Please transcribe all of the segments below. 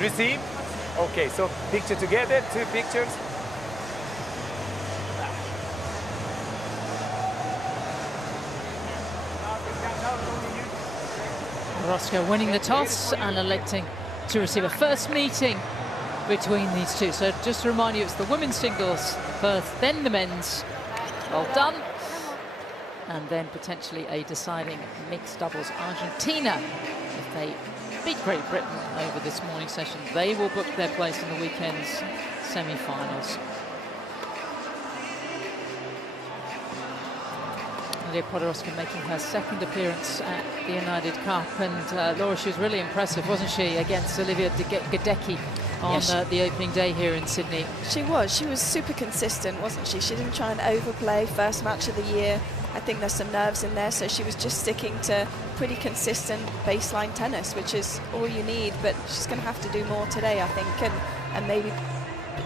receive. Okay, so picture together, 2 pictures. Roscoe winning the toss and electing to receive a first meeting between these two. So just to remind you, it's the women's singles first, then the men's. Well done. And then potentially a deciding mixed doubles. Argentina, if they beat Great Britain over this morning session, they will book their place in the weekend's semi-finals. Nadia Podoroska making her second appearance at the United Cup, and Laura, she was really impressive, wasn't she, against Olivia Gadecki on the opening day here in Sydney. She was super consistent, wasn't she? She didn't try and overplay. First match of the year. I think there's some nerves in there, so she was just sticking to pretty consistent baseline tennis, which is all you need, but she's going to have to do more today, I think, and maybe,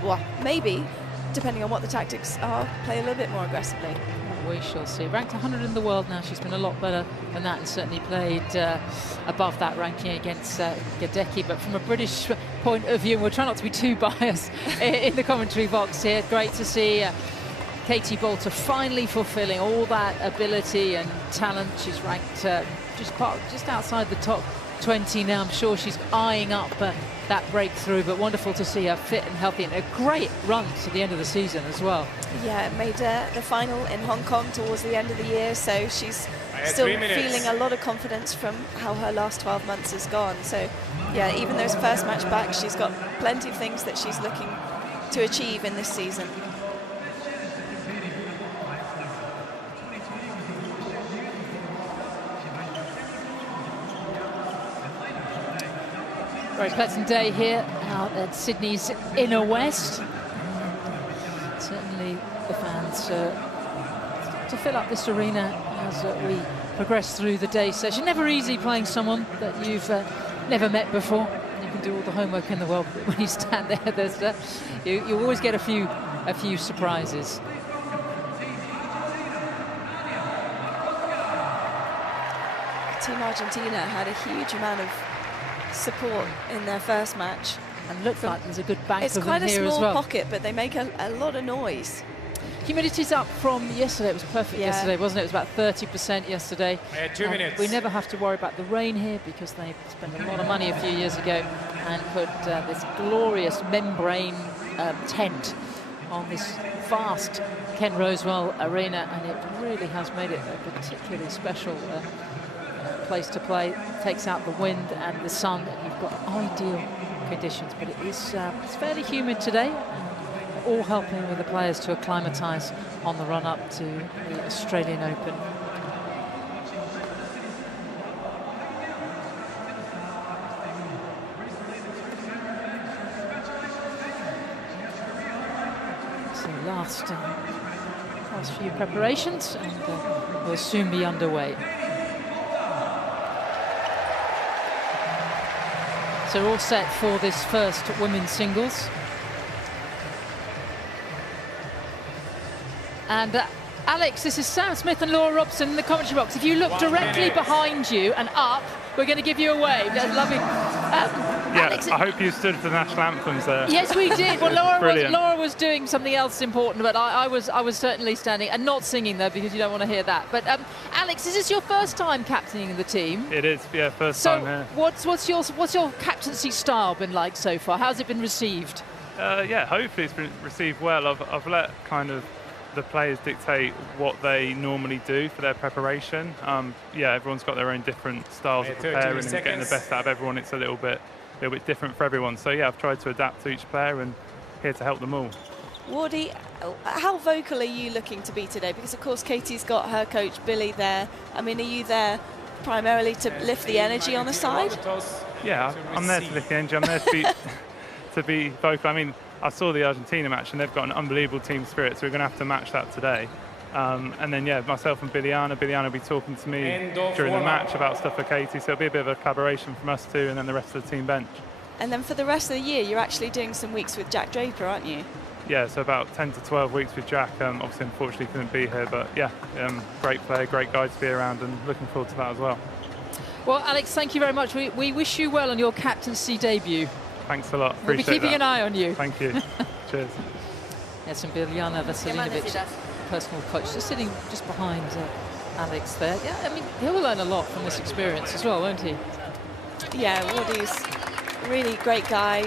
well, maybe, depending on what the tactics are, play a little bit more aggressively. We shall see. Ranked 100 in the world now. She's been a lot better than that and certainly played above that ranking against Gadecki. But from a British point of view, we'll try not to be too biased in the commentary box here. Great to see Katie Boulter finally fulfilling all that ability and talent. She's ranked just outside the top 20 now. I'm sure she's eyeing up that breakthrough, but wonderful to see her fit and healthy, and a great run to the end of the season as well. Yeah, made the final in Hong Kong towards the end of the year, so she's still feeling a lot of confidence from how her last 12 months has gone. So yeah, even though it's first match back, she's got plenty of things that she's looking to achieve in this season. Very pleasant day here out at Sydney's inner west. Certainly the fans to fill up this arena as we progress through the day session. Never easy playing someone that you've never met before. You can do all the homework in the world, but when you stand there, there's you always get a few surprises. Team Argentina had a huge amount of support in their first match, and looked like there's a good bank it's of quite them a here small as well. pocket, but they make a lot of noise. Humidity's up from yesterday. It was perfect yesterday, wasn't it? It was about 30% yesterday. 2 minutes. We never have to worry about the rain here because they spent a lot of money a few years ago and put this glorious membrane tent on this vast Ken Rosewell arena, and it really has made it a particularly special place to play. Takes out the wind and the sun, and you've got ideal conditions, but it is it's fairly humid today, all helping with the players to acclimatise on the run up to the Australian Open. So last few preparations, and we'll soon be underway. So all set for this first women's singles. And Alex, this is Sam Smith and Laura Robson in the commentary box. If you look directly behind you and up, we're going to give you a wave. That's lovely. Yeah, Alex, I hope you stood for the national anthems there. Yes, we did. Well, Laura was doing something else important, but I was certainly standing and not singing though, because you don't want to hear that. But Alex, is this your first time captaining the team? It is, yeah, first time here. What's your captaincy style been like so far? How's it been received? Yeah, hopefully it's been received well. I've let kind of the players dictate what they normally do for their preparation. Yeah, everyone's got their own different styles of preparing and getting the best out of everyone. It's a little bit different for everyone. So yeah, I've tried to adapt to each player and here to help them all. Wardy, how vocal are you looking to be today? Because of course Katie's got her coach Billy there. I mean, are you there primarily to lift the energy on the side? Yeah, I'm there to lift the energy. I'm there to be vocal. I mean, I saw the Argentina match and they've got an unbelievable team spirit, so we're going to have to match that today. And then, yeah, myself and Biliana will be talking to me during the match about stuff for Katie, so it'll be a bit of a collaboration from us two and then the rest of the team bench. And then for the rest of the year, you're actually doing some weeks with Jack Draper, aren't you? Yeah, so about 10 to 12 weeks with Jack. Obviously, unfortunately, couldn't be here, but yeah, great player, great guy to be around, and looking forward to that as well. Well, Alex, thank you very much. We wish you well on your captaincy debut. Thanks a lot. We'll be Appreciate keeping that. an eye on you. Thank you. Cheers. Yes, and Biljana Vasilinovic, personal coach, just sitting just behind Alex there. Yeah, I mean, he'll learn a lot from this experience as well, won't he? Yeah, Woody's a really great guy.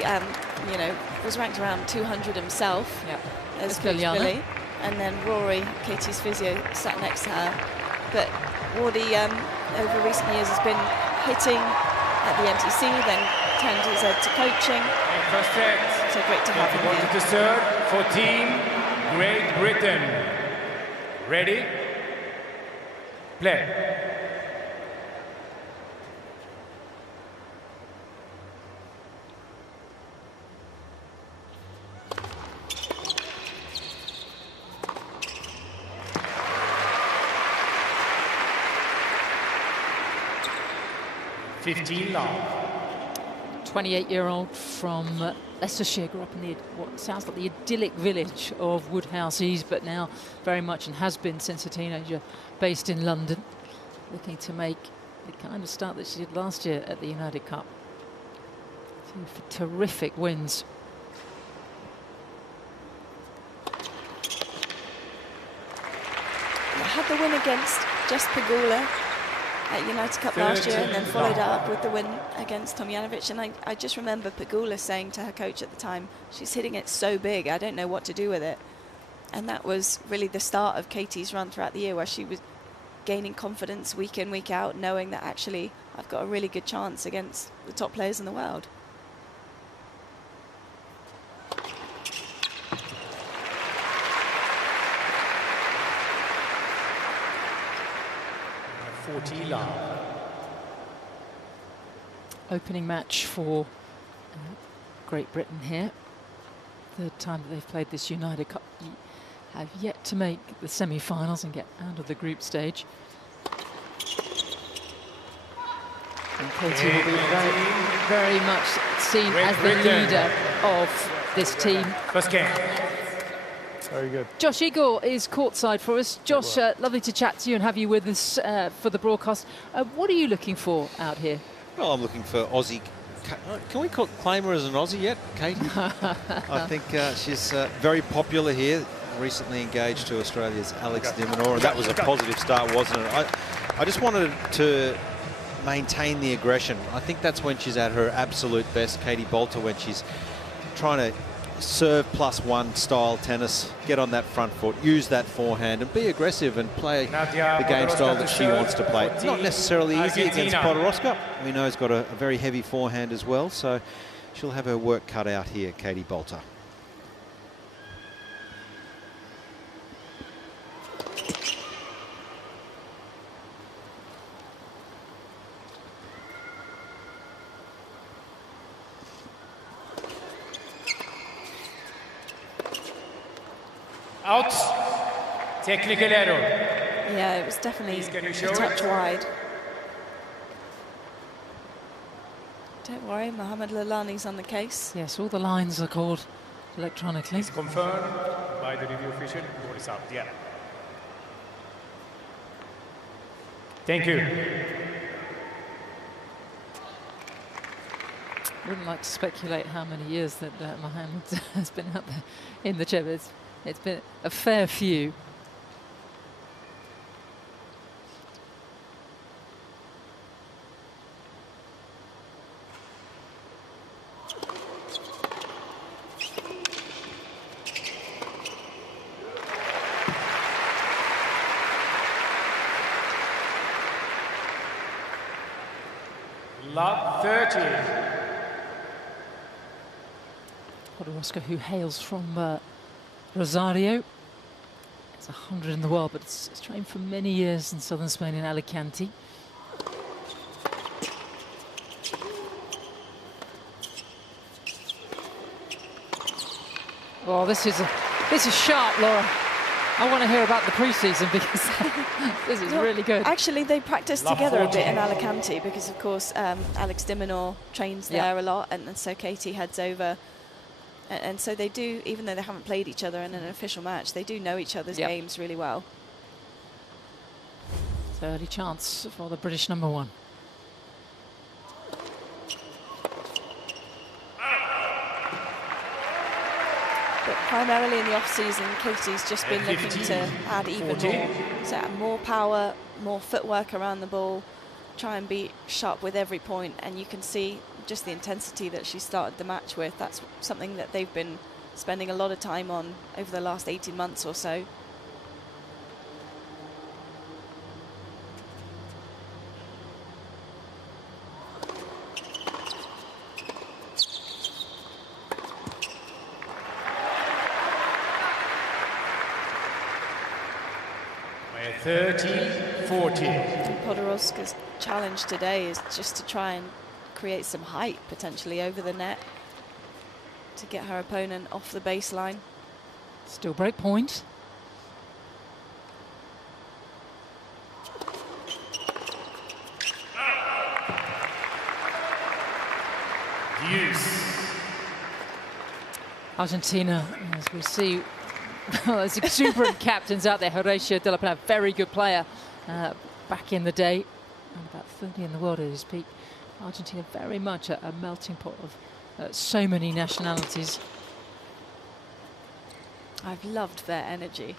You know, was ranked around 200 himself. Yeah. As Biljana. Billy. And then Rory, Katie's physio, sat next to her. But Woody, over recent years, has been hitting at the MTC, then turned his head to coaching. First set. So great to have him Wanted here. to serve for Team Great Britain. Ready? Play. Love. 28-year-old from Leicestershire, grew up in the what sounds like the idyllic village of Woodhouse East, but now very much, and has been since a teenager, based in London, looking to make the kind of start that she did last year at the United Cup. Two terrific wins. Had the win against Jess Pegula at United Cup last year, and then followed it up with the win against Tomjanovic. And I just remember Pegula saying to her coach at the time, she's hitting it so big, I don't know what to do with it. And that was really the start of Katie's run throughout the year, where she was gaining confidence week in, week out, knowing that actually I've got a really good chance against the top players in the world. Opening match for Great Britain here. Third time that they've played this United Cup. Have yet to make the semi-finals and get out of the group stage. And Katie will be very, very much seen as the leader of this team. First game. Very good. Josh Igor is courtside for us. Josh, lovely to chat to you and have you with us for the broadcast. What are you looking for out here? Well, I'm looking for Aussie. Can we claim her as an Aussie yet, Katie? I think she's very popular here. Recently engaged to Australia's Alex Diminor, and that was a positive start, wasn't it? I just wanted to maintain the aggression. I think that's when she's at her absolute best, Katie Boulter, when she's trying to serve +1 style tennis, get on that front foot, use that forehand and be aggressive and play the game style that she wants to play. It's not necessarily easy against Podoroska. We know he's got a very heavy forehand as well, so she'll have her work cut out here, Katie Boulter. Out. Technical error. Yeah, it was definitely Please, can you a show touch it? wide. Don't worry, Mohamed Lalani's on the case. Yes, all the lines are called electronically. It's confirmed by the review official. Board is out. Yeah. Thank you. Wouldn't like to speculate how many years that Mohamed has been out there in the chair. It's been a fair few. Love 30. Podoroska, who hails from Rosario. It's 100 in the world, but it's trained for many years in southern Spain in Alicante. Oh, this is sharp, Laura. I want to hear about the pre-season because this is really good. Actually, they practice Love together a 40. bit in Alicante because, of course, Alex Diminor trains there a lot, and so Katie heads over. And so they do, even though they haven't played each other in an official match, they do know each other's games really well. It's an early chance for the British #1. primarily in the off-season, Katie's just been looking to add even more. So add more power, more footwork around the ball, try and be sharp with every point, and you can see just the intensity that she started the match with. That's something that they've been spending a lot of time on over the last 18 months or so. By 30-40. Podoroska's challenge today is just to try and create some height potentially over the net to get her opponent off the baseline. Still break point. Use. Argentina, as we see, there's exuberant captains out there. Horacio de la Pena, very good player back in the day, and about 30 in the world at his peak. Argentina very much a melting pot of so many nationalities. I've loved their energy.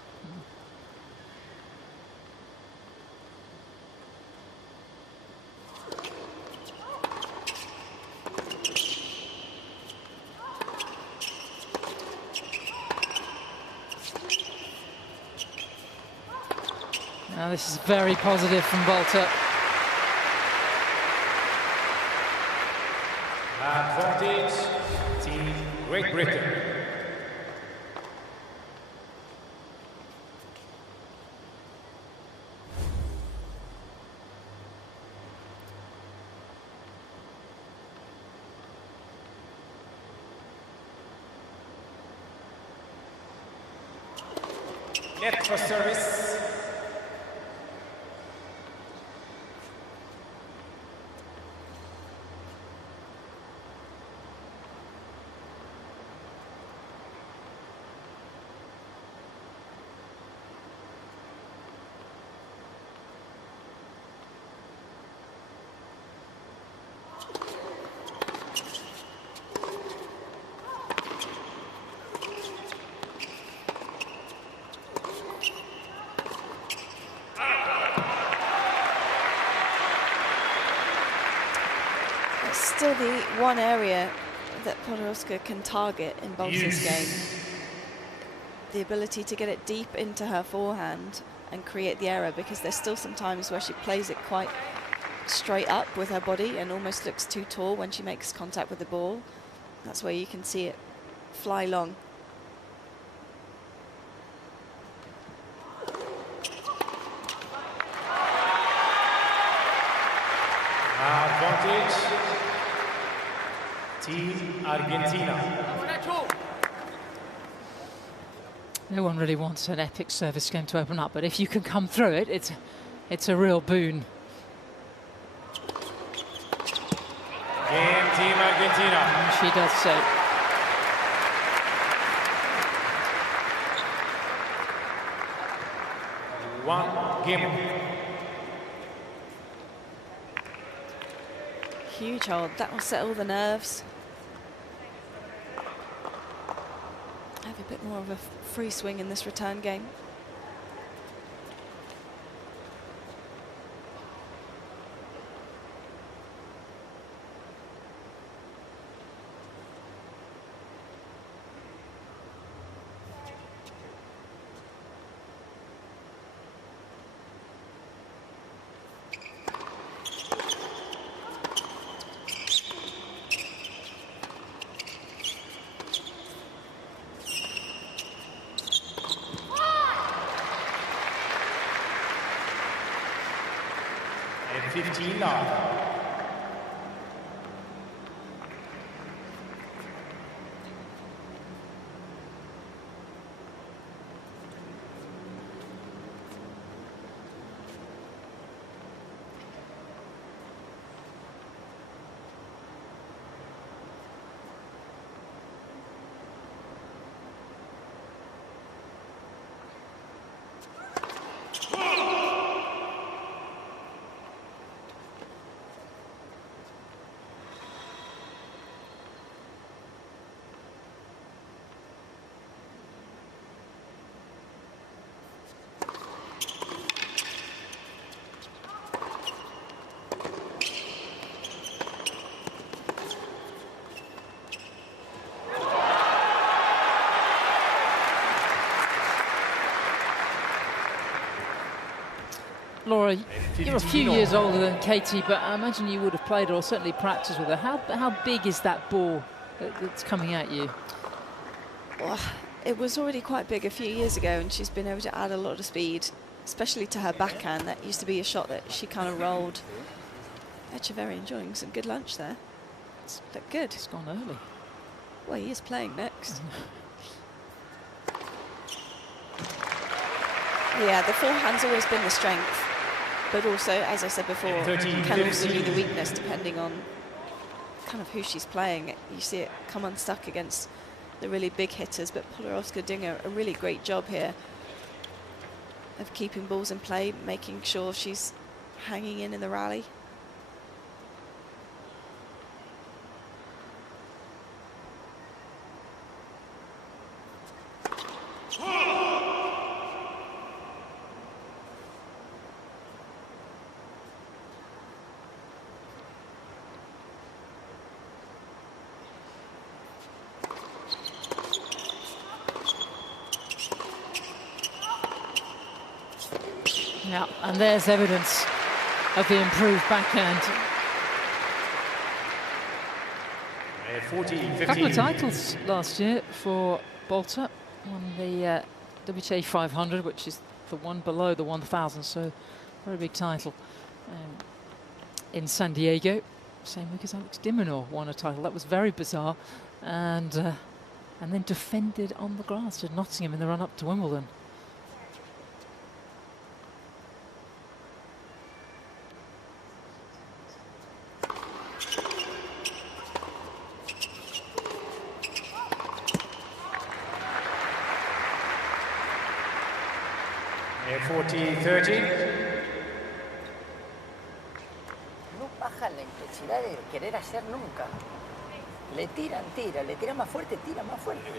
Now this is very positive from Boulter. Advantage, Team Great Britain. Net for service. Still the one area that Podoroska can target in Boulter's game. The ability to get it deep into her forehand and create the error, because there's still some times where she plays it quite straight up with her body and almost looks too tall when she makes contact with the ball. That's where you can see it fly long. Advantage, Team Argentina. No one really wants an epic service game to open up, but if you can come through it, it's a real boon. Game Team Argentina. And she does so. One game. Huge hold. That will settle the nerves. Have a bit more of a free swing in this return game. And 15 now. Laura, you're a few years older than Katie, but I imagine you would have played or certainly practiced with her. How big is that ball that's coming at you? Well, it was already quite big a few years ago, and she's been able to add a lot of speed, especially to her backhand. That used to be a shot that she kind of rolled. Etcheverry enjoying some good lunch there. It's looked good. It's gone early. Well, he is playing next. Yeah, the forehand's always been the strength, but also, as I said before, can also be the weakness depending on kind of who she's playing. You see it come unstuck against the really big hitters, but Podoroska doing a really great job here of keeping balls in play, making sure she's hanging in the rally. Yeah, and there's evidence of the improved backhand. 14, A couple of titles last year for Boulter. Won the WTA 500, which is the one below the 1,000, so very big title. In San Diego, same week as Alex de Minaur won a title. That was very bizarre, and then defended on the grass at Nottingham in the run-up to Wimbledon. Yeah, 40-30. No bajan la intensidad de querer hacer nunca. Le tiran más fuerte, tira más fuerte.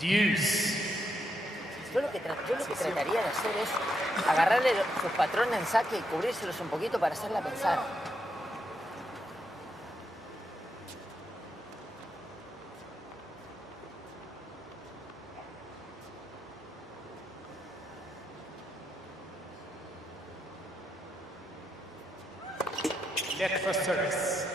Deuce. Yo lo que trataría de hacer es agarrarle sus patrones en saque y cubrírselos un poquito para hacerla pensar. Left for service.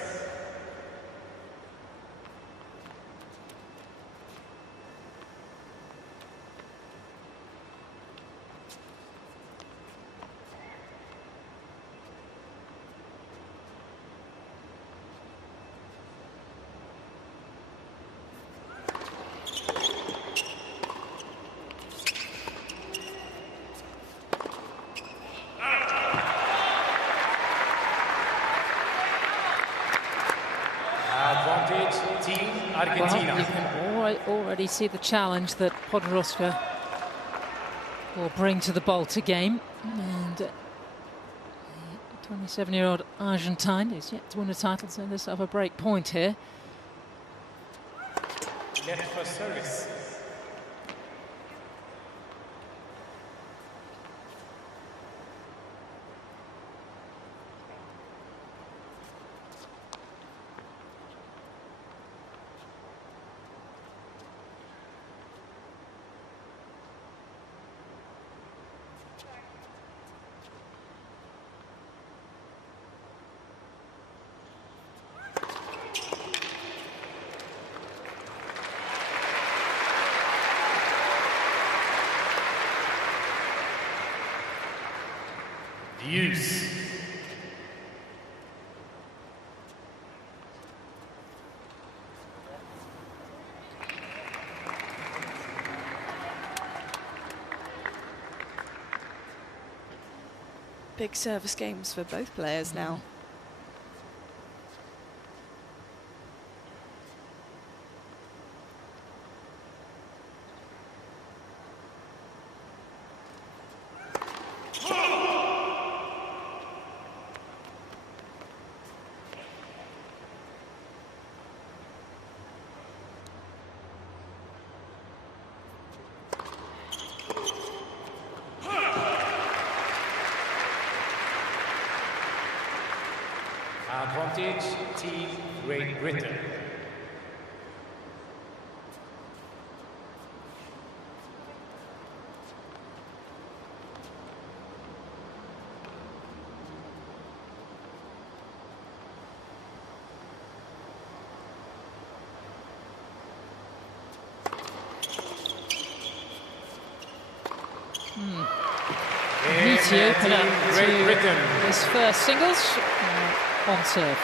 Team Argentina. Well, you can already see the challenge that Podoroska will bring to the Boulter game. And the 27-year-old Argentine is yet to win a title, so there's a break point here. Left for service. Deuce. Big service games for both players now. advantage, Team Great Britain. Meaty opener to his first singles on serve.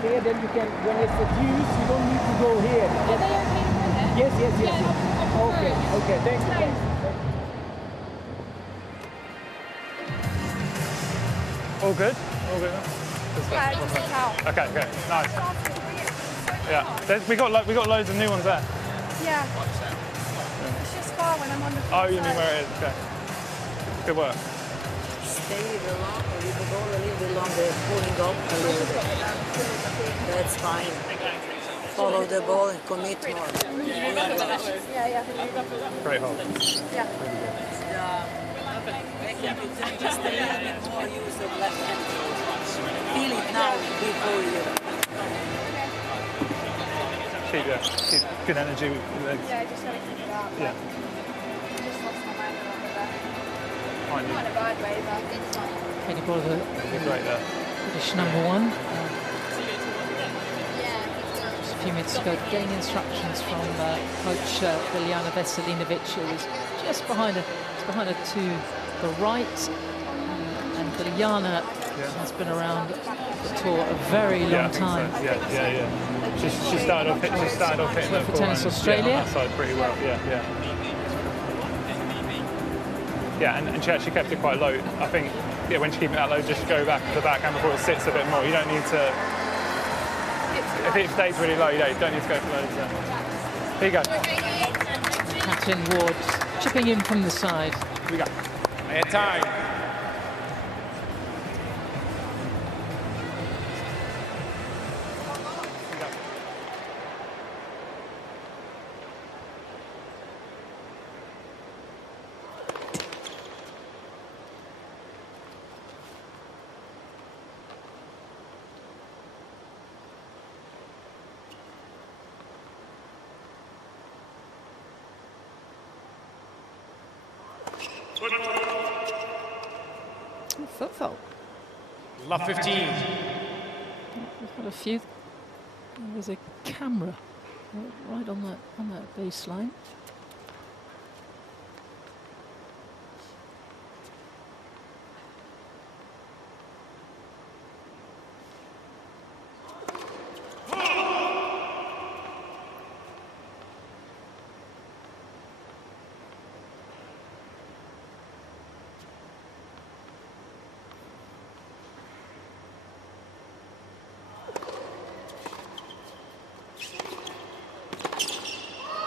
Here, then you can, when it's the fuse, you don't need to go here. Are they okay to run it? Yes, yes, yes. Yeah, Okay, okay, thank you. Thanks. All good? All good now? Okay, okay, nice. Yeah, we got loads of new ones there. Yeah. It's just far when I'm on the Oh, you mean where it is? Okay. Good work. Stay a little longer, leave the ball a little bit longer, pulling up a little bit. That's fine. Follow the ball and commit more. Yeah. Great hold. Yeah. Just a little bit more use of left hand. Feel it now before you. Keep good energy with your legs. Yeah, just gotta keep it up. Yeah. Just lost my mind a little bit there. Fine. Not in a bad way, but it's fine. Katie Boulter, You're great there. British #1. Just a few minutes ago, getting instructions from coach Biljana Veselinovic, who was just behind her to the right. And Biljana has been around the tour a very long time. So. Yeah. She started off hitting the for Tennis Australia. On that side pretty well. Yeah, and she actually kept it quite low. I think, when she's keeping that low, just go back to the backhand before it sits a bit more. You don't need to. If it stays really low, you don't need to go for loads. Here you go. Catherine Ward chipping in from the side. Here we go. Air time. Foot fault. Love 15. We've got a few. There's a camera right on that baseline.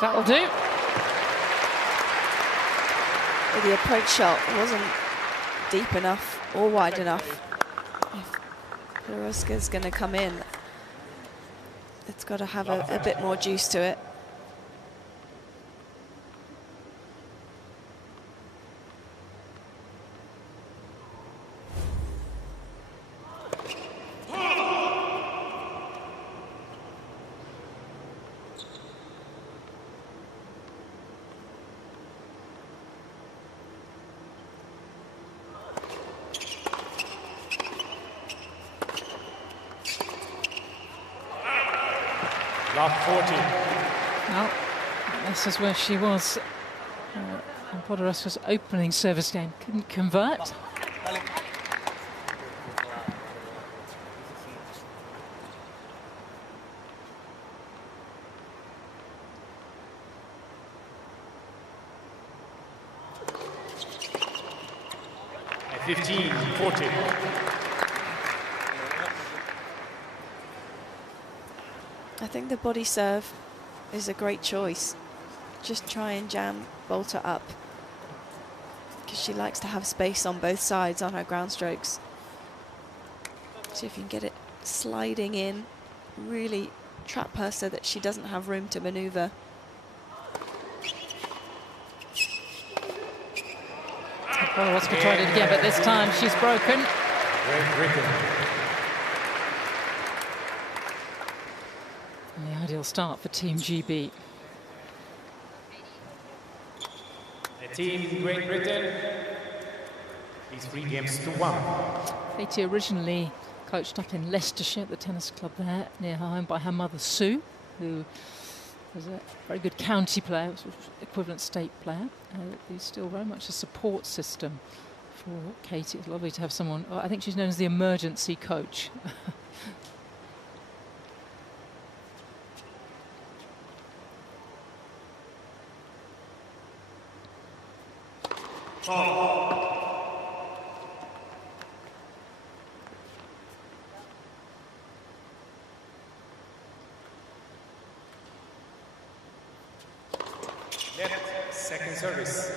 That'll do. The approach shot wasn't deep enough or wide enough. If Peruska's going to come in, it's got to have a bit more juice to it. Love 40. Well, this is where she was. And Podoroska's opening service game couldn't convert. At 15-40. I think the body serve is a great choice. Just try and jam Boulter up, because she likes to have space on both sides on her ground strokes. See if you can get it sliding in really trap her so that she doesn't have room to maneuver. Hologic tried it again, but this time she's broken. Great Britain. And the ideal start for Team GB. The team Great Britain is 3 games to 1. Katie originally coached up in Leicestershire at the tennis club there near her home by her mother Sue, who was a very good county player, equivalent state player. There's still very much a support system for Katie. It's lovely to have someone, I think she's known as the emergency coach. Left, second service.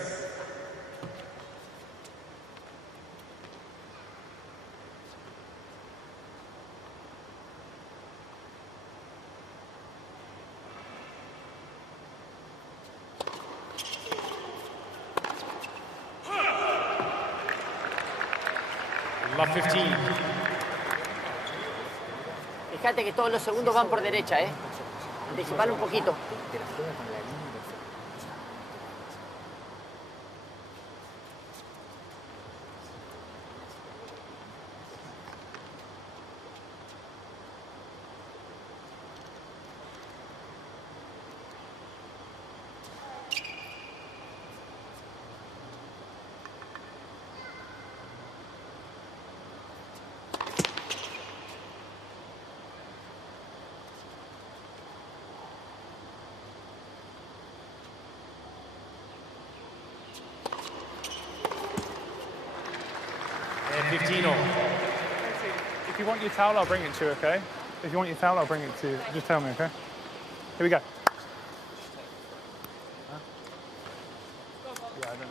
Love 15. Fíjate que todos los segundos van por derecha, ¿eh? Anticipalo un poquito. If you want your towel, I'll bring it to you, okay? If you want your towel, I'll bring it to you. Just tell me, okay? Here we go. Huh? Yeah, I don't know.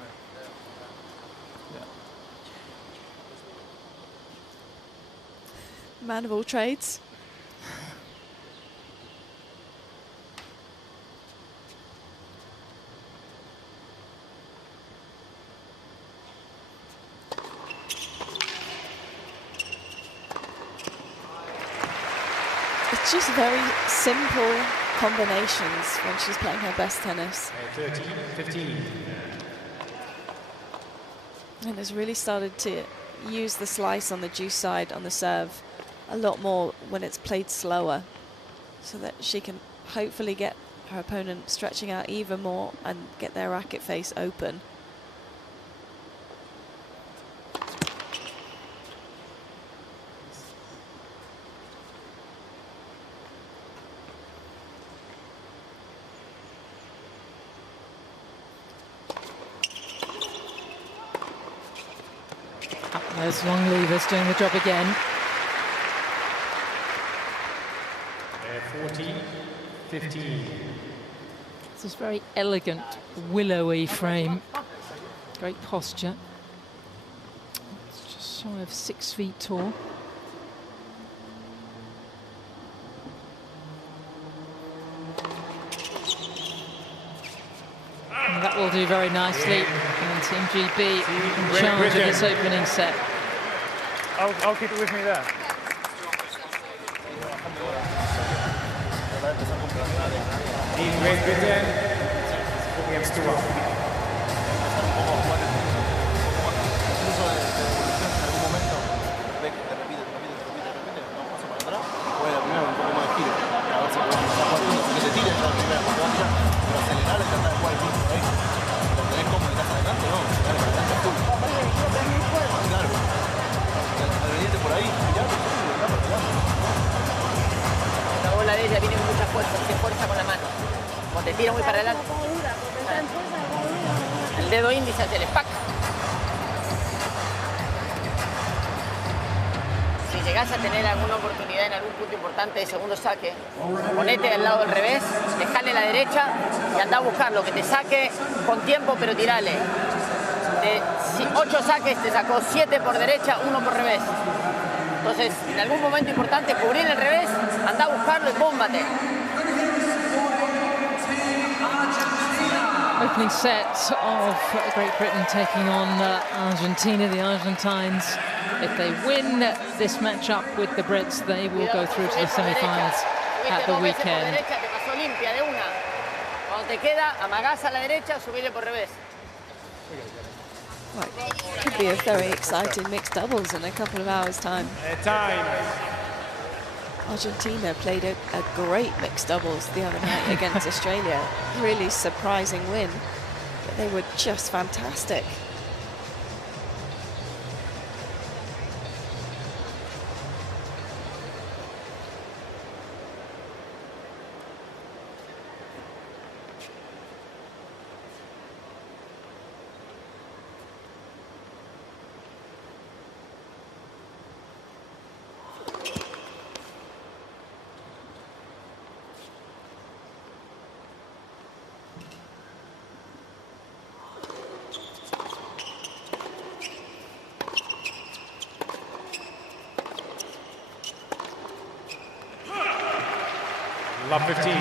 Yeah. Man of all trades. It's just very simple combinations when she's playing her best tennis. 13, 15. And has really started to use the slice on the juice side on the serve a lot more when it's played slower, so that she can hopefully get her opponent stretching out even more and get their racket face open. There's long levers doing the job again. 14, 15. This is very elegant, willowy frame. Great posture. It's just shy of 6 feet tall. And that will do very nicely. And Team GB in charge of this opening set. I'll keep it with me there. Team Great Britain, 4 games to 1. La bola de ella viene con mucha fuerza, se fuerza con la mano. Cuando te tira muy para adelante. El dedo índice hacia el SPAC. Si llegás a tener alguna oportunidad en algún punto importante de segundo saque, ponete al lado del revés, dejale la derecha y anda a buscarlo, que te saque con tiempo, pero tirale. De 8 saques te sacó 7 por derecha, 1 por revés. Entonces, en algún momento importante, cubrir el revés, anda a buscarlo y bómbate. Opening set of Great Britain taking on Argentina. The Argentines, if they win this matchup with the Brits, they will go through to the semi-finals at the weekend. Cuando te queda, amagás a la derecha, subile por revés. Right. Could be a very exciting mixed doubles in a couple of hours' time. Time. Argentina played a great mixed doubles the other night against Australia. Really surprising win, but they were just fantastic. Love 15.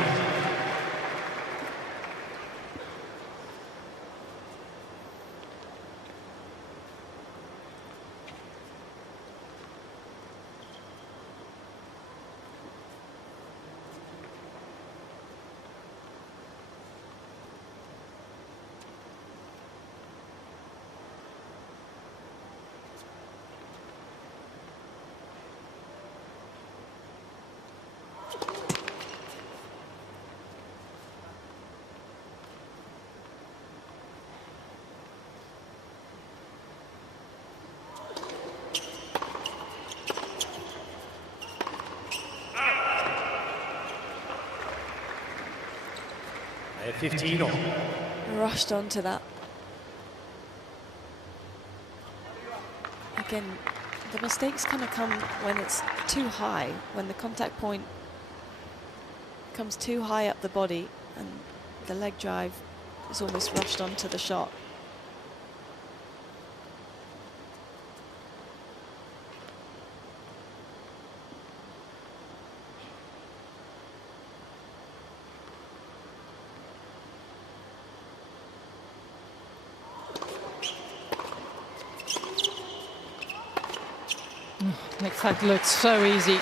È 15. Rushed onto that. Again, the mistakes kind of come when it's too high, when the contact point comes too high up the body and the leg drive is almost rushed onto the shot. Makes that look so easy.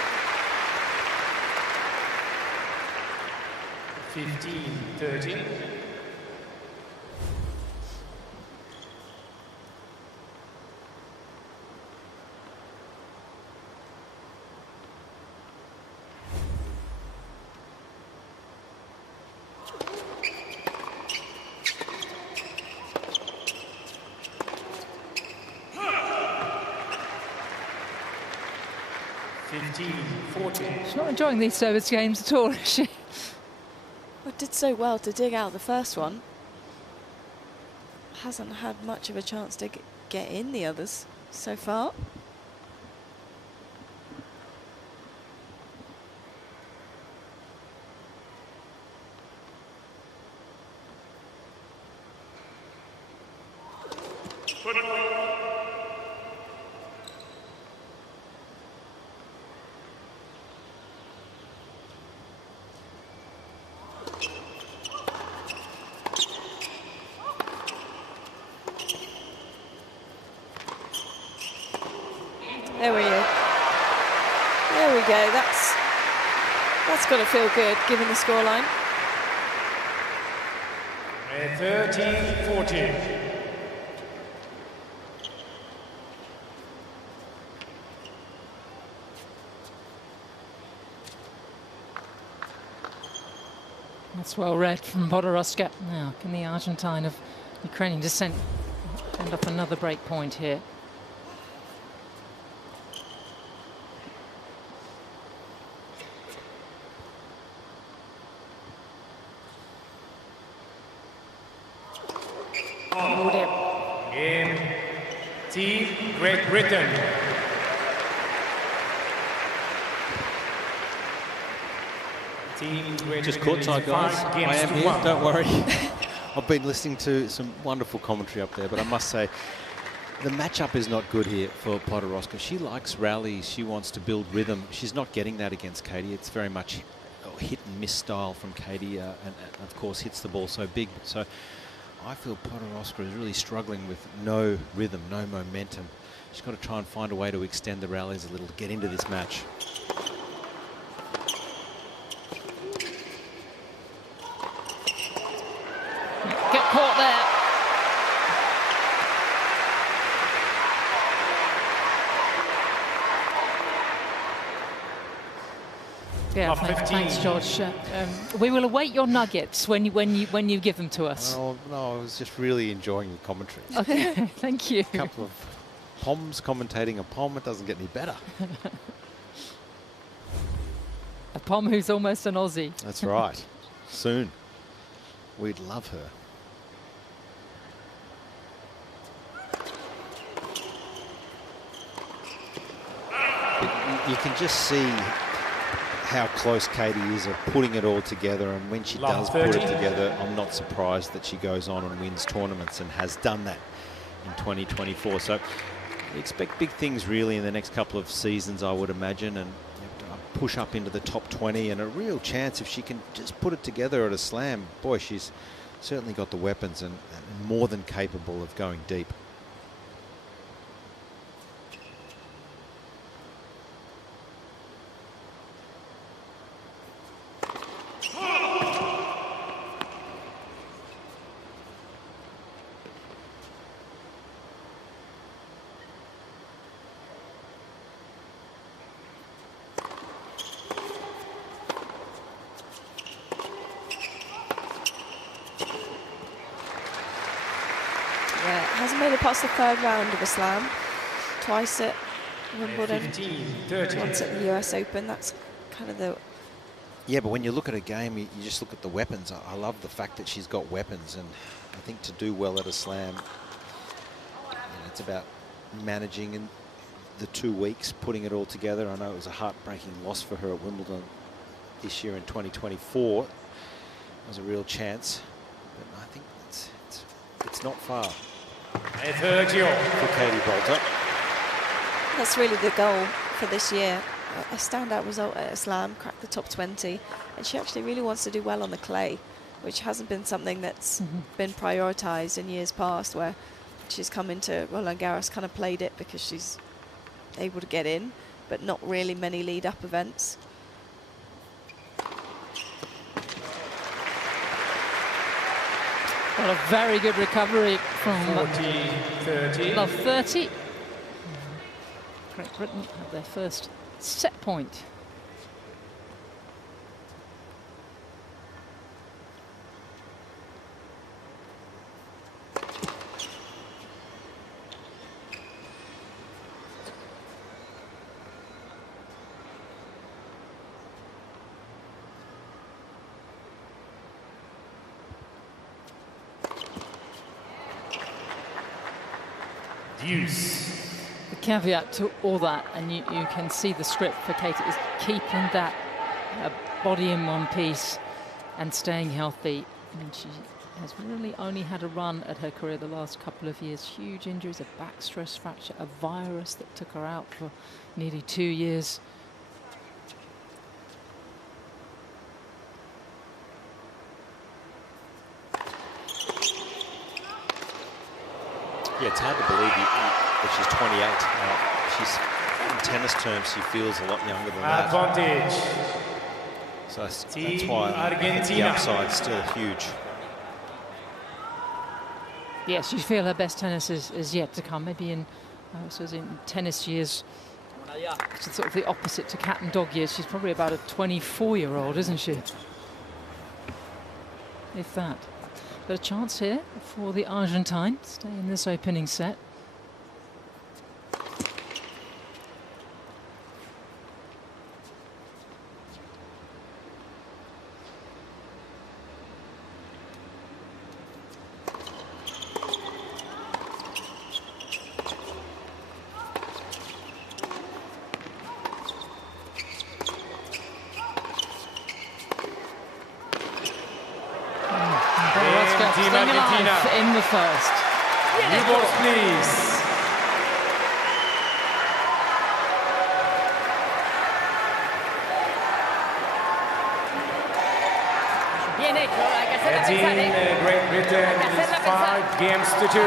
15-13. She's not enjoying these service games at all, is she? Well, did so well to dig out the first one. Hasn't had much of a chance to get in the others so far. There we go. There we go. That's got to feel good, given the scoreline. 13-14. That's well read from Boulter. Now, can the Argentine of Ukrainian descent end up another break point here? Game Team Great Britain. Team Great Just Britain courtside, is guys. 5 I games am to here, 1. don't worry. I've been listening to some wonderful commentary up there, but I must say, The matchup is not good here for Podoroska. She likes rallies. She wants to build rhythm. She's not getting that against Katie. It's very much hit and miss style from Katie, and of course hits the ball so big. So I feel Podoroska is really struggling with no rhythm, no momentum. She's got to try and find a way to extend the rallies a little to get into this match. Get caught there. Yeah, thanks, George. We will await your nuggets when you give them to us. Oh, no, I was just really enjoying your commentary. Okay, thank you. A couple of Poms commentating a Pom, it doesn't get any better. A Pom who's almost an Aussie. That's right. Soon. We'd love her. But you can just see how close Katie is of putting it all together, and when she does put it together, I'm not surprised that she goes on and wins tournaments and has done that in 2024. So expect big things really in the next couple of seasons, I would imagine, and push up into the top 20, and a real chance if she can just put it together at a slam. Boy, she's certainly got the weapons and more than capable of going deep. Hasn't made it past the third round of a slam. Twice at Wimbledon, 15-30. once at the US Open. That's kind of the... Yeah, but when you look at a game, you just look at the weapons. I love the fact that she's got weapons, and I think to do well at a slam, it's about managing in the 2 weeks, putting it all together. I know it was a heartbreaking loss for her at Wimbledon this year in 2024. It was a real chance, but I think it's not far for Katie Boulter. That's really the goal for this year. A standout result at a slam, crack the top 20, and she actually really wants to do well on the clay, which hasn't been something that's been prioritised in years past, where she's come into Roland Garros, kind of played it because she's able to get in, but not really many lead-up events. Well, a very good recovery from 40-30. love 30. Great Britain have their first set point. The caveat to all that, and you can see the script for Katie, is keeping that body in one piece and staying healthy. I mean, she has really only had a run at her career the last couple of years. Huge injuries, a back stress fracture, a virus that took her out for nearly 2 years. Yeah, it's hard to believe that she's 28. She's, in tennis terms, she feels a lot younger than that. Advantage. So that's why I think the upside's still huge. Yes, you feel her best tennis is yet to come. Maybe in tennis years, it's sort of the opposite to cat and dog years. She's probably about a 24-year-old, isn't she? If that. But a chance here for the Argentine to stay in this opening set. Team Argentina in the first. New balls, please. Team Great Britain is 5 games to 2.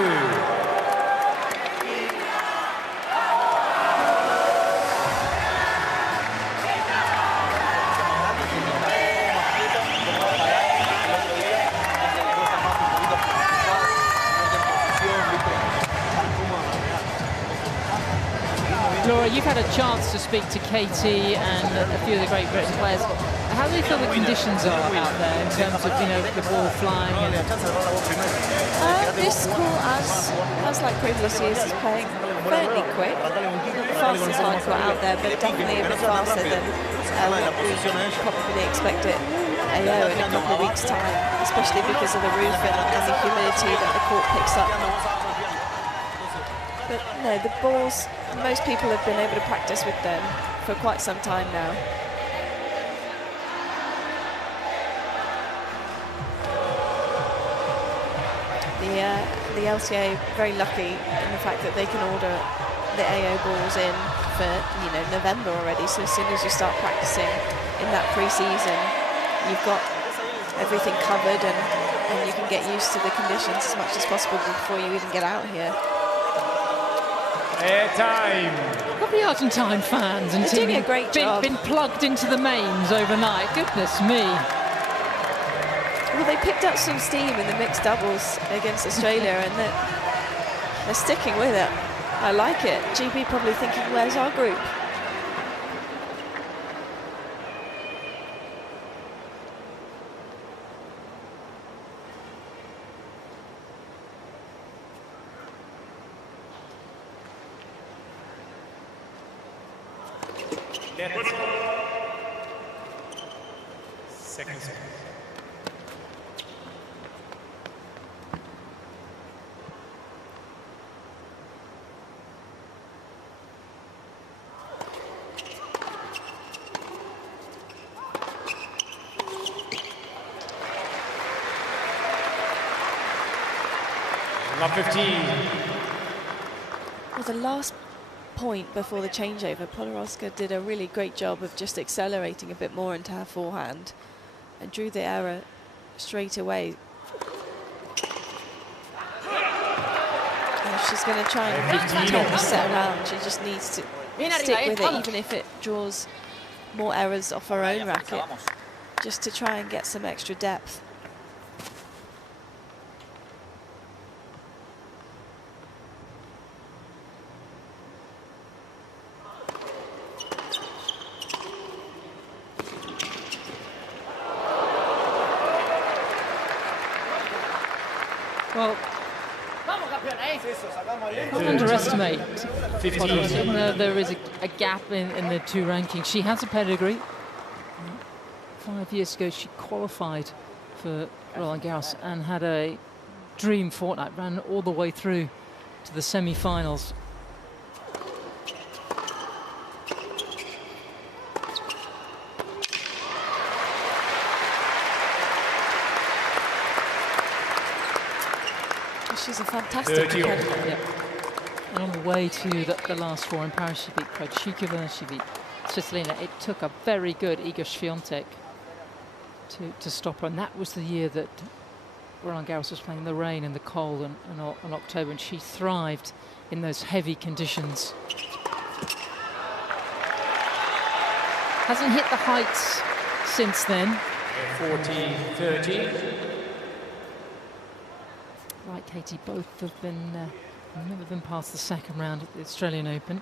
Laura, you've had a chance to speak to Katie and a few of the Great Britain players. How do you feel the conditions are out there in terms of, you know, the ball flying? And this school, as like previous years, is playing fairly quick. Not the fastest I've got out there, but definitely a bit faster than what we probably expect at AO in a couple of weeks' time, especially because of the roof and the humidity that the court picks up. But no, the balls, most people have been able to practice with them for quite some time now. The LCA very lucky in the fact that they can order the AO balls in for, you know, November already. So as soon as you start practicing in that pre-season, you've got everything covered and you can get used to the conditions as much as possible before you even get out here. Time. Lovely Argentine fans and they're doing a great job. Been plugged into the mains overnight. Goodness me. Well, they picked up some steam in the mixed doubles against Australia, and they're sticking with it. I like it. GB probably thinking, where's our group? Second. Number 15. Well, the last point before the changeover, Podoroska did a really great job of just accelerating a bit more into her forehand and drew the error straight away. And she's going to try and turn the set around. She just needs to stick with it, even if it draws more errors off her own racket, just to try and get some extra depth. Well, don't underestimate Podoroska. There is a gap in the two rankings. She has a pedigree. 5 years ago, she qualified for Roland Garros and had a dream fortnight, ran all the way through to the semi-finals. She's a fantastic competitor. Yep. And on the way to the last four in Paris, she beat Krejcikova, she beat Svitolina. It took a very good Iga Swiatek to stop her, and that was the year that Roland Garros was playing in the rain and the cold in October, and she thrived in those heavy conditions. Hasn't hit the heights since then. 14-13. Like Katie, both have been never been past the second round at the Australian Open.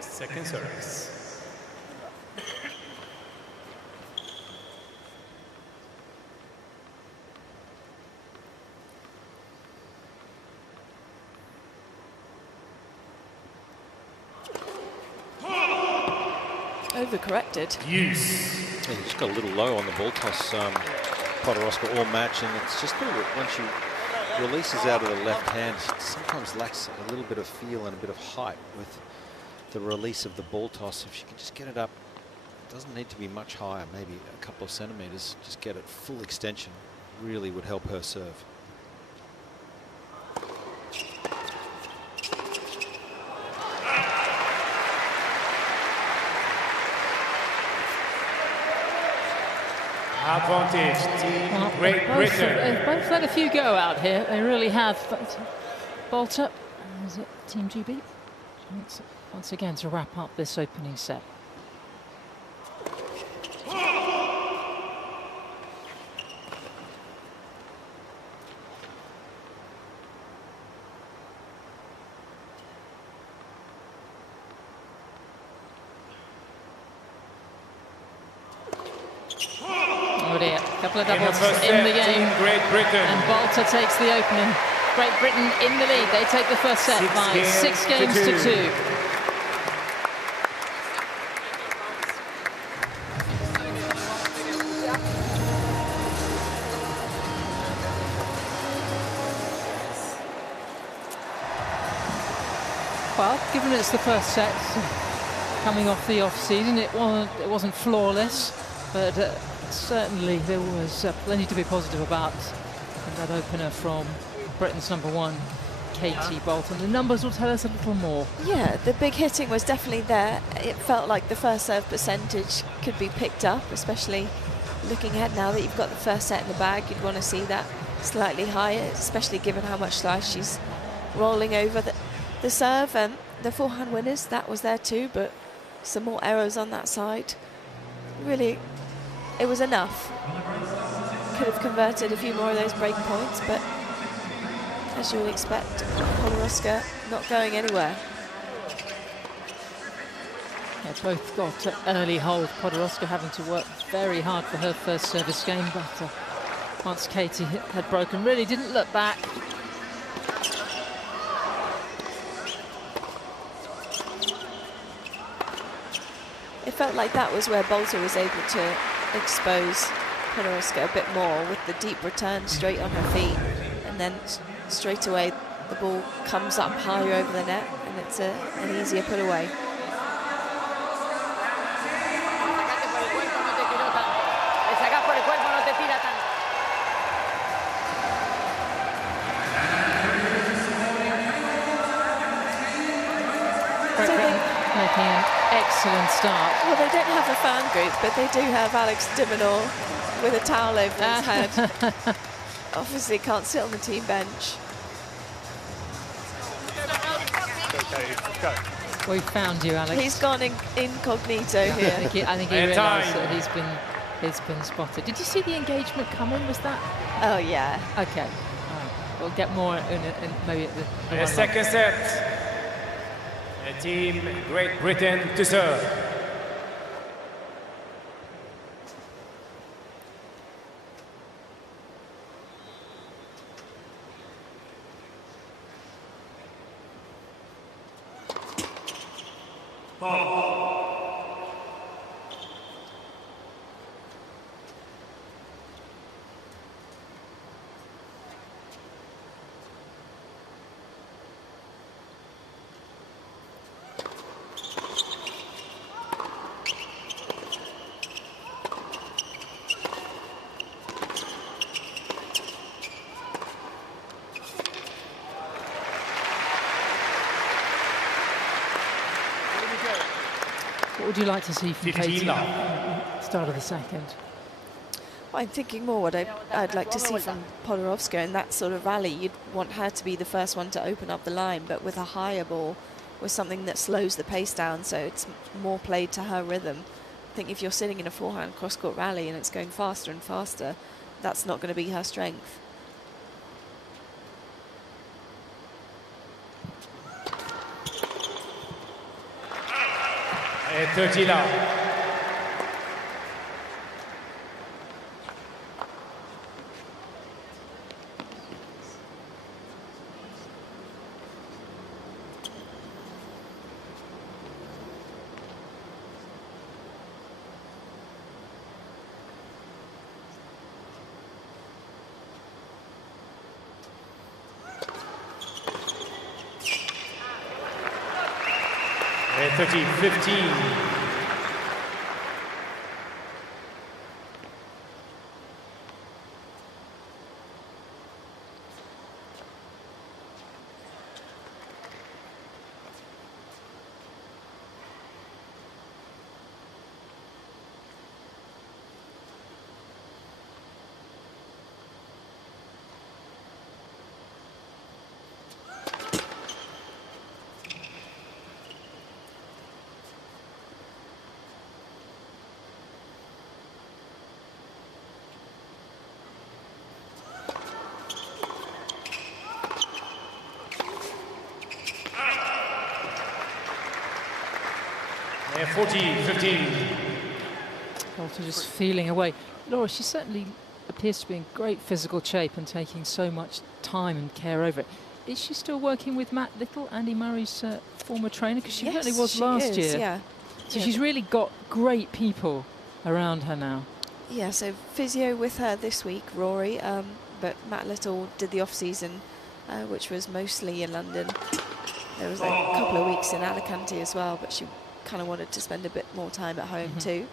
Second service. Overcorrected. Use. Yeah, he just got a little low on the ball toss, Podoroska all match, and it's just when she releases out of the left hand, she sometimes lacks a little bit of feel and a bit of height with the release of the ball toss. If she can just get it up, it doesn't need to be much higher, maybe a couple of centimetres, just get it full extension, really would help her serve. Advantage, Team Great Britain. They've both let a few go out here. They really have. But Boulter, is it Team GB? Once again to wrap up this opening set. Oh dear, a couple of doubles in the game. Great Britain. And Boulter takes the opening. Great Britain in the lead. They take the first set by 6 games to 2. Well, given it's the first set, coming off the off-season, it wasn't flawless, but certainly there was plenty to be positive about in that opener from Britain's #1, Katie Boulter. The numbers will tell us a little more. Yeah, the big hitting was definitely there. It felt like the first serve percentage could be picked up, especially looking ahead now that you've got the first set in the bag. You'd want to see that slightly higher, especially given how much slice she's rolling over the serve. And the forehand winners, that was there too, but some more errors on that side. Really, it was enough. Could have converted a few more of those break points, but as you would expect, Podoroska not going anywhere. Yeah, both got early hold. Podoroska having to work very hard for her first service game, but once Katie had broken, really didn't look back. It felt like that was where Boulter was able to expose Podoroska a bit more with the deep return straight on her feet, and then straight away the ball comes up higher over the net and it's an easier put away. Making an excellent start. Well, they don't have a fan group, but they do have Alex Diminor with a towel over his head. Obviously can't sit on the team bench. We found you, Alex. He's gone incognito here. I think he realised that he's been spotted. Did you see the engagement coming? Was that? Oh yeah. Okay. All right. We'll get more in maybe at the second set. Team Great Britain to serve. What would you like to see from Katie start of the second? Well, I'm thinking more what I'd like to see from Podoroska in that sort of rally. You'd want her to be the first one to open up the line, but with a higher ball, with something that slows the pace down, so it's more played to her rhythm. I think if you're sitting in a forehand cross-court rally and it's going faster and faster, that's not going to be her strength. 30-15. Yeah, 40-15. Boulter just feeling away. Laura, she certainly appears to be in great physical shape and taking so much time and care over it. Is she still working with Matt Little, Andy Murray's former trainer? Because she certainly was last year. Yeah. So she's really got great people around her now. Yeah, so physio with her this week, Rory, but Matt Little did the off-season, which was mostly in London. There was a couple of weeks in Alicante as well, but she kind of wanted to spend a bit more time at home too.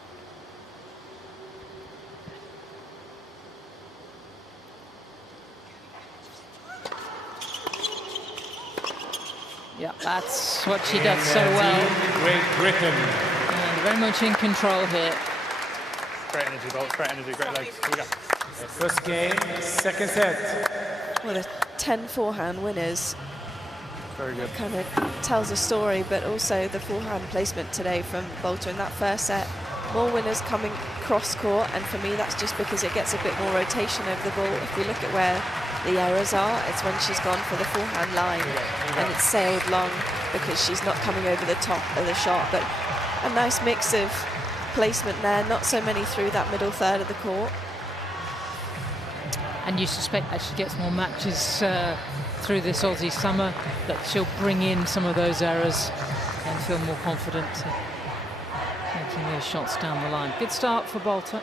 Yeah, that's what she does so well. Great Britain. And very much in control here. Great energy, Bolt. Great energy, great legs. Here we go. First game, second set. Well, the 10 forehand winners. Very good. Kind of tells a story, but also the forehand placement today from Boulter in that first set. More winners coming cross court, and for me that's just because it gets a bit more rotation over the ball. If we look at where the errors are, it's when she's gone for the forehand line and it's sailed long because she's not coming over the top of the shot. But a nice mix of placement there, not so many through that middle third of the court. And you suspect that she gets more matches through this Aussie summer, that she'll bring in some of those errors and feel more confident making those shots down the line. Good start for Boulter.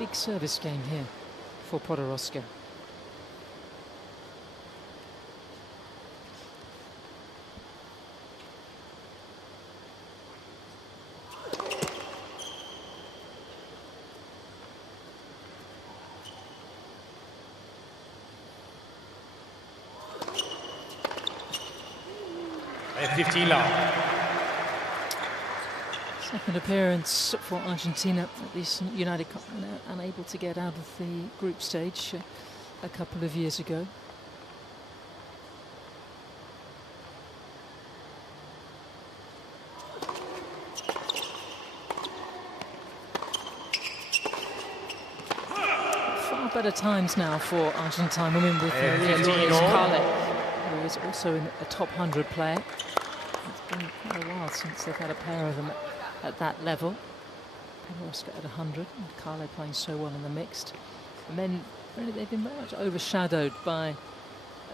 Big service game here for Podoroska. And 15 love. Second appearance for Argentina at this United Cup, unable to get out of the group stage a couple of years ago. Far better times now for Argentine women with Carlet, who is also a top 100 player. It's been quite a while since they've had a pair of them at that level. Podoroska at 100, and Carle playing so well in the mixed. The men, really, they've been very much overshadowed by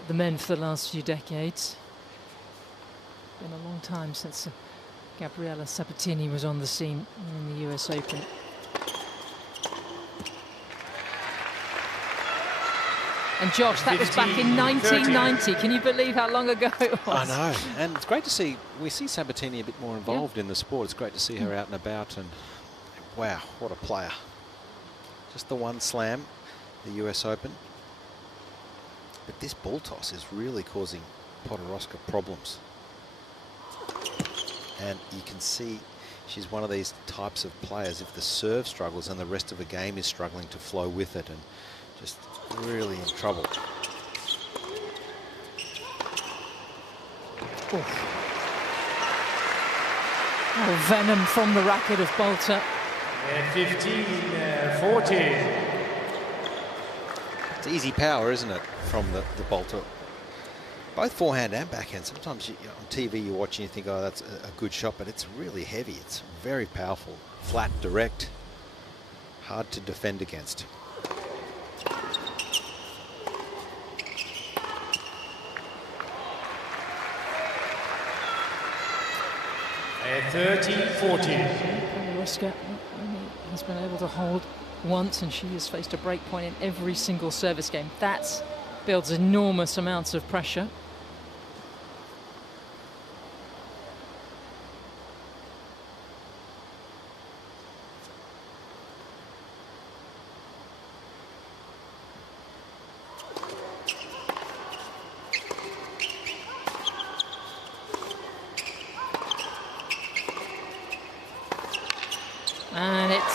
the men for the last few decades. Been a long time since Gabriela Sabatini was on the scene in the US Open. And Josh, that was back in 1990. Can you believe how long ago it was? I know, and it's great to see, we see Sabatini a bit more involved in the sport. It's great to see her out and about, and wow, what a player. Just the one slam, the US Open. But this ball toss is really causing Podoroska problems. And you can see she's one of these types of players, if the serve struggles and the rest of the game is struggling to flow with it, and just really in trouble. Oh, venom from the racket of Boulter. 15-40. It's easy power, isn't it, from the Boulter? Both forehand and backhand. Sometimes on TV you watch and you think, oh, that's a good shot, but it's really heavy. It's very powerful, flat, direct, hard to defend against. 30-40. Podoroska has been able to hold once, and she has faced a break point in every single service game. That builds enormous amounts of pressure.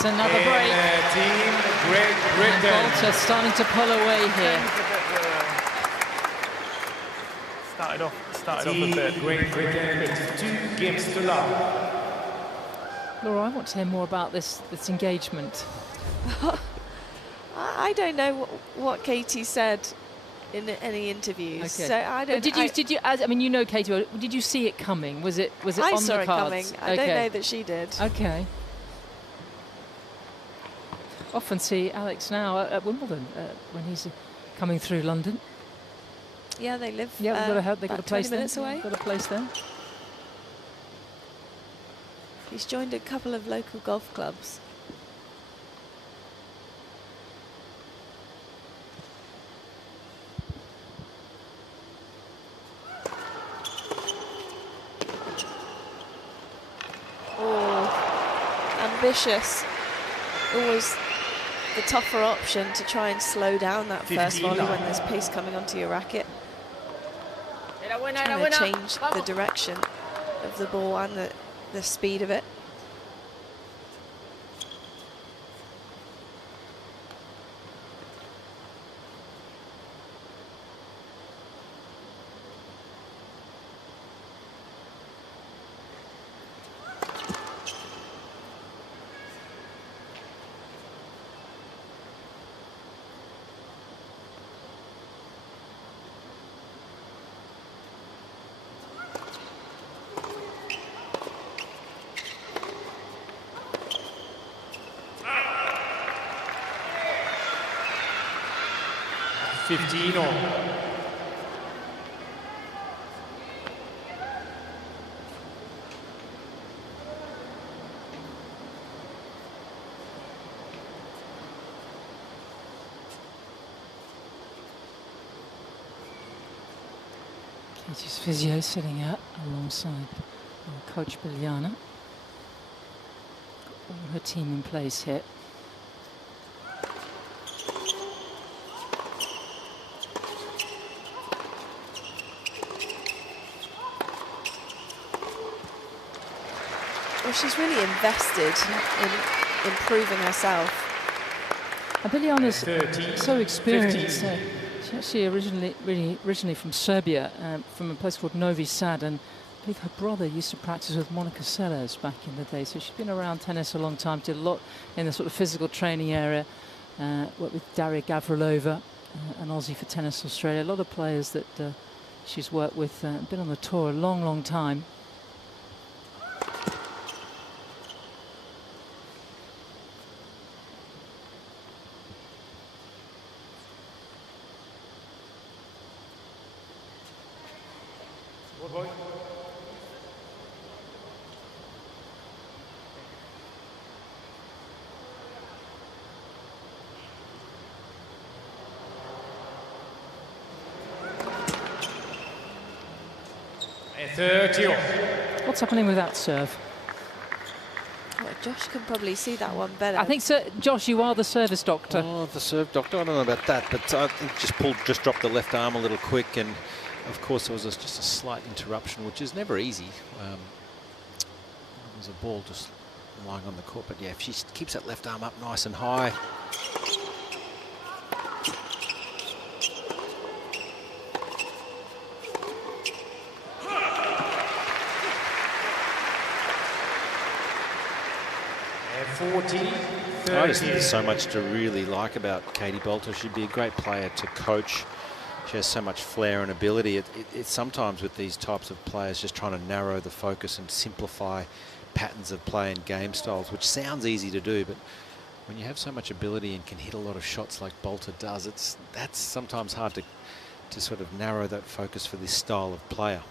It's another break. Team Great Britain. And Boulter starting to pull away here. Started off a Team bit. Great Britain with 2 games to love. Laura, I want to hear more about this engagement. I don't know what Katie said in any interviews. Okay. So I don't. Did you? I mean, you know, Katie. Did you see it coming? Was it I on saw the it cards? coming. I don't know that she did. Okay. Often see Alex now at Wimbledon when he's coming through London. Yeah, they live. Yeah, they've got a place 20 minutes there. away. Got a place there. He's joined a couple of local golf clubs. Oh, ambitious. Always the tougher option to try and slow down that first volley when there's pace coming onto your racket. Trying to change the direction of the ball and the speed of it. Katie's physio sitting out alongside Coach Biljana. Got all her team in place here. Well, she's really invested in improving herself. And Biljana's so experienced. She's actually originally from Serbia, from a place called Novi Sad, and I believe her brother used to practice with Monica Seles back in the day. So she's been around tennis a long time, did a lot in the sort of physical training area, worked with Daria Gavrilova, an Aussie for Tennis Australia. A lot of players that she's worked with, been on the tour a long, long time. What's happening with that serve? Well, Josh can probably see that one better. I think, Josh, you are the service doctor. Oh, the serve doctor. I don't know about that, but I think just dropped the left arm a little quick, and of course there was just a slight interruption, which is never easy. There's a ball just lying on the court, but yeah, if she keeps that left arm up nice and high. I just think there's so much to really like about Katie Boulter. She'd be a great player to coach. She has so much flair and ability. It's sometimes with these types of players just trying to narrow the focus and simplify patterns of play and game styles, which sounds easy to do, but when you have so much ability and can hit a lot of shots like Boulter does, that's sometimes hard to sort of narrow that focus for this style of player.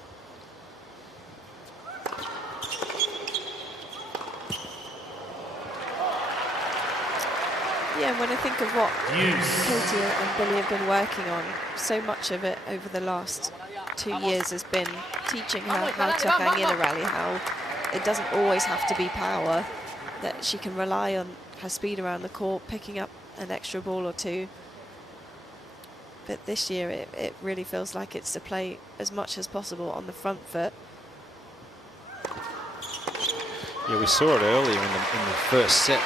Yeah, when I think of what Katie and Billy have been working on, so much of it over the last 2 years has been teaching her how to hang in a rally, how it doesn't always have to be power, that she can rely on her speed around the court, picking up an extra ball or two. But this year it really feels like it's to play as much as possible on the front foot. Yeah, we saw it earlier in the first set.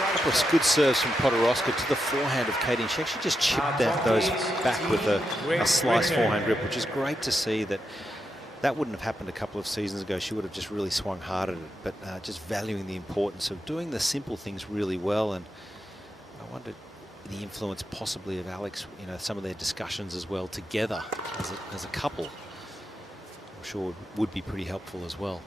couple of good serves from Podoroska to the forehand of Katie, and she actually just chipped those back with a slice forehand grip, which is great to see. That wouldn't have happened a couple of seasons ago. She would have just really swung hard at it, but just valuing the importance of doing the simple things really well. And I wonder the influence possibly of Alex, you know, some of their discussions as well together as a couple, I'm sure would be pretty helpful as well.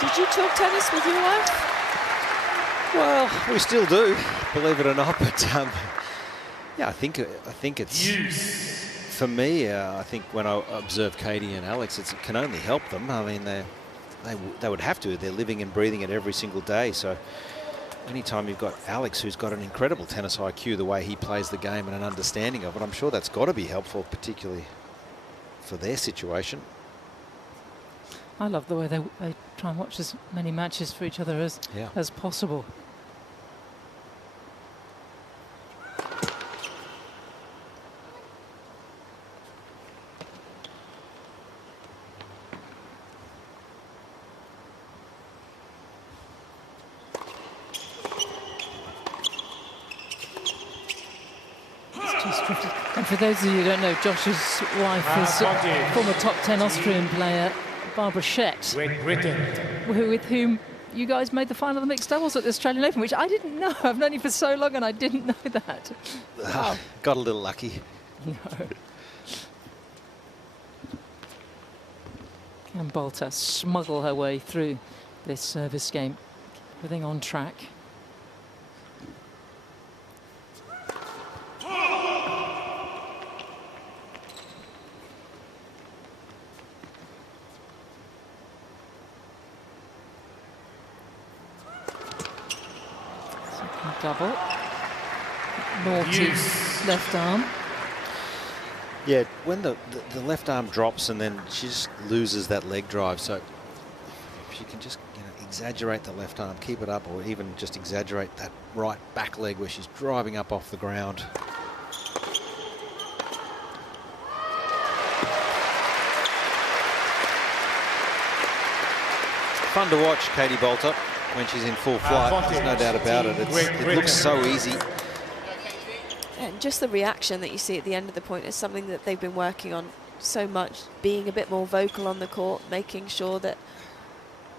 Did you talk tennis with your wife? Well, we still do, believe it or not. But yeah, I think it's for me. I think when I observe Katie and Alex, it can only help them. I mean, they would have to. They're living and breathing it every single day. So anytime you've got Alex, who's got an incredible tennis IQ, the way he plays the game and an understanding of it, I'm sure that's got to be helpful, particularly for their situation. I love the way they try and watch as many matches for each other as possible. And for those of you who don't know, Josh's wife is former top 10 Austrian player Barbara Schett, with whom you guys made the final of the mixed doubles at the Australian Open, which I didn't know. I've known you for so long and I didn't know that. Wow. Got a little lucky. No. Can Boulter smuggle her way through this service game? Everything on track. Double. Naughty left arm. Yeah, when the left arm drops and then she just loses that leg drive. So if she can just exaggerate the left arm, keep it up, or even just exaggerate that right back leg where she's driving up off the ground. Fun to watch, Katie Boulter, when she's in full flight. There's no doubt about it. It looks so easy. And just the reaction that you see at the end of the point is something that they've been working on so much, being a bit more vocal on the court, making sure that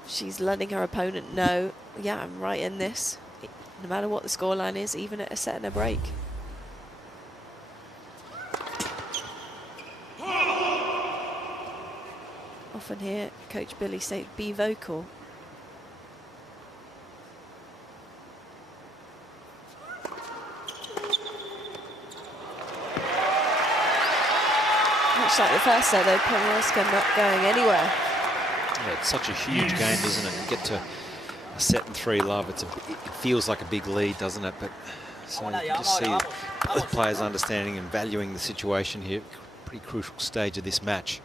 she's letting her opponent know, yeah, I'm right in this, no matter what the scoreline is, even at a set and a break. Often hear Coach Billy say, be vocal. Much like the first set, though, Podoroska not going anywhere. Yeah, it's such a huge game, isn't it? You get to a set and 3 love. It feels like a big lead, doesn't it? But so you can just see both players understanding and valuing the situation here. Pretty crucial stage of this match.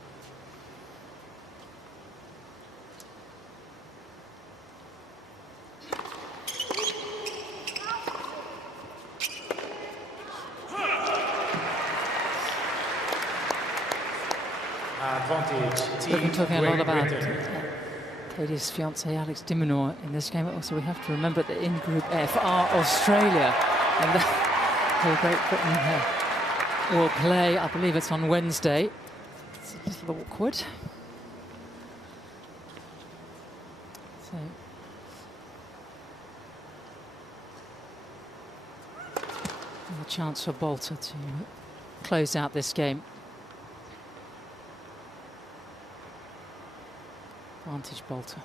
We've been talking a lot about Katie's fiancé Alex de Minaur in this game. Also, we have to remember that in Group F are Australia and Great Britain will play. I believe it's on Wednesday. It's a little awkward. So. A chance for Boulter to close out this game. Advantage Boulter.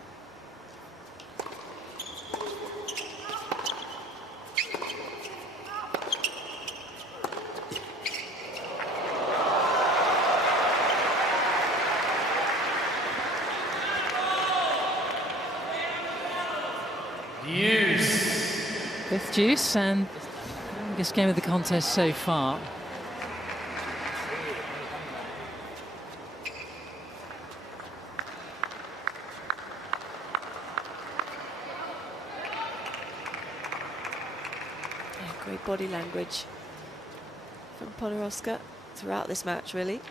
Fifth deuce and biggest game of the contest so far. good body language from Podoroska throughout this match, really.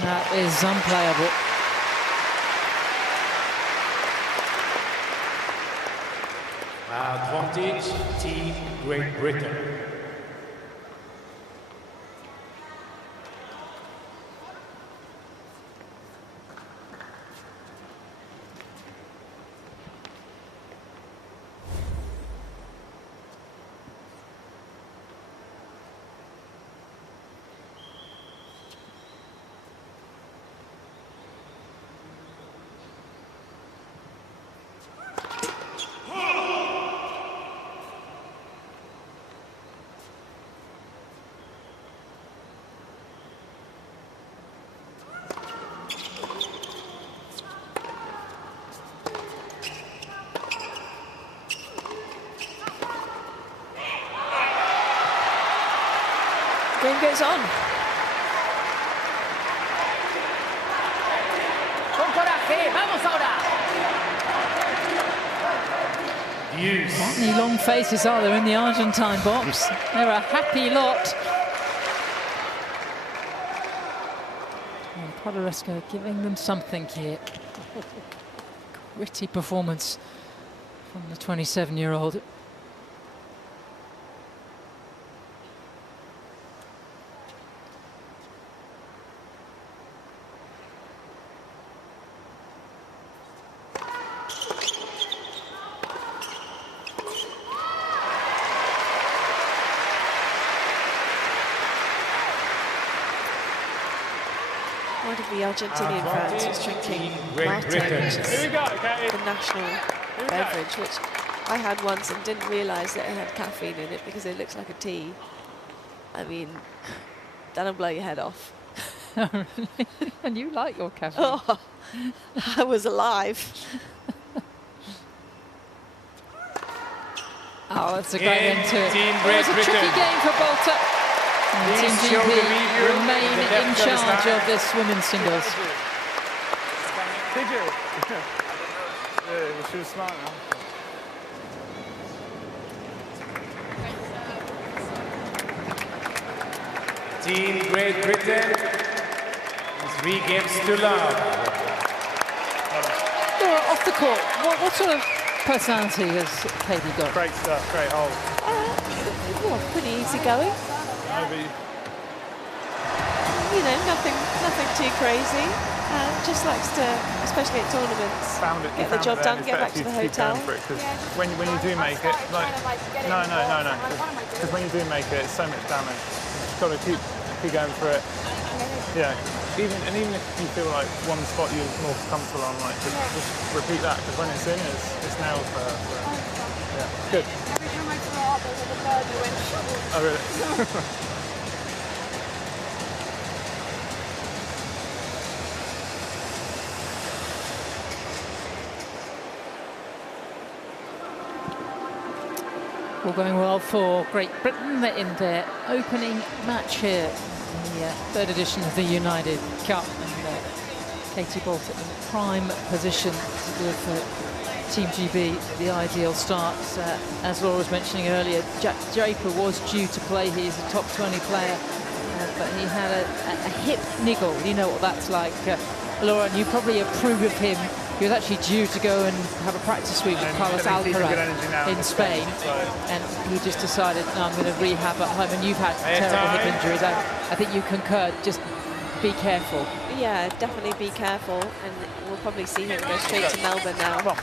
That is unplayable. Advantage, Team Great Britain. Game goes on. Con coraje, vamos ahora. How many long faces are there in the Argentine box? They're a happy lot. And Podoroska giving them something here. Gritty performance from the 27-year-old. One of the Argentinian fans was drinking mate, which is the national beverage, which I had once and didn't realise that it had caffeine in it because it looks like a tea. I mean, that'll blow your head off. And you like your caffeine? Oh, I was alive. Oh, that's a great end to it. It was a tricky game for Boulter. And Team GB remain in charge of this women's singles. Did you? Yeah, she was smart now. Team Great Britain, 3 games to love. Laura, off the court, what sort of personality has Katie got? Great stuff, great hold. Well, pretty easy going. Maybe. You know, nothing too crazy. Just likes to, especially at tournaments, get the job done, get back to the hotel. Because when you do make it, like, no. Because when you do make it, it's so much damage. You've got to keep going for it. Yeah. Even if you feel like one spot you're more comfortable on, like just repeat that. Because when it's in, it's nailed for her. So, yeah, good. Every time I throw up, there's a bird you win. Oh really? All going well for Great Britain in their opening match here in the third edition of the United Cup. And Katie Boulter in prime position to give Team GB the ideal start. As Laura was mentioning earlier, Jack Draper was due to play. He's a top 20 player, but he had a hip niggle. You know what that's like, Laura, and you probably approve of him. He was actually due to go and have a practice week with Carlos Alcaraz in Spain, and he just decided, no, I'm going to rehab at home. And you've had terrible hip injuries. I think you concur. Just be careful. Yeah, definitely be careful, and we'll probably see him go straight to Melbourne now.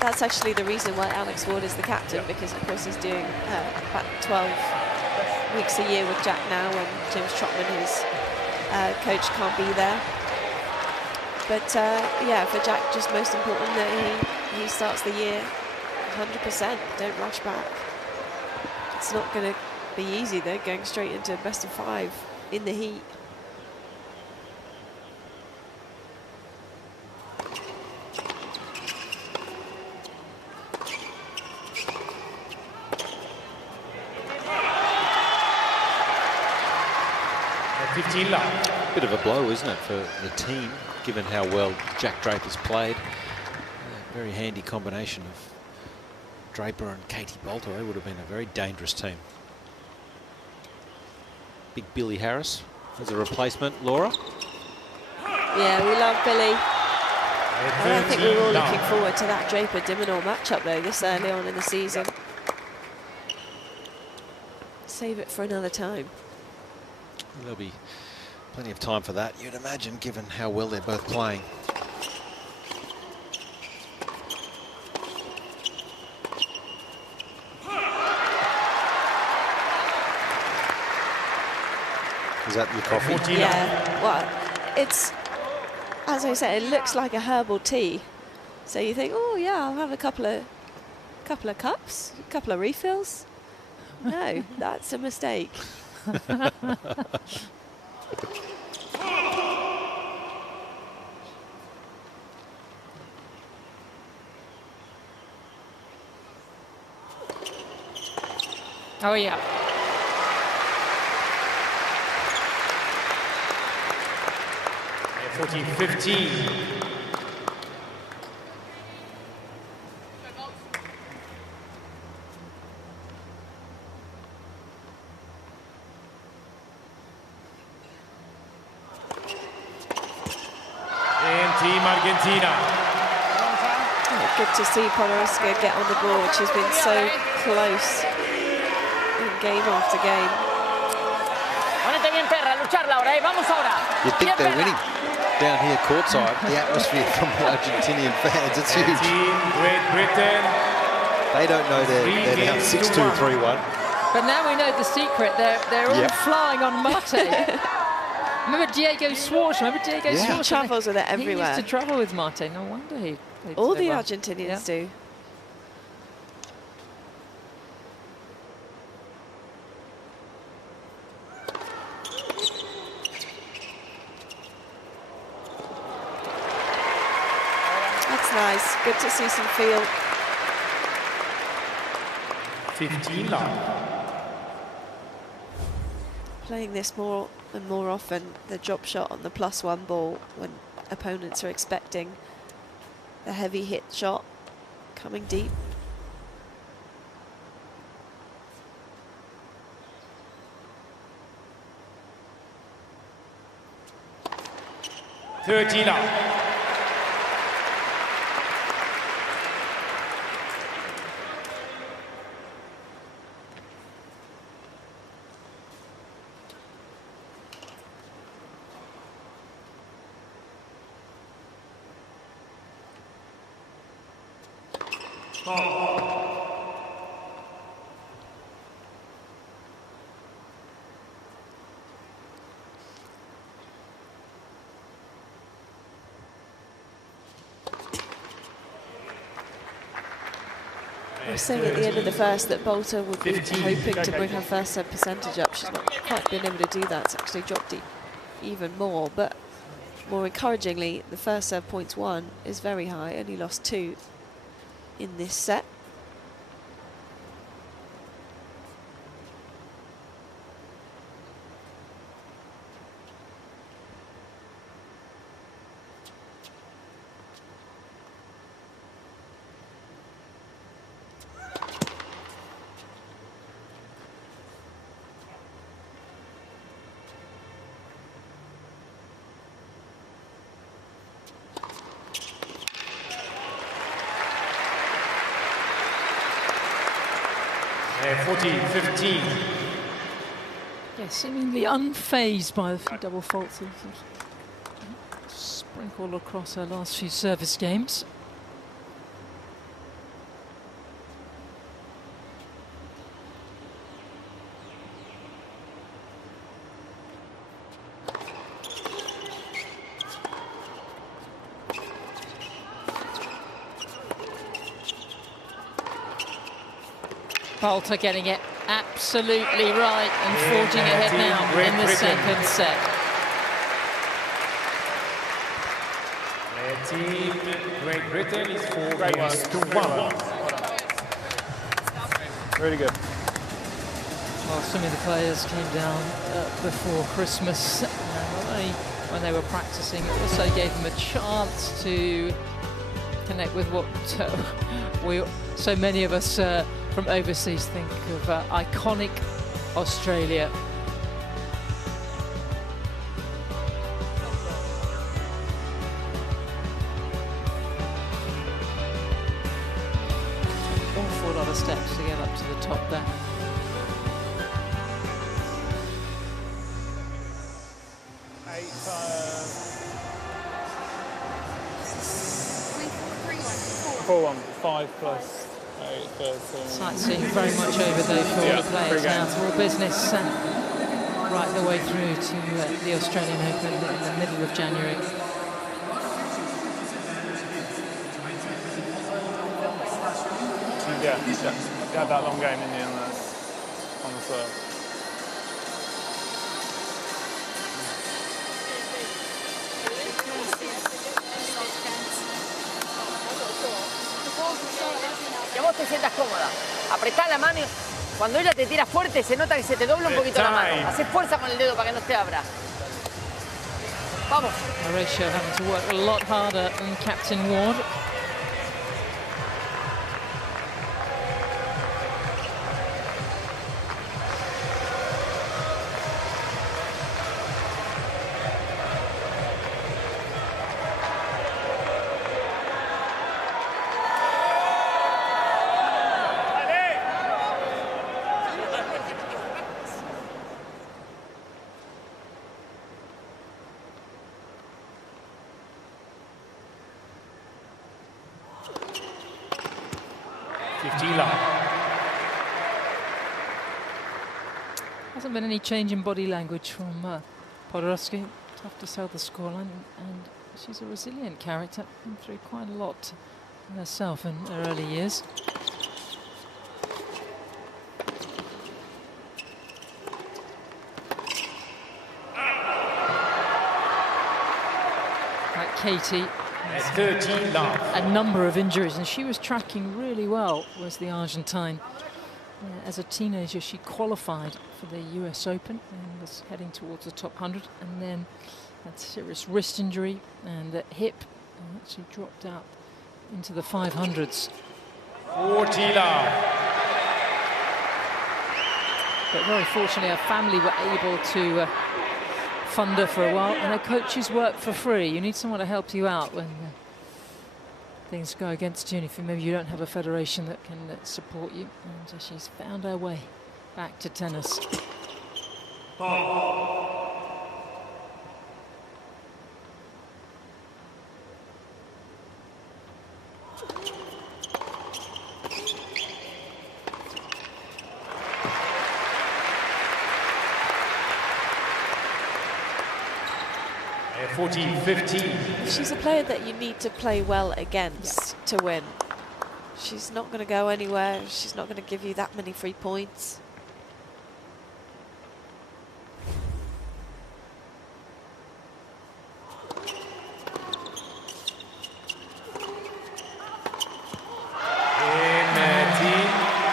That's actually the reason why Alex Ward is the captain, because of course he's doing about 12 weeks a year with Jack now, when James Trotman, his coach, can't be there. But yeah, for Jack, just most important that he starts the year 100%. Don't rush back. It's not going to be easy though, going straight into best of 5 in the heat. At 15 love. Bit of a blow, isn't it, for the team, given how well Jack Draper's played. A very handy combination of Draper and Katie Boulter. They would have been a very dangerous team. Big Billy Harris as a replacement. Laura? Yeah, we love Billy. And I think we were all looking forward to that Draper-Dimonor matchup, though, this early on in the season. Save it for another time. There'll be plenty of time for that, you'd imagine, given how well they're both playing. Is that your coffee? Yeah, well, it's, as I said, it looks like a herbal tea. So you think, oh yeah, I'll have a couple of cups, a couple of refills. No, that's a mistake. Oh yeah. 14-15. And Team Argentina. Oh, good to see Podoroska get on the board. She's been so close in game after game. Ponete bien perra, lucharla ahora, vamos ahora. You think they're winning down here courtside. The atmosphere from the Argentinian fans, it's huge. Team Great Britain. They don't know they're down 6-2, 3-1. But now we know the secret. They're all flying on Mate. Remember Diego Schwartz? He travels with it everywhere. He used to travel with Mate. No wonder he played All so the well. Argentinians do. That's nice. Good to see some feel. 15 love. Playing this more and more often, the drop shot on the +1 ball when opponents are expecting the heavy hit shot coming deep. Thirteen. I was saying at the end of the first that Boulter would be hoping to bring her first serve percentage up. She's not quite been able to do that. It's actually dropped even more. But more encouragingly, the first serve points won is very high. Only lost 2 in this set. Yeah, 14-15. Yeah, seemingly unfazed by the few double faults sprinkled across her last few service games. Boulter getting it absolutely right and forging ahead now in the second set. Team Great Britain is 4-1. Really good. Well, some of the players came down before Christmas. They when they were practicing. It also gave them a chance to connect with what so many of us from overseas think of iconic Australia. Awful lot of steps to get up to the top there. Four 5 plus 8, 13. Sightseeing very much over though for the players now. It's all business right the way through to the Australian Open in the middle of January. Yeah, you had that long game in the on the serve. Que vos te sientas cómoda. Apretá la mano y cuando ella te tira fuerte se nota que se te dobla un poquito la mano. Hacé fuerza con el dedo para que no te abra. Vamos. Horatio having to work a lot harder than Captain Ward. Hasn't been any change in body language from Podorowski. Tough to sell the scoreline, and she's a resilient character. Been through quite a lot herself in her early years. Like Katie, a number of injuries, and she was tracking really well, was the Argentine. As a teenager, she qualified for the US Open and was heading towards the top 100, and then had serious wrist injury and a hip, and actually dropped out into the 500s. But very fortunately, her family were able to fund her for a while, and her coaches work for free. You need someone to help you out when things go against you, and if maybe you don't have a federation that can support you. And she's found her way back to tennis. Yeah, 14-15. She's a player that you need to play well against to win. She's not going to go anywhere. She's not going to give you that many free points.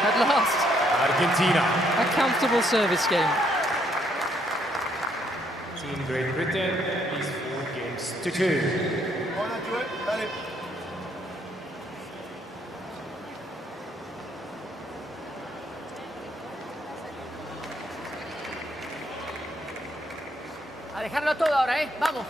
At last, Argentina. a comfortable service game. Team Great Britain is 4 games to 2. A dejarlo todo ahora, ¿eh? Vamos.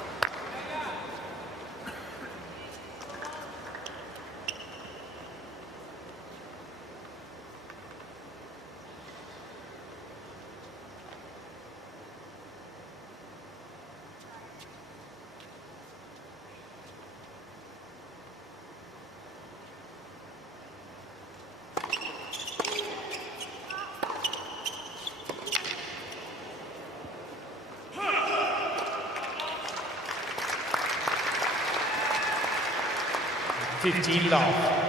$15 love.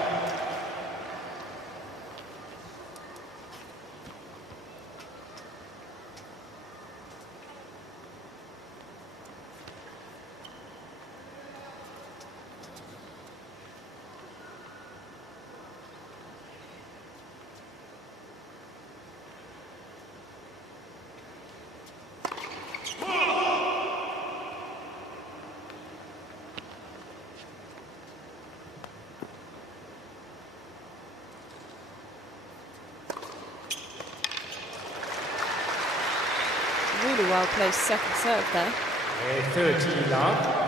really well placed second serve there. 30 love.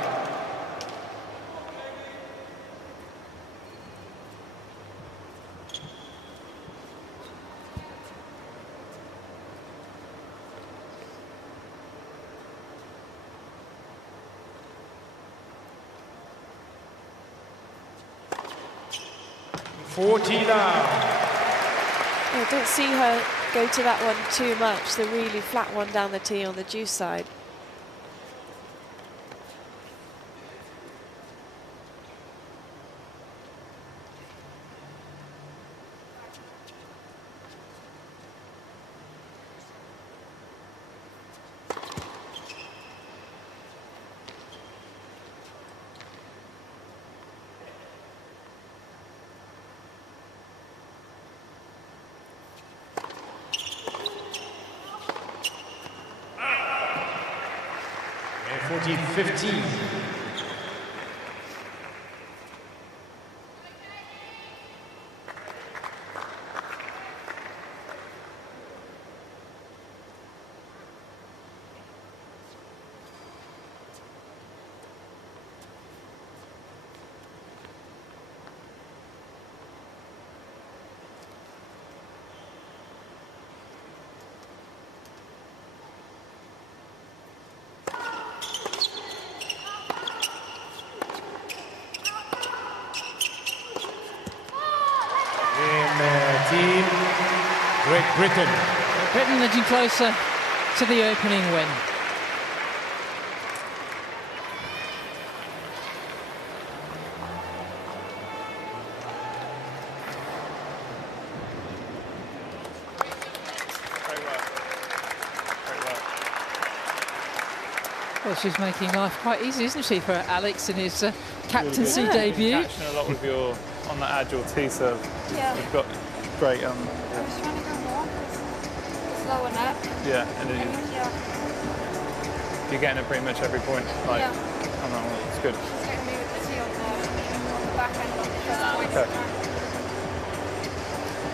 I don't see her go to that one too much, the really flat one down the tee on the deuce side. And 14-15. Team Great Britain. Britain edging closer to the opening win. Well, she's making life quite easy, isn't she, for Alex in his captaincy debut? Catching a lot with your on the agile tee serve. Yeah. You've got great. I was trying to go more because it's lower net. Yeah, and then you're getting it pretty much every point. Like, Yeah. on that one. It's good. It's getting me with the tee on the back end of the first point.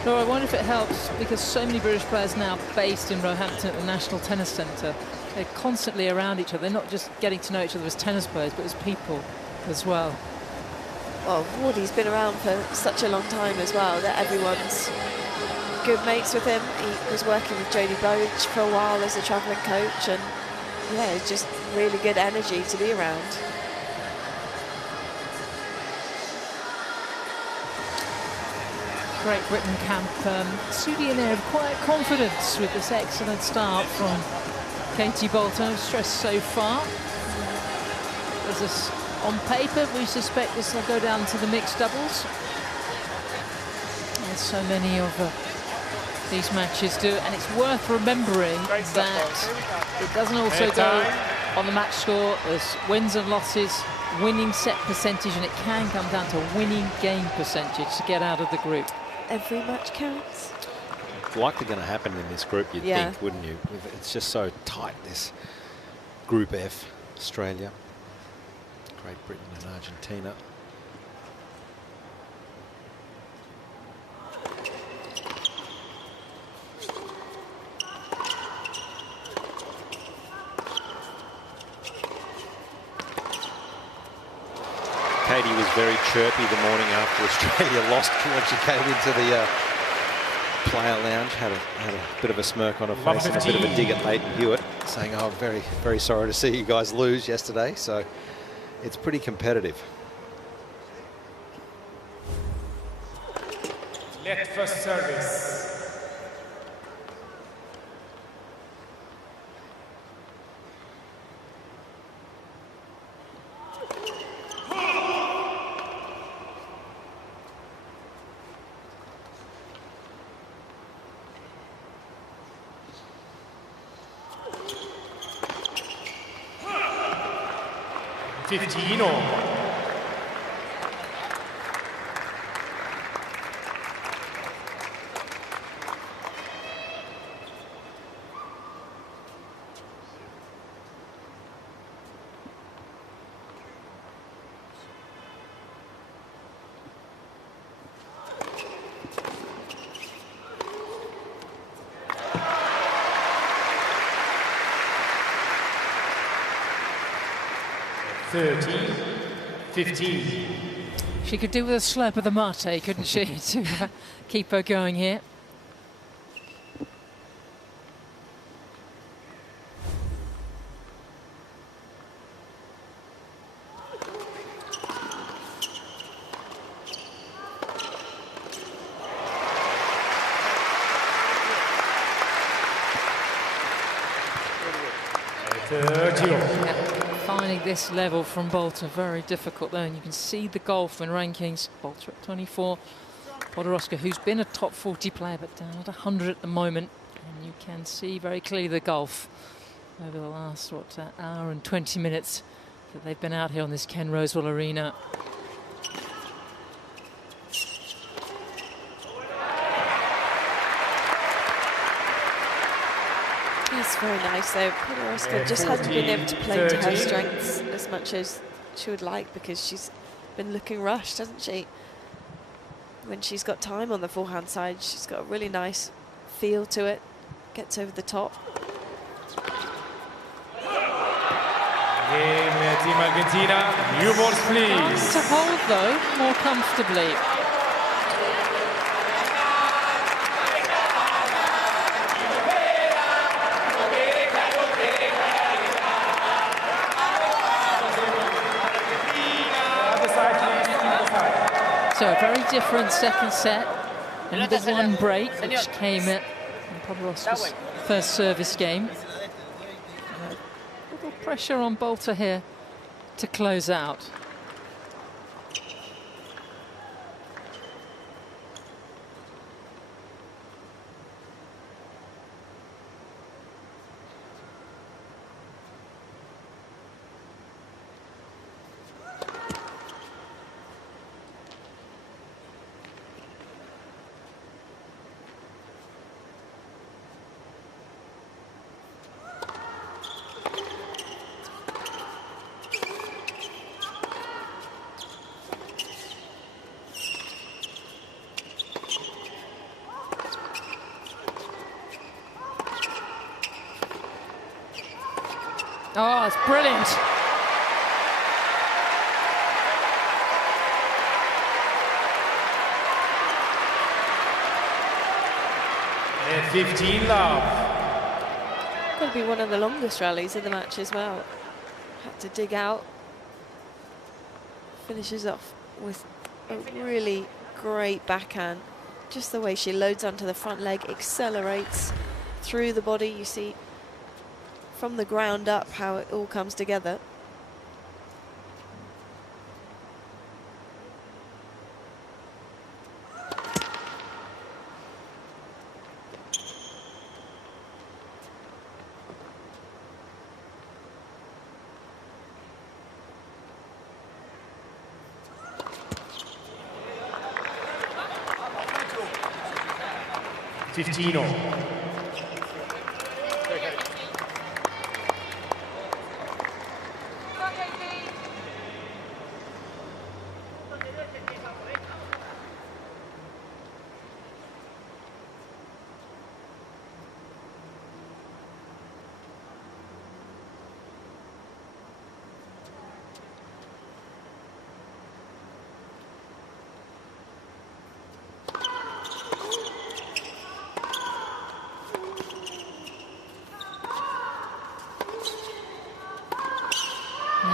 Laura, I wonder if it helps because so many British players now based in Roehampton at the National Tennis Centre. They're constantly around each other. They're not just getting to know each other as tennis players, but as people as well. Well, Wardy's been around for such a long time as well that everyone's good mates with him. He was working with Jodie Boge for a while as a travelling coach, and yeah, it's just really good energy to be around. Great Britain camp, Sudi and air of quiet confidence with this excellent start from Katie Boulter. Stressed so far. There's this on paper, we suspect this will go down to the mixed doubles. As so many of these matches do, and it's worth remembering that it doesn't also go on the match score. There's wins and losses, winning set percentage, and it can come down to winning game percentage to get out of the group. Every match counts. It's likely going to happen in this group, you'd think, wouldn't you? It's just so tight, this Group F, Australia, Great Britain and Argentina. Katie was very chirpy the morning after Australia lost when she came into the player lounge, had a bit of a smirk on her face and a bit of a dig at Leighton Hewitt, saying, "Oh, very, very sorry to see you guys lose yesterday." So it's pretty competitive. Let first service. 30-15. She could do with a slurp of the mate, couldn't she, to keep her going here. Finding this level from Boulter very difficult though, and you can see the gulf in rankings. Boulter at 24, Podoroska, who's been a top 40 player but down at 100 at the moment, and you can see very clearly the gulf over the last hour and 20 minutes that they've been out here on this Ken Rosewell Arena. It's very nice though. Podoroska just hasn't been able to play to her strengths as much as she would like, because she's been looking rushed, hasn't she? When she's got time on the forehand side, she's got a really nice feel to it, gets over the top. Game Team Argentina, new balls please. To hold though, more comfortably. So a very different second set, and the one break which came in Podoroska's first service game. A little pressure on Boulter here to close out. Oh, it's brilliant. And 15 love. Got to be one of the longest rallies of the match as well. Had to dig out. Finishes off with a really great backhand. Just the way she loads onto the front leg, accelerates through the body. You see from the ground up how it all comes together.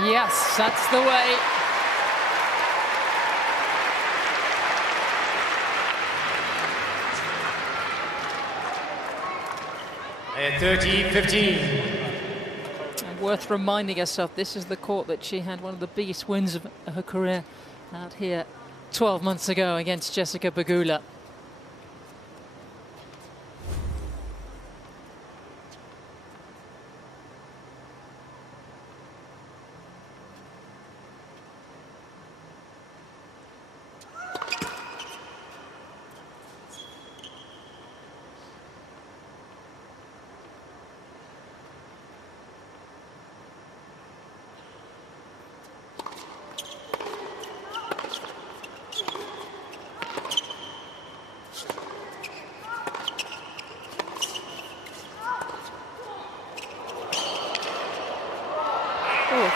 Yes, that's the way. And 13-15. And worth reminding herself, this is the court that she had one of the biggest wins of her career out here 12 months ago against Jessica Pegula.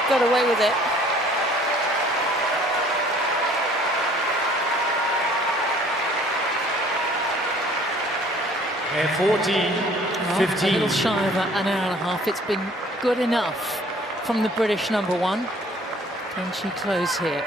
Got away with it. And 14, A 15. little shy of an hour and a half. It's been good enough from the British number one. Can she close here?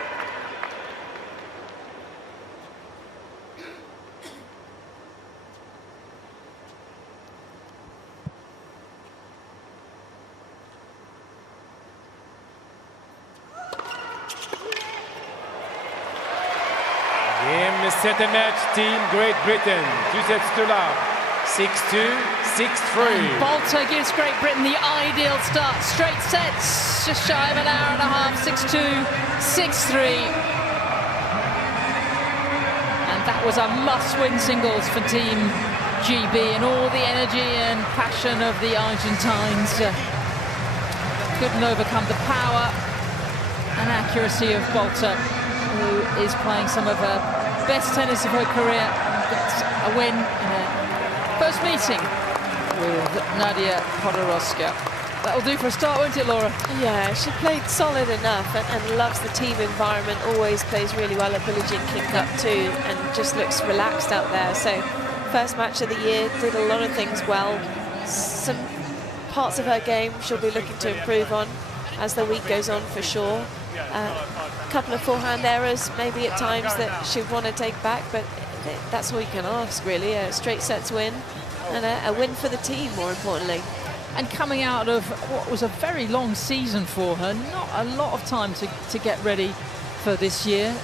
Game set and match, Team Great Britain. 2 sets to love. 6-2, 6-3. Boulter gives Great Britain the ideal start. Straight sets, just shy of an hour and a half. 6-2, 6-3. And that was a must-win singles for Team GB, and all the energy and passion of the Argentines couldn't overcome the power and accuracy of Boulter, who is playing some of her best tennis of her career. It's a win in her first meeting with Nadia Podoroska. That'll do for a start, won't it, Laura? Yeah, she played solid enough and loves the team environment, always plays really well at Billie Jean King Cup too, and just looks relaxed out there. So first match of the year, did a lot of things well. Some parts of her game she'll be looking to improve on as the week goes on for sure. A couple of forehand errors maybe at times that she'd want to take back, but that's all you can ask really. A straight sets win and a win for the team, more importantly. And coming out of what was a very long season for her, not a lot of time to get ready for this year,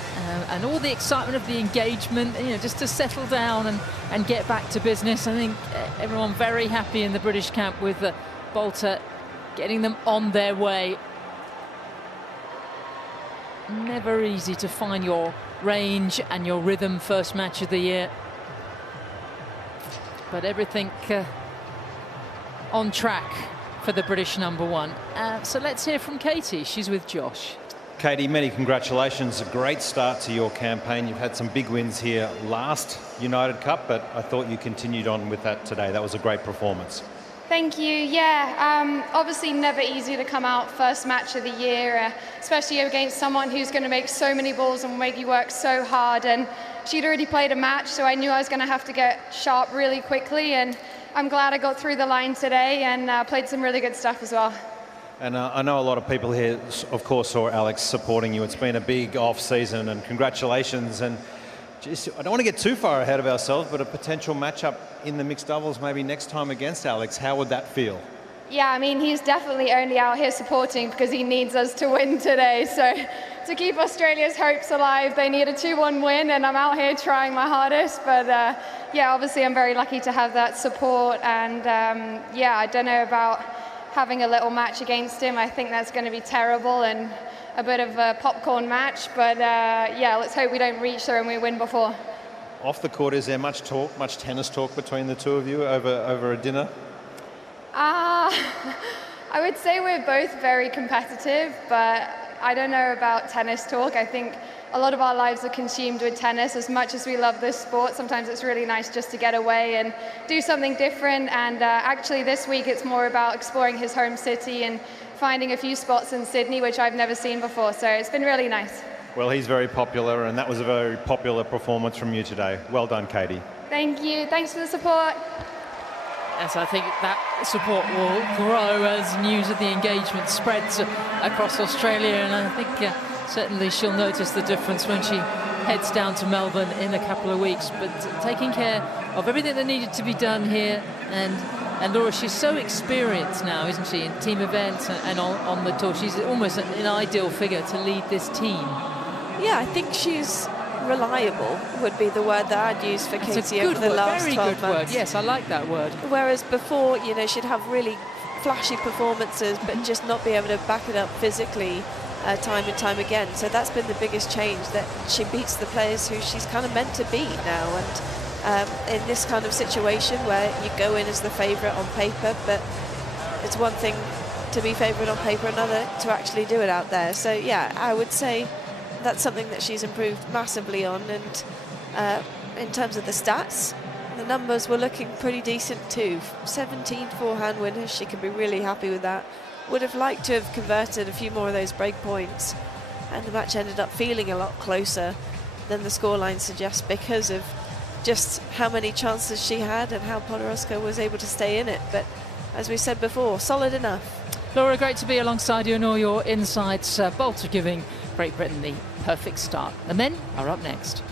and all the excitement of the engagement, you know, just to settle down and get back to business. I think everyone very happy in the British camp with Boulter getting them on their way. Never easy to find your range and your rhythm first match of the year, but everything on track for the British number one. So let's hear from Katie. She's with Josh. Katie, many congratulations. A great start to your campaign. You've had some big wins here last United Cup, but I thought you continued on with that today. That was a great performance. Thank you. Yeah, obviously never easy to come out first match of the year, especially against someone who's going to make so many balls and make you work so hard. And she'd already played a match, so I knew I was going to have to get sharp really quickly. And I'm glad I got through the line today and played some really good stuff as well. And I know a lot of people here, of course, saw Alex supporting you. It's been a big off-season, and congratulations. And just, I don't want to get too far ahead of ourselves, but a potential matchup in the mixed doubles maybe next time against Alex. How would that feel? Yeah, I mean, he's definitely only out here supporting because he needs us to win today. So to keep Australia's hopes alive, they need a 2-1 win, and I'm out here trying my hardest. But yeah, obviously I'm very lucky to have that support. And yeah, I don't know about having a little match against him. I think that's going to be terrible and a bit of a popcorn match. But yeah, let's hope we don't reach there and we win before. Off the court, is there much talk, much tennis talk between the two of you over a dinner? I would say we're both very competitive, but I don't know about tennis talk. I think a lot of our lives are consumed with tennis. As much as we love this sport, sometimes it's really nice just to get away and do something different. And actually this week it's more about exploring his home city and finding a few spots in Sydney, which I've never seen before. So it's been really nice. Well, he's very popular, and that was a very popular performance from you today. Well done, Katie. Thank you. Thanks for the support. Yes, I think that support will grow as news of the engagement spreads across Australia, and I think certainly she'll notice the difference when she heads down to Melbourne in a couple of weeks. But taking care of everything that needed to be done here, and Laura, she's so experienced now, isn't she, in team events and on the tour. She's almost an ideal figure to lead this team. Yeah, I think she's reliable would be the word that I'd use for Katie over the last 12 months. Very good word. Yes, I like that word. Whereas before, you know, she'd have really flashy performances, but just not be able to back it up physically time and time again. So that's been the biggest change, that she beats the players who she's kind of meant to beat now. And in this kind of situation where you go in as the favourite on paper, but it's one thing to be favourite on paper, another to actually do it out there. So yeah, I would say that's something that she's improved massively on. And in terms of the stats, the numbers were looking pretty decent too. 17 forehand winners, she can be really happy with that. Would have liked to have converted a few more of those break points, and the match ended up feeling a lot closer than the scoreline suggests because of just how many chances she had and how Podoroska was able to stay in it. But as we said before, solid enough. Laura, great to be alongside you and all your insights. Boulter giving Great Britain the perfect start. The men are up next.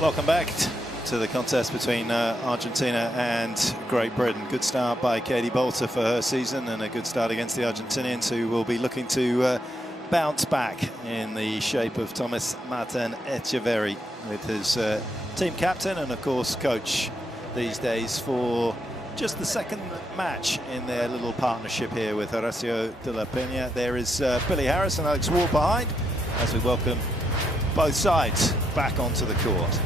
Welcome back to the contest between Argentina and Great Britain. Good start by Katie Boulter for her season, and a good start against the Argentinians, who will be looking to bounce back in the shape of Thomas Martin Etcheverry, with his team captain and of course coach these days for just the second match in their little partnership here with Horacio de la Peña. There is Billy Harris and Alex Ward behind as we welcome both sides back onto the court.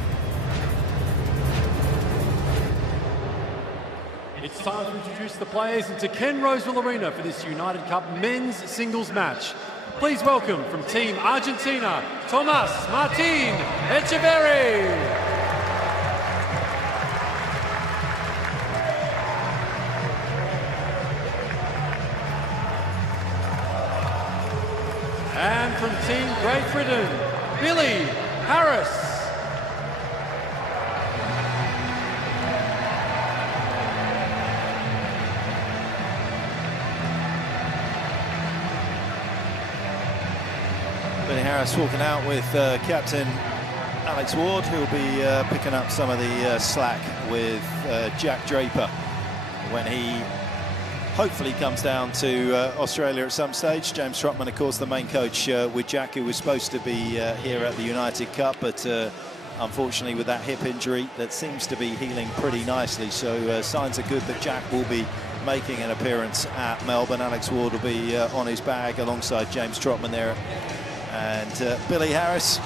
It's time to introduce the players into Ken Rosewell Arena for this United Cup men's singles match. Please welcome from Team Argentina, Thomas Martin Etcheverry. And from Team Great Britain, Billy Harris. Billy Harris walking out with captain Alex Ward, who will be picking up some of the slack with Jack Draper when he hopefully comes down to Australia at some stage. James Trotman, of course, the main coach with Jack, who was supposed to be here at the United Cup, but unfortunately with that hip injury that seems to be healing pretty nicely. So signs are good that Jack will be making an appearance at Melbourne. Alex Ward will be on his bag alongside James Trotman there. And Billy Harris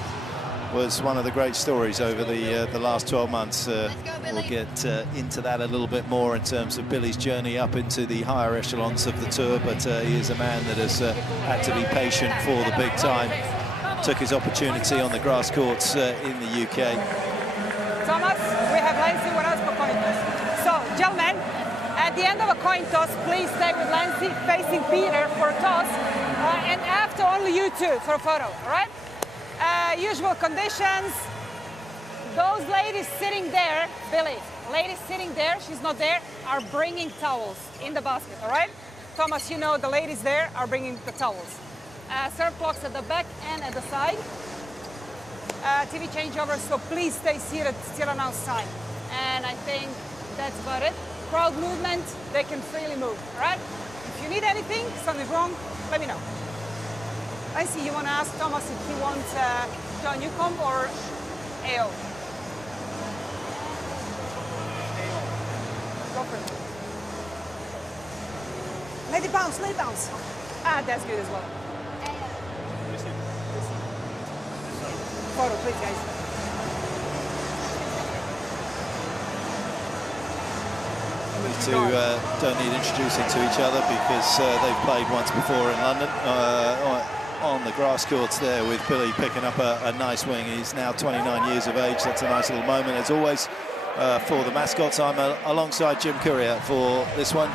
was one of the great stories over the last 12 months. We'll get into that a little bit more in terms of Billy's journey up into the higher echelons of the tour, but he is a man that has had to be patient for the big time. Took his opportunity on the grass courts in the UK. Thomas, we have Lancy with us for coin toss. So, gentlemen, at the end of a coin toss, please stay with Lancy facing Peter for a toss, and after only you two for a photo, all right? Usual conditions. Those ladies sitting there, Billy, ladies sitting there, she's not there, are bringing towels in the basket, all right? Thomas, you know the ladies there are bringing the towels. Serve clocks at the back and at the side. TV changeover, so please stay seated on our side. And I think that's about it. Crowd movement, they can freely move, all right? If you need anything, something's wrong, let me know. I see you want to ask Thomas if he wants John Newcomb or AO. Go for it. Let it bounce, let it bounce. Ah, that's good as well. Photo, please, guys. These two don't need introducing to each other because they've played once before in London on the grass courts there, with Billy picking up a nice wing. He's now 29 years of age. That's a nice little moment, as always, for the mascots. I'm alongside Jim Courier for this one.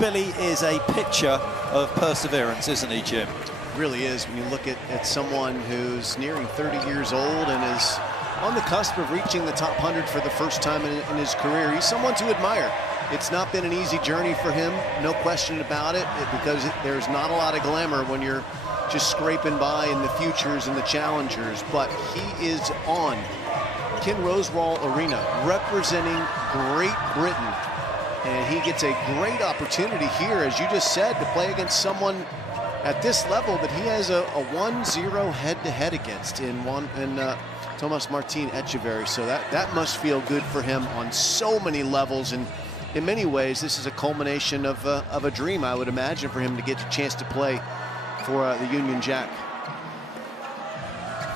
Billy is a picture of perseverance, isn't he, Jim? Really is. When you look at someone who's nearing 30 years old and is on the cusp of reaching the top 100 for the first time in his career, he's someone to admire. It's not been an easy journey for him, no question about it, because there's not a lot of glamour when you're just scraping by in the futures and the challengers, but he is on Ken Rosewell Arena representing Great Britain, and he gets a great opportunity here, as you just said, to play against someone at this level that he has a 1-0 head-to-head against in Thomas Martin Etcheverry. So that must feel good for him on so many levels, and in many ways this is a culmination of a dream, I would imagine, for him to get a chance to play for the Union Jack.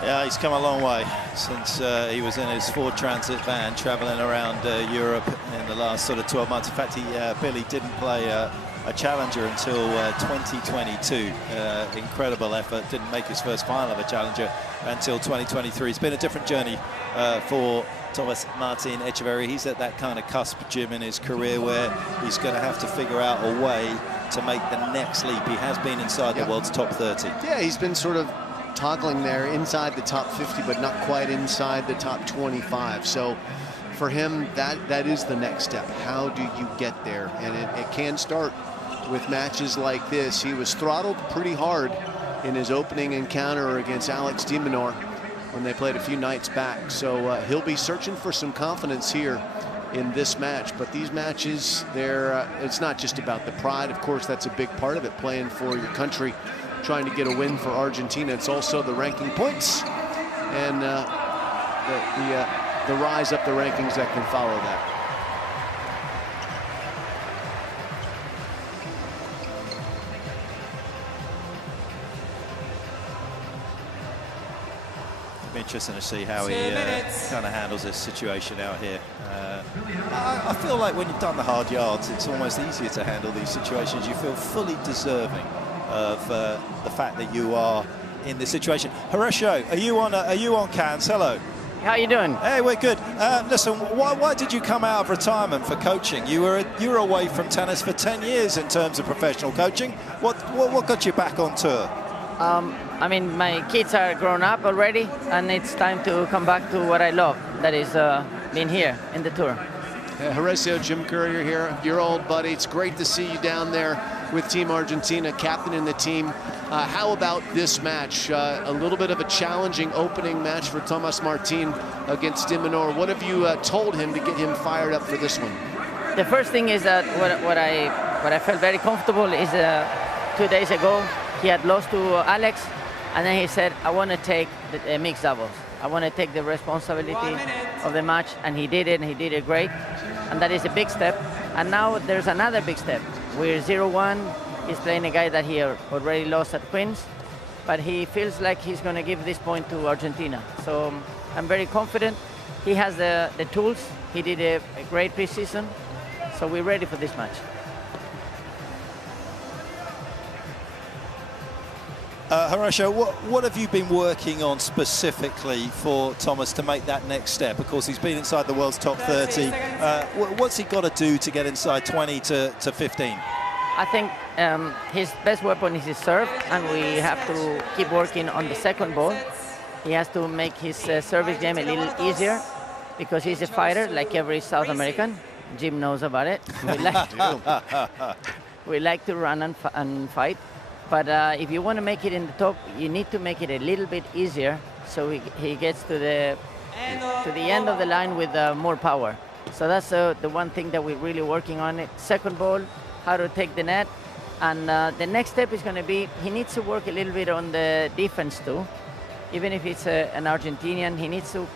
Yeah, he's come a long way since he was in his Ford Transit van traveling around Europe in the last sort of 12 months. In fact, Billy didn't play a challenger until 2022. Incredible effort. Didn't make his first final of a challenger until 2023. It's been a different journey for Thomas Martin Etcheverry. He's at that kind of cusp, Jim, in his career where he's going to have to figure out a way to make the next leap. He has been inside the world's top 30. Yeah, he's been sort of toggling there inside the top 50, but not quite inside the top 25. So for him, that is the next step. How do you get there? And it can start with matches like this. He was throttled pretty hard in his opening encounter against Alex de Minaur, when they played a few nights back. So he'll be searching for some confidence here in this match. But these matches, it's not just about the pride. Of course, that's a big part of it, playing for your country, trying to get a win for Argentina. It's also the ranking points and the rise up the rankings that can follow that. Interesting to see how he kind of handles this situation out here. I feel like when you've done the hard yards, it's almost easier to handle these situations. You feel fully deserving of the fact that you are in this situation. Horatio, are you on cans? Hello. How you doing? Hey, we're good. Listen, why did you come out of retirement for coaching? You were away from tennis for 10 years in terms of professional coaching. What got you back on tour? I mean, my kids are grown up already, and it's time to come back to what I love, that is being here in the tour. Horacio, Jim Courier here, your old buddy. It's great to see you down there with Team Argentina, captaining the team. How about this match? A little bit of a challenging opening match for Tomás Martín against de Minaur. What have you told him to get him fired up for this one? The first thing is that what I felt very comfortable is 2 days ago he had lost to Alex, and then he said, I want to take the mixed doubles. I want to take the responsibility of the match, and he did it, and he did it great. And that is a big step. And now there's another big step. We're 0-1. He's playing a guy that he already lost at Queens, but he feels like he's going to give this point to Argentina. So I'm very confident. He has the tools. He did a great preseason. So we're ready for this match. Horatio, what have you been working on specifically for Thomas to make that next step? Of course, he's been inside the world's top 30. What's he got to do to get inside 20 to 15? I think his best weapon is his serve, and we have to keep working on the second ball. He has to make his service game a little easier, because he's a fighter like every South American. Jim knows about it. We like to run and fight. But if you want to make it in the top, you need to make it a little bit easier, so he gets to the end of the line with more power. So that's the one thing that we're really working on. Second ball, how to take the net. And the next step is going to be, he needs to work a little bit on the defense too. Even if it's an Argentinian, he needs to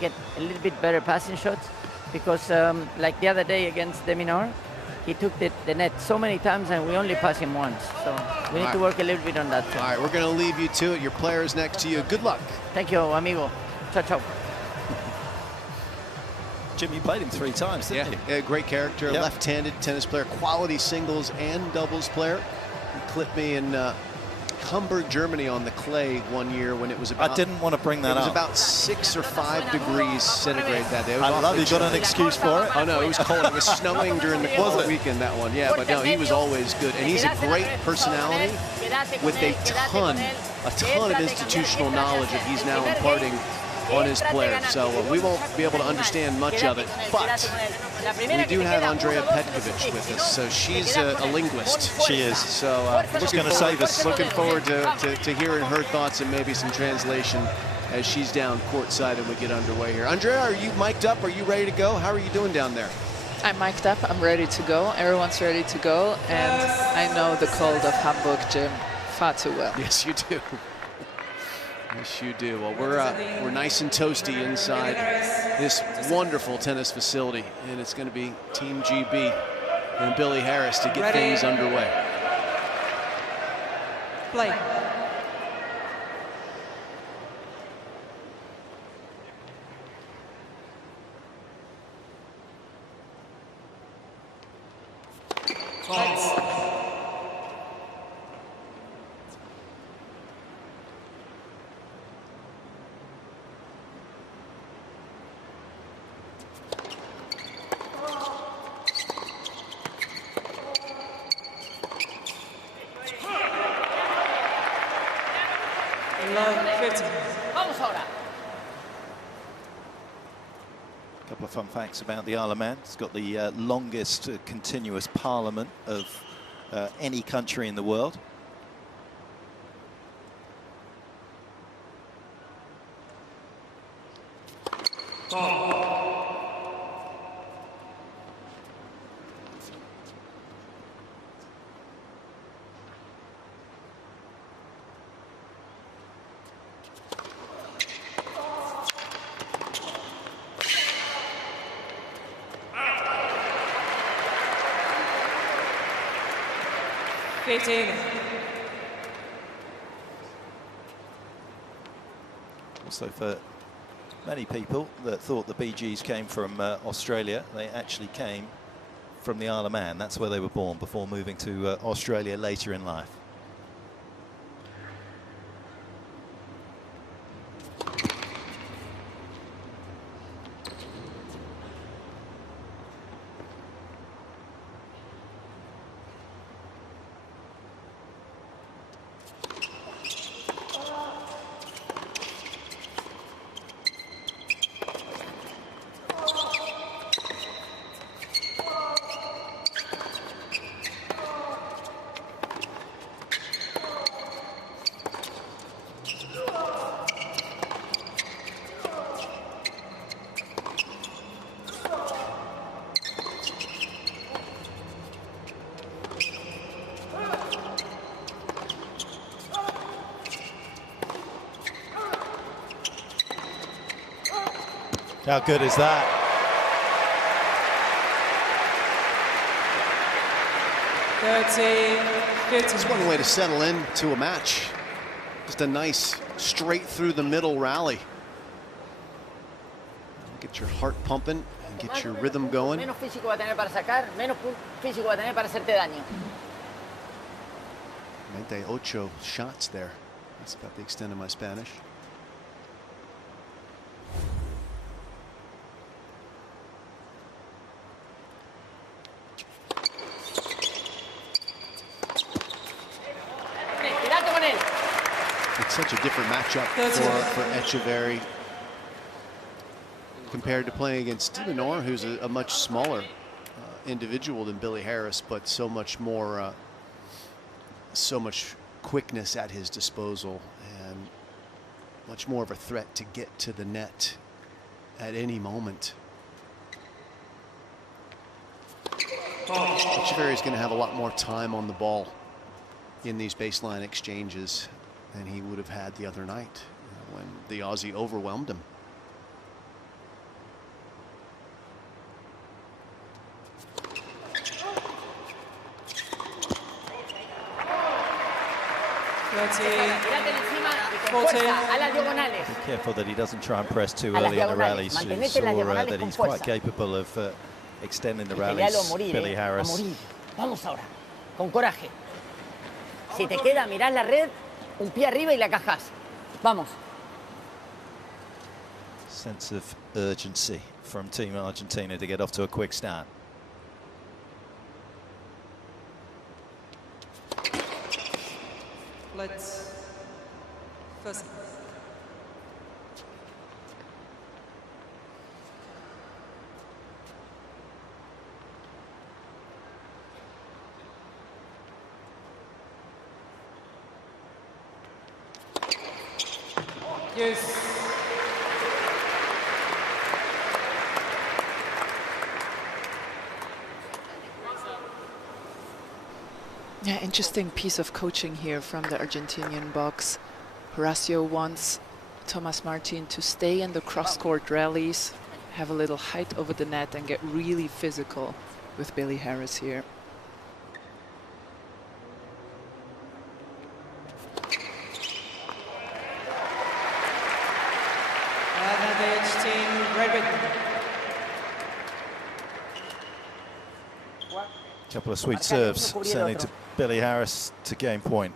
get a little bit better passing shots, because like the other day against de Minaur, he took the net so many times, and we only pass him once. So we need to work a little bit on that too. All right, we're going to leave you to it. Your player is next to you. Good luck. Thank you, amigo. Ciao, ciao. Jim, you played him 3 times, didn't you? Yeah, great character, Yep. left-handed tennis player, quality singles and doubles player. He clipped me in Hamburg, Germany on the clay one year when it was about... I didn't want to bring that up. It was about 6 or 5 degrees centigrade that day. I love you got an excuse for it. Oh, no, it was cold. It was snowing during the cold weekend, that one. Yeah, but no, he was always good. And he's a great personality with a ton of institutional knowledge that he's now imparting on his players. So we won't be able to understand much of it, but we do have Andrea Petkovic with us, so she's a linguist. She is. So she's going to save us. Looking forward to hearing her thoughts and maybe some translation as she's down courtside and we get underway here. Andrea, are you mic'd up? Are you ready to go? How are you doing down there? I'm mic'd up. I'm ready to go. Everyone's ready to go, and I know the cold of Hamburg, Jim, far too well. Yes, you do. Yes, you do. Well, we're nice and toasty inside this wonderful tennis facility, and it's going to be Team GB and Billy Harris to get things underway. Play. Couple of fun facts about the Isle of Man. It's got the longest continuous parliament of any country in the world. Also, for many people that thought the Bee Gees came from Australia, they actually came from the Isle of Man. That's where they were born before moving to Australia later in life. How good is that? It's one way to settle in to a match. Just a nice straight through the middle rally. Get your heart pumping and get your rhythm going. Menos físico va a tener para sacar, menos físico va a tener para hacerte daño. 28 shots there. That's about the extent of my Spanish. It's such a different matchup for Etcheverry compared to playing against Dimonor, who's a much smaller individual than Billy Harris, but so much more, so much quickness at his disposal and much more of a threat to get to the net at any moment. Etcheverry is going to have a lot more time on the ball in these baseline exchanges than he would have had the other night when the Aussie overwhelmed him. Be careful that he doesn't try and press too early in the rallies. You saw that he's quite capable of extending the rallies, Billy Harris. Vamos ahora, con coraje. Si te queda, mirás la red, un pie arriba y la cajás. Vamos. Sense of urgency from Team Argentina to get off to a quick start. Let's first. Yes. Yeah, interesting piece of coaching here from the Argentinian box. Horacio wants Thomas Martin to stay in the cross-court rallies, have a little height over the net and get really physical with Billy Harris here. Couple of sweet serves, sending to Billy Harris to game point.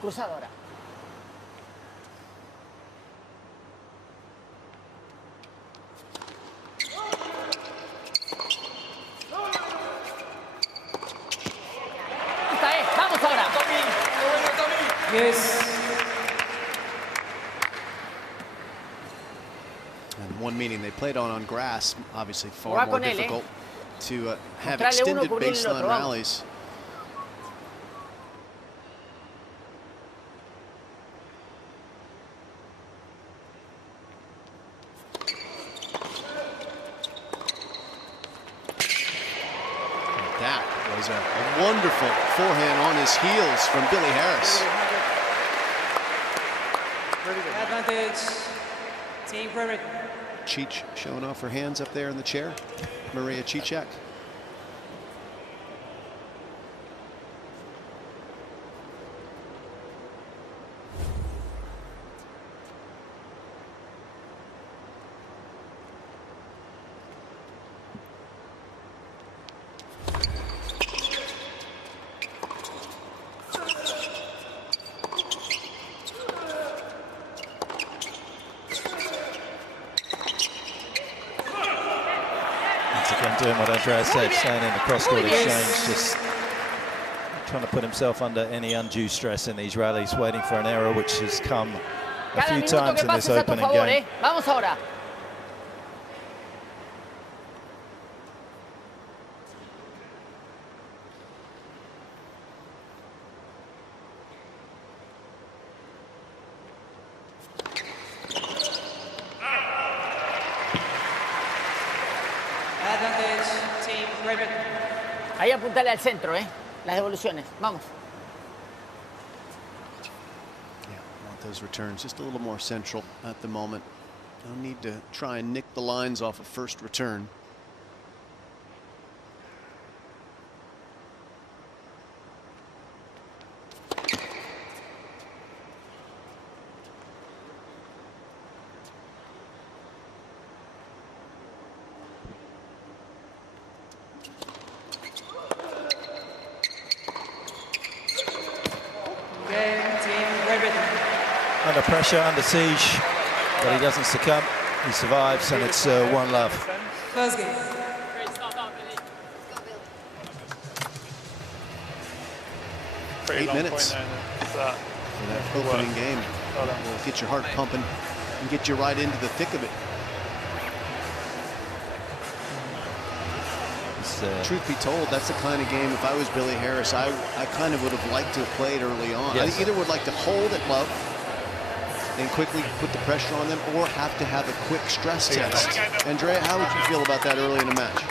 Cruzadora. Yes. And one meeting they played on grass, obviously far more difficult. to have extended baseline rallies. That was a wonderful forehand on his heels from Billy Harris. Advantage, Team Great Britain. Cheech showing off her hands up there in the chair. Maria Cicak. Doing what Andreas said, staying in the cross-court exchange, just trying to put himself under any undue stress in these rallies, waiting for an error which has come a few times in this opening game. Vamos ahora. Ahí apuntale al centro, las devoluciones. Vamos. Yeah, want those returns just a little more central at the moment. No need to try and nick the lines off a first return. Under pressure, under siege, but he doesn't succumb. He survives, and it's 1-love. First game. 8 minutes for that opening game. Will get your heart pumping and get you right into the thick of it. Truth be told, that's the kind of game, if I was Billy Harris, I kind of would have liked to have played early on. Yes. I either would like to hold at love and quickly put the pressure on them, or have to have a quick stress test. Andrea, how would you feel about that early in the match?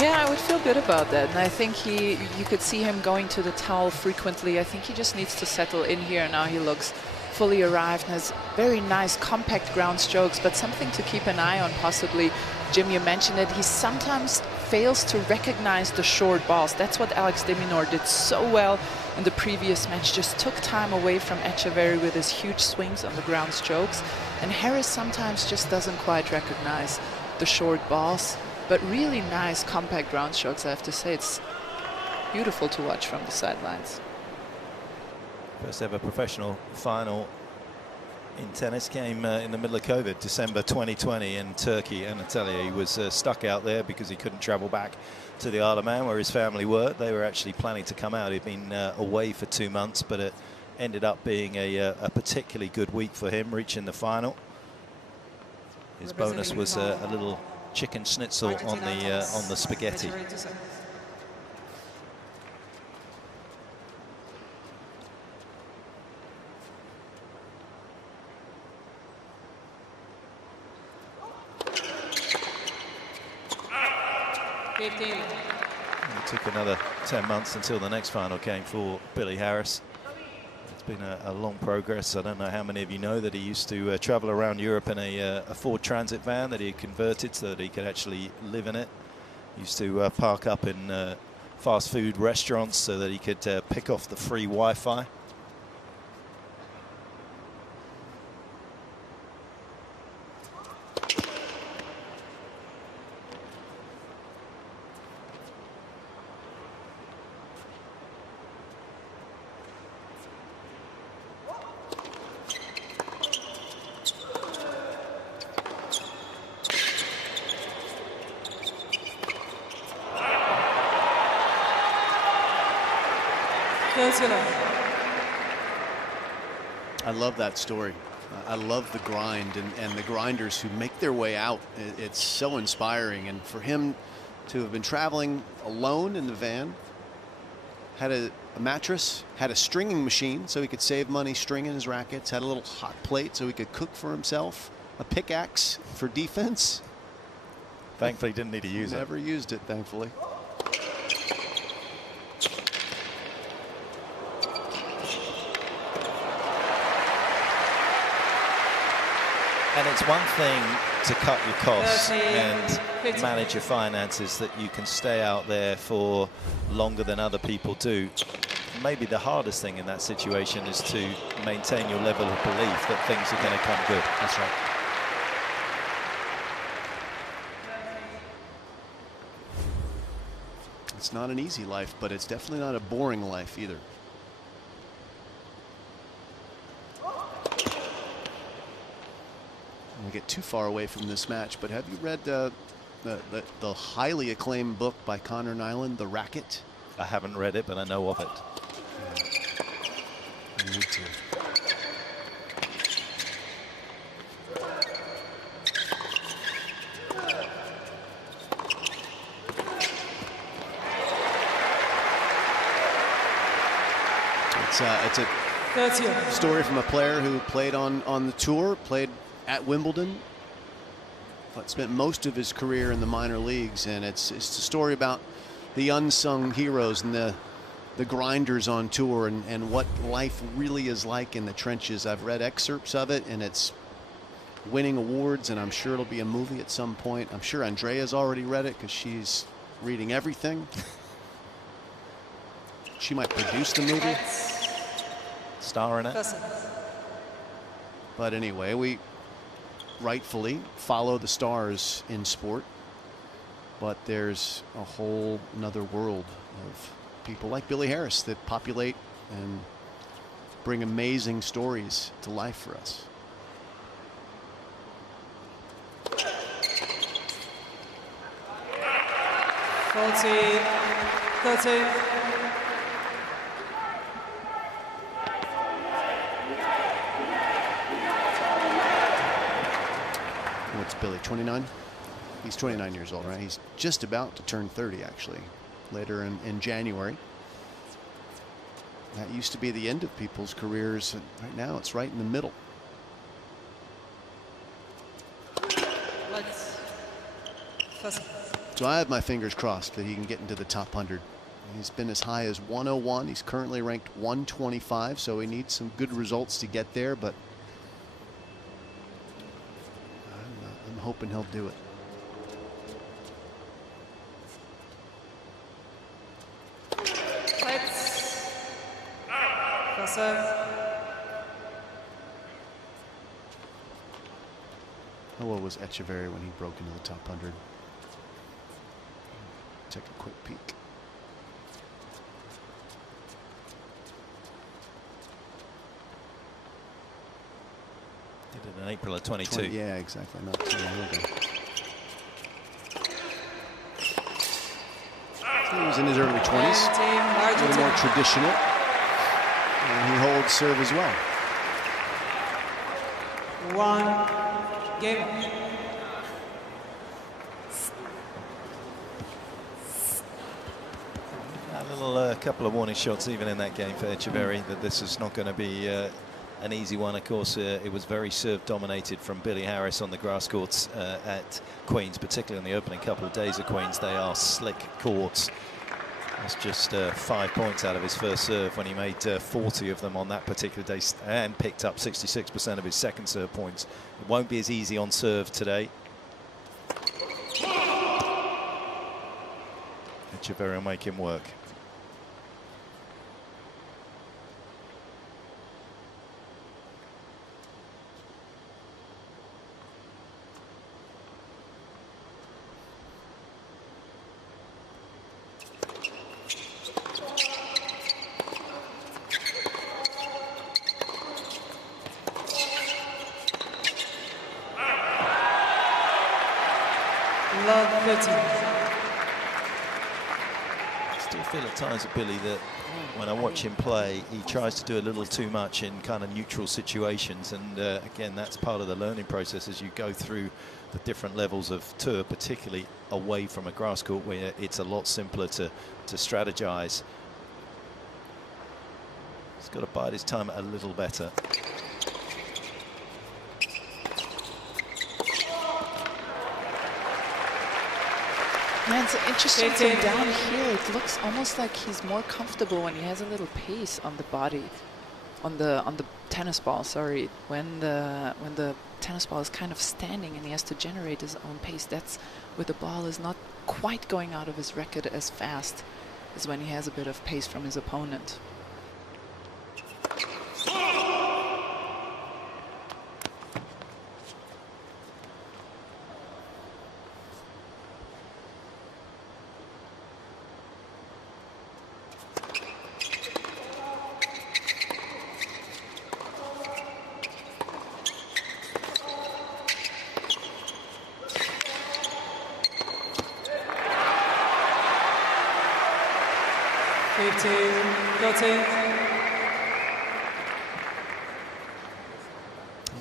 Yeah, I would feel good about that. And I think you could see him going to the towel frequently. I think he just needs to settle in here. Now he looks fully arrived and has very nice compact ground strokes, but something to keep an eye on possibly. Jim, you mentioned it, he sometimes fails to recognize the short balls. That's what Alex de Minaur did so well in the previous match, just took time away from Etcheverry with his huge swings on the ground strokes. And Harris sometimes just doesn't quite recognize the short balls, but really nice compact ground strokes, I have to say. It's beautiful to watch from the sidelines. First ever professional final in tennis came in the middle of COVID, December 2020 in Turkey. Anatolia, he was stuck out there because he couldn't travel back to the Isle of Man where his family were. They were actually planning to come out. He'd been away for 2 months, but it ended up being a particularly good week for him, reaching the final. His bonus was a little chicken schnitzel on the spaghetti. It took another 10 months until the next final came for Billy Harris. It's been a long progress. I don't know how many of you know that he used to travel around Europe in a Ford Transit van that he had converted so that he could actually live in it. He used to park up in fast food restaurants so that he could pick off the free Wi-Fi. I love that story. I love the grind and the grinders who make their way out. It's so inspiring. And for him to have been traveling alone in the van, had a mattress, had a stringing machine so he could save money stringing his rackets, had a little hot plate so he could cook for himself, a pickaxe for defense. Thankfully, didn't need to use it. Never used it, thankfully. And it's one thing to cut your costs and manage your finances, that you can stay out there for longer than other people do. Maybe the hardest thing in that situation is to maintain your level of belief that things are going to come good. That's right. It's not an easy life, but it's definitely not a boring life either. We get too far away from this match, but have you read the highly acclaimed book by Connor Nyland, The Racket? I haven't read it, but I know of it. You need to. It's a story from a player who played on the tour, played at Wimbledon, but spent most of his career in the minor leagues, and it's a story about the unsung heroes and the grinders on tour, and what life really is like in the trenches. I've read excerpts of it, and it's winning awards, and I'm sure it'll be a movie at some point. I'm sure Andrea's already read it because she's reading everything. She might produce the movie. Star in it. But anyway, we rightfully follow the stars in sport, but there's a whole another world of people like Billy Harris that populate and bring amazing stories to life for us. What's Billy, 29? He's 29 years old, right? He's just about to turn 30, actually, later in January. That used to be the end of people's careers. Right now, it's right in the middle. So I have my fingers crossed that he can get into the top 100. He's been as high as 101. He's currently ranked 125, so he needs some good results to get there, but I'm hoping he'll do it. How old was Etcheverry when he broke into the top 100? Take a quick peek. Did it in April of 22. Yeah, exactly. Not too long ago. So he was in his early 20s. A little more traditional. And he holds serve as well. Game. A couple of warning shots even in that game for Etcheverry, that this is not going to be an easy one. Of course, it was very serve dominated from Billy Harris on the grass courts at Queen's, particularly on the opening couple of days of Queen's. They are slick courts. That's just 5 points out of his first serve when he made 40 of them on that particular day and picked up 66% of his second serve points. It won't be as easy on serve today. Etcheverry will make him work. Still feel at times, Billy, that when I watch him play, he tries to do a little too much in kind of neutral situations. And again, that's part of the learning process as you go through the different levels of tour, particularly away from a grass court where it's a lot simpler to strategize. He's got to bide his time a little better. Man, it's interesting thing down here. It looks almost like he's more comfortable when he has a little pace on the body, on the tennis ball. Sorry, when the tennis ball is kind of standing and he has to generate his own pace. That's where the ball is not quite going out of his racket as fast as when he has a bit of pace from his opponent.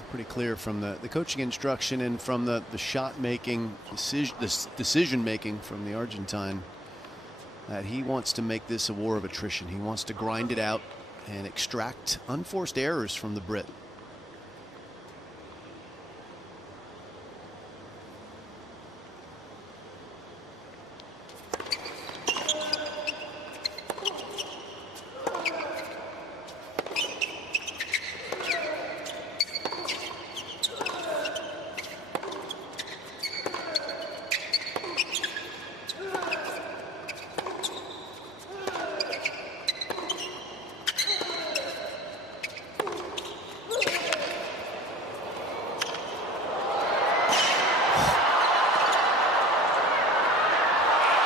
Pretty clear from the coaching instruction and from the shot making decision making from the Argentine that he wants to make this a war of attrition. He wants to grind it out and extract unforced errors from the Brit.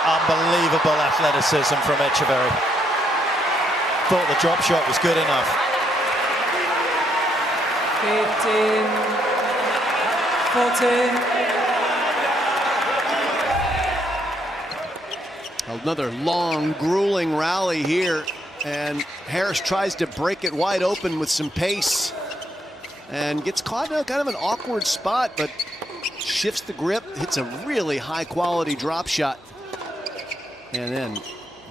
Unbelievable athleticism from Etcheverry. Thought the drop shot was good enough. 15, 14. Another long, grueling rally here, and Harris tries to break it wide open with some pace and gets caught in kind of an awkward spot, but shifts the grip, hits a really high-quality drop shot. And then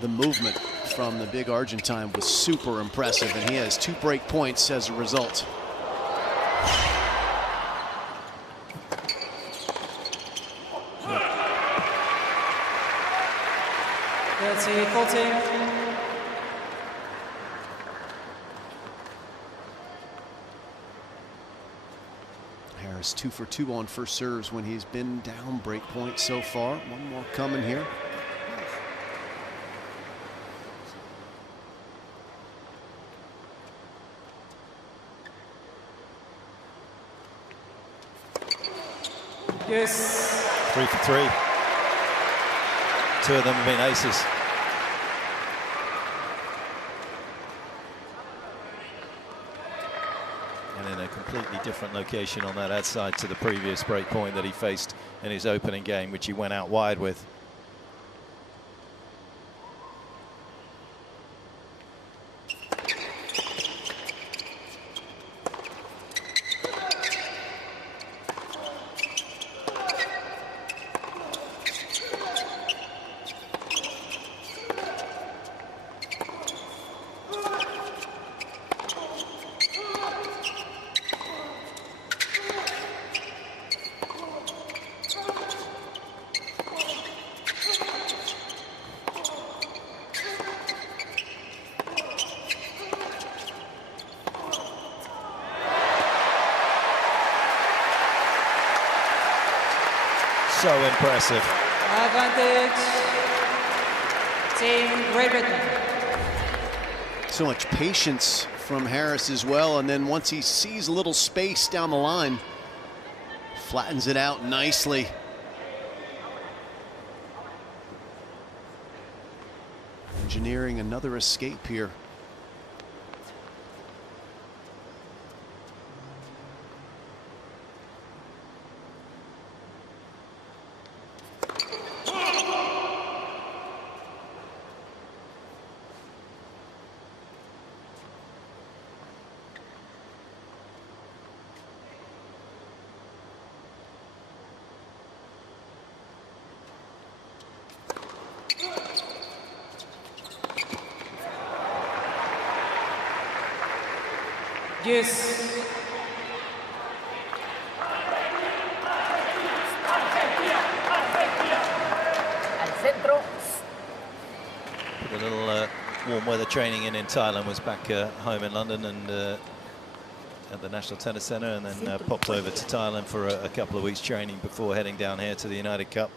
the movement from the big Argentine was super impressive, and he has 2 break points as a result. That's 14. Harris 2 for 2 on first serves when he's been down break point so far. One more coming here. Yes. 3 for 3. 2 of them have been aces. And in a completely different location on that outside to the previous break point that he faced in his opening game, which he went out wide with. So impressive. Advantage. Team Great Britain. So much patience from Harris as well, and then once he sees a little space down the line, flattens it out nicely. Engineering another escape here. Yes. A little warm weather training in Thailand, was back home in London and at the National Tennis Centre, and then popped over to Thailand for a couple of weeks training before heading down here to the United Cup.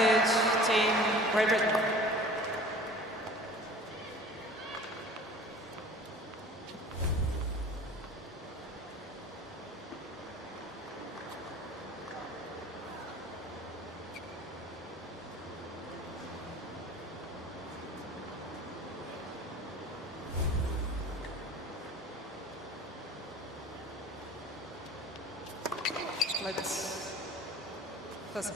Advantage, Team Great Britain. Let's listen.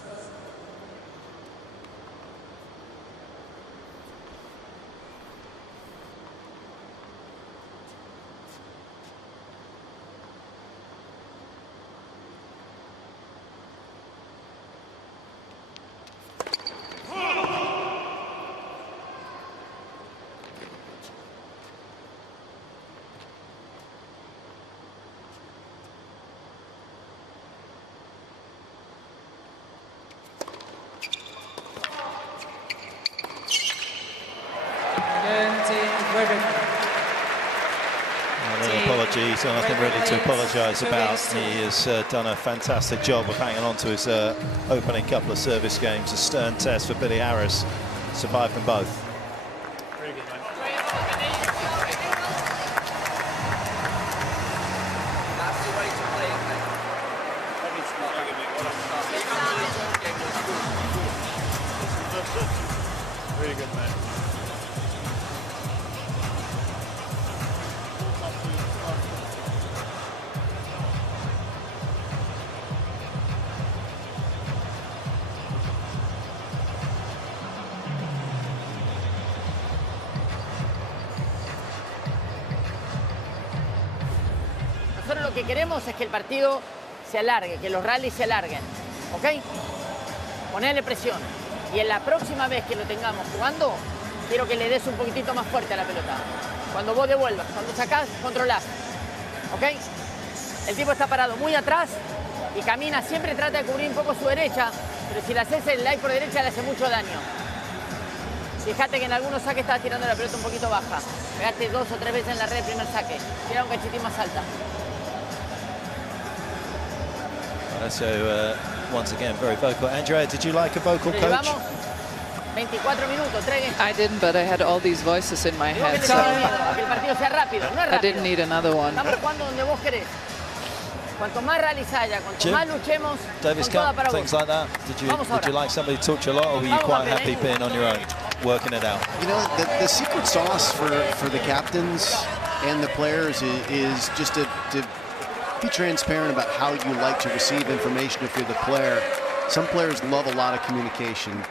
Apologies, and nothing really to apologise about. He has done a fantastic job of hanging on to his opening couple of service games. A stern test for Billy Harris. Survived them both. Really good, man. Nosotros lo que queremos es que el partido se alargue, que los rallies se alarguen, ¿ok? Ponerle presión. Y en la próxima vez que lo tengamos jugando, quiero que le des un poquitito más fuerte a la pelota. Cuando vos devuelvas, cuando sacás, controlás, ¿ok? El tipo está parado muy atrás y camina, siempre trata de cubrir un poco su derecha, pero si le haces el live por derecha le hace mucho daño. Fíjate que en algunos saques estaba tirando la pelota un poquito baja. Pegaste 2 o 3 veces en la red el primer saque. Tira un cachitín más alta. So once again, very vocal. Andrea, did you like a vocal coach? 24 minutos, 3 I didn't, but I had all these voices in my head, so que el partido sea rápido, no es rápido. I didn't need another one. Estamos jugando donde vos querés. Cuanto más rallies haya, cuanto más luchemos, Davis con toda Cup, para things vos. like that. Did you like somebody to talk to you a lot, or were you quite happy being on your own, working it out? You know, the secret sauce for the captains and the players is just to be transparent about how you like to receive information if you're the player. Some players love a lot of communication.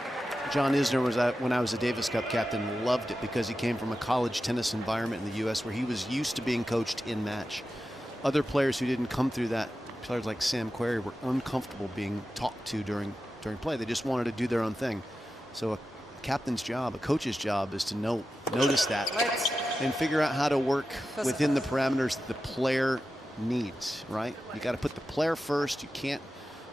John Isner was, when I was a Davis Cup captain, loved it because he came from a college tennis environment in the U.S. where he was used to being coached in match. Other players who didn't come through that, players like Sam Querrey, were uncomfortable being talked to during play. They just wanted to do their own thing. So a captain's job, a coach's job, is to notice that and figure out how to work within the parameters that the player needs, right? You got to put the player first. You can't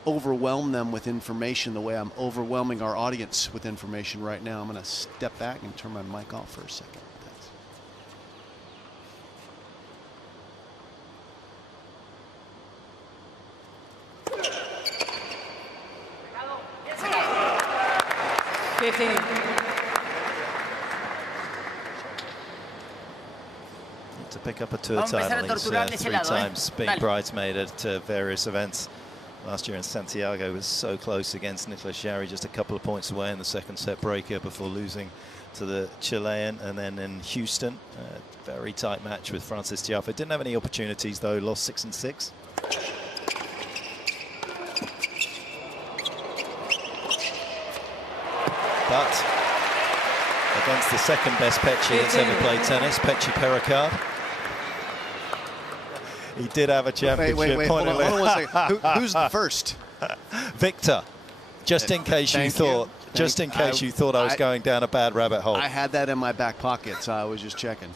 overwhelm them with information the way I'm overwhelming our audience with information right now. I'm going to step back and turn my mic off for a second. To pick up a tour title, he's 3 times being bridesmaid at various events. Last year in Santiago was so close against Nicolas Jarry, just a couple of points away in the second set breaker before losing to the Chilean. And then in Houston, a very tight match with Francis Tiafoe. Didn't have any opportunities though, lost 6 and 6. But against the second best Pecci that's ever played tennis, Pecci Pericard. He did have a championship. Wait, hold on 1 second. Who's the first? Victor. Just in case you thought, you thought I was going down a bad rabbit hole. I had that in my back pocket, so I was just checking.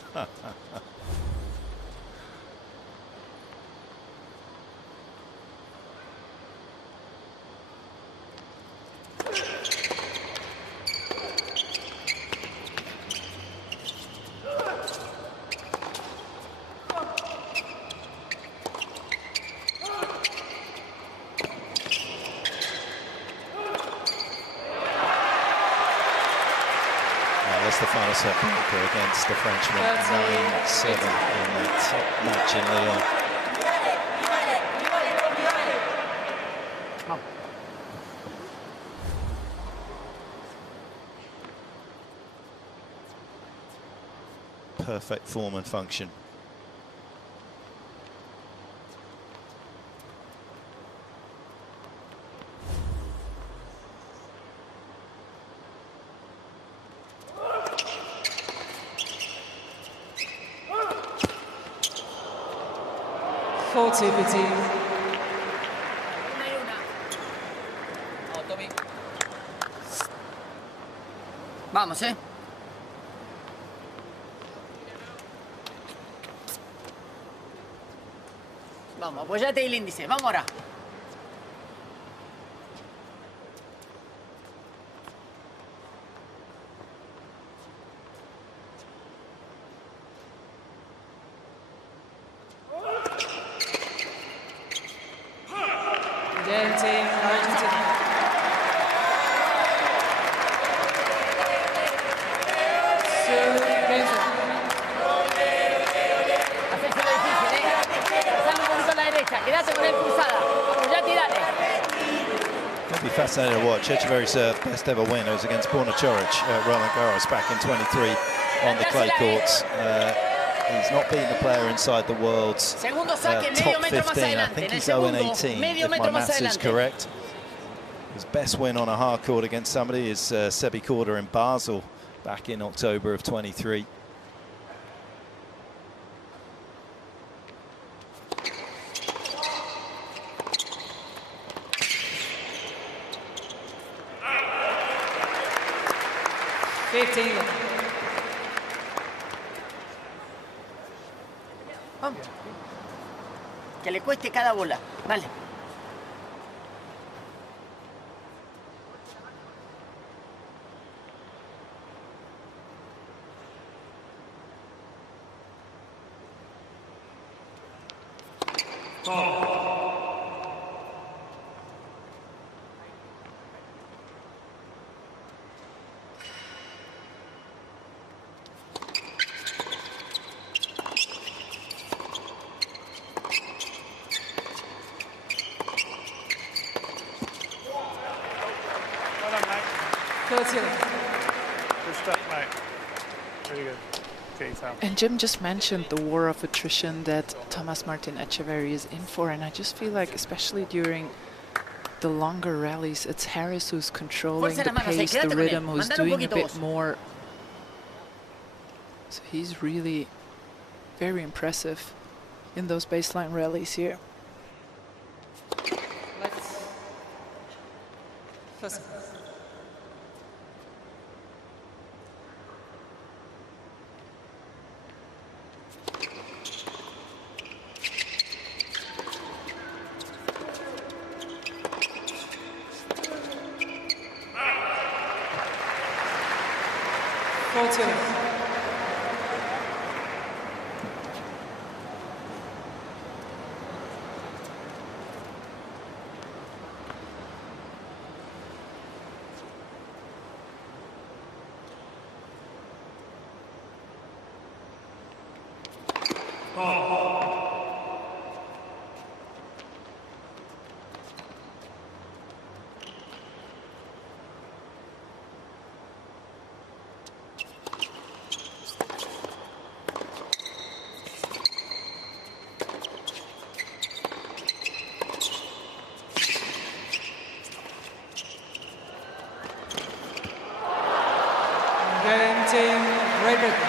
final set breaker against the Frenchman, 9-7 in that top match in Lyon. Perfect form and function. Vamos, Vamos, apoyate el índice. Vamos ahora. Fascinating to watch. Etcheverry's best ever win was against Boulter at Roland Garros back in 23 on the clay courts. He's not beaten a player inside the world's top 15. I think he's 0-18 if my maths is correct. His best win on a hard court against somebody is Sebi Korda in Basel back in October of 23. Vamos. Que le cueste cada bola. Dale. And Jim just mentioned the war of attrition that Thomas Martin Etcheverry is in for, and I just feel like, especially during the longer rallies, it's Harris who's controlling the pace, the rhythm, who's doing a bit more. So he's really very impressive in those baseline rallies here.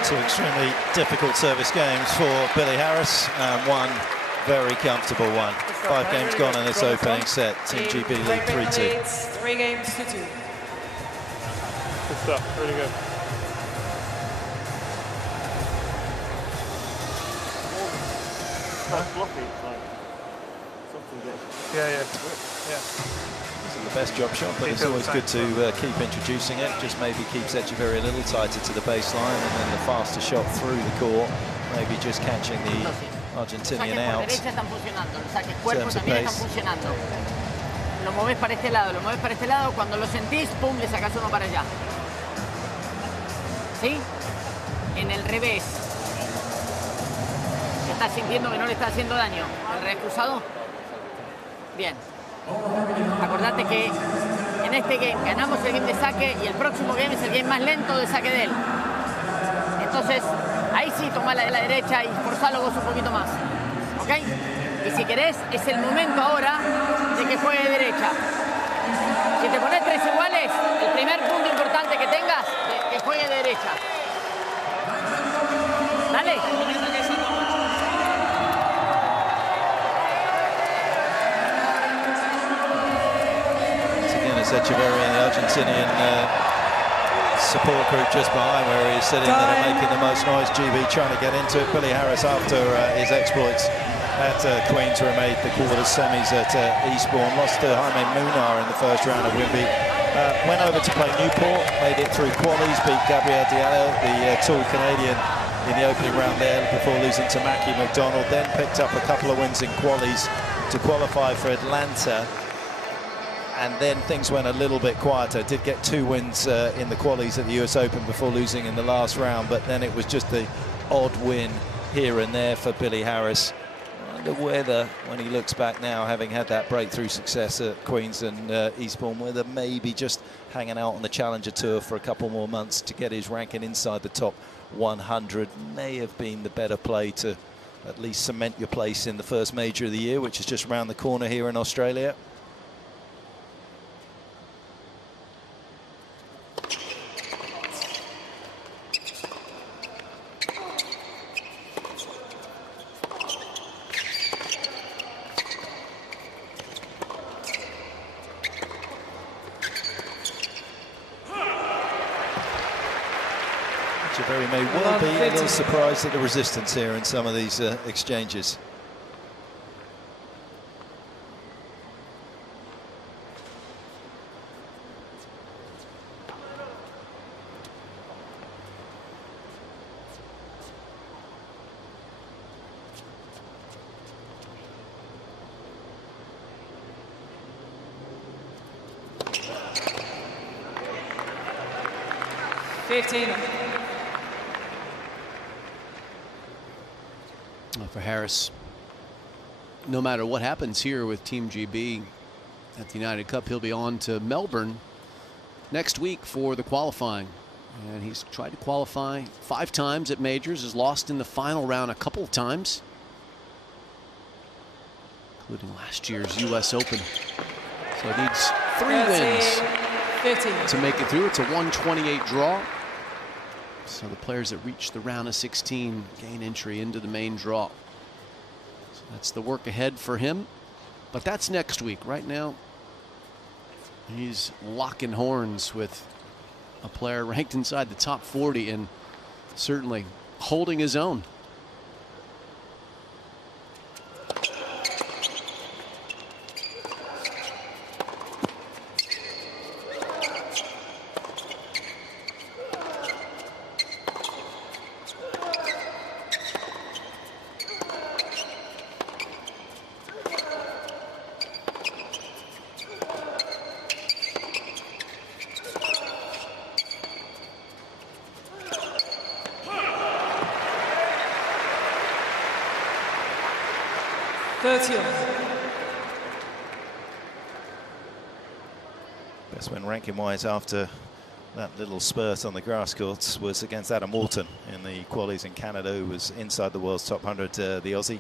Two extremely difficult service games for Billie Harris, and one very comfortable one. 5 games gone in this opening set. Team GB lead 3-2. 3 games to 2. Good stuff, really good. Yeah. This is the best drop shot, but it's always good to keep introducing it. Just maybe keeps Etcheverry a little tighter to the baseline, and then the faster shot through the court, maybe just catching the Argentinian out. In terms of pace. Lo mueves para este lado, cuando lo sentís, pum, le sacas uno para allá. ¿Sí? En el revés. ¿Estás sintiendo que no le está haciendo daño al revés cruzado? Bien. Acordate que en este game ganamos el game de saque y el próximo game es el game más lento de saque de él. Entonces, ahí sí toma la de la derecha y forzalo vos un poquito más. ¿Ok? Y si querés, es el momento ahora de que juegue de derecha. Si te pones 3 iguales, el primer punto importante que tengas es que juegue de derecha. Dale. It's Etcheverry and the Argentinian support group just behind where he's sitting there and making the most noise. GB trying to get into it. Billie Harris, after his exploits at Queens, where he made the quarters semis at Eastbourne, lost to Jaime Munar in the first round of Wimby. Went over to play Newport, made it through qualies, beat Gabriel Diallo, the tall Canadian, in the opening round there before losing to Mackie McDonald. Then picked up a couple of wins in qualies to qualify for Atlanta. And then things went a little bit quieter. Did get 2 wins in the qualies at the US Open before losing in the last round, but then it was just the odd win here and there for Billie Harris. I wonder whether, when he looks back now, having had that breakthrough success at Queens and Eastbourne, whether maybe just hanging out on the Challenger Tour for a couple more months to get his ranking inside the top 100 may have been the better play to at least cement your place in the first major of the year, which is just around the corner here in Australia. Etcheverry may well be a little surprised at the resistance here in some of these exchanges. For Harris, no matter what happens here with Team GB at the United Cup, he'll be on to Melbourne next week for the qualifying. And he's tried to qualify 5 times at majors, has lost in the final round a couple of times, including last year's US Open. So he needs 3 wins to make it through. It's a 128 draw. So the players that reach the round of 16 gain entry into the main draw. So that's the work ahead for him. But that's next week. Right now, he's locking horns with a player ranked inside the top 40 and certainly holding his own. Best win ranking-wise after that little spurt on the grass courts was against Adam Walton in the qualies in Canada, who was inside the world's top 100, the Aussie,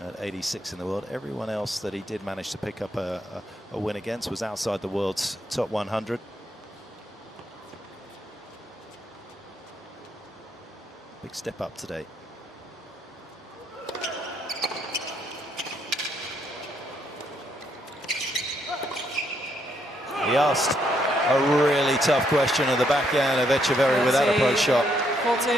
at 86 in the world. Everyone else that he did manage to pick up a win against was outside the world's top 100. big step up today. He asked a really tough question at the backhand of Etcheverry with that approach shot. 14.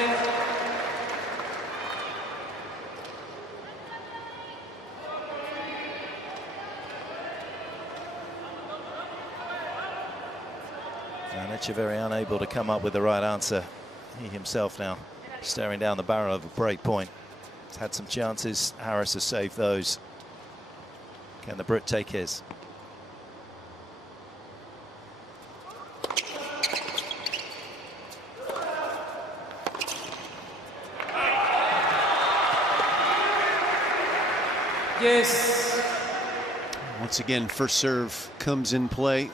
And Etcheverry unable to come up with the right answer. He himself now staring down the barrel of a break point. He's had some chances. Harris has saved those. Can the Brit take his? Yes. Once again, first serve comes in play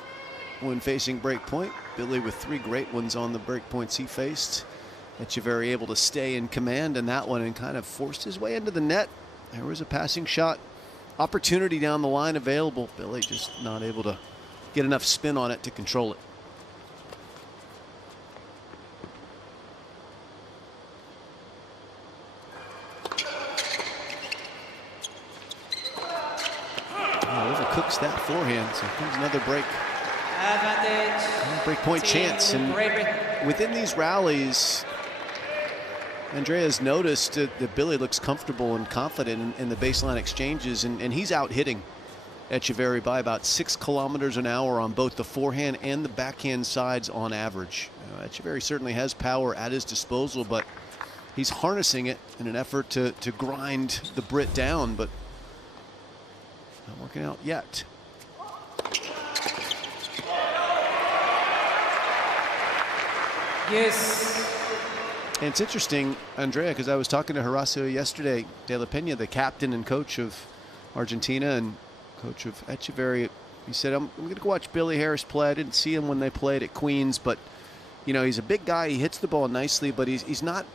when facing break point. Billy with 3 great ones on the break points he faced. Etcheverry able to stay in command in that one and kind of forced his way into the net. There was a passing shot opportunity down the line available. Billy just not able to get enough spin on it to control it. Overcooks that forehand, so comes another break. Break point chance, and within these rallies, Andrea's noticed that Billy looks comfortable and confident in the baseline exchanges, and he's out hitting Etcheverry by about 6 kilometers an hour on both the forehand and the backhand sides on average. Etcheverry certainly has power at his disposal, but he's harnessing it in an effort to grind the Brit down, but not working out yet. Yes. And it's interesting, Andrea, because I was talking to Horacio yesterday, De La Peña, the captain and coach of Argentina and coach of Etcheverry. He said, I'm going to go watch Billy Harris play. I didn't see him when they played at Queens, but, you know, he's a big guy. He hits the ball nicely, but he's not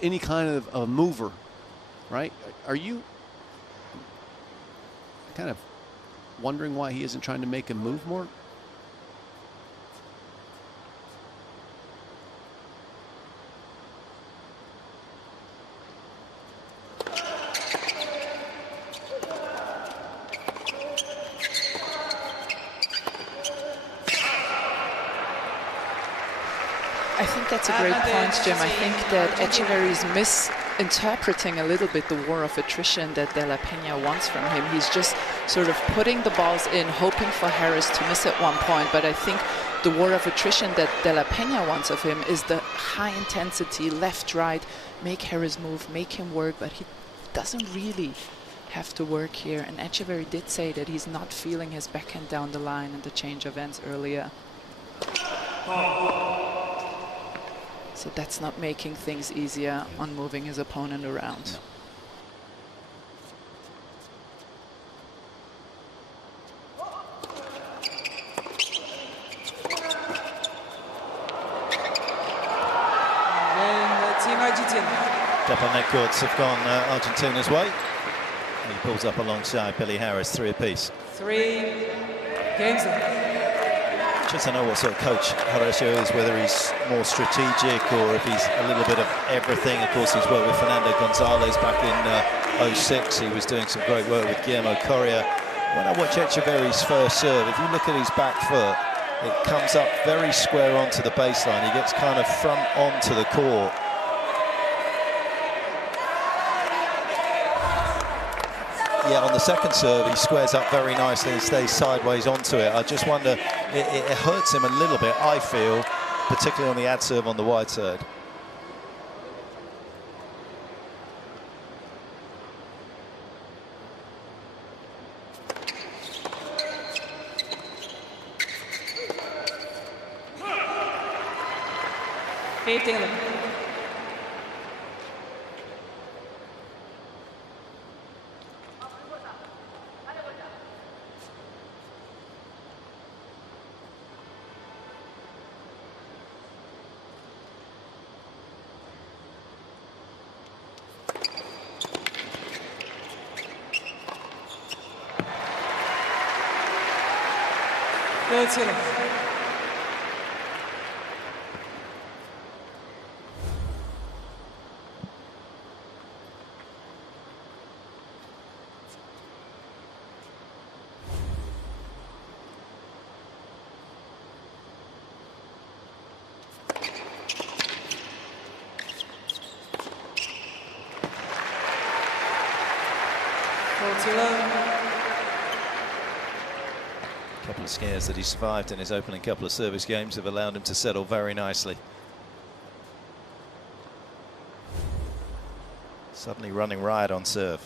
any kind of a mover, right? Are you kind of wondering why he isn't trying to make him move more? I think that's a great point, Jim. I think that Etcheverry is misinterpreting a little bit the war of attrition that De La Peña wants from him. He's just sort of putting the balls in, hoping for Harris to miss at one point. But I think the war of attrition that De La Peña wants of him is the high intensity, left, right, make Harris move, make him work. But he doesn't really have to work here. And Etcheverry did say that he's not feeling his backhand down the line and the change of ends earlier. So that's not making things easier on moving his opponent around. Team Argentina. Double net courts have gone Argentina's way. He pulls up alongside Billy Harris, 3 apiece. 3 games. Just to know what sort of coach Horacio is, whether he's more strategic or if he's a little bit of everything. Of course, he's worked with Fernando Gonzalez back in 06. He was doing some great work with Guillermo Coria. When I watch Etcheverry's first serve, if you look at his back foot, it comes up very square onto the baseline. He gets kind of front onto the court. Yeah, on the second serve, he squares up very nicely and stays sideways onto it. I just wonder, it hurts him a little bit, I feel, particularly on the ad serve on the wide side. A couple of scares that he survived in his opening couple of service games have allowed him to settle very nicely. Suddenly running riot on serve.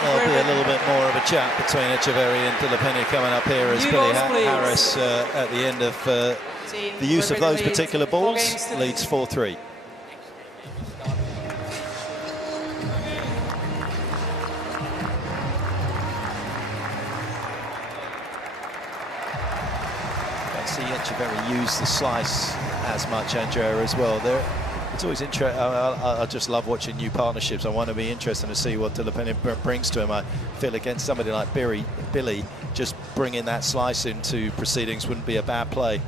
There'll be a little bit more of a chat between Etcheverry and De La Peña coming up here as Billy Harris at the end of the use of those particular balls leads 4-3. See Etcheverry use the slice as much, Andrea, as well. It's always interesting. I just love watching new partnerships. I want to be interested to see what De La Peña brings to him. I feel against somebody like Billy, just bringing that slice into proceedings wouldn't be a bad play.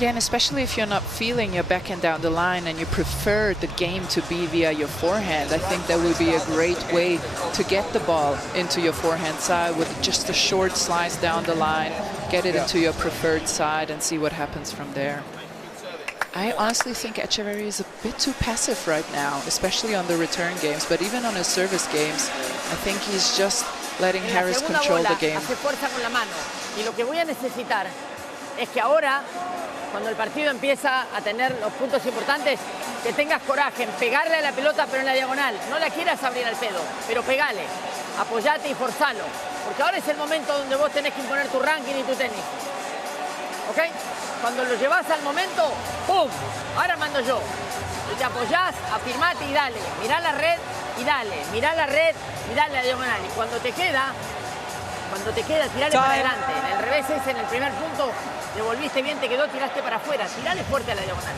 Yeah, and especially if you're not feeling your backhand down the line and you prefer the game to be via your forehand, I think that would be a great way to get the ball into your forehand side with just a short slice down the line, get it into your preferred side and see what happens from there. I honestly think Etcheverry is a bit too passive right now, especially on the return games, but even on his service games, I think he's just letting Harris control the game. Y lo que voy a necesitar es que ahora, cuando el partido empieza a tener los puntos importantes, que tengas coraje en pegarle a la pelota pero en la diagonal. No la quieras abrir al pedo, pero pegale, apoyate y forzalo. Porque ahora es el momento donde vos tenés que imponer tu ranking y tu tenis. ¿Ok? Cuando lo llevas al momento, ¡pum! Ahora mando yo. Y te apoyás, afirmate y dale. Mirá la red y dale. Mirá la red y dale a la diagonal. Y cuando te queda, tirale para adelante. En el revés es en el primer punto, devolviste bien, te quedó, tiraste para afuera. Tirale fuerte a la diagonal.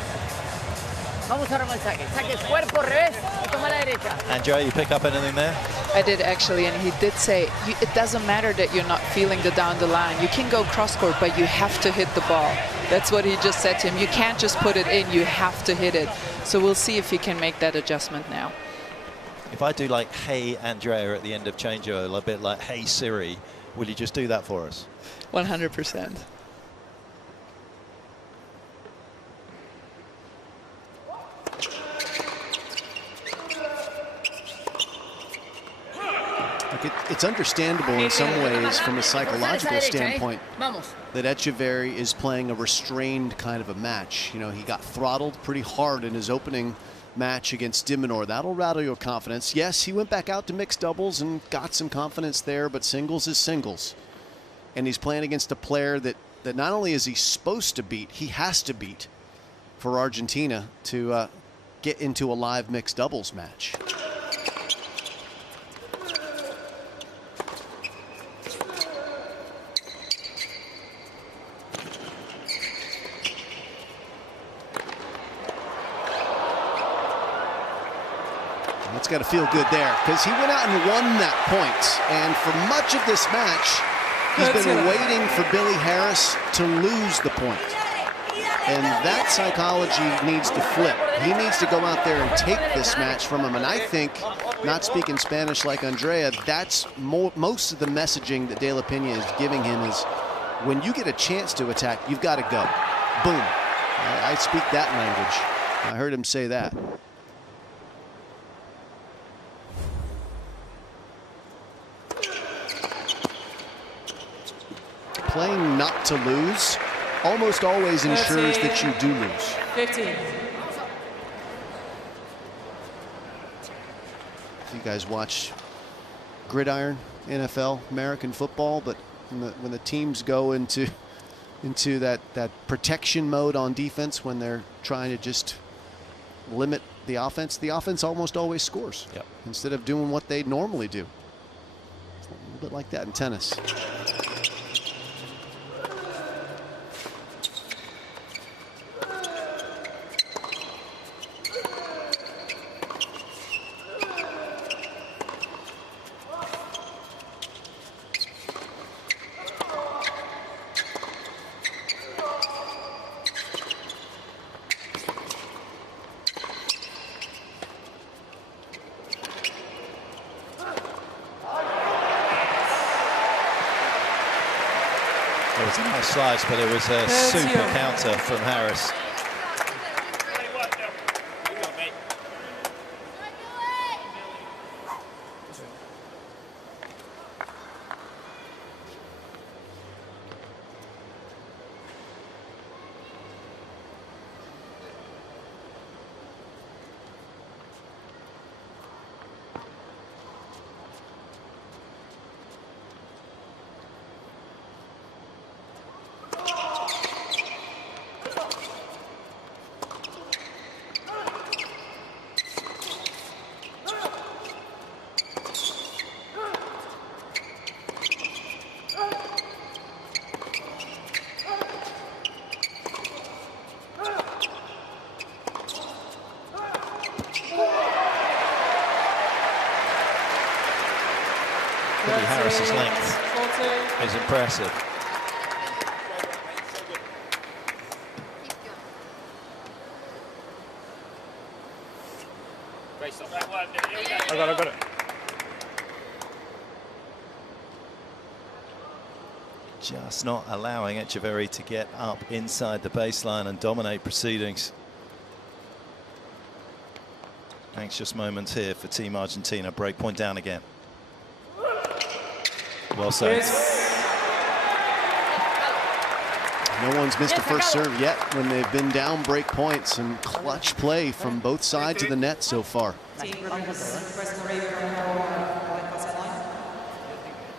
Vamos ahora con el saque. Saque cuerpo, revés, y toma la derecha. Andrea, you pick up anything there? I did actually, and he did say, it doesn't matter that you're not feeling the down the line. You can go cross court, but you have to hit the ball. That's what he just said to him. You can't just put it in, you have to hit it. So we'll see if he can make that adjustment now. If I do like, hey, Andrea at the end of changeover, a bit like, hey, Siri, will you just do that for us? 100%. It's understandable in some ways from a psychological standpoint that Etcheverry is playing a restrained kind of a match. You know, he got throttled pretty hard in his opening match against De Minaur. That'll rattle your confidence. Yes, he went back out to mixed doubles and got some confidence there, but singles is singles. And he's playing against a player that not only is he supposed to beat, he has to beat for Argentina to get into a live mixed doubles match. It's got to feel good there because he went out and won that point. And for much of this match, he's been waiting for Billy Harris to lose the point. And that psychology needs to flip. He needs to go out there and take this match from him. And I think, not speaking Spanish like Andrea, that's most of the messaging that De La Peña is giving him is when you get a chance to attack, you've got to go. Boom. I speak that language. I heard him say that. Playing not to lose almost always ensures that you do lose. 15. If you guys watch gridiron, NFL, American football, but when the teams go into that protection mode on defense, when they're trying to just limit the offense almost always scores. Yep. Instead of doing what they normally do. It's a little bit like that in tennis. was a nice slice, but it was a super counter from Harris. Harris's length is impressive. I got it. Just not allowing Etcheverry to get up inside the baseline and dominate proceedings. Anxious moments here for Team Argentina. Break point down again. Well said. No one's missed a first serve yet when they've been down break points, and clutch play from both sides of the net so far.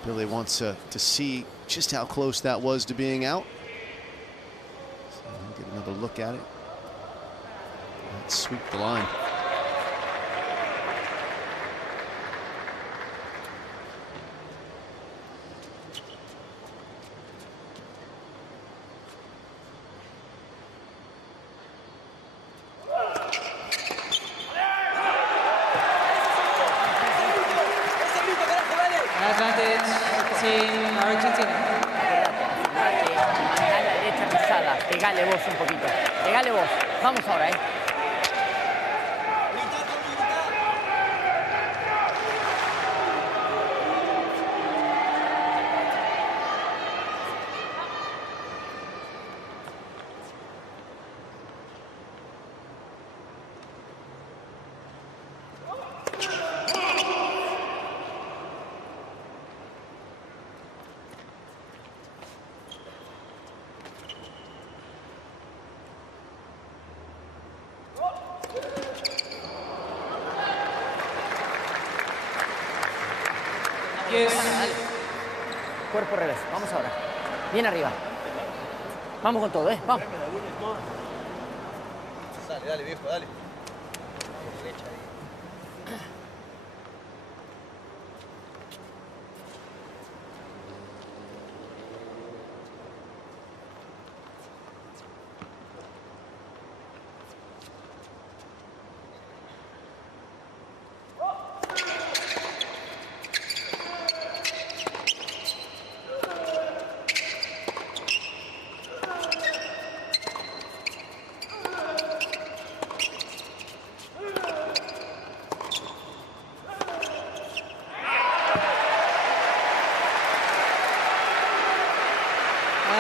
Billy wants to see just how close that was to being out. So we'll get another look at it. Let's sweep the line. Team Argentina. Manda la derecha pisada. Pegale vos un poquito. Pegale vos. Vamos ahora, Yes. Dale. Cuerpo revés. Vamos ahora. Bien arriba. Vamos con todo, Vamos. Dale, viejo, dale.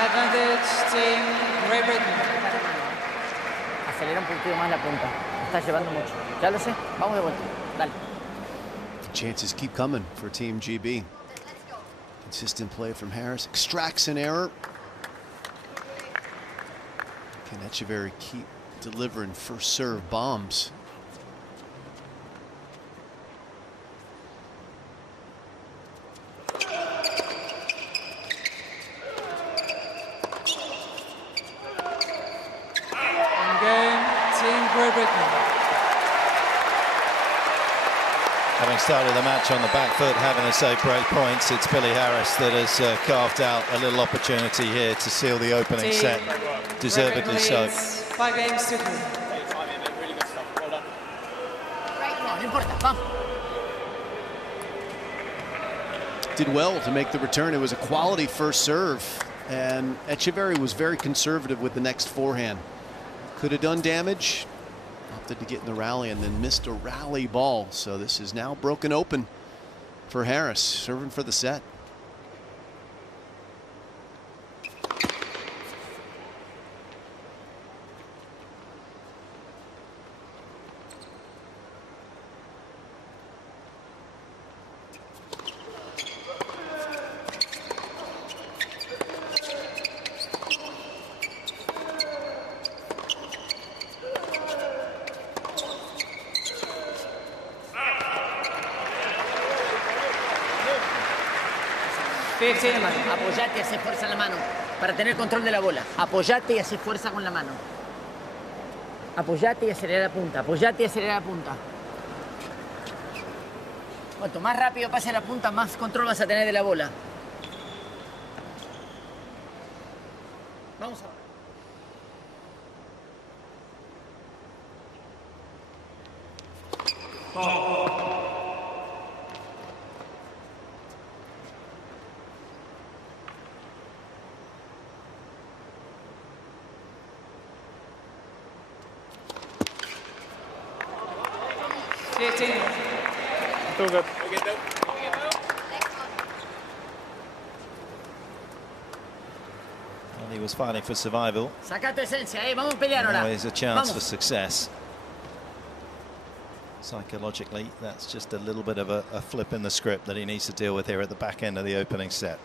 Advantage Team Great Britain. Acelera un poquito más la punta. Está llevando mucho. Ya lo sé. Vamos de vuelta. Dale. Chances keep coming for Team GB. Consistent play from Harris. Extracts an error. Can Etcheverry keep delivering first serve bombs? Having started the match on the back foot, having to save break points, it's Billy Harris that has carved out a little opportunity here to seal the opening set. Deservedly so. 5 games to 3. Did well to make the return. It was a quality first serve, and Etcheverry was very conservative with the next forehand. Could have done damage. Opted to get in the rally and then missed a rally ball. So this is now broken open for Harris, serving for the set. 15. Apoyate y hace fuerza en la mano para tener control de la bola. Apoyate y hace fuerza con la mano. Apoyate y acelera la punta. Apoyate y acelera la punta. Cuanto más rápido pase la punta, más control vas a tener de la bola. Vamos a ver. It's all good. And he was fighting for survival. Saca tu esencia, vamos a pelear ahora. Now there's a chance Vamos. for success. Psychologically, that's just a little bit of a flip in the script that he needs to deal with here at the back end of the opening set.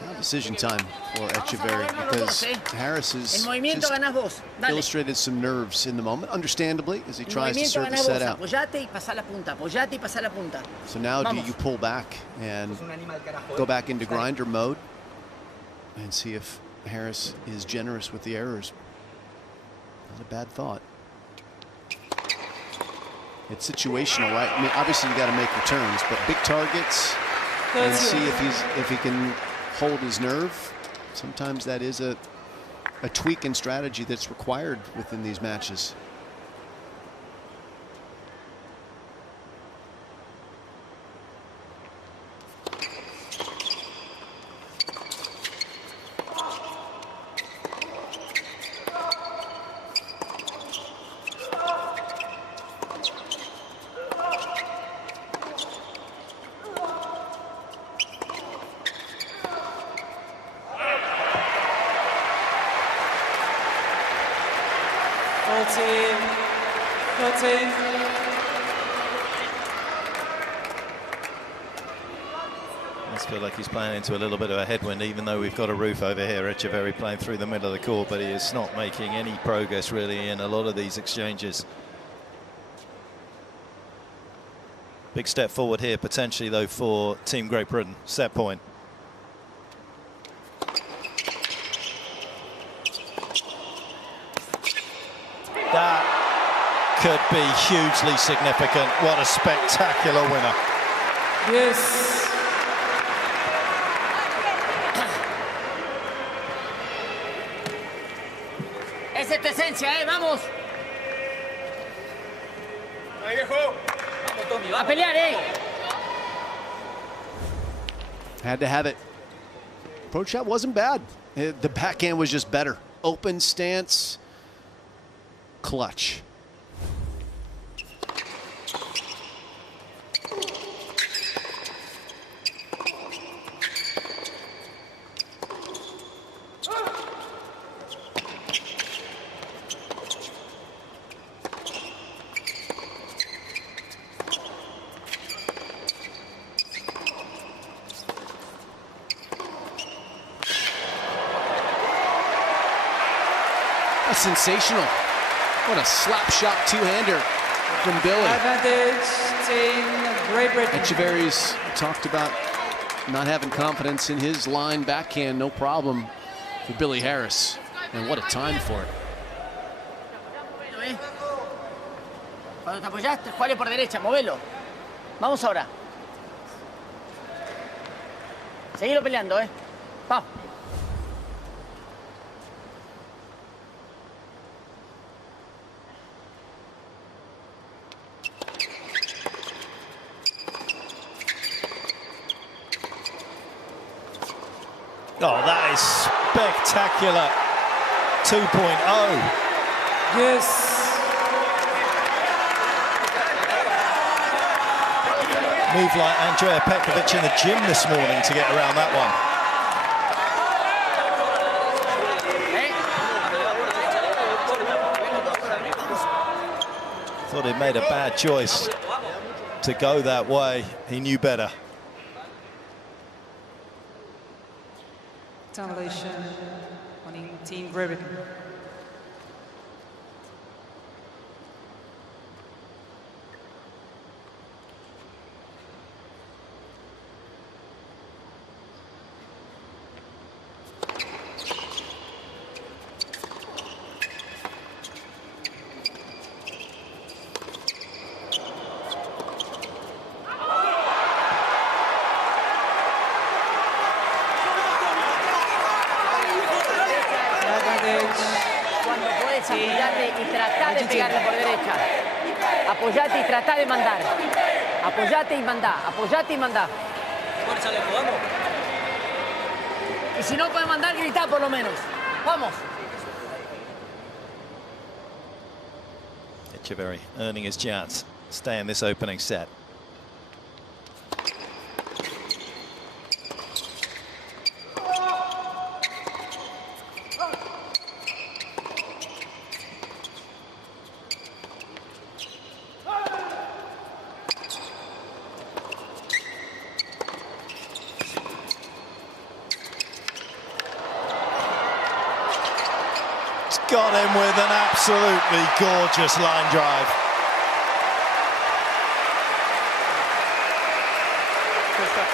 Now decision time for Etcheverry because Harris has just illustrated some nerves in the moment, understandably, as he tries to serve the set out. So now do you pull back and go back into grinder mode and see if Harris is generous with the errors? Not a bad thought. It's situational, right? I mean, obviously you got to make returns, but big targets and see if he can hold his nerve. Sometimes that is a tweak in strategy that's required within these matches. I feel like he's playing into a little bit of a headwind, even though we've got a roof over here. Etcheverry playing through the middle of the court, but he is not making any progress really in a lot of these exchanges. Big step forward here, potentially though, for Team Great Britain. Set point. That could be hugely significant. What a spectacular winner. Yes. Esa es tu esencia, vamos. A pelear, Had to have it. Approach shot wasn't bad. The backhand was just better. Open stance, clutch. Sensational. What a slap shot two-hander from Billy. Advantage, Team Great Britain. Etcheverry's talked about not having confidence in his line backhand, no problem for Billy Harris. And what a time for it. Cuando te apoyaste, jugale por derecha, movelo. Vamos ahora. Seguilo peleando, Vamos. Oh, that is spectacular. 2.0. Yes. Move like Andrea Petkovic in the gym this morning to get around that one. Thought he'd made a bad choice to go that way. He knew better. Annihilation on Team Great Britain. Apoyate y trata de pegarle por derecha. Apoyate y trata de mandar. Apoyate y mandá. Apoyate y mandá. Fuerza, le podemos. Y si no puede mandar, grita por lo menos. Vamos. Etcheverry earning his chance. Stay in this opening set. Got him with an absolutely gorgeous line drive. Just take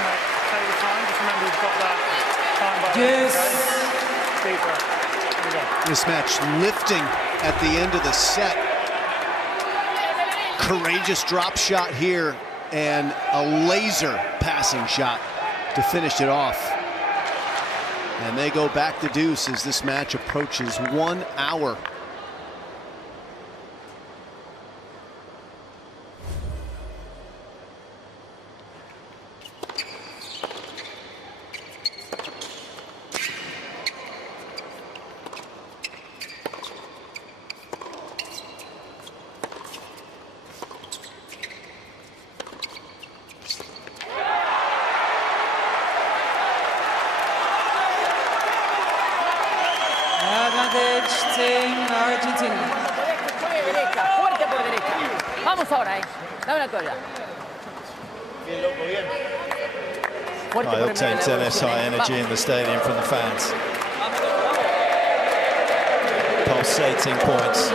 your time. Just remember you've got that time by deeper. This match lifting at the end of the set. Courageous drop shot here and a laser passing shot to finish it off. And they go back to deuce as this match approaches 1 hour. Advantage Team Argentina. Fuerte por derecha. Vamos ahora, Dame la toalla. High octane tennis, high energy in the stadium from the fans. Pulsating points.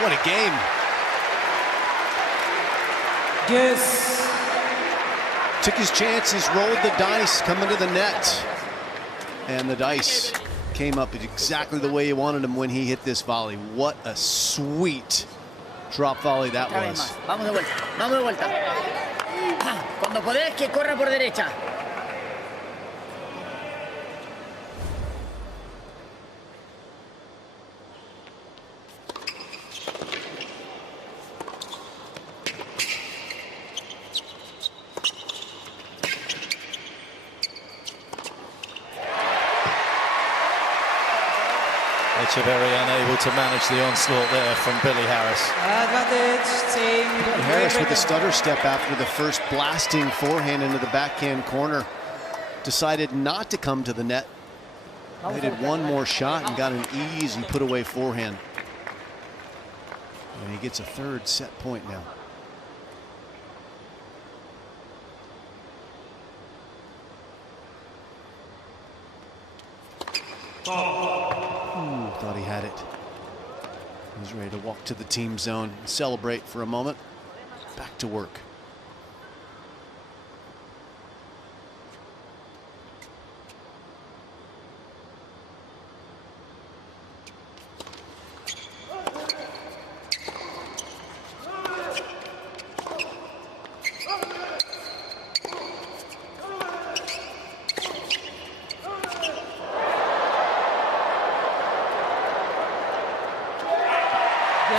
What a game. Yes. Took his chances, rolled the dice, coming to the net. And the dice came up exactly the way he wanted them when he hit this volley. What a sweet drop volley that was. Vamos de vuelta. Vamos de vuelta. Cuando podés, que corra por derecha. Etcheverry unable to manage the onslaught there from Billy Harris. Advantage Team Harris with a stutter step after the first blasting forehand into the backhand corner. Decided not to come to the net. They did one more shot and got an easy put away forehand. And he gets a third set point now. Ooh, thought he had it. He's ready to walk to the team zone, celebrate for a moment. Back to work.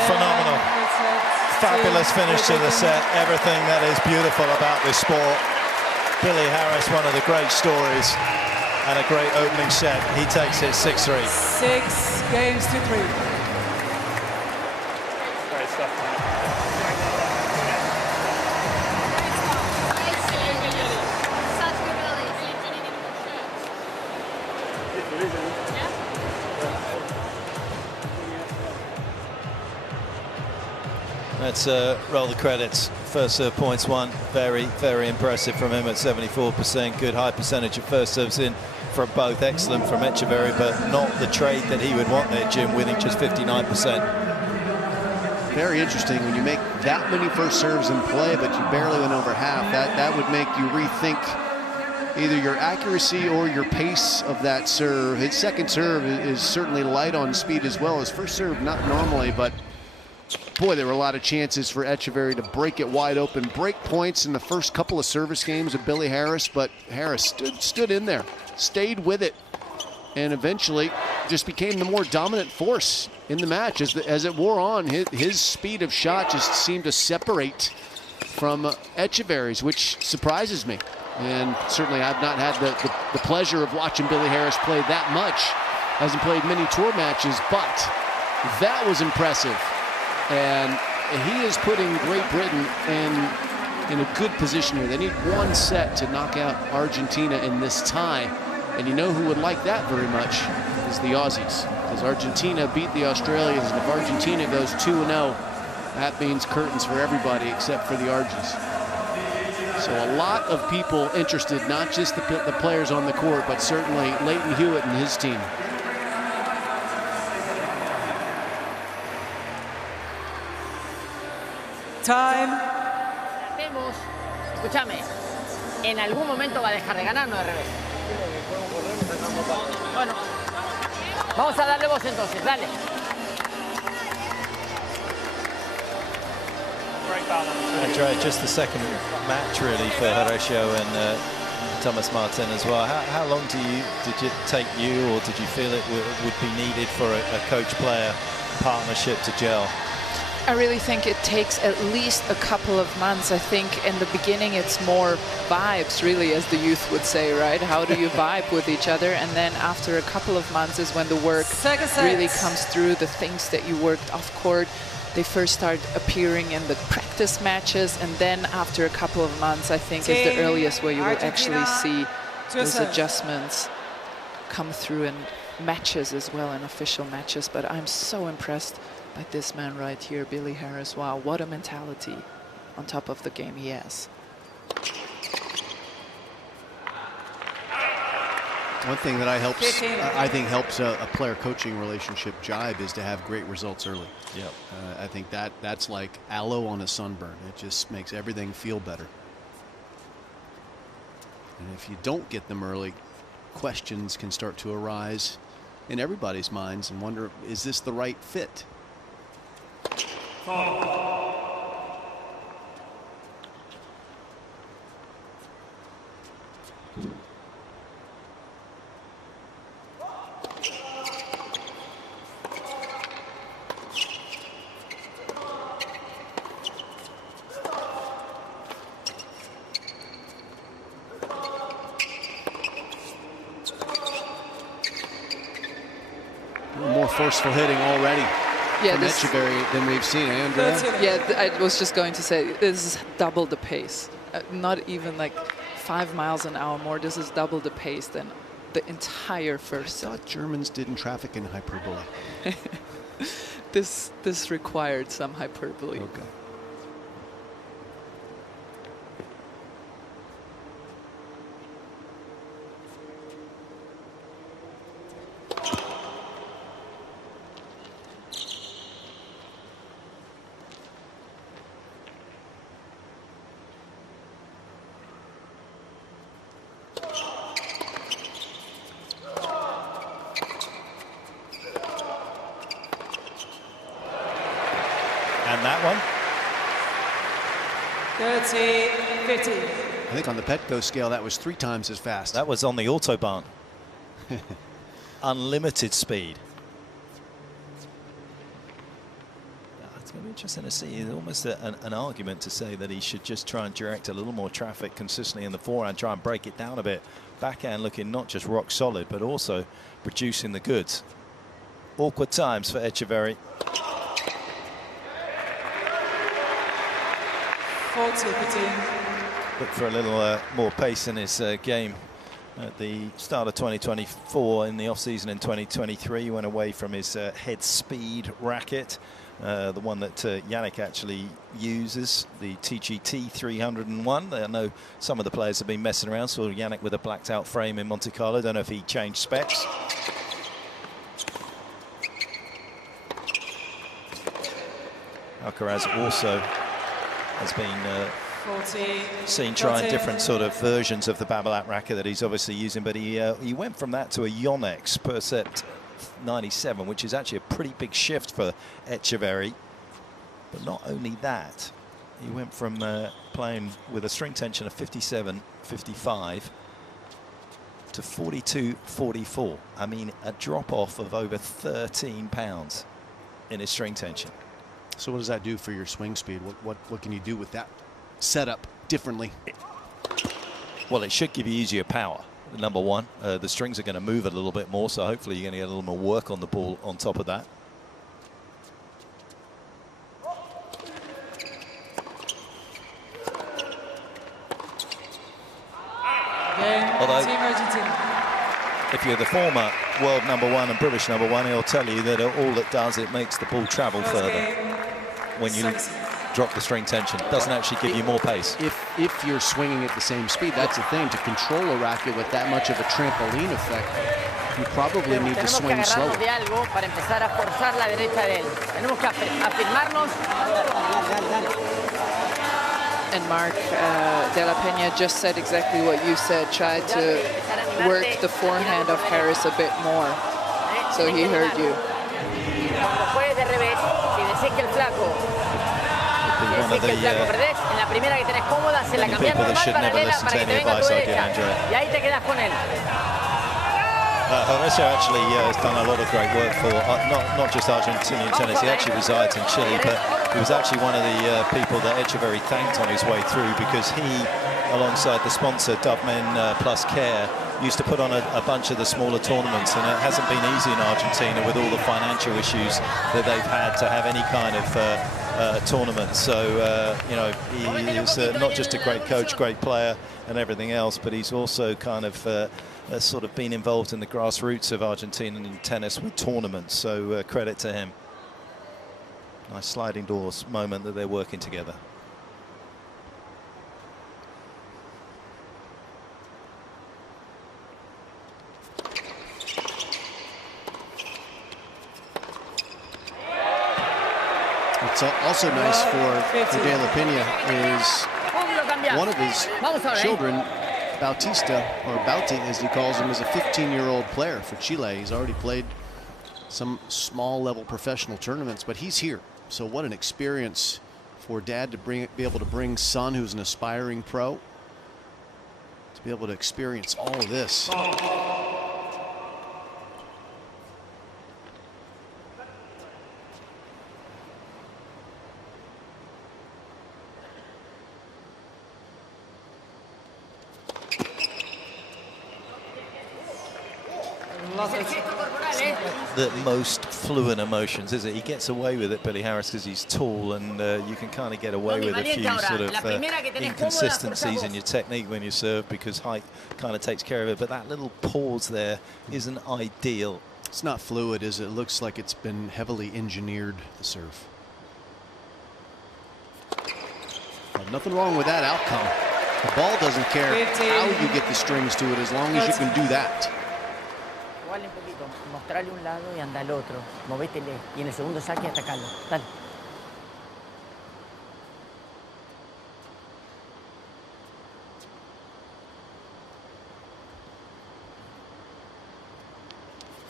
Phenomenal. Fabulous finish to the set. Everything that is beautiful about this sport. Billy Harris, one of the great stories, and a great opening set. He takes it 6-3. 6-3. Great stuff. Let's roll the credits. First serve points won. Very, very impressive from him at 74%. Good high percentage of first serves in from both. Excellent from Etcheverry, but not the trade that he would want there, Jim, winning just 59%. Very interesting when you make that many first serves in play, but you barely went over half. That would make you rethink either your accuracy or your pace of that serve. His second serve is certainly light on speed as well. His first serve, not normally, but boy, there were a lot of chances for Etcheverry to break it wide open. Break points in the first couple of service games of Billy Harris, but Harris stood in there, stayed with it, and eventually just became the more dominant force in the match. As it wore on, his speed of shot just seemed to separate from Etcheverry's, which surprises me. And certainly I've not had the pleasure of watching Billy Harris play that much. Hasn't played many tour matches, but that was impressive. And he is putting Great Britain in a good position here. They need one set to knock out Argentina in this tie. And you know who would like that very much is the Aussies. Because Argentina beat the Australians, and if Argentina goes 2-0, that means curtains for everybody except for the Argies. So a lot of people interested, not just the players on the court, but certainly Leighton Hewitt and his team. Time. Escúchame, en algún momento va a dejar de ganar, no de revés. Bueno, vamos a darle voz entonces, dale. Andrea, just the second match really for Horacio and Thomas Martin as well. How long did it take you, or did you feel it would be needed for a coach-player partnership to gel? I really think it takes at least a couple of months. I think in the beginning it's more vibes, really, as the youth would say, right? How do you vibe with each other? And then after a couple of months is when the work really comes through, the things that you worked off court. They first start appearing in the practice matches, and then after a couple of months, I think is the earliest where you will actually see those adjustments come through in matches as well, in official matches. But I'm so impressed by this man right here, Billy Harris. Wow, what a mentality on top of the game he has. One thing that I think helps a player coaching relationship jibe is to have great results early. Yep. I think that's like aloe on a sunburn. It just makes everything feel better. And if you don't get them early, questions can start to arise in everybody's minds and wonder, is this the right fit? More forceful hitting already. Yeah, from Etcheverry than we've seen. Andrea? Yeah, I was just going to say, this is double the pace. Not even like 5 miles an hour more. This is double the pace than the entire first. I thought Germans didn't traffic in hyperbole. This required some hyperbole. Okay. 30-50. I think on the Petco scale, that was 3 times as fast. That was on the Autobahn. Unlimited speed. It's going to be interesting to see. There's almost an argument to say that he should just try and direct a little more traffic consistently in the forehand, try and break it down a bit. Backhand looking not just rock solid, but also producing the goods. Awkward times for Etcheverry. 40-15. Look for a little more pace in his game. At the start of 2024, in the off-season in 2023, he went away from his head speed racket, the one that Yannick actually uses, the TGT 301. I know some of the players have been messing around. Saw Yannick with a blacked out frame in Monte Carlo. Don't know if he changed specs. Hurkacz also has been seen trying different sort of versions of the Babolat racket that he's obviously using, but he went from that to a Yonex Percept 97, which is actually a pretty big shift for Etcheverry. But not only that, he went from playing with a string tension of 57, 55 to 42, 44. I mean, a drop off of over 13 pounds in his string tension. So what does that do for your swing speed? What can you do with that setup differently? Well, it should give you easier power. Number one, the strings are going to move a little bit more, so hopefully you're going to get a little more work on the ball on top of that. Although, if you're the former world #1 and British #1, he'll tell you that all it does, it makes the ball travel further when you drop the string tension. It doesn't actually give you more pace. If you're swinging at the same speed, that's the thing. To control a racket with that much of a trampoline effect, you probably need to swing slower. And Mark De La Peña just said exactly what you said. Try to work the forehand of Harris a bit more. So he heard you. One of the people that should never listen to any advice I give, Andrea. Horacio actually has done a lot of great work for not just Argentinian tennis. He actually resides in Chile, but he was actually one of the people that Etcheverry thanked on his way through, because he, alongside the sponsor Dovemen Plus Care, used to put on a bunch of the smaller tournaments, and it hasn't been easy in Argentina with all the financial issues that they've had to have any kind of tournament. So, you know, he is not just a great coach, great player and everything else, but he's also kind of sort of been involved in the grassroots of Argentinian tennis with tournaments. So credit to him. Nice sliding doors moment that they're working together. What's also nice for De La Peña is one of his children, Bautista, or Bauti as he calls him, is a 15-year-old player for Chile. He's already played some small level professional tournaments, but he's here. So what an experience for dad to be able to bring son, who's an aspiring pro, to be able to experience all of this. The most fluent emotions, is it? He gets away with it, Billy Harris, because he's tall, and you can kind of get away with a few sort of inconsistencies in your technique when you serve, because height kind of takes care of it. But that little pause there isn't ideal. It's not fluid, is it? It looks like it's been heavily engineered, the serve. Well, nothing wrong with that outcome. The ball doesn't care how you get the strings to it, as long as you can do that. Mostrarle un lado y anda al otro. Movétele. Y en el segundo saque atacarlo. Dale.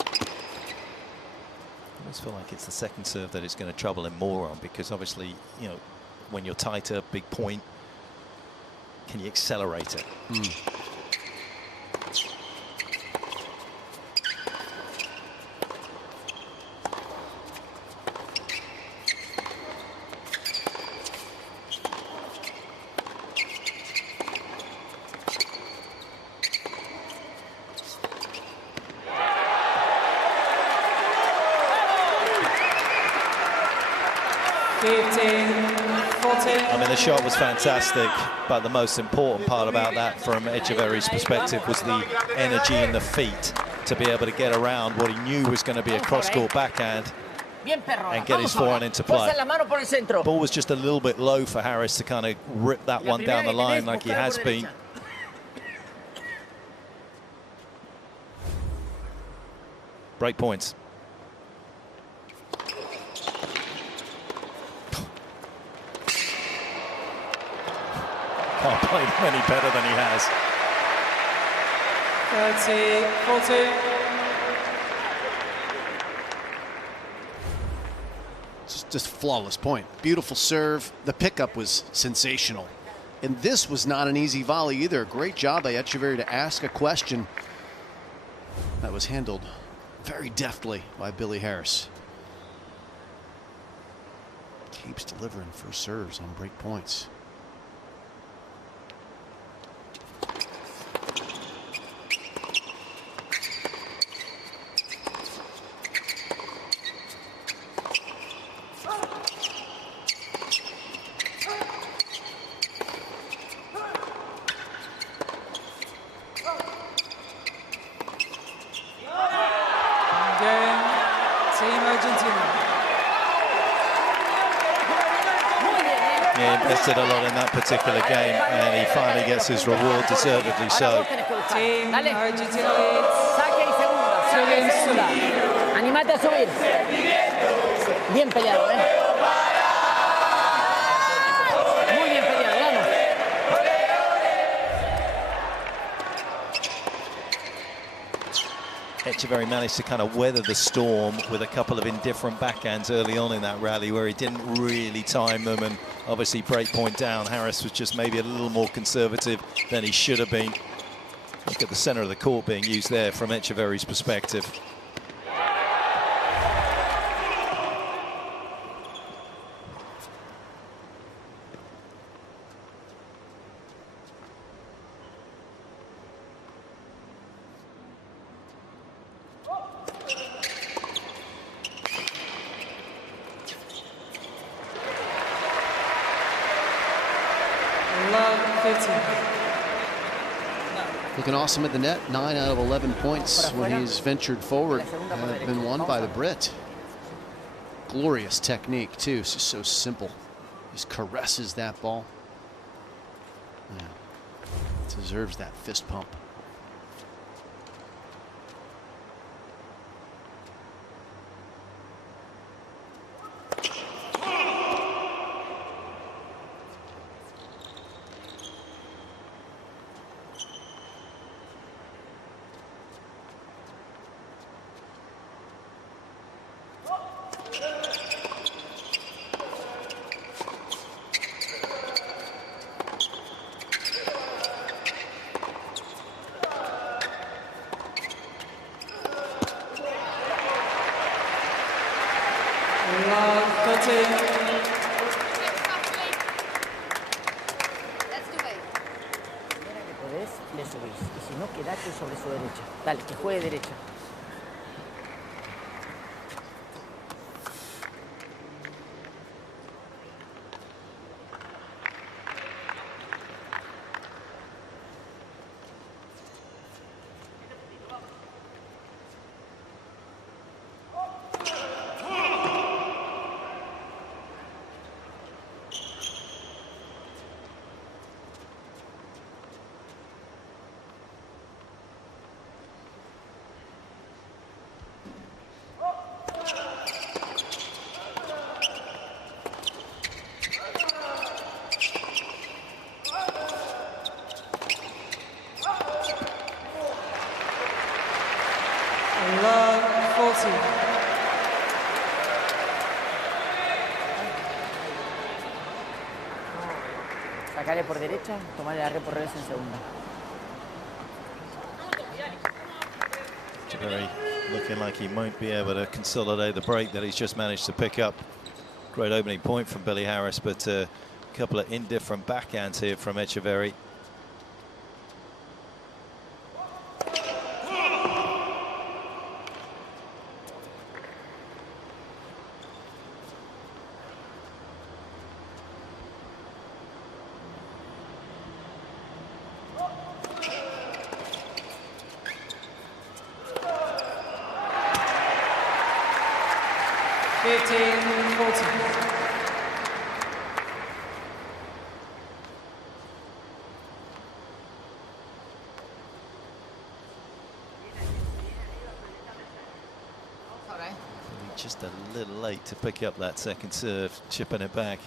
I almost feel like it's the second serve that it's going to trouble him more on, because obviously, you know, when you're tighter, big point, can you accelerate it? 15, 14. I mean, the shot was fantastic, but the most important part about that from Etcheverry's perspective was the energy in the feet to be able to get around what he knew was going to be a cross-court backhand and get his forehand into play. Ball was just a little bit low for Harris to kind of rip that one down the line like he has been. Break points. Can't play them any better than he has. 30, 40. Just flawless point. Beautiful serve. The pickup was sensational. And this was not an easy volley either. Great job by Etcheverry to ask a question that was handled very deftly by Billy Harris. Keeps delivering first serves on break points. Invested a lot in that particular game, and he finally gets his reward, deservedly so. Team Argentina leads. Animate a subir. Bien peleado, Muy bien peleado, vamos. Etcheverry managed to kind of weather the storm with a couple of indifferent backhands early on in that rally where he didn't really time them, and obviously break point down. Harris was just maybe a little more conservative than he should have been. Look at the center of the court being used there from Etcheverry's perspective. Looking awesome at the net. 9 out of 11 points when he's ventured forward have been won by the Brit. Glorious technique too. It's just so simple. Just caresses that ball. Yeah. Deserves that fist pump. Sobre su derecha. Dale, que juegue derecha. sacarle por derecha, tomarle la red por revés en segunda. Etcheverry looking like he won't be able to consolidate the break that he's just managed to pick up. Great opening point from Billy Harris, but a couple of indifferent backhands here from Etcheverry. Just a little late to pick up that second serve, chipping it back.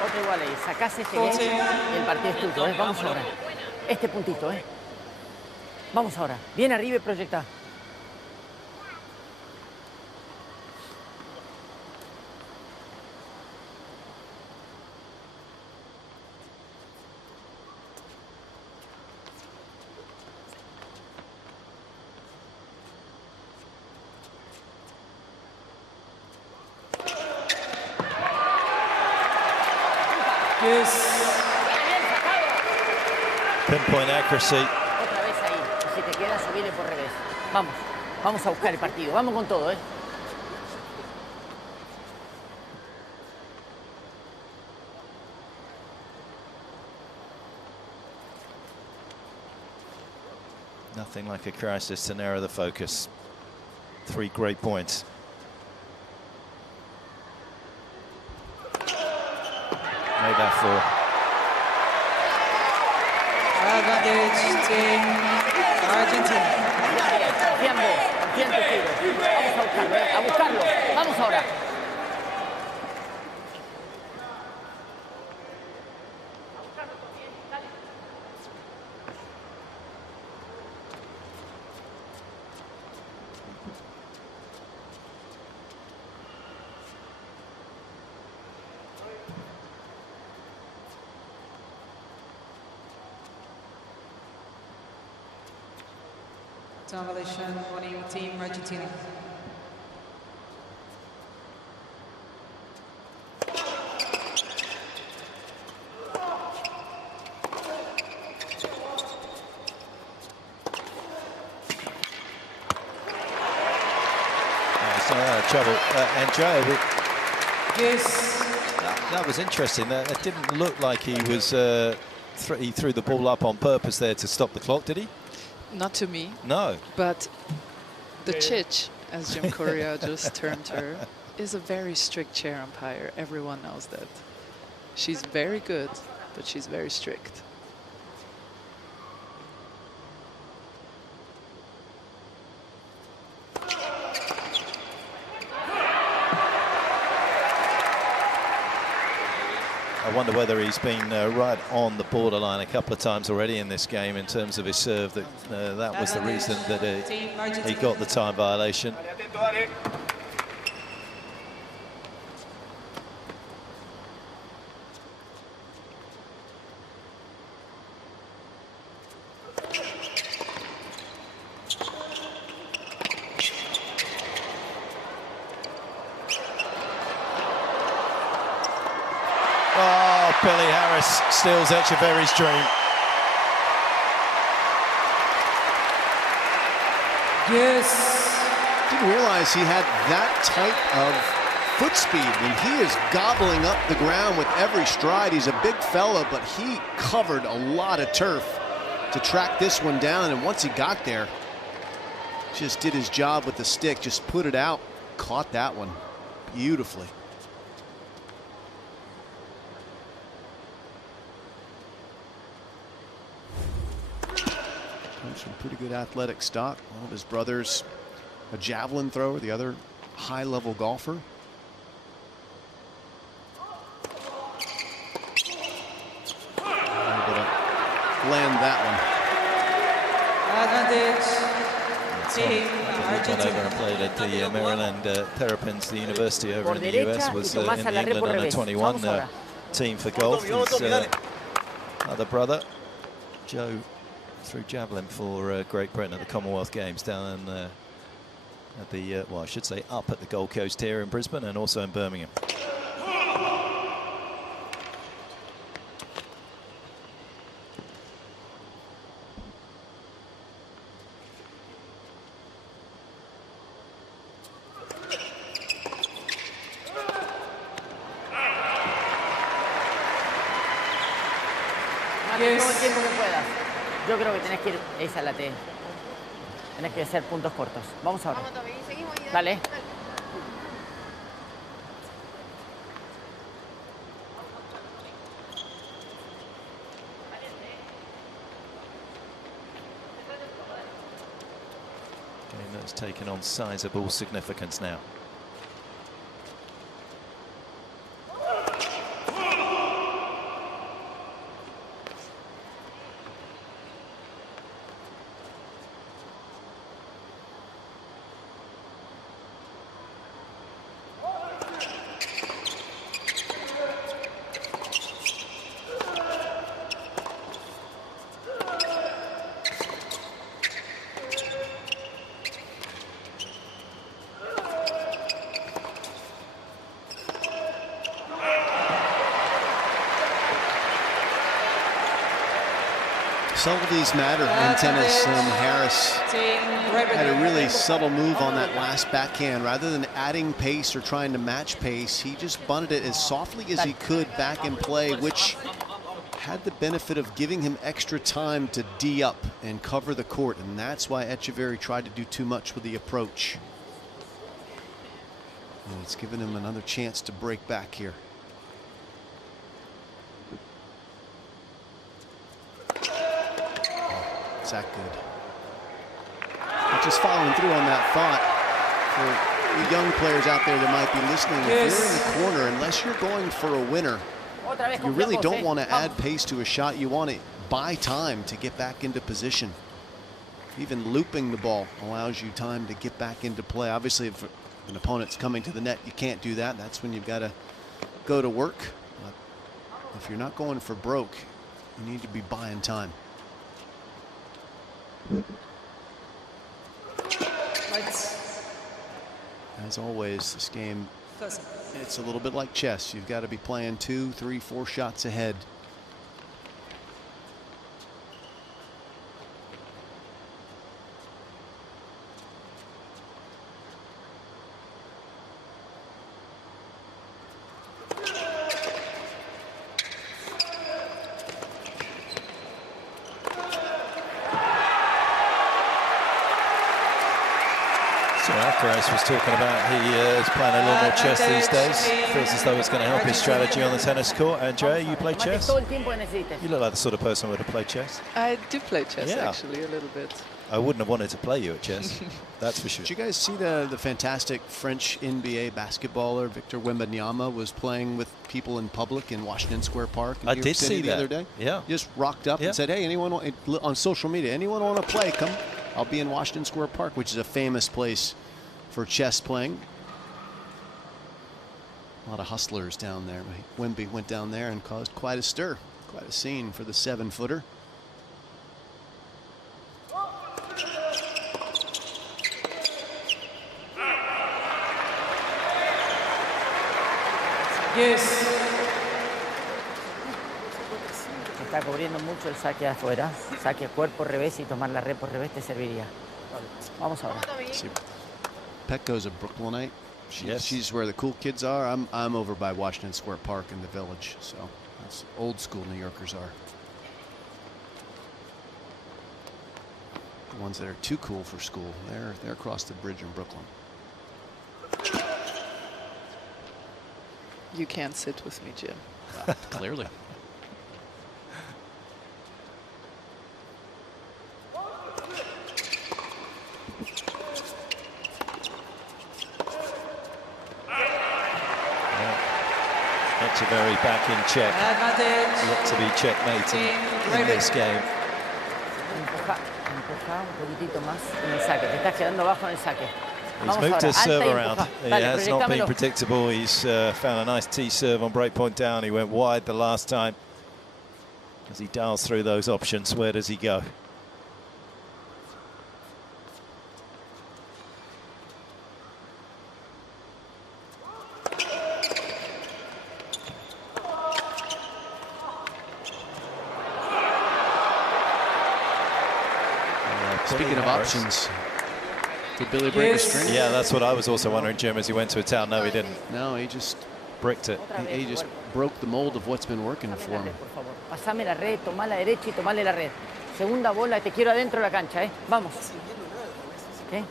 Otro igual ahí, sacás este game y el partido es tuyo, ¿eh? Vamos ahora. Este puntito, ¿eh? Vamos ahora. Bien arriba y proyectá. Pinpoint accuracy. Otra vez ahí. Y si te queda, subirle por revés. Vamos. Vamos a buscar el partido. Vamos con todo, ¿eh? Nothing like a crisis to narrow the focus. 3 great points. Made that 4. Advantage team Argentina. Confía en vos, confía en tu tiro. Vamos a buscarlo, ¿eh? A buscarlo. Vamos ahora. Demolition winning team Argentina. Trouble. And Joe, yes. That was interesting. It didn't look like he was. He threw the ball up on purpose there to stop the clock, did he? Not to me. No. But the Chich, as Jim Corea just termed her, is a very strict chair umpire. Everyone knows that. She's very good, but she's very strict. I wonder whether he's been right on the borderline a couple of times already in this game in terms of his serve. That was the reason that he got the time violation. Billy Harris steals Etcheverry's dream. Yes. Didn't realize he had that type of foot speed when he is gobbling up the ground with every stride. He's a big fella, but he covered a lot of turf to track this one down. And once he got there, just did his job with the stick, just put it out, caught that one beautifully. Some pretty good athletic stock. One of his brothers, a javelin thrower, the other high-level golfer. land that one. Advantage. Team Gone over and played at the Maryland Terrapins, the university over in the US, was in the England under 21 team for golf. His other brother, Joe, threw javelin for Great Britain at the Commonwealth Games down at the, well, I should say up at the Gold Coast here in Brisbane and also in Birmingham. Todo el tiempo que puedas. Yo creo que tenés que ir, esa es la T. Tenés que hacer puntos cortos. Vamos ahora. Dale. Game that's taken on sizable significance now. Subtleties matter in tennis, and Harris had a really subtle move on that last backhand. Rather than adding pace or trying to match pace, he just bunted it as softly as he could back in play, which had the benefit of giving him extra time to D up and cover the court, and that's why Etcheverry tried to do too much with the approach. And it's given him another chance to break back here. Is that good? But just following through on that thought for the young players out there that might be listening, if you're in the corner, unless you're going for a winner, you really don't want to add pace to a shot. You want to buy time to get back into position. Even looping the ball allows you time to get back into play. Obviously, if an opponent's coming to the net, you can't do that. That's when you've got to go to work. But if you're not going for broke, you need to be buying time. As always, this game, it's a little bit like chess. You've got to be playing 2, 3, 4 shots ahead. Hurkacz was talking about he is playing a little more chess these days. Feels as though it's going to help his strategy on the tennis court. Andrea, you play chess? You look like the sort of person who would have played chess. I do play chess, actually, a little bit. I wouldn't have wanted to play you at chess. That's for sure. Did you guys see the fantastic French NBA basketballer Victor Wembanyama was playing with people in public in Washington Square Park in New York City the other day? Yeah. Just rocked up and said, hey, anyone on social media, anyone want to play, come. I'll be in Washington Square Park, which is a famous place for chess playing. A lot of hustlers down there. Wemby went down there and caused quite a stir, quite a scene for the 7-footer. Está cubriendo mucho el saque afuera. Saque cuerpo revés y tomar la red por revés te serviría. Vamos ahora. See, Petco's a Brooklynite. She's where the cool kids are. I'm over by Washington Square Park in the Village, so that's old school New Yorkers are. The ones that are too cool for school, they're across the bridge in Brooklyn. You can't sit with me, Jim. Clearly. Etcheverry back in check. Look to be checkmating in this game. Empuja un poquitito más en el saque. Te estás quedando bajo en el saque. He's moved his serve around. He has not been predictable. He's found a nice tee serve on breakpoint down. He went wide the last time. As he dials through those options, where does he go? Speaking of options, did Billy break a string? Yeah, that's what I was also wondering, Jim, as he went to a town. No, he didn't. No, he just bricked it. He just broke the mold of what's been working for him. Pasame la red, toma la derecha y tomale la red. Segunda bola, te quiero adentro de la cancha, ¿eh? Vamos. ¿Qué?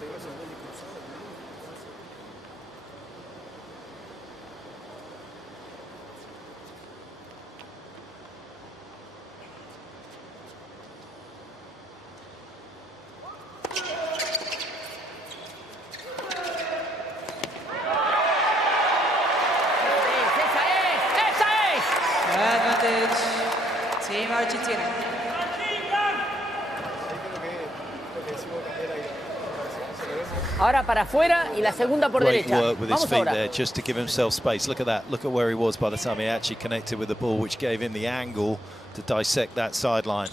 Team Argentina. Ahora para afuera y la segunda por Great derecha. work with his Vamos feet ahora. there, just to give himself space. Look at that. Look at where he was by the time he actually connected with the ball, which gave him the angle to dissect that sideline.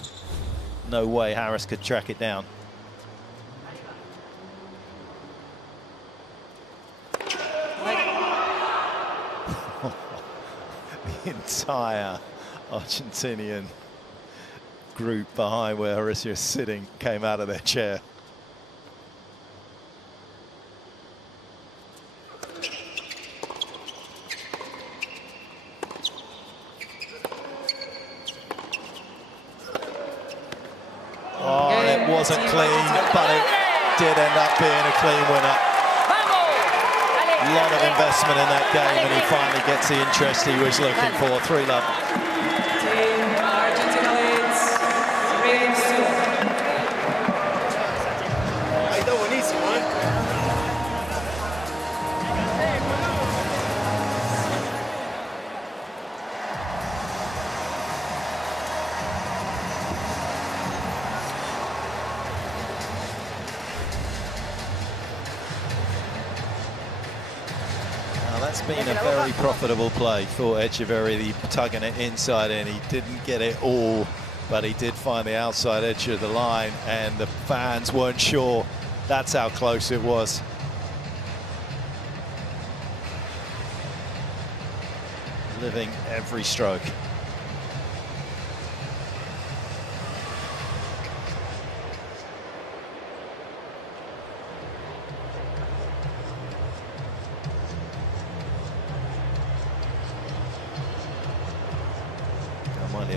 No way Harris could track it down. The entire Argentinian group behind where Horacio is sitting came out of their chair. Oh, it wasn't clean, but it did end up being a clean winner. A lot of investment in that game, and he finally gets the interest he was looking for. 3-love. Team Argentina leads 3-2. Ahí está buenísimo, ¿eh? That's been a very profitable play for Etcheverry, tugging it inside in. He didn't get it all, but he did find the outside edge of the line, and the fans weren't sure. That's how close it was. Living every stroke.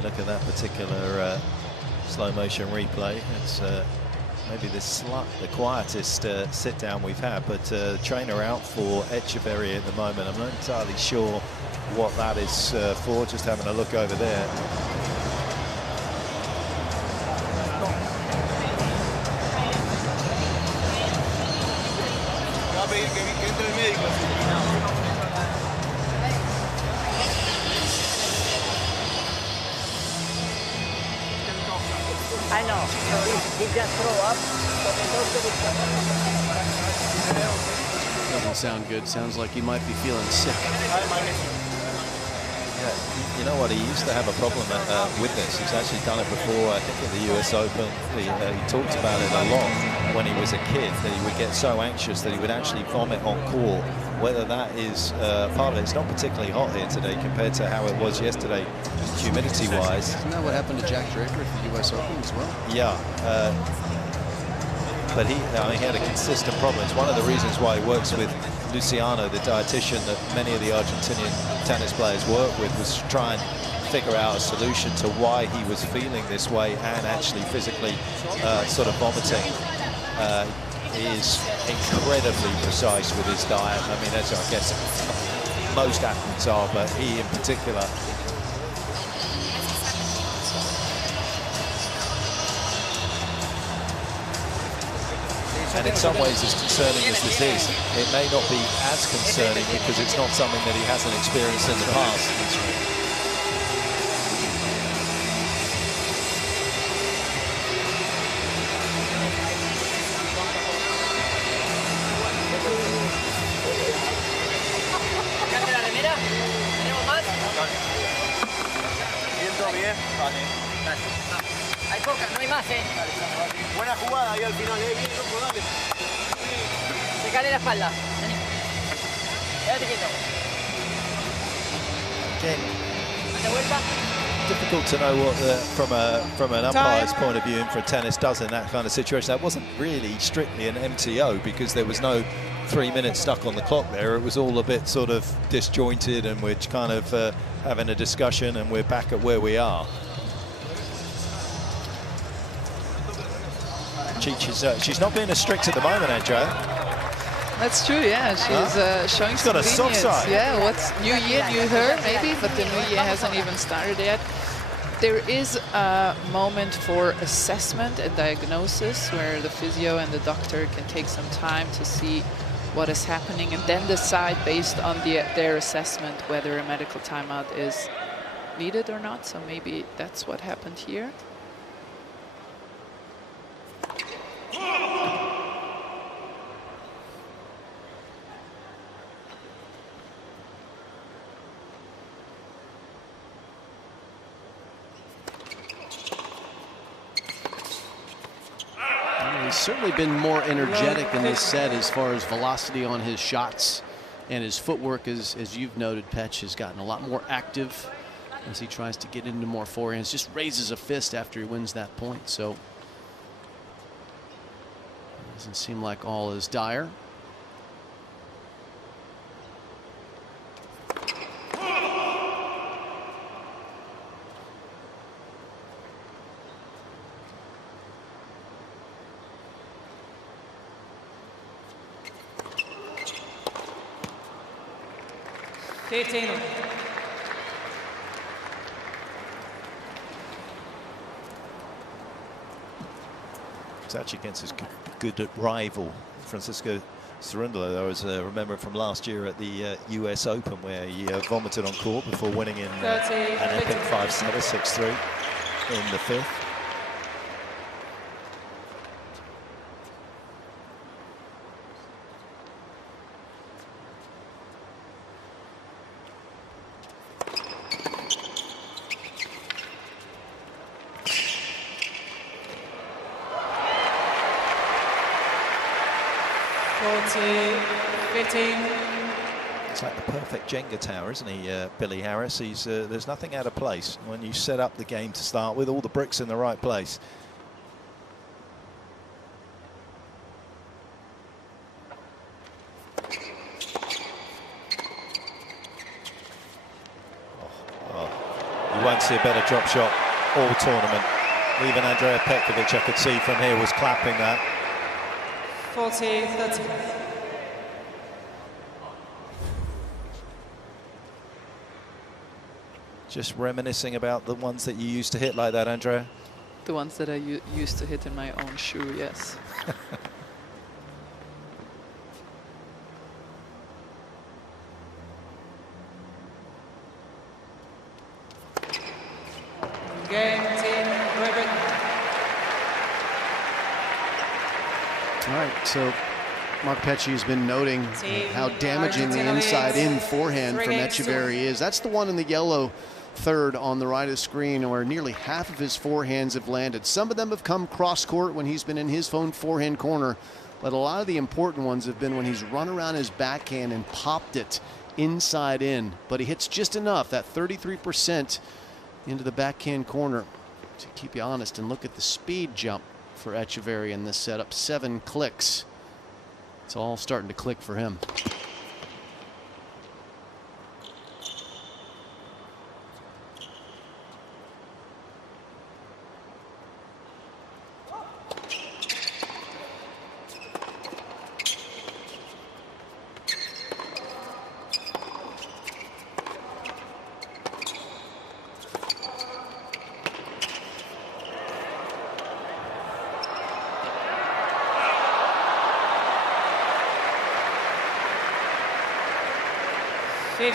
Look at that particular slow motion replay. It's maybe the quietest sit down we've had, but trainer out for Etcheverry at the moment. I'm not entirely sure what that is for, just having a look over there. I know. So he just throw up. Doesn't sound good. Sounds like he might be feeling sick. Yeah, you know what? He used to have a problem with this. He's actually done it before, I think, at the US Open. He talked about it a lot when he was a kid, that he would get so anxious that he would actually vomit on court. Whether that is part of it, it's not particularly hot here today compared to how it was yesterday, humidity-wise. Isn't that what happened to Jack Draper at the US Open as well? Yeah. But he had a consistent problem. It's one of the reasons why he works with Luciano, the dietitian that many of the Argentinian tennis players work with, was to try and figure out a solution to why he was feeling this way and actually physically sort of vomiting. He is incredibly precise with his diet. I mean, as I guess most athletes are, but he in particular. And in some ways, as concerning as this is, it may not be as concerning because it's not something that he hasn't experienced in the past. Hay poca, no hay más, Buena jugada ahí al final, bien, loco, dale. Secale la espalda. Vení. Quédate quieto. Again, Date vuelta. difficult to know what from an umpire's point of view for tennis does in that kind of situation. That wasn't really strictly an MTO because there was no 3 minutes stuck on the clock there. It was all a bit sort of disjointed, and we're kind of having a discussion, and we're back at where we are. She's not being as strict at the moment, Andrea. That's true, yeah. She's showing She's some got a soft lenience. side. Yeah, what's new year, new her, maybe, but the new year hasn't even started yet. There is a moment for assessment and diagnosis where the physio and the doctor can take some time to see what is happening and then decide based on their assessment whether a medical timeout is needed or not. So maybe that's what happened here. He's certainly been more energetic in this set as far as velocity on his shots, and his footwork, as you've noted, Petch, has gotten a lot more active as he tries to get into more forehands. Just raises a fist after he wins that point, so doesn't seem like all is dire. It's actually against his good rival, Francisco Cerundolo. I remember from last year at the US Open where he vomited on court before winning in an epic 5-setter, 6-3 in the fifth. It's like the perfect Jenga tower, isn't he, Billy Harris? There's nothing out of place when you set up the game to start with, all the bricks in the right place. You won't see a better drop shot all tournament. Even Andrea Petkovic, I could see from here, was clapping that. 40-30. Just reminiscing about the ones that you used to hit like that, Andrea? The ones that I used to hit in my own shoe, yes. Game, team, Great. All right, so Mark Petchey has been noting how damaging the inside-in forehand from Etcheverry is. That's the one in the yellow third on the right of the screen where nearly half of his forehands have landed. Some of them have come cross-court when he's been in his own forehand corner, but a lot of the important ones have been when he's run around his backhand and popped it inside in. But he hits just enough, that 33% into the backhand corner, to keep you honest. And look at the speed jump for Etcheverry in this setup, 7 clicks. It's all starting to click for him.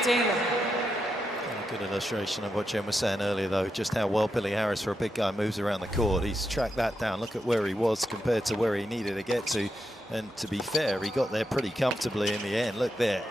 A good illustration of what Jen was saying earlier, though, just how well Billy Harris, for a big guy, moves around the court. He's tracked that down. Look at where he was compared to where he needed to get to. And to be fair, he got there pretty comfortably in the end. Look there.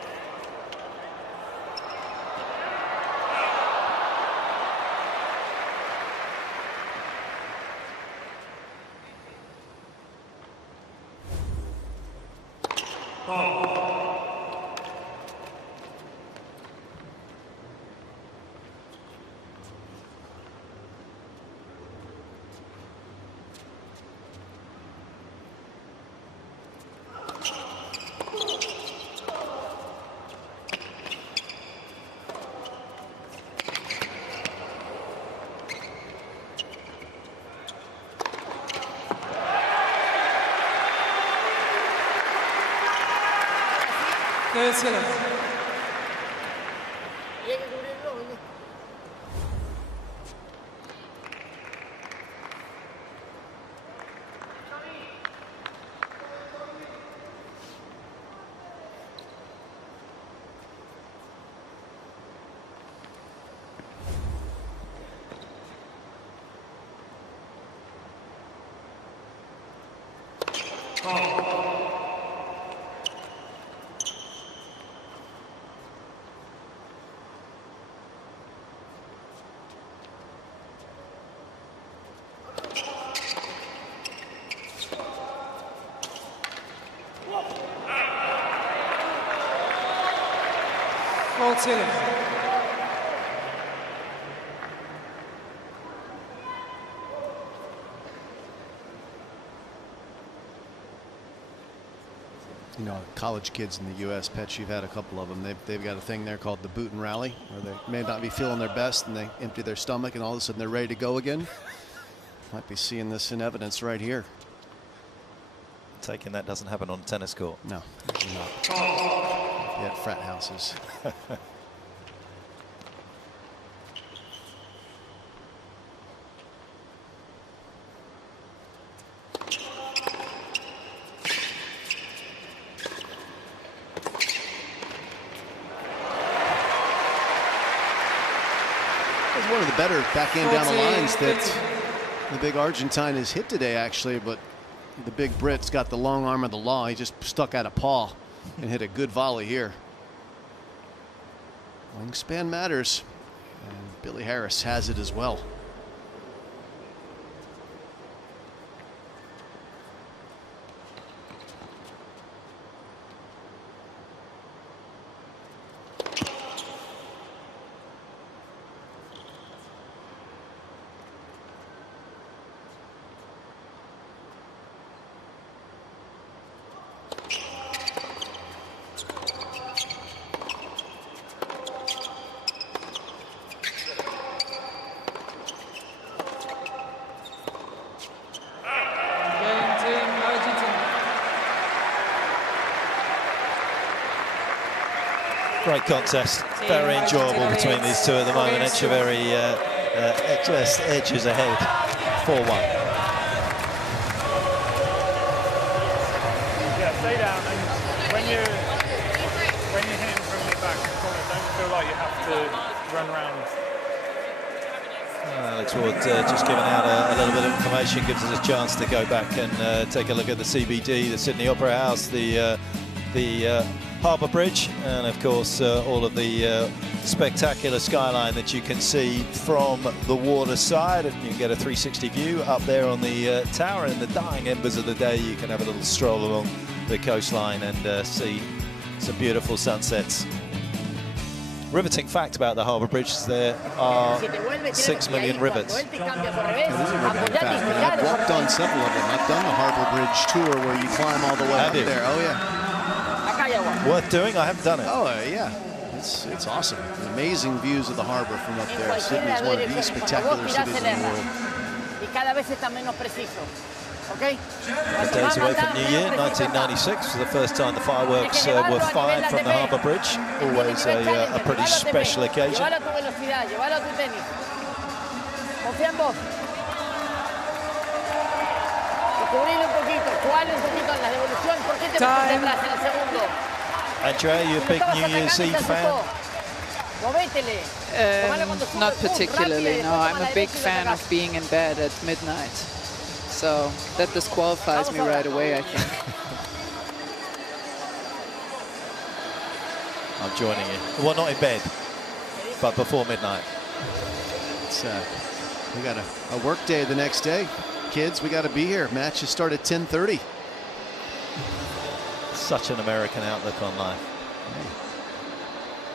You know, college kids in the U.S., Petch, you've had a couple of them. They've got a thing there called the boot and rally, where they may not be feeling their best and they empty their stomach and all of a sudden they're ready to go again. Might be seeing this in evidence right here. Taking that doesn't happen on a tennis court. No, not. Be at frat houses. One of the better backhand down the lines that the big Argentine has hit today, actually, but the big Brit's got the long arm of the law. He just stuck out a paw and hit a good volley here. Wingspan matters, and Billy Harris has it as well. Great contest, very enjoyable between these two at the moment. Etcheverry just edges ahead, 4-1. Yeah, stay down, and when you're hitting from the back corner, don't feel like you have to run around. Alex Wood just giving out a little bit of information, gives us a chance to go back and take a look at the CBD, the Sydney Opera House, the Harbour Bridge, and of course all of the spectacular skyline that you can see from the water side, and you can get a 360 view up there on the tower. In the dying embers of the day, you can have a little stroll along the coastline and see some beautiful sunsets. Riveting fact about the Harbour Bridge is there are 6 million rivets. It is a riveting fact, and I've walked on several of them. I've done the Harbour Bridge tour where you climb all the way up there. Oh yeah. Worth doing? I haven't done it. Oh yeah, it's awesome. Amazing views of the harbour from up there. Sydney is one of the spectacular cities in the world. The days away from New Year, 1996 was the first time the fireworks were fired from the Harbour Bridge. Always a pretty special occasion. Andrea, you a big New Year's Eve fan? Not particularly, no. I'm a big fan of being in bed at midnight. So that disqualifies me right away, I think. I'm joining you. Well, not in bed, but before midnight. We got a work day the next day. Kids, we got to be here. Matches start at 10:30. Such an American outlook on life.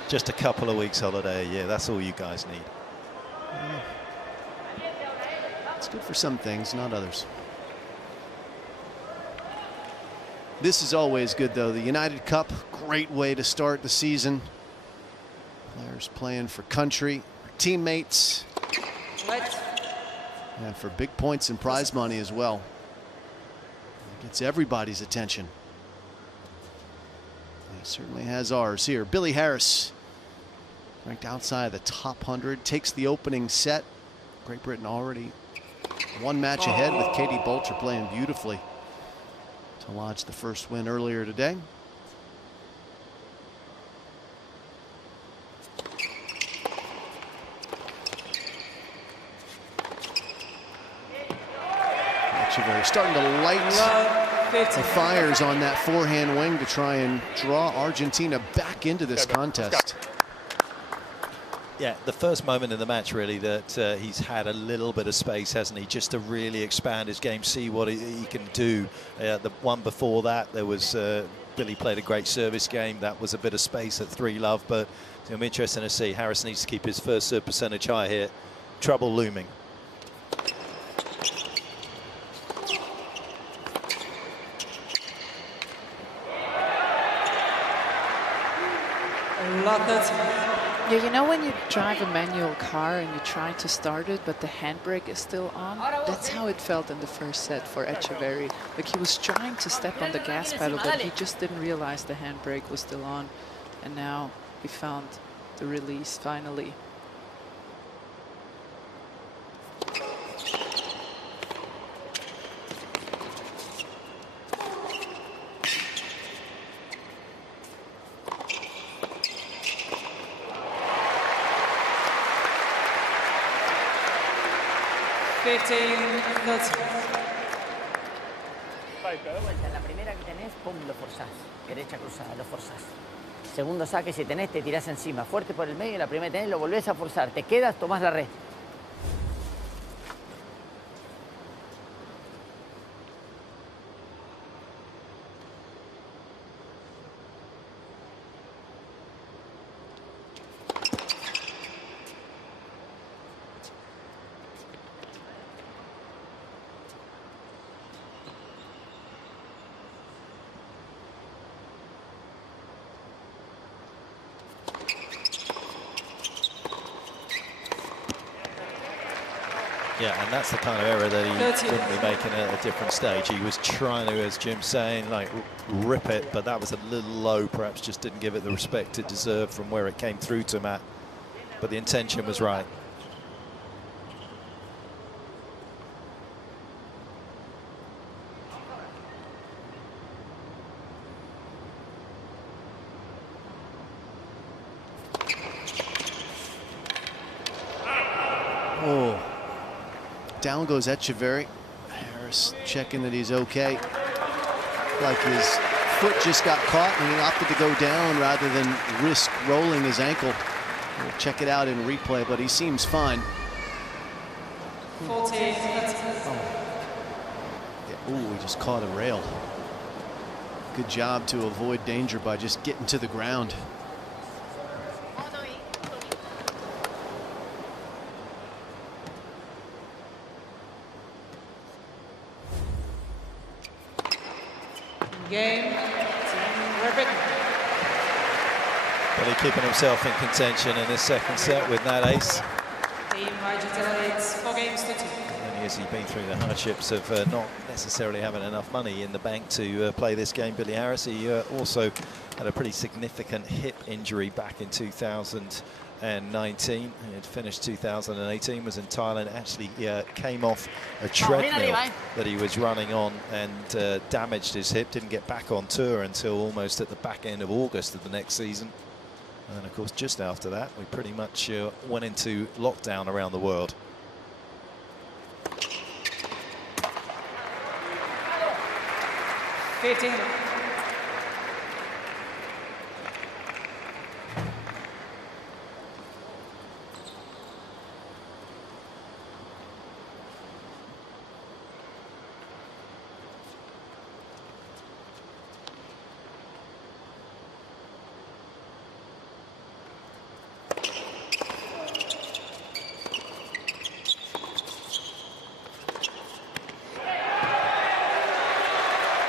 Just a couple of weeks holiday a year, that's all you guys need. It's good for some things, not others. This is always good, though. The United Cup, great way to start the season. Players playing for country, teammates, and for big points and prize money as well. It gets everybody's attention. He certainly has ours here. Billy Harris, ranked outside the top 100, takes the opening set. Great Britain already one match ahead with Katie Boulter playing beautifully to lodge the first win earlier today. Etcheverry starting to light the fires on that forehand wing to try and draw Argentina back into this contest. Yeah, the first moment in the match, really, that he's had a little bit of space, hasn't he, just to really expand his game, see what he can do. The one before that, there was Billy played a great service game. That was a bit of space at 3-love, but it's going to be interesting to see. Harris needs to keep his first serve percentage high here. Trouble looming. Yeah, you know when you drive a manual car and you try to start it, but the handbrake is still on? That's how it felt in the first set for Etcheverry. Like he was trying to step on the gas pedal, but he just didn't realize the handbrake was still on. And now he found the release finally. La primera que tenés, pum, lo forzás. Derecha cruzada, lo forzás. Segundo saque, si tenés, te tirás encima. Fuerte por el medio, la primera que tenés, lo volvés a forzar. Te quedas, tomás la red. Yeah, and that's the kind of error that he wouldn't be making at a different stage. He was trying to, as Jim's saying, like rip it, but that was a little low, perhaps just didn't give it the respect it deserved from where it came through to Matt. But the intention was right. Oh. Down goes Etcheverry. Harris checking that he's okay. Like his foot just got caught and he opted to go down rather than risk rolling his ankle. We'll check it out in replay, but he seems fine. 14. Yeah, ooh, he just caught a rail. Good job to avoid danger by just getting to the ground. Game. Repeat. Billy keeping himself in contention in this second set with that ace. Team Argentina leads 4 games to 2. Only as he's been through the hardships of not necessarily having enough money in the bank to play this game, Billy Harris. He also had a pretty significant hip injury back in 2019. He had finished 2018, was in Thailand, actually came off a treadmill that he was running on and damaged his hip, didn't get back on tour until almost at the back end of August of the next season. And of course, just after that, we pretty much went into lockdown around the world.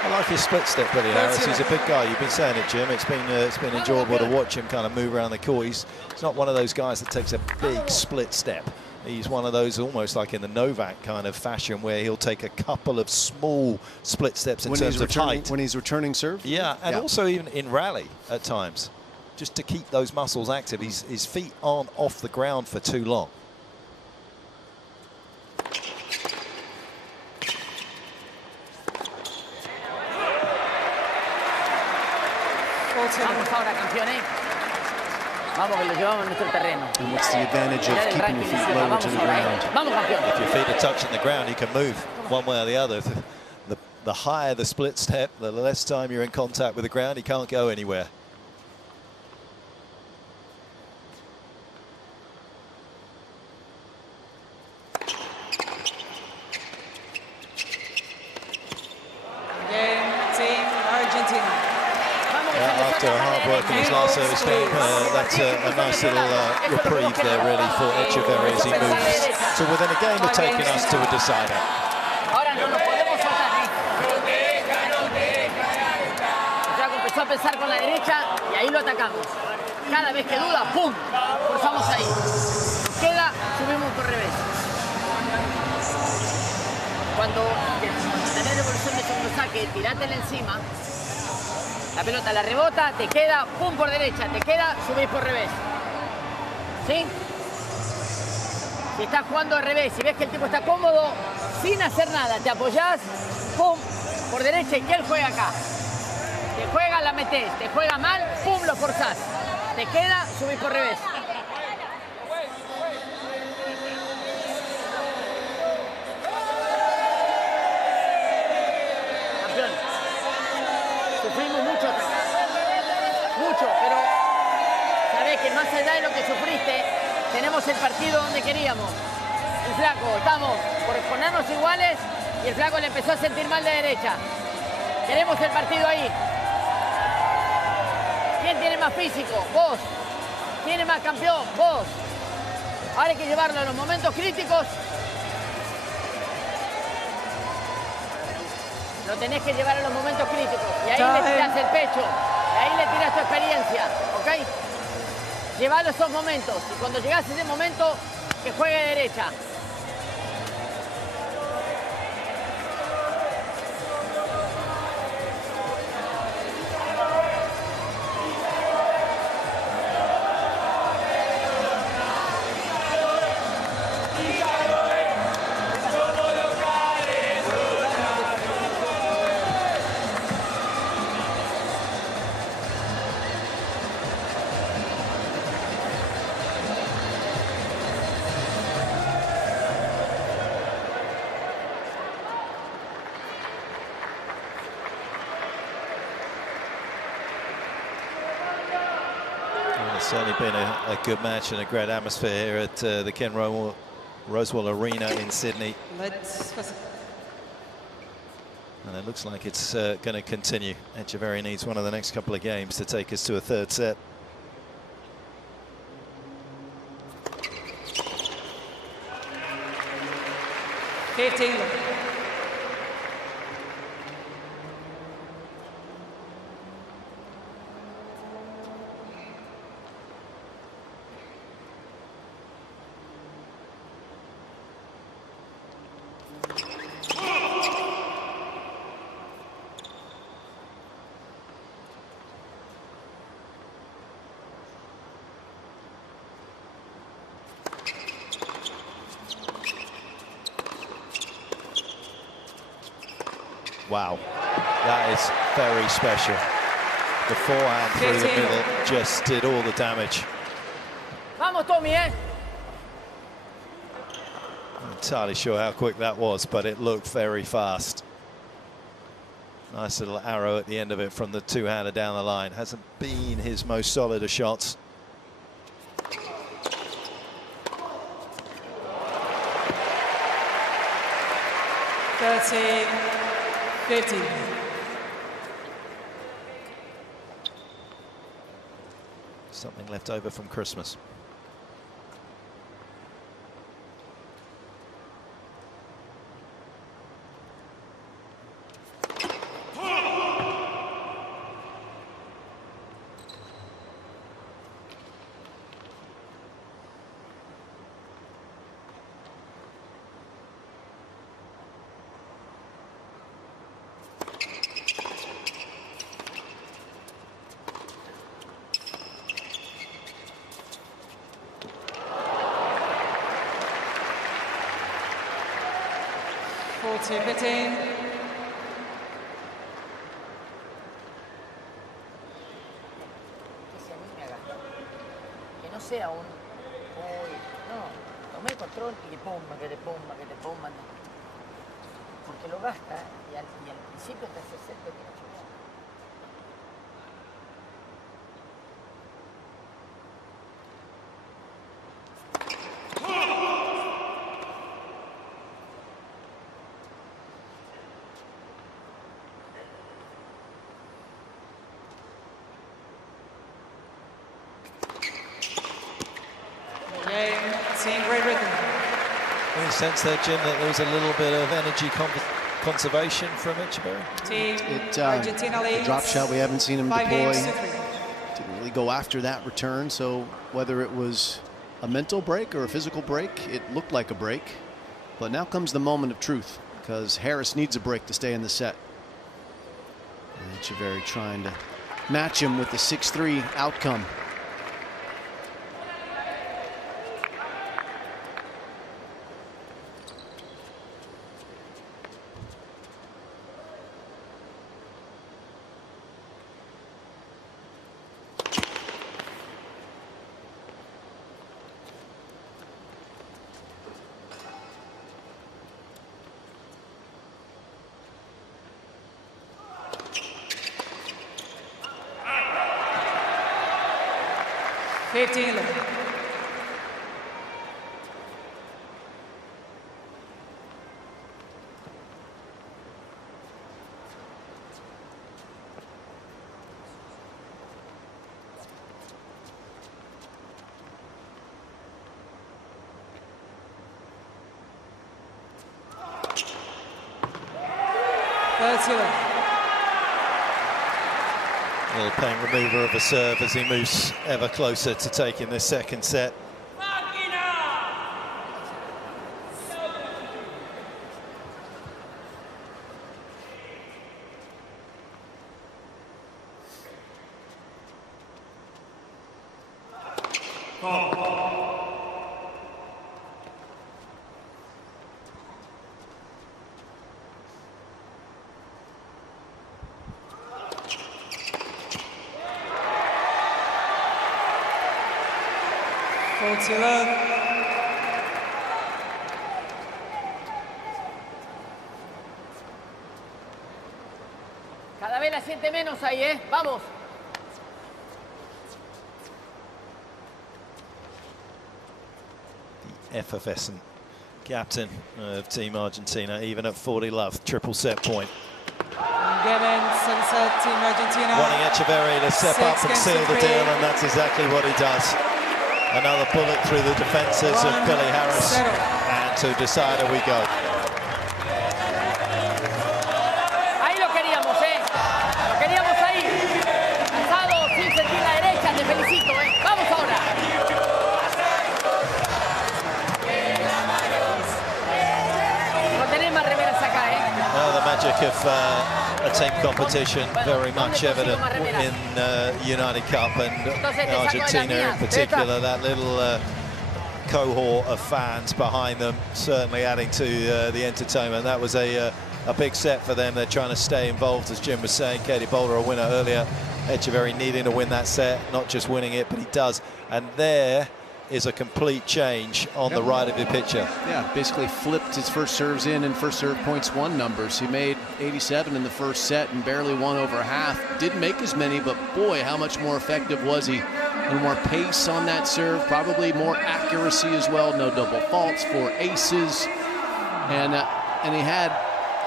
I like his split step, Billy Harris. He's a big guy. You've been saying it, Jim. It's been enjoyable to watch him kind of move around the court. He's not one of those guys that takes a big split step. He's one of those almost like in the Novak kind of fashion where he'll take a couple of small split steps in terms of height. When he's returning serve? Yeah, and also even in rally at times, just to keep those muscles active. His feet aren't off the ground for too long. Vamos ahora, campeones. Vamos, que lo llevamos en nuestro terreno. And what's the advantage of keeping your feet lower to the ground? Vamos, campeón. If your feet are touching the ground, you can move one way or the other. The higher the split step, the less time you're in contact with the ground, you can't go anywhere. Game, team, Argentina. After hard work in his last service game, that's a nice little reprieve there, really, for Etcheverry as he moves to within a game of taking us to a decider. Ahora no nos podemos soltar. Santiago empezó a pensar con la derecha y ahí lo atacamos. Cada vez que duda, ¡pum! Forzamos ahí. Queda, subimos por revés. Cuando tenés devolución de segundo saque, tirátela encima. La pelota la rebota, te queda, pum por derecha, te queda, subís por revés. ¿Sí? Si estás jugando al revés, si ves que el tipo está cómodo, sin hacer nada, te apoyás, pum, por derecha y que él juega acá. Te juega, la metés, te juega mal, pum, lo forzás. Te queda, subís por revés. Sufrimos mucho acá. Mucho, pero sabés que más allá de lo que sufriste, tenemos el partido donde queríamos. El flaco, estamos por ponernos iguales y el flaco le empezó a sentir mal de derecha. Queremos el partido ahí. ¿Quién tiene más físico? Vos. ¿Quién es más campeón? Vos. Ahora hay que llevarlo a los momentos críticos. Lo tenés que llevar a los momentos críticos. Y ahí le tirás el pecho. Y ahí le tirás tu experiencia. ¿Ok? Llevalo a esos momentos. Y cuando llegás a ese momento, que juegue de derecha. It's certainly been a good match and a great atmosphere here at the Ken Rosewell Arena in Sydney. And it looks like it's going to continue. Etcheverry needs one of the next couple of games to take us to a third set. Wow, that is very special. The forehand through the middle just did all the damage. Vamos, Tommy, eh? I'm entirely sure how quick that was, but it looked very fast. Nice little arrow at the end of it from the two-hander down the line. Hasn't been his most solid of shots. Something left over from Christmas. 15. Que no sea un, uy, no, tome el control y que pomba, que te pomba, que te pomba. Porque lo gasta y al principio te hace ser que tiene que Seeing Great Britain. Any sense there, Jim, that there was a little bit of energy conservation from Etcheverry? Argentina leads. The drop shot, we haven't seen him 5 deploy. games to 3. Didn't really go after that return, so whether it was a mental break or a physical break, it looked like a break. But now comes the moment of truth, because Harris needs a break to stay in the set. And Etcheverry trying to match him with the 6-3 outcome. Little pain remover of a serve as he moves ever closer to taking this second set. Cada vez la siente menos ahí, ¿eh? Vamos. The effervescent captain of Team Argentina, even at 40 love, triple set point. Given sunset Team Argentina. Wanting Etcheverry to step up and seal the deal, and that's exactly what he does. Another bullet through the defences of Billy Harris, and to decider we go. Ahí lo queríamos, ¿eh? Lo queríamos ahí. Lanzado sin sentir la derecha, te felicito, ¿eh? Vamos ahora. No tenés más remeras acá, ¿eh? Well, the magic of a team competition very much evident in United Cup, and Argentina in particular, that little cohort of fans behind them certainly adding to the entertainment. That was a big set for them. They're trying to stay involved, as Jim was saying. Katie Boulter a winner earlier. Etcheverry needing to win that set, not just winning it, but he does. And there is a complete change on the right of the picture. Yeah, basically flipped his first serves in first serve points won numbers. He made 87 in the first set and barely won over half. Didn't make as many, but boy, how much more effective was he? A little more pace on that serve, probably more accuracy as well. No double faults, 4 aces, and he had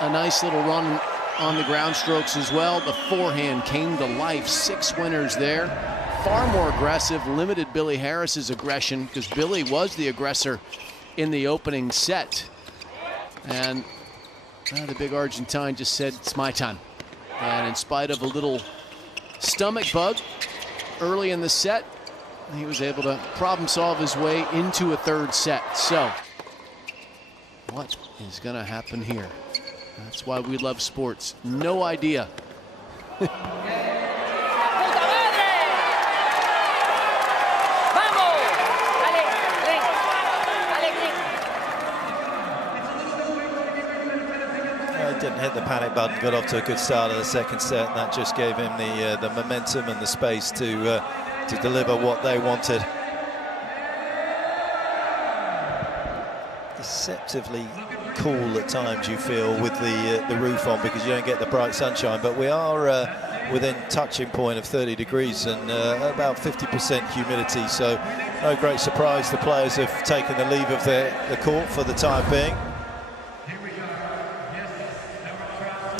a nice little run on the ground strokes as well. The forehand came to life, 6 winners there. Far more aggressive, limited Billy Harris's aggression, because Billy was the aggressor in the opening set. And the big Argentine just said, it's my time. And in spite of a little stomach bug early in the set, he was able to problem solve his way into a third set. So, what is going to happen here? That's why we love sports. No idea. didn't hit the panic button, got off to a good start of the second set, and that just gave him the momentum and the space to deliver what they wanted. Deceptively cool at times, you feel, with the roof on, because you don't get the bright sunshine, but we are within touching point of 30 degrees and about 50% humidity, so no great surprise the players have taken the leave of the court for the time being.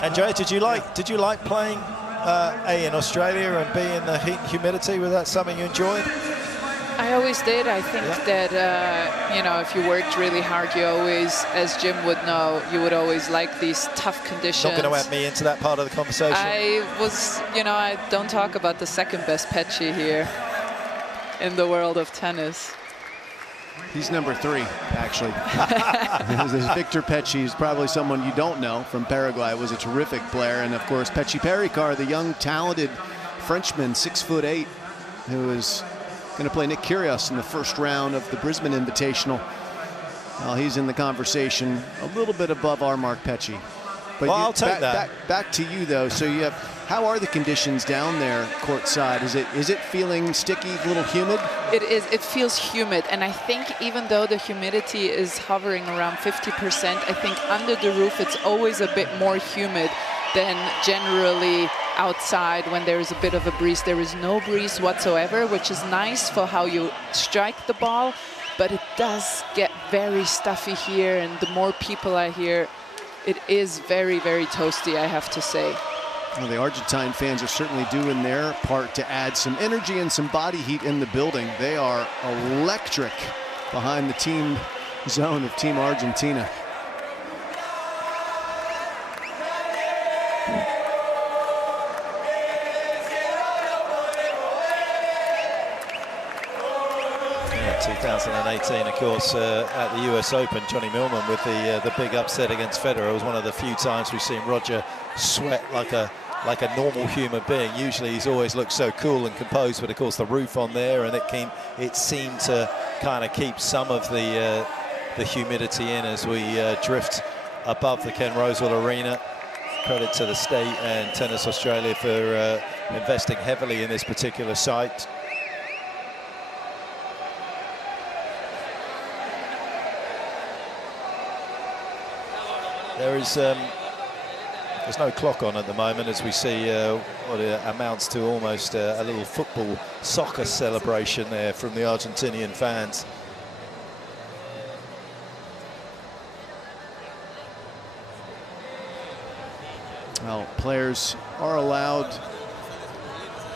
Andrea, did you like playing in Australia and be in the heat and humidity? Was that something you enjoyed? I always did. I think that, you know, if you worked really hard, you always, as Jim would know, you would always like these tough conditions. Not going to add me into that part of the conversation. I was, you know, I don't talk about the second best Petchy here in the world of tennis. He's number 3, actually. This Victor Petchy is probably someone you don't know from Paraguay. Was a terrific player. And, of course, Petchy Pericard, the young, talented Frenchman, 6'8", who is going to play Nick Kyrgios in the first round of the Brisbane Invitational. Well, he's in the conversation a little bit above our Mark Petchy. But well, I'll take that. Back to you, though. So you have, how are the conditions down there courtside? Is it feeling sticky, a little humid? It is. It feels humid, and I think even though the humidity is hovering around 50%, I think under the roof it's always a bit more humid than generally outside when there is a bit of a breeze. There is no breeze whatsoever, which is nice for how you strike the ball, but it does get very stuffy here, and the more people are here, it is very, very toasty, I have to say. Well, the Argentine fans are certainly doing their part to add some energy and some body heat in the building. They are electric behind the team zone of Team Argentina. Yeah, 2018, of course, at the US Open, Johnny Millman with the big upset against Federer. It was one of the few times we've seen Roger sweat like a normal human being. Usually he's always looked so cool and composed, but of course the roof on there, and it seemed to kind of keep some of the humidity in as we drift above the Ken Rosewall Arena. Credit to the state and Tennis Australia for investing heavily in this particular site. There's no clock on at the moment as we see what amounts to almost a little football soccer celebration there from the Argentinian fans. Well, players are allowed,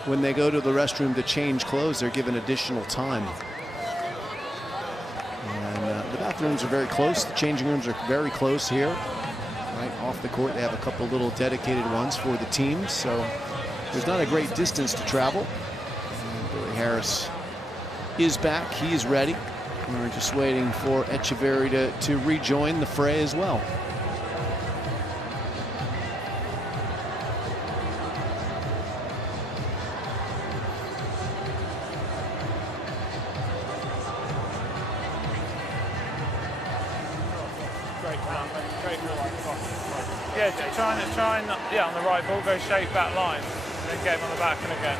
when they go to the restroom, to change clothes. They're given additional time. And the bathrooms are very close. The changing rooms are very close here. Right off the court, they have a couple little dedicated ones for the teams, so there's not a great distance to travel. And Billy Harris is back. He is ready. We're just waiting for Etcheverry to rejoin the fray as well. Yeah, on the right ball, go shape that line, and then get him on the back and again.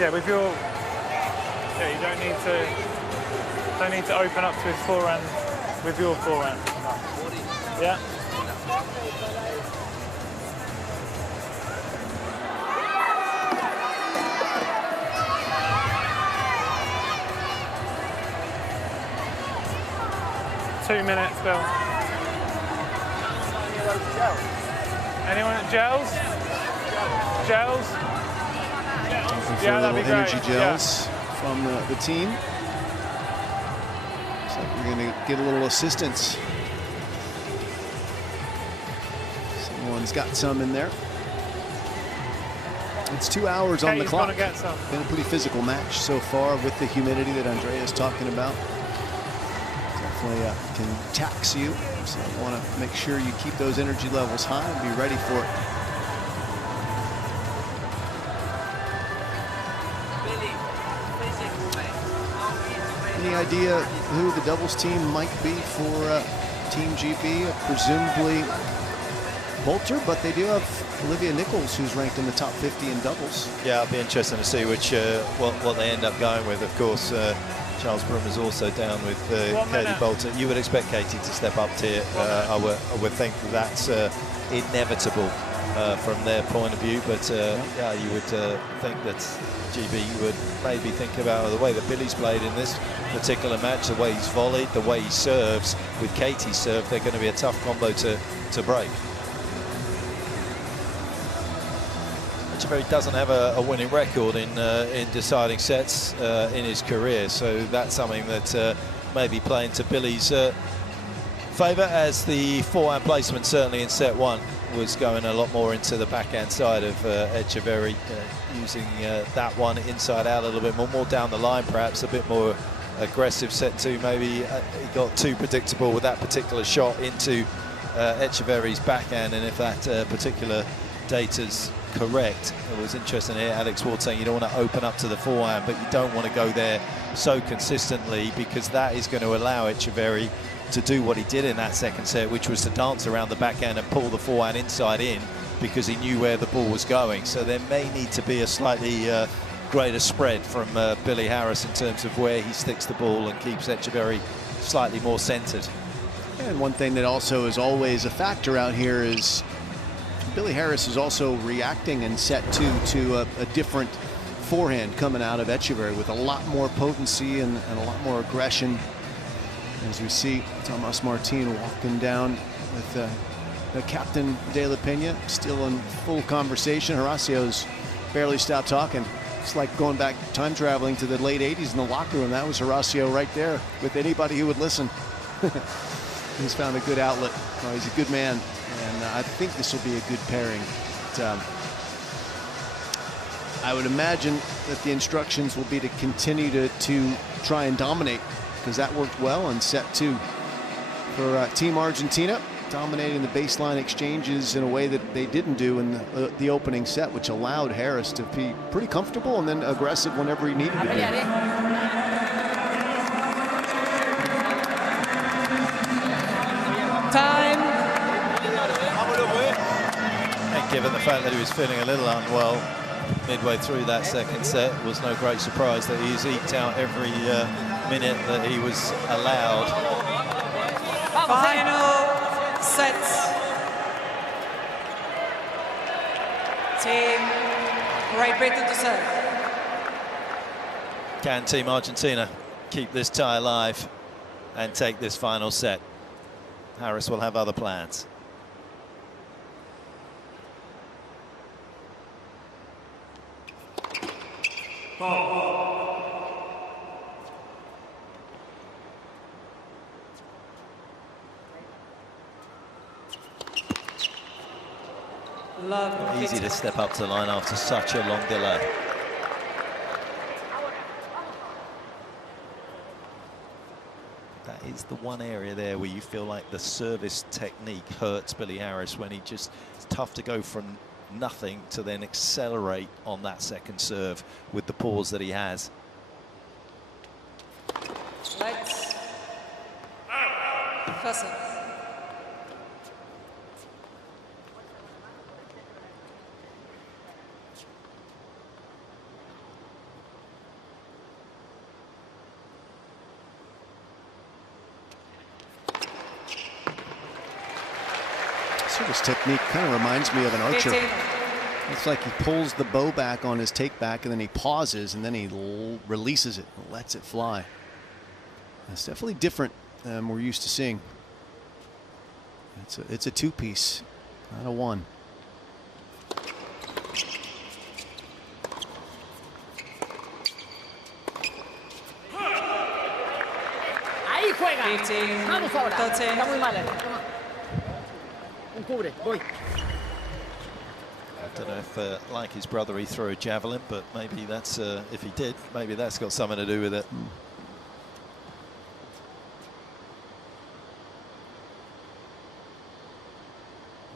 Yeah, with your, yeah, you don't need to open up to his forehand with your forehand. Yeah. Two minutes still. Anyone at gels? Gels? Yeah, that'd be great. Energy gels from the team. Looks like we're going to get a little assistance. Someone's got some in there. It's 2 hours on the clock. Get some. Been a pretty physical match so far with the humidity that Andrea is talking about. Definitely can tax you, so you want to make sure you keep those energy levels high and be ready for it. any idea who the doubles team might be for Team GB? Presumably Boulter, but they do have Olivia Nichols, who's ranked in the top 50 in doubles. Yeah, it'll be interesting to see which what they end up going with. Of course, Charles Broom is also down with Katie Boulter. You would expect Katie to step up to I would think that's inevitable from their point of view. But yeah, you would think that GB would maybe think about the way that Billy's played in this particular match, the way he's volleyed, the way he serves. With Katie's serve, they're going to be a tough combo to break. Etcheverry doesn't have a winning record in deciding sets in his career, so that's something that may be playing to Billy's favour, as the forehand placement certainly in set one was going a lot more into the backhand side of Etcheverry, using that one inside out a little bit more down the line, perhaps a bit more aggressive. Set two, maybe he got too predictable with that particular shot into Etcheverry's backhand, and if that particular data's correct, it was interesting here, Alex Ward saying you don't want to open up to the forehand, but you don't want to go there so consistently, because that is going to allow Etcheverry to do what he did in that second set, which was to dance around the backhand and pull the forehand inside in, because he knew where the ball was going. So there may need to be a slightly greater spread from Billy Harris in terms of where he sticks the ball and keeps Etcheverry slightly more centered. And one thing that also is always a factor out here is Billy Harris is also reacting in set two to a different forehand coming out of Etcheverry with a lot more potency and a lot more aggression. As we see Tomas Martin walking down with the captain De La Pena still in full conversation. Horacio's barely stopped talking. It's like going back time traveling to the late 80s in the locker room. That was Horacio right there with anybody who would listen. He's found a good outlet. Oh, he's a good man, and I think this will be a good pairing. But, I would imagine that the instructions will be to continue to try and dominate, because that worked well in set two for Team Argentina, dominating the baseline exchanges in a way that they didn't do in the opening set, which allowed Harris to be pretty comfortable and then aggressive whenever he needed to be. Time. And given the fact that he was feeling a little unwell midway through that second set, it was no great surprise that he's eked out every minute that he was allowed. Final sets. Team Great Britain to serve. Can Team Argentina keep this tie alive and take this final set? Harris will have other plans. Not easy to step up to the line after such a long delay. That is the one area there where you feel like the service technique hurts Billy Harris, when he just, it's tough to go from nothing to then accelerate on that second serve with the pause that he has. Let's first serve. His technique kind of reminds me of an archer. It's like he pulls the bow back on his take back, and then he pauses, and then he releases it and lets it fly. It's definitely different than we're used to seeing. It's a two-piece, not a one. Ahí juega. Vamos ahora. Está muy mal. I don't know if, like his brother, he threw a javelin, but maybe that's, if he did, maybe that's got something to do with it.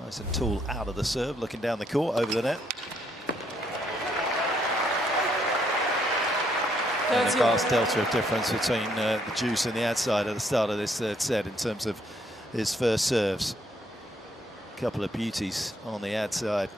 Nice and tall out of the serve, looking down the court over the net. And a vast delta of difference between the juice and the ad side at the start of this third set in terms of his first serves. A couple of beauties on the ad side.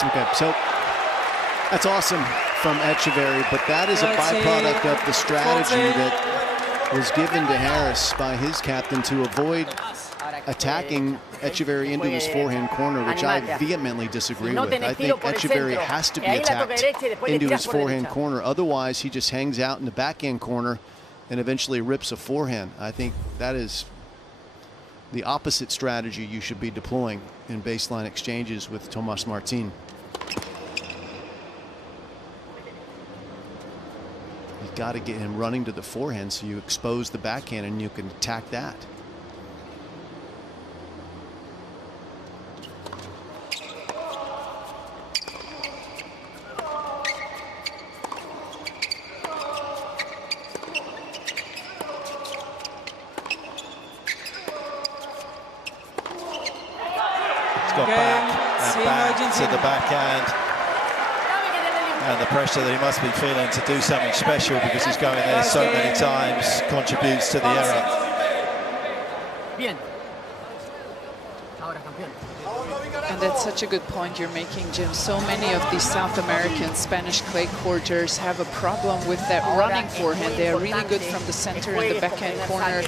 Okay, so that's awesome from Etcheverry, but that is a byproduct of the strategy that was given to Harris by his captain to avoid attacking Etcheverry into his forehand corner, which I vehemently disagree with. I think Etcheverry has to be attacked into his forehand corner. Otherwise, he just hangs out in the backhand corner and eventually rips a forehand. I think that is the opposite strategy you should be deploying in baseline exchanges with Tomas Martin. You've got to get him running to the forehand so you expose the backhand and you can attack that. To the backhand, and the pressure that he must be feeling to do something special because he's going there so many times contributes to the error. And that's such a good point you're making, Jim. So many of these South American Spanish clay courters have a problem with that running forehand. They are really good from the center and the backhand corner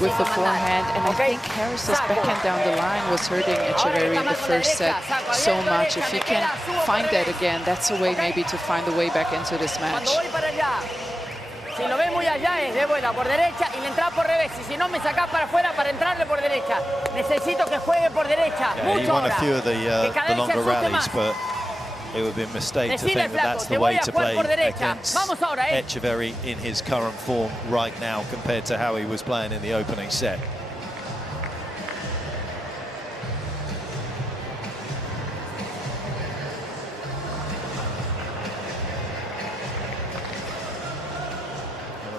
with the forehand. And I think Harris's backhand down the line was hurting Etcheverry in the first set so much. If he can find that again, that's a way maybe to find the way back into this match. Si lo ve muy allá es de vuelta por derecha y le entra por revés. Y si no me sacás para afuera para entrarle por derecha. Necesito que juegue por derecha. He won a few of the longer rallies, but it would be a mistake to think that that's the way to play against Etcheverry in his current form right now compared to how he was playing in the opening set.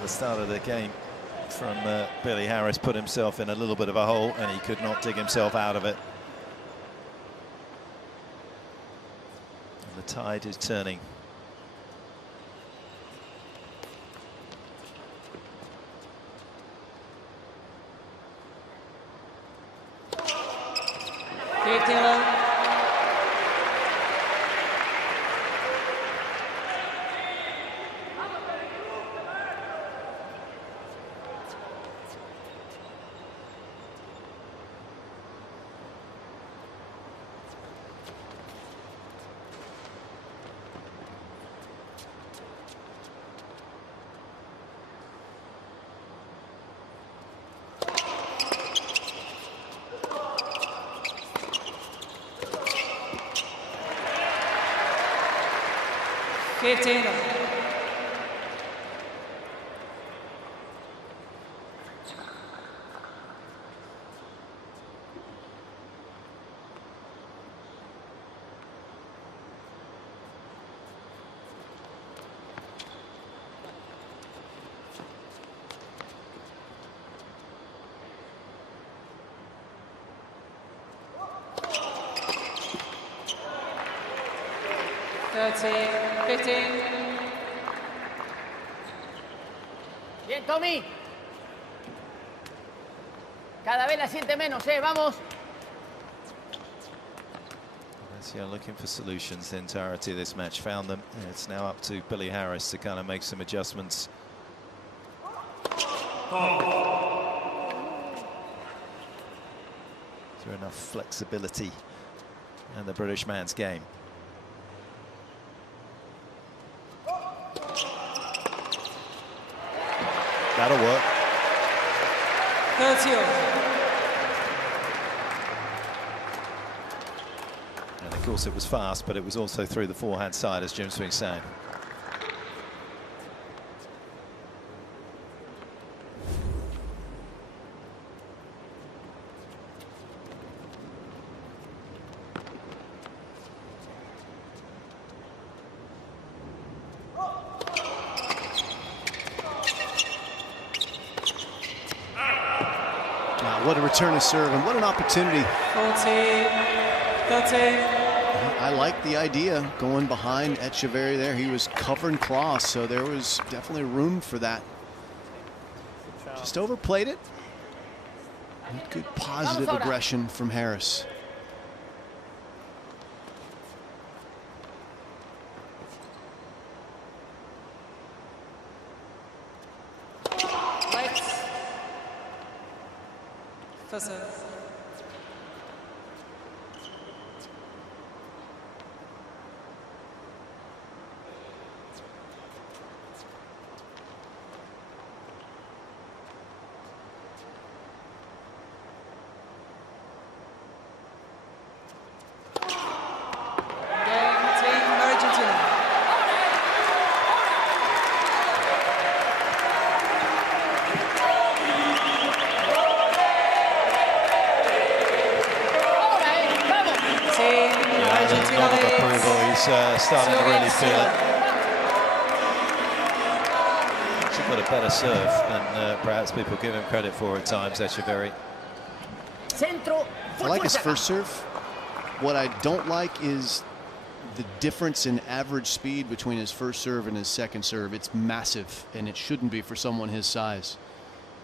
The start of the game from Billy Harris put himself in a little bit of a hole and he could not dig himself out of it. And the tide is turning. Bien, Tommy. Cada vez la siente menos, vamos. Alessio looking for solutions. The entirety of this match found them. It's now up to Billy Harris to kind of make some adjustments. Is there enough flexibility in the British man's game? That'll work. 30. And of course it was fast, but it was also through the forehand side, as Jim's been saying. What a return of serve, and what an opportunity. 40, 30. I like the idea going behind Etcheverry there. He was covering cross, so there was definitely room for that. Just overplayed it. Good positive aggression from Harris. First serve. Starting to really feel it. He's got a better serve than perhaps people give him credit for at times, Etcheverry. I like his first serve. What I don't like is the difference in average speed between his first serve and his second serve. It's massive, and it shouldn't be for someone his size.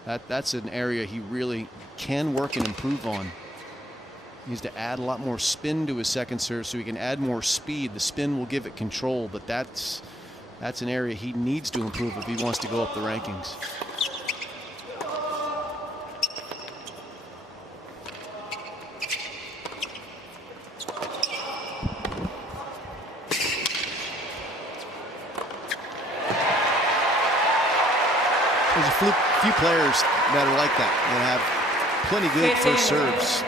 That's an area he really can work and improve on. He needs to add a lot more spin to his second serve so he can add more speed. The spin will give it control, but that's an area he needs to improve if he wants to go up the rankings. There's a few players that are like that. They have plenty good first serves.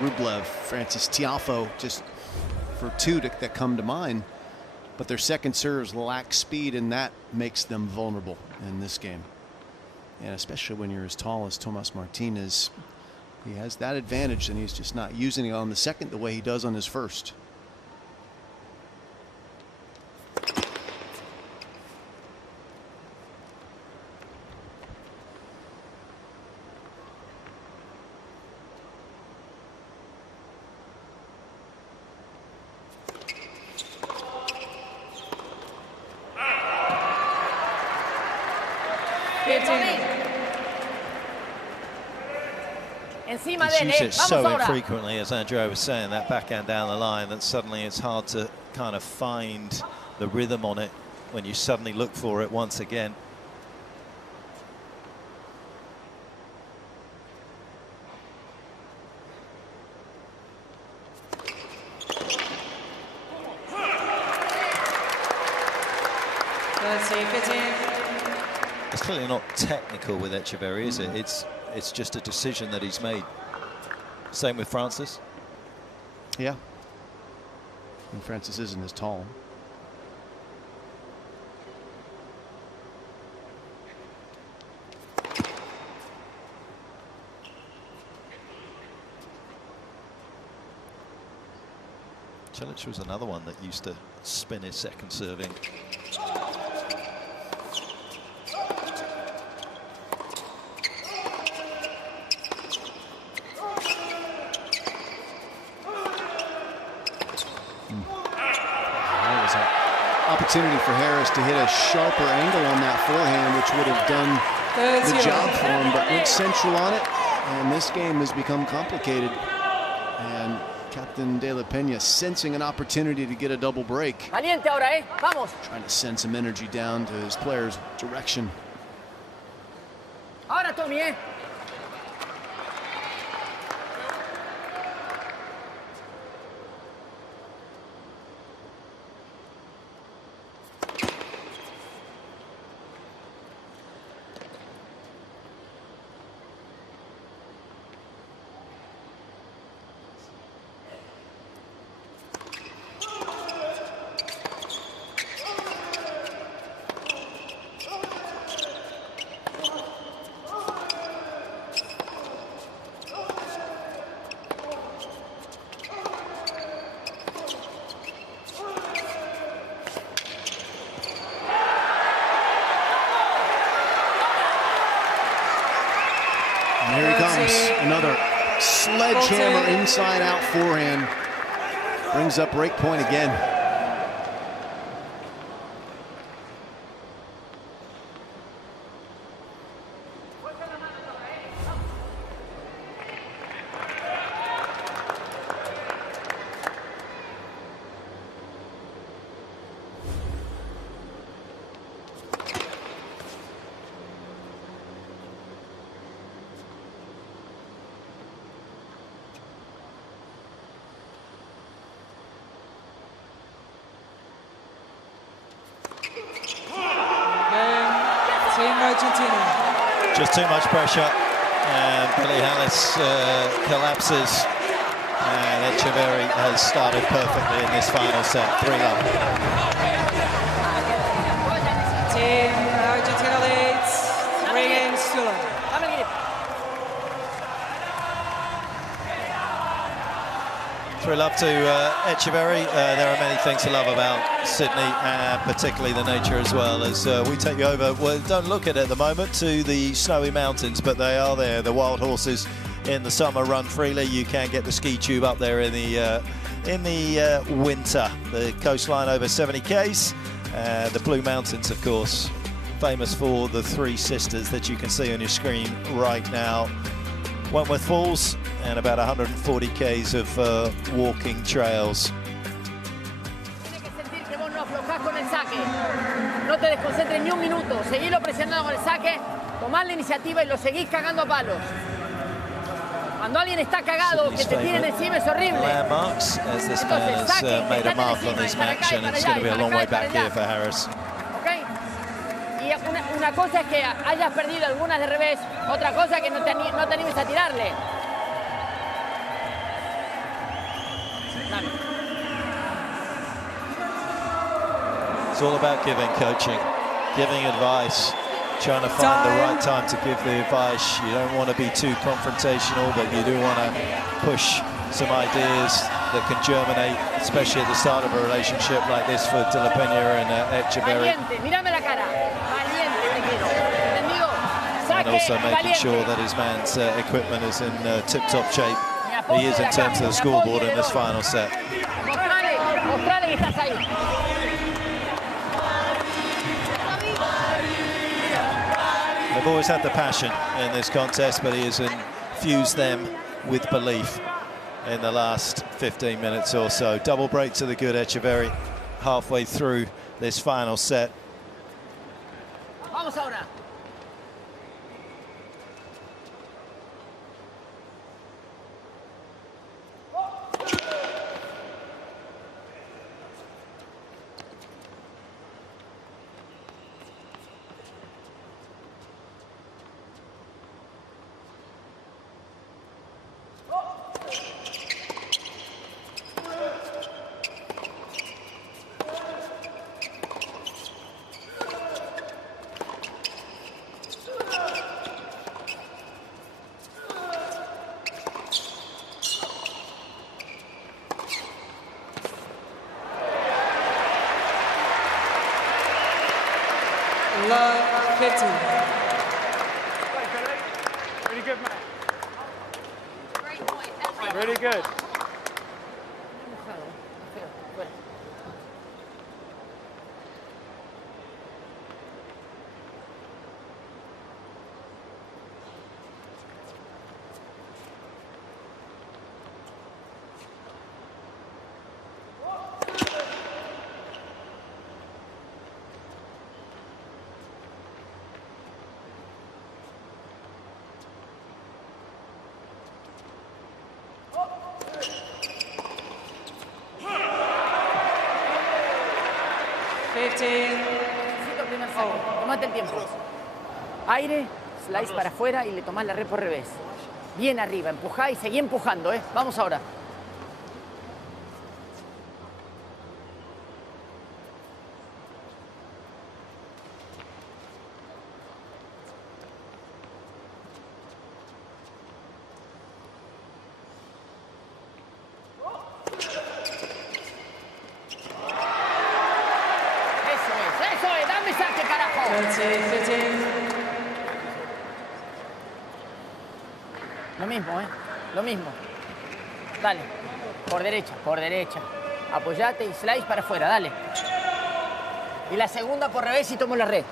Rublev, Francis Tiafoe, just for two that come to mind, but their second serves lack speed, and that makes them vulnerable in this game. And especially when you're as tall as Tomas Martinez, he has that advantage, and he's just not using it on the second the way he does on his first. He's used it so infrequently, as Andrea was saying, that backhand down the line, that suddenly it's hard to kind of find the rhythm on it when you suddenly look for it once again. It's clearly not technical with Etcheverry, is it? It's just a decision that he's made. Same with Francis. Yeah. And Francis isn't as tall. Cilic was another one that used to spin his second serving. Opportunity for Harris to hit a sharper angle on that forehand, which would have done the job for him, but went central on it, and this game has become complicated. And Captain De La Peña sensing an opportunity to get a double break. Trying to send some energy down to his player's direction. Ahora, Tommy, eh? And here he comes, another sledgehammer inside-out forehand. Brings up break point again. Argentina. Just too much pressure, and Billie Hallis collapses, and Etcheverry has started perfectly in this final set, 3-0. Team Argentina leads 3 games to 0. Through love to Etcheverry. There are many things to love about Sydney, and particularly the nature as well. As we take you over, well, don't look at it at the moment, to the snowy mountains, but they are there. The wild horses in the summer run freely. You can get the ski tube up there in the winter. The coastline over 70 k's. The Blue Mountains, of course, famous for the 3 sisters that you can see on your screen right now. Wentworth Falls, and about 140 k's of walking trails. Sentir que vos no aflojás con el saque. No te desconcentres ni un minuto. Seguilo presionando con el saque, tomar la iniciativa y lo seguís cagando a palos. Cuando alguien está cagado, que te tiren encima es horrible. Landmarks, as this man has made a mark on this match, and it's going to be a long way back here for Harris. Y una cosa es que hayas perdido algunas de revés, otra cosa que no te animes a tirarle. It's all about giving coaching, giving advice, trying to find the right time to give the advice. You don't want to be too confrontational, but you do want to push some ideas that can germinate, especially at the start of a relationship like this for De La Peña and Etcheverry. And also making sure that his man's equipment is in tip-top shape. He is in terms of the scoreboard in this final set. They've always had the passion in this contest, but he has infused them with belief in the last 15 minutes or so. Double break to the good Etcheverry halfway through this final set. Vamos ahora. Love 15. Really good, man. Really good. Tomate el tiempo. Aire, slice para afuera y le tomás la red por revés. Bien arriba, empujá y seguí empujando, ¿eh? Vamos ahora. Lo mismo, ¿eh? Lo mismo. Dale. Por derecha, por derecha. Apoyate y slice para afuera, dale. Y la segunda por revés y tomo la red.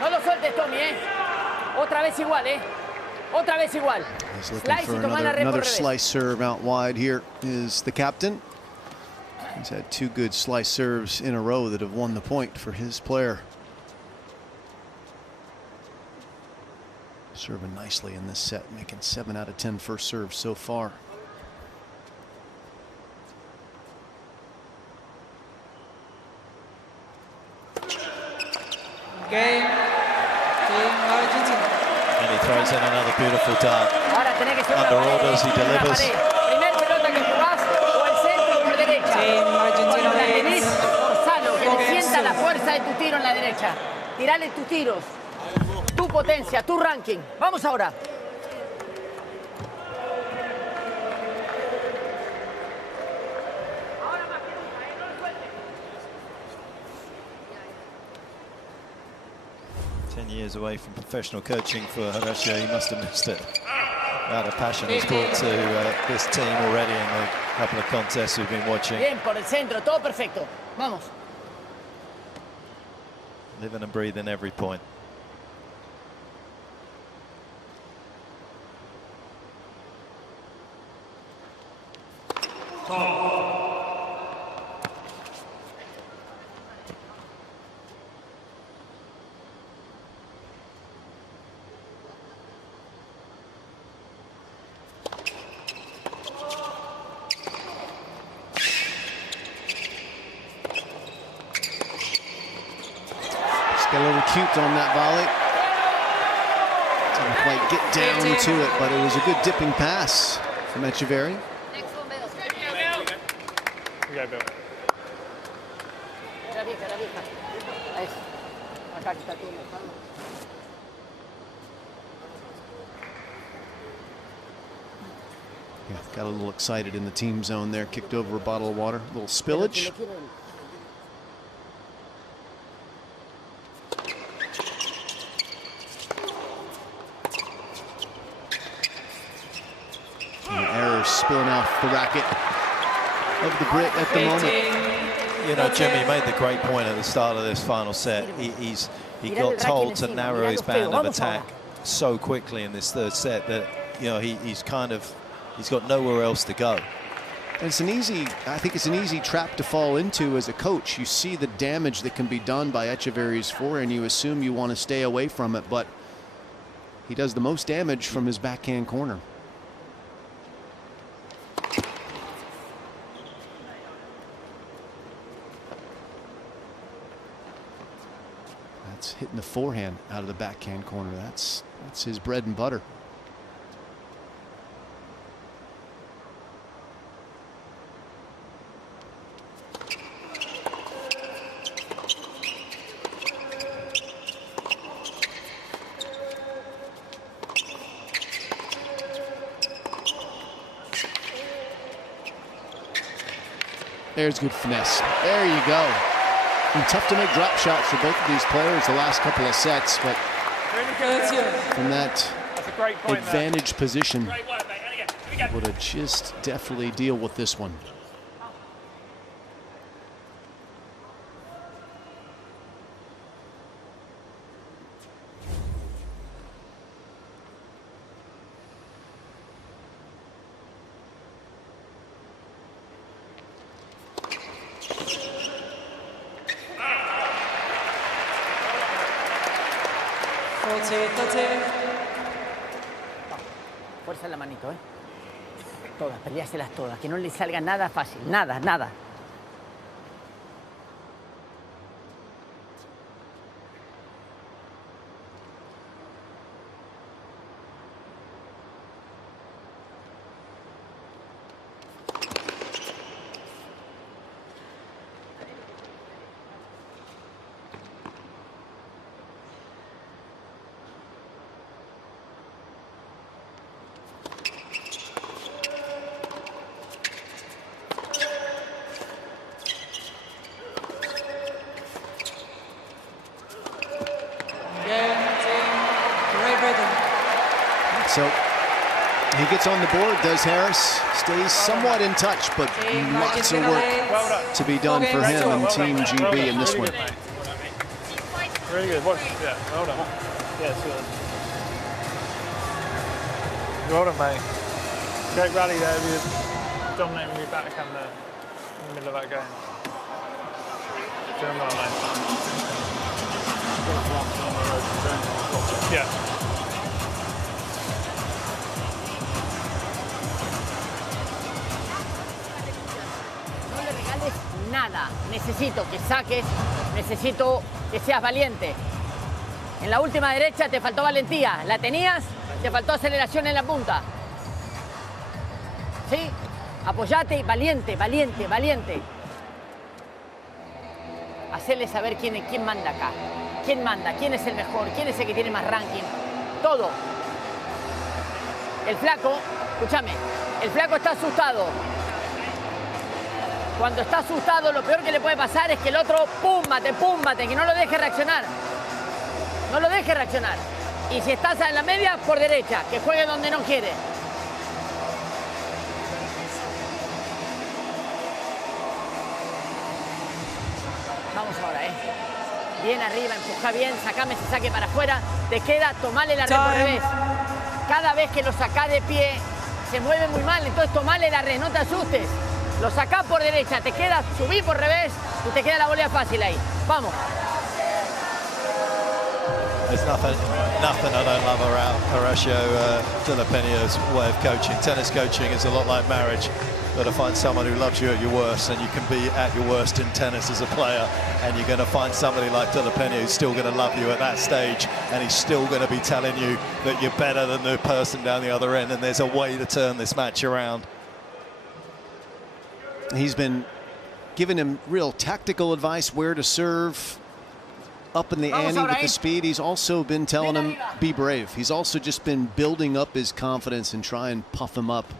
No lo sueltes, Tommy, ¿eh? Otra vez igual, ¿eh? Otra vez igual. He's looking for another slice serve out wide. Here is the captain. He's had 2 good slice serves in a row that have won the point for his player. Serving nicely in this set, making 7 out of 10 first serves so far. Game, Team Argentina. And he throws in another beautiful dart. Under orders, he delivers. Primer pelota que jugás o el centro por derecha. Team Argentina La tenés, leads. forzalo, que le sienta la fuerza de tu tiro en la derecha. Tirale tus tiros, tu potencia, tu ranking. Vamos ahora. Years away from professional coaching for Hurkacz, he must have missed it. Amount of passion he's brought to this team already in the couple of contests we've been watching. Bien, por el centro, todo perfecto. Vamos. Living and breathing every point. Got a little cute on that volley. Didn't quite get down to it, but it was a good dipping pass from Etcheverry. Yeah, Bill. Yeah, got a little excited in the team zone there, kicked over a bottle of water, a little spillage. Errors spilling off the racket of the Brit at the moment. You know, Jimmy made the great point at the start of this final set. He got told to narrow his band of attack so quickly in this third set that, you know, he's got nowhere else to go. And it's an easy, I think it's an easy trap to fall into as a coach. You see the damage that can be done by Etcheverry's forehand, you assume you want to stay away from it, but he does the most damage from his backhand corner. That's hitting the forehand out of the backhand corner. That's his bread and butter. There's good finesse. There you go. And tough to make drop shots for both of these players the last couple of sets, but from that advantage position, able to just definitely deal with this one. Fuerza en la manito, ¿eh? Todas, peleáselas todas, que no le salga nada fácil, nada, nada. So he gets on the board, does Harris. Stays somewhat in touch, but lots of work to be done for him and Team GB in this one. Really good. Yeah, well done. Yeah, sure. Well done, mate. Great rally there. We were dominating your backhand there in the middle of that game. Doing well, mate. Yeah. No le regales nada. Necesito que saques, necesito que seas valiente. En la última derecha te faltó valentía. ¿La tenías? Te faltó aceleración en la punta. ¿Sí? Apoyate, valiente, valiente, valiente. Hacerle saber quién manda acá. ¿Quién manda? ¿Quién es el mejor? ¿Quién es el que tiene más ranking? Todo. El flaco, escúchame, el flaco está asustado. Cuando está asustado, lo peor que le puede pasar es que el otro púmbate, que no lo deje reaccionar. No lo deje reaccionar. Y si estás en la media, por derecha, que juegue donde no quiere. Vamos ahora, Bien arriba, empuja bien, sacame ese saque para afuera. Te queda, tomale la red por revés. Cada vez que lo sacás de pie, se mueve muy mal, entonces tomale la red, no te asustes. Lo sacás por derecha, te queda, subí por revés y te queda la volea fácil ahí. Vamos. There's nothing I don't love around Horacio de la Peña's way of coaching. Tennis coaching is a lot like marriage. You've got to find someone who loves you at your worst, and you can be at your worst in tennis as a player, and you're going to find somebody like De La Peña who's still going to love you at that stage, and he's still going to be telling you that you're better than the person down the other end, and there's a way to turn this match around. He's been giving him real tactical advice, where to serve, up in the ante with the speed. He's also been telling him, be brave. He's also just been building up his confidence and try and puff him up,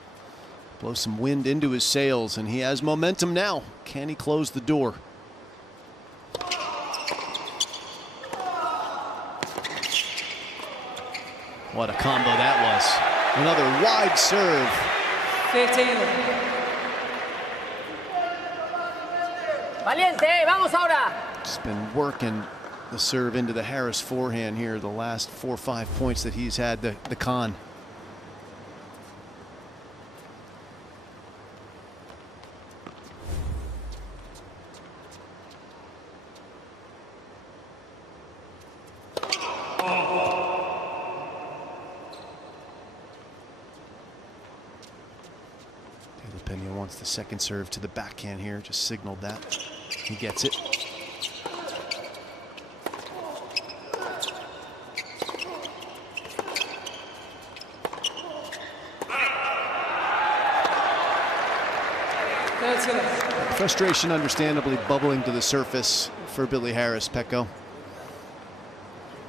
blow some wind into his sails, and he has momentum now. Can he close the door? What a combo that was. Another wide serve. 15. Valiente, vamos ahora. Just been working the serve into the Harris forehand here the last 4 or 5 points that he's had the con. Peña wants the second serve to the backhand here, just signaled that. He gets it. Frustration understandably bubbling to the surface for Billy Harris, Pecco.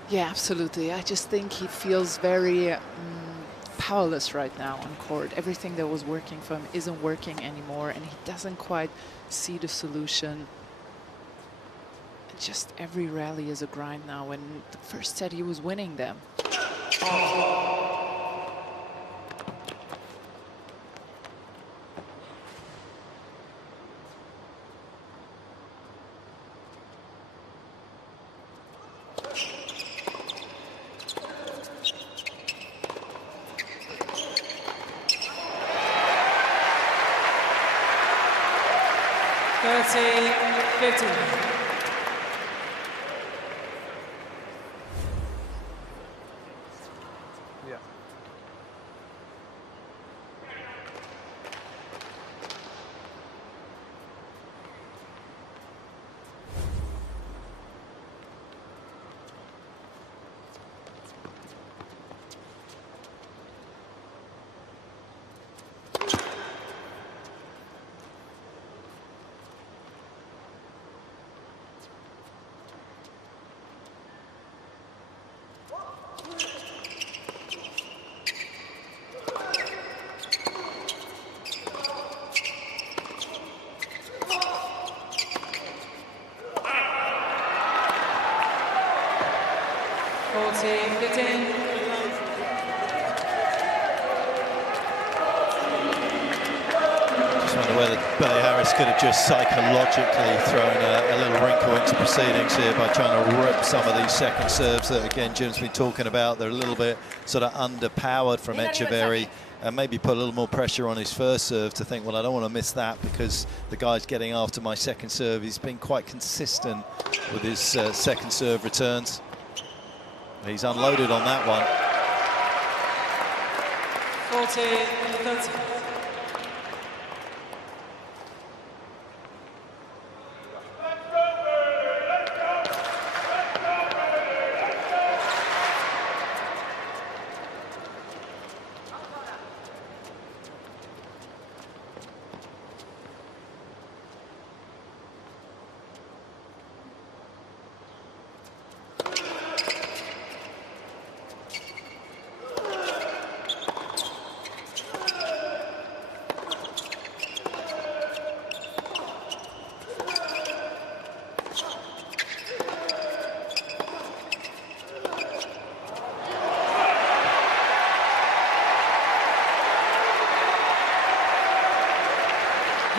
Yeah, absolutely. I just think he feels very powerless right now on court. Everything that was working for him isn't working anymore, and he doesn't quite see the solution. Just every rally is a grind now, and the first set he was winning them. Billy Harris could have just psychologically thrown a little wrinkle into proceedings here by trying to rip some of these second serves that, again, Jim's been talking about. They're a little bit sort of underpowered from Etcheverry, and maybe put a little more pressure on his first serve to think, well, I don't want to miss that because the guy's getting after my second serve. He's been quite consistent with his second serve returns. He's unloaded on that one. 40-30.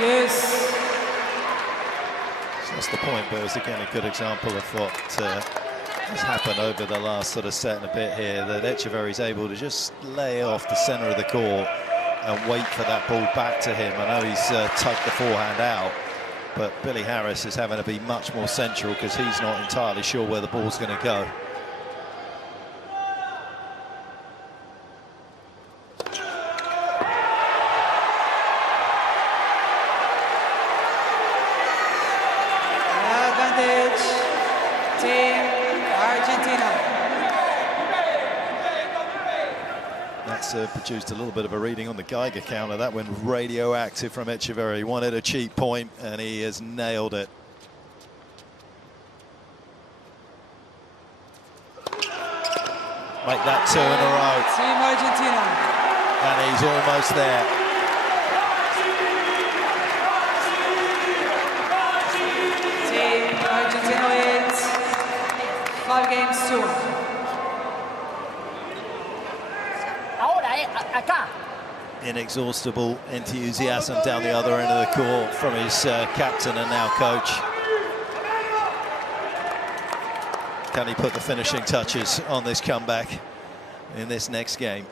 Yes. So that's the point, but it's again a good example of what has happened over the last sort of set and a bit here, that Etcheverry's able to just lay off the centre of the court and wait for that ball back to him. I know he's tugged the forehand out, but Billy Harris is having to be much more central because he's not entirely sure where the ball's going to go. Produced a little bit of a reading on the Geiger counter. That went radioactive from Etcheverry. He wanted a cheap point, and he has nailed it. Make that 2 in a row. Team Argentina. And he's almost there. Team Argentina wins 5 games to 1. Inexhaustible enthusiasm down the other end of the court from his captain and now coach. Can he put the finishing touches on this comeback in this next game?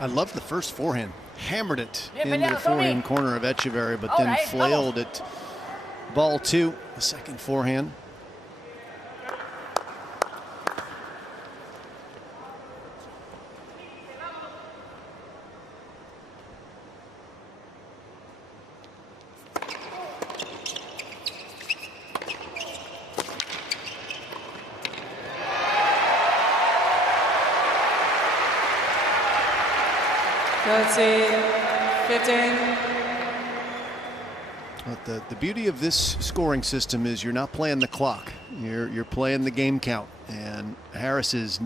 I love the first forehand. Hammered it into the forehand corner of Etcheverry, but then flailed it. Ball 2, the second forehand. Let's see, 15. But the beauty of this scoring system is you're not playing the clock. You're playing the game count. And Harris is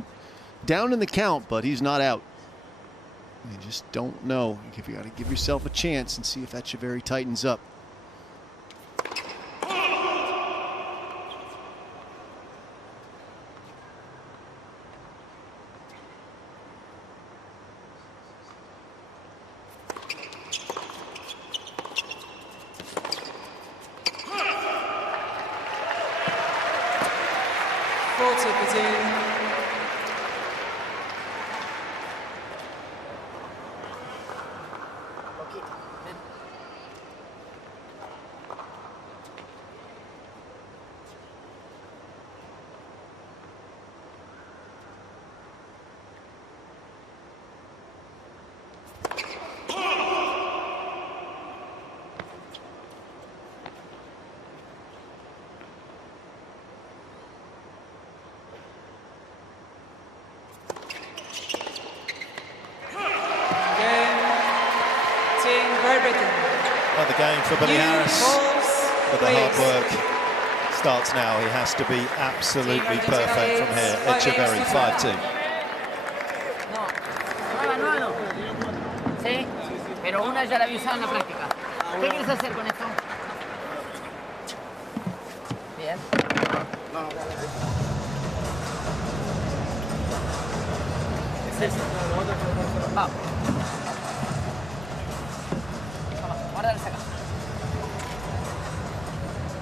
down in the count, but he's not out. You just don't know. You got to give yourself a chance and see if Etcheverry tightens up. Team Great Britain. Another game for Billy Harris. But the hard work starts now. He has to be absolutely perfect from here. Etcheverry, 5-2. No. Sí, pero una ya la había usado en la práctica. ¿Qué quieres hacer con esto? Bien. Vamos. Guarda el saca.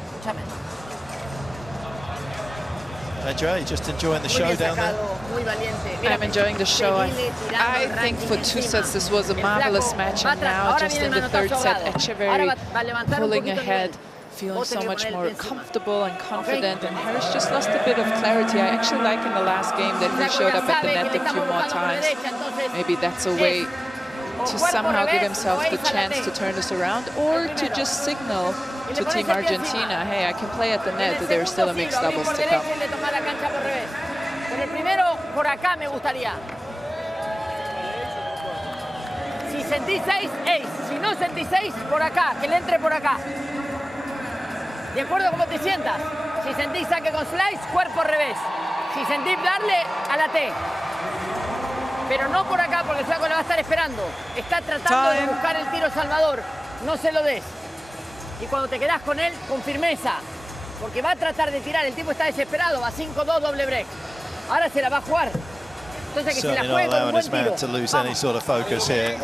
Escúchame. Andrea, just enjoying the show down there? I'm enjoying the show. I think for 2 sets this was a marvelous match, and now just in the 3rd set, Etcheverry pulling ahead, feeling so much more comfortable and confident, and Harris just lost a bit of clarity. I actually like in the last game that he showed up at the net a few more times. Maybe that's a way to somehow give himself the chance to turn this around, or to just signal to Team Argentina, hey, I can play at the net, there's still a mixed doubles to come. Con el primero, por acá me gustaría. Si sentís 6, ace. Si no sentís 6, por acá, que le entre por acá. De acuerdo a cómo te sientas. Si sentís saque con slice, cuerpo revés. Si sentís darle, a la T. Pero no por acá, porque el flaco la va a estar esperando. Está tratando de buscar el tiro Salvador. No se lo des. Y cuando te quedás con él, con firmeza. Porque va a tratar de tirar. El tipo está desesperado. Va 5-2, doble break. Ahora se la va a jugar. Entonces que se la juegue con un buen tiro. To lose any sort of focus here.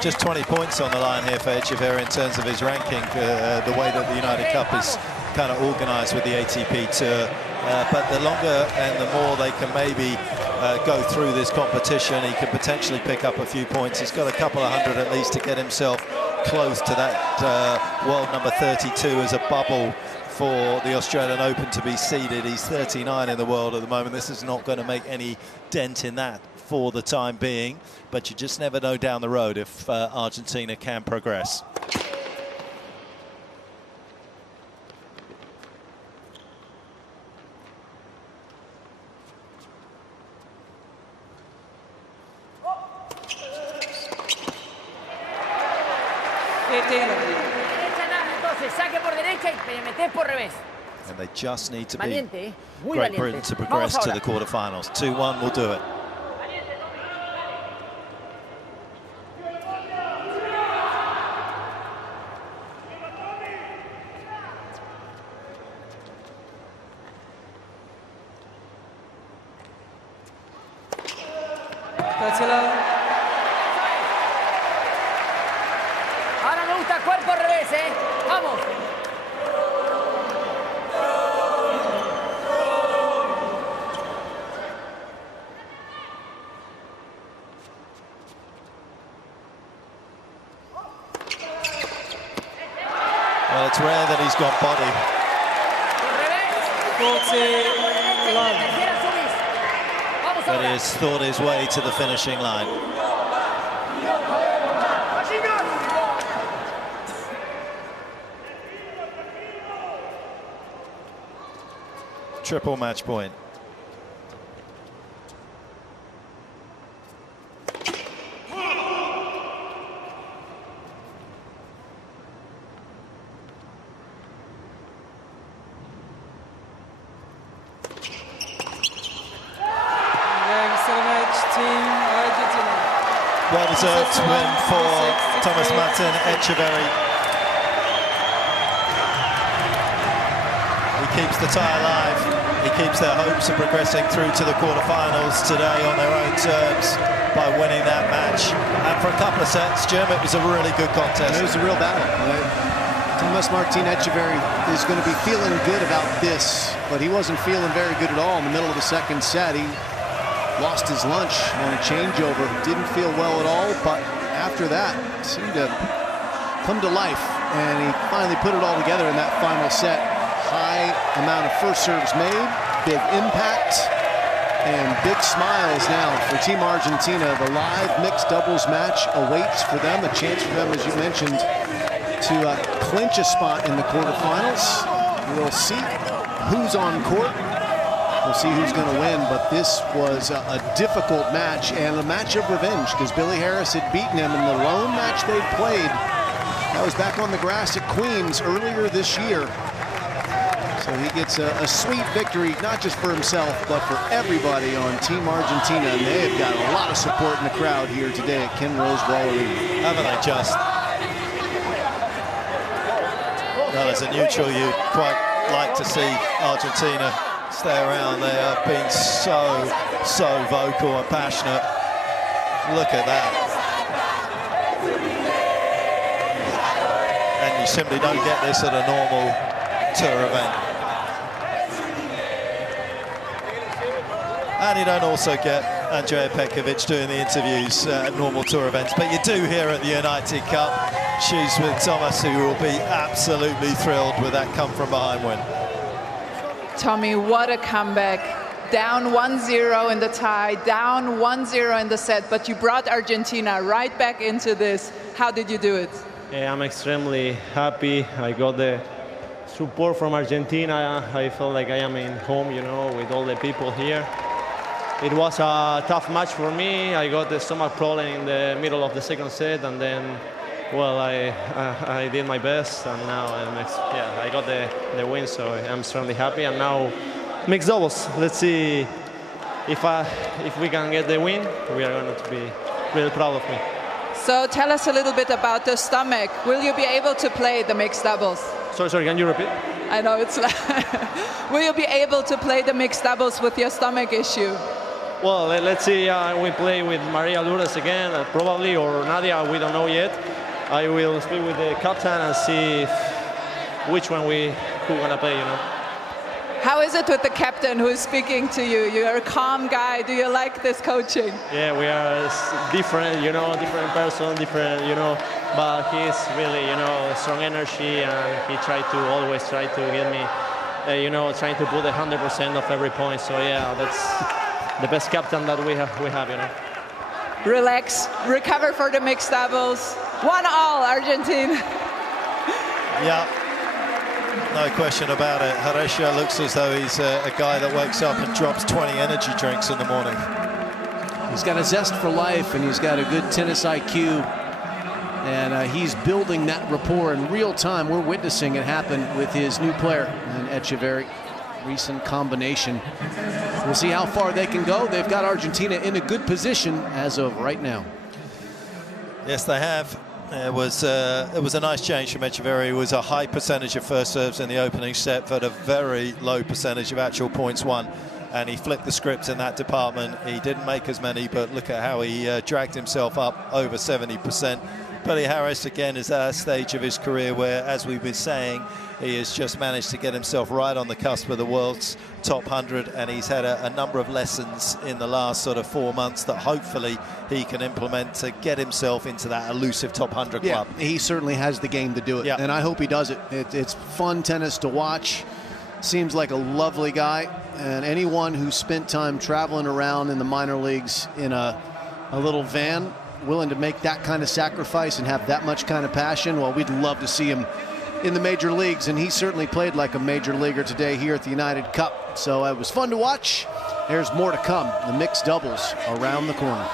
Just 20 points on the line here for Etcheverry in terms of his ranking. The way that the United Cup is kind of organised with the ATP Tour. But the longer and the more they can maybe go through this competition, he can potentially pick up a few points. He's got a couple of hundred at least to get himself close to that world number 32 as a bubble for the Australian Open to be seeded. He's 39 in the world at the moment. This is not going to make any dent in that for the time being, but you just never know down the road if Argentina can progress. And they just need to be Great Britain to progress to the quarterfinals. 2-1 will do it. Ahora me gusta cuerpo revés, Vamos. Well, it's rare that he's got body. 40-1. But he has thought his way to the finishing line. Triple match point. Well-deserved win for Thomas Martin Etcheverry. He keeps the tie alive. He keeps their hopes of progressing through to the quarterfinals today on their own terms by winning that match. And for a couple of sets, Jim, it was a really good contest. It was a real battle. Thomas Martin Etcheverry is going to be feeling good about this, but he wasn't feeling very good at all in the middle of the 2nd set. He lost his lunch on a changeover. Didn't feel well at all, but after that, seemed to come to life, and he finally put it all together in that final set. High amount of first serves made, big impact, and big smiles now for Team Argentina. The live mixed doubles match awaits for them, a chance for them, as you mentioned, to clinch a spot in the quarterfinals. We'll see who's on court. We'll see who's going to win, but this was a difficult match and a match of revenge because Billy Harris had beaten him in the lone match they'd played. That was back on the grass at Queens earlier this year. So he gets a sweet victory, not just for himself, but for everybody on Team Argentina. And they have got a lot of support in the crowd here today at Ken Rose Arena. Haven't they just? Well, as a neutral, you'd quite like to see Argentina stay around. They have been so vocal and passionate. Look at that. And you simply don't get this at a normal tour event. And you don't also get Andrea Petkovic doing the interviews at normal tour events, but you do here at the United Cup. She's with Thomas, who will be absolutely thrilled with that come-from-behind win. Tommy, what a comeback. Down 1-0 in the tie, down 1-0 in the set, but you brought Argentina right back into this. How did you do it? Yeah, I'm extremely happy. I got the support from Argentina. I feel like I am in home, you know, with all the people here. It was a tough match for me. I got the stomach problem in the middle of the second set, and then, well, I did my best, and now I got the win, so I'm extremely happy. And now mixed doubles. Let's see if we can get the win. We are going to be really proud of me. So tell us a little bit about the stomach. Will you be able to play the mixed doubles? Sorry, can you repeat? I know it's like, will you be able to play the mixed doubles with your stomach issue? Well, let's see. We play with Maria Lourdes again, probably, or Nadia. We don't know yet. I will speak with the captain and see which one we're gonna play. You know. How is it with the captain who is speaking to you? You're a calm guy. Do you like this coaching? Yeah, we are different. You know, different person, different. You know, but he's really, you know, strong energy, and he always try to get me, you know, trying to put 100% of every point. So yeah, that's the best captain that we have, you know. Relax, recover for the mixed doubles. 1-1, Argentina. Yeah, no question about it. Hurkacz looks as though he's a guy that wakes up and drops 20 energy drinks in the morning. He's got a zest for life, and he's got a good tennis IQ. And he's building that rapport in real time. We're witnessing it happen with his new player, Etcheverry. Recent combination. We'll see how far they can go. They've got Argentina in a good position as of right now. Yes, they have. It was a nice change from Etcheverry. It was a high percentage of first serves in the opening set, but a very low percentage of actual points won. And he flipped the script in that department. He didn't make as many, but look at how he dragged himself up over 70%. Billy Harris, again, is at a stage of his career where, as we've been saying, he has just managed to get himself right on the cusp of the world's top 100, and he's had a number of lessons in the last sort of 4 months that hopefully he can implement to get himself into that elusive top 100 club. Yeah, he certainly has the game to do it, and I hope he does it. It's fun tennis to watch. Seems like a lovely guy, and anyone who spent time traveling around in the minor leagues in a little van, willing to make that kind of sacrifice and have that much kind of passion, well, we'd love to see him in the major leagues, and he certainly played like a major leaguer today here at the United Cup. So it was fun to watch. There's more to come. The mixed doubles around the corner.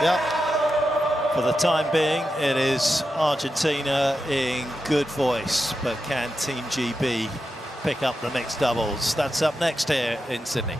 Yep. For the time being, it is Argentina in good voice, but can Team GB pick up the mixed doubles? That's up next here in Sydney.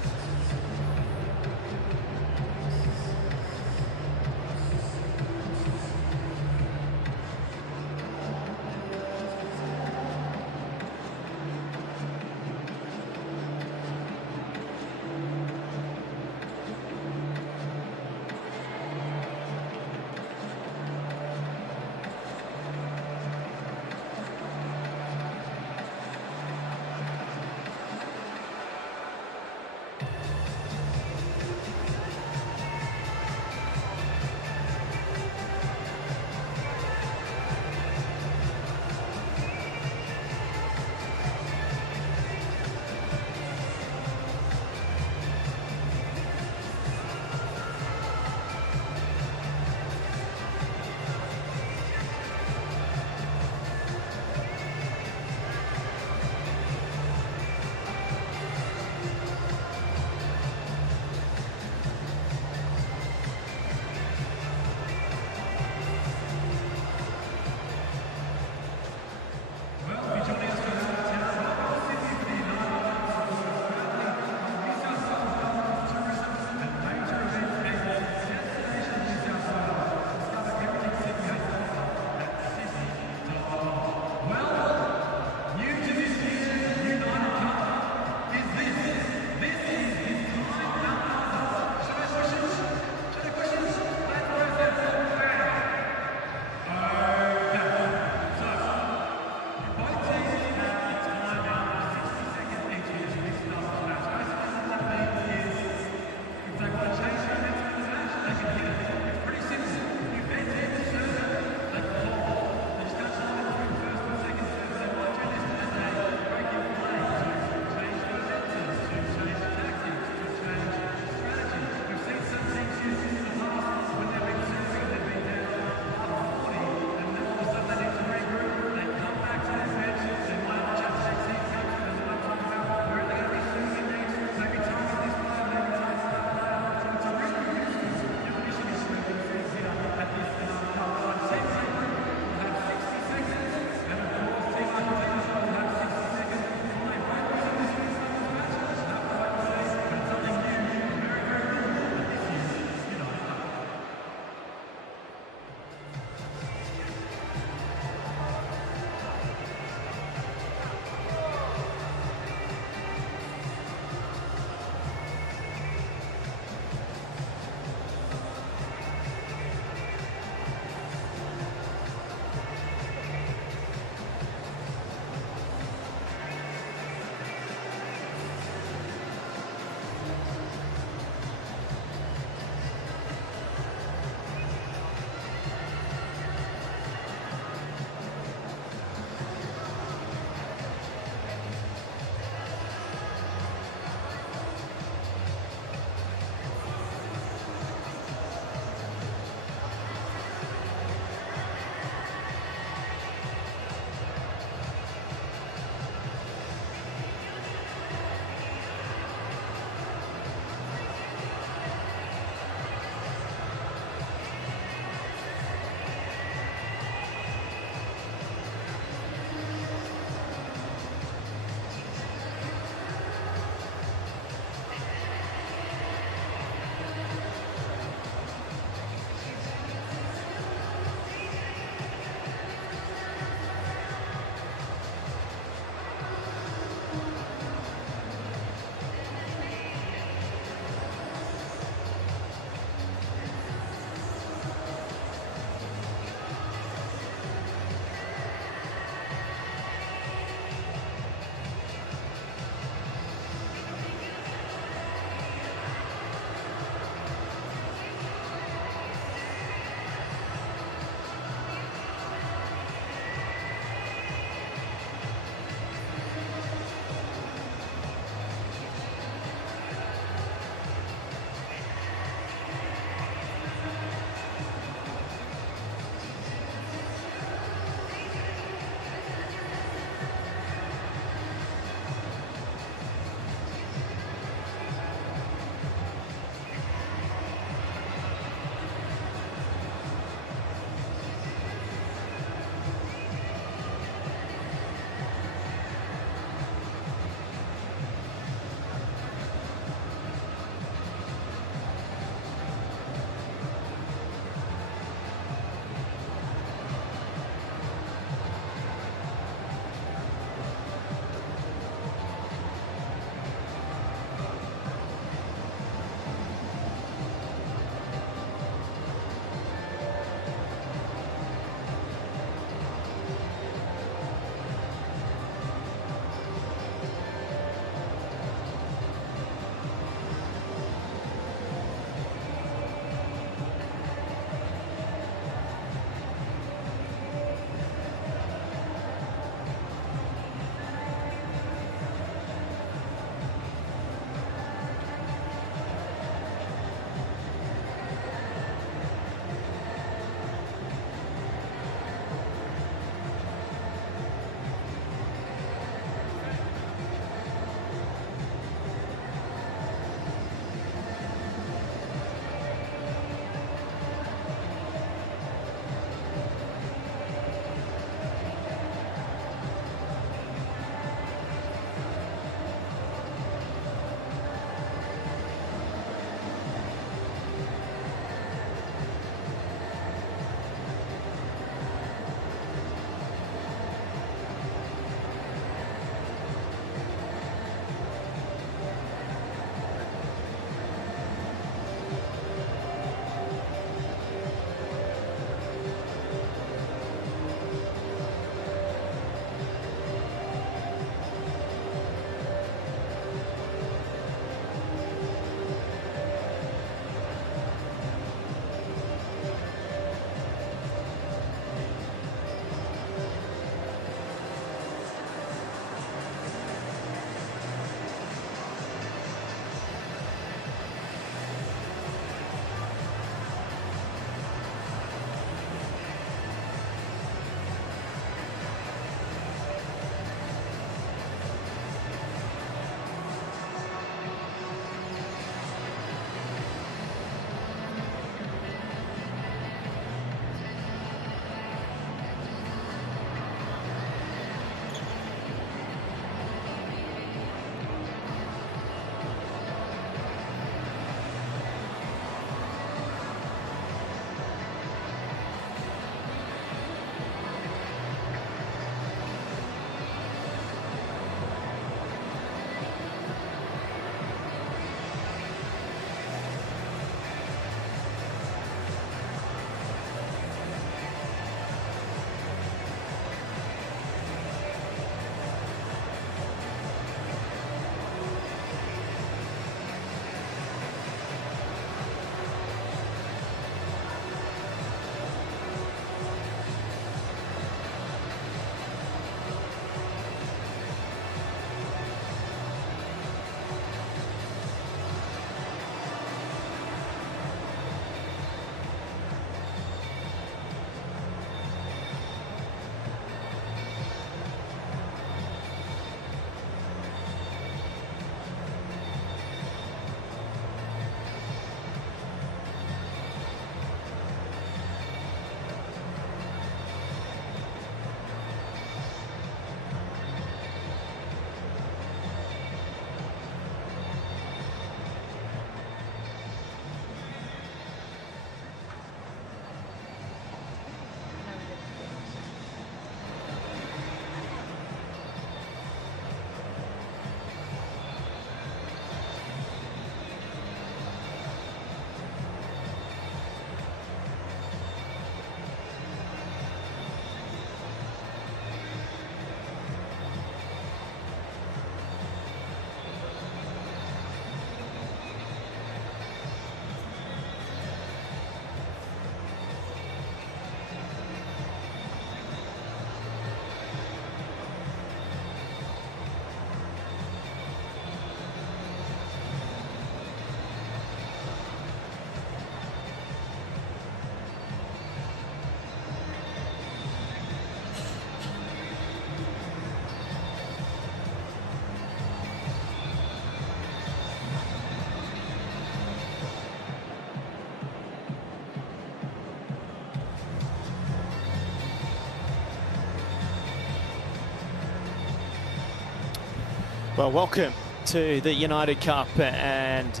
Well, welcome to the United Cup, and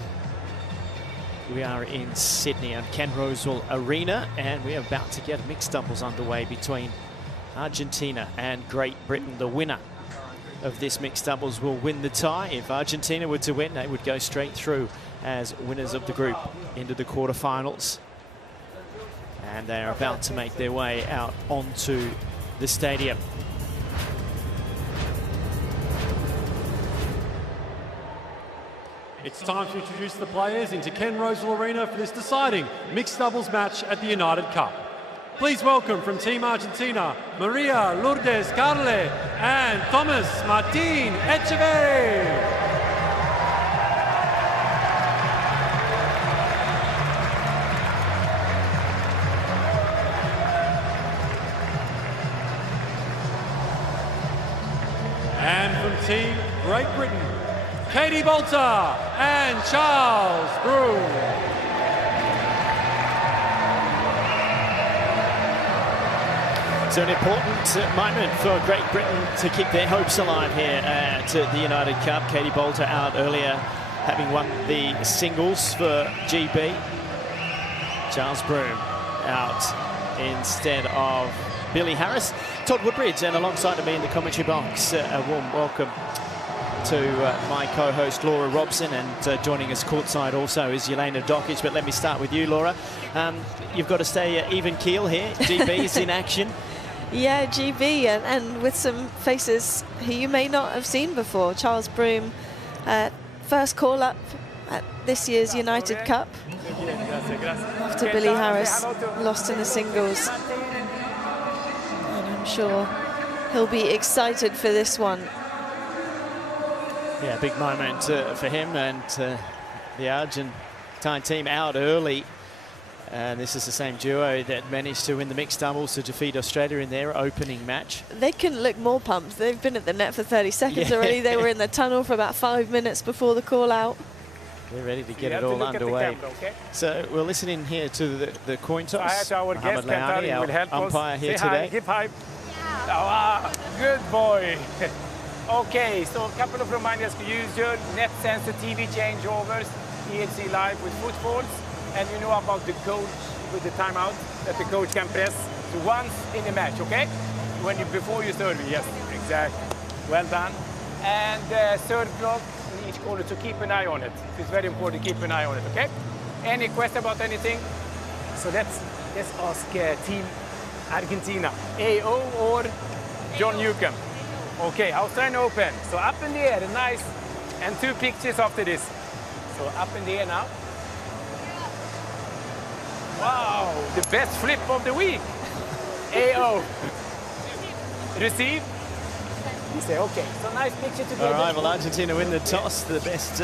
we are in Sydney at Ken Rosewall Arena, and we are about to get mixed doubles underway between Argentina and Great Britain. The winner of this mixed doubles will win the tie. If Argentina were to win, they would go straight through as winners of the group into the quarterfinals. And they are about to make their way out onto the stadium. It's time to introduce the players into Ken Rosewall Arena for this deciding mixed doubles match at the United Cup. Please welcome from Team Argentina, Maria Lourdes Carle and Thomas Martin Etcheverry. And from Team Great Britain, Katie Boulter and Charles Ruud. So an important moment for Great Britain to keep their hopes alive here at the United Cup. Katie Boulter out earlier, having won the singles for GB. Charles Broome out instead of Billy Harris. Todd Woodbridge, and alongside of me in the commentary box, a warm welcome to my co-host Laura Robson, and joining us courtside also is Jelena Dokic. But let me start with you, Laura. You've got to stay even keel here. GB is in action. Yeah, GB, and with some faces who you may not have seen before. Charles Broome, first call-up at this year's United Cup, after Billy Harris lost in the singles. And I'm sure he'll be excited for this one. Yeah, big moment for him, and the Argentine team out early. And this is the same duo that managed to win the mixed doubles to defeat Australia in their opening match. They couldn't look more pumped. They've been at the net for 30 seconds already. They were in the tunnel for about 5 minutes before the call out. They're ready to get it all underway. Camera, okay? So we'll listen in here to the coin toss. Our Mohamed guest, Laani, will help our umpire us. here Say today. Hi, give hype. Good boy. Okay, so a couple of reminders. Use your net sensor TV changeovers, EHC live with footfalls, and you know about the coach with the timeout that the coach can press once in a match, okay? Before you serve, yes, exactly. Well done. And third clock in each corner, so keep an eye on it. It's very important to keep an eye on it, okay? Any question about anything? So let's ask Team Argentina, AO or John Newcomb. Okay, Australian Open. So up in the air, nice. And 2 pictures after this. So up in the air now. Wow, the best flip of the week. AO. Receive. You say, okay, so nice picture together. All right, well, Argentina win the toss. The best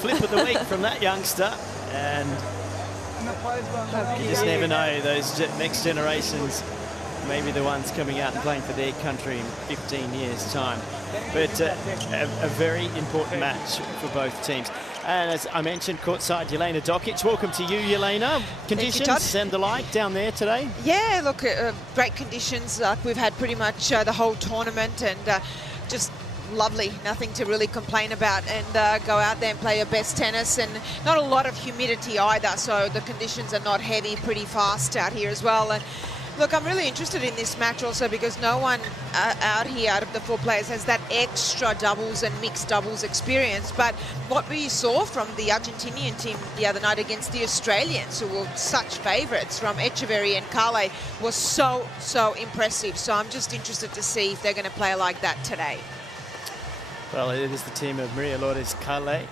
flip of the week from that youngster. And you just never know, those next generations, maybe the ones coming out and playing for their country in 15 years' time. But a very important match for both teams. And as I mentioned, courtside, Jelena Dokic. Welcome to you, Jelena. Conditions and the like down there today? Yeah, look, great conditions. We've had pretty much the whole tournament, and just lovely. Nothing to really complain about, and go out there and play your best tennis, and not a lot of humidity either, so the conditions are not heavy, pretty fast out here as well. And look, I'm really interested in this match also because no one out here, out of the 4 players, has that extra doubles and mixed doubles experience. But what we saw from the Argentinian team the other night against the Australians, who were such favourites, from Etcheverry and Carle, was so impressive. So I'm just interested to see if they're going to play like that today. Well, it is the team of Maria Lourdes Carle.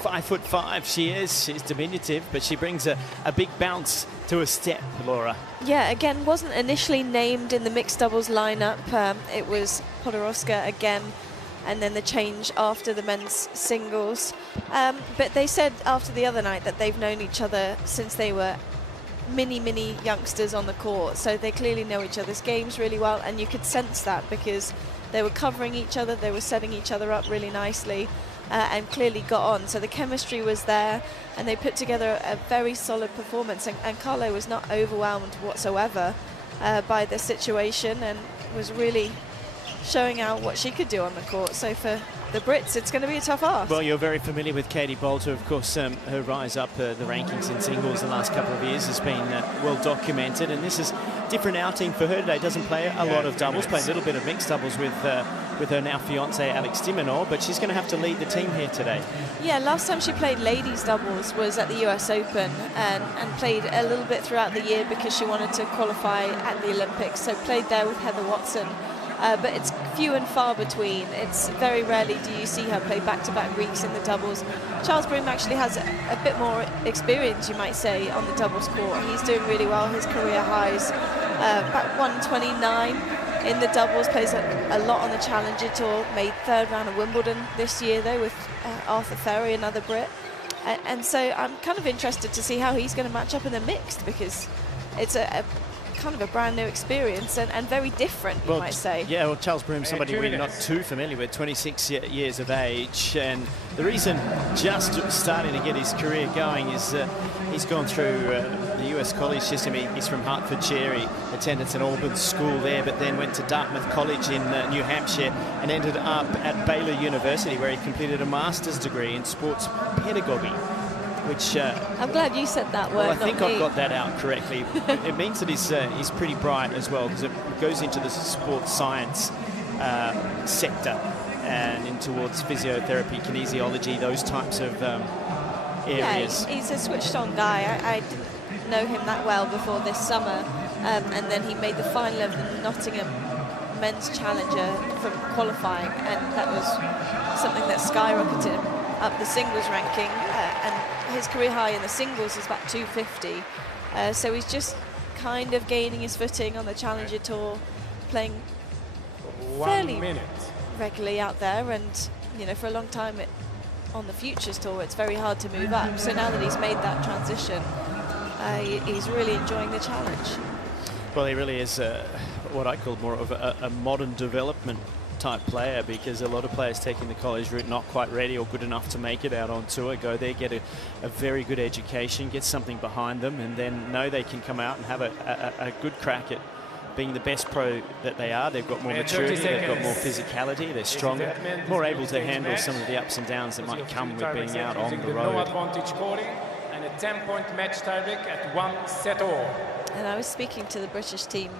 5'5" she is. She's diminutive, but she brings a big bounce to a step, Laura. Yeah, again, wasn't initially named in the mixed doubles lineup. It was Podoroska again, and then the change after the men's singles. But they said after the other night that they've known each other since they were mini youngsters on the court. So they clearly know each other's games really well, and you could sense that because they were covering each other, they were setting each other up really nicely. And clearly got on. So the chemistry was there, and they put together a very solid performance. And Carlo was not overwhelmed whatsoever by the situation, and was really showing out what she could do on the court. So for the Brits, it's going to be a tough ask. Well, you're very familiar with Katie Boulter, of course. Her rise up the rankings in singles the last couple of years has been well documented, and this is a different outing for her today. Doesn't play a lot of doubles, play a little bit of mixed doubles with her now fiance Alex de Minaur, but she's going to have to lead the team here today. Yeah, last time she played ladies doubles was at the US Open, and played a little bit throughout the year because she wanted to qualify at the Olympics, so played there with Heather Watson. But it's few and far between. It's very rarely do you see her play back-to-back weeks in the doubles. Charles Broome actually has a bit more experience, you might say, on the doubles court. He's doing really well, his career highs. Back 129 in the doubles, plays a lot on the Challenger Tour, made third round of Wimbledon this year, though, with Arthur Ferry, another Brit. And so I'm kind of interested to see how he's going to match up in the mixed, because it's a kind of a brand new experience and very different, you might say. Yeah, well, Charles Broome, somebody we're not too familiar with, 26 years of age, and the reason just starting to get his career going is he's gone through the US college system. He's from Hertfordshire. He attended St Albans School there, but then went to Dartmouth College in New Hampshire and ended up at Baylor University, where he completed a master's degree in sports pedagogy. Which I'm glad you said that word. Well, I think I've got that out correctly. It means that he's pretty bright as well, because it goes into the sports science sector and in towards physiotherapy, kinesiology, those types of areas. Yeah, he's a switched-on guy. I didn't know him that well before this summer, and then he made the final of the Nottingham Men's Challenger from qualifying, and that was something that skyrocketed him up the singles ranking, and his career high in the singles is about 250. So he's just kind of gaining his footing on the Challenger Tour, playing fairly regularly out there, and you know, for a long time on the Futures Tour it's very hard to move up. So now that he's made that transition, he's really enjoying the challenge. Well, he really is what I call more of a modern development type player, because a lot of players taking the college route not quite ready or good enough to make it out on tour, go there, get a very good education, get something behind them, and then know they can come out and have a good crack at being the best pro that they are. They've got more maturity, they've got more physicality, they're stronger, more able to handle some of the ups and downs that might come with being out on the road. No advantage scoring and a 10-point match tiebreak at 1 set all. And I was speaking to the British team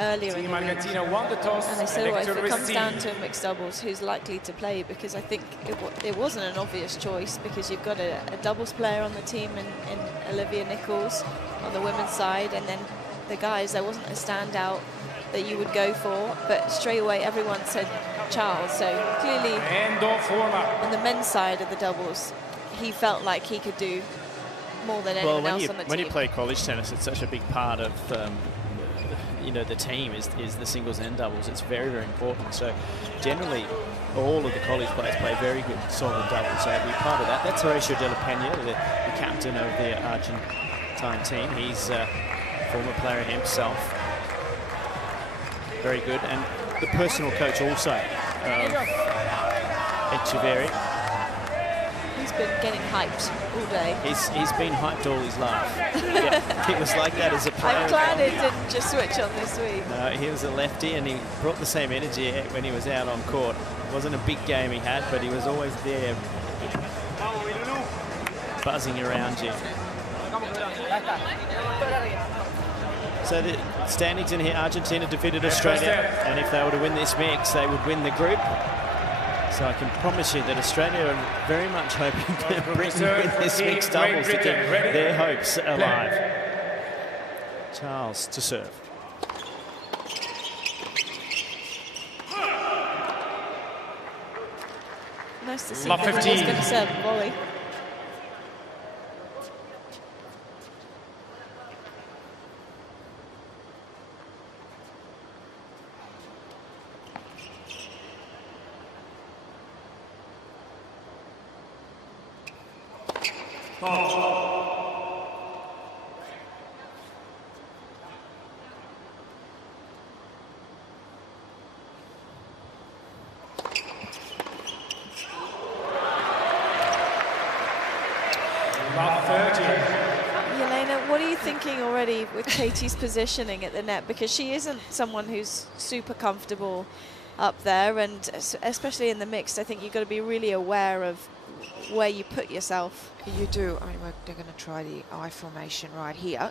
earlier in the week, Argentina won the toss, and I said, well, if it comes down to mixed doubles, who's likely to play? Because I think it wasn't an obvious choice, because you've got a doubles player on the team in Olivia Nichols on the women's side, and then the guys, there wasn't a standout that you would go for, but straight away everyone said Charles. So clearly on the men's side of the doubles, he felt like he could do more than anyone else on the team. When you play college tennis, it's such a big part of you know, the team is the singles and doubles. It's very, very important. So generally all of the college players play very good solid doubles, so be part of that. That's Horacio de la Peña, the captain of the Argentine team. He's a former player himself. Very good, and the personal coach also of Etcheverry. He's been getting hyped all day. He's been hyped all his life. Yeah, it was like that as a player. I'm glad it didn't just switch on this week. No, he was a lefty, and he brought the same energy when he was out on court. It wasn't a big game he had, but he was always there, buzzing around you. So the standings in here, Argentina defeated Australia, and if they were to win this mix, they would win the group. So I can promise you that Australia are very much hoping that Britain win this mixed doubles to keep their hopes alive. Charles to serve. Nice to see that he's going to serve a volley. With Katie's positioning at the net, because she isn't someone who's super comfortable up there, and especially in the mixed, I think you've got to be really aware of where you put yourself. You do. I mean, they're going to try the I formation right here.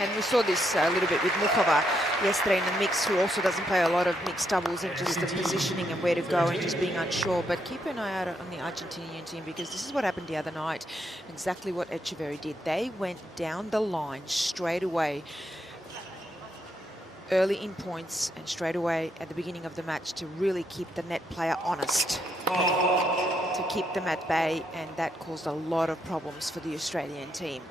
And we saw this a little bit with Muchova yesterday in the mix, who also doesn't play a lot of mixed doubles, and just the positioning and where to go and just being unsure. But keep an eye out on the Argentinian team, because this is what happened the other night. Exactly what Etcheverry did. They went down the line straight away, early in points, and straight away at the beginning of the match to really keep the net player honest, to keep them at bay, and that caused a lot of problems for the Australian team.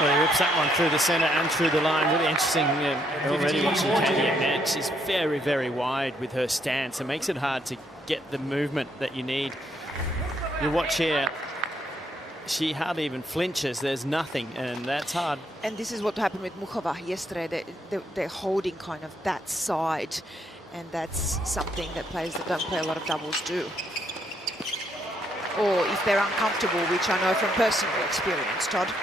Well, he rips that one through the centre and through the line. Really interesting already watching Katie at net. She's very, very wide with her stance. It makes it hard to get the movement that you need. You watch here, she hardly even flinches. There's nothing, and that's hard. And this is what happened with Muchova yesterday. They're holding kind of that side, and that's something that players that don't play a lot of doubles do. Or if they're uncomfortable, which I know from personal experience, Todd.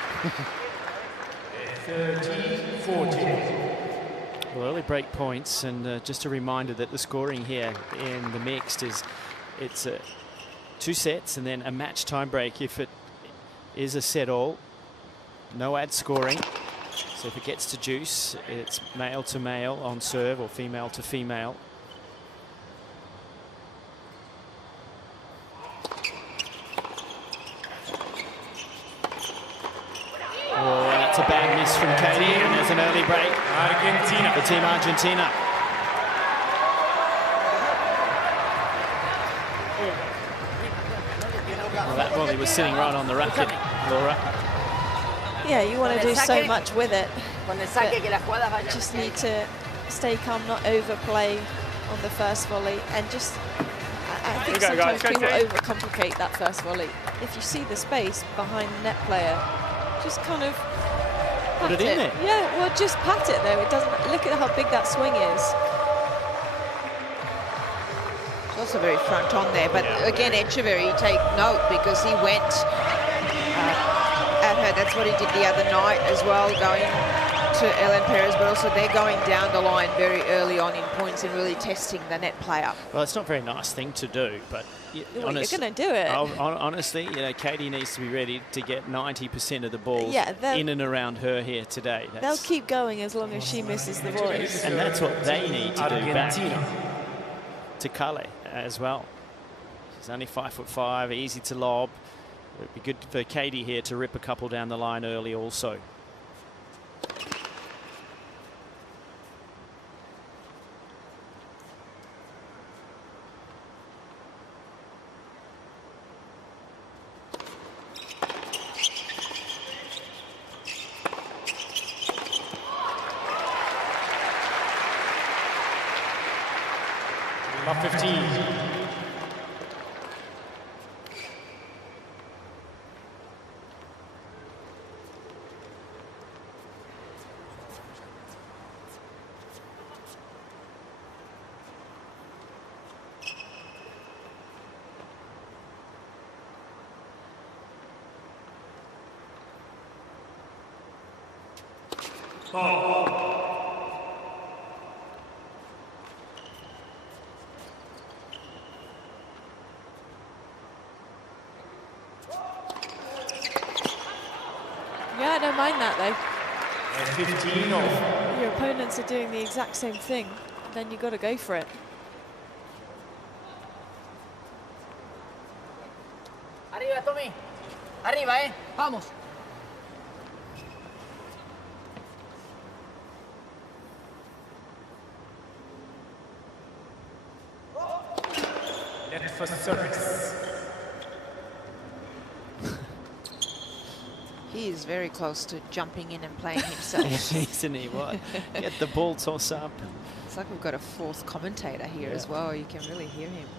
13-14. Well, early break points, and just a reminder that the scoring here in the mixed is it's 2 sets and then a match time break if it is a set all. No ad scoring. So if it gets to juice, it's male to male on serve or female to female. Oh, that's a bad miss from Katie, and there's an early break. Argentina. For Team Argentina. Well, that volley was sitting right on the racket, Laura. Yeah, you want to do so much with it. You just need to stay calm, not overplay on the first volley, and just, I think sometimes people overcomplicate that first volley. If you see the space behind the net player, just kind of put it in there. Yeah, well, just pat it there. It doesn't. Look at how big that swing is. It's also very front on there, but again, Etcheverry, take note, because he went at her. That's what he did the other night as well, going to Ellen Perez, but also they're going down the line very early on in points and really testing the net player. Well, it's not a very nice thing to do, but you're going to do it. Honestly, you know, Katie needs to be ready to get 90% of the balls in and around her here today. They'll keep going as long as she misses the volleys. And that's what they need to do back to Kale as well. She's only 5'5", easy to lob. It would be good for Katie here to rip a couple down the line early also. About 15. Yeah, I don't mind that though. 15 off. Your opponents are doing the exact same thing, then you've got to go for it. Arriba, Tommy. Arriba, Vamos. Net for service. He is very close to jumping in and playing himself. Isn't he? What? Get the ball toss up. It's like we've got a fourth commentator here as well. You can really hear him.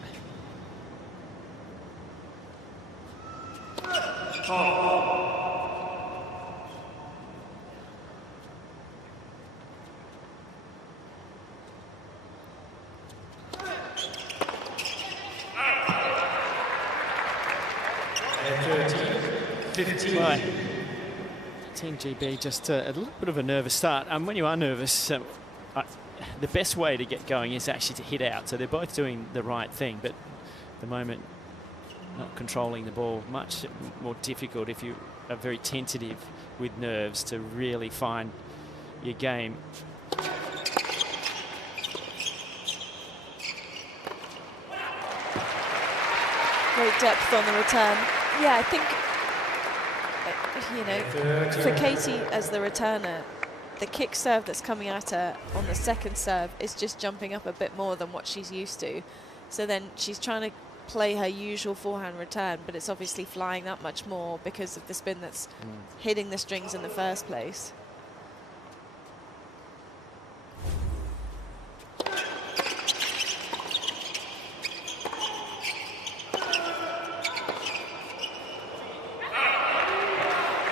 15. Team GB just a little bit of a nervous start. When you are nervous, the best way to get going is actually to hit out. So they're both doing the right thing, but at the moment, not controlling the ball, much more difficult if you are very tentative with nerves to really find your game. Great depth on the return. Yeah, I think, you know, for Katie as the returner, the kick serve that's coming at her on the second serve is just jumping up a bit more than what she's used to. So then she's trying to play her usual forehand return, but it's obviously flying that much more because of the spin that's hitting the strings in the first place.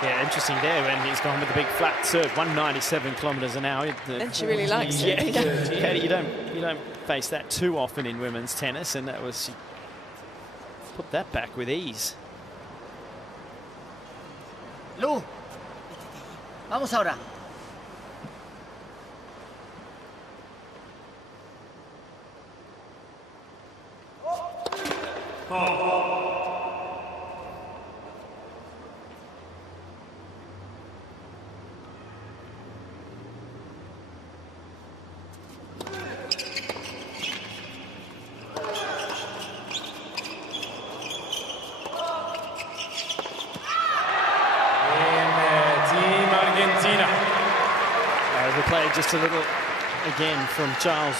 Yeah, interesting there, and he's gone with the big flat serve, 197 kilometres an hour. And she really likes it. Katie, you don't face that too often in women's tennis, and that was, she put that back with ease. Lu, vamos ahora. Just a little again from Charles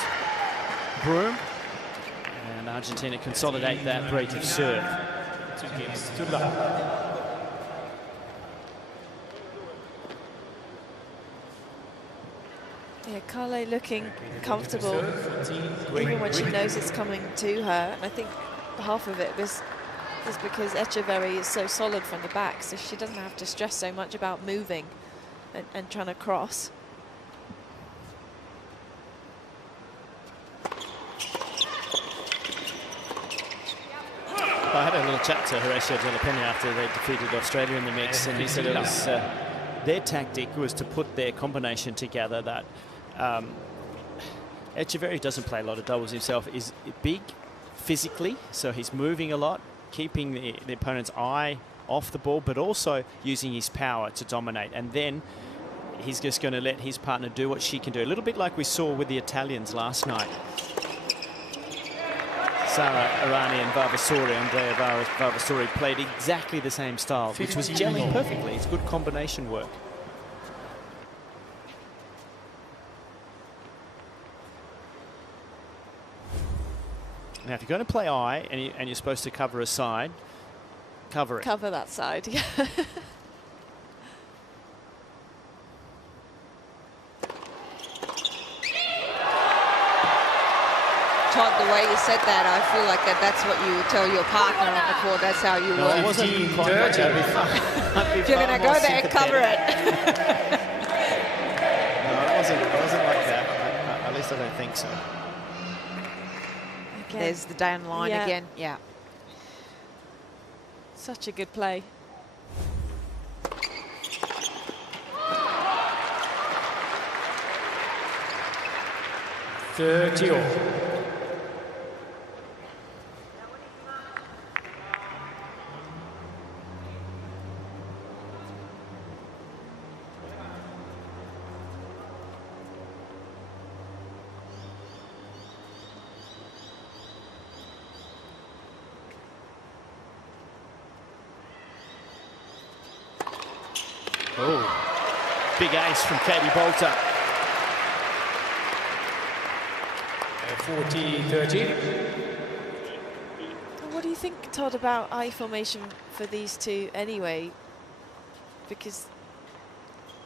Broom, and Argentina consolidate that rate of serve. 2 games to love. Yeah, Carle looking comfortable, even when she knows it's coming to her. And I think half of it is because Etcheverry is so solid from the back, so she doesn't have to stress so much about moving and trying to cross. I had a little chat to Horacio de la Peña after they defeated Australia in the mix, and he said it was their tactic was to put their combination together. That Etcheverry doesn't play a lot of doubles himself, is big physically, so he's moving a lot, keeping the opponent's eye off the ball, but also using his power to dominate. And then he's just going to let his partner do what she can do, a little bit like we saw with the Italians last night. Sara Errani and Vavasori, Andrea Vavasori, played exactly the same style, which was gelling perfectly. It's good combination work. Now, if you're going to play eye and you're supposed to cover a side, cover it. Cover that side, yeah. Todd, the way you said that, I feel like that's what you tell your partner on the court. That's how you work. It wasn't quite much. If you're going to go there, cover it. No, it wasn't like that. At least I don't think so. Again. There's the down line again. Yeah. Such a good play. Oh, big ace from Katie Boulter. 40-30. What do you think, Todd, about eye formation for these two anyway? Because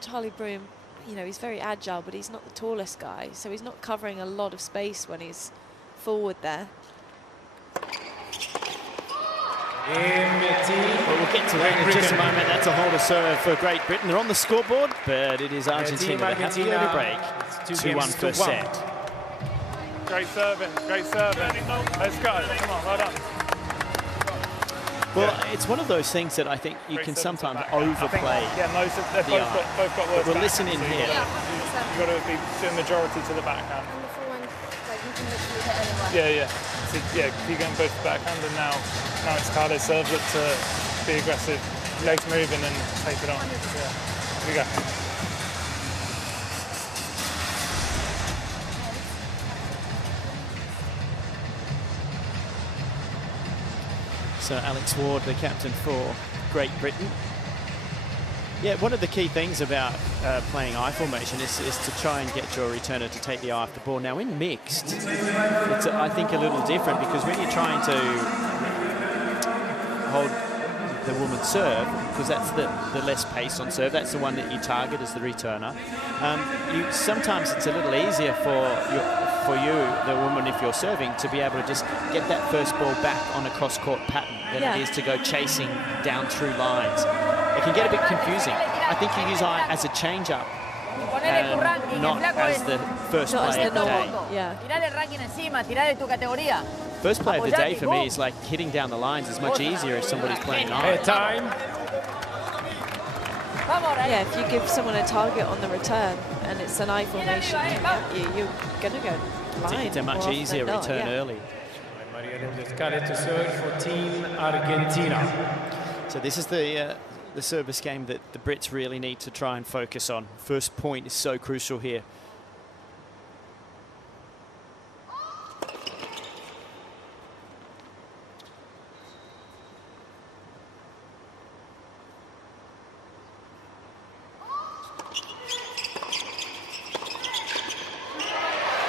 Charlie Broom, you know, he's very agile, but he's not the tallest guy, so he's not covering a lot of space when he's forward there. Well, we'll get to that in just a moment. That's a holder serve for Great Britain. They're on the scoreboard, but it is Argentina that have to go to break. 2-1 first set. Great serving, great serving. Let's go. Come on, well done. Well, it's one of those things that I think you can sometimes overplay. Yeah, most of they've both got words. But we'll listen in here. You've got to be doing majority to the backhand. Yeah. So, yeah, you're going both backhand, and now it's Carle's serve. Look to be aggressive, legs moving and take it on. Yeah. Here we go. So Alex Ward, the captain for Great Britain. Yeah, one of the key things about playing I formation is to try and get your returner to take the eye off the ball. Now in mixed, it's I think a little different, because when you're trying to hold the woman's serve, because that's the less pace on serve, that's the one that you target as the returner. Sometimes it's a little easier for you, the woman, if you're serving, to be able to just get that first ball back on a cross-court pattern than it is to go chasing down through lines. It can get a bit confusing. I think you use I as a change-up, not as the first play of the day. First play of the day for me is like hitting down the lines is much easier if somebody's playing I. Time. Yeah, if you give someone a target on the return and it's an I formation, you're going to go line. It's a much easier return early. Maria Lourdes Carle to serve for Team Argentina. So this is the service game that the Brits really need to try and focus on. First point is so crucial here.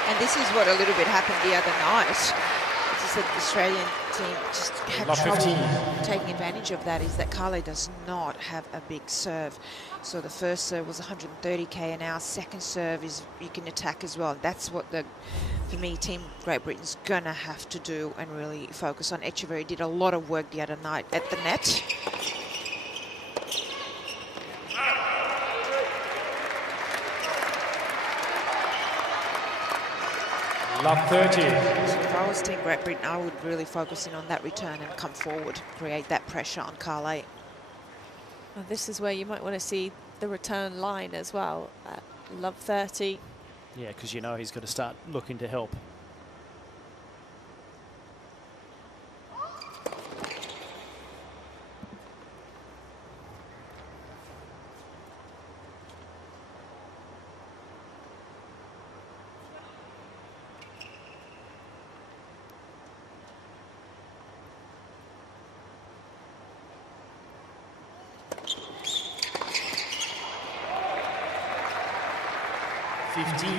And this is what a little bit happened the other night. As I said, the Australian team just had trouble taking advantage of that, is that Carle does not have a big serve. So the first serve was 130k an hour. Second serve is you can attack as well. That's what for me, Team Great Britain's gonna have to do and really focus on. Etcheverry did a lot of work the other night at the net. Love 30. So if I was Team Great Britain, I would really focus in on that return and come forward, create that pressure on Carle. Well, this is where you might want to see the return line as well. Love 30. Yeah, because you know he's got to start looking to help.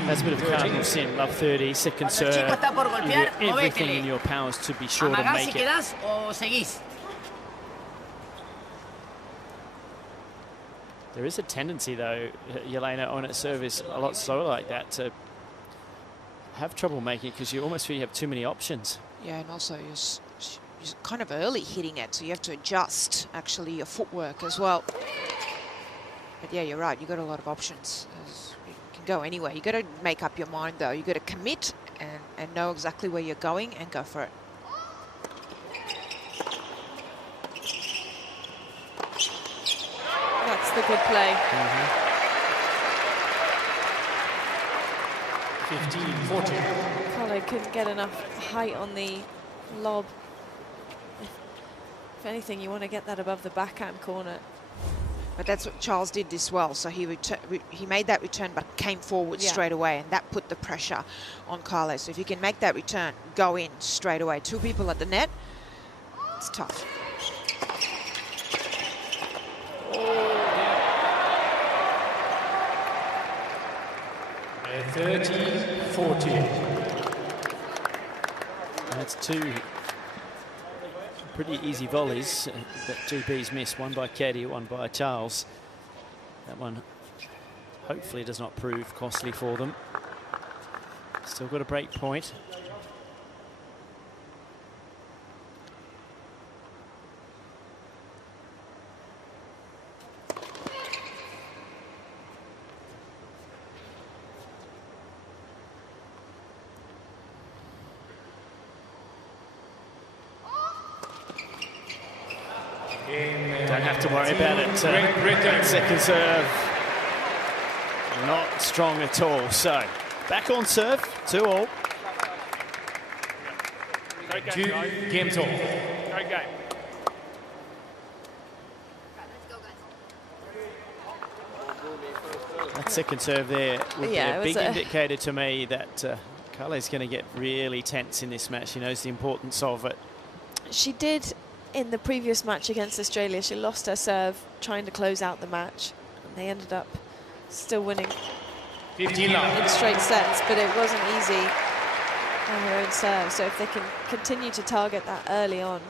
That's a bit of a cardinal sin. Love 30, second serve. You do everything in your powers to be sure to make it. There is a tendency, though, Yelena, on its service a lot slower like that, to have trouble making it because you almost feel you have too many options. Yeah, and also you're kind of early hitting it, so you have to adjust, actually, your footwork as well. But yeah, you're right, you've got a lot of options. You can go anywhere. You've got to make up your mind, though. You've got to commit and know exactly where you're going and go for it. That's the good play. 15-14. Carle couldn't get enough height on the lob. If anything, you want to get that above the backhand corner. But that's what Charles did this well. So he made that return, but came forward straight away, and that put the pressure on Carle. So if you can make that return, go in straight away. Two people at the net, it's tough. 30-14. That's two pretty easy volleys that GB's missed. One by Katie, one by Charles. That one hopefully does not prove costly for them. Still got a break point. Don't have to worry about it. Second serve, not strong at all. So back on serve, 2-all. Game all. Great game. That second serve there would be a big indicator to me that Carle's going to get really tense in this match. She knows the importance of it. She did in the previous match against Australia. She lost her serve trying to close out the match, and they ended up still winning 15 love in straight sets, but it wasn't easy on her own serve. So if they can continue to target that early on.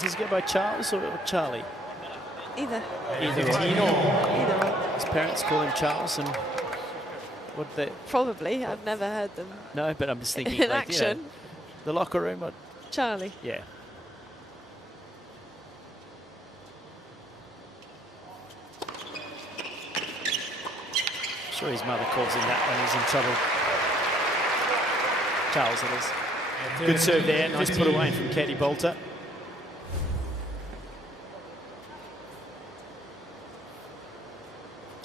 Does it go by Charles or Charlie? Either. Either one. His parents call him Charles, and what they? Probably. I've never heard them. No, but I'm just thinking in like, action. You know, the locker room. Or, Charlie. Yeah. I'm sure his mother calls him that when he's in trouble. Charles, it is. Good serve there. Nice put away from Katie Boulter.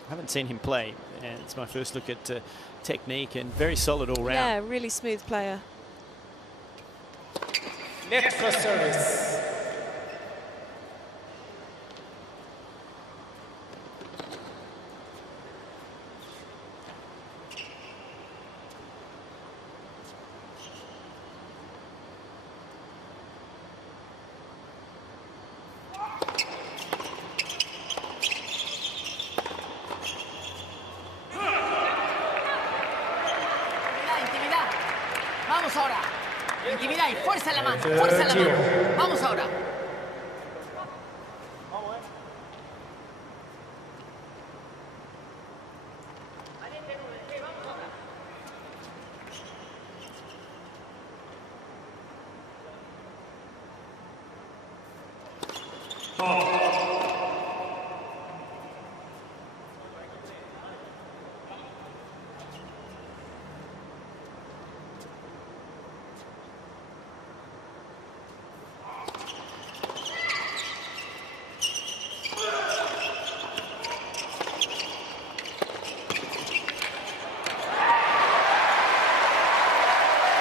I haven't seen him play, and it's my first look at technique, and very solid all round. Yeah, really smooth player. Net for service. Vamos ahora. Intimidad y fuerza en la mano. Fuerza en la mano. Vamos ahora.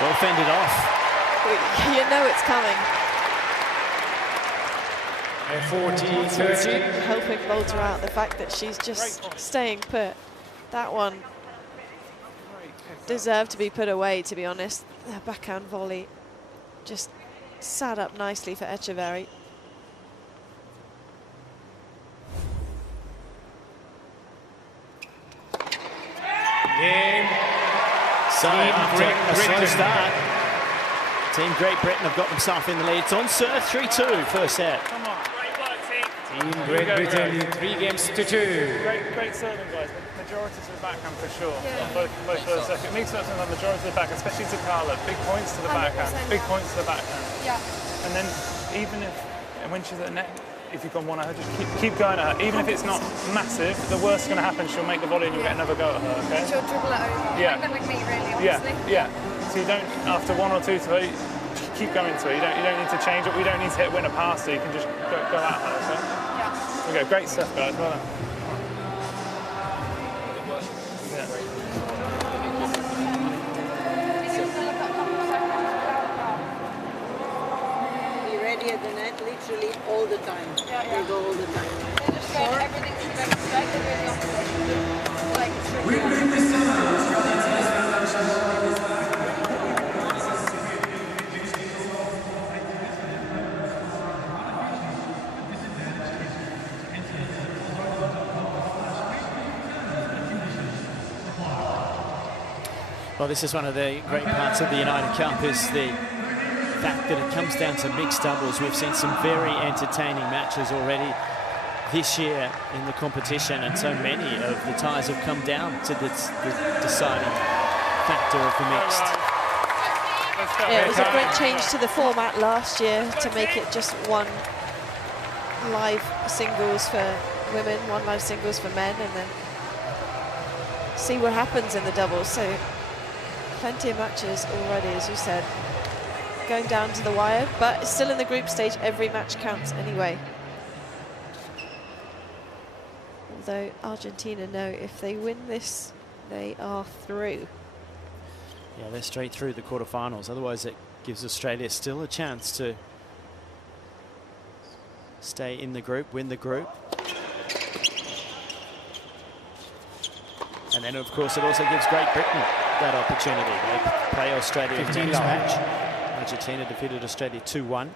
Well fended off. You know it's coming. 40-30. Helping Boulter out. The fact that she's just staying put. That one deserved to be put away, to be honest. Her backhand volley just sat up nicely for Etcheverry. Game. So after a slow start, Team Great Britain have got themselves in the lead. It's on serve, 3-2, first set. Come on. Team Great Britain, 3 games to 2. Great serving, guys. Majority to the backhand for sure. Both first. It makes sense on the majority to the backhand, especially to Carla. Big points to the backhand. Big points to the backhand. Yeah. And then even if, and when she's at the net, if you've got one at her, just keep going at her. Even if it's not massive, the worst going to happen, she'll make the volley and you'll get another go at her, okay? She'll dribble it over. Yeah. Like me, really, honestly. Yeah. So you don't, after 1 or 2 to her, keep going to her. You don't need to change it. We don't need to hit winner past her. You can just go at her, okay? Yeah. Okay, great stuff, guys. Well done. Be ready at the net literally all the time. They go all the time. They just go everything to the straight to the opposite. Like, Well, this is one of the great parts of the United Cup, is the fact that it comes down to mixed doubles. We've seen some very entertaining matches already this year in the competition, and so many of the ties have come down to the deciding factor of the mixed. Yeah, it was a great change to the format last year to make it just one live singles for women, one live singles for men, and then see what happens in the doubles. So plenty of matches already, as you said, going down to the wire, but still in the group stage, every match counts anyway. Although Argentina know if they win this, they are through. Yeah, they're straight through the quarterfinals. Otherwise, it gives Australia still a chance to stay in the group, win the group. And then, of course, it also gives Great Britain that opportunity. They play Australia in the next match. Argentina defeated Australia 2-1.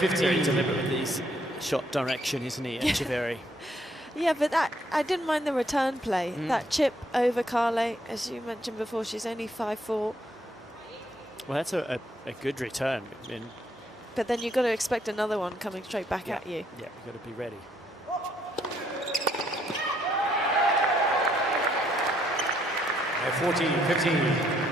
Very deliberate with his shot direction, isn't he, Etcheverry? Yeah, but that I didn't mind the return play. That chip over Carle, as you mentioned before, she's only 5'4". Well, that's a good return. But then you've got to expect another one coming straight back at you. Yeah, you've got to be ready. At 14-15.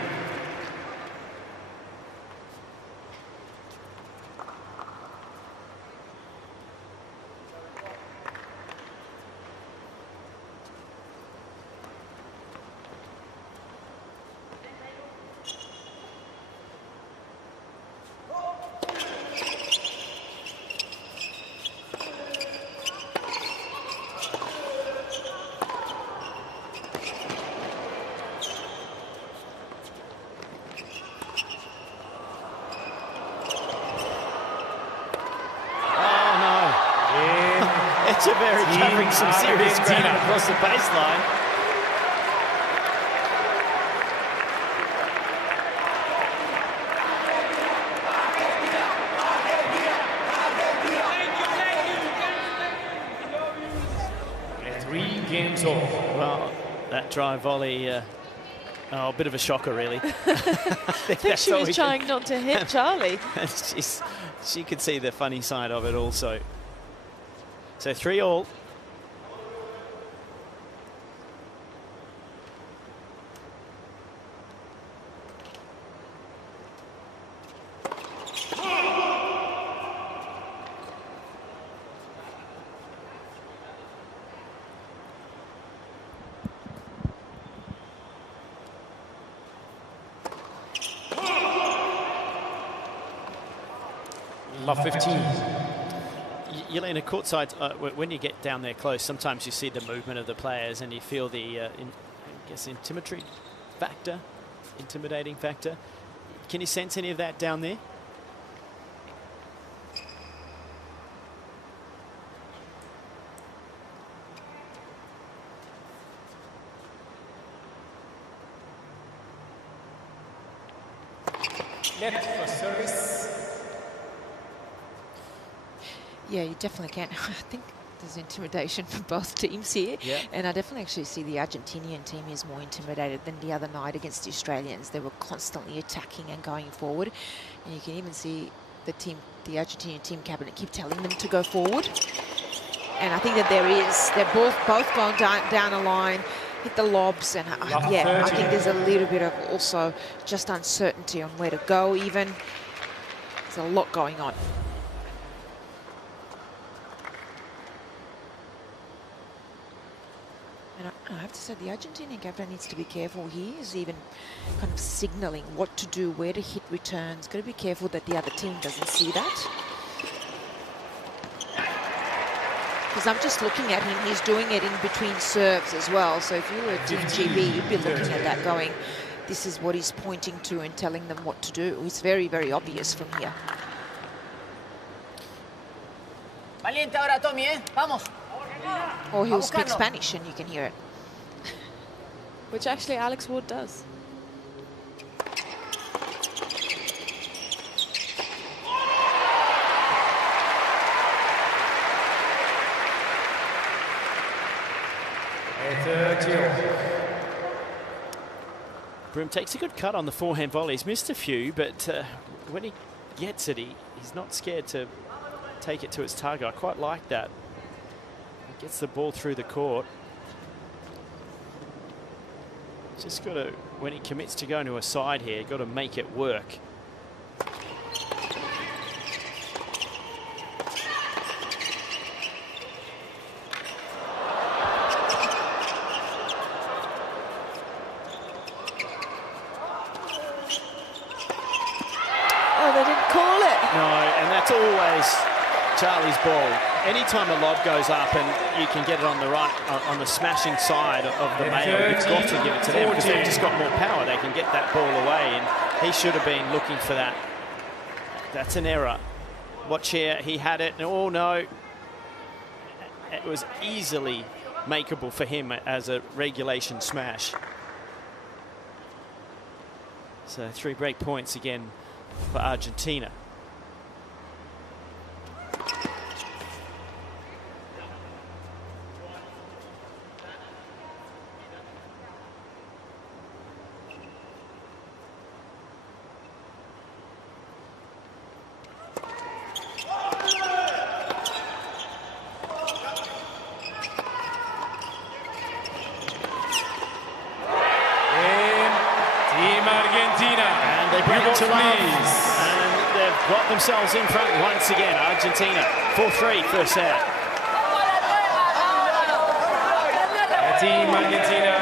Etcheverry covering some serious ground across the baseline. And 3 games all. Well, that drive volley, a bit of a shocker, really. I think she was trying not to hit Charlie. She could see the funny side of it also. So 3-all. Love 15. Yelena, courtside, when you get down there close, sometimes you see the movement of the players and you feel the, I guess, intimidating factor. Can you sense any of that down there? Net for service. Yeah, you definitely can. I think there's intimidation from both teams here. Yeah. And I definitely actually see the Argentinian team is more intimidated than the other night against the Australians. They were constantly attacking and going forward. And you can even see the Argentinian team cabinet keep telling them to go forward. And I think that they're both going down the line. hit the lobs, and yeah, I think there's a little bit of also just uncertainty on where to go even. There's a lot going on. And I have to say, the Argentinian captain needs to be careful. He is even kind of signaling what to do, where to hit returns. Got to be careful that the other team doesn't see that. Because I'm just looking at him, he's doing it in between serves as well. So if you were Team GB, you'd be looking at that going, this is what he's pointing to and telling them what to do. It's very, very obvious from here. Valiente ahora, Tommy, ¿eh? Vamos. Or he'll speak Spanish and you can hear it. Which actually Alex Wood does. Broom takes a good cut on the forehand volley. He's missed a few, but when he gets it, he's not scared to take it to its target. I quite like that. He gets the ball through the court. Just got to, when he commits to going to a side here, got to make it work. Charlie's ball. Anytime a lob goes up and you can get it on the right, on the smashing side of the Mayo, you've got to give it to them because they've just got more power. They can get that ball away, and he should have been looking for that. That's an error. Watch here, he had it. Oh no, it was easily makeable for him as a regulation smash. So 3 break points again for Argentina. Themselves in front once again. Argentina 4-3 first set. Team Argentina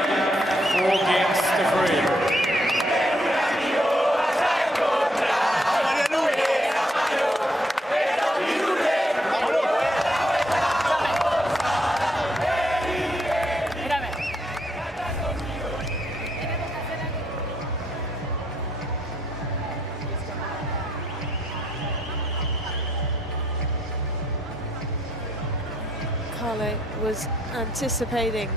4 games to 3. Was anticipating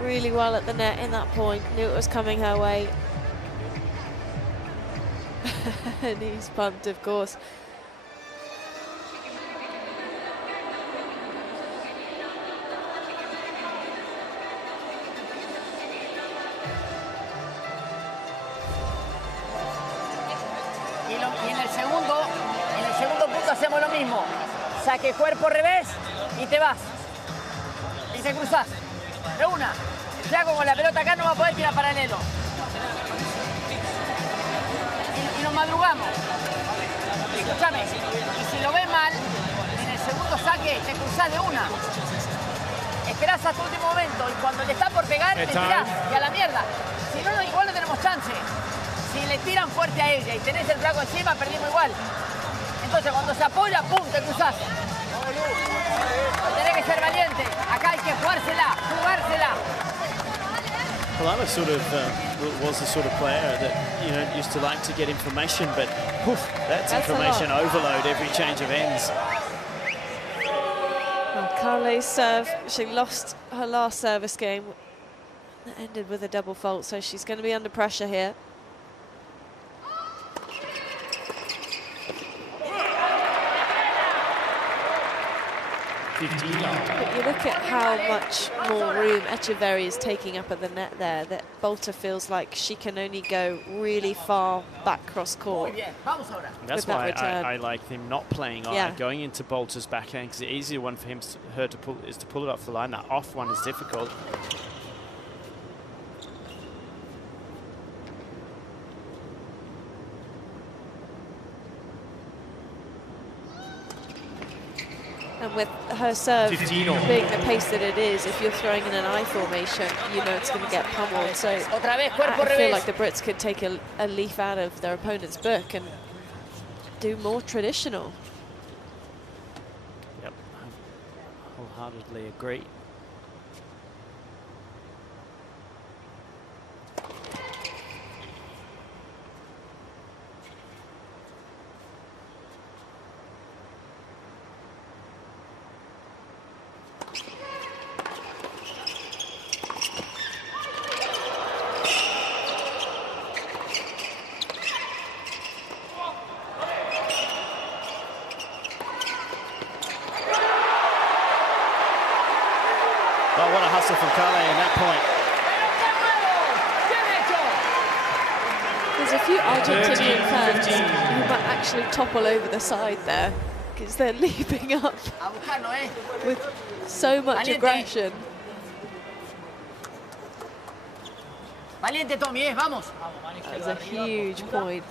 really well at the net in that point, knew it was coming her way. And he's pumped, of course. Y en el segundo punto hacemos lo mismo. Saque cuerpo revés y te vas. Y te cruzas. De una. Ya con la pelota acá no va a poder tirar paralelo. Y nos madrugamos. Escúchame. Y si lo ves mal, en el segundo saque te cruzas de una. Esperás hasta el último momento y cuando le está por pegar, te tirás y a la mierda. Si no, igual no tenemos chance. Si le tiran fuerte a ella y tenés el flaco encima, perdimos igual. Entonces cuando se apoya, pum, te cruzás. Tenés que ser valiente. Acá hay que jugársela, jugársela. Well, I was was the sort of player that used to like to get information, but poof, that's information overload every change of ends. Well, Carle's serve, she lost her last service game. That ended with a double fault, so she's going to be under pressure here. 15 love. But you look at how much more room Etcheverry is taking up at the net there, that Boulter feels like she can only go really far back cross court. That's why I like him not playing on going into Boulter's backhand, because the easier one for her to pull is to pull it off the line. That off one is difficult. And with her serve being the pace that it is, if you're throwing in an I formation, you know it's going to get pummeled. So I feel like the Brits could take a leaf out of their opponent's book and do more traditional. Yep, I wholeheartedly agree. Oh, what a hustle from Kale in that point. There's a few Argentinian fans who might actually topple over the side there because they're leaping up with so much aggression. Valiente, Tommy, vamos. That was a huge point.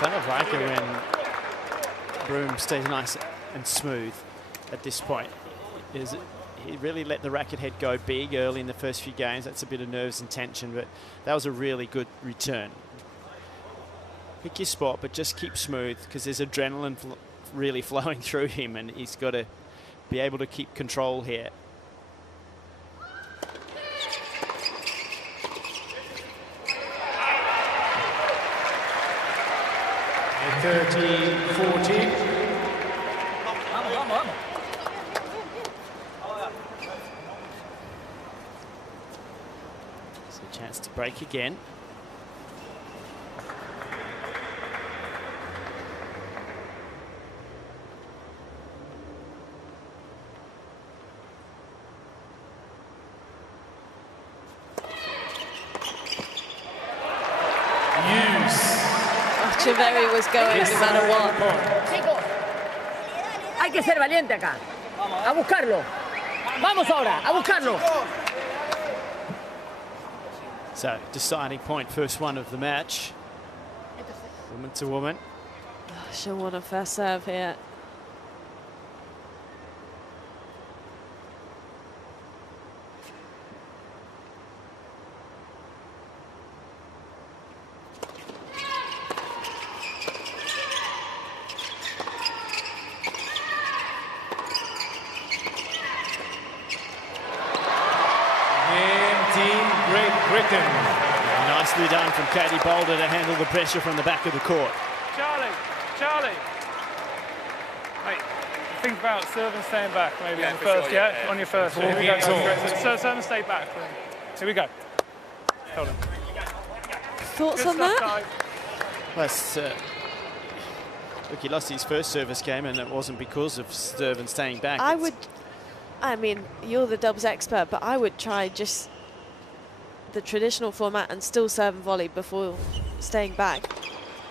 Kind of like it when Broom stays nice and smooth at this point. He really let the racket head go big early in the first few games. That's a bit of nerves and tension, but that was a really good return. Pick your spot, but just keep smooth, because there's adrenaline really flowing through him, and he's got to be able to keep control here. So a chance to break again. Etcheverry was going no matter what. Chicos, hay que ser valiente acá. A buscarlo. Vamos ahora, a buscarlo. So, deciding point, first one of the match. Woman to woman. Oh, she'll want a first serve here. Nicely done from Katie Boulter to handle the pressure from the back of the court. Charlie. Hey, think about serve and staying back maybe on the first, yeah? On your first. Here we go. Serve and stay back. Here we go. Hold on. Thoughts on that? Well, look, he lost his first service game, and it wasn't because of serve and staying back. I mean, you're the dubs expert, but I would try just the traditional format and still serve and volley before staying back.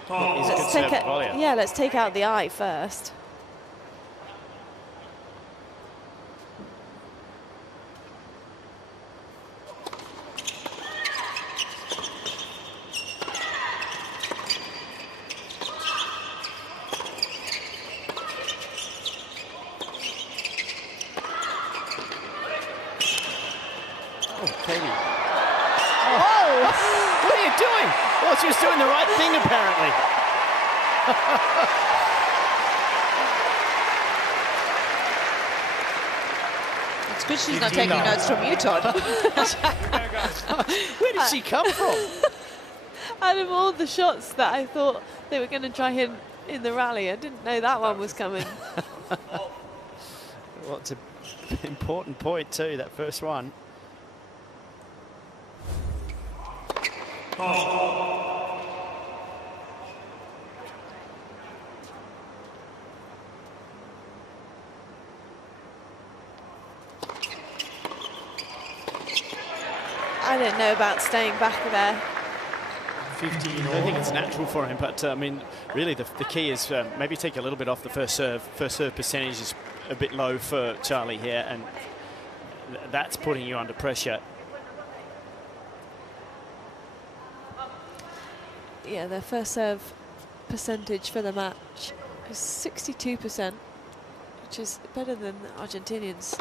Let's take out the eye first. Well, she was doing the right thing, apparently. It's good she's not taking notes from you, Todd. Where did she come from? Out of all the shots that I thought they were going to try him in the rally, I didn't know that one was coming. Well, it's an important point too, that first one. I don't know about staying back there. 15. I don't think it's natural for him, but I mean, really the key is maybe take a little bit off the first serve. First serve percentage is a bit low for Charlie here, and that's putting you under pressure. Yeah, their first serve percentage for the match is 62%, which is better than the Argentinians.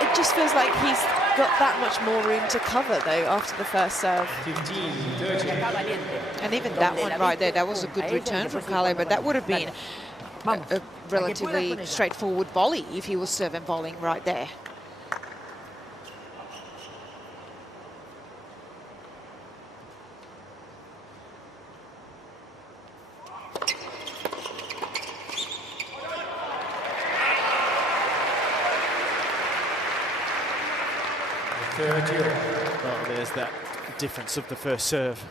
It just feels like he's got that much more room to cover, though, after the first serve. 15, 30. And even that one right there, that was a good return from Kale, but that would have been a relatively straightforward volley if he was serving bowling right there. Well, there's that difference of the first serve.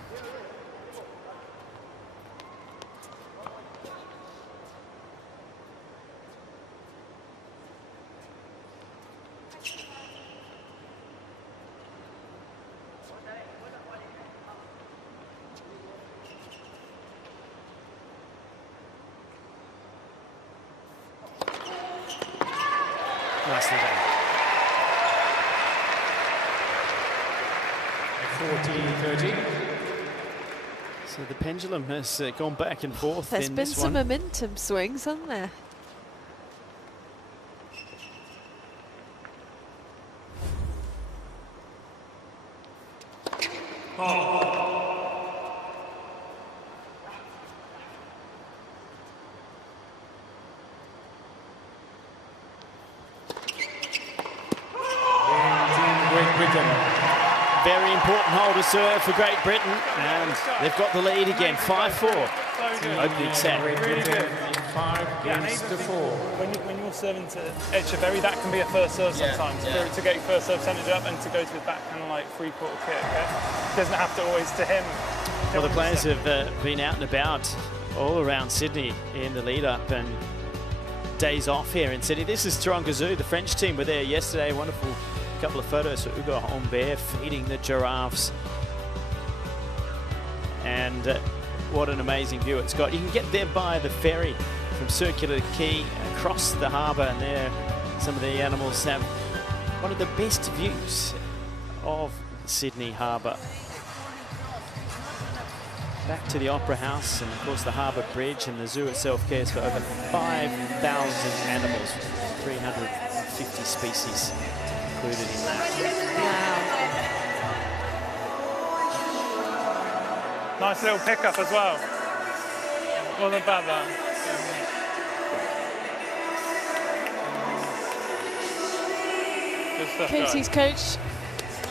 Nicely done. 14-30. So the pendulum has gone back and forth. There's in been this some one. momentum swings, hasn't there? Very important hole to serve for Great Britain, and they've got the lead again, 5-4. Opening set. Really good. 5 games to 4. When you're serving to Etcheverry, that can be a first serve sometimes. To get your first serve centred up and to go to his backhand like three-quarter kick. It doesn't have to always to him. Well, the players have been out and about all around Sydney in the lead-up and days off here in Sydney. This is Strongazoo. The French team were there yesterday. Wonderful couple of photos of Hugo Humbert feeding the giraffes. And what an amazing view it's got. You can get there by the ferry from Circular Quay across the harbour, and there some of the animals have one of the best views of Sydney Harbour. Back to the Opera House and of course the Harbour Bridge, and the zoo itself cares for over 5,000 animals, 350 species included in that. Nice little pickup as well. Wasn't bad that. Good stuff, Katie's guys. coach,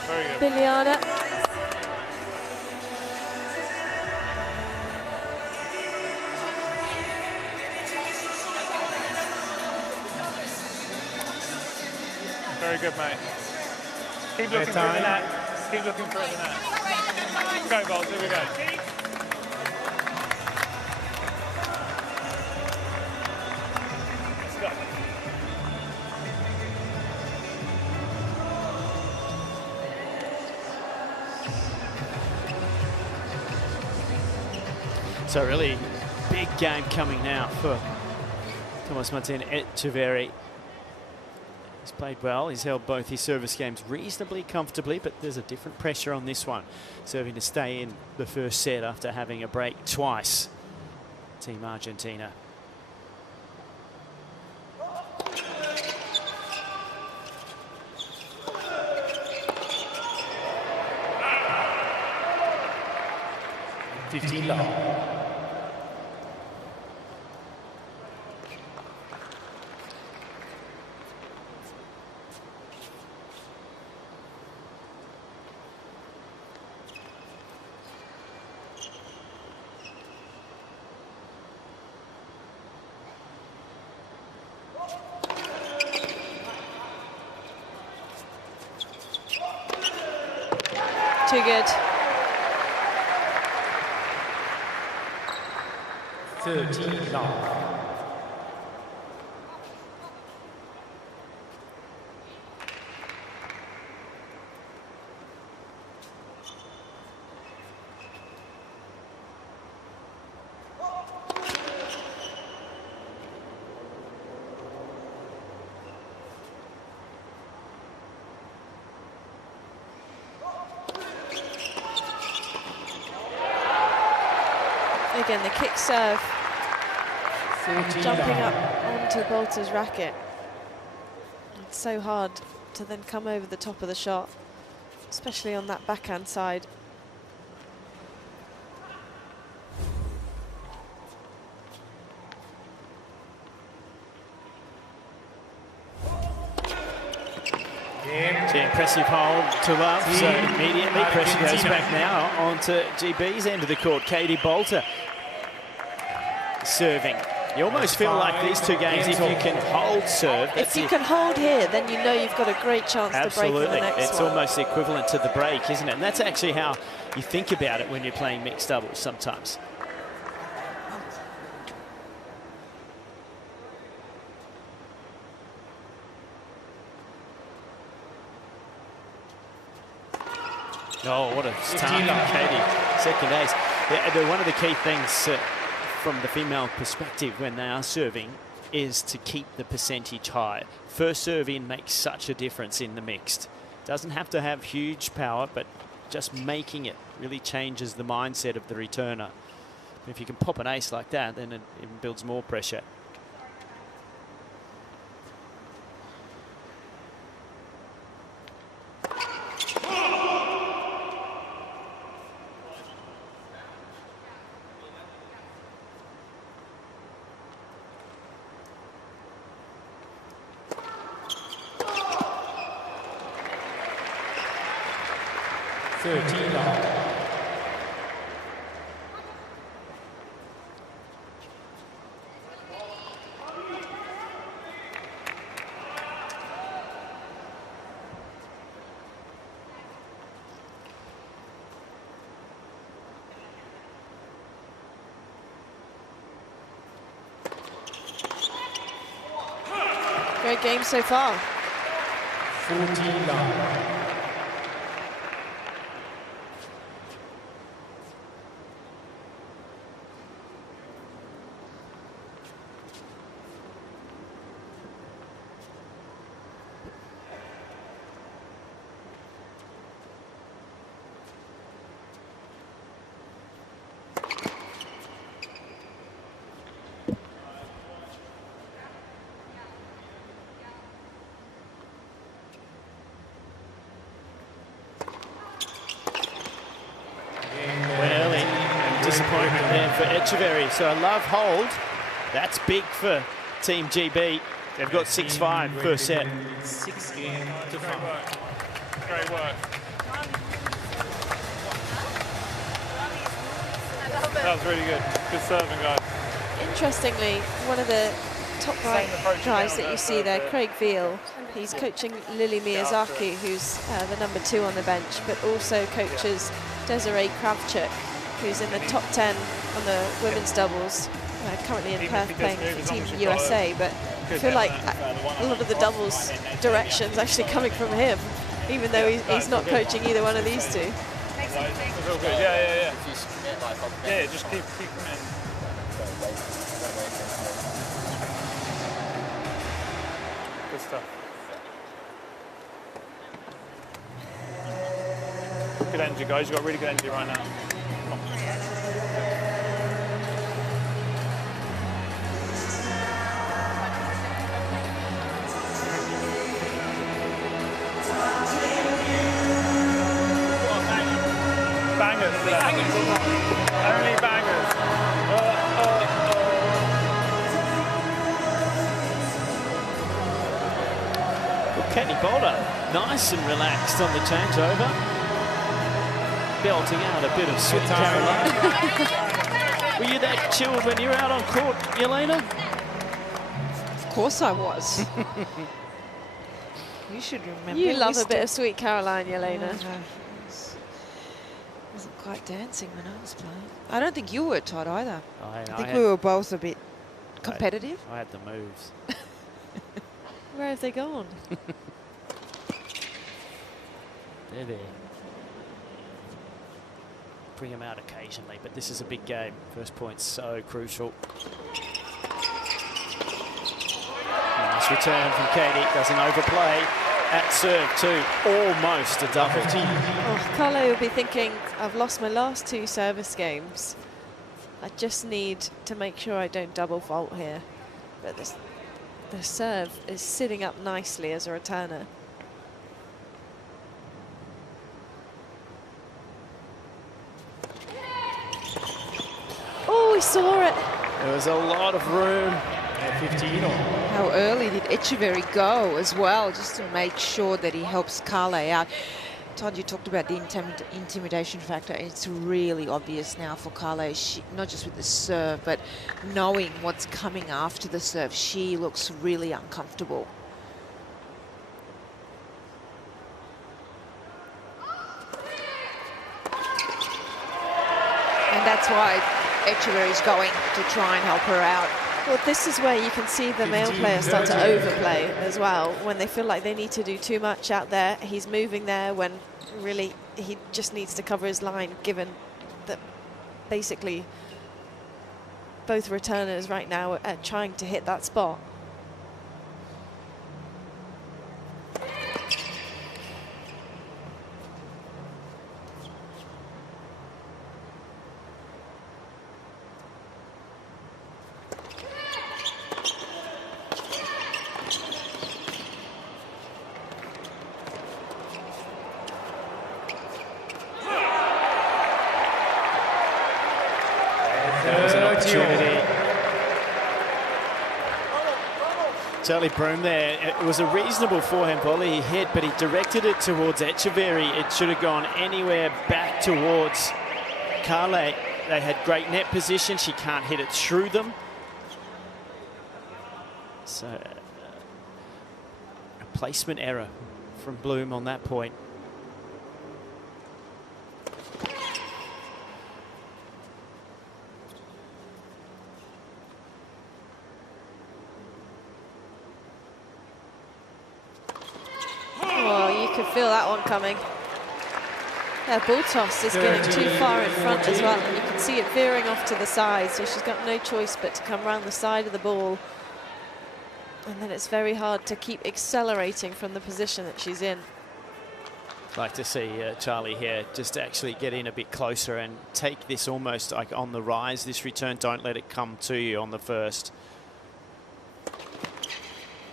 Very good. Biliana. Very good, mate. Keep looking for the net. Keep looking for the net. Go, Bolt. Here we go. Let's go. So really big game coming now for Thomas Martin Etcheverry. He's played well. He's held both his service games reasonably comfortably, but there's a different pressure on this one. Serving to stay in the first set after having a break twice. Team Argentina. Too good. 13 love. Again, the kick serve, jumping up onto Boulter's racket. It's so hard to then come over the top of the shot, especially on that backhand side. The impressive hold to love, so immediately pressure goes back now onto GB's end of the court. Katie Boulter serving. You almost feel like these two games, if you can hold serve. If you can hold here, then you know you've got a great chance to break in the next It's one. almost equivalent to the break, isn't it? And that's actually how you think about it when you're playing mixed doubles sometimes. Oh, what a start from Katie. Second ace. One of the key things from the female perspective when they are serving is to keep the percentage high. First serve in makes such a difference in the mixed. Doesn't have to have huge power, but just making it really changes the mindset of the returner. If you can pop an ace like that, then it builds more pressure. Great game so far. 14 love. Disappointment there for Etcheverry. So a love hold. That's big for Team GB. They've got 6-5 first set. 6 game to 5. Great work. That was really good. Good serving, guys. Interestingly, one of the top right guys that you see there, Craig Veal, he's coaching Lily Miyazaki, who's the number 2 on the bench, but also coaches Desiree Kravchuk, who's in the top 10 on the women's doubles, currently in Perth playing for Team USA, but I feel like a lot of the doubles direction's actually coming from him, even though he's not coaching either one of these two. It's all good. Yeah. Yeah, just keep them in. Good stuff. Good energy, guys. You've got really good energy right now. Bangers. Only bangers. Well, Katie Boulter, nice and relaxed on the changeover. Belting out a bit of Sweet Caroline. Were you that chilled when you were out on court, Yelena? Of course I was. You should remember. You love a bit of Sweet Caroline, Yelena. quite dancing when I was playing. I don't think you were, Todd, either. I think had- we were both a bit competitive. I had the moves. Where have they gone? They're there. Bring them out occasionally, but this is a big game. First point's so crucial. Nice return from Katie. Doesn't overplay. At serve too. Almost a double. Oh, Carlo will be thinking, I've lost my last 2 service games. I just need to make sure I don't double fault here. But the serve is sitting up nicely as a returner. Oh, he saw it. There was a lot of room. 15. How early did Etcheverry go as well, just to make sure that he helps Carle out. Todd, you talked about the intimidation factor. It's really obvious now for Carle, not just with the serve, but knowing what's coming after the serve. She looks really uncomfortable. And that's why Etcheverry's going to try and help her out. Well, this is where you can see the male players start to overplay as well. When they feel like they need to do too much out there, he's moving there when really he just needs to cover his line, given that basically both returners right now are trying to hit that spot. Charlie Broom there. It was a reasonable forehand volley he hit, but he directed it towards Etcheverry. It should have gone anywhere back towards Carle. They had great net position. She can't hit it through them. So a placement error from Bloom on that point. Feel that one coming. Yeah, Boulter is getting too far in front as well, and you can see it veering off to the side, so she's got no choice but to come around the side of the ball. And then it's very hard to keep accelerating from the position that she's in. I'd like to see Charlie here just actually get in a bit closer and take this almost like on the rise, this return. Don't let it come to you on the first.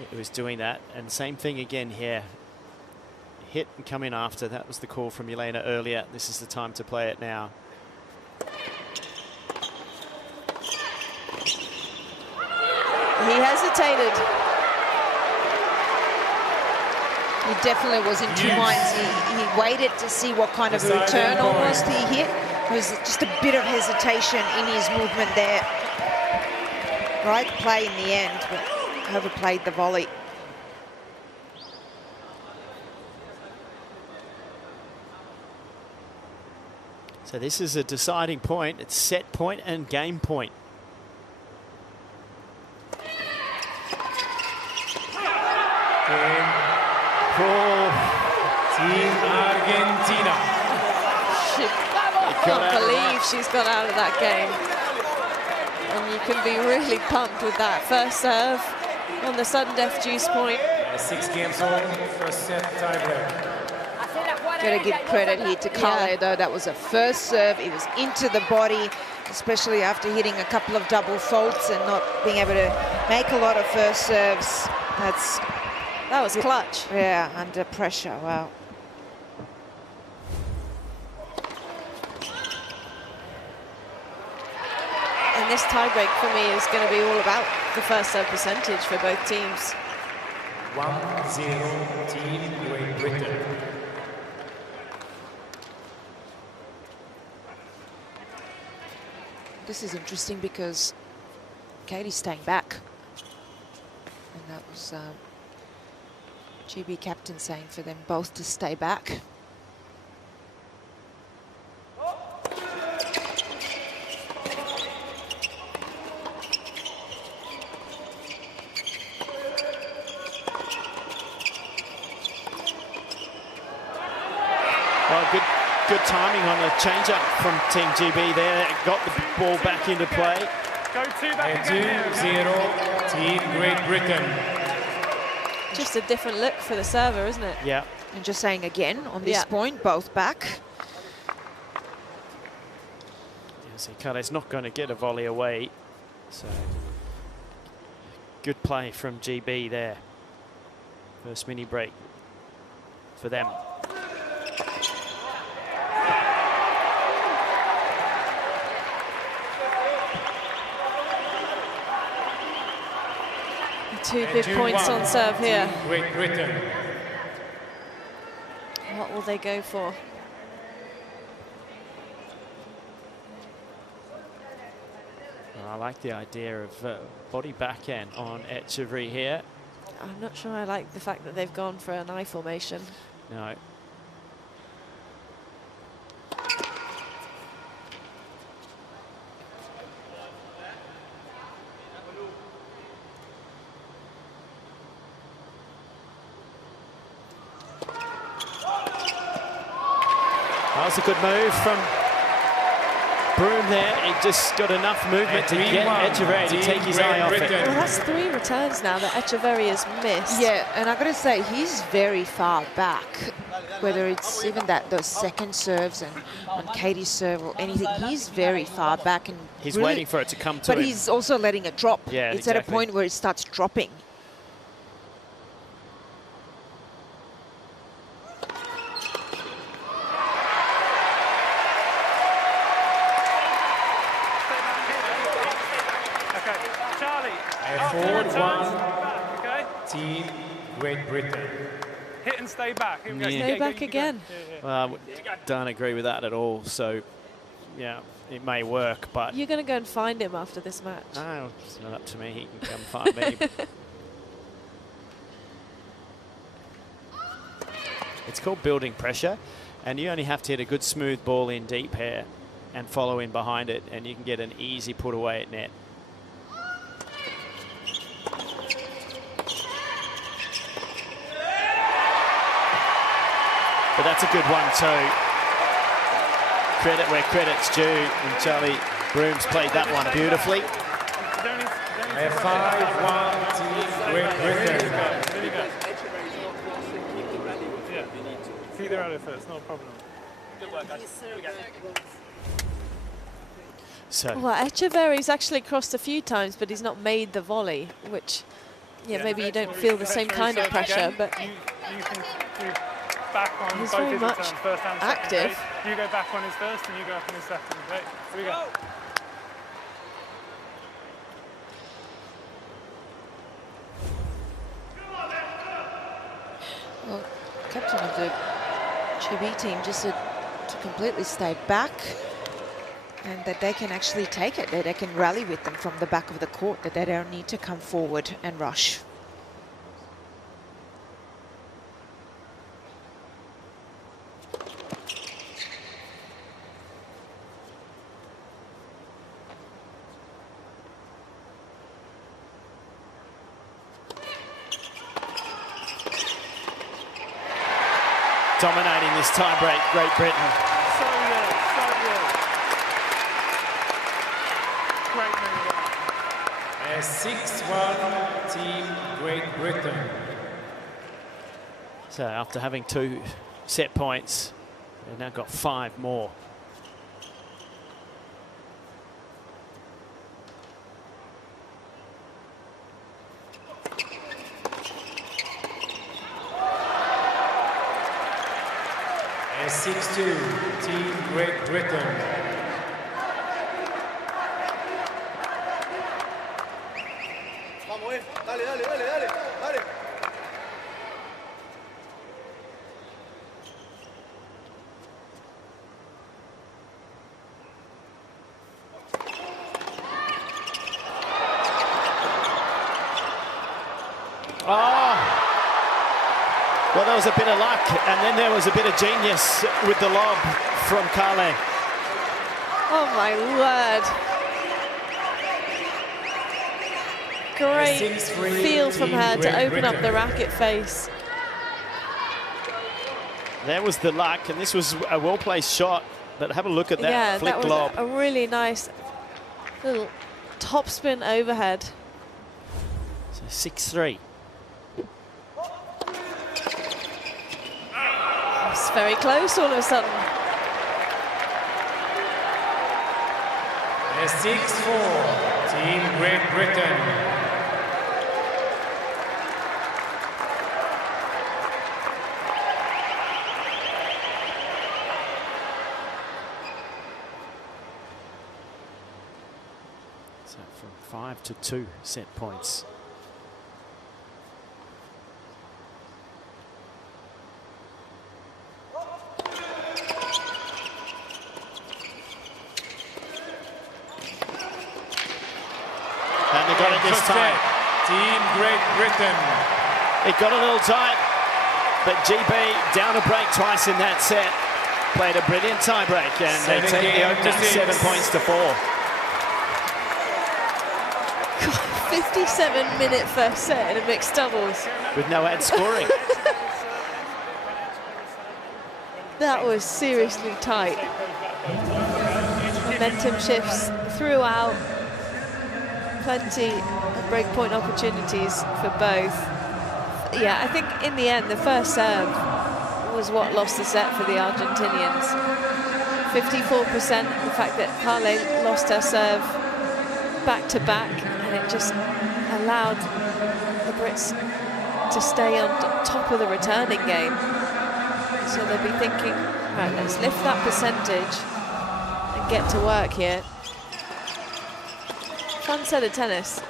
It was doing that, and same thing again here. Hit and come in after. That was the call from Elena earlier. This is the time to play it now. He hesitated. He definitely was in 2 minds. He waited to see what kind of a return almost he hit. There was just a bit of hesitation in his movement there. Right play in the end, but overplayed the volley. So this is a deciding point. It's set point and game point. Game for Team Argentina. I can't believe she's got out of that game. And you can be really pumped with that first serve on the sudden death juice point. 6 games on, first set tiebreak. Got to give credit here to Carle, though. That was a first serve. It was into the body, especially after hitting a couple of double faults and not being able to make a lot of first serves. That was clutch. Yeah, under pressure. Wow. And this tiebreak for me is going to be all about the first serve percentage for both teams. 1-0 Team Great Britain. This is interesting because Katie's staying back. And that was GB captain saying for them both to stay back. Good timing on the change-up from Team GB there. Got the ball back into play. Go 2 back again. 2-0, Team Great Britain. Just a different look for the server, isn't it? Yeah. And just saying again, on this point, both back. Yes, Hurkacz not going to get a volley away. So, good play from GB there. First mini break for them. Two big points on serve here. Great Britain. What will they go for? Well, I like the idea of body backhand on Etcheverry here. I'm not sure I like the fact that they've gone for an I formation. No. That was a good move from Broom there. He just got enough movement to get Etcheverry to take his eye off it. Well, that's 3 returns now that Etcheverry has missed. Yeah, and I've got to say, he's very far back. Whether it's even those second serves and on Katie's serve or anything, he's very far back. And He's really, waiting for it to come to him. But he's also letting it drop. Yeah, it's at a point where it starts dropping. Forward 1, Team Great Britain. Hit and stay back. Here we go. Yeah. Stay back again. Well, don't agree with that at all. So, yeah, it may work, but You're going to go and find him after this match. no, it's not up to me. He can come find me. It's called building pressure, and you only have to hit a good smooth ball in deep here and follow in behind it, and you can get an easy put away at net. But that's a good one too. Credit where credit's due, and Charlie Broom's played that one beautifully. 5-1, Team Great Britain. There you go. Yeah. See the rally first, no problem. Good work, guys. So. Well, Etcheverry's actually crossed a few times, but he's not made the volley, which, maybe you don't feel the same kind of pressure, but you can do back on he's both very his much returns, first and second. active. Right? You go back on his first and you go up on his second. Right? Here we go. Well, captain of the GB team just to completely stay back, and that they can actually take it, that they can rally with them from the back of the court, that they don't need to come forward and rush. Dominating this tie-break, Great Britain. So good, so good. Great move. 6-1, Team Great Britain. So after having 2 set points, they've now got 5 more. A 6-2, Team Great Britain. Well, there was a bit of luck, and then there was a bit of genius with the lob from Kale. Oh my word. Great feel from her to open up the racket face. There was the luck, and this was a well-placed shot. But have a look at that flick that was lob. a really nice little topspin overhead. So 6-3. It's very close all of a sudden. A 6-4, Team Great Britain. So from 5 to 2 set points. And they got it this time. Team Great Britain. It got a little tight, but GB down a break twice in that set. Played a brilliant tie break, and they take the opening 7 points to 4. 57-minute first set in a mixed doubles. With no ad scoring. That was seriously tight. Momentum shifts throughout. Plenty of breakpoint opportunities for both. Yeah, I think in the end, the first serve was what lost the set for the Argentinians. 54%, the fact that Carle lost her serve back-to-back, and it just allowed the Brits to stay on top of the returning game. So they'll be thinking, right, let's lift that percentage and get to work here. Fun set of tennis.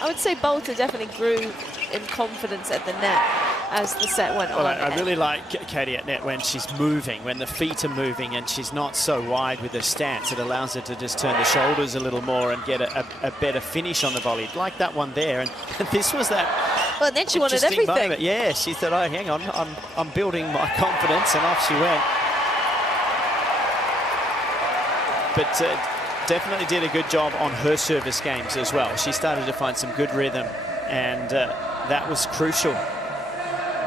I would say Boulter definitely grew in confidence at the net as the set went on. Well, I really like Katie at net when she's moving, when the feet are moving and she's not so wide with her stance. It allows her to just turn the shoulders a little more and get a better finish on the volley, like that one there. And this was that. Well, then she wanted everything. Moment. Yeah, she said, "Oh, hang on, I'm building my confidence," and off she went. But definitely did a good job on her service games as well. She started to find some good rhythm, and that was crucial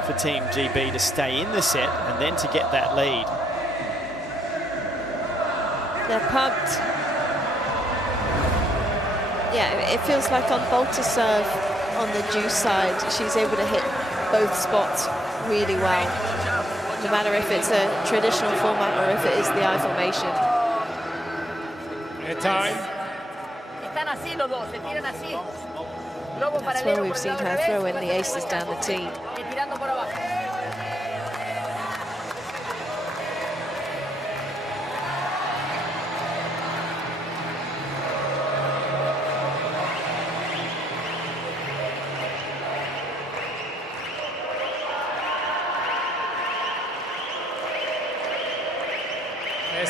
for Team GB to stay in the set and then to get that lead. They're pumped. Yeah, it feels like on Boulter's serve, on the juice side, she's able to hit both spots really well, no matter if it's a traditional format or if it is the I formation. Time. That's where we've seen her throw in the aces down the tee.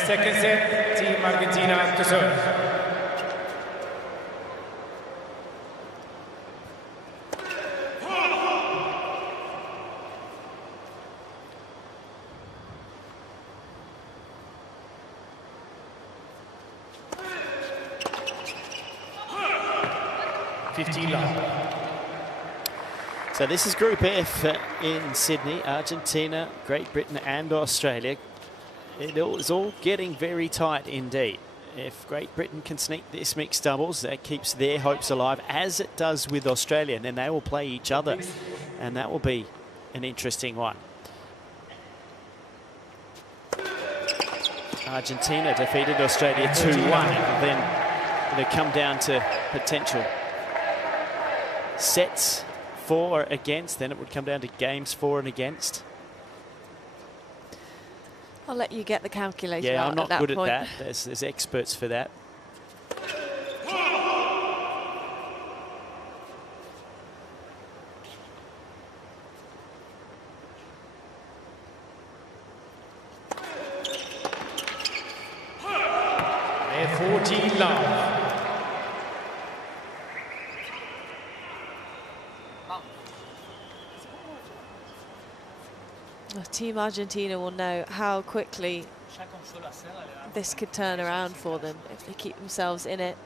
Second set, Team Argentina to serve. So this is Group F in Sydney, Argentina, Great Britain and Australia. It is all getting very tight indeed. If Great Britain can sneak this mixed doubles, that keeps their hopes alive, as it does with Australia, and then they will play each other, and that will be an interesting one. Argentina defeated Australia 2-1, then it'll come down to potential sets for against, then it would come down to games for and against. I'll let you get the calculator Yeah, out I'm not at that good point. at that. There's experts for that. They're 14 love. Team Argentina will know how quickly this could turn around for them if they keep themselves in it.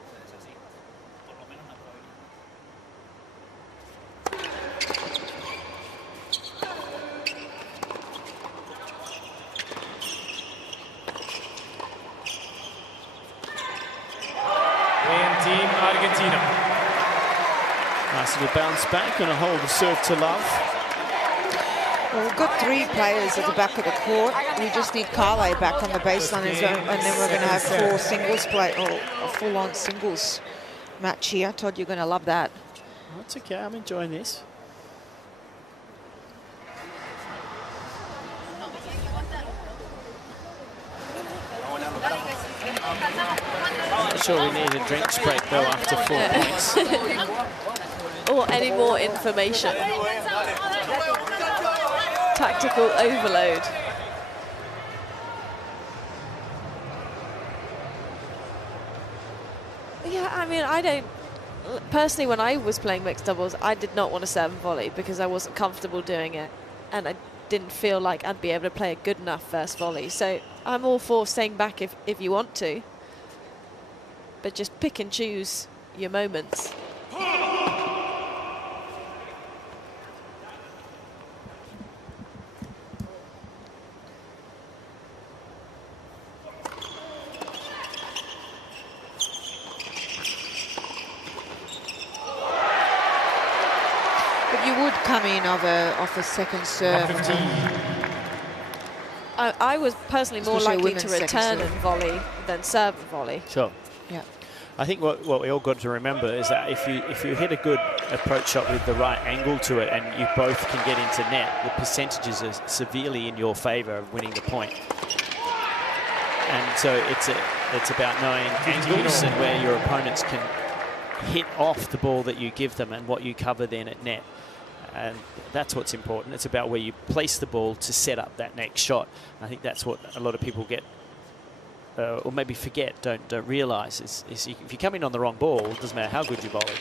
Argentina. Nice little bounce back and a hold the serve to love. Well, we've got 3 players at the back of the court. We just need Carle back on the baseline as well, and then we're going to have 4 singles play, or a full-on singles match here. Todd, you're going to love that. That's okay, I'm enjoying this. Not sure we need a drinks break though after 4 points. Or any more information. Tactical overload. Yeah, I mean, I don't... Personally, when I was playing mixed doubles, I did not want to serve and volley because I wasn't comfortable doing it. And I didn't feel like I'd be able to play a good enough first volley. So I'm all for staying back if you want to. But just pick and choose your moments. But you would come in off a second serve. I was personally more Especially likely women's to return second and serve. volley than serve and volley. Sure. Yeah. I think what we all got to remember is that if you hit a good approach shot with the right angle to it and you both can get into net, the percentages are severely in your favour of winning the point. And so it's about knowing angles and where your opponents can hit off the ball that you give them and what you cover then at net. And that's what's important. It's about where you place the ball to set up that next shot. I think that's what a lot of people get, or maybe forget, don't realise, is if you come in on the wrong ball, it doesn't matter how good you bowl it.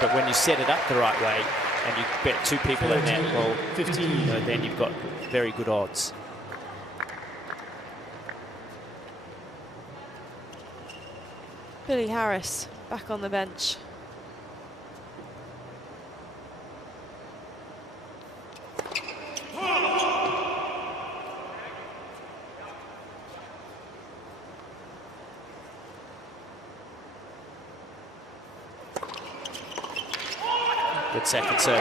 But when you set it up the right way and you bet 2 people at net, well, 15, then you've got very good odds. Billy Harris back on the bench. Good second serve.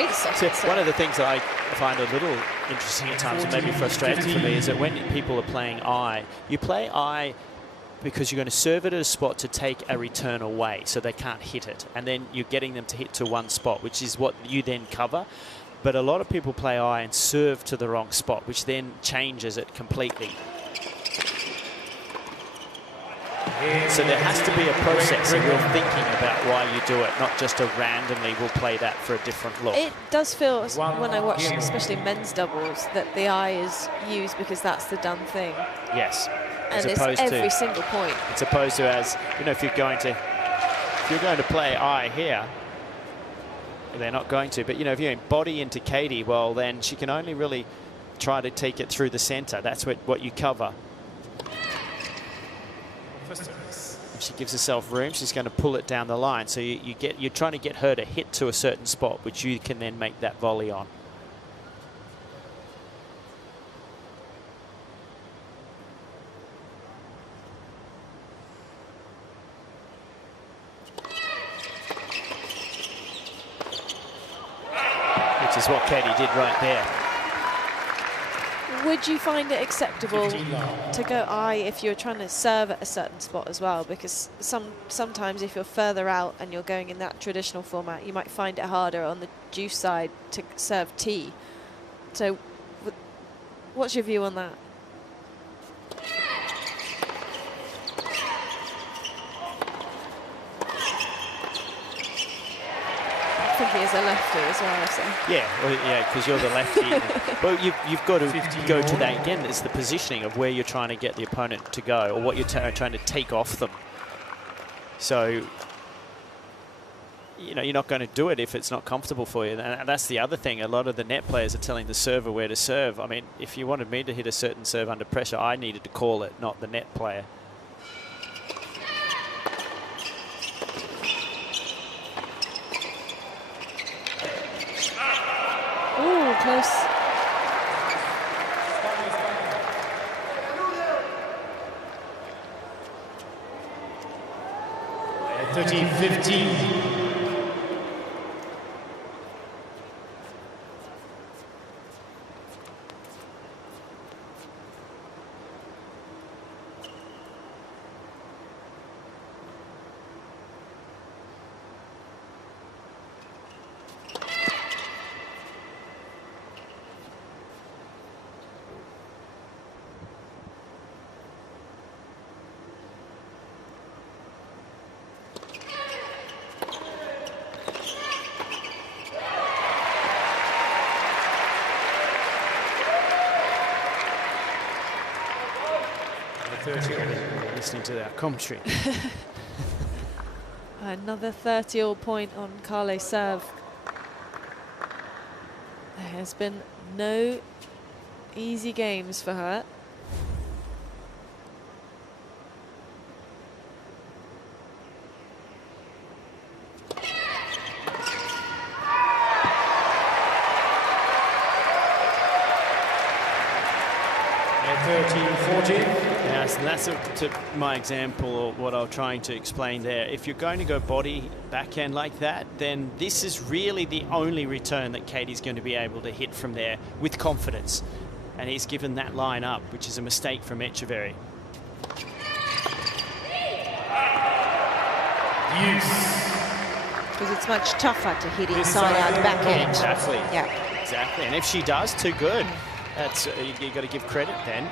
One of the things that I find a little interesting at times, and maybe frustrating for me, is that when people are playing eye, you play eye because you're going to serve it at a spot to take a return away so they can't hit it. And then you're getting them to hit to one spot, which is what you then cover. But a lot of people play eye and serve to the wrong spot, which then changes it completely. So there has to be a process, and you're thinking about why you do it, not just a randomly we'll play that for a different look. It does feel, when I watch especially men's doubles, that the eye is used because that's the done thing. Yes. And it's every single point. It's opposed to, as you know, if you're going to play eye here, they're not going to. But you know, if you're in body into Katie, well, then she can only really try to take it through the centre. That's what you cover. If she gives herself room, she's going to pull it down the line. So you're trying to get her to hit to a certain spot, which you can then make that volley on. Which is what Katie did right there. Would you find it acceptable to go eye if you're trying to serve at a certain spot as well? Because sometimes if you're further out and you're going in that traditional format, you might find it harder on the juice side to serve T. So what's your view on that? I think he is a lefty as well, so. Yeah, well, yeah, because you're the lefty. Well, you've got to go to that again. It's the positioning of where you're trying to get the opponent to go, or what you're trying to take off them. So, you know, you're not going to do it if it's not comfortable for you. And that's the other thing. A lot of the net players are telling the server where to serve. I mean, if you wanted me to hit a certain serve under pressure, I needed to call it, not the net player. Ooh, close. 30-15. Listening to that commentary. Another 30-all point on Carle's serve. There has been no easy games for her. Yes, and that's to my example, or what I'm trying to explain there. If you're going to go body backhand like that, then this is really the only return that Katie's going to be able to hit from there with confidence. And he's given that line up, which is a mistake from Etcheverry. Because it's much tougher to hit inside out backhand. Exactly. Yeah. Exactly. And if she does, too good. That's you got to give credit then.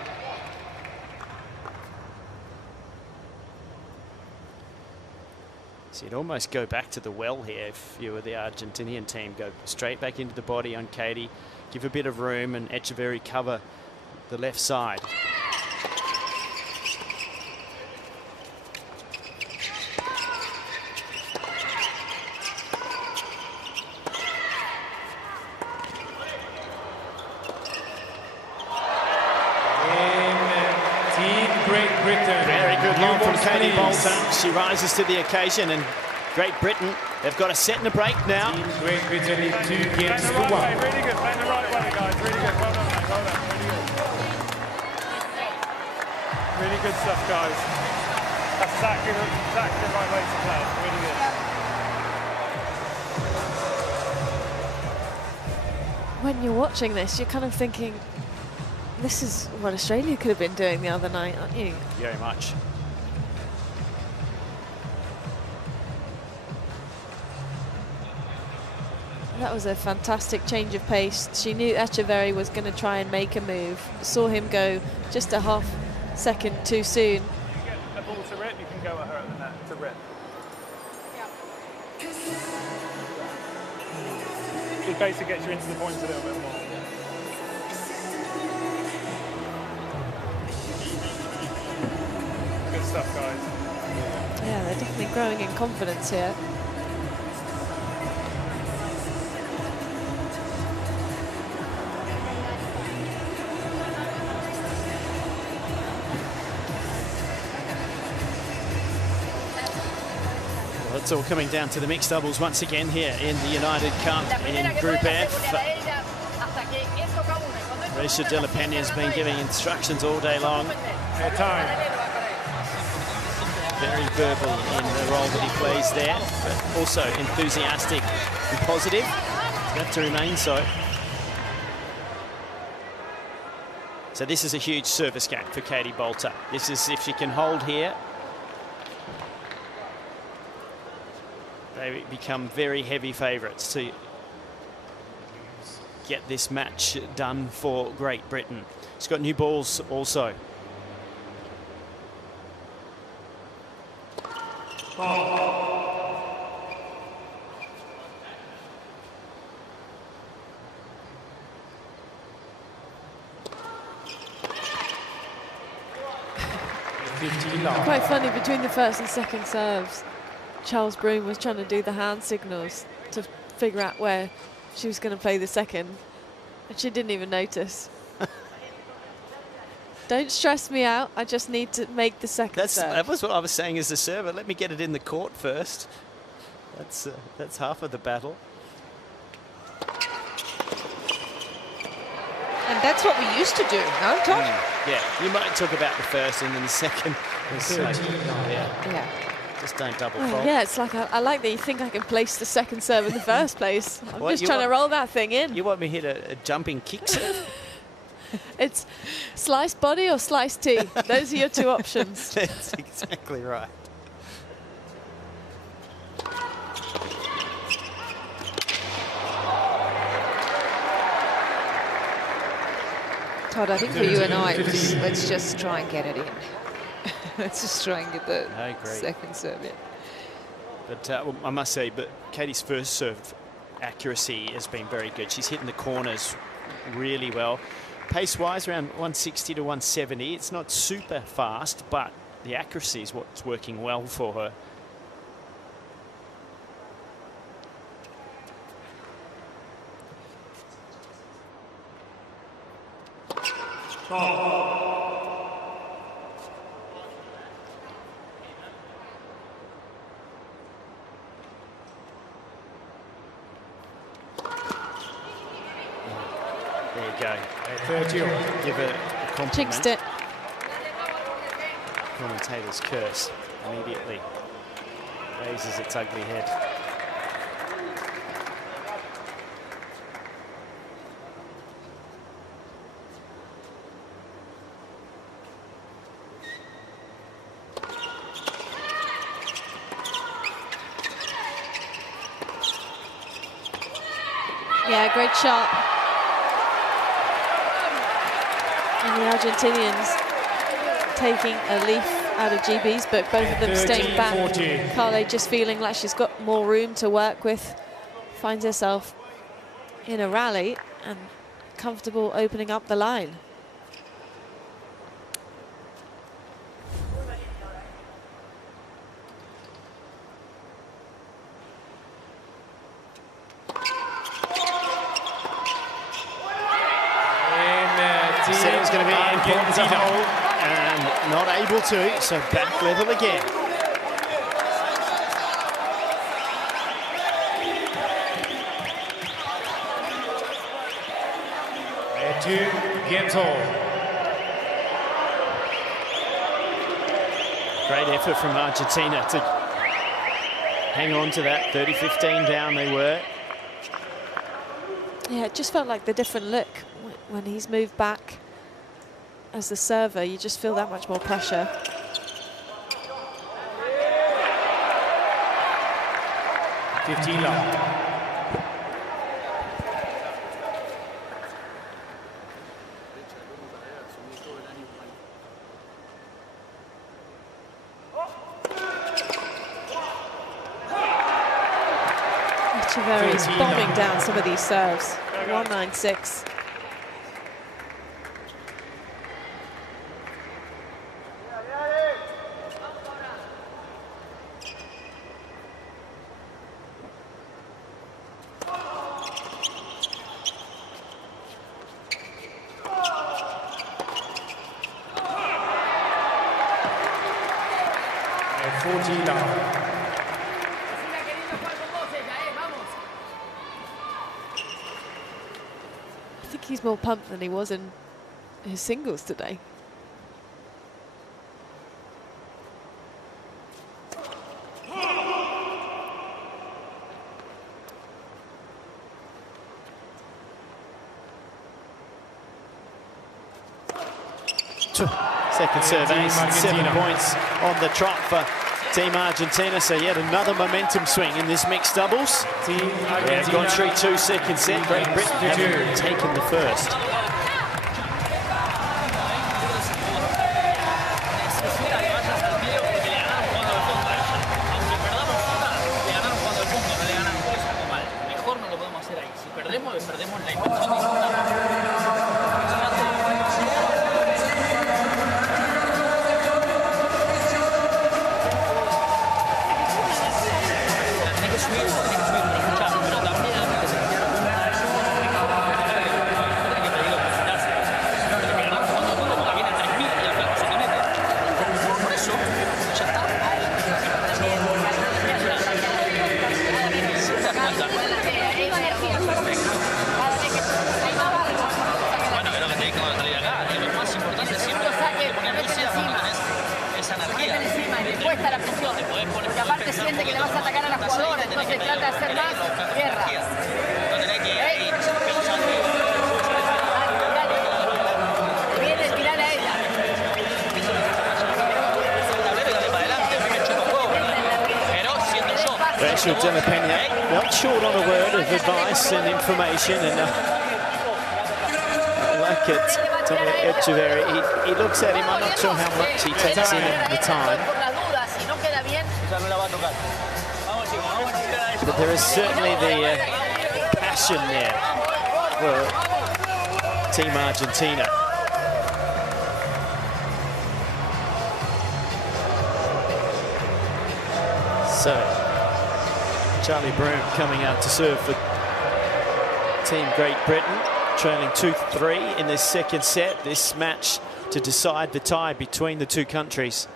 So you'd almost go back to the well here if you were the Argentinian team. Go straight back into the body on Katie, give a bit of room, and Etcheverry cover the left side. Katie Boulter, she rises to the occasion, and Great Britain, they've got a set and a break now. Great Britain in 2 games to 1. Really good, playing the right way, guys. Really good, well done, mate. Well done, really good. Really good stuff, guys. That's exactly the right way to play. Really good. When you're watching this, you're kind of thinking, this is what Australia could have been doing the other night, aren't you? Very much. That was a fantastic change of pace. She knew Etcheverry was going to try and make a move. Saw him go just a half second too soon. If you get a ball to rip, you can go at her at the net to rip. It basically gets you into the points a little bit more. Good stuff, guys. Yeah, they're definitely growing in confidence here. It's all coming down to the mixed doubles once again here in the United Cup in Group F. Risha De La Peña has been giving instructions all day long. Very verbal in the role that he plays there, but also enthusiastic and positive. He's got to remain so. So this is a huge service game for Katie Boulter. This is if she can hold here. They become very heavy favourites to get this match done for Great Britain. She's got new balls also. Quite funny, between the first and second serves, Charles Broome was trying to do the hand signals to figure out where she was going to play the second, and she didn't even notice. Don't stress me out, I just need to make the second serve. That was what I was saying as a server. Let me get it in the court first. That's half of the battle. And that's what we used to do, no, Todd? Yeah, you might talk about the first and then the second. Yeah. Just don't double fault. Yeah, it's like I like that you think I can place the second serve in the first place. I'm just trying to roll that thing in. You want me to hit a jumping kick serve? It's sliced body or sliced tee. Those are your two options. That's exactly right. Todd, I think for you and I, let's just try and get it in. Let's just try and get the second serve in. But well, I must say, but Katie's first serve accuracy has been very good. She's hitting the corners really well. Pace-wise, around 160 to 170. It's not super fast, but the accuracy is what's working well for her. There you go. Give it a compliment. Jinxed it. Commentator's curse immediately raises its ugly head. Yeah, great shot. And the Argentinians taking a leaf out of GB's, but both of them staying back. Carle just feeling like she's got more room to work with. Finds herself in a rally and comfortable opening up the line. Said it was going to be important to hold and not able to, so back level again. Great effort from Argentina to hang on to that. 30-15 down they were. Yeah, it just felt like the different look when he's moved back as the server. You just feel that much more pressure. Etcheverry is bombing down some of these serves. 196. I think he's more pumped than he was in his singles today. Second serve ace, 7 points on the trot for Team Argentina, so yet another momentum swing in this mixed doubles. Yeah, gone through 2 second set. Great Britain having taken the first. Encima y después está la presión. Porque aparte siente que le vas a atacar a la jugadora, entonces trata de hacer más guerra. Viene a tirar a ella. Rachel De La Peña, not short on a word of advice and information, and I like it. Tommy Etcheverry, he looks at him, I'm not sure how much he takes in at the time. But there is certainly the passion there for Team Argentina. So, Charlie Broom coming out to serve for Team Great Britain, trailing 2-3 in this second set. This match to decide the tie between the two countries.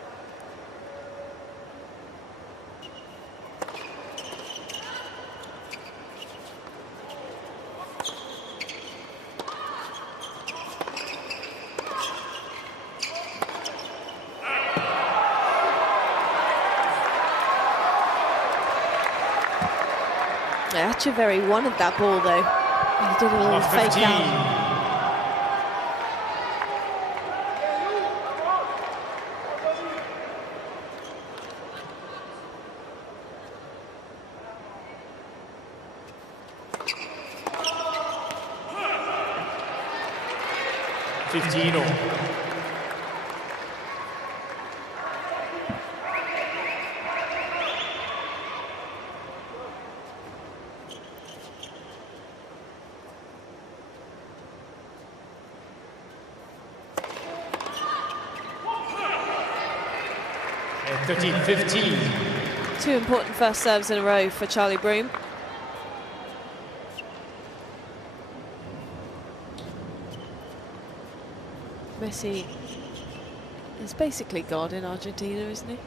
Etcheverry wanted that ball though. He did a little fake out. Two important first serves in a row for Charlie Broom. Messi is basically God in Argentina, isn't he?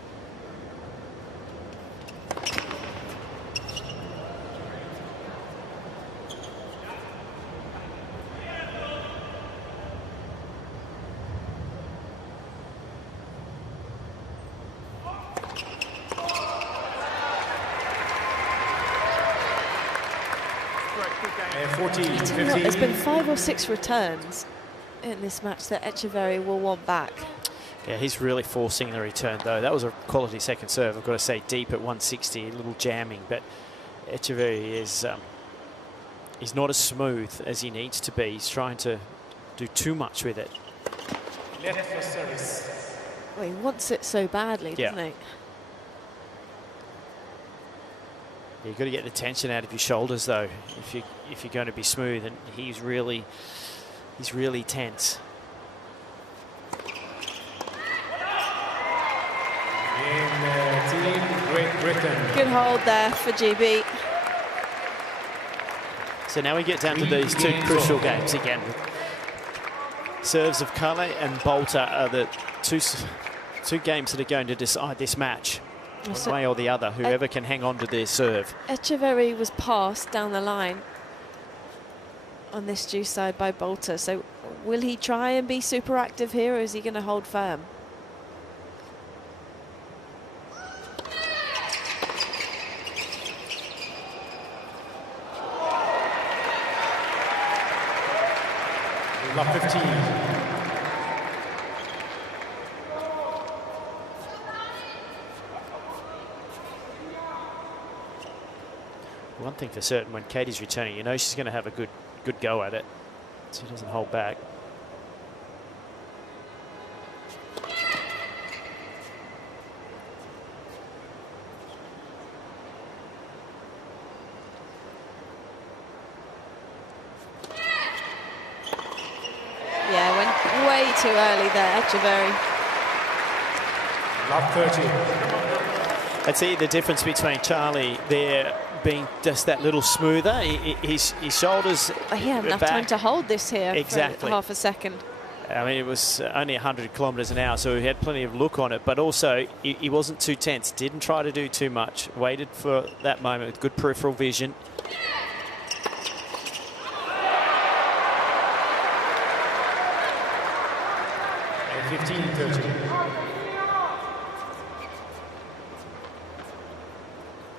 There's been 5 or 6 returns in this match that Etcheverry will want back. Yeah, he's really forcing the return though. That was a quality second serve, I've got to say, deep at 160, a little jamming, but Etcheverry is he's not as smooth as he needs to be. He's trying to do too much with it. Well, he wants it so badly, doesn't he? You've got to get the tension out of your shoulders though, if you're going to be smooth, and he's really tense. Team Great Britain. Good hold there for GB. So now we get down to these two crucial games again. Serves of Kale and Boulter are the two games that are going to decide this match. One way or the other, whoever can hang on to their serve. Etcheverry was passed down the line on this deuce side by Boulter. So will he try and be super active here, or is he going to hold firm? Love 15. One thing for certain, when Katie's returning, you know she's going to have a good go at it. She doesn't hold back. Yeah, went way too early there, Etcheverry. Love 30. I'd see the difference between Charlie there being just that little smoother. His shoulders. He had enough time to hold this here exactly for half a second. I mean, it was only 100 kilometres an hour, so he had plenty of look on it, but also he wasn't too tense, didn't try to do too much, waited for that moment with good peripheral vision.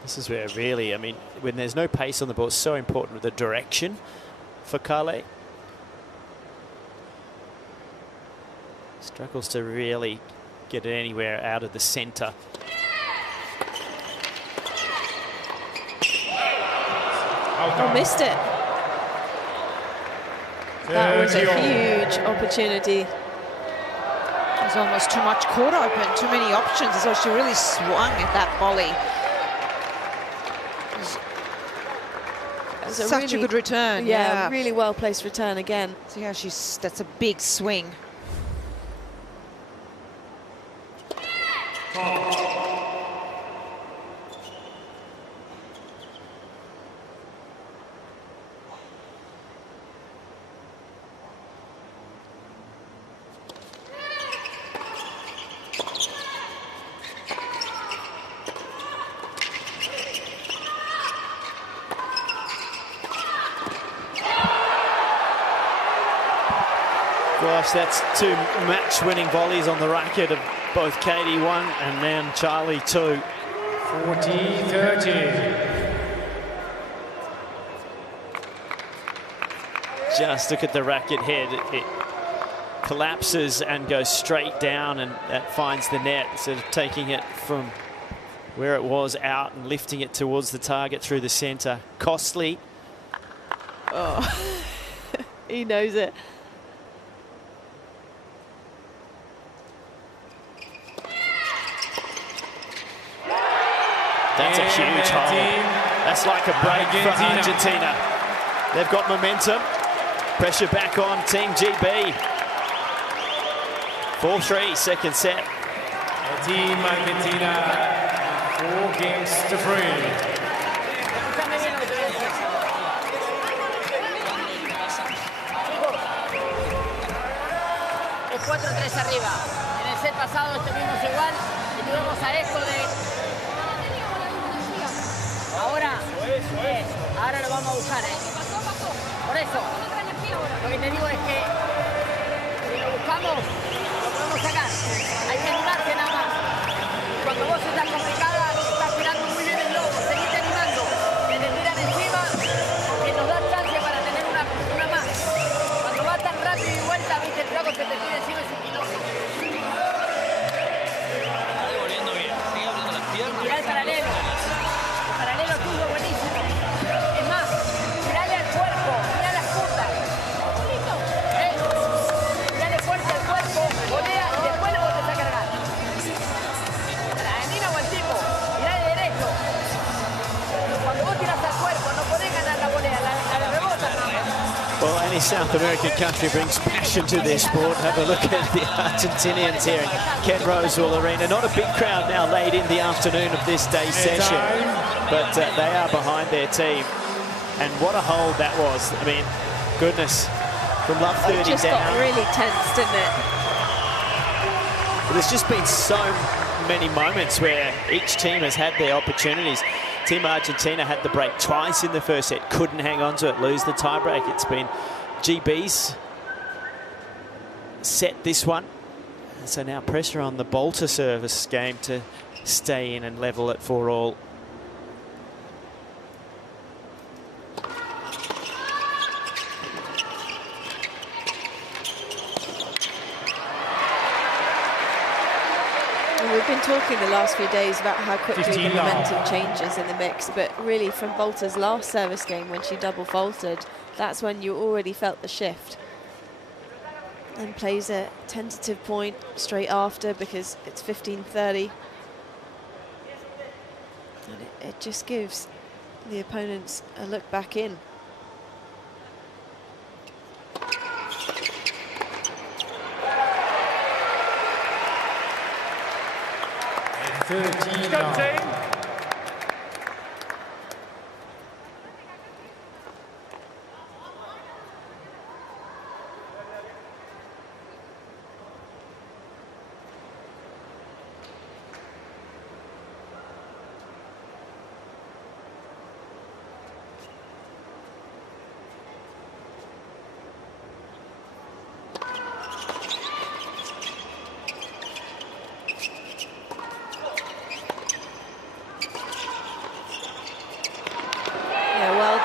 This is where really, I mean, when there's no pace on the ball, it's so important with the direction for Carle. Struggles to really get it anywhere out of the centre. Oh, missed it. That was a huge opportunity. There's almost too much court open, too many options, so she really swung at that volley. Such a good return. Yeah, really well placed return again. See how that's a big swing. Gosh, that's 2 match-winning volleys on the racket of both Katie, 1, and then Charlie, 2. 40-30. Just look at the racket head. It collapses and goes straight down, and that finds the net instead of taking it from where it was out and lifting it towards the target through the centre. Costly. Oh, he knows it. That's a huge hole. That's like a break for Argentina. They've got momentum. Pressure back on Team GB. 4-3, second set. Team Argentina, 4 games to 3. Es 4-3 arriba. En el set pasado estuvimos igual y tuvimos a esto de... Ahora lo vamos a buscar, Por eso, lo que te digo es que si lo buscamos, lo podemos sacar. Hay que animarse nada más. Cuando vos estás complicada, estás tirando muy bien el lobo, seguite animando. Que te tiran encima, que nos da chance para tener una más. Cuando va tan rápido y vuelta, viste el trago que te tira encima es inquinoso. Está devolviendo bien, sigue abriendo las piernas. Mirá el paralelo. El paralelo tuyo buenísimo. Es más, mirale al cuerpo, mirá las puntas. Mirale fuerte al cuerpo, volea y después lo volvés a cargar. La anima o el tipo, mirale derecho. Cuando vos tiras al cuerpo, no podés ganar la volea, la rebota. Well, any South American country brings passion to their sport. Have a look at the Argentinians here in Ken Rosewall Arena. Not a big crowd now late in the afternoon of this day's session, but they are behind their team. And what a hold that was. I mean, goodness, from love 30 it just down. got really tense, didn't it? Well, there's just been so many moments where each team has had their opportunities. Team Argentina had the break twice in the first set, couldn't hang on to it, lose the tiebreak. It's been GB's set this one. So now pressure on the Boulter service game to stay in and level it 4-all. We've been talking the last few days about how quickly the momentum changes in the mix, but really from Boulter's last service game when she double faulted, that's when you already felt the shift. And plays a tentative point straight after because it's 15-30. And it just gives the opponents a look back in.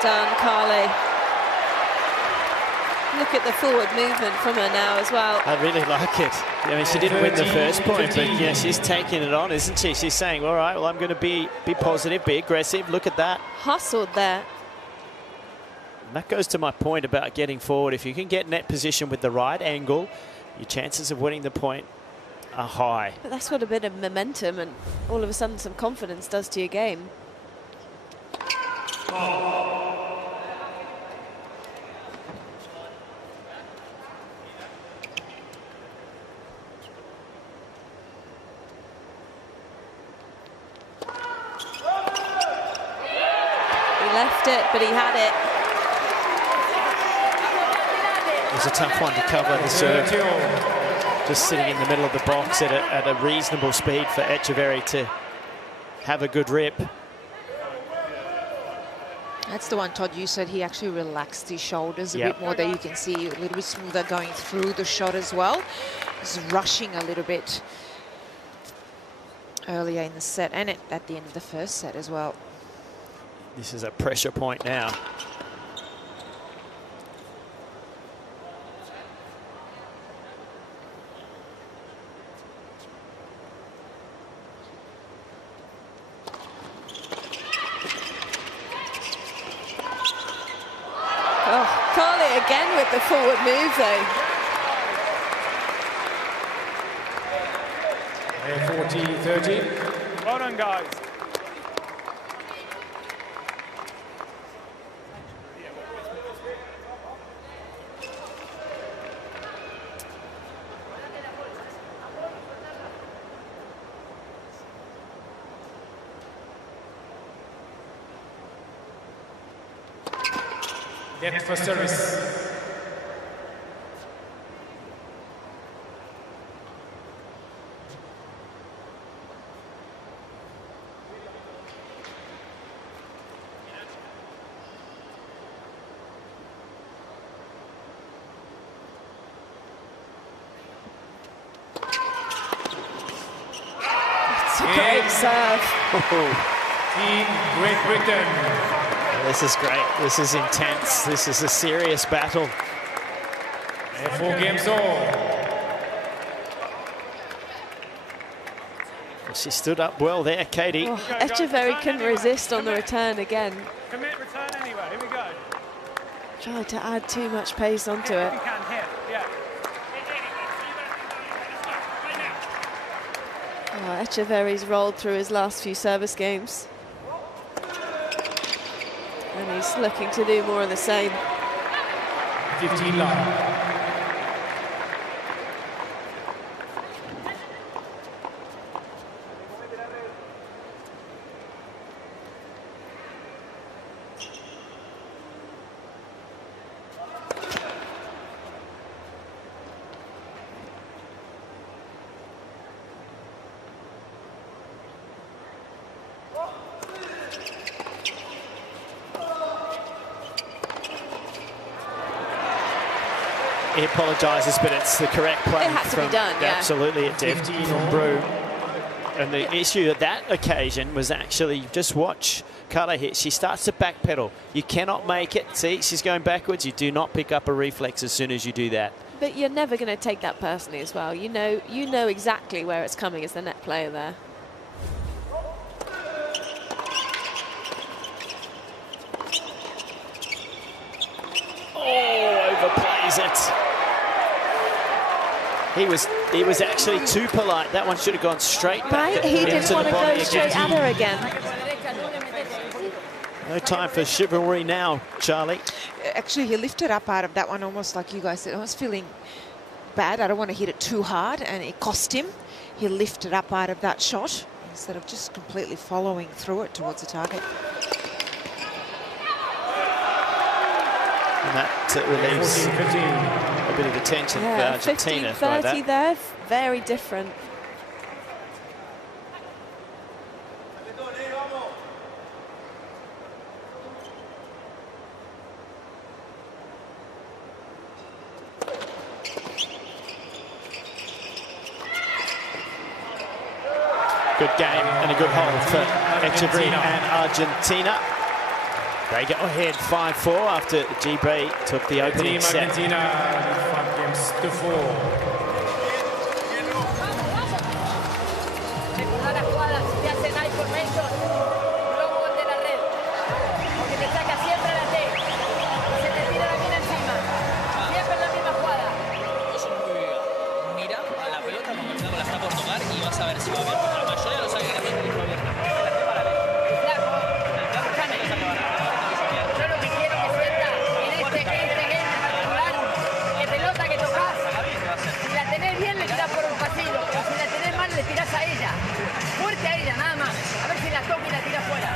done, Carly. Look at the forward movement from her now as well. I really like it. I mean, she didn't win the first point, but yeah, she's taking it on, isn't she? She's saying, all right, well, I'm going to be positive, be aggressive. Look at that. Hustled there. And that goes to my point about getting forward. If you can get net position with the right angle, your chances of winning the point are high. But that's what a bit of momentum and all of a sudden some confidence does to your game. Left it, but he had it. It was a tough one to cover, the serve. Just sitting in the middle of the box at a reasonable speed for Etcheverry to have a good rip. That's the one, Todd, you said he actually relaxed his shoulders a bit more. There you can see a little bit smoother going through the shot as well. He's rushing a little bit earlier in the set and at the end of the first set as well. This is a pressure point now. Oh, Carly again with the forward move though. 40-30. Well done, guys. Net for service. It's a great serve. Team Great Britain. This is great. This is intense. This is a serious battle. 4 games all. She stood up well there, Katie. Oh, Etcheverry couldn't resist on the return again. Commit, return anyway. Here we go. Tried to add too much pace onto it. You can hit. Yeah. Oh, Etcheverry's rolled through his last few service games. And he's looking to do more of the same. 15 line. He apologises, but it's the correct play. It had to be done, yeah. Absolutely, it did from Broom. And the issue at that occasion was actually, just watch Carla hit. She starts to backpedal. You cannot make it. See, she's going backwards. You do not pick up a reflex as soon as you do that. But you're never going to take that personally as well. You know exactly where it's coming as the net player there. Oh, overplays it. He was actually too polite. That one should have gone straight back. Right, he didn't want to go straight at her again. No time for chivalry now, Charlie. Actually, he lifted up out of that one almost like you guys said. I was feeling bad. I don't want to hit it too hard, and it cost him. He lifted up out of that shot instead of just completely following through it towards the target. And that relieves a bit of the tension for Argentina. 15-30 there, very different. Good game and a good hold for Etcheverry and Argentina. They go ahead 5-4 after GB took the opening set. Argentina, 5 games to 4. Recordar las jugadas que hacen high formation, globo de la red, porque te saca siempre la T, se te tira la mina encima, siempre la misma jugada. Eso es muy bien. Mira a la pelota cuando el flaco la está por tocar y vas a ver si va bien, porque la mayoría lo sabe que la pelota no va bien. Yo lo que quiero que sienta en este game particular, que pelota que tocas, si la tenés bien le tirás por un pasillo, si la tenés mal le tirás a ella, fuerte a ella, nada más, a ver si la toca y la tira fuera.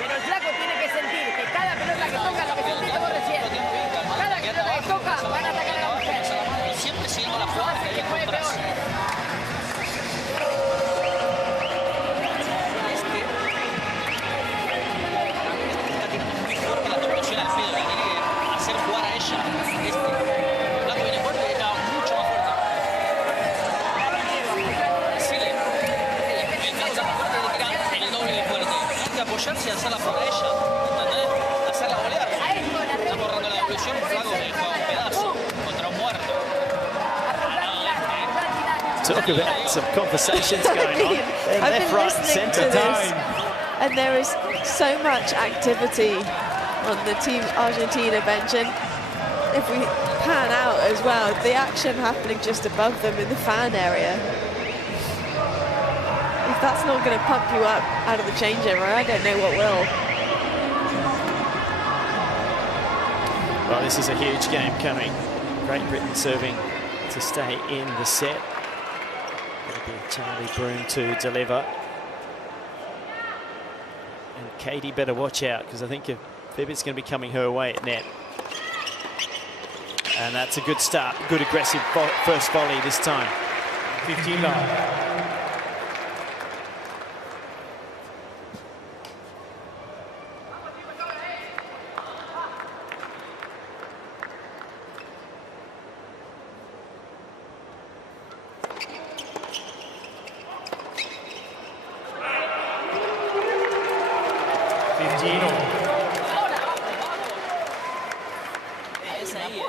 Pero el flaco tiene que sentir que cada pelota que toca, lo que sentiste vos recién, cada pelota que toca van a atacar a la mujer. Siempre siguiendo la jugada. Hace que juegue peor. Hacer jugar a ella. Blanco viene fuerte y está mucho más fuerte. Decirle, mientras más fuerte le tiran el doble de fuerte. Hay que apoyarse y hacerla fuera a ella. ¿Entendés? Hacerla volear. Está borrando la evolución, un flaco que juega un pedazo contra un muerto. Talk about some conversations going on. I've Left, been right, listening centre. to this, and there is so much activity on the Team Argentina bench, and if we pan out as well, the action happening just above them in the fan area. If that's not going to pump you up out of the changeover, I don't know what will. Well, this is a huge game coming. Great Britain serving to stay in the set. It'll be Charlie Broom to deliver. And Katie better watch out, because I think if Fibbit's going to be coming her way at net. And that's a good start. Good aggressive first volley this time. 15 love. Es ahí, no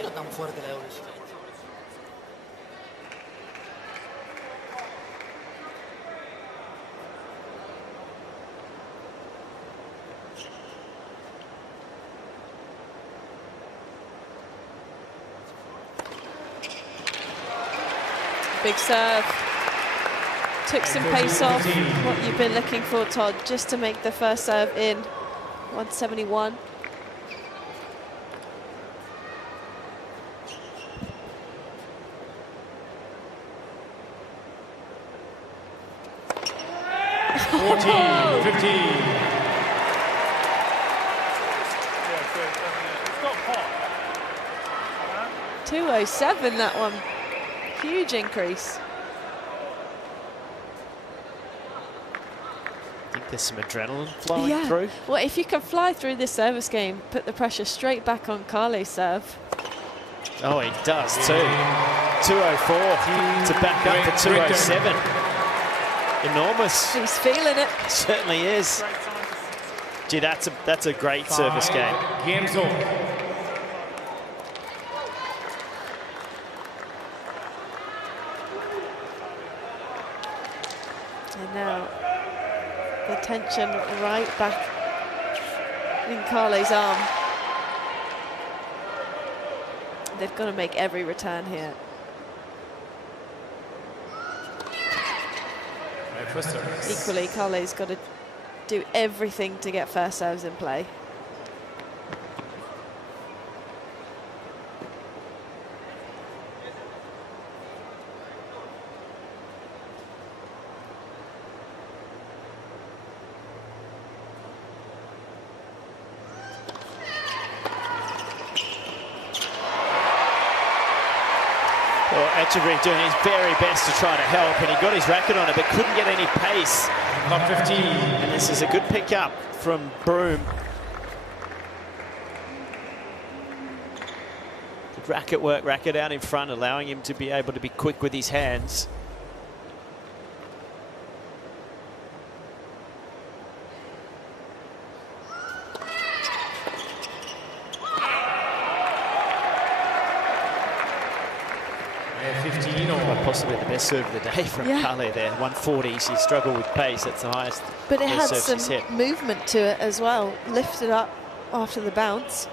era tan fuerte la evolución. Big serve. Took some pace off. What you've been looking for, Todd, just to make the first serve in 171. Oh. 15. 207, that one. Huge increase. I think there's some adrenaline flowing through. Well, if you can fly through this service game, put the pressure straight back on Carle's serve. Oh, he does too. 204 to back up for 207. Enormous. He's feeling it. Certainly is. Gee, that's a great service game. Game's over. And now the tension right back in Carle's arm. They've got to make every return here. Equally, Carle's got to do everything to get first serves in play. Etcheverry doing his very best to try to help, and he got his racket on it but couldn't get any pace. Not 15. And this is a good pick up from Broom. Good racket work, racket out in front, allowing him to be able to be quick with his hands. possibly the best serve of the day from Carle there. 140. She struggled with pace. That's the highest. But it had serve some she's hit. movement to it as well. Lifted up after the bounce.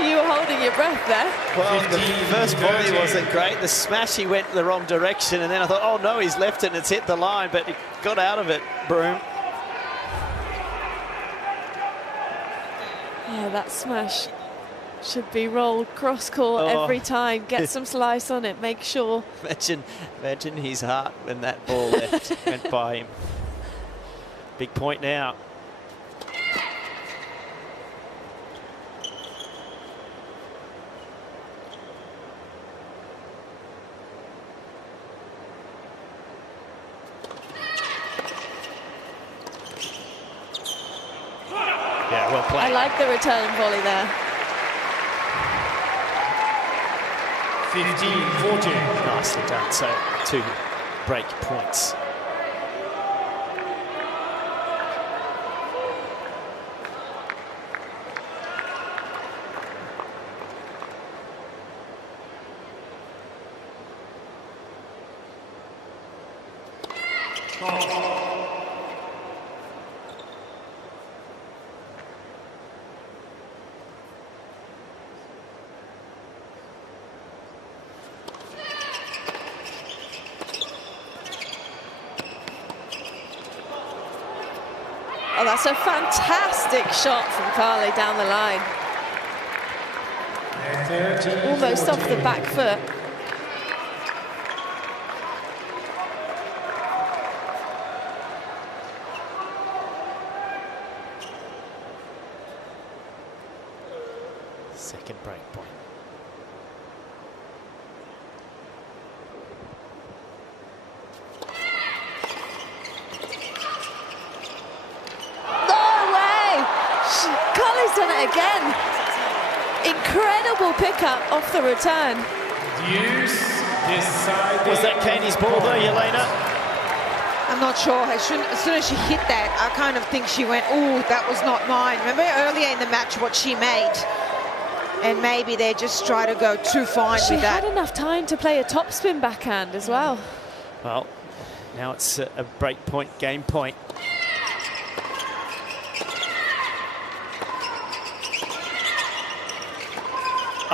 You were holding your breath there. Well, the first volley wasn't great. The smash, he went the wrong direction, and then I thought, oh no, he's left it and it's hit the line, but he got out of it, Broom. Yeah, that smash should be rolled cross-court every time. Get some slice on it, make sure. Imagine his heart when that ball left, went by him. Big point now. Yeah, well played. I like the return volley there. 15-14. Nicely done. So 2 break points. Oh, that's a fantastic shot from Carle down the line. Almost off the back foot. Second break point. Carle's done it again. Incredible pickup off the return. Was that Kaney's ball though, Yelena? I'm not sure. As soon as she hit that, I kind of think she went, "Oh, that was not mine." Remember earlier in the match what she made? And maybe they just try to go too fine She with that. had enough time to play a topspin backhand as well. Well, now it's a break point, game point.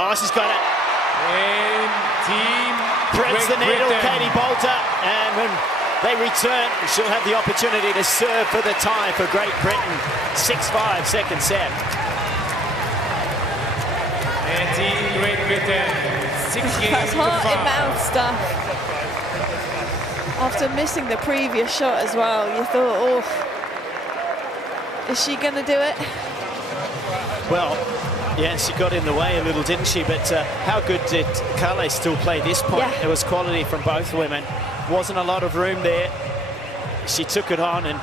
Oh, she's got it. And team Threads the needle, Katie Boulter. And when they return, she'll have the opportunity to serve for the tie for Great Britain. 6-5, second set. And team Great Britain, 6 games That's to heart in 5. mouth stuff. After missing the previous shot as well, you thought, oh, is she going to do it? Well, yeah, she got in the way a little, didn't she? But how good did Carle still play this point? Yeah. There was quality from both women. Wasn't a lot of room there. She took it on, and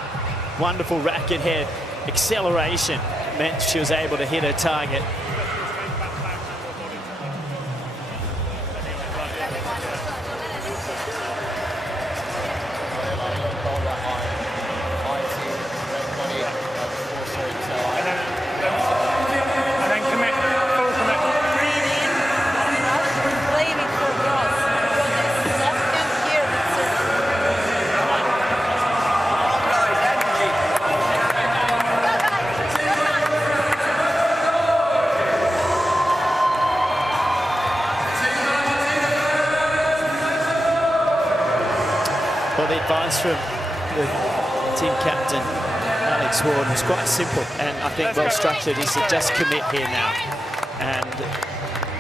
wonderful racket head acceleration meant she was able to hit her target. Well, the advice from the team captain, Alex Ward, was quite simple and I think well structured. He said, just commit here now and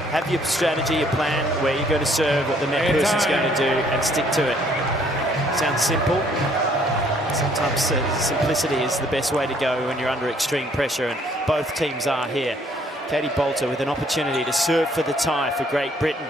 have your strategy, your plan, where you're going to serve, what the net person's going to do, and stick to it. Sounds simple. Sometimes simplicity is the best way to go when you're under extreme pressure, and both teams are here. Katie Boulter with an opportunity to serve for the tie for Great Britain.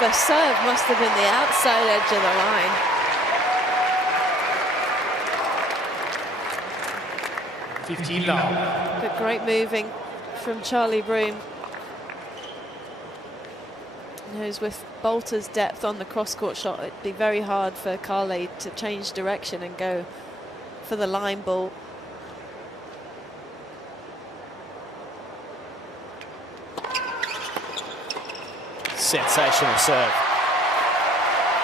the serve must have been the outside edge of the line. But great moving from Charlie Broom. Knows with Boulter's depth on the cross-court shot, it'd be very hard for Carle to change direction and go for the line ball. Sensational serve.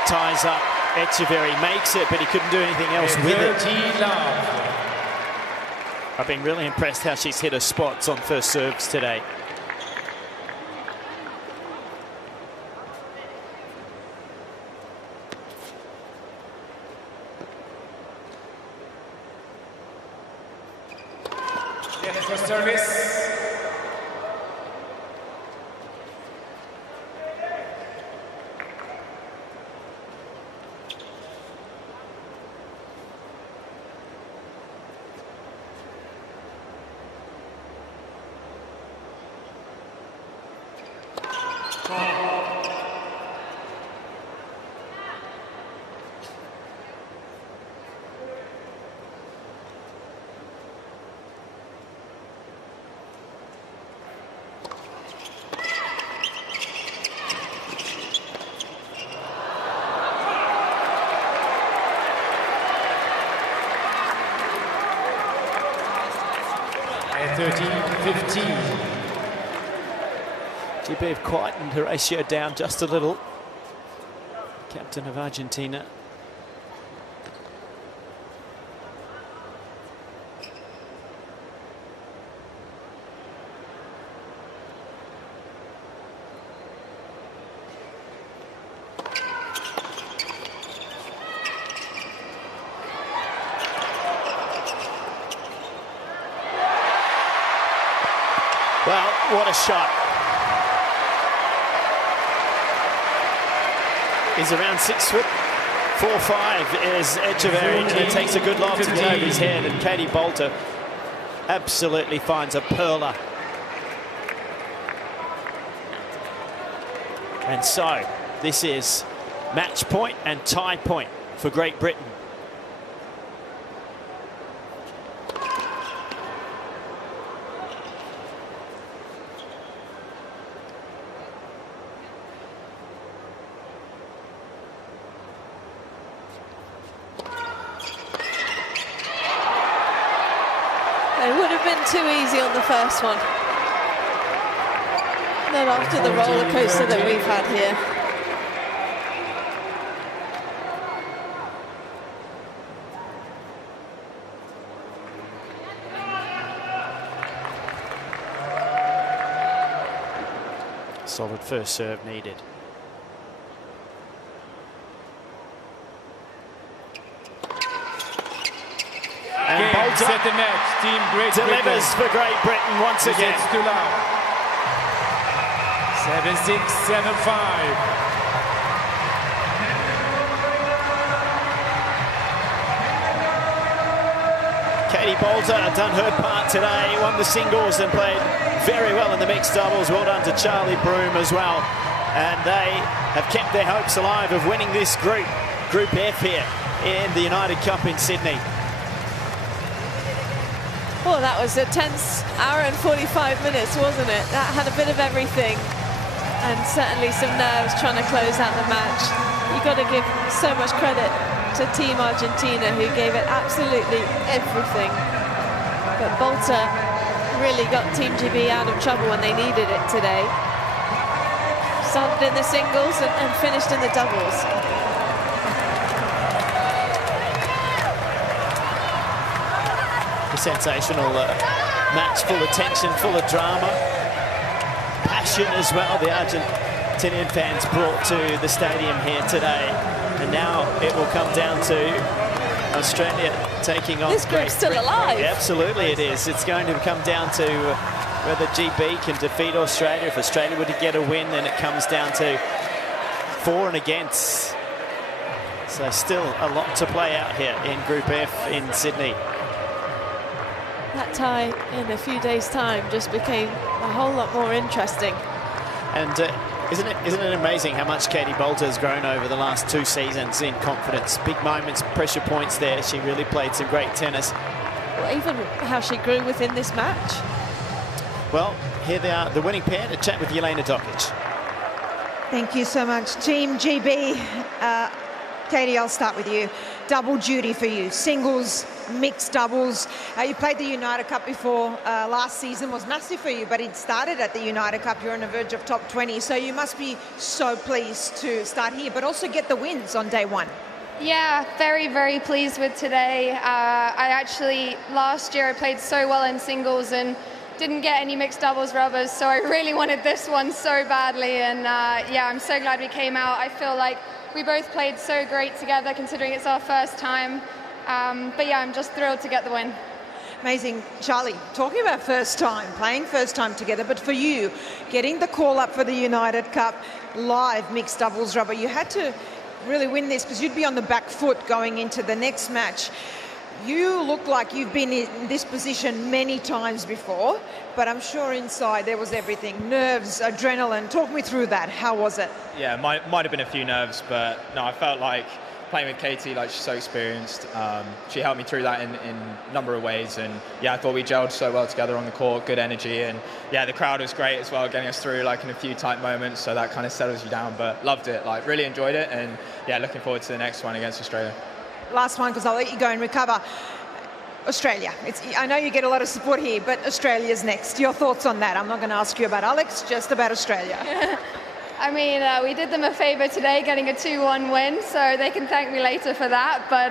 Ties up. Etcheverry makes it, but he couldn't do anything else with it. I've been really impressed how she's hit her spots on first serves today. For service. And 13-15. GB have quietened the ratio down just a little. Captain of Argentina. Well, what a shot. He's around 6'4", 5" is Etcheverry, and it takes a good lob to get over his head, and Katie Boulter absolutely finds a perler. And so, this is match point and tie point for Great Britain. Too easy on the first one. Not after the roller coaster that we've had here. Solid first serve needed. And Boulter set the match. Team Great delivers Britain. for Great Britain once again. 7-6, 7-5. Katie Boulter done her part today, won the singles and played very well in the mixed doubles. Well done to Charlie Broom as well. And they have kept their hopes alive of winning this group, Group F here in the United Cup in Sydney. Well, that was a tense hour and 45 minutes, wasn't it? That had a bit of everything, and certainly some nerves trying to close out the match. You've got to give so much credit to Team Argentina, who gave it absolutely everything. But Boulter really got Team GB out of trouble when they needed it today. Started in the singles and finished in the doubles. A sensational match, full of tension, full of drama, passion as well. The Argentinian fans brought to the stadium here today, and now it will come down to Australia taking on. This group's still alive. Yeah, absolutely, it is. It's going to come down to whether GB can defeat Australia. If Australia were to get a win, then it comes down to for and against. So still a lot to play out here in Group F in Sydney. That tie in a few days' time just became a whole lot more interesting. And Isn't it amazing how much Katie Boulter has grown over the last 2 seasons in confidence? Big moments, pressure points there. She really played some great tennis. Well, even how she grew within this match. Well, here they are, the winning pair, to chat with Jelena Dokic. Thank you so much, Team GB. Katie, I'll start with you. Double duty for you, singles, mixed doubles. You played the United Cup before. Last season was massive for you, but it started at the United Cup. You're on the verge of top 20, so you must be so pleased to start here, but also get the wins on day one. Yeah, very, very pleased with today. I actually, last year I played so well in singles and didn't get any mixed doubles rubbers, so I really wanted this one so badly, and yeah, I'm so glad we came out. I feel like we both played so great together considering it's our first time, but yeah, I'm just thrilled to get the win. Amazing. Charlie, talking about first time, playing first time together, but for you, getting the call up for the United Cup live mixed doubles rubber, you had to really win this because you'd be on the back foot going into the next match. You look like you've been in this position many times before, but I'm sure inside there was everything. Nerves, adrenaline. Talk me through that. How was it? Yeah, might have been a few nerves, but no, I felt like playing with Katie, like she's so experienced. She helped me through that in a number of ways, and yeah, I thought we gelled so well together on the court, good energy, and yeah, the crowd was great as well, getting us through like in a few tight moments, so that kind of settles you down, but loved it, like really enjoyed it, and yeah, looking forward to the next one against Australia. Last one, because I'll let you go and recover. Australia. I know you get a lot of support here, but Australia's next. Your thoughts on that? I'm not going to ask you about Alex, just about Australia. I mean, we did them a favour today, getting a 2-1 win, so they can thank me later for that. But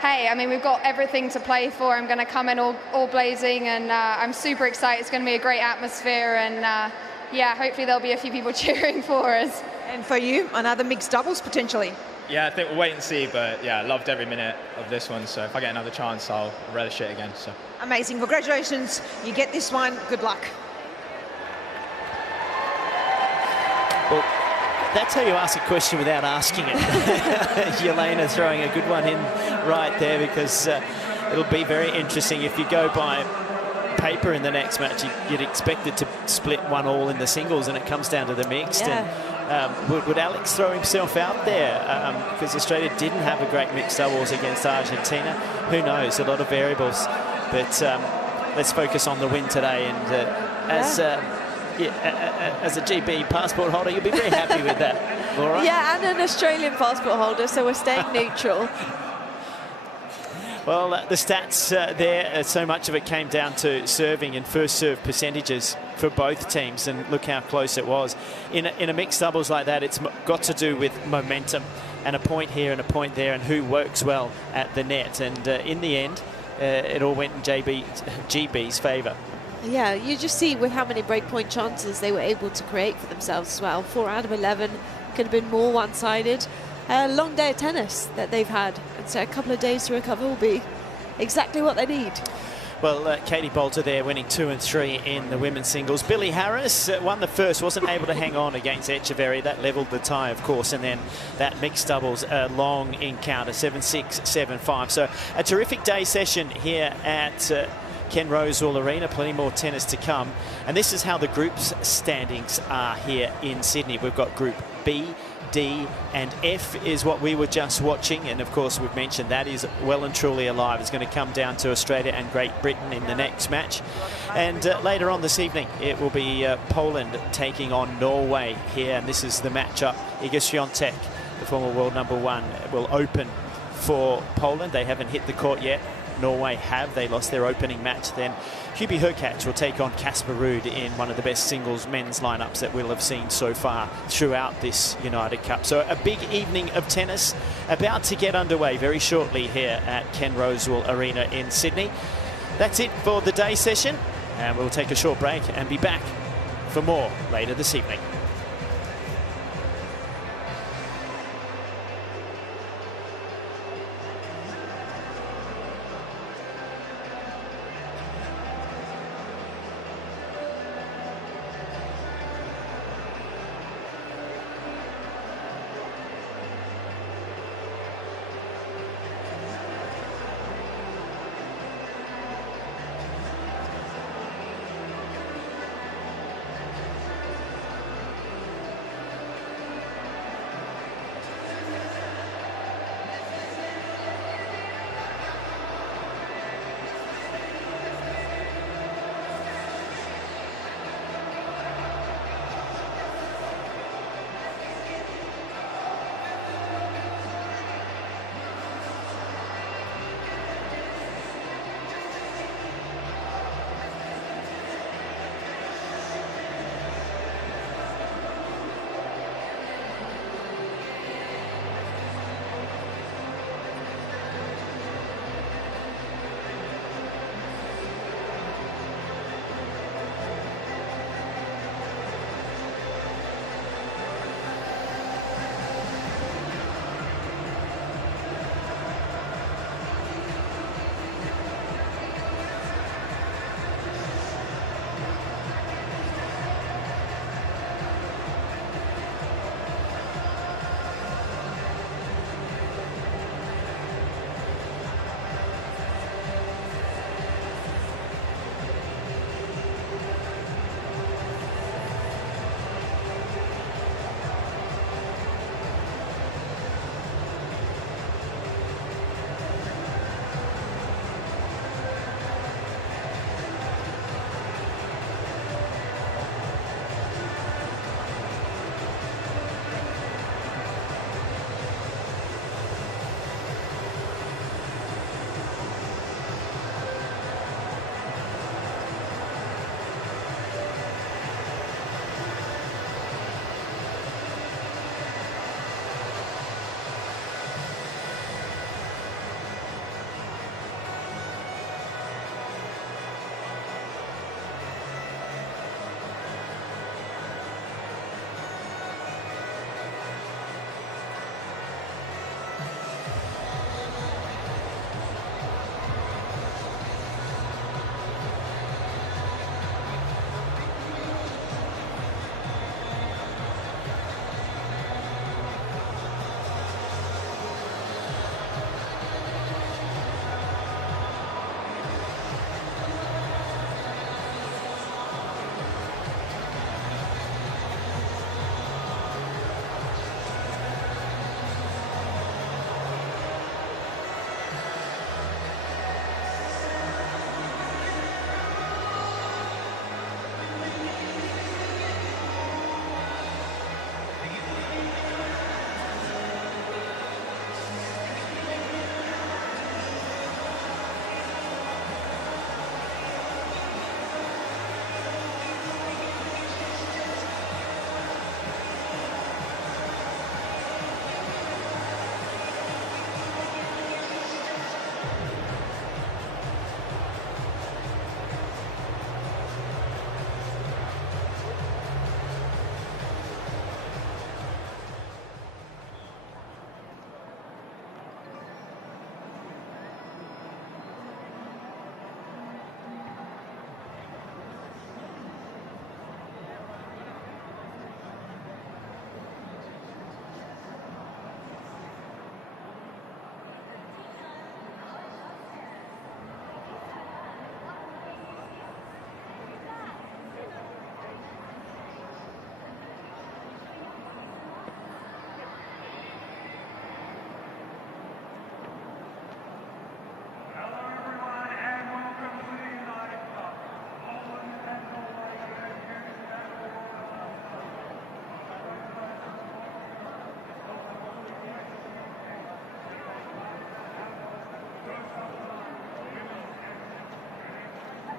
hey, I mean, we've got everything to play for. I'm going to come in all blazing, and I'm super excited. It's going to be a great atmosphere, and yeah, hopefully there'll be a few people cheering for us. And for you, another mixed doubles potentially. Yeah, I think we'll wait and see, but yeah, I loved every minute of this one, so if I get another chance, I'll relish it again. So amazing. Congratulations. You get this one. Good luck. Well, that's how you ask a question without asking it. Jelena throwing a good one in right there, because it'll be very interesting. If you go by paper in the next match, you'd expect it to split 1-1 in the singles, and it comes down to the mixed. Yeah. And would Alex throw himself out there? Because Australia didn't have a great mixed doubles against Argentina. Who knows? A lot of variables. But let's focus on the win today. And as a GB passport holder, you'll be very happy with that, Laura. Yeah, and an Australian passport holder, so we're staying neutral. Well, the stats there, so much of it came down to serving and first serve percentages for both teams, and look how close it was. In a mixed doubles like that, it's got to do with momentum and a point here and a point there, and who works well at the net. And in the end, it all went in GB's favour. Yeah, you just see with how many breakpoint chances they were able to create for themselves as well. 4 out of 11, could have been more one-sided. A long day of tennis that they've had, and so a couple of days to recover will be exactly what they need. Well, Katie Boulter there winning 2 and 3 in the women's singles. Billy Harris won the first, wasn't able to hang on against Etcheverry. That levelled the tie, of course, and then that mixed doubles long encounter, 7-6, 7-5. So a terrific day session here at Ken Rosewall Arena. Plenty more tennis to come. And this is how the groups standings are here in Sydney. We've got Group B, D and F is what we were just watching, and of course we've mentioned that is well and truly alive. It's going to come down to Australia and Great Britain in the next match, and later on this evening it will be Poland taking on Norway here, and this is the matchup. Swiatek, the former world #1, will open for Poland. They haven't hit the court yet. Norway have. They lost their opening match. Then Hurkacz will take on Casper Ruud in one of the best singles men's lineups that we'll have seen so far throughout this United Cup. So a big evening of tennis about to get underway very shortly here at Ken Rosewall Arena in Sydney. That's it for the day session, and we'll take a short break and be back for more later this evening.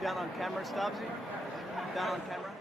Down on camera, Stubbsy. Down on camera.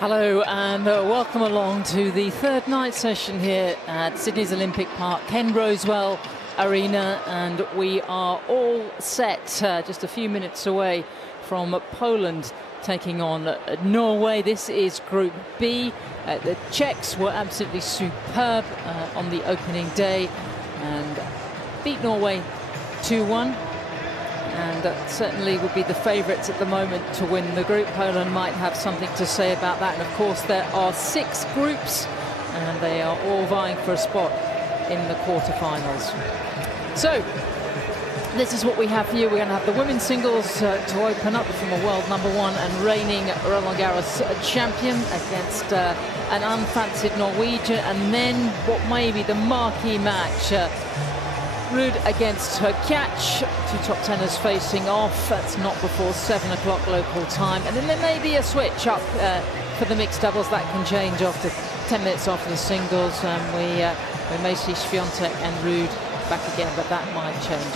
Hello and welcome along to the third night session here at Sydney's Olympic Park, Ken Rosewell Arena, and we are all set just a few minutes away from Poland taking on Norway. This is Group B. The Czechs were absolutely superb on the opening day and beat Norway 2-1. And certainly would be the favourites at the moment to win the group. Poland might have something to say about that. And of course, there are 6 groups, and they are all vying for a spot in the quarterfinals. So, this is what we have for you. We're going to have the women's singles to open up from a world #1 and reigning Roland Garros champion against an unfancied Norwegian. And then what may be the marquee match. Ruud against Hurkacz, 2 top tenors facing off. That's not before 7 o'clock local time. And then there may be a switch up for the mixed doubles. That can change after 10 minutes after the singles. We may see Swiatek and Ruud back again, but that might change.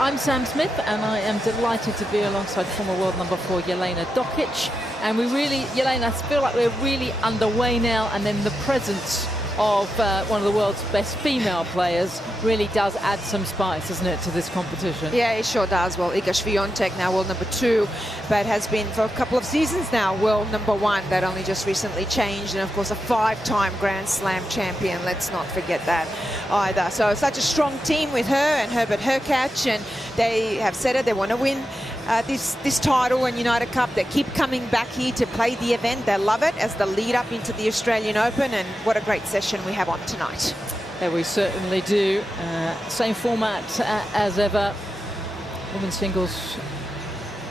I'm Sam Smith, and I am delighted to be alongside former world #4 Jelena Dokic. And we really, Jelena, I feel like we're really underway now, and then the presence of one of the world's best female players really does add some spice, doesn't it, to this competition? Yeah, it sure does. Well, Iga Swiatek, now world #2, but has been for a couple of seasons now world #1. That only just recently changed, and of course a 5-time Grand Slam champion. Let's not forget that either. So such a strong team with her and Herbert Hurkacz, and they have said it, they want to win this title and United Cup. They keep coming back here to play the event. They love it as the lead up into the Australian Open, and what a great session we have on tonight. Yeah, we certainly do. Same format as ever. Women's singles,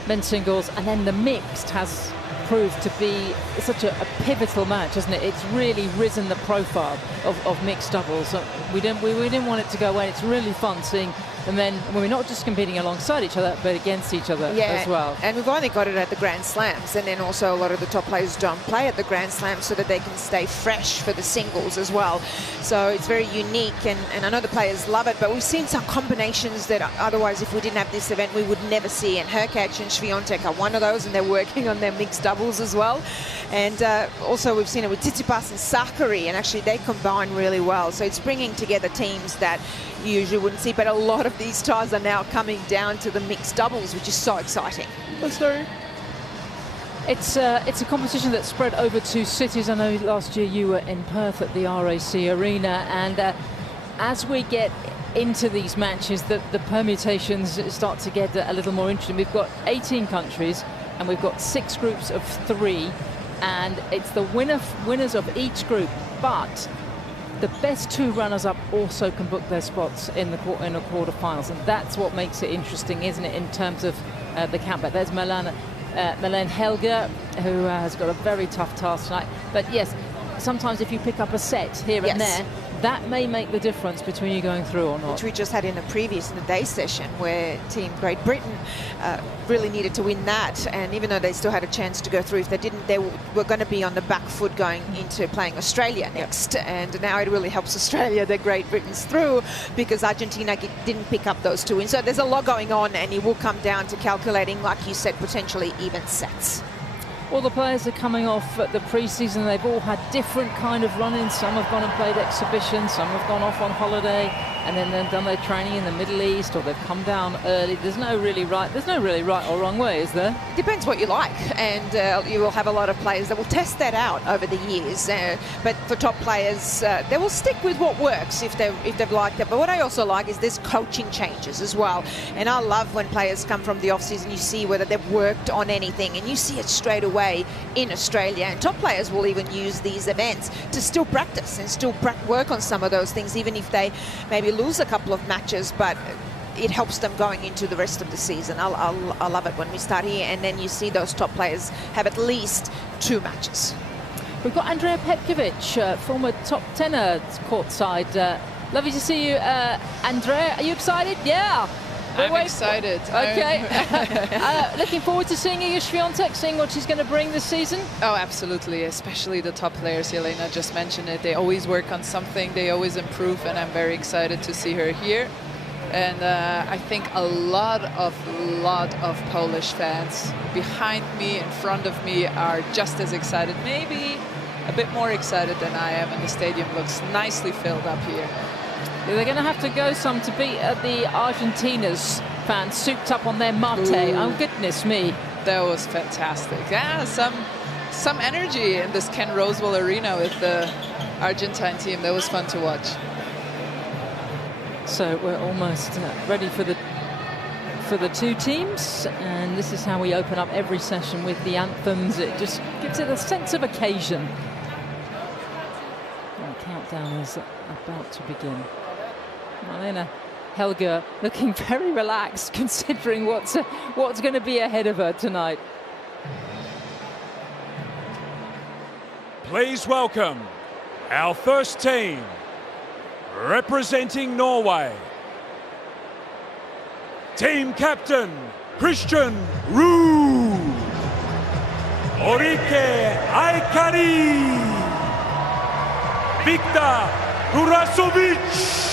men's singles, and then the mixed has proved to be such a pivotal match, hasn't it? It's really risen the profile of mixed doubles. We didn't want it to go away. It's really fun seeing the men, we're not just competing alongside each other, but against each other as well. And we've only got it at the Grand Slams, and then also a lot of the top players don't play at the Grand Slams so that they can stay fresh for the singles as well. So it's very unique, and I know the players love it, but we've seen some combinations that otherwise, if we didn't have this event, we would never see. And Hurkacz and Swiatek are one of those, and they're working on their mixed doubles as well. And also we've seen it with Tsitsipas and Sakari, and actually they combine really well. So it's bringing together teams that you usually wouldn't see, but a lot of these stars are now coming down to the mixed doubles, which is so exciting. It's a competition that's spread over 2 cities. I know last year you were in Perth at the RAC Arena, and as we get into these matches, the permutations start to get a little more interesting. We've got 18 countries, and we've got 6 groups of 3, and it's the winners of each group, but the best 2 runners-up also can book their spots in the quarterfinals, and that's what makes it interesting, isn't it, in terms of the countback. There's Malene Helge, who has got a very tough task tonight. But yes, sometimes if you pick up a set here and there, that may make the difference between you going through or not. Which we just had in the day session, where Team Great Britain really needed to win that, and even though they still had a chance to go through, if they didn't, they were going to be on the back foot going into playing Australia next. And now it really helps Australia that Great Britain's through, because Argentina didn't pick up those 2 wins. So there's a lot going on, and it will come down to calculating, like you said, potentially even sets. All the players are coming off at the pre-season. They've all had different kind of run-ins. Some have gone and played exhibitions, some have gone off on holiday, and then they've done their training in the Middle East, or they've come down early. There's no really right or wrong way, is there? Depends what you like, and you will have a lot of players that will test that out over the years. But for top players, they will stick with what works if they've liked it. But what I also like is there's coaching changes as well. And I love when players come from the off-season, you see whether they've worked on anything, and you see it straight away in Australia. And top players will even use these events to still practice and still work on some of those things, even if they maybe lose a couple of matches, but it helps them going into the rest of the season. I love it when we start here, and then you see those top players have at least 2 matches. We've got Andrea Petkovic, former top tenor, courtside. Lovely to see you, Andrea. Are you excited? Yeah. I'm excited. Okay. Looking forward to seeing Iga Swiatek, seeing what she's going to bring this season? Oh, absolutely. Especially the top players. Jelena just mentioned it. They always work on something. They always improve, and I'm very excited to see her here. And I think a lot of Polish fans behind me, in front of me, are just as excited, maybe a bit more excited than I am, and the stadium looks nicely filled up here. They're going to have to go some to beat the Argentina's fans souped up on their mate. Ooh. Oh, goodness me. That was fantastic. Yeah, some energy in this Ken Rosewall Arena with the Argentine team. That was fun to watch. So we're almost ready for the two teams, and this is how we open up every session with the anthems. It just gives it a sense of occasion. And the countdown is about to begin. Marlene Helge looking very relaxed, considering what's going to be ahead of her tonight. Please welcome our first team, representing Norway. Team captain, Casper Ruud. Orike Aikari. Viktor Hurkacz.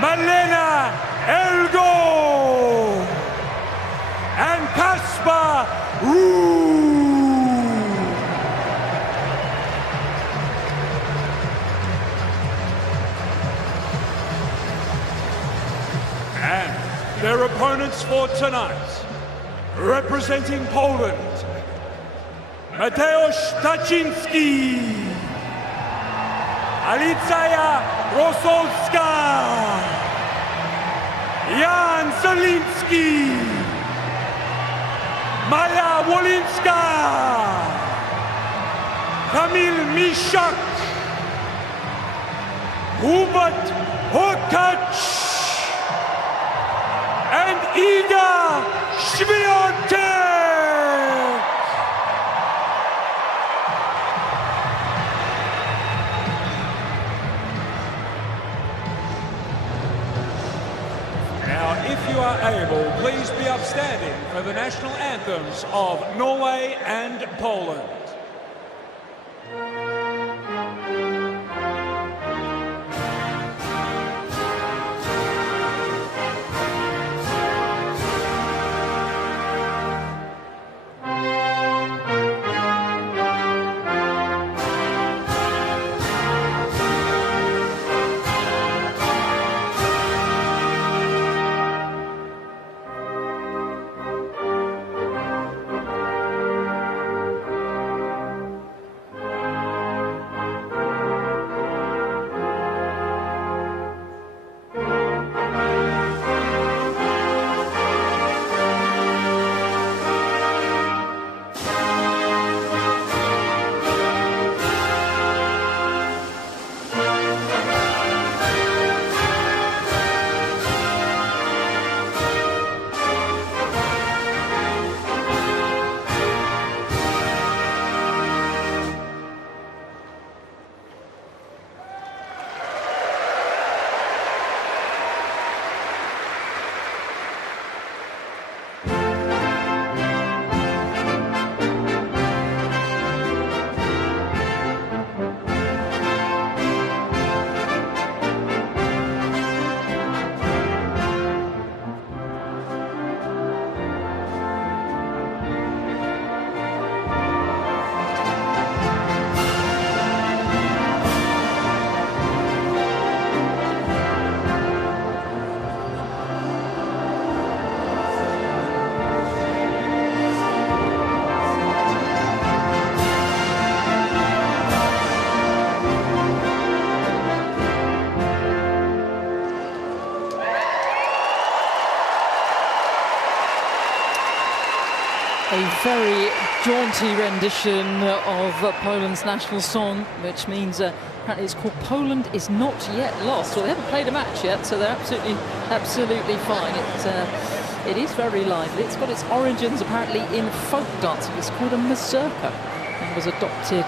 Malena Elgo. And Casper Ruud. And their opponents for tonight, representing Poland, Mateusz Taczynski, Alicja Rosolska, Jan Zielinski, Maja Wolinska, Kamil Miszak, Hubert Hurkacz, and Iga Swiatek. Now, if you are able, please be upstanding for the national anthems of Norway and Poland. A very jaunty rendition of Poland's national song, which means apparently it's called "Poland is Not Yet Lost." Well, they haven't played a match yet, so they're absolutely fine. It is very lively. It's got its origins apparently in folk dancing. It's called a mazurka and was adopted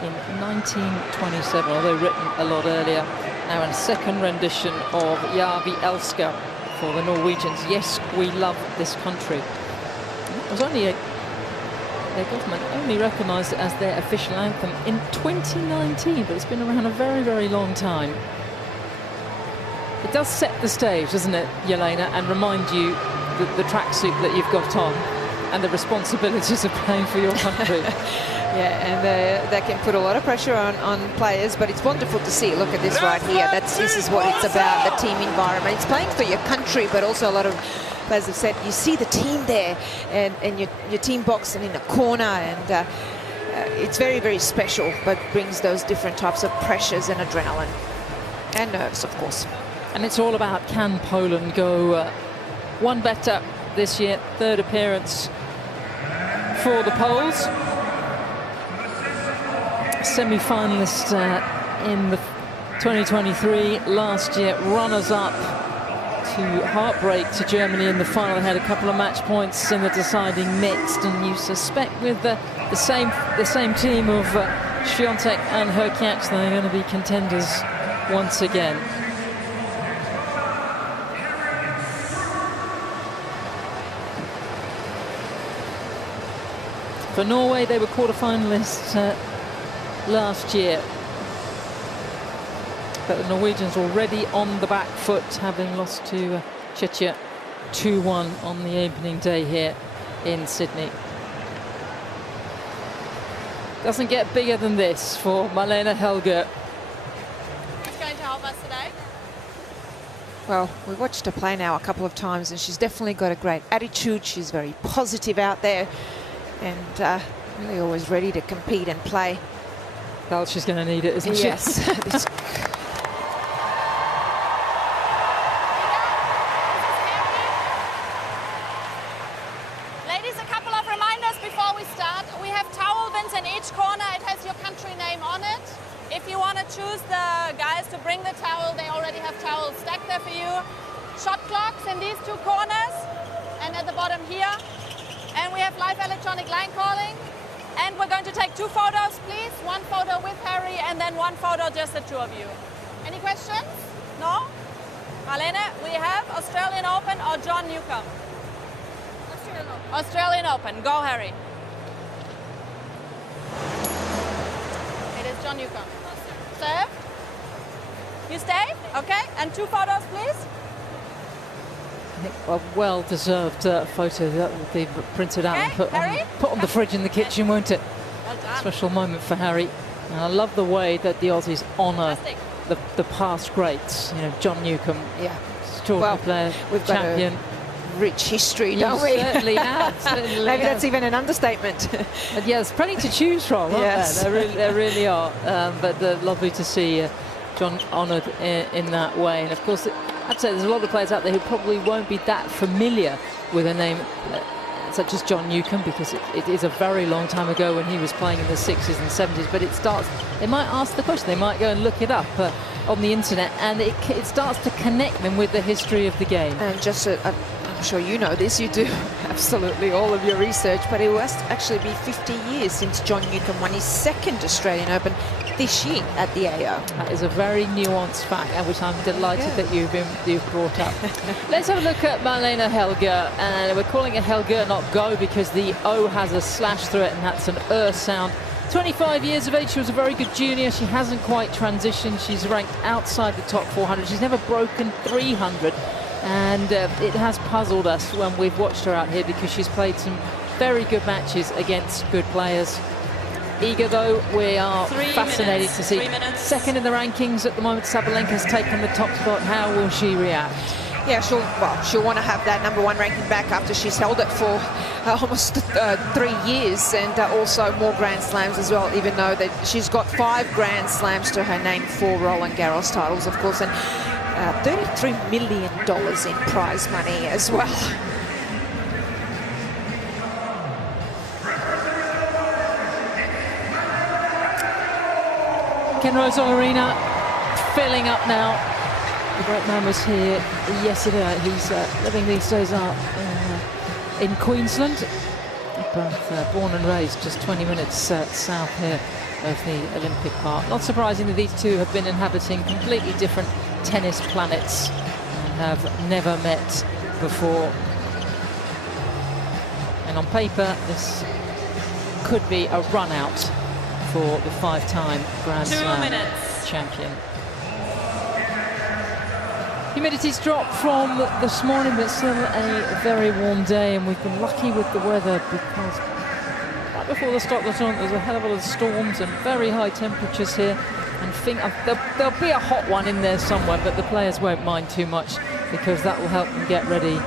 in 1927, although written a lot earlier. Now, a second rendition of Ja, vi älskar for the Norwegians. Yes, we love this country. It was only their government only recognised it as their official anthem in 2019, but it's been around a very, very long time. It does set the stage, doesn't it, Jelena, and remind you the tracksuit that you've got on and the responsibilities of playing for your country. Yeah, and that can put a lot of pressure on players, but it's wonderful to see. Look at this right here. This is what it's about, the team environment. It's playing for your country, but also a lot of players have said, you see the team there and your team boxing in a corner, and it's very, very special, but brings those different types of pressures and adrenaline and nerves, of course. And it's all about, can Poland go one better this year? Third appearance for the Poles. Semi-finalist in the 2023, last year runners-up to heartbreak to Germany in the final. They had a couple of match points in the deciding mixed, and you suspect with the same team of Swiatek and Hurkacz, they're going to be contenders once again. For Norway, they were quarter-finalists last year, but the Norwegians already on the back foot, having lost to Czechia 2-1 on the opening day here in Sydney. Doesn't get bigger than this for Marlene Helge. Who's going to help us today? Well, we watched her play now a couple of times, and she's definitely got a great attitude. She's very positive out there, and really always ready to compete and play. Well, she's going to need it, isn't she? Yes. Ladies, a couple of reminders before we start. We have towel bins in each corner. It has your country name on it. If you want to choose the guys to bring the towel, they already have towels stacked there for you. Shot clocks in these two corners and at the bottom here. And we have live electronic line calling. And we're going to take 2 photos, please. 1 photo with Harry and then 1 photo just the 2 of you. Any questions? No? Marlene, we have Australian Open or John Newcomb? Australian Open. Australian Open. Go, Harry. It is John Newcomb. Serve. You stay? Okay. And 2 photos, please. A well-deserved photo that will be printed out and put on the fridge in the kitchen, won't it? Well done. Special moment for Harry. And I love the way that the Aussies honour the past greats. You know, John Newcomb, extraordinary player, we've champion. Got a rich history, don't we? Certainly have. Certainly Maybe have. that's even an understatement. But yeah, there's plenty to choose from, aren't there? There really are. But lovely to see John honoured in that way. And of course, I'd say there's a lot of players out there who probably won't be that familiar with a name such as John Newcomb, because it is a very long time ago when he was playing in the 60s and 70s. But they might ask the question, they might go and look it up on the internet, and it starts to connect them with the history of the game. And just, I'm sure you know this, you do absolutely all of your research, but it will actually be 50 years since John Newcomb won his 2nd Australian Open this year at the AO. That is a very nuanced fact, which I'm delighted that you've brought up. Let's have a look at Marlene Helge, and we're calling it Helge, not Go, because the O has a slash through it, and that's an sound. 25 years of age, she was a very good junior. She hasn't quite transitioned. She's ranked outside the top 400. She's never broken 300, and it has puzzled us when we've watched her out here, because she's played some very good matches against good players. Eager though, we are fascinated to see. 3 minutes. 2nd in the rankings at the moment. Sabalenka's taken the top spot. How will she react? Yeah, she'll want to have that #1 ranking back after she's held it for almost 3 years, and also more Grand Slams as well, even though that she's got 5 Grand Slams to her name, 4 Roland Garros titles, of course, and $33 million in prize money as well. Ken Rosewall Arena filling up now. The great man was here yesterday. He's living these days up in Queensland, but born and raised just 20 minutes south here of the Olympic Park. Not surprising that these two have been inhabiting completely different tennis planets and have never met before. And on paper, this could be a run out for the 5-time Grand Slam champion. Humidity's dropped from this morning, but still a very warm day, and we've been lucky with the weather because right before the start of the tournament there's a hell of a lot of storms and very high temperatures here, and there'll be a hot one in there somewhere, but the players won't mind too much because that will help them get ready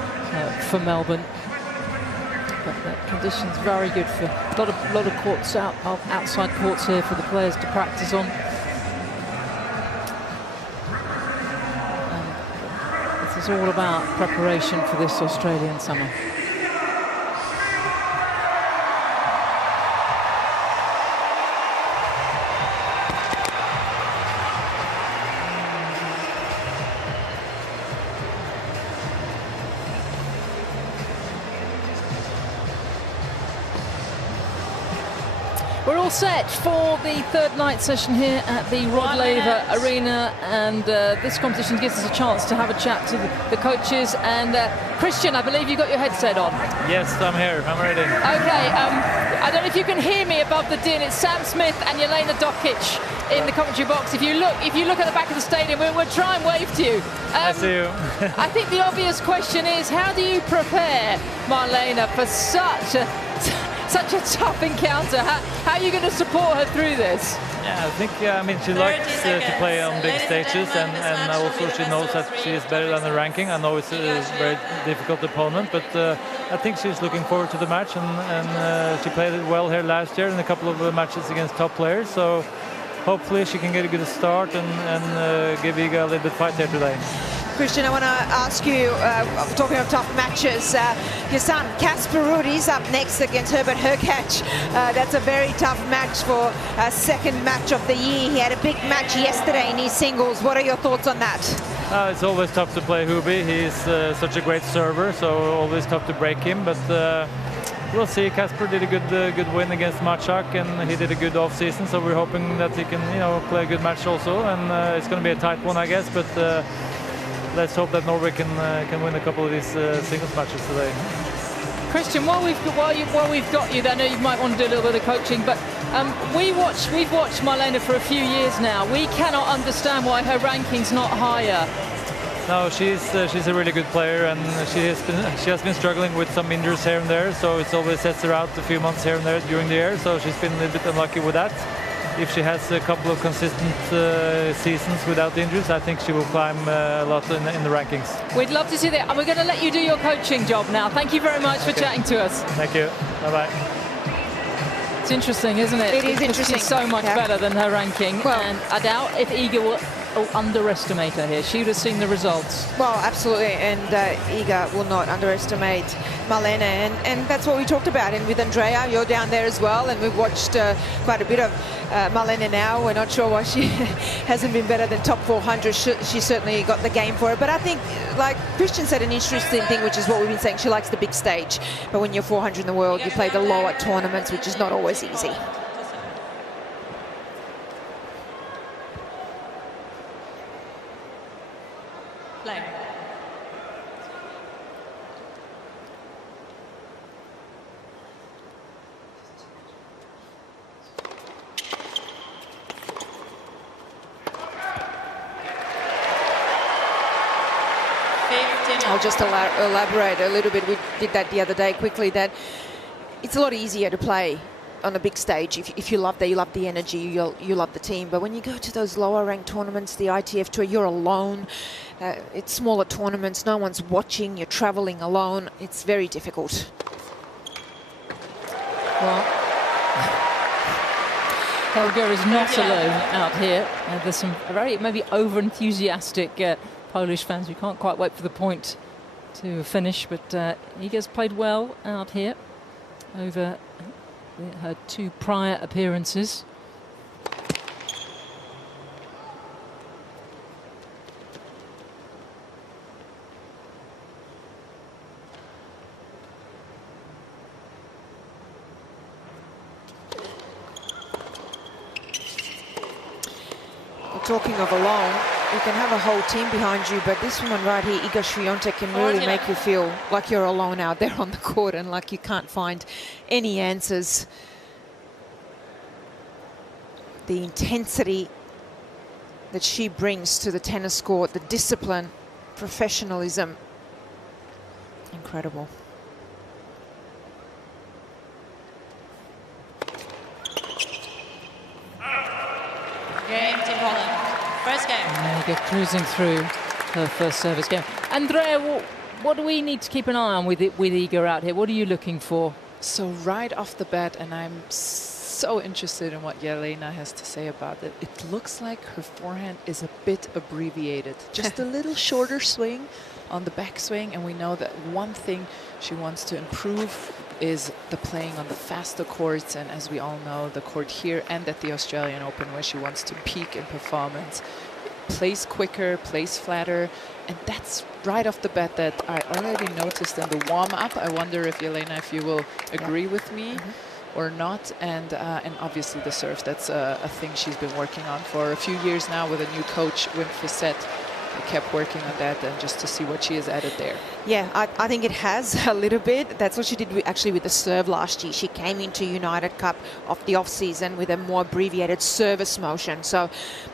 for Melbourne. But the conditions very good for a lot of courts outside courts here for the players to practice on. It's all about preparation for this Australian summer. We're all set for the third night session here at the Rod Laver Arena, and this competition gives us a chance to have a chat to the coaches. And Christian, I believe you got your headset on. Yes, I'm here. I'm ready. Okay. I don't know if you can hear me above the din. It's Sam Smith and Jelena Dokic in the commentary box. If you look at the back of the stadium, we'll try and wave to you. I see you. I think the obvious question is, how do you prepare Marlena for such a tough encounter? How are you going to support her through this? Yeah, I think, she likes to play on big stages, and also she knows that she is better than the ranking. I know it's a very difficult opponent, but I think she's looking forward to the match, and she played it well here last year in a couple of matches against top players, so hopefully she can get a good start and give Iga a little bit fight here today. Christian, I want to ask you, talking of tough matches, your son Casper Ruud is up next against Hurkacz. That's a very tough match for a second match of the year. He had a big match yesterday in his singles. What are your thoughts on that? It's always tough to play Hubi. He's such a great server, so always tough to break him. But we'll see. Casper did a good win against Machak, and he did a good off-season. So we're hoping that he can, play a good match also. And it's going to be a tight one, I guess. But let's hope that Norway can win a couple of these singles matches today. Christian, while we've got you, I know you might want to do a little bit of coaching, but we've watched Marlena for a few years now. We cannot understand why her ranking's not higher. No, she's a really good player, and she has been struggling with some injuries here and there, so it always sets her out a few months here and there during the year. So she's been a little bit unlucky with that. If she has a couple of consistent seasons without injuries, I think she will climb a lot in the rankings. We'd love to see that, and we're going to let you do your coaching job now. Thank you very much for chatting to us. Thank you. Bye-bye. It's interesting, isn't it? It is interesting. She's so much better than her ranking, and I doubt if Iga will underestimate her here. She would have seen the results. Well, absolutely, and Iga will not underestimate Marlena, and that's what we talked about. And with Andrea, you're down there as well, and we've watched quite a bit of Marlena now. We're not sure why she hasn't been better than top 400. She certainly got the game for it. But I think, like Christian said, an interesting thing, which is what we've been saying, she likes the big stage. But when you're 400 in the world, you play the lower tournaments, which is not always easy. I'll just elaborate a little bit. We did that the other day quickly, that it's a lot easier to play on a big stage if you love the energy, you love the team. But when you go to those lower ranked tournaments, the ITF Tour, you're alone. It's smaller tournaments, no one's watching, you're traveling alone. It's very difficult. Well, Helga is not alone out here. There's some very maybe over-enthusiastic Polish fans who can't quite wait for the point to finish, but Iga's played well out here over her two prior appearances. Talking of alone, you can have a whole team behind you, but this woman right here, Iga Swiatek, can really make you feel like you're alone out there on the court and like you can't find any answers. The intensity that she brings to the tennis court, the discipline, professionalism. Incredible. Game, Team Poland. First game. And they get cruising through her first service game. Andrea, what do we need to keep an eye on with Iga out here? What are you looking for? So right off the bat, and I'm so interested in what Jelena has to say about it, it looks like her forehand is a bit abbreviated. Just a little shorter swing on the backswing, and we know that one thing she wants to improve is the playing on the faster courts, and as we all know, the court here and at the Australian Open where she wants to peak in performance. Plays quicker, plays flatter, and that's right off the bat that I already noticed in the warm-up. I wonder if Jelena, if you will agree with me or not, and obviously the serve, that's a thing she's been working on for a few years now with a new coach, Wim Fissette. I kept working on that, and just to see what she has added there. Yeah, I think it has a little bit. That's what she did actually with the serve last year. She came into United Cup of the off-season with a more abbreviated service motion. So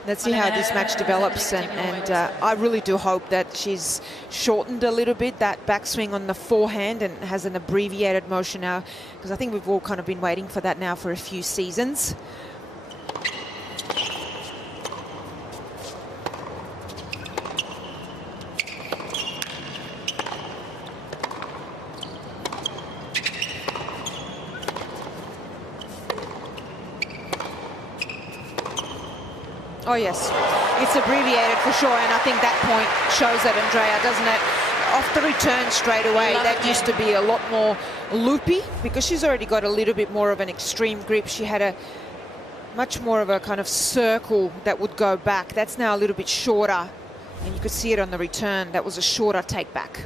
let's see how this match develops, and I really do hope that she's shortened a little bit that backswing on the forehand and has an abbreviated motion now, because I think we've all kind of been waiting for that now for a few seasons. Oh yes, it's abbreviated for sure, and I think that point shows that, Andrea, doesn't it? Off the return straight away, that used to be a lot more loopy because she's already got a little bit more of an extreme grip. She had a much more of a kind of circle that would go back. That's now a little bit shorter, and you could see it on the return. That was a shorter take back.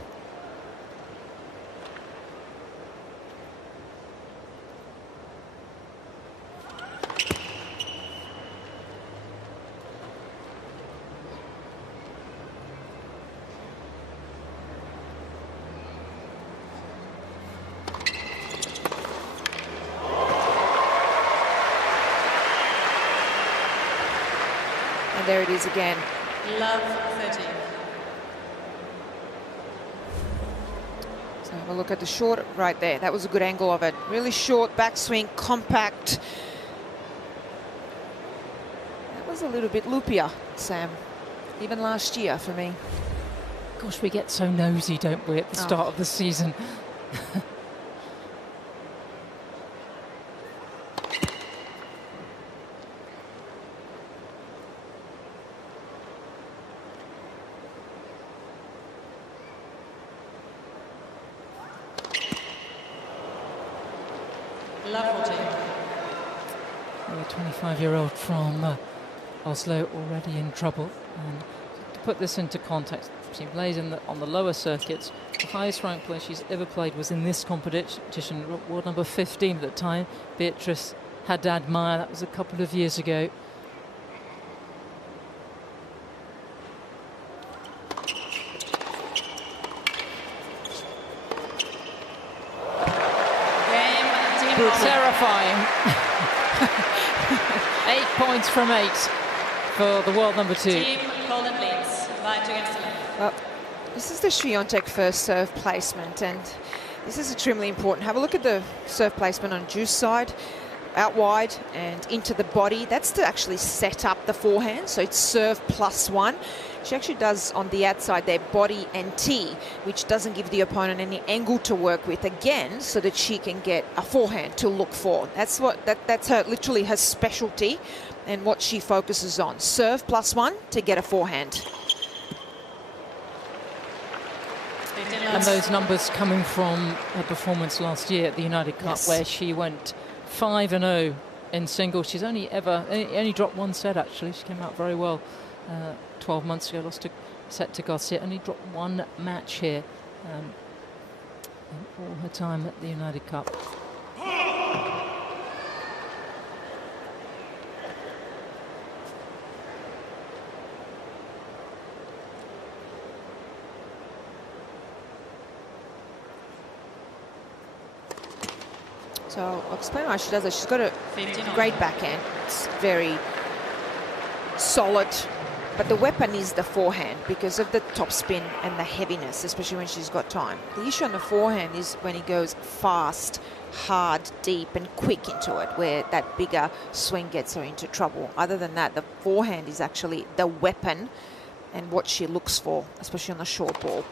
And there it is again. Love 30. So have a look at the short right there. That was a good angle of it. Really short backswing, compact. That was a little bit loopier, Sam. Even last year for me. Gosh, we get so nosy, don't we, at the start of the season? The 25-year-old from Oslo already in trouble. And to put this into context, she plays on the lower circuits. The highest ranked player she's ever played was in this competition, world number 15 at the time, Beatrice Haddad-Meyer. That was a couple of years ago. Terrifying. 8 points from 8 for the world number 2. Team Poland leads by 2 games to none. Well, this is the Swiatek first serve placement, and this is extremely important. Have a look at the serve placement on Juice's side, out wide and into the body. That's to actually set up the forehand, so it's serve +1. She actually does on the outside there body and tee, which doesn't give the opponent any angle to work with again, so that she can get a forehand to look for. That's her literally her specialty, and what she focuses on. Serve +1 to get a forehand. And those numbers coming from her performance last year at the United Cup, where she went 5-0 in singles. She's only dropped one set, actually. She came out very well 12 months ago, lost a set to Garcia. Only dropped one match here in all her time at the United Cup. So I'll explain why she does it. She's got a great backhand. It's very solid, But the weapon is the forehand because of the topspin and the heaviness, especially when she's got time. The issue on the forehand is when he goes fast, hard, deep and quick into it, where that bigger swing gets her into trouble. Other than that, the forehand is actually the weapon and what she looks for, especially on the short ball.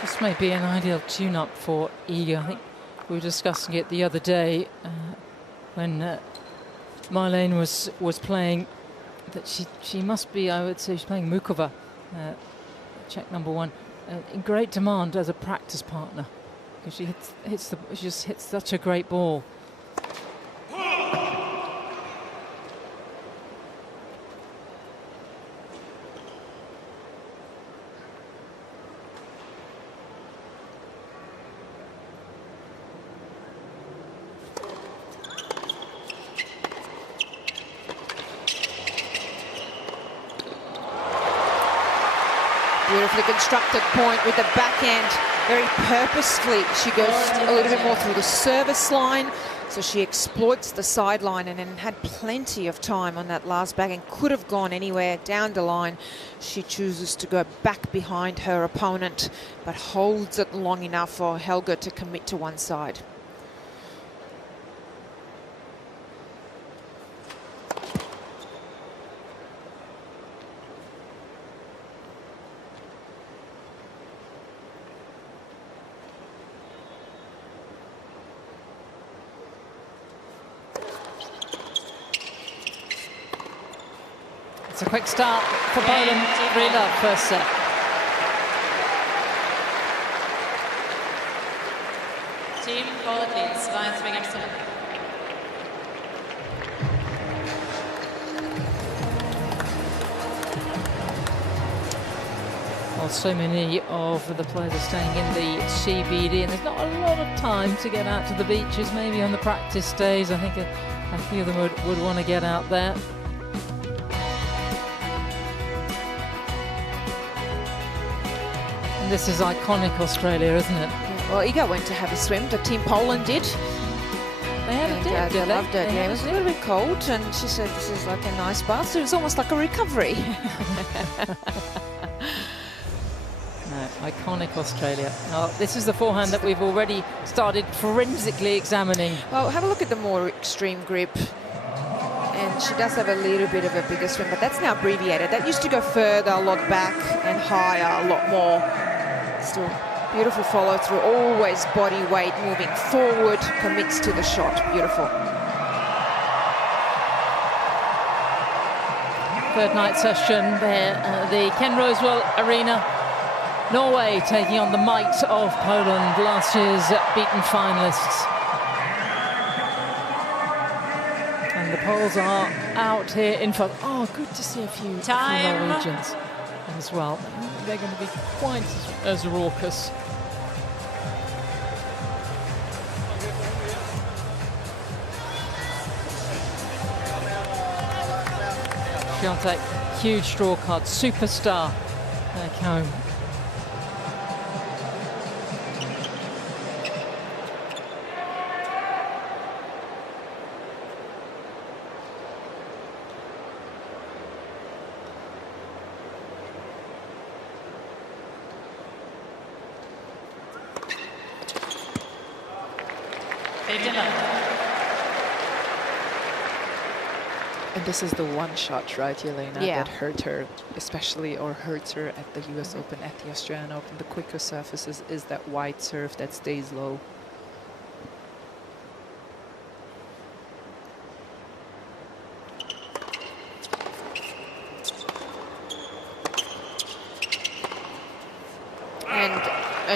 This may be an ideal tune-up for Iga. I think we were discussing it the other day when Marlene was playing. That she must be, I would say, she's playing Mukova, Czech #1, in great demand as a practice partner because she just hits such a great ball. Beautifully constructed point with the backhand, very purposefully. She goes a little bit more through the service line, so she exploits the sideline and then had plenty of time on that last backhand. Could have gone anywhere down the line. She chooses to go back behind her opponent, but holds it long enough for Helga to commit to one side. It's a quick start for Poland. 3-love first set. Team Poland leads, line 3 against 7. Well, so many of the players are staying in the CBD, and there's not a lot of time to get out to the beaches. Maybe on the practice days, I think a few of them would want to get out there. This is iconic Australia, isn't it? Well, Iga went to have a swim. The Team Poland did. They had a dip, they loved it. Yeah, it was a little bit cold, and she said this is like a nice bath. So it was almost like a recovery. No, iconic Australia. Oh, this is the forehand that we've already started forensically examining. Well, have a look at the more extreme grip. And she does have a little bit of a bigger swing, but that's now abbreviated. That used to go further, a lot back, and higher, a lot more. Still beautiful follow through, always body weight moving forward, commits to the shot. Beautiful. Third night session there at the Ken Rosewell Arena. Norway taking on the might of Poland, last year's beaten finalists. And the Poles are out here in front. Oh, good to see a few Norwegians as well. They're going to be quite as raucous. Swiatek, huge draw card, superstar back home. And this is the one shot, right, Jelena, Yeah. that hurt her, especially, or hurts her at the US Open, at the Australian Open. The quicker surfaces is that wide serve that stays low.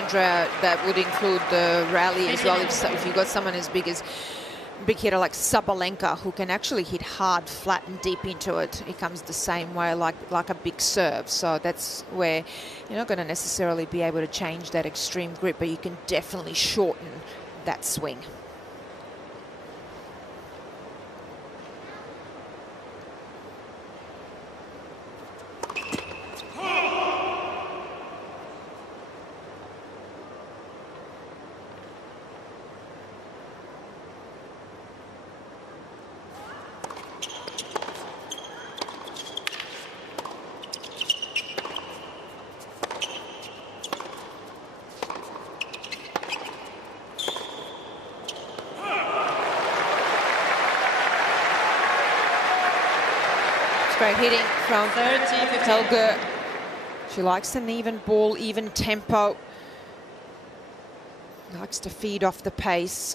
Andrea, that would include the rally as well. If you've got someone as big hitter like Sabalenka, who can actually hit hard, flat and deep into it, it comes the same way, like a big serve. So that's where you're not going to necessarily be able to change that extreme grip, but you can definitely shorten that swing. Great hitting from Helga. She likes an even ball, even tempo. Likes to feed off the pace.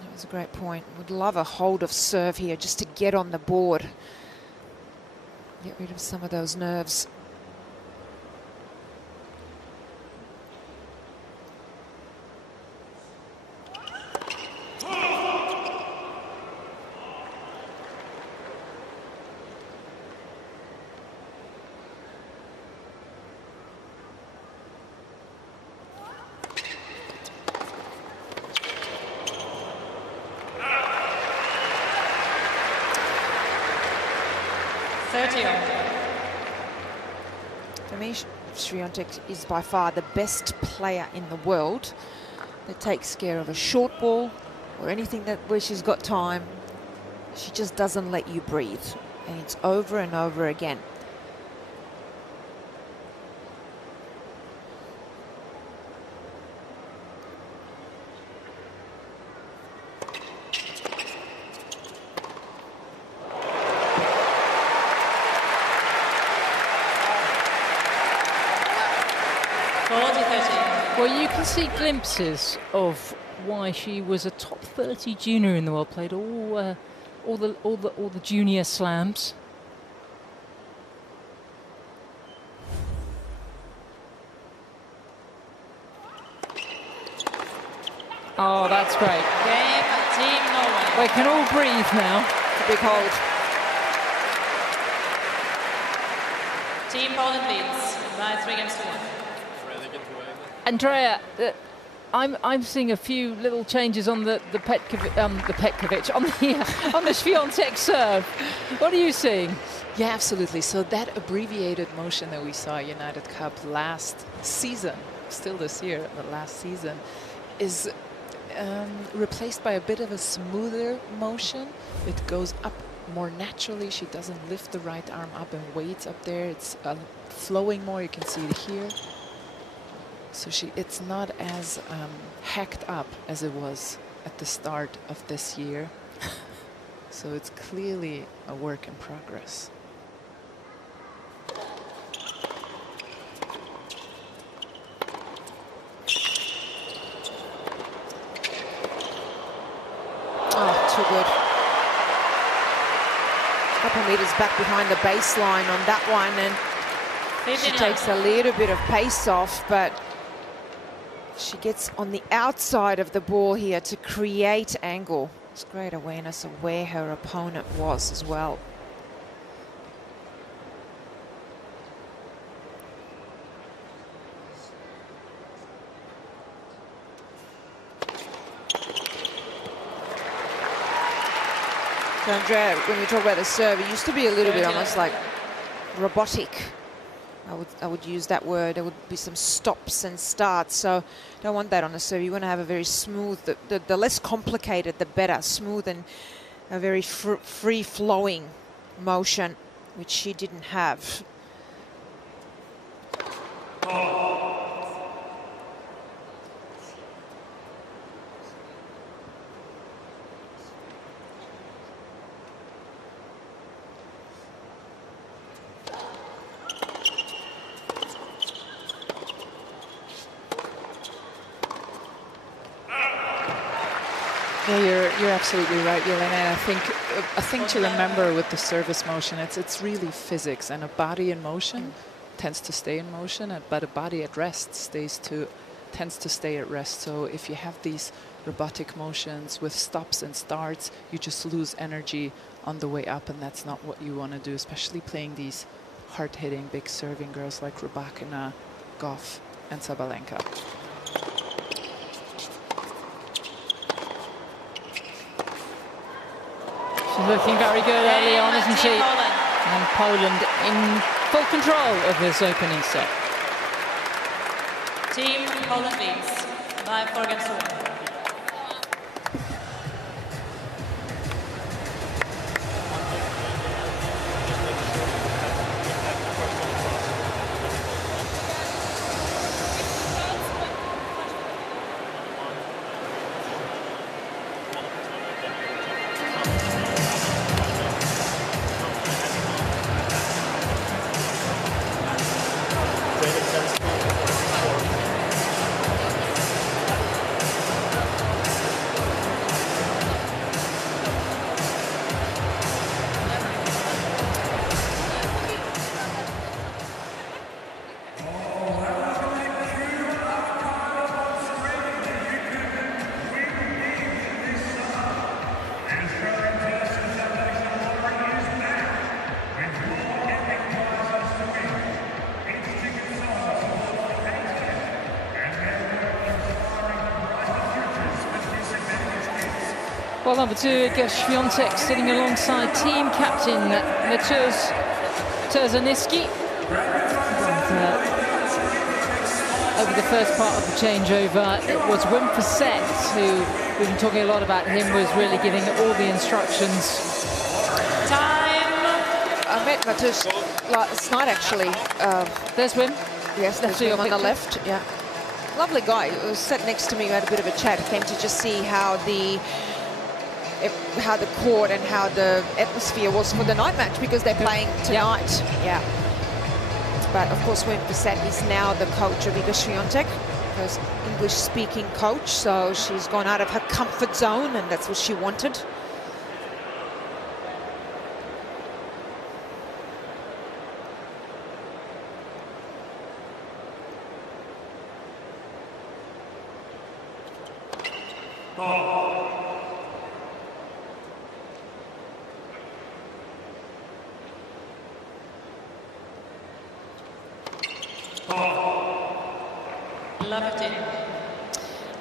That was a great point. Would love a hold of serve here just to get on the board. Get rid of some of those nerves. For me, Swiatek is by far the best player in the world that takes care of a short ball or anything where she's got time. She just doesn't let you breathe, and it's over and over again. Well, you can see glimpses of why she was a top 30 junior in the world. Played all the junior slams. Oh, that's great. Game Team Norway. We can all breathe now. It's a big hold. Team Poland leads by 3-1. Andrea, I'm seeing a few little changes on the Petkovic on the Swiatek serve. What are you seeing? Yeah, absolutely. So that abbreviated motion that we saw at United Cup last season, still this year, but last season, is replaced by a bit of a smoother motion. It goes up more naturally. She doesn't lift the right arm up and waits up there. It's flowing more. You can see it here. So it's not as hacked up as it was at the start of this year. So it's clearly a work in progress. Oh, too good. A couple meters back behind the baseline on that one, and she takes a little bit of pace off, but she gets on the outside of the ball here to create angle. It's great awareness of where her opponent was as well. So Andrea, when we talk about the serve, it used to be a little bit almost like robotic. I would use that word. There would be some stops and starts, so don't want that on a serve. You want to have a very smooth, the less complicated the better, smooth and a very free-flowing motion, which she didn't have. Yeah, you're absolutely right, Yelena. I think a thing to remember with the service motion, it's really physics, and a body in motion tends to stay in motion, but a body at rest stays to tends to stay at rest. So if you have these robotic motions with stops and starts, you just lose energy on the way up, and that's not what you want to do, especially playing these hard-hitting, big serving girls like Rybakina, Goff, and Sabalenka. She's looking very good early on, isn't she? And Poland in full control of this opening set. Team Poland leads by 4 games to 1. Well, number 2, Iga Swiatek sitting alongside team captain Mateusz Terzaniski. Over the first part of the changeover, it was Wim Fissette, who we've been talking a lot about him, was really giving all the instructions. Time! I met Mateusz last night, actually. There's Wim. Yes, there's Wim on the left. Yeah, lovely guy. He was sat next to me. We had a bit of a chat. Came to just see how the court and how the atmosphere was for the night match, because they're playing tonight. Yeah. But of course, Wim Fissette is now the coach of Iga Swiatek, first English-speaking coach. So she's gone out of her comfort zone, and that's what she wanted.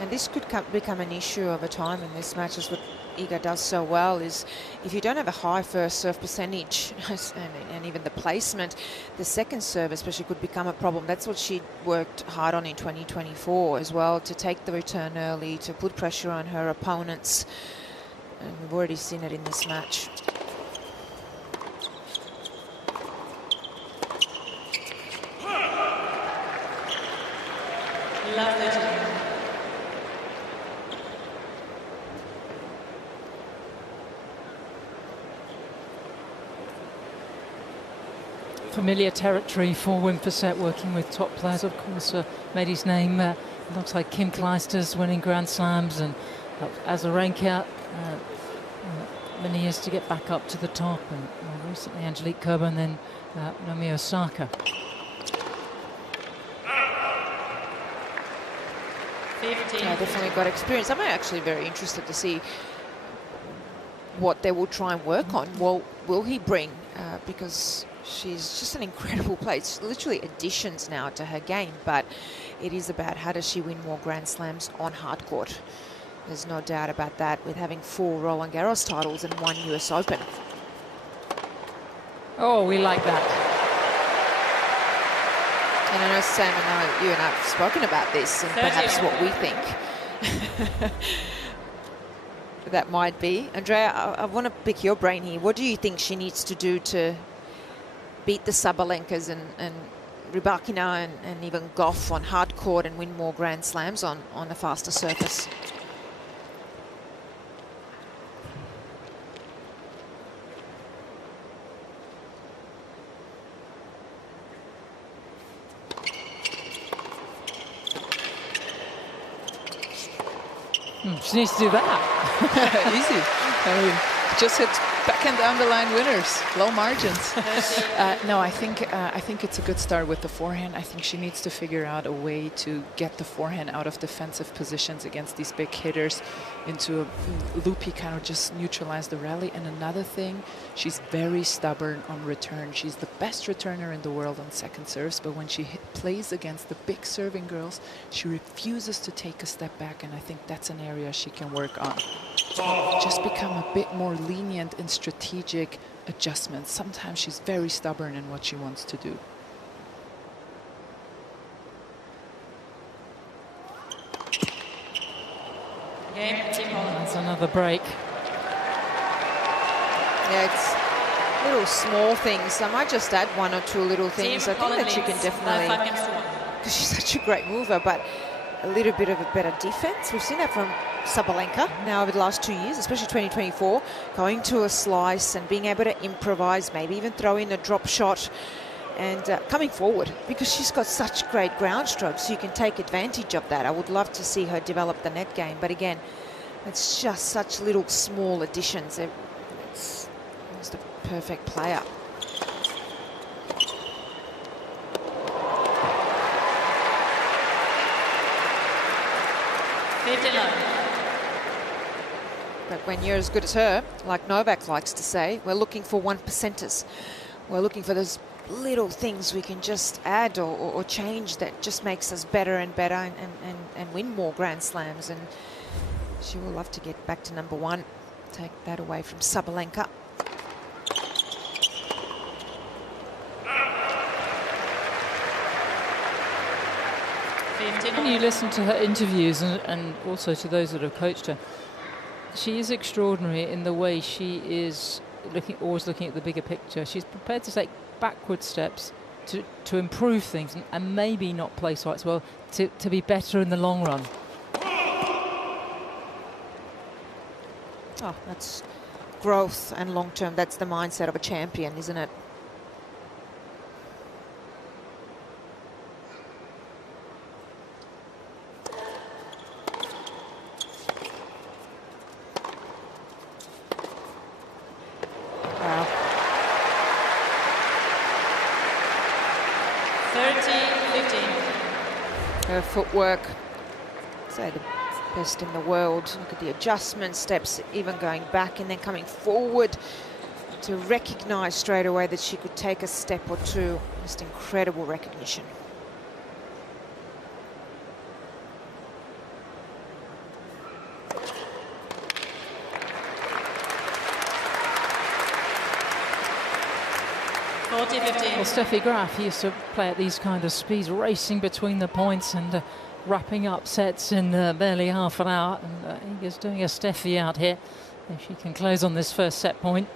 And this could become an issue over time in this match, is what Iga does so well, is if you don't have a high first serve percentage and even the placement, the second serve especially could become a problem. That's what she worked hard on in 2024 as well, to take the return early, to put pressure on her opponents. And we've already seen it in this match. Familiar territory for Wim Fissette, working with top players. Of course, made his name alongside Kim Clijsters, winning Grand Slams, and Azarenka many years to get back up to the top, and recently Angelique Kerber, and then Naomi Osaka. 15. Yeah, definitely got experience. I'm actually very interested to see what they will try and work on. Well, will he bring? Because she's just an incredible player. It's literally additions now to her game, but it is about how does she win more Grand Slams on hard court. There's no doubt about that, with having 4 Roland Garros titles and 1 US Open. Oh, we like that. And I know, Sam, and you and I have spoken about this, and perhaps what we think that might be. Andrea, I want to pick your brain here. What do you think she needs to do to beat the Sabalenkas and Rybakina and even Goff on hard court and win more Grand Slams on a faster surface? She needs to do that. Easy. I mean, just hit Backhand underline winners, low margins. No, I think it's a good start with the forehand. I think she needs to figure out a way to get the forehand out of defensive positions against these big hitters into a loopy kind of just neutralize the rally. And another thing, she's very stubborn on return. She's the best returner in the world on second serves, but when she plays against the big serving girls, she refuses to take a step back, and I think that's an area she can work on. Just become a bit more lenient in strategic adjustments. Sometimes she's very stubborn in what she wants to do. That's another break. Yeah, it's little small things. I might just add one or two little things. I think that she can definitely, because she's such a great mover, but a little bit of a better defense. We've seen that from Sabalenka now over the last 2 years, especially 2024, going to a slice and being able to improvise, maybe even throw in a drop shot and coming forward, because she's got such great ground strokes, so you can take advantage of that. I would love to see her develop the net game, but again, it's just such little small additions. It's the perfect player. But when you're as good as her, like Novak likes to say, we're looking for 1%ers. We're looking for those little things we can just add or change that just makes us better and better and win more Grand Slams. And she will love to get back to number one. Take that away from Sabalenka. When you listen to her interviews and also to those that have coached her, she is extraordinary in the way she is always looking at the bigger picture. She's prepared to take backward steps to improve things and maybe not play so well to be better in the long run. Oh, that's growth and long term. That's the mindset of a champion, isn't it? Wow. 30-15. Her footwork, say the best in the world. Look at the adjustment steps, even going back and then coming forward to recognize straight away that she could take a step or two. Just incredible recognition. Well, Steffi Graf used to play at these kind of speeds, racing between the points and wrapping up sets in barely half an hour. And he's doing a Steffi out here, if she can close on this first set point.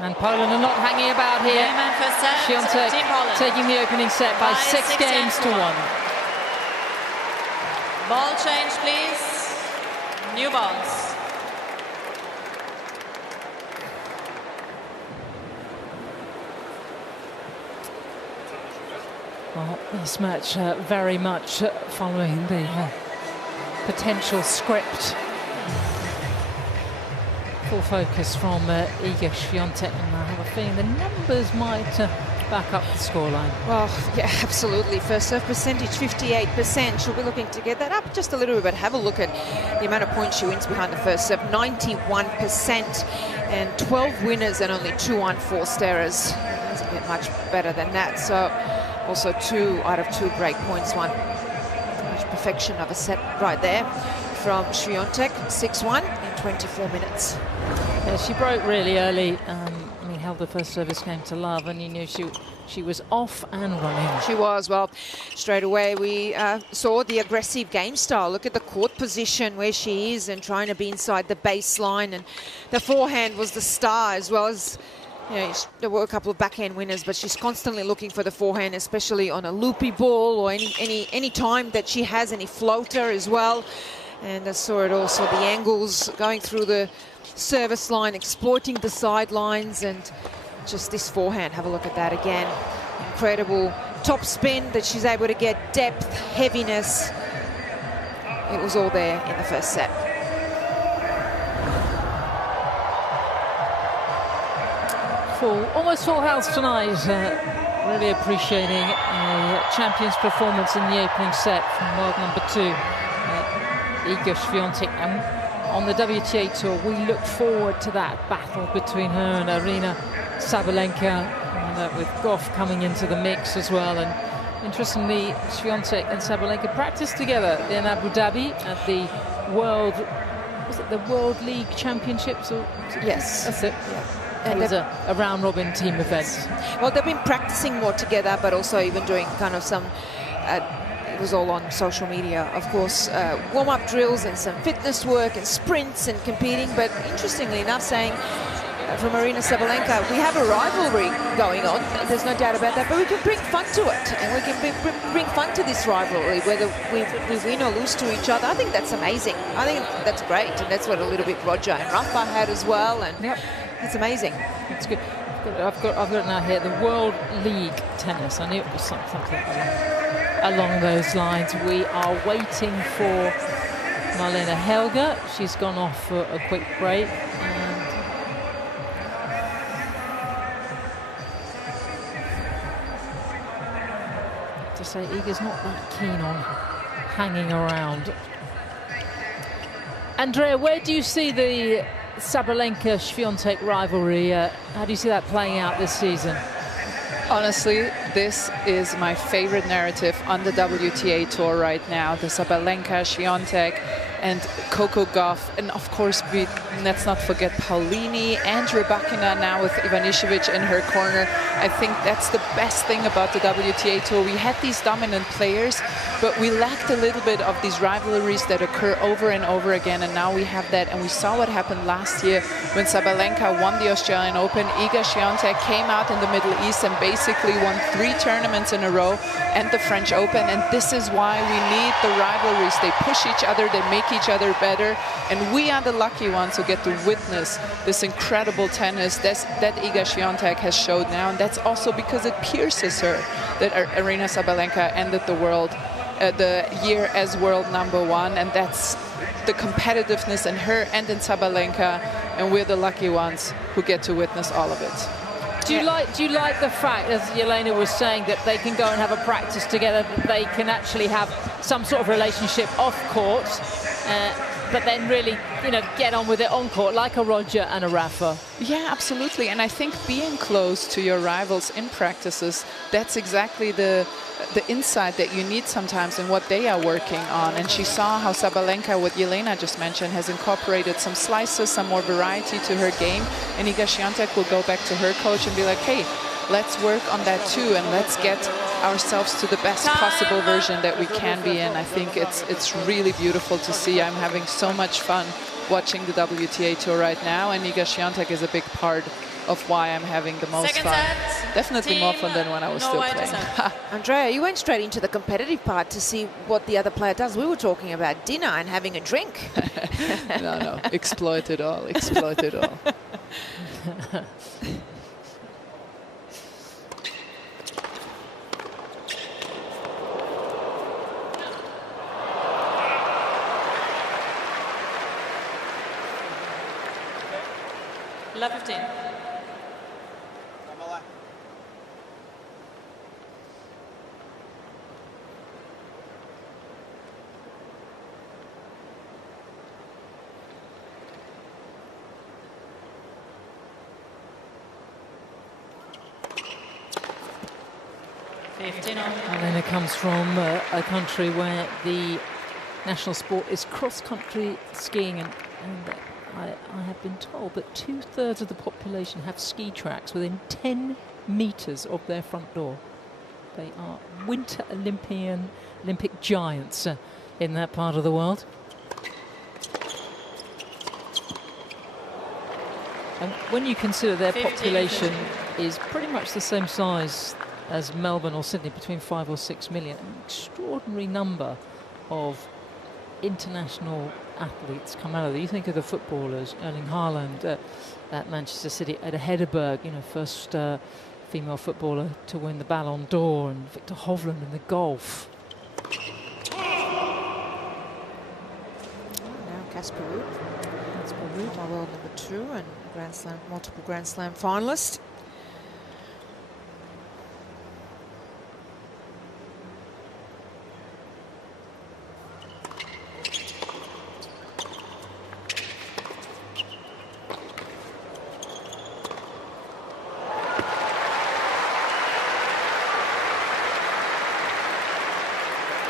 And Poland are not hanging about here. Swiatek taking the opening set by 6 games to 1. Ball change, please. New balls. Well, this match very much following the potential script. Full focus from Iga Swiatek, and I have a feeling the numbers might back up the scoreline. Well, yeah, absolutely. First serve percentage, 58%. She'll be looking to get that up just a little bit, but have a look at the amount of points she wins behind the first serve, 91%, and 12 winners and only 2 unforced errors. Doesn't get much better than that. So also 2 out of 2 break points, one much perfection of a set right there from Swiatek, 6-1 in 24 minutes. Yeah, she broke really early. Held the first service game to love, and you knew she was off and running. She was. Well, straight away we saw the aggressive game style. Look at the court position where she is and trying to be inside the baseline, and the forehand was the star, as well as, you know, there were a couple of backhand winners, but she's constantly looking for the forehand, especially on a loopy ball or any time that she has any floater as well. And I saw it also, the angles going through the service line, exploiting the sidelines, and just this forehand. Have a look at that again. Incredible top spin, that she's able to get depth, heaviness. It was all there in the first set. Almost full house tonight. Really appreciating a champion's performance in the opening set from world number 2, Iga Swiatek. And on the WTA Tour, we look forward to that battle between her and Aryna Sabalenka, and with Goff coming into the mix as well. And interestingly, Swiatek and Sabalenka practiced together in Abu Dhabi at the World League Championships? Or yes, that's it. Yeah. It was a round-robin team event. Well, they've been practicing more together, but also even doing kind of some, it was all on social media, of course, warm-up drills and some fitness work and sprints and competing. But interestingly enough, saying from Aryna Sabalenka, we have a rivalry going on, there's no doubt about that, but we can bring fun to it, and we can bring fun to this rivalry, whether we win or lose to each other. I think that's amazing. I think that's great, and that's what a little bit Roger and Rafa had as well, and yep. It's amazing. It's good. I've got it now here. The World League Tennis. I knew it was something along those lines. We are waiting for Marlene Helga. She's gone off for a quick break. And to say, Iga's not that keen on hanging around. Andrea, where do you see the Sabalenka-Swiatek rivalry? How do you see that playing out this season? Honestly, this is my favorite narrative on the WTA Tour right now. The Sabalenka, Swiatek, and Coco Gauff, and of course, let's not forget Paulini and Rybakina now with Ivanisevic in her corner. I think that's the best thing about the WTA Tour. We had these dominant players, but we lacked a little bit of these rivalries that occur over and over again, and now we have that. And we saw what happened last year when Sabalenka won the Australian Open. Iga Swiatek came out in the Middle East and basically won 3 tournaments in a row and the French Open. And this is why we need the rivalries. They push each other, they make each other better, and we are the lucky ones who get to witness this incredible tennis that Iga Swiatek has showed now. And that's also because it pierces her that Aryna Sabalenka ended the year as world #1, and that's the competitiveness in her and in Sabalenka, and we're the lucky ones who get to witness all of it. Do you like the fact, as Jelena was saying, that they can go and have a practice together, that they can actually have some sort of relationship off court, but then really, get on with it on court, like a Roger and a Rafa? Yeah, absolutely. And I think being close to your rivals in practices, that's exactly the insight that you need sometimes in what they are working on. And she saw how Sabalenka, what Jelena just mentioned, has incorporated some slices, some more variety to her game. And Iga Swiatek will go back to her coach and be like, hey, let's work on that too, and let's get ourselves to the best possible version that we can be in. I think it's really beautiful to see. I'm having so much fun watching the WTA Tour right now, and Iga Swiatek is a big part of why I'm having the most fun. Definitely more fun than when I was still playing. Andrea, you went straight into the competitive part to see what the other player does. We were talking about dinner and having a drink. No, exploit it all, exploit it all. Love 15. And then it comes from a country where the national sport is cross-country skiing, and I have been told that 2/3 of the population have ski tracks within 10 meters of their front door. They are Winter Olympic giants in that part of the world. And when you consider their population is pretty much the same size as Melbourne or Sydney, between 5 or 6 million, an extraordinary number of international athletes come out of there. You think of the footballers, Erling Haaland at Manchester City, at Hedberg, female footballer to win the Ballon d'Or, and Victor Hovland in the golf. Now Casper Ruud. Casper Ruud, my world number 2 and Grand Slam, multiple Grand Slam finalist.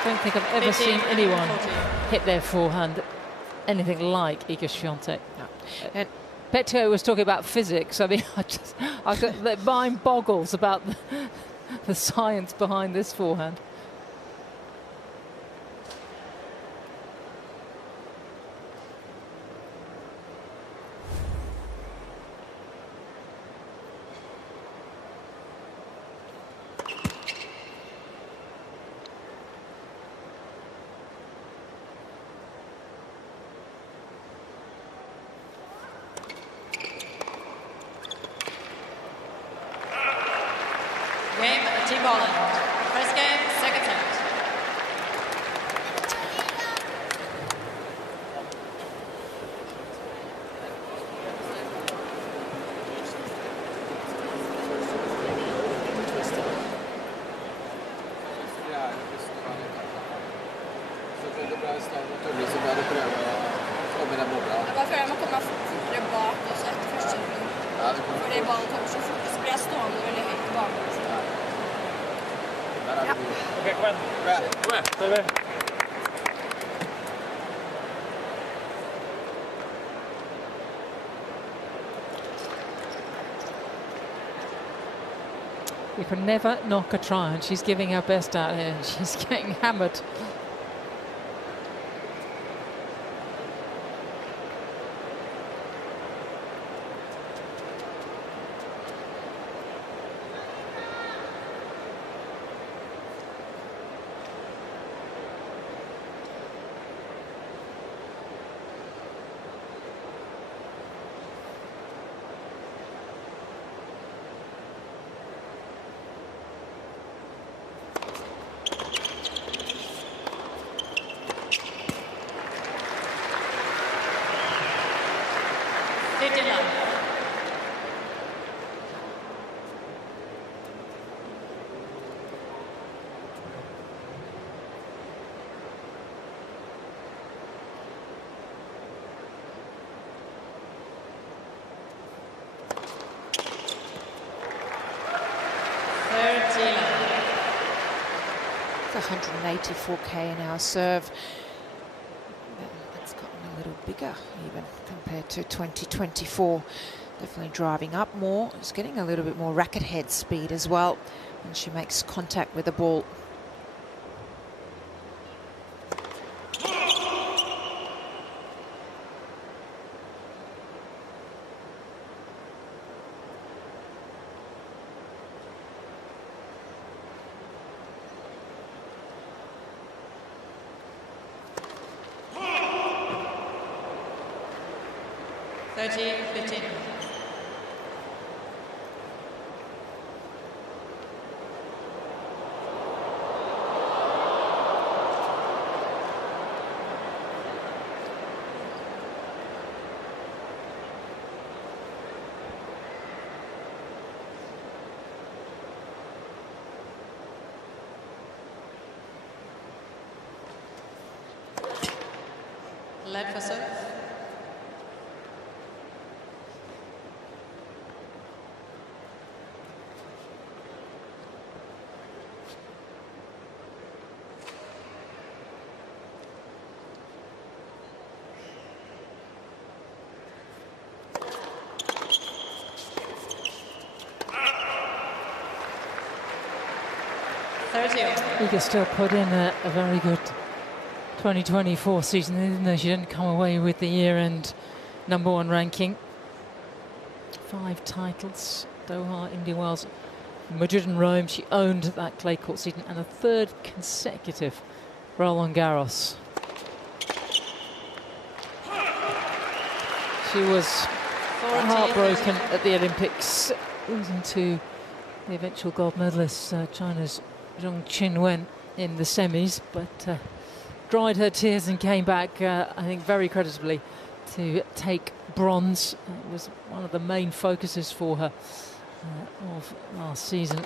I don't think I've ever seen anyone hit their forehand anything like Iga Swiatek. And Petro was talking about physics. I mean, the mind boggles about the science behind this forehand. Game, Team Poland. First game, second set. You can never knock a try, and she's giving her best out here. She's getting hammered. It's 184k an hour serve. That's gotten a little bigger even compared to 2024. Definitely driving up more. It's getting a little bit more racket head speed as well when she makes contact with the ball. Led for serve. He can still put in a very good 2024 season, even though she didn't come away with the year-end #1 ranking. 5 titles, Doha, India Wells, Madrid and Rome. She owned that clay court season, and a 3rd consecutive Roland Garros. She was heartbroken at the Olympics, losing to the eventual gold medalist, China's Zhong Qinwen, in the semis, but dried her tears and came back, I think, very creditably to take bronze. It was one of the main focuses for her of last season.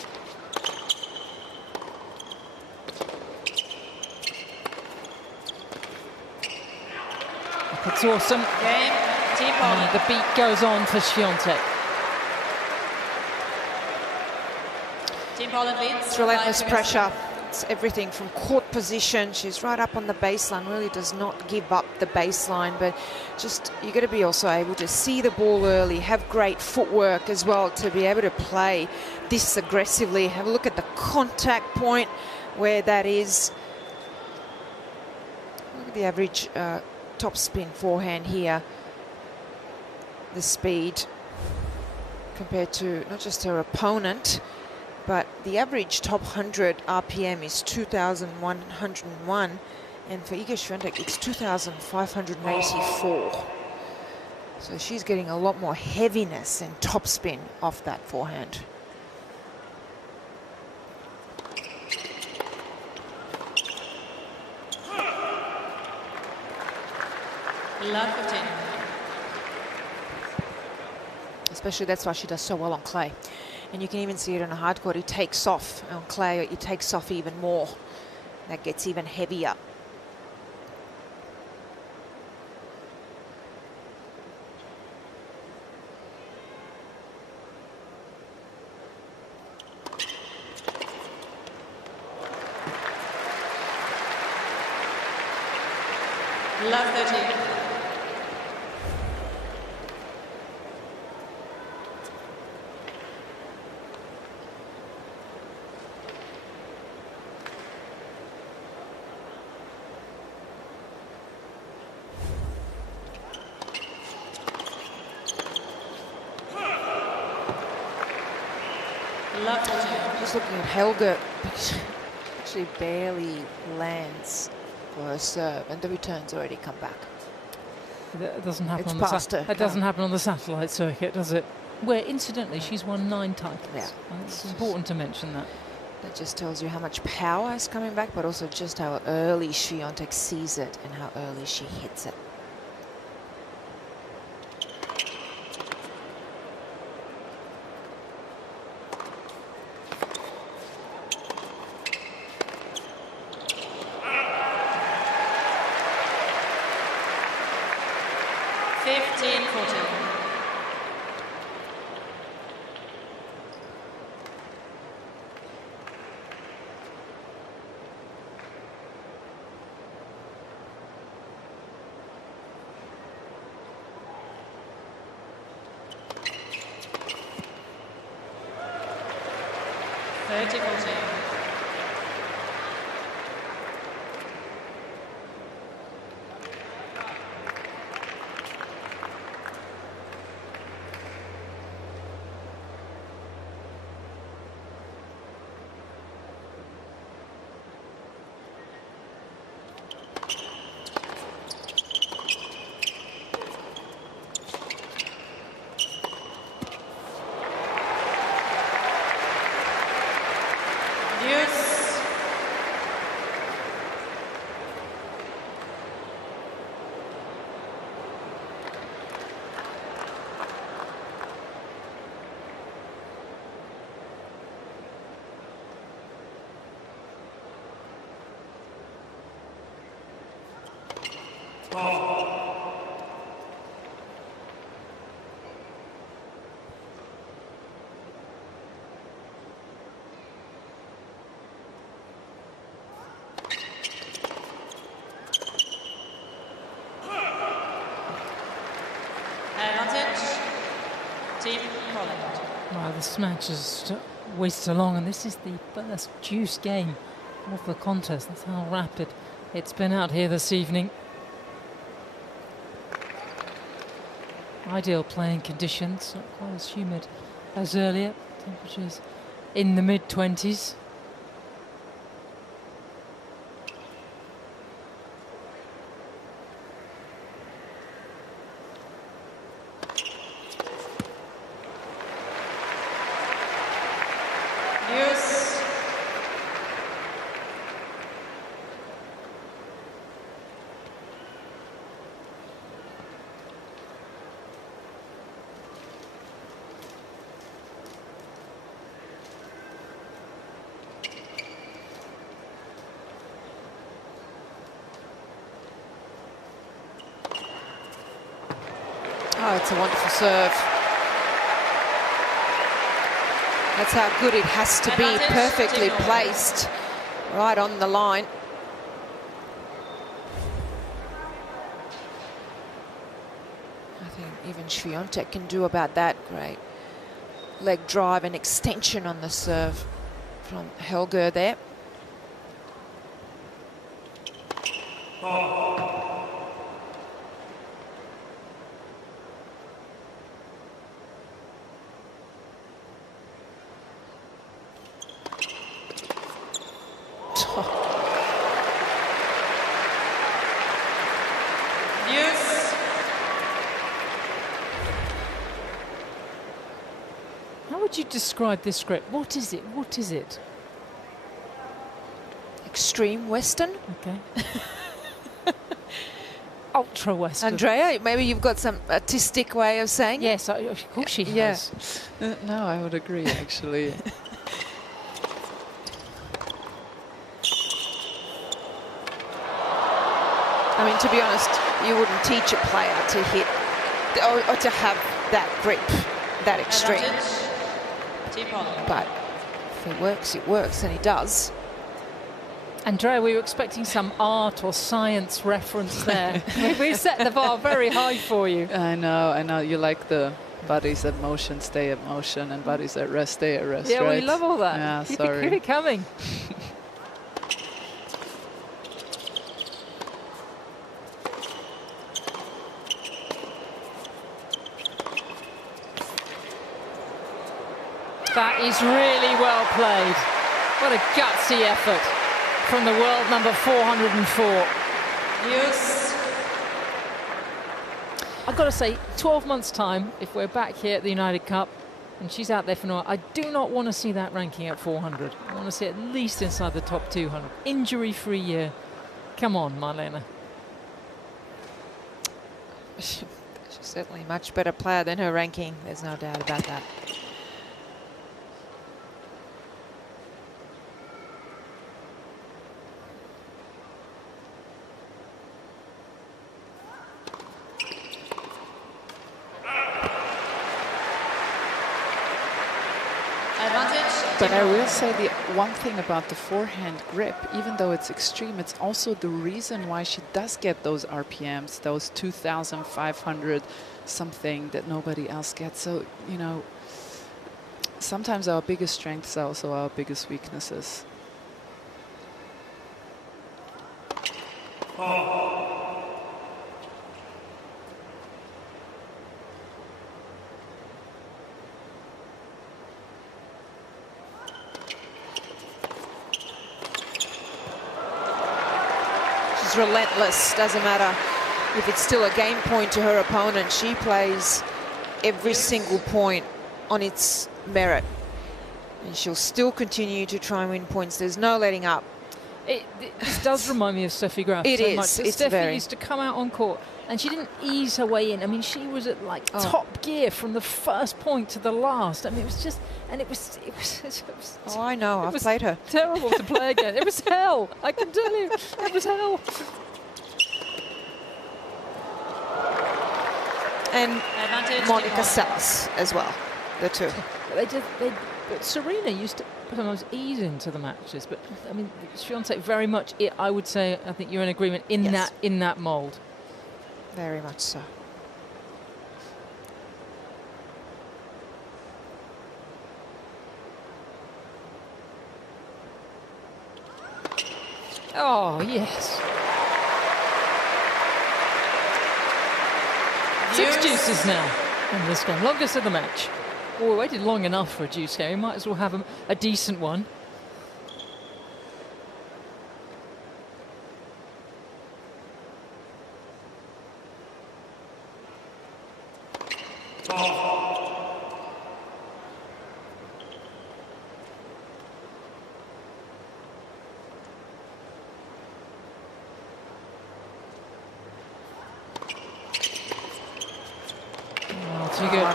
It's awesome. Game, Team Poland. The beat goes on for Swiatek. Team Poland leads. It's relentless pressure. It's everything from court position. She's right up on the baseline, really does not give up the baseline, but just you've got to be also able to see the ball early, have great footwork as well to be able to play this aggressively. Have a look at the contact point where that is. Look at the average top spin forehand here. The speed compared to not just her opponent, but the average top 100 RPM is 2,101, and for Iga Swiatek it's 2,584. So she's getting a lot more heaviness and topspin off that forehand. Love 15. Especially that's why she does so well on clay. And you can even see it on a hard court. It takes off on clay. It takes off even more. That gets even heavier. Love 13. Just looking at Helga, actually barely lands for her serve, and the return's already come back. It doesn't happen It's on past the her. it doesn't happen on the satellite circuit, does it? Where, incidentally, she's won 9 titles. Yeah. And it's important to mention that. That just tells you how much power is coming back, but also just how early Swiatek sees it and how early she hits it. Team Poland. Wow, this match has whizzed along, and this is the first juice game of the contest. That's how rapid it's been out here this evening. Ideal playing conditions, not quite as humid as earlier. Temperatures in the mid-20s. Use. Oh, it's a wonderful serve. That's how good it has to be, perfectly placed, right on the line. Nothing even Swiatek can do about that. Great leg drive and extension on the serve from Helger there. How would you describe this grip? What is it? What is it? Extreme Western. Okay. Ultra Western. Andrea, maybe you've got some artistic way of saying yes, it? Yes, of course she has. No, I would agree, actually. I mean, to be honest, you wouldn't teach a player to hit or to have that grip, that extreme. But if it works, and he does. Andrea, we were expecting some art or science reference there. We've set the bar very high for you. I know. You like the bodies at motion, stay at motion, and bodies at rest, stay at rest, yeah, right? we love all that. Yeah, Keep sorry. Keep it coming. That is really well played. What a gutsy effort from the world number 404. Use. I've got to say, 12 months' time, if we're back here at the United Cup and she's out there for Norway, I do not want to see that ranking at 400. I want to see at least inside the top 200. Injury-free year. Come on, Marlena. She's certainly a much better player than her ranking. There's no doubt about that. But I will say the one thing about the forehand grip, even though it's extreme, it's also the reason why she does get those RPMs, those 2,500 something that nobody else gets. So, you know, sometimes our biggest strengths are also our biggest weaknesses. Relentless, doesn't matter if it's still a game point to her opponent. She plays every single point on its merit, and she'll still continue to try and win points. There's no letting up. This does remind me of Steffi Graf so much. Steffi used to come out on court and she didn't ease her way in. I mean, she was at like top gear from the first point to the last. I mean, it was just, and it was oh, I know, I've played her. Terrible to play again. It was hell, I can tell you. It was hell. And Monica Seles as well, the two. But Serena used to sometimes ease into the matches, but I mean, Swiatek very much. I would say, I think you're in agreement in that mould. Very much so. Oh yes. 6 deuces now in this game, longest of the match. Oh, we waited long enough for a deuce game. We might as well have a decent one.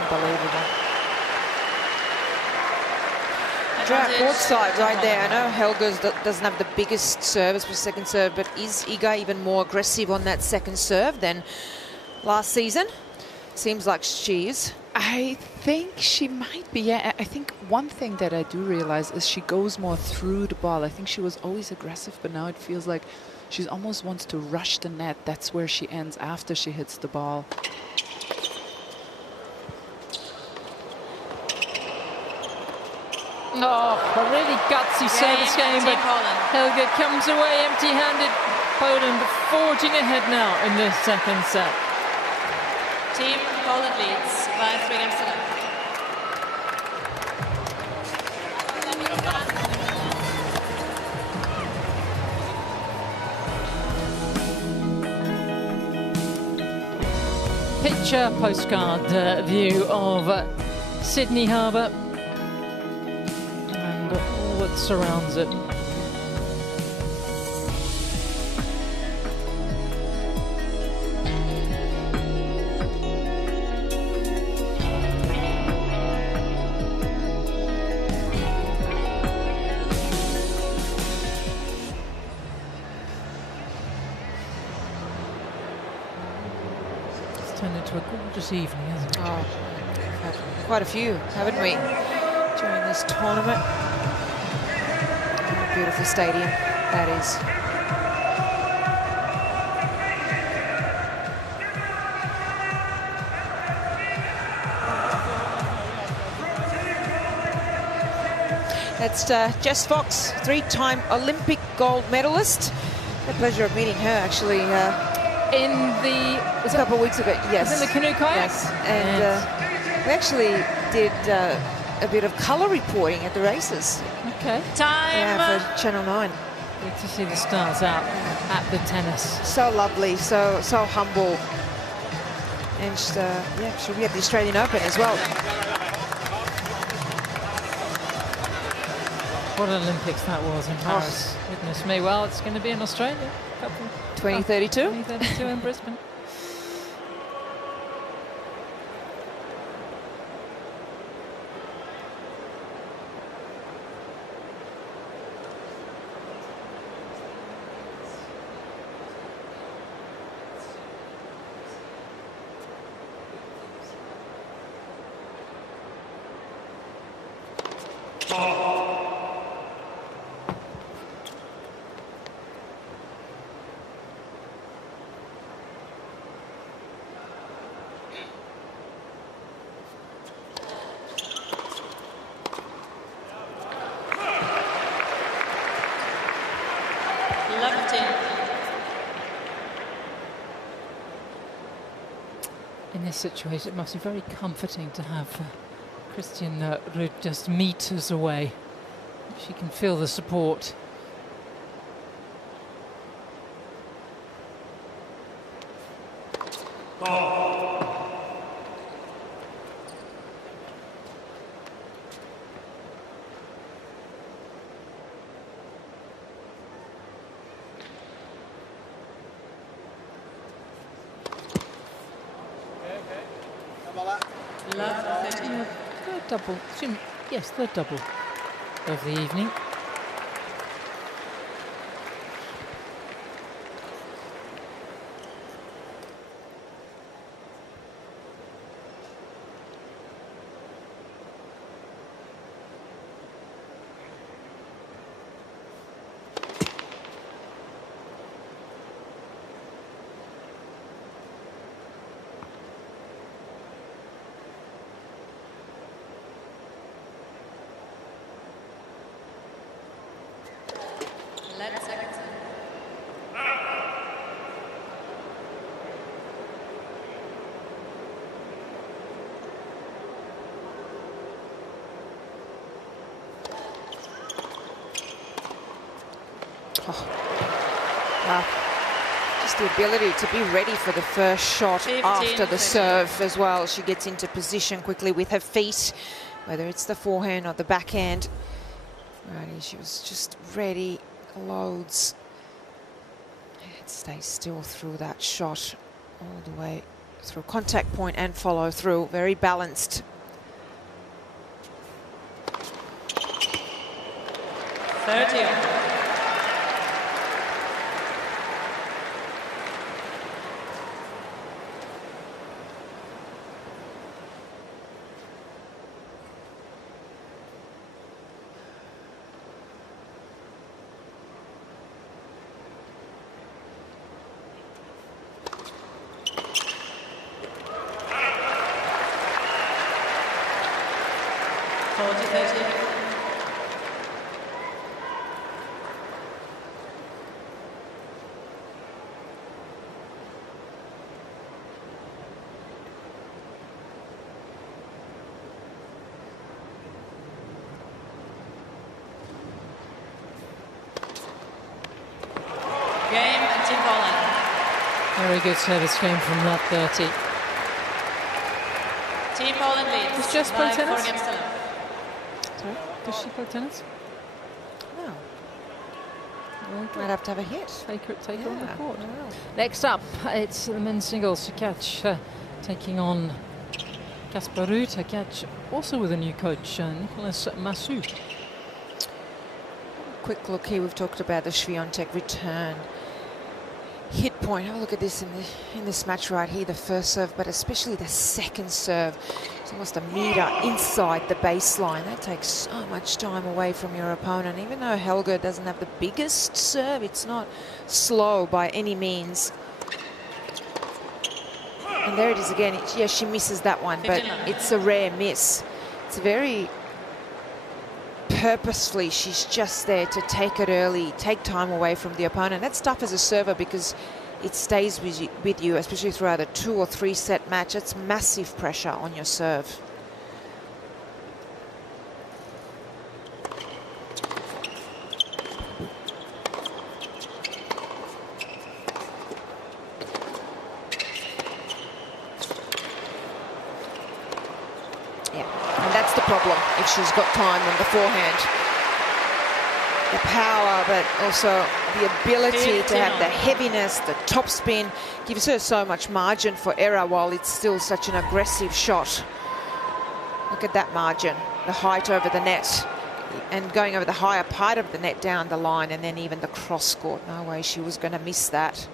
Unbelievable. Drought court side right there. I know Helga's doesn't have the biggest service for second serve, but is Iga even more aggressive on that second serve than last season? Seems like she is. I think she might be, yeah. I think one thing that I do realize is she goes more through the ball. I think she was always aggressive, but now it feels like she almost wants to rush the net. That's where she ends after she hits the ball. Oh, a really gutsy service game, but Helga comes away empty-handed. Poland forging ahead now in the second set. Team Poland leads by 3 games to none. Picture postcard view of Sydney Harbour and all that surrounds it. Turned into a gorgeous evening, hasn't it? Oh, we've had quite a few, haven't we, during this tournament? What a beautiful stadium that is. That's Jess Fox, 3-time Olympic gold medalist. Had the pleasure of meeting her actually in the a couple of weeks ago. Yes, in the canoe kayak. Yes, and we actually did a bit of colour reporting at the races. Okay, yeah, for Channel 9. Good to see the stars out at the tennis. So lovely, so humble, and yeah, she'll be at the Australian Open as well. What Olympics that was in Paris. Oh. Goodness me. Well, it's going to be in Australia. 2032? 2032 in Brisbane. In this situation, it must be very comforting to have Christian Ruud just meters away. She can feel the support. Third double. Yes, third double of the evening. Just the ability to be ready for the first shot after the serve as well. She gets into position quickly with her feet, whether it's the forehand or the backhand. Righty, she was just ready, loads. It stays still through that shot all the way through contact point and follow through. Very balanced. 30. Game, Team Poland. Very good service game from that 30. Team Poland leads. Does Jess play by tennis? 4 games to none. Sorry, does she play tennis? No. Okay. Might have to have a hit. Take her on the Yeah, court. I will. Next up, it's the men's singles. Hurkacz taking on Casper Ruud. Hurkacz also with a new coach, Nicolas Massu. Quick look here. We've talked about the Swiatek return. Hit point. Have a look at this in this match right here. The first serve, but especially the second serve. It's almost a metre inside the baseline. That takes so much time away from your opponent. Even though Helga doesn't have the biggest serve, it's not slow by any means. And there it is again. Yeah, she misses that one, but it's a rare miss. It's very purposefully, she's just there to take it early, take time away from the opponent. That's tough as a server because it stays with you, especially throughout a 2 or 3 set match. It's massive pressure on your serve. And that's the problem if she's got time on the forehand. The power, but also the ability to have the heaviness, the topspin, gives her so much margin for error while it's still such an aggressive shot. Look at that margin, the height over the net and going over the higher part of the net down the line, and then even the cross court. No way she was going to miss that.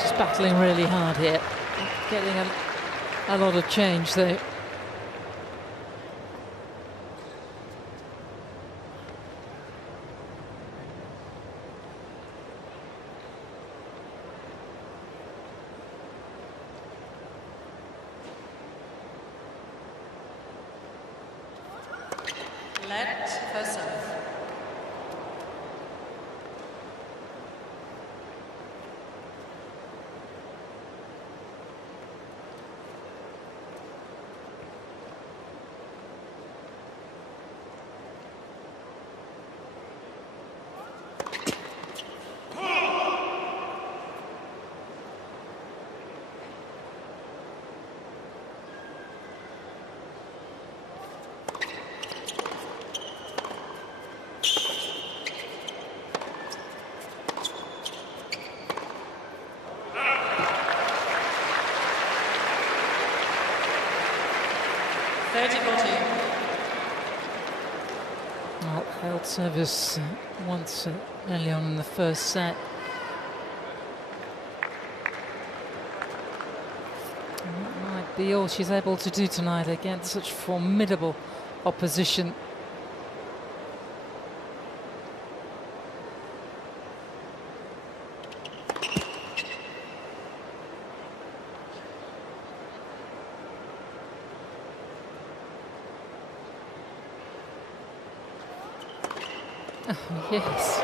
She's battling really hard here, getting a lot of change though. Let first serve. Well, failed service once early on in the first set. And that might be all she's able to do tonight against such formidable opposition. Oh, yes.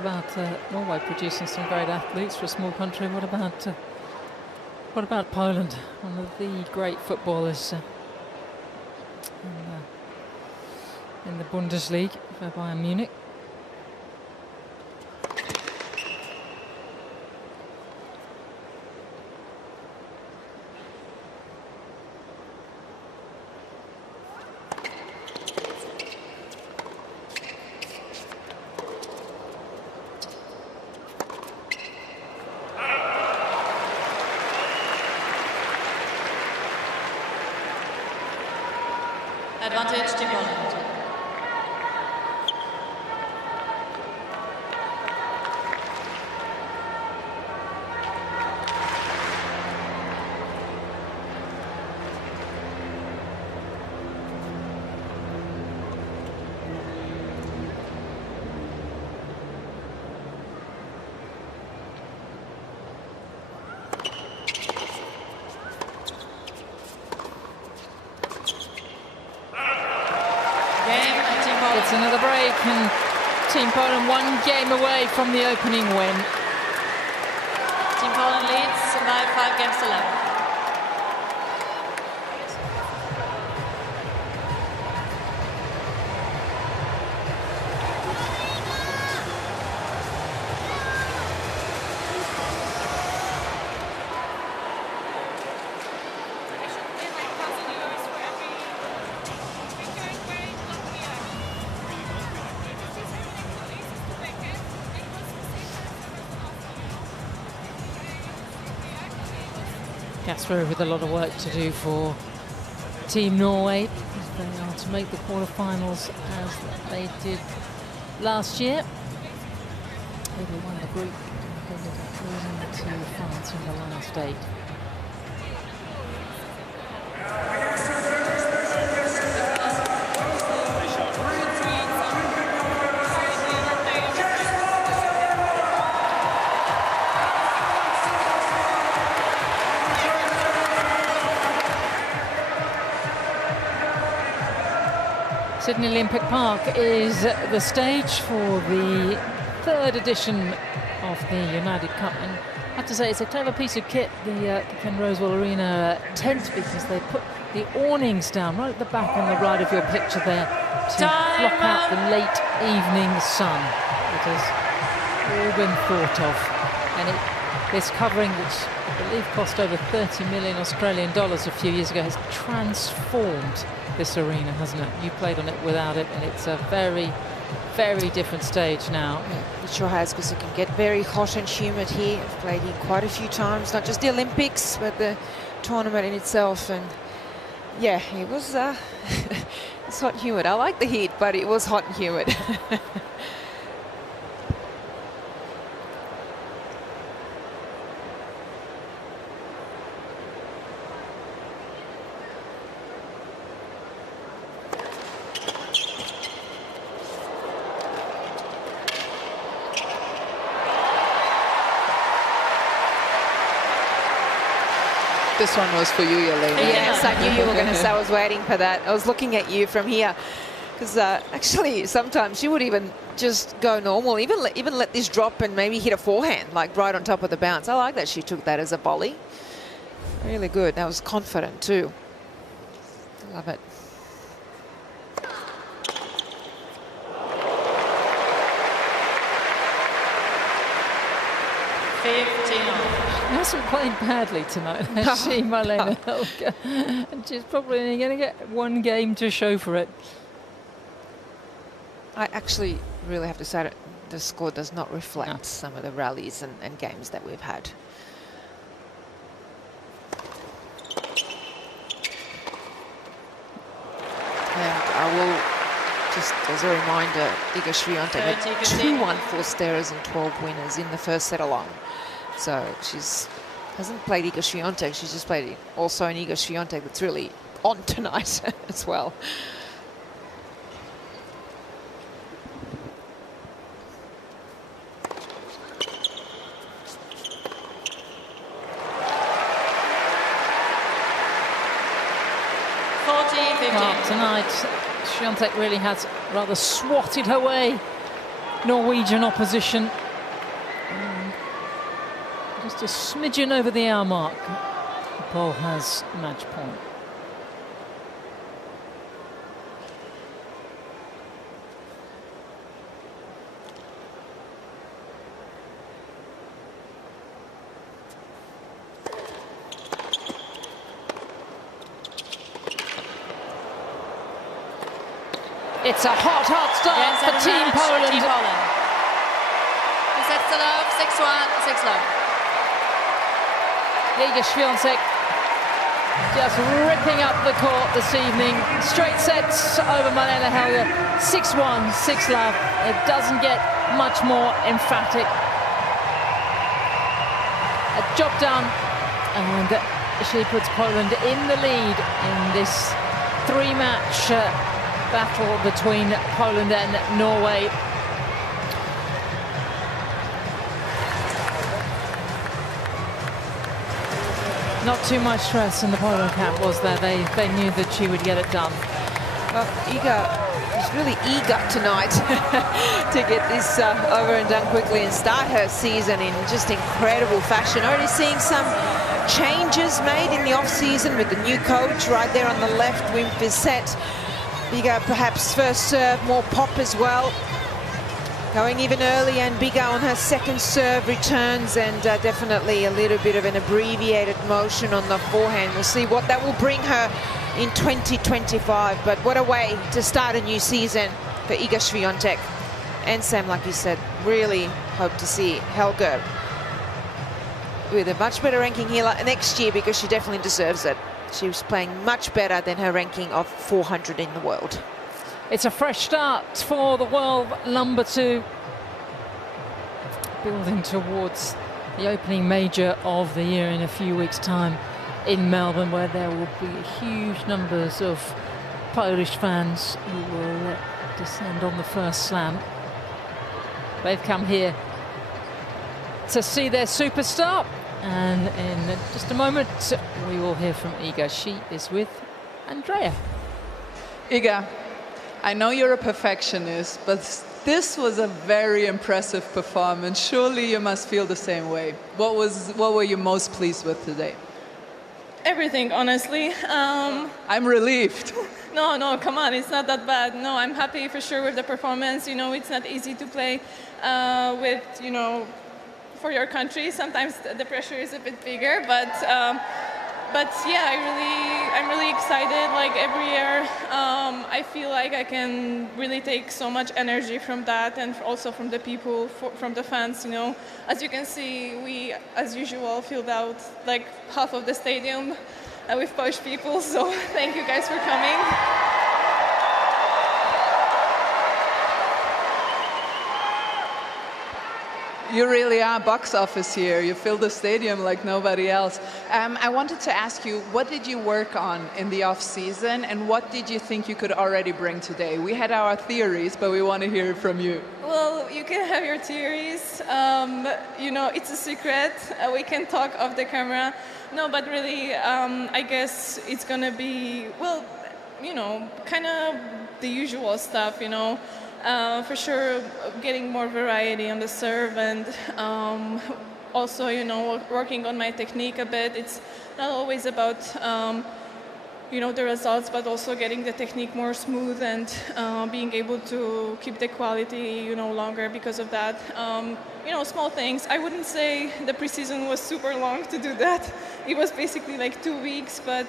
about Norway producing some great athletes for a small country. What about Poland, one of the great footballers in the Bundesliga for Bayern Munich? Advantage to Poland. It's another break, and Team Poland 1 game away from the opening win. Team Poland leads by 5 games to 11. Casper with a lot of work to do for Team Norway. They are to make the quarterfinals as they did last year. They won the group and ended up losing to France in the last 8. Sydney Olympic Park is the stage for the 3rd edition of the United Cup, and I have to say it's a clever piece of kit, the Ken Rosewall Arena tent, because they put the awnings down right at the back and the right of your picture there to block out the late evening sun. It has all been thought of, and this covering, which I believe cost over 30 million Australian dollars a few years ago, has transformed this arena, hasn't it? You played on it without it, and it's a very, very different stage now. Yeah, it sure has, because it can get very hot and humid here. I've played here quite a few times, not just the Olympics, but the tournament in itself. And yeah, it was it's hot and humid. I like the heat, but it was hot and humid. This one was for you, Yelena. Yes, I knew you were going to say. I was waiting for that. I was looking at you from here, because actually sometimes she would even just go normal, even let this drop and maybe hit a forehand, like right on top of the bounce. I like that she took that as a volley. Really good. That was confident too. Love it. She hasn't played badly tonight, has she, Marlene Helge? And she's probably only going to get 1 game to show for it. I actually really have to say that the score does not reflect some of the rallies and games that we've had. And I will just, as a reminder, Iga Swiatek had 2 1-4 starers and 12 winners in the first set alone. So she's hasn't played Iga Swiatek, she's just played also an Iga Swiatek that's really on tonight as well. Well, tonight, Swiatek really has rather swatted her way Norwegian opposition. And just a smidgen over the hour mark. Pole has match point. It's a hot start for Team Poland. Team Poland. Who sets the love? 6-1, 6-love. Iga Swiatek just ripping up the court this evening. Straight sets over Marlene Helge. 6-1, 6-love. It doesn't get much more emphatic. A job done, and she puts Poland in the lead in this three-match battle between Poland and Norway. Not too much stress in the Poland camp, was there? They knew that she would get it done. Well, Iga is really eager tonight to get this over and done quickly and start her season in just incredible fashion. Already seeing some changes made in the off-season with the new coach right there on the left, Wim Fissette. Iga perhaps first serve, more pop as well. Going even early and bigger on her second serve returns, and definitely a little bit of an abbreviated motion on the forehand. We'll see what that will bring her in 2025. But what a way to start a new season for Iga Swiatek. And Sam, like you said, really hope to see Helge with a much better ranking here next year, because she definitely deserves it. She was playing much better than her ranking of 400 in the world. It's a fresh start for the world number 2. Building towards the opening major of the year in a few weeks' time in Melbourne, where there will be huge numbers of Polish fans who will descend on the first slam. They've come here to see their superstar. And in just a moment, we will hear from Iga. She is with Andrea. Iga, I know you're a perfectionist, but this was a very impressive performance. Surely you must feel the same way. What were you most pleased with today? Everything, honestly. I'm relieved. No, come on, it's not that bad. No, I'm happy for sure with the performance. You know, it's not easy to play with, you know, for your country. Sometimes the pressure is a bit bigger, but yeah, I'm really excited. Like every year, I feel like I can really take so much energy from that, and also from the people, from the fans. You know, as you can see, we, as usual, filled out like half of the stadium with Polish people. So thank you guys for coming. You really are box office here. You fill the stadium like nobody else. I wanted to ask you, what did you work on in the off season, and what did you think you could already bring today? We had our theories, but we want to hear it from you. Well, you can have your theories. You know, it's a secret. We can talk off the camera. No, but really, I guess it's gonna be, well, you know, kind of the usual stuff, you know. For sure, getting more variety on the serve, and also, you know, working on my technique a bit. It's not always about, you know, the results, but also getting the technique more smooth, and being able to keep the quality, you know, longer because of that. You know, small things. I wouldn't say the preseason was super long to do that. It was basically like 2 weeks, but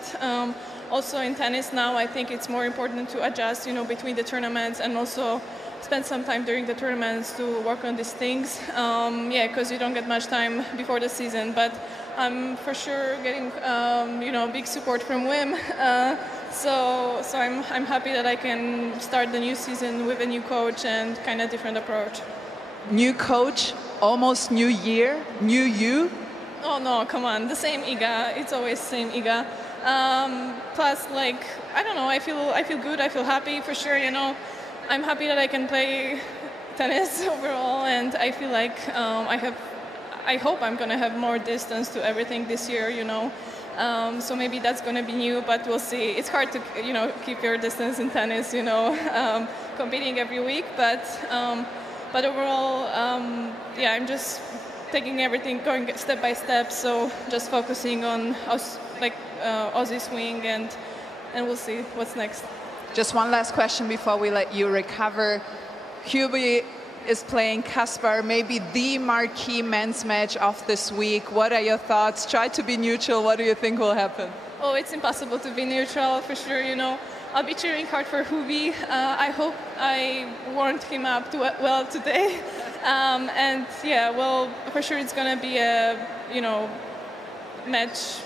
also in tennis now, I think it's more important to adjust, you know, between the tournaments, and also spend some time during the tournaments to work on these things. Yeah, because you don't get much time before the season. But I'm for sure getting, you know, big support from Wim. So I'm happy that I can start the new season with a new coach and kind of different approach. New coach, almost new year, new you? Oh no, come on, the same Iga. It's always the same Iga. Plus, like, I don't know, I feel good, I feel happy for sure, you know. I'm happy that I can play tennis overall, and I feel like I hope I'm gonna have more distance to everything this year, you know. So maybe that's gonna be new, but we'll see. It's hard to, you know, keep your distance in tennis, you know, competing every week, but But overall, yeah, I'm just taking everything, going step by step. So just focusing on Aussie swing, and we'll see what's next. Just one last question before we let you recover. Hubie is playing Casper, maybe the marquee men's match of this week. What are your thoughts? Try to be neutral. What do you think will happen? Oh, it's impossible to be neutral, for sure. You know, I'll be cheering hard for Hubie. I hope I warmed him up well today. And yeah, well, for sure it's gonna be a, you know, match,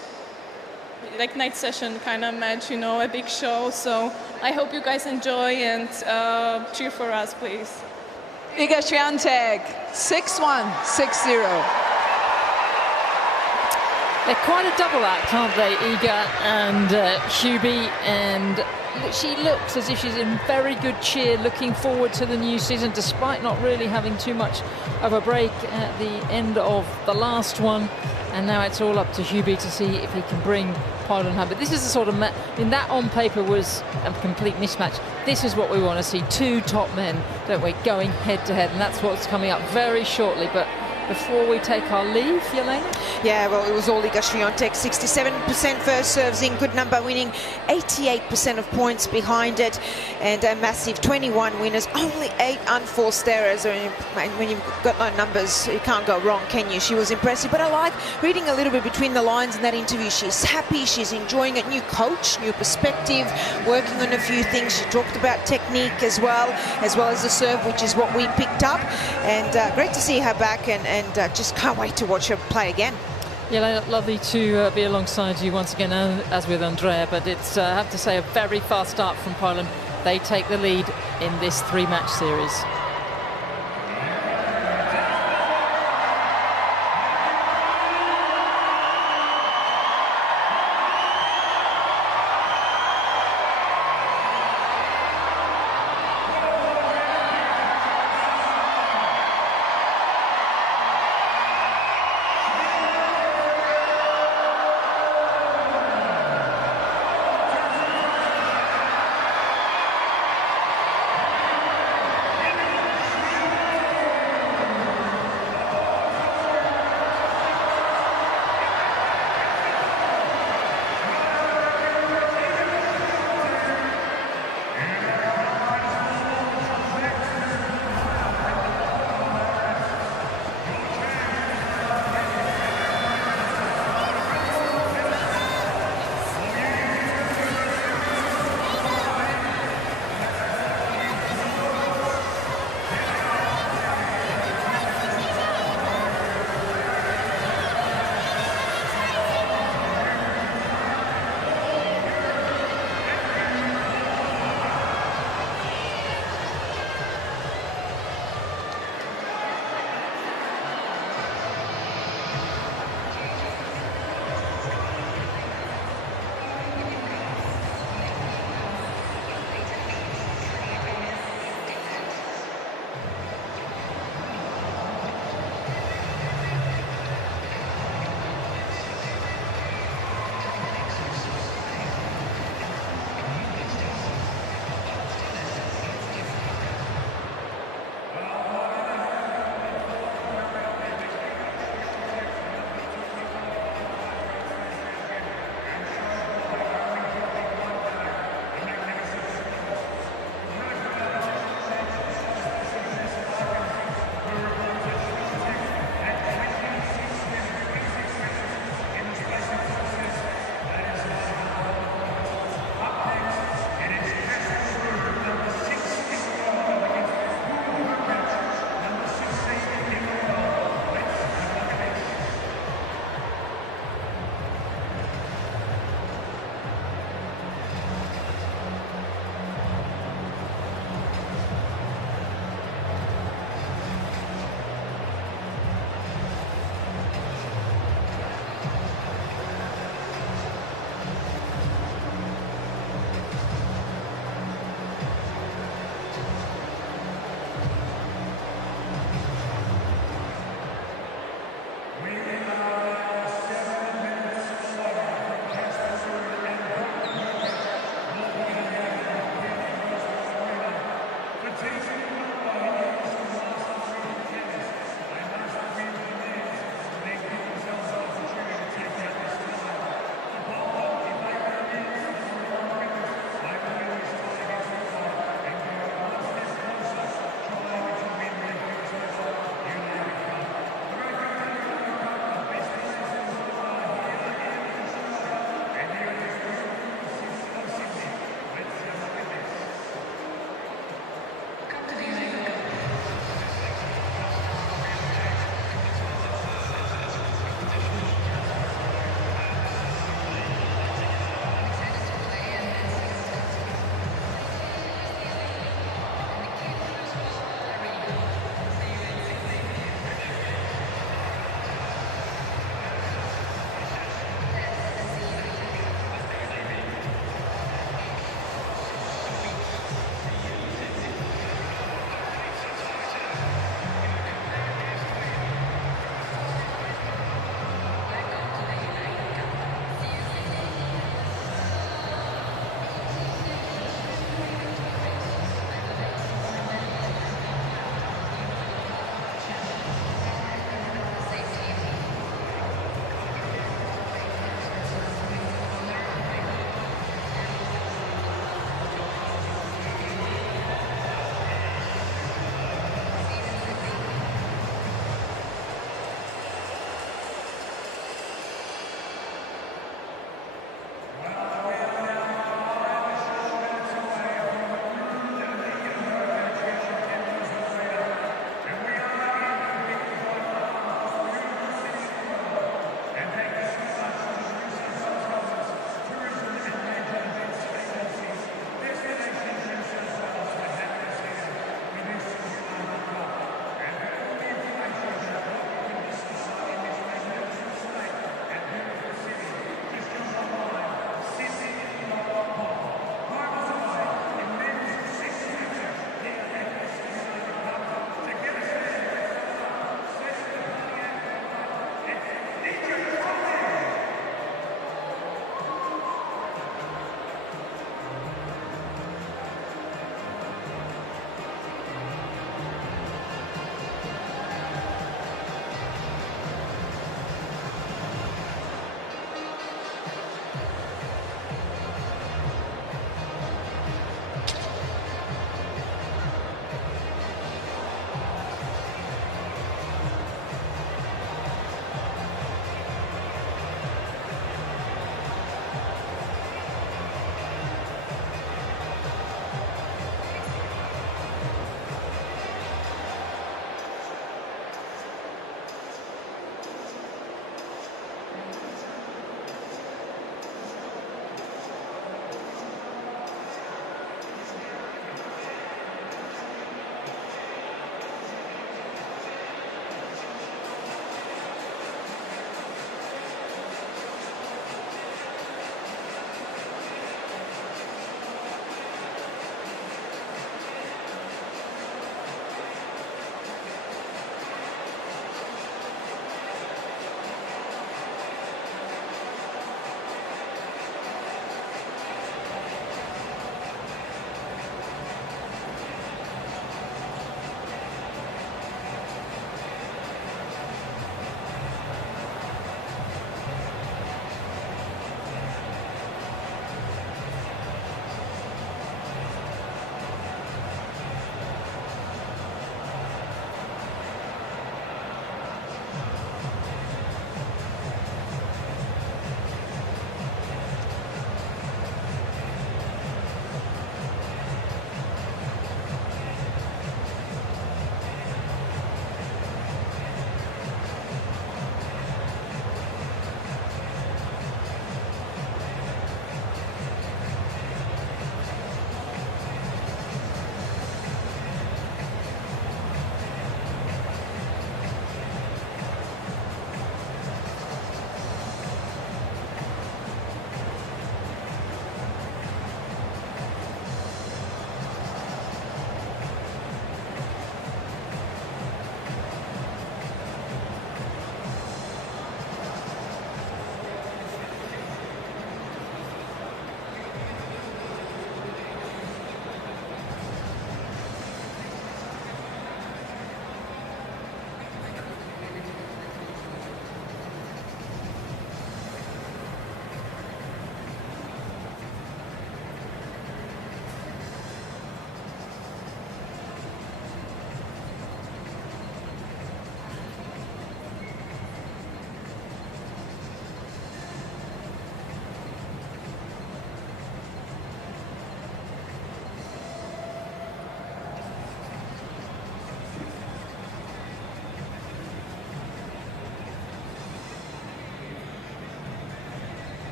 like night session kind of match, you know, a big show. So I hope you guys enjoy, and cheer for us, please. Iga Swiatek, 6-1, 6-0. They're quite a double act, aren't they, Iga and Hubie? And she looks as if she's in very good cheer, looking forward to the new season, despite not really having too much of a break at the end of the last one. And now it's all up to Hubie to see if he can bring Poland home. But this is the sort of match, I mean, that on paper was a complete mismatch. This is what we want to see, two top men, don't we, going head to head, and that's what's coming up very shortly. But before we take our leave, Yelena? Yeah, well, it was all Iga Swiatek, 67% first serves in, good number, winning 88% of points behind it, and a massive 21 winners, only 8 unforced errors. I mean, when you've got no numbers, you can't go wrong, can you? She was impressive, but I like reading a little bit between the lines in that interview. She's happy, she's enjoying it, new coach, new perspective, working on a few things. She talked about technique as well as the serve, which is what we picked up, and great to see her back, and just can't wait to watch her play again. Yeah, lovely to be alongside you once again, as with Andrea, but it's, I have to say, a very fast start from Poland. They take the lead in this 3-match series.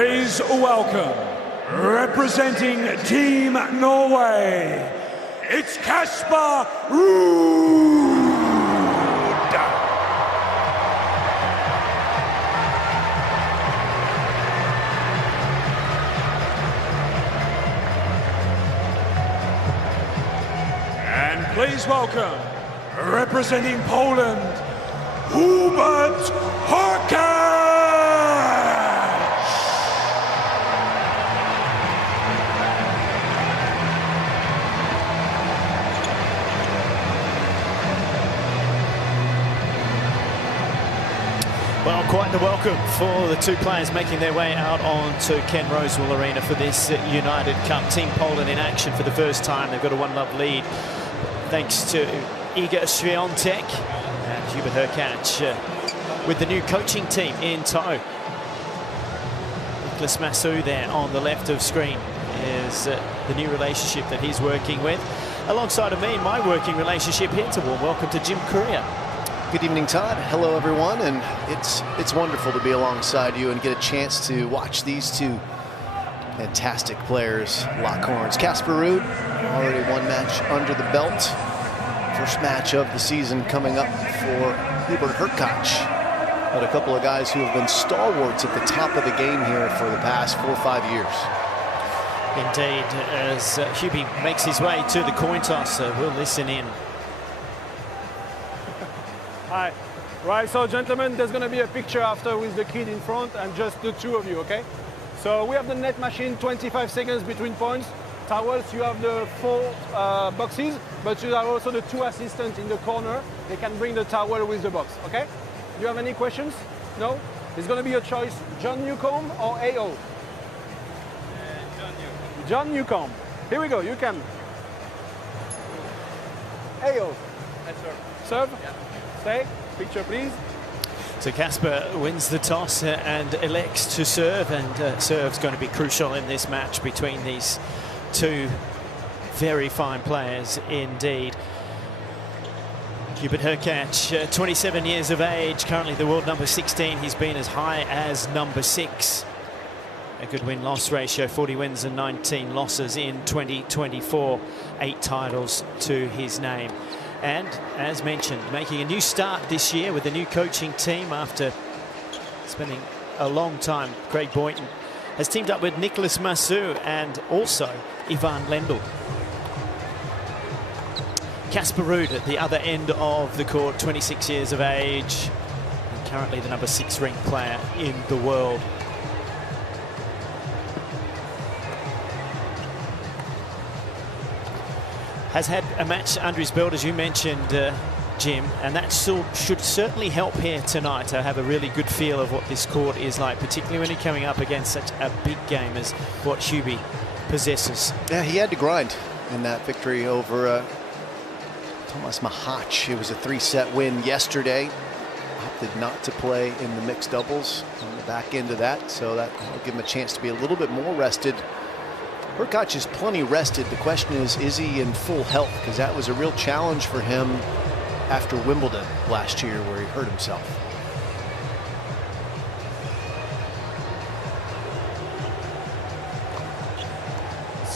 Please welcome, representing Team Norway, it's Casper Ruud. And please welcome, representing Poland, Hurkacz. Well, quite the welcome for the two players making their way out onto Ken Rosewall Arena for this United Cup. Team Poland in action for the first time. They've got a 1-0 lead thanks to Swiatek and Hubert Hurkacz with the new coaching team in tow. Nicolas Massou there on the left of screen is the new relationship that he's working with. Alongside of me, my working relationship here, to warm welcome to Jim Courier. Good evening, Todd. Hello, everyone, and it's wonderful to be alongside you and get a chance to watch these two fantastic players lock horns. Casper Ruud, already one match under the belt. First match of the season coming up for Hubert Hurkacz. But a couple of guys who have been stalwarts at the top of the game here for the past 4 or 5 years. Indeed, as Hubie makes his way to the coin toss, we'll listen in. Hi. Right, so gentlemen, there's going to be a picture after with the kid in front and just the two of you, okay? So we have the net machine, 25 seconds between points. Towels, you have the 4 boxes, but you have also the 2 assistants in the corner. They can bring the towel with the box, okay? Do you have any questions? No? It's going to be a choice, John Newcomb or AO? John Newcomb. Here we go, you can. AO. Serve? Yeah. Stay. Picture, please. So Casper wins the toss and elects to serve, and serve's going to be crucial in this match between these two very fine players indeed. Hubert Hurkacz, 27 years of age, currently the world number 16. He's been as high as number 6. A good win-loss ratio, 40 wins and 19 losses in 2024. 8 titles to his name. And, as mentioned, making a new start this year with a new coaching team after spending a long time. Craig Boynton has teamed up with Nicolas Massou and also Ivan Lendl. Casper Ruud at the other end of the court, 26 years of age, and currently the number 6 ranked player in the world. Has had a match under his belt, as you mentioned, Jim, and that should certainly help here tonight to have a really good feel of what this court is like, particularly when you're coming up against such a big game as what Hubie possesses. Yeah, he had to grind in that victory over Tomas Hurkacz. It was a 3-set win yesterday. Opted not to play in the mixed doubles on the back end of that, so that will give him a chance to be a little bit more rested. Hurkacz is plenty rested. The question is he in full health? Because that was a real challenge for him after Wimbledon last year where he hurt himself.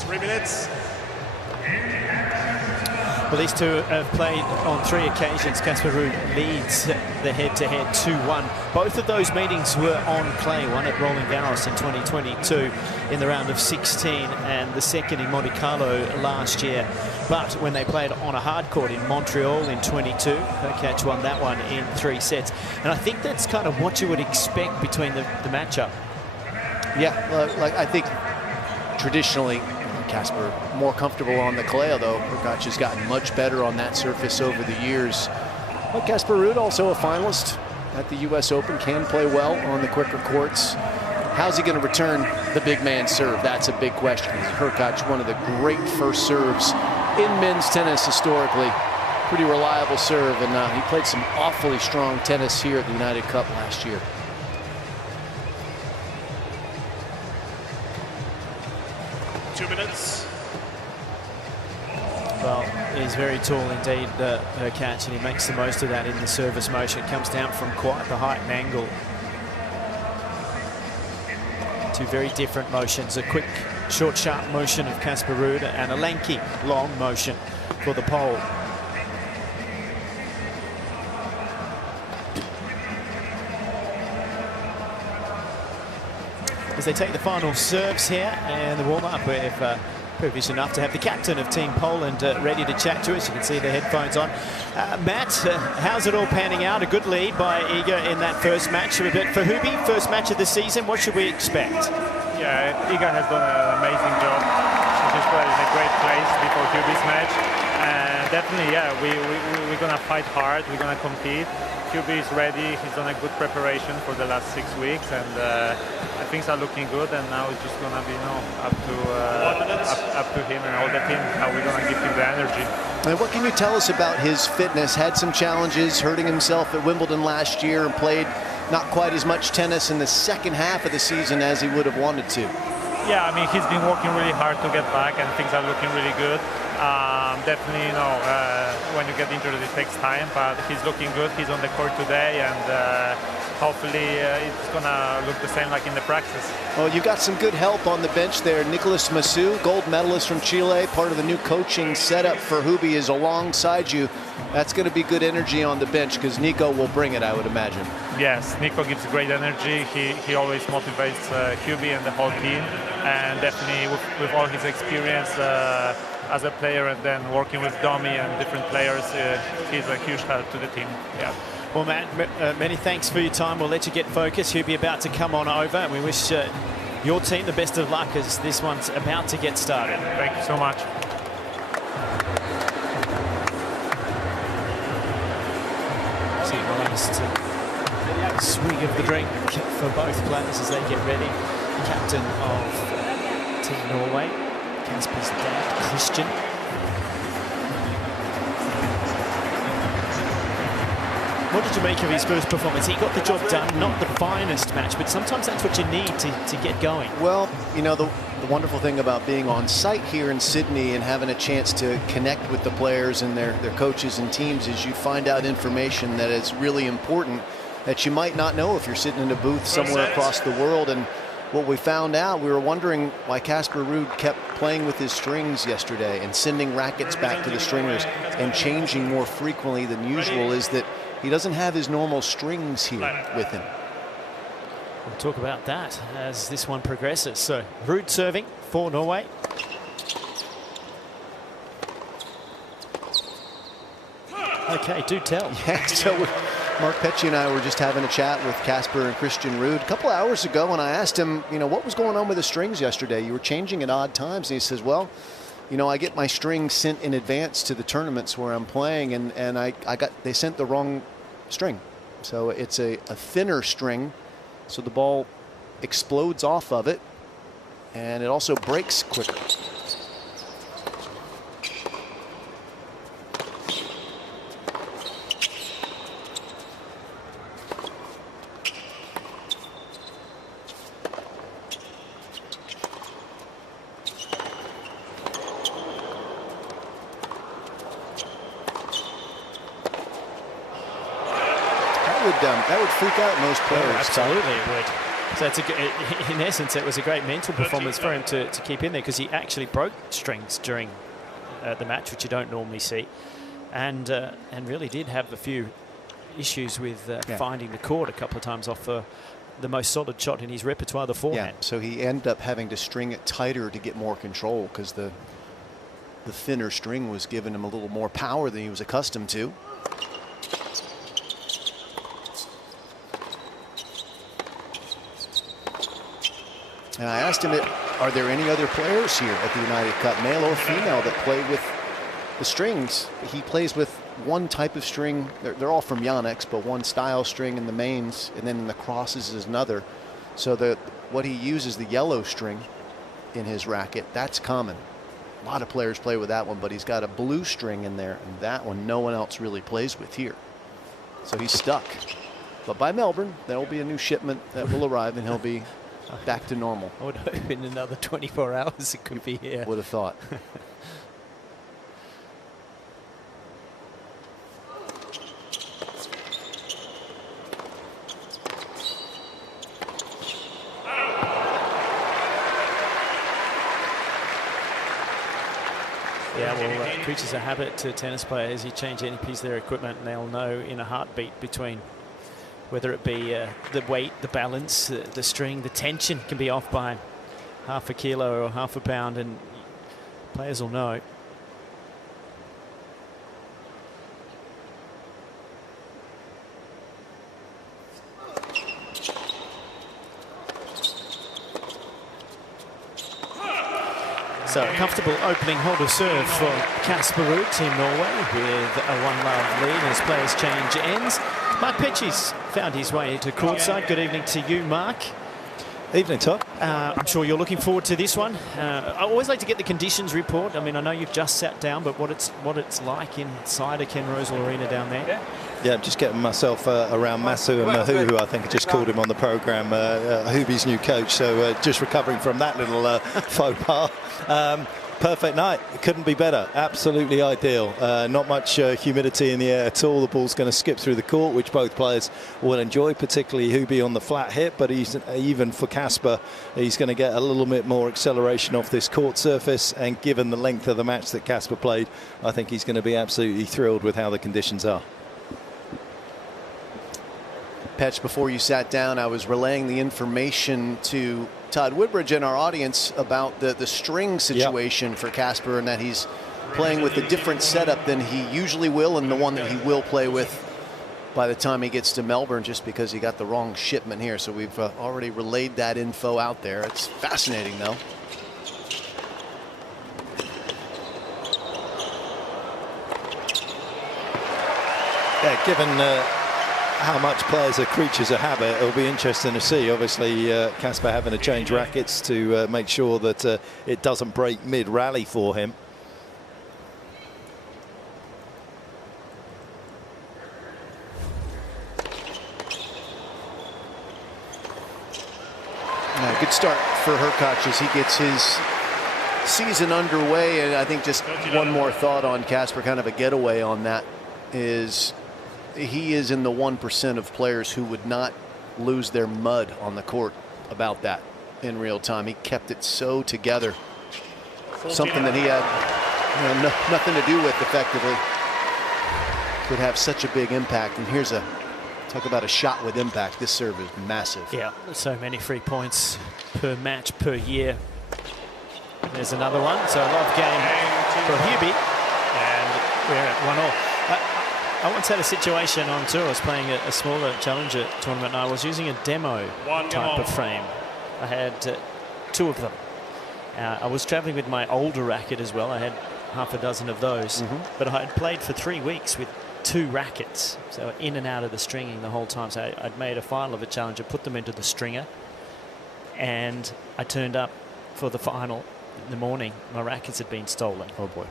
Three minutes. Well, these two have played on 3 occasions. Casper Ruud leads the head-to-head 2-1. Both of those meetings were on clay, one at Roland Garros in 2022 in the round of 16 and the second in Monte Carlo last year. But when they played on a hard court in Montreal in 22, Hurkacz won that one in 3 sets. And I think that's kind of what you would expect between the matchup. Yeah, like I think traditionally Casper more comfortable on the clay, although Hurkacz has gotten much better on that surface over the years. But Casper Ruud, also a finalist at the US Open, can play well on the quicker courts. How's he going to return the big man serve? That's a big question. Hurkacz, one of the great first serves in men's tennis historically. Pretty reliable serve, and he played some awfully strong tennis here at the United Cup last year. Well, he's very tall indeed, Hurkacz, and he makes the most of that in the service motion. It comes down from quite the height and angle. Two very different motions. A quick, short, sharp motion of Casper Ruud and a lanky, long motion for the Pole. As they take the final serves here and the warm-up, we've privileged enough to have the captain of Team Poland ready to chat to us. You can see the headphones on. Matt, how's it all panning out? A good lead by Iga in that first match. A bit for Hubi, first match of the season. What should we expect? Yeah, Iga has done an amazing job. She's played in a great place before Hubi's match. And definitely, yeah, we're going to fight hard. We're going to compete. Hubi is ready. He's done a good preparation for the last 6 weeks, and things are looking good. And now it's just gonna be up to him and all the team how we're gonna give him the energy. And what can you tell us about his fitness? Had some challenges, hurting himself at Wimbledon last year, and played not quite as much tennis in the second half of the season as he would have wanted to. Yeah, I mean, he's been working really hard to get back, and things are looking really good. Definitely, when you get injured, it takes time, but he's looking good. He's on the court today, and hopefully it's gonna look the same like in the practice. Well, you got some good help on the bench there. Nicolas Massou, gold medalist from Chile, part of the new coaching setup for Hubi, is alongside you. That's going to be good energy on the bench because Nico will bring it, I would imagine. Yes, Nico gives great energy. He always motivates Hubi and the whole team, and definitely with all his experience as a player and then working with Domi and different players, he's a huge help to the team. Yeah. Well, Matt, many thanks for your time. We'll let you get focused. Hubi about to come on over, and we wish your team the best of luck as this one's about to get started. Thank you so much. See the last swig of the drink for both players as they get ready. Captain of Team Norway, Casper's dad, Christian. What did you make of his first performance? He got the job done, not the finest match, but sometimes that's what you need to get going. Well, you know, the wonderful thing about being on site here in Sydney and having a chance to connect with the players and their coaches and teams is you find out information that is really important that you might not know if you're sitting in a booth somewhere across the world. And what we found out, we were wondering why Casper Ruud kept playing with his strings yesterday and sending rackets back to the stringers and changing more frequently than usual, is that he doesn't have his normal strings here with him. We'll talk about that as this one progresses. So Ruud serving for Norway. Okay, do tell. Yeah, so Mark Petchy and I were just having a chat with Casper and Christian Ruud a couple hours ago, and I asked him, you know, what was going on with the strings yesterday? You were changing at odd times. And he says, well, you know, I get my strings sent in advance to the tournaments where I'm playing, and they sent the wrong string. So it's a thinner string, so the ball explodes off of it, and it also breaks quicker. That would freak out most players. Oh, absolutely, it would. So it's in essence, it was a great mental performance for him to keep in there, because he actually broke strings during the match, which you don't normally see, and really did have a few issues with finding the court a couple of times off the most solid shot in his repertoire, the forehand. Yeah, so he ended up having to string it tighter to get more control, because the thinner string was giving him a little more power than he was accustomed to. And I asked him, are there any other players here at the United Cup, male or female, that play with the strings? He plays with one type of string. They're all from Yonex, but one style string in the mains, and then in the crosses is another. So what he uses, the yellow string in his racket, that's common. A lot of players play with that one, but he's got a blue string in there, and that one no one else really plays with here. So he's stuck. But by Melbourne, there will be a new shipment that will arrive, and he'll be back to normal. I would hope in another 24 hours it could be here. Would have thought. creatures of habit to tennis players. You change any piece of their equipment and they'll know in a heartbeat between whether it be the weight, the balance, the string, the tension can be off by half a kilo or half a pound, and players will know. So a comfortable opening hold of serve for Casper Ruud, Team Norway, with a 1-love lead as players change ends. Mark Pitchy's found his way to courtside. Good evening to you, Mark. Evening, Tom. I'm sure you're looking forward to this one. I always like to get the conditions report. I mean, I know you've just sat down, but what it's like inside a Ken Rosal Arena down there. Yeah, I'm just getting myself around Masu and Mahu, who I think I just called him on the programme, Hubie's new coach. So just recovering from that little faux pas. Perfect night. It couldn't be better. Absolutely ideal. Not much humidity in the air at all. The ball's going to skip through the court, which both players will enjoy, particularly Hubie on the flat hit. But even for Casper, he's going to get a little bit more acceleration off this court surface. And given the length of the match that Casper played, I think he's going to be absolutely thrilled with how the conditions are. Petch, before you sat down, I was relaying the information to Todd Woodbridge and our audience about the string situation for Casper, and that he's playing with a different setup than he usually will, and the one that he will play with by the time he gets to Melbourne, just because he got the wrong shipment here. So we've already relayed that info out there. It's fascinating, though. Yeah, given how much players are creatures of habit, it'll be interesting to see. Obviously, Casper having to change rackets to make sure that it doesn't break mid-rally for him. Good start for Hurkacz as he gets his season underway. And I think just one more thought on Casper, kind of a getaway on that, is he is in the 1% of players who would not lose their mud on the court about that in real time. He kept it so together. Something that he had nothing to do with effectively could have such a big impact. And here's talk about a shot with impact. This serve is massive. Yeah, so many free points per match per year. There's another one. So a love game for Hubie. And we're at 1-1. I once had a situation on tour. I was playing a smaller challenger tournament, and I was using a demo type of frame. I had 2 of them. I was traveling with my older racket as well. I had half a dozen of those. But I had played for 3 weeks with 2 rackets, so in and out of the stringing the whole time. So I'd made a final of a challenger, put them into the stringer, and I turned up for the final in the morning. My rackets had been stolen. Oh boy.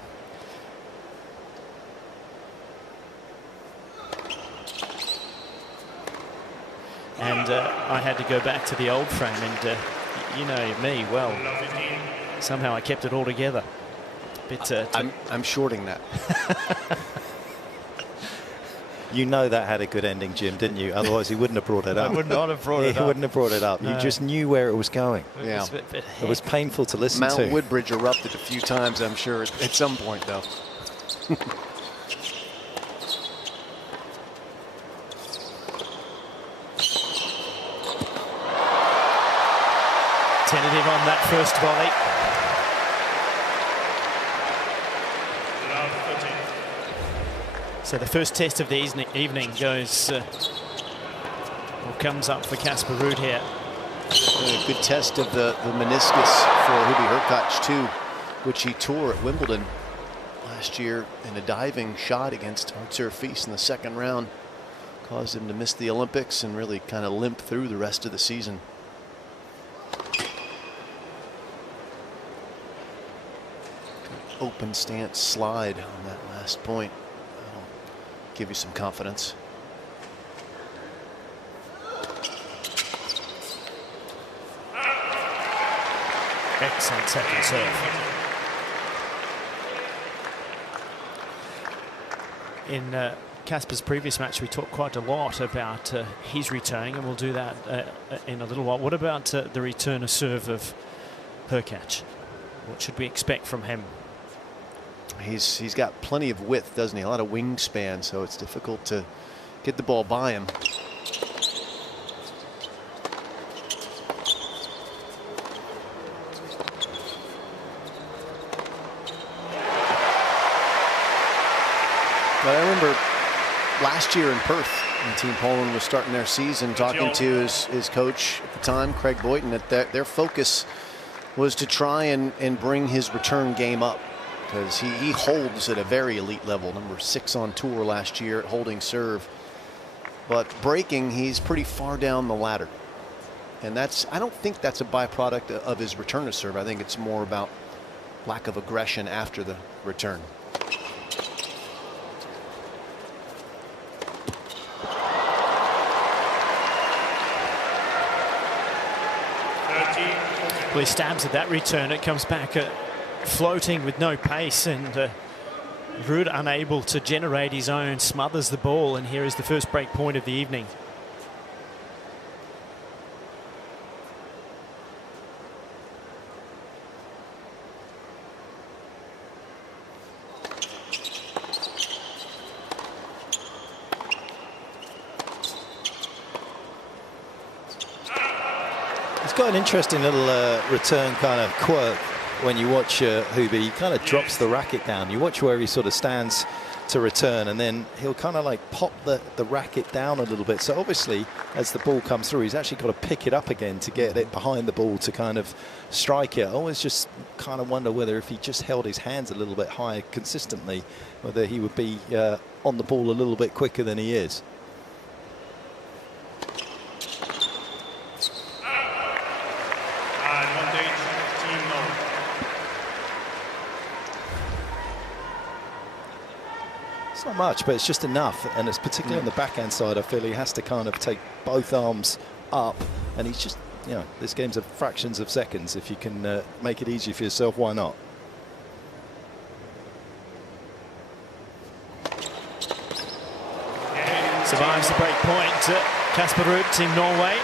And I had to go back to the old frame, and you know me well. Somehow I kept it all together. I'm shorting that. You know that had a good ending, Jim, didn't you? Otherwise he wouldn't have brought it up. I would not have brought it up. He wouldn't have brought it up. No. You just knew where it was going. Yeah. It was painful to listen to. Mount Woodbridge erupted a few times, I'm sure, at some point, though. Tentative on that first volley. So the first test of the evening goes, or comes up for Casper Ruud here. A good test of the meniscus for Hubie Hurkacz too, which he tore at Wimbledon last year in a diving shot against Artur Fils in the second round. Caused him to miss the Olympics and really kind of limp through the rest of the season. Open stance slide on that last point. That'll give you some confidence. Excellent second serve. In Casper's previous match, we talked quite a lot about his returning, and we'll do that in a little while. What about the return of serve of Hurkacz? What should we expect from him? He's got plenty of width, doesn't he? A lot of wingspan, so it's difficult to get the ball by him. But I remember last year in Perth, when Team Poland was starting their season, talking to his coach at the time, Craig Boyton, that their focus was to try and bring his return game up, because he holds at a very elite level, number 6 on tour last year at holding serve. But breaking, he's pretty far down the ladder. And I don't think that's a byproduct of his return to serve. I think it's more about lack of aggression after the return. Well, he stabs at that return. It comes back floating with no pace, and Ruud, unable to generate his own, smothers the ball, and here is the first break point of the evening. He's got an interesting little return kind of quirk when you watch Hubie. He kind of drops the racket down. You watch where he sort of stands to return, and then he'll kind of like pop the racket down a little bit. So obviously, as the ball comes through, he's actually got to pick it up again to get it behind the ball to kind of strike it. I always just kind of wonder whether if he just held his hands a little bit higher consistently, whether he would be on the ball a little bit quicker than he is. Not much, but it's just enough, and it's particularly on the backhand side. I feel he has to kind of take both arms up, and he's just, you know, this game's of fractions of seconds. If you can make it easy for yourself, why not? Survives the break point. Casper Ruud, Team Norway.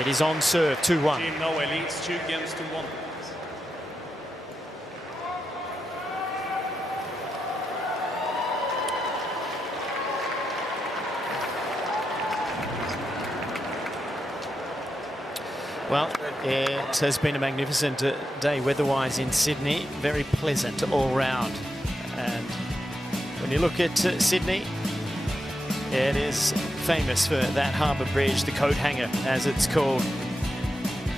It is on serve, 2-1. Team Norway leads 2 games to 1. Well, it has been a magnificent day weather-wise in Sydney. Very pleasant all round. And when you look at Sydney, it is famous for that harbour bridge, the coat hanger, as it's called.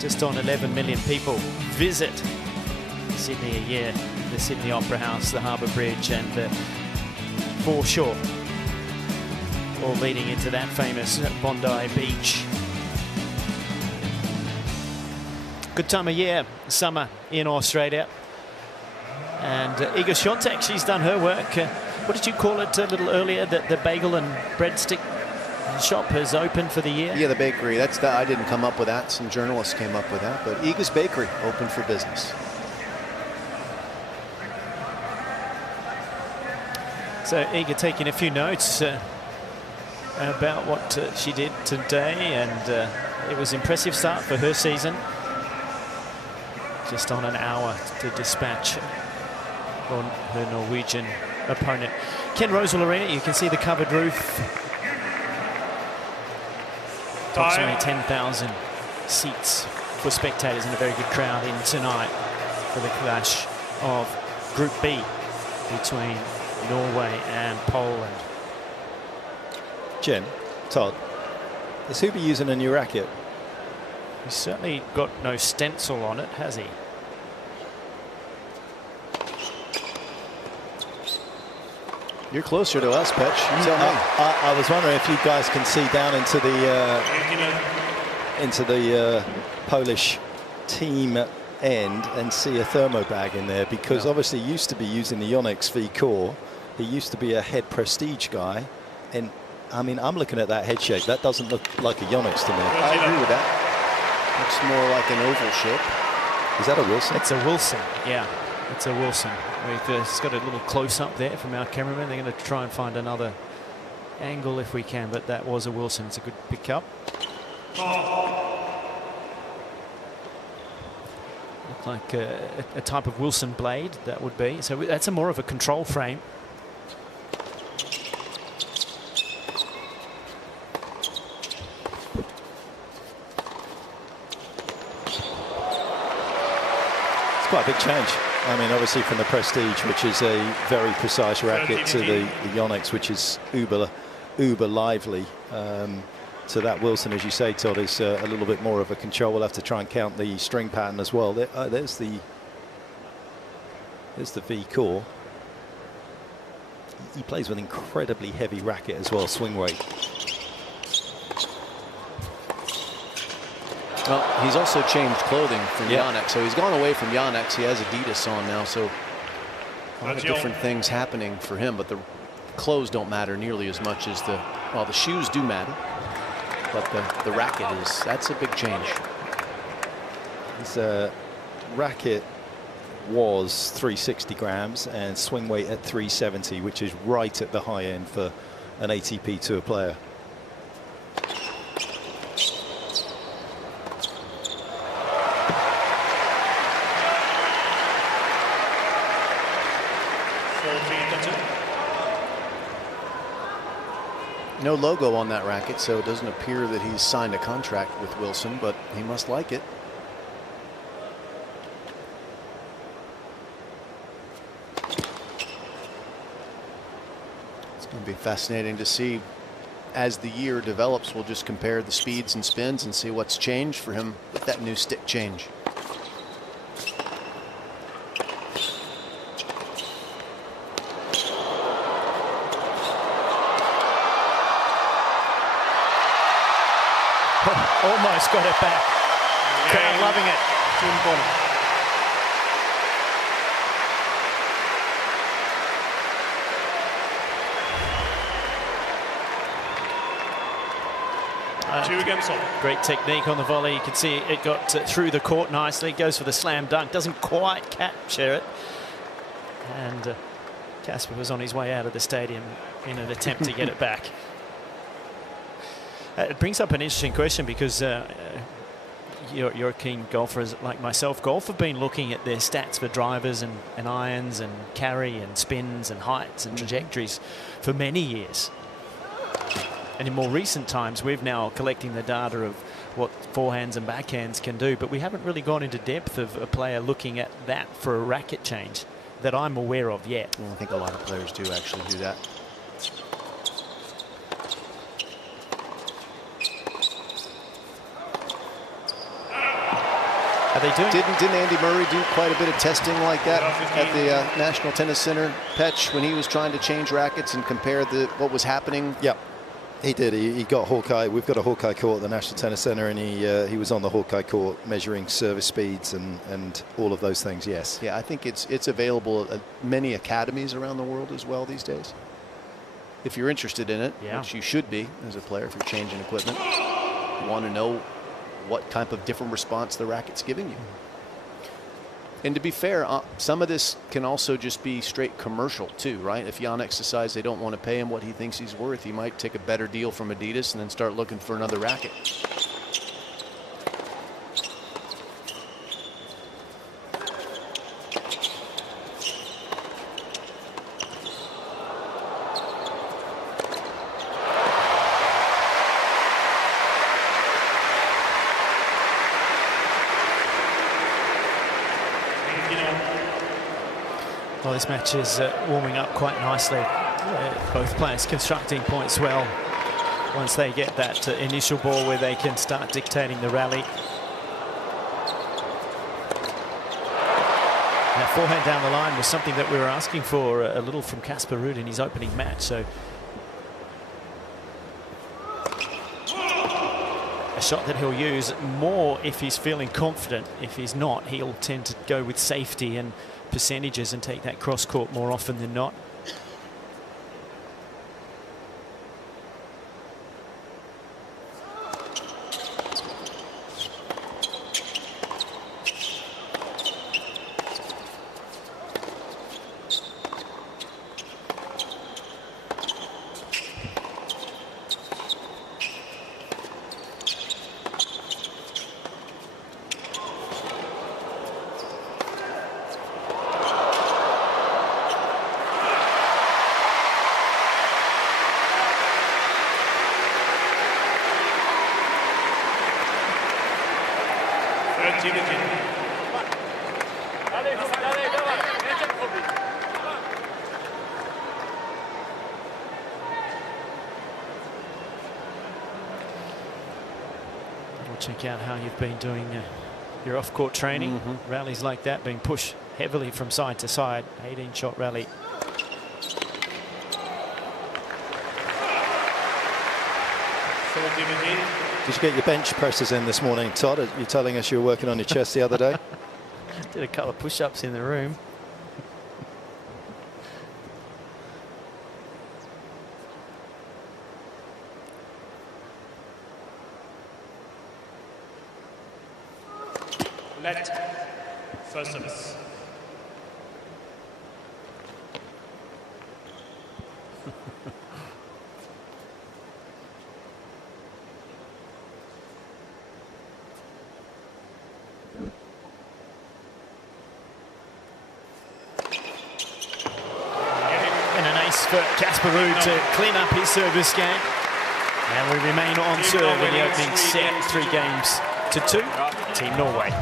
Just on 11 million people visit Sydney a year. The Sydney Opera House, the harbour bridge, and the foreshore, all leading into that famous Bondi Beach. Good time of year, summer in Australia. And Iga Swiatek, she's done her work. What did you call it a little earlier? The bagel and breadstick shop has opened for the year? Yeah, the bakery. I didn't come up with that. Some journalists came up with that. But Iga's Bakery open for business. So Iga taking a few notes about what she did today, and it was an impressive start for her season. Just on an hour to dispatch on her Norwegian opponent. Ken Rosewall Arena, you can see the covered roof. Approximately 10,000 seats for spectators, and a very good crowd in tonight for the clash of Group B between Norway and Poland. Jim, Todd, is Hubie using a new racket? He's certainly got no stencil on it, has he? You're closer to us, Petch. I was wondering if you guys can see down into the Polish team end and see a thermo bag in there, because obviously he used to be using the Yonex V Core. He used to be a head prestige guy, and I mean, I'm looking at that head shape. That doesn't look like a Yonex to me. I agree with that. Looks more like an oval shape. Is that a Wilson? It's a Wilson, yeah. It's a Wilson. We've just got a little close-up there from our cameraman. They're going to try and find another angle if we can, but that was a Wilson. It's a good pickup. Look like a type of Wilson blade, that would be. So that's more of a control frame. It's quite a big change. I mean, obviously from the Prestige, which is a very precise racket, to the Yonex, which is uber lively. So that Wilson, as you say, Todd, is a little bit more of a control. We'll have to try and count the string pattern as well. There's the V core. He plays with incredibly heavy racket as well, swing weight. Well, he's also changed clothing from Yonex, so he's gone away from Yonex. He has Adidas on now, so a lot of different things happening for him, but the clothes don't matter nearly as much as the shoes do matter, but the racket that's a big change. His racket was 360 grams and swing weight at 370, which is right at the high end for an ATP Tour player. No logo on that racket, so it doesn't appear that he's signed a contract with Wilson, but he must like it. It's going to be fascinating to see as the year develops. We'll just compare the speeds and spins and see what's changed for him with that new stick change. Almost got it back. Crowd loving it. Two against all. Great technique on the volley. You can see it got through the court nicely. Goes for the slam dunk. Doesn't quite capture it. And Casper was on his way out of the stadium in an attempt to get it back. It brings up an interesting question, because you're keen golfers like myself. Golf have been looking at their stats for drivers and irons and carry and spins and heights and trajectories for many years. And in more recent times, we're now collecting the data of what forehands and backhands can do, but we haven't really gone into depth of a player looking at that for a racket change that I'm aware of yet. Well, I think a lot of players do actually do that. Are they doing? Didn't Andy Murray do quite a bit of testing like that at the National Tennis Center, Petch, when he was trying to change rackets and compare what was happening? Yep, he did. He got Hawkeye. We've got a Hawkeye court at the National Tennis Center, and he was on the Hawkeye court measuring service speeds and all of those things. Yes. Yeah, I think it's available at many academies around the world as well these days. If you're interested in it, which you should be as a player, if you're changing equipment, you want to know what type of different response the racket's giving you. And to be fair, some of this can also just be straight commercial too, right? If Yonex decides they don't want to pay him what he thinks he's worth, he might take a better deal from Adidas and then start looking for another racket. Well, this match is warming up quite nicely. Both players constructing points well. Once they get that initial ball where they can start dictating the rally. That forehand down the line was something that we were asking for a little from Casper Ruud in his opening match. So a shot that he'll use more if he's feeling confident. If he's not, he'll tend to go with safety and percentages and take that cross court more often than not. We'll check out how you've been doing your off-court training. Rallies like that being pushed heavily from side to side. 18-shot rally. Did you get your bench presses in this morning, Todd? You're telling us you were working on your chest the other day. Did a couple of push-ups in the room. Let first service. And an ace for Casper Ruud to clean up his service game. And we remain on serve in the opening set, 3-2, Team Norway.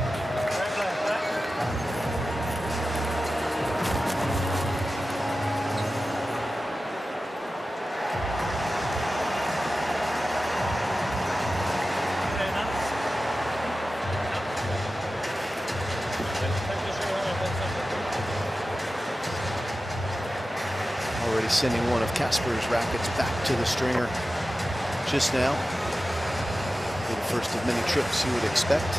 Already sending one of Casper's rackets back to the stringer just now. For the first of many trips you would expect.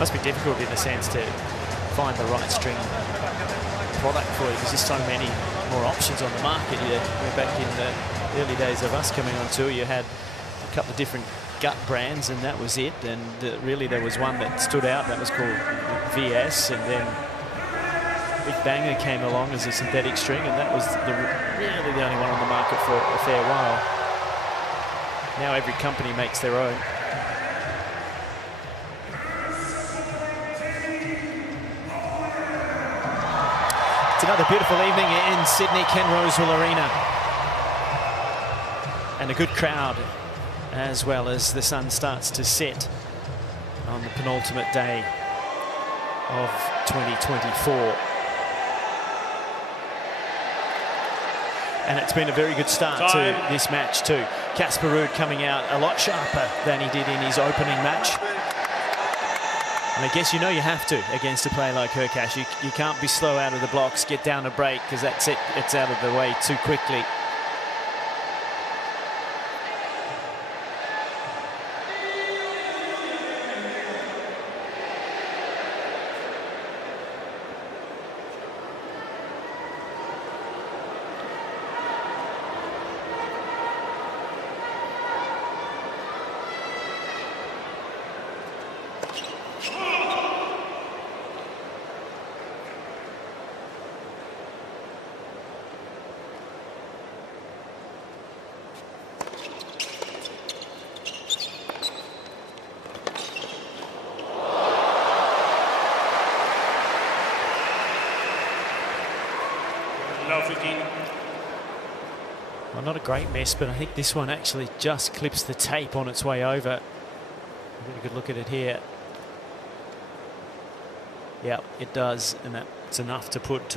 Must be difficult in a sense to find the right string product for you because there's so many more options on the market. Back in the early days of us coming on tour, you had a couple of different gut brands and that was it. And really there was one that stood out that was called VS, and then Big Banger came along as a synthetic string, and that was really the only one on the market for a fair while. Now every company makes their own. It's another beautiful evening in Sydney, Ken Rosewell Arena. And a good crowd as well as the sun starts to set on the penultimate day of 2024. And it's been a very good start to this match too. Casper Ruud coming out a lot sharper than he did in his opening match. And I guess you know you have to against a player like Hurkacz. You can't be slow out of the blocks, get down a break, because that's it. It's out of the way too quickly. Well, not a great mess, but I think this one actually just clips the tape on its way over. Get a good look at it here. Yeah, it does, and that's enough to put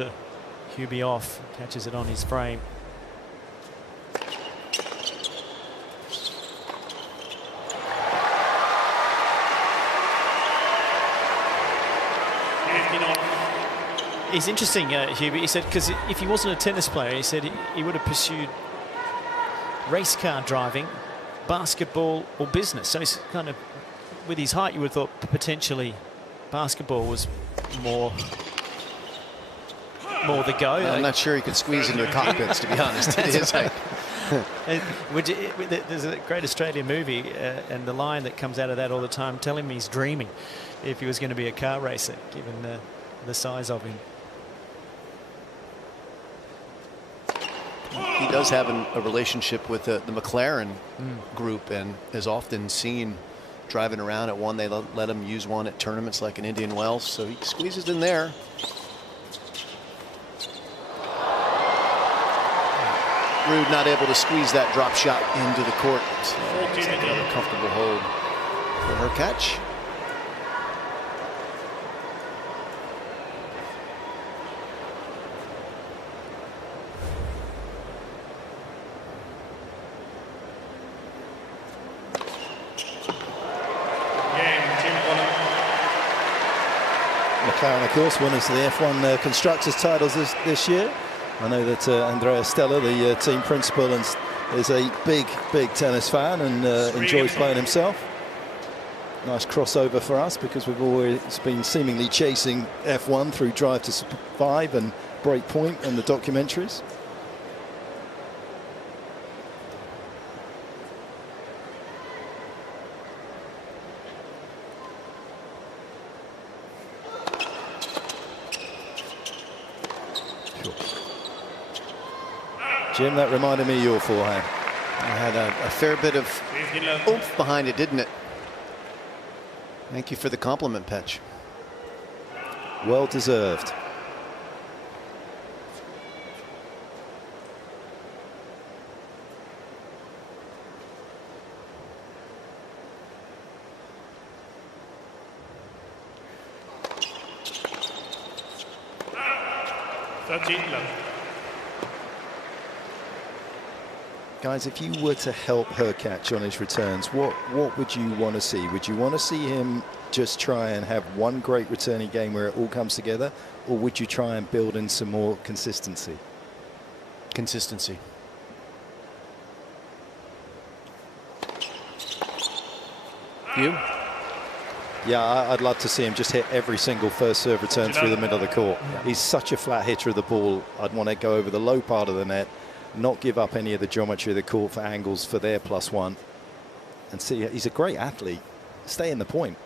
Hubie off. Catches it on his frame. He's interesting, Hubie. He said, because if he wasn't a tennis player, he said he would have pursued race car driving, basketball, or business. So he's kind of, with his height, you would have thought potentially basketball was more the go. I'm not sure he could squeeze into the cockpits, to be honest. It is like there's a great Australian movie, and the line that comes out of that all the time, tell him he's dreaming if he was going to be a car racer, given the size of him. He does have a relationship with the McLaren group, and is often seen driving around at one. They let him use one at tournaments like in Indian Wells, so he squeezes in there. Ruud not able to squeeze that drop shot into the court. So it's another comfortable hold for Hurkacz. McLaren, of course, winners of the F1 Constructors titles this year. I know that Andrea Stella, the team principal, is a big tennis fan and enjoys playing himself. Nice crossover for us because we've always been seemingly chasing F1 through Drive to Survive and Breakpoint and the documentaries. Jim, that reminded me of your forehand. I had a fair bit of oomph behind it, didn't it? Thank you for the compliment, Petch. Well deserved. Guys, if you were to help Hurkacz on his returns, what would you want to see? Would you want to see him just try and have one great returning game where it all comes together, or would you try and build in some more consistency? Consistency. You? Yeah, I'd love to see him just hit every single first serve return through the middle of the court. Yeah. He's such a flat hitter of the ball. I'd want to go over the low part of the net, not give up any of the geometry of the court for angles for their +1. And see, he's a great athlete. Stay in the point.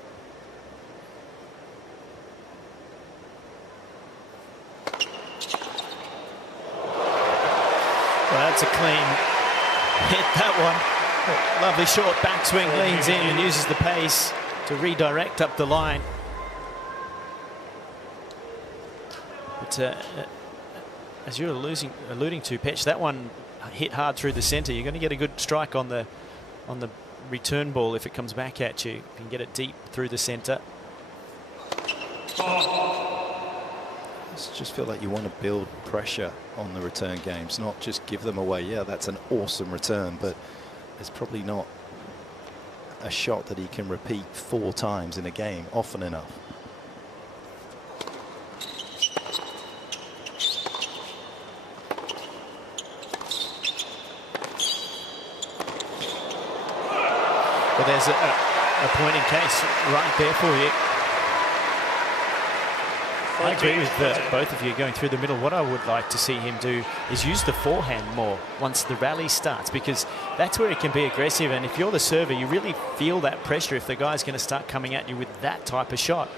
Well, that's a clean hit, that one. Lovely short backswing, leans in and uses the pace to redirect up the line. But as you're alluding to, Petch, that one hit hard through the centre. You're going to get a good strike on the return ball if it comes back at you. You can get it deep through the centre. I just feel like you want to build pressure on the return games, not just give them away. Yeah, that's an awesome return, but it's probably not a shot that he can repeat 4 times in a game often enough. But there's a point in case right there for you. I agree with both of you going through the middle. What I would like to see him do is use the forehand more once the rally starts, because that's where he can be aggressive. And if you're the server, you really feel that pressure if the guy's going to start coming at you with that type of shot.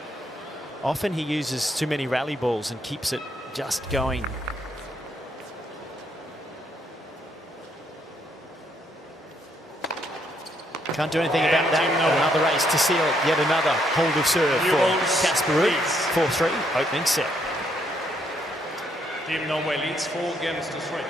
Often he uses too many rally balls and keeps it just going. Can't do anything about that. Another race to seal yet another hold of serve for Casper Ruud. 4-3, opening set. Team Norway leads 4 games to 3.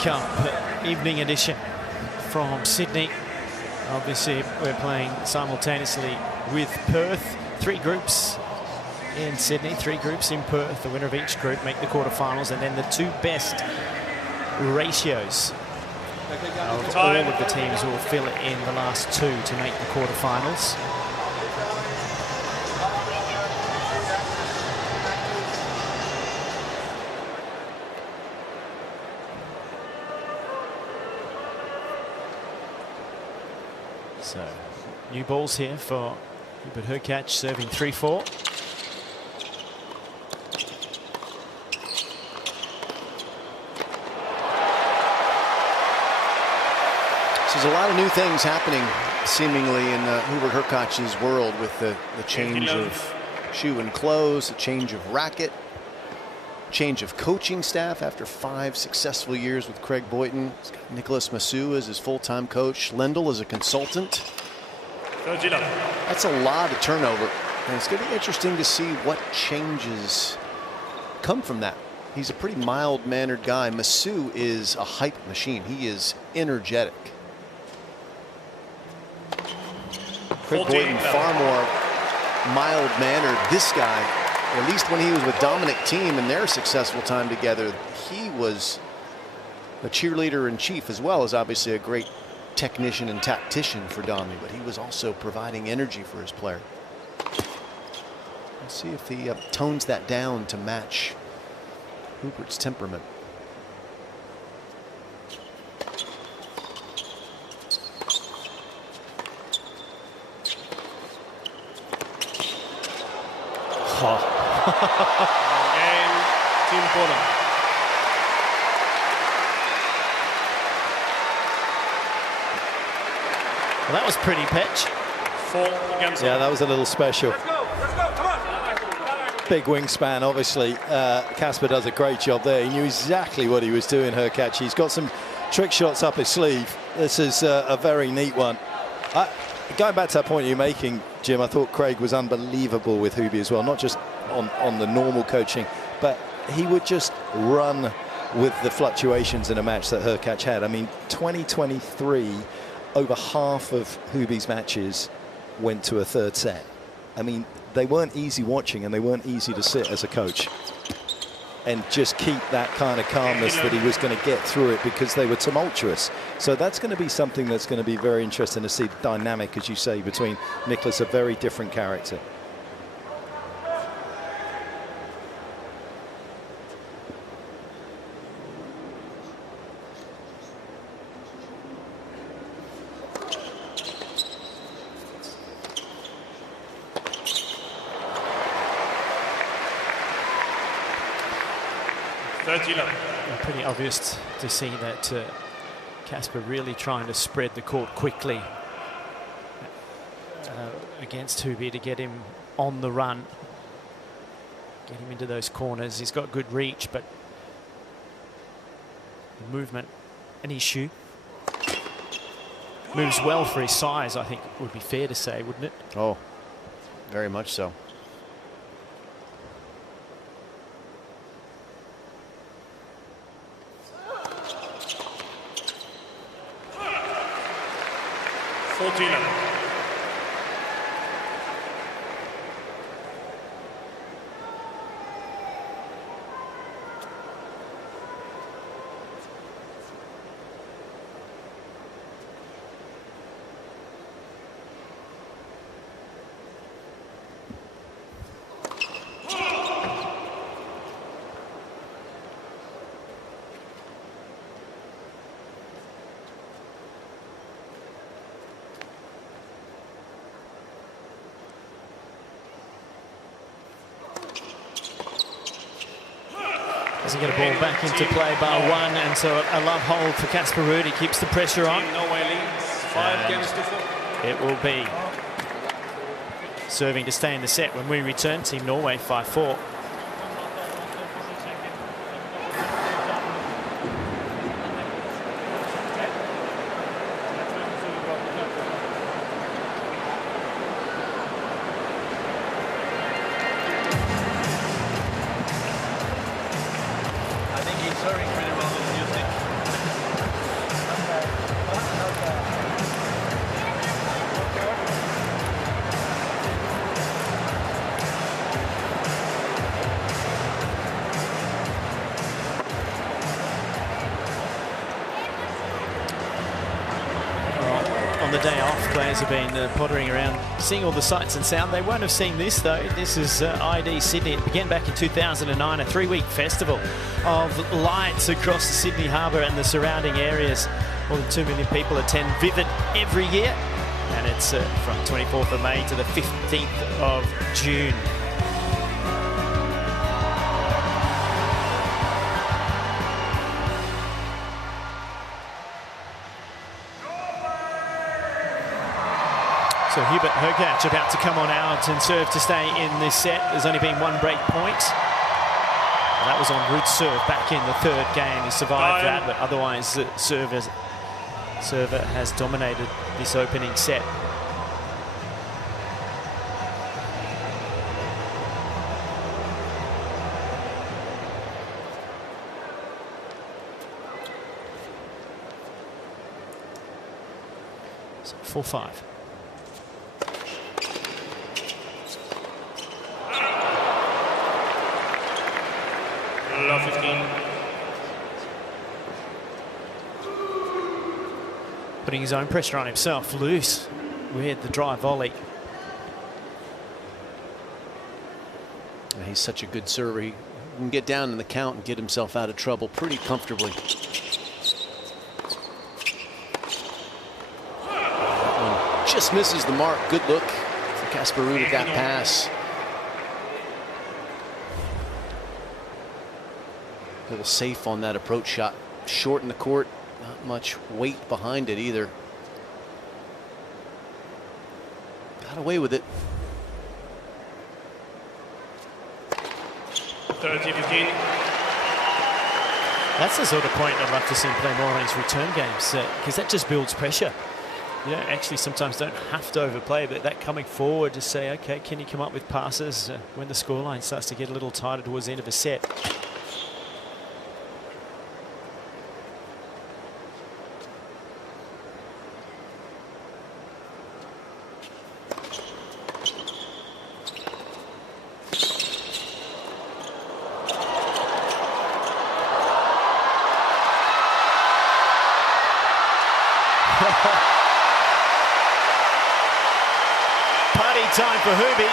Cup evening edition from Sydney. Obviously we're playing simultaneously with Perth. 3 groups in Sydney, 3 groups in Perth. The winner of each group make the quarterfinals, and then the 2 best ratios of all of the teams will fill in the last 2 to make the quarterfinals. So new balls here for Hurkacz, serving 3-4. So there's a lot of new things happening seemingly in Hubert Hurkacz's world, with the change of shoe and clothes, a change of racket, change of coaching staff after 5 successful years with Craig Boyton. He's got Nicholas Massou as his full-time coach, Lendl as a consultant. That's a lot of turnover, and it's going to be interesting to see what changes come from that. He's a pretty mild-mannered guy. Massou is a hype machine. He is energetic. Craig Boyton far more mild-mannered. This guy, at least when he was with Dominic Thiem in their successful time together, he was a cheerleader in chief, as well as obviously a great technician and tactician for Domi, but he was also providing energy for his player. Let's see if he tones that down to match Hubert's temperament. Game, Team Poland. Well, that was pretty pitch. Yeah, that was a little special. Big wingspan, obviously. Casper does a great job there. He knew exactly what he was doing, Hurkacz. He's got some trick shots up his sleeve. This is a very neat one. Going back to that point you're making, Jim, I thought Craig was unbelievable with Hubie as well, not just on the normal coaching, but he would just run with the fluctuations in a match that Hurkacz had. I mean, 2023, over half of Hubie's matches went to a third set. I mean, they weren't easy watching, and they weren't easy to sit as a coach and just keep that kind of calmness that he was going to get through it, because they were tumultuous. So that's going to be something that's going to be very interesting to see, the dynamic, as you say, between Nicholas, a very different character. Pretty obvious to see that Casper really trying to spread the court quickly against Hubie to get him on the run, get him into those corners. He's got good reach, but the movement and his shoe moves well for his size, I think would be fair to say, wouldn't it? Oh, very much so. Doesn't get a ball back into play, bar one, and so a love hold for Casper Ruud. He keeps the pressure on. Norway leads 5 games to 4. It will be serving to stay in the set when we return. Team Norway 5-4. On the day off, players have been pottering around, seeing all the sights and sound. They won't have seen this, though. This is ID Sydney. It began back in 2009, a 3-week festival of lights across the Sydney Harbour and the surrounding areas. More than 2 million people attend Vivid every year. And it's from 24th of May to the 15th of June. So Hubert Hurkacz about to come on out and serve to stay in this set. There's only been one break point. And that was on Ruud's serve back in the third game. He survived that, but otherwise server has dominated this opening set. So 4-5. Love 15. Putting his own pressure on himself, loose with the drive volley. He's such a good server. He can get down in the count and get himself out of trouble pretty comfortably. That one just misses the mark. Good look for Casper Ruud at that pass. A little safe on that approach shot. Short in the court, not much weight behind it either. Got away with it. 30-15. That's the sort of point I'd love to see him play more on his return games, because that just builds pressure. You don't actually sometimes don't have to overplay, but that coming forward to say, okay, can you come up with passes when the scoreline starts to get a little tighter towards the end of a set? Party time for Hubie.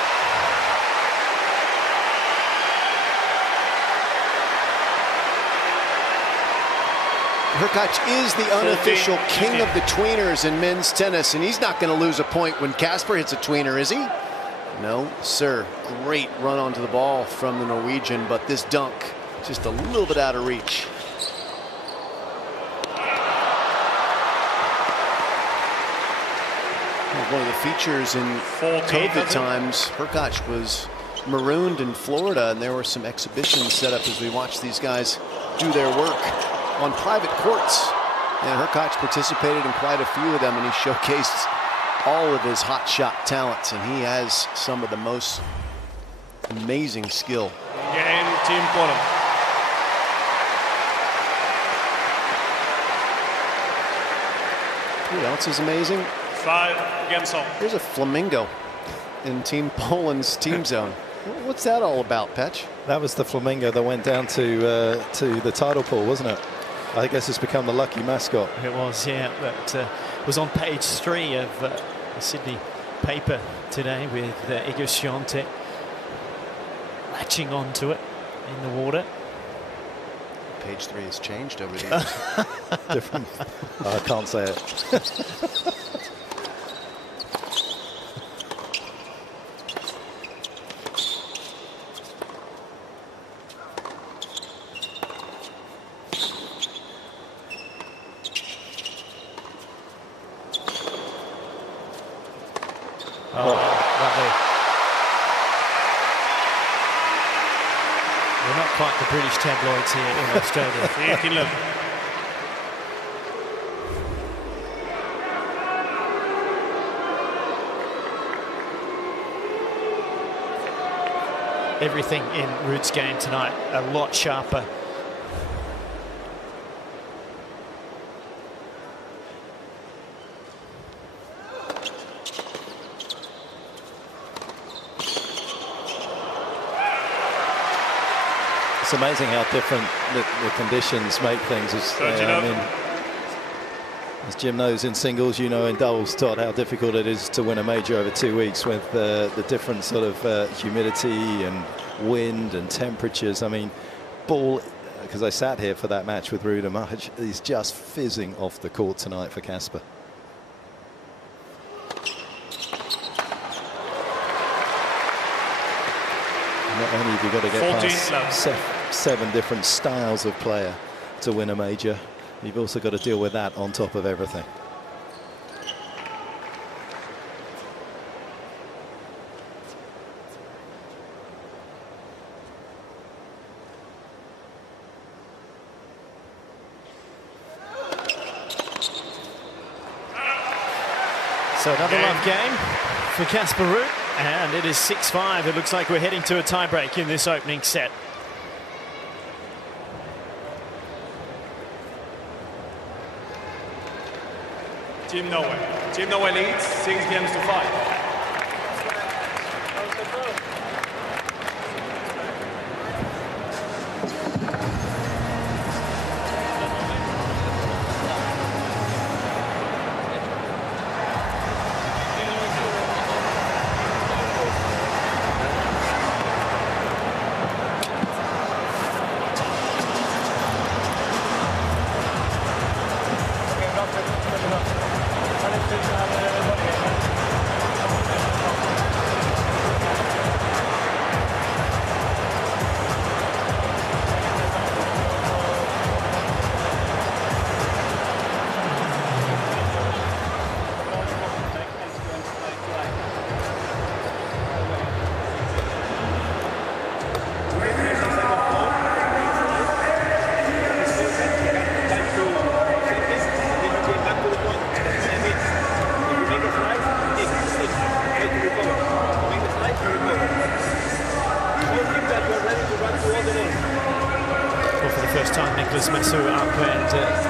Hurkacz is the unofficial king of the tweeners in men's tennis, and he's not going to lose a point when Casper hits a tweener, is he? No, sir. Great run onto the ball from the Norwegian, but this dunk just a little bit out of reach. One of the features in COVID times, Hurkacz was marooned in Florida, and there were some exhibitions set up as we watched these guys do their work on private courts. And Hurkacz participated in quite a few of them, and he showcased all of his hot shot talents, and he has some of the most amazing skill. Game, Team Poland. Who else is amazing? 5 against all. There's a flamingo in Team Poland's team zone. What's that all about, Petch? That was the flamingo that went down to the tidal pool, wasn't it? I guess it's become the lucky mascot. It was, yeah. That was on page 3 of the Sydney paper today with Swiatek latching onto it in the water. Page 3 has changed over the years. Different. I can't say it. We're not quite the British tabloids here in Australia. Everything in Ruud's game tonight a lot sharper. It's amazing how different the conditions make things. As Jim knows in singles, you know in doubles, Todd, how difficult it is to win a major over 2 weeks with the different sort of humidity and wind and temperatures. I mean, ball, because I sat here for that match with Ruud and Majic, he's just fizzing off the court tonight for Casper. only have you got to get 14 past 7 different styles of player to win a major. You've also got to deal with that on top of everything. So another love game for Casper Ruud, and it is 6-5. It looks like we're heading to a tiebreak in this opening set. Team Norway. Team Norway leads 6 games to 5.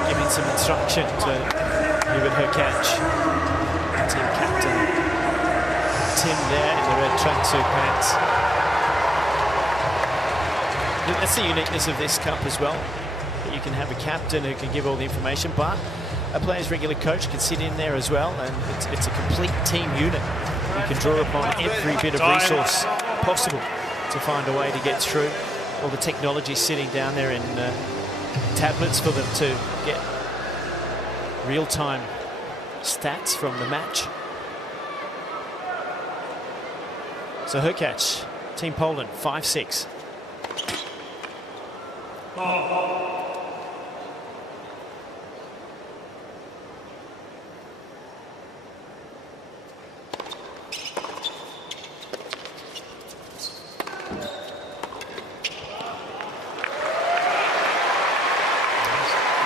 Giving some instruction to Hurkacz, team captain Tim there in the red tracksuit pants. That's the uniqueness of this cup as well. You can have a captain who can give all the information, but a player's regular coach can sit in there as well, and it's a complete team unit. You can draw upon every bit of resource possible to find a way to get through. All the technology sitting down there in tablets for them to get real-time stats from the match. So Hurkacz, Team Poland, 5-6.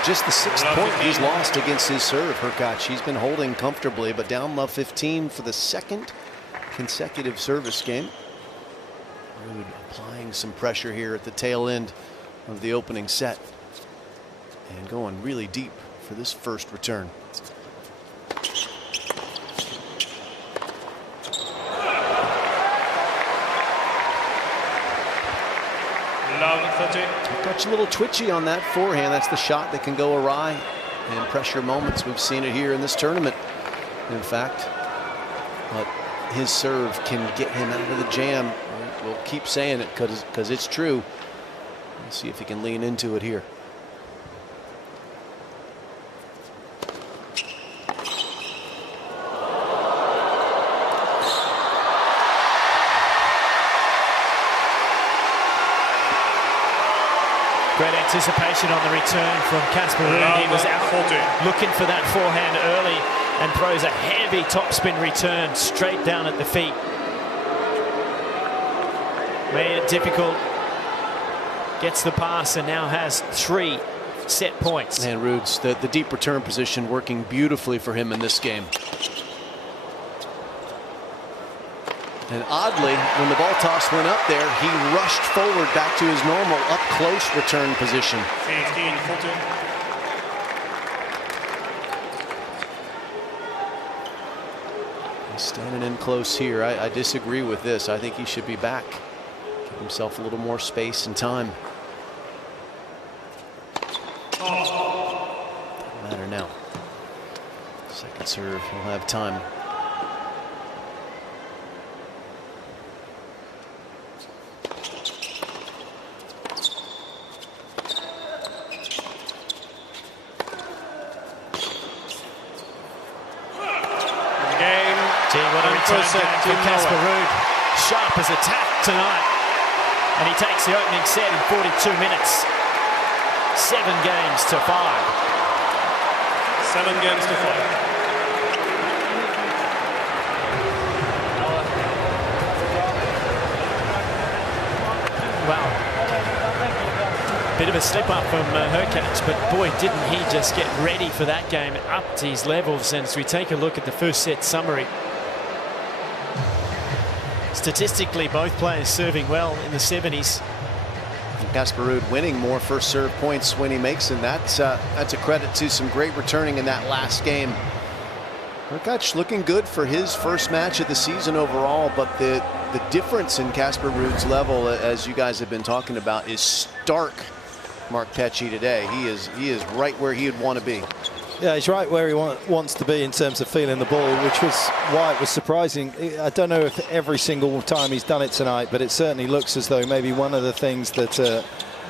Just the 6th point he's lost against his serve, Hurkacz. He's been holding comfortably, but down love 15 for the 2nd consecutive service game. Ruud applying some pressure here at the tail end of the opening set and going really deep for this first return. Hurkacz a little twitchy on that forehand. That's the shot that can go awry in pressure moments. We've seen it here in this tournament, in fact. But his serve can get him out of the jam. We'll keep saying it because it's true. We'll see if he can lean into it here. Great anticipation on the return from Casper Ruud. He was out looking for that forehand early and throws a heavy topspin return straight down at the feet. Made it difficult. Gets the pass and now has 3 set points. And Ruud's the deep return position working beautifully for him in this game. And oddly, when the ball toss went up there, he rushed forward back to his normal up-close return position. He's standing in close here. I disagree with this. I think he should be back. Give himself a little more space and time. Doesn't matter now. Second serve, he'll have time. What a return game from Casper Ruud. Sharp as attack tonight. And he takes the opening set in 42 minutes. 7 games to 5. 7 games to 5. Wow. Bit of a slip up from Hurkacz, but boy, didn't he just get ready for that game, up to his levels. And as we take a look at the first set summary, statistically, both players serving well in the 70s. Casper Ruud winning more first serve points when he makes them. That's a credit to some great returning in that last game. Hurkacz looking good for his first match of the season overall, but the difference in Casper Ruud's level, as you guys have been talking about, is stark. Mark Petchey today, he is right where he'd want to be. Yeah, he's right where he wants to be in terms of feeling the ball, which was why it was surprising. I don't know if every single time he's done it tonight, but it certainly looks as though maybe one of the things that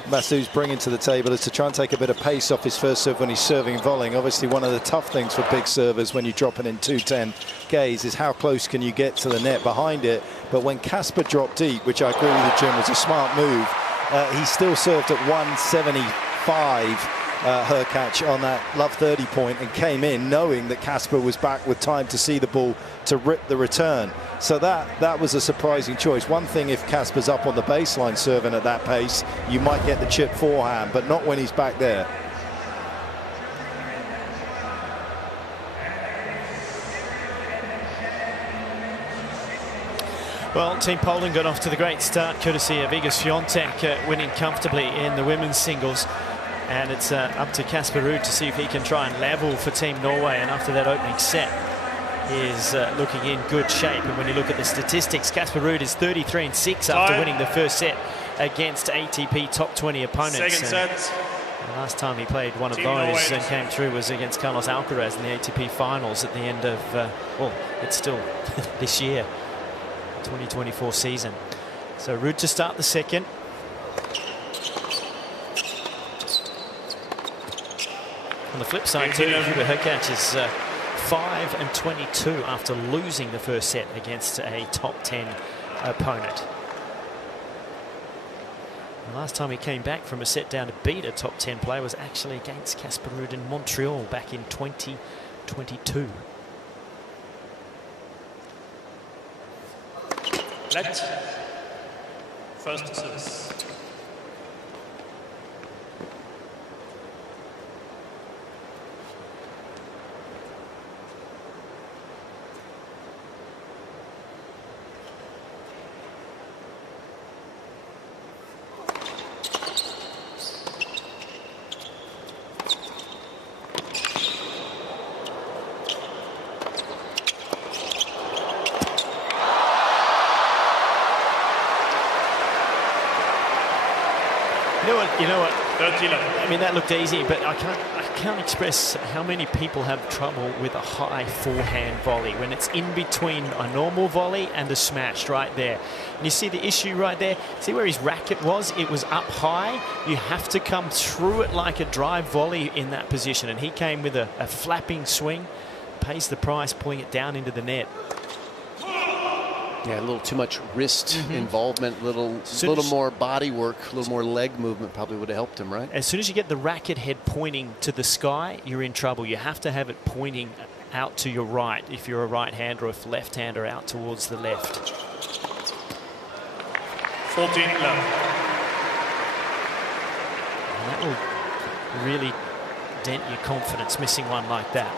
Masu's bringing to the table is to try and take a bit of pace off his first serve when he's serving and volleying. Obviously, one of the tough things for big servers when you drop it in 210 gaze is how close can you get to the net behind it. But when Casper dropped deep, which I agree with you, Jim, was a smart move, he still served at 175 Hurkacz on that love 30 point and came in knowing that Casper was back with time to see the ball to rip the return. So that was a surprising choice. One thing, if Casper's up on the baseline serving at that pace, you might get the chip forehand, but not when he's back there. Well, Team Poland got off to the great start courtesy of Iga Swiatek winning comfortably in the women's singles. And it's up to Casper Ruud to see if he can try and level for Team Norway. And after that opening set, he is looking in good shape. And when you look at the statistics, Casper Ruud is 33-6 after winning the first set against ATP top 20 opponents. Second set. The last time he played one of those and came through was against Carlos Alcaraz in the ATP finals at the end of, well, it's still this year, 2024 season. So Ruud to start the second. On the flip side too, Hurkacz is 5-22 after losing the first set against a top 10 opponent. The last time he came back from a set down to beat a top 10 player was actually against Casper Ruud in Montreal back in 2022. Let first service. You know what? I mean, that looked easy, but I can't express how many people have trouble with a high forehand volley when it's in between a normal volley and a smash right there. And you see the issue right there? See where his racket was? It was up high. You have to come through it like a drive volley in that position. And he came with a flapping swing, pays the price, pulling it down into the net. Yeah, a little too much wrist involvement, a little more body work, a little more leg movement probably would have helped him, right? As soon as you get the racket head pointing to the sky, you're in trouble. You have to have it pointing out to your right if you're a right-hander, or if left-hander out towards the left. 14 love. And that will really dent your confidence, missing one like that.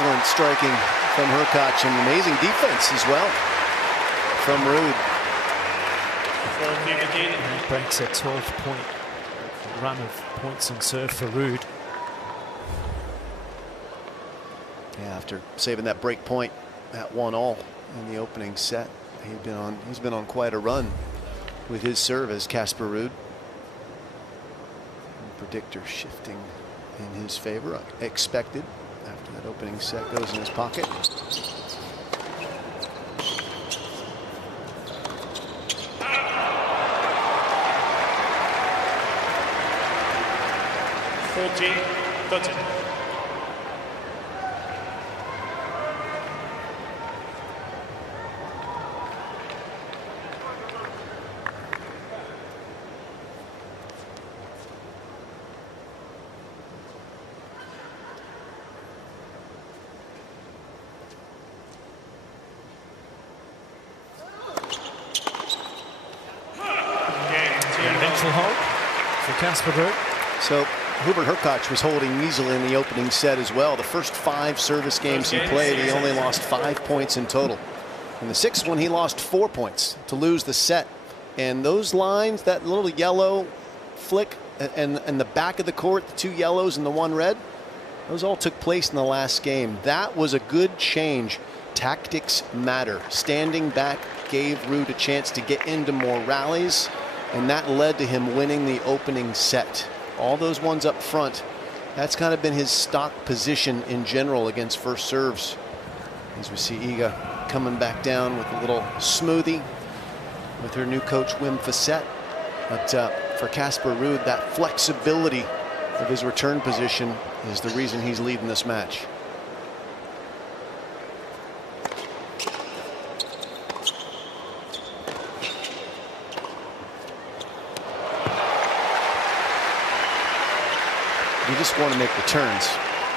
Excellent striking from Hurkacz and amazing defense as well from Ruud. That breaks a 12-point run of points and serve for Ruud. Yeah, after saving that break point at 1-all in the opening set, he's been on quite a run with his serve as Casper Ruud. Predictor shifting in his favor, expected after that opening set goes in his pocket. Eventual hold for Casper Ruud. So Hubert Hurkacz was holding easily in the opening set as well. The first 5 service games he played, he only lost 5 points in total. In the 6th one, he lost 4 points to lose the set. And those lines, that little yellow flick and the back of the court, the 2 yellows and the 1 red, those all took place in the last game. That was a good change. Tactics matter. Standing back gave Ruud a chance to get into more rallies, and that led to him winning the opening set. All those ones up front, that's kind of been his stock position in general against first serves. As we see Iga coming back down with a little smoothie with her new coach Wim Fissette. But for Casper Ruud, that flexibility of his return position is the reason he's leading this match. You just want to make returns,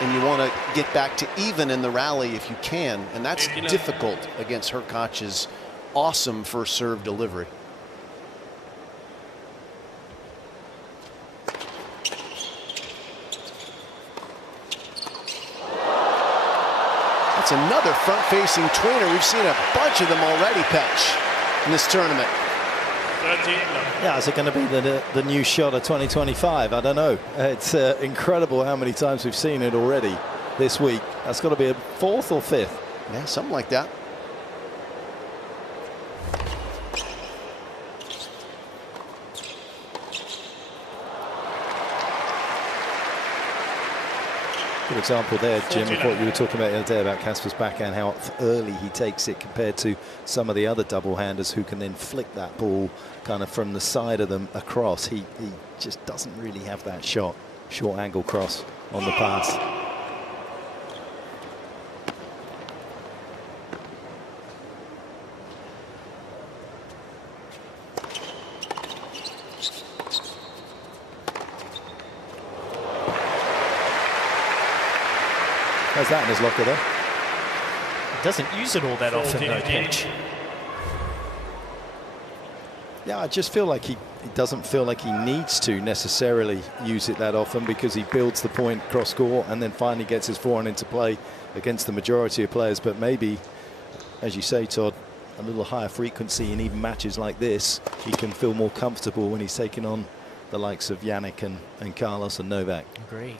and you want to get back to even in the rally if you can, and that's difficult against Hurkacz's awesome first serve delivery. That's another front-facing tweener. We've seen a bunch of them already, Patch, in this tournament. Yeah, is it going to be the new shot of 2025? I don't know. It's incredible how many times we've seen it already this week. That's got to be a 4th or 5th. Yeah, something like that. Good example there, Jim, of what you were talking about the other day about Casper's backhand, how early he takes it compared to some of the other double-handers who can then flick that ball kind of from the side of them across. He just doesn't really have that short angle cross on the pass. How's that in his locker there? He doesn't use it all that often, though, Pitch. Yeah, I just feel like he doesn't feel like he needs to necessarily use it that often, because he builds the point cross court and then finally gets his forehand into play against the majority of players. But maybe, as you say, Todd, a little higher frequency in even matches like this, he can feel more comfortable when he's taking on the likes of Jannik and Carlos and Novak. Agree.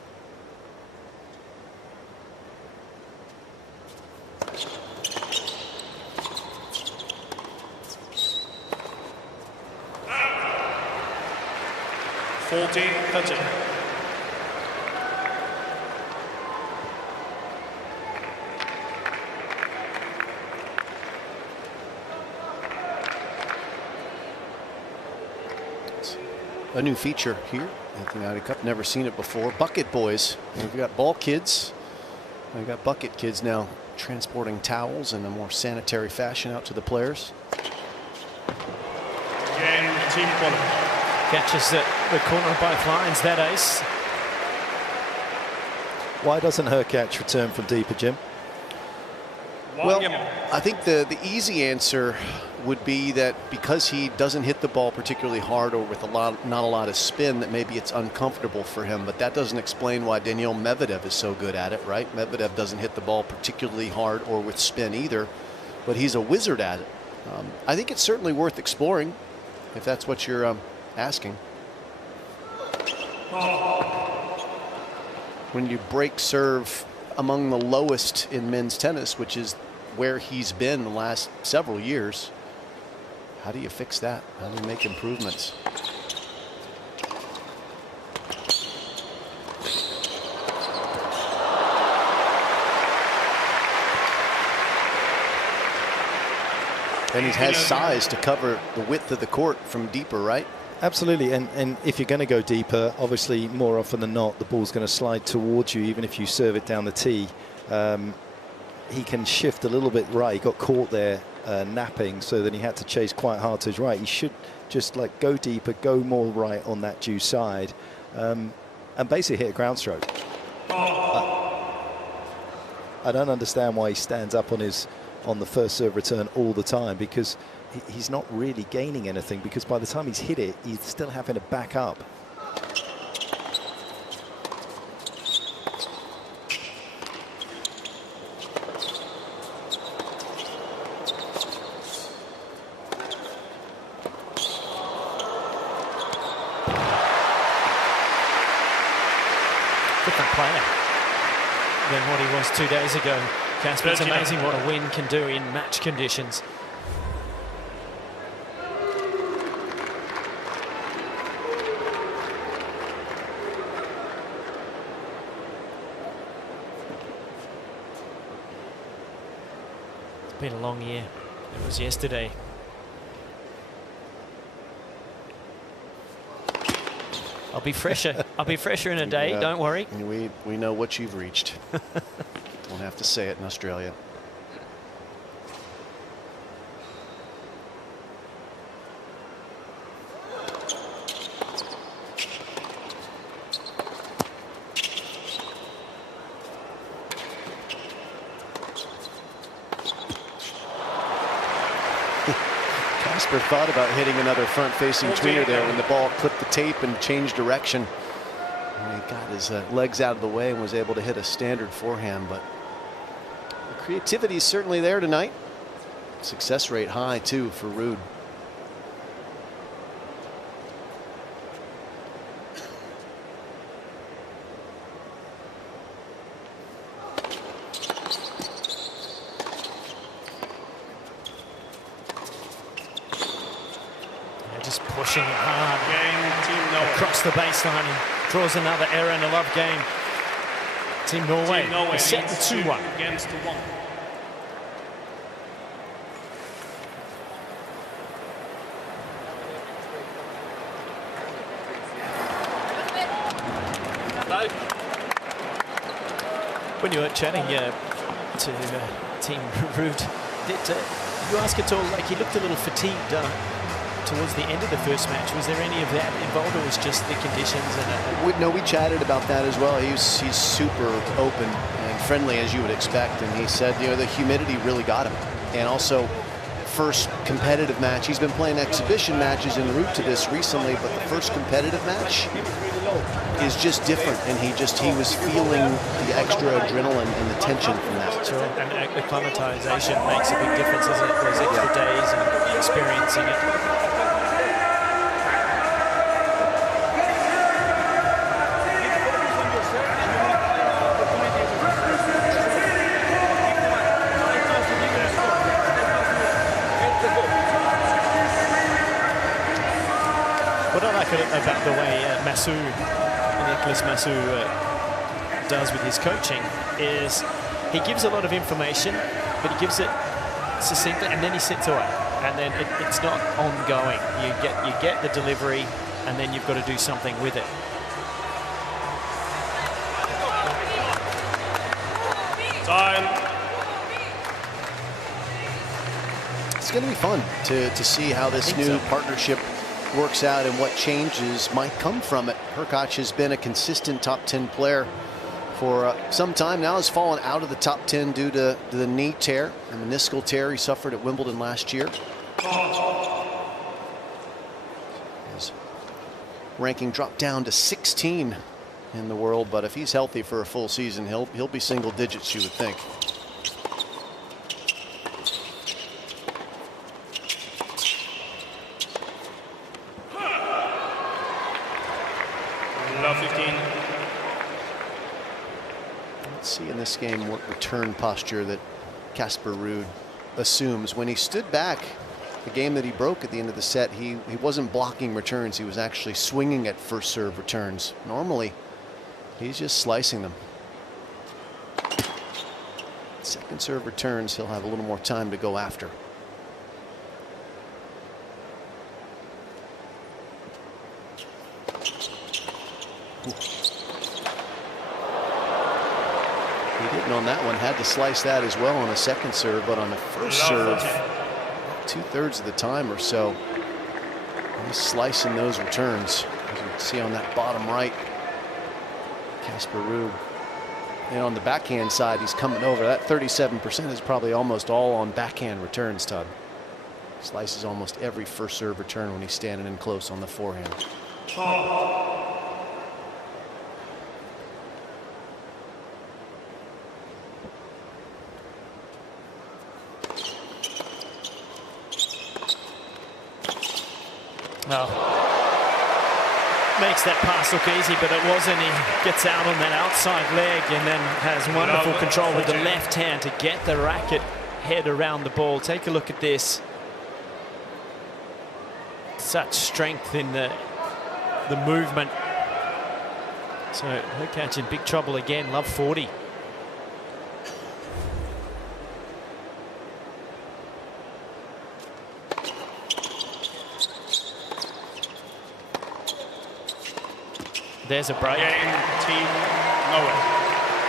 A new feature here at the United Cup. Never seen it before. Bucket boys. We've got ball kids. We've got bucket kids now transporting towels in a more sanitary fashion out to the players. Game team quality. Catches the corner of both lines, that ace. Why doesn't Hurkacz return from deeper, Jim? Well, I think the easy answer would be that because he doesn't hit the ball particularly hard or with not a lot of spin, that maybe it's uncomfortable for him. But that doesn't explain why Daniil Medvedev is so good at it, right? Medvedev doesn't hit the ball particularly hard or with spin either, but he's a wizard at it. I think it's certainly worth exploring, if that's what you're asking. When you break serve among the lowest in men's tennis, which is where he's been the last several years, how do you fix that? How do you make improvements? And he has size to cover the width of the court from deeper, right? Absolutely, and if you're going to go deeper, obviously more often than not the ball's going to slide towards you, even if you serve it down the tee. He can shift a little bit right. He got caught there napping, so then he had to chase quite hard to his right. He should just like go deeper, go more right on that due side, and basically hit a ground stroke. I don't understand why he stands up on the first serve return all the time, because he's not really gaining anything, because by the time he's hit it, he's still having to back up. Different player than what he was 2 days ago. Casper, it's amazing what a win can do in match conditions. It's been a long year. It was yesterday. I'll be fresher. I'll be fresher in a day. Don't worry. We know what you've reached. Don't have to say it in Australia. Casper thought about hitting another front-facing tweener there when the ball clipped the tape and changed direction. And he got his legs out of the way and was able to hit a standard forehand, but the creativity is certainly there tonight. Success rate high, too, for Ruud. Pushing it hard across the baseline and draws another error in a love game. Team Norway is set to 2-1. Against 1. When you were chatting to Team Ruud, did you ask at all, like he looked a little fatigued towards the end of the first match? Was there any of that involved, or was just the conditions? And No, we chatted about that as well. He's super open and friendly, as you would expect, and he said, the humidity really got him. And also, first competitive match, he's been playing exhibition matches en route to this recently, but the first competitive match is just different, and he was feeling the extra adrenaline and the tension from that. Sure. And acclimatization makes a big difference, doesn't it? Those extra days and experiencing it. About the way Nicolas Massou does with his coaching is he gives a lot of information, but he gives it succinctly, and then he sits away, and then it's not ongoing. You get the delivery, and then you've got to do something with it. Time. It's going to be fun to see how this new partnership works out and what changes might come from it. Hurkacz has been a consistent top 10 player for some time now, has fallen out of the top 10 due to the knee tear, a meniscal tear he suffered at Wimbledon last year. His ranking dropped down to 16 in the world, but if he's healthy for a full season, he'll be single digits, you would think. Love 15. Let's see in this game what return posture that Casper Ruud assumes. When he stood back, the game that he broke at the end of the set, he wasn't blocking returns. He was actually swinging at first serve returns. Normally, he's just slicing them. Second serve returns, he'll have a little more time to go after. He didn't on that one, had to slice that as well on a second serve, but on the first serve, 2/3 of the time or so, he's slicing those returns. As you can see on that bottom right, Casper Ruud. And on the backhand side, he's coming over. That 37% is probably almost all on backhand returns, Todd. Slices almost every first serve return when he's standing in close on the forehand. Well, makes that pass look easy, but it wasn't. He gets out on that outside leg and then has wonderful control with the left hand to get the racket head around the ball. Take a look at this. Such strength in the movement. So Hurkacz in big trouble again. Love 40. There's a break. Game, Team Norway.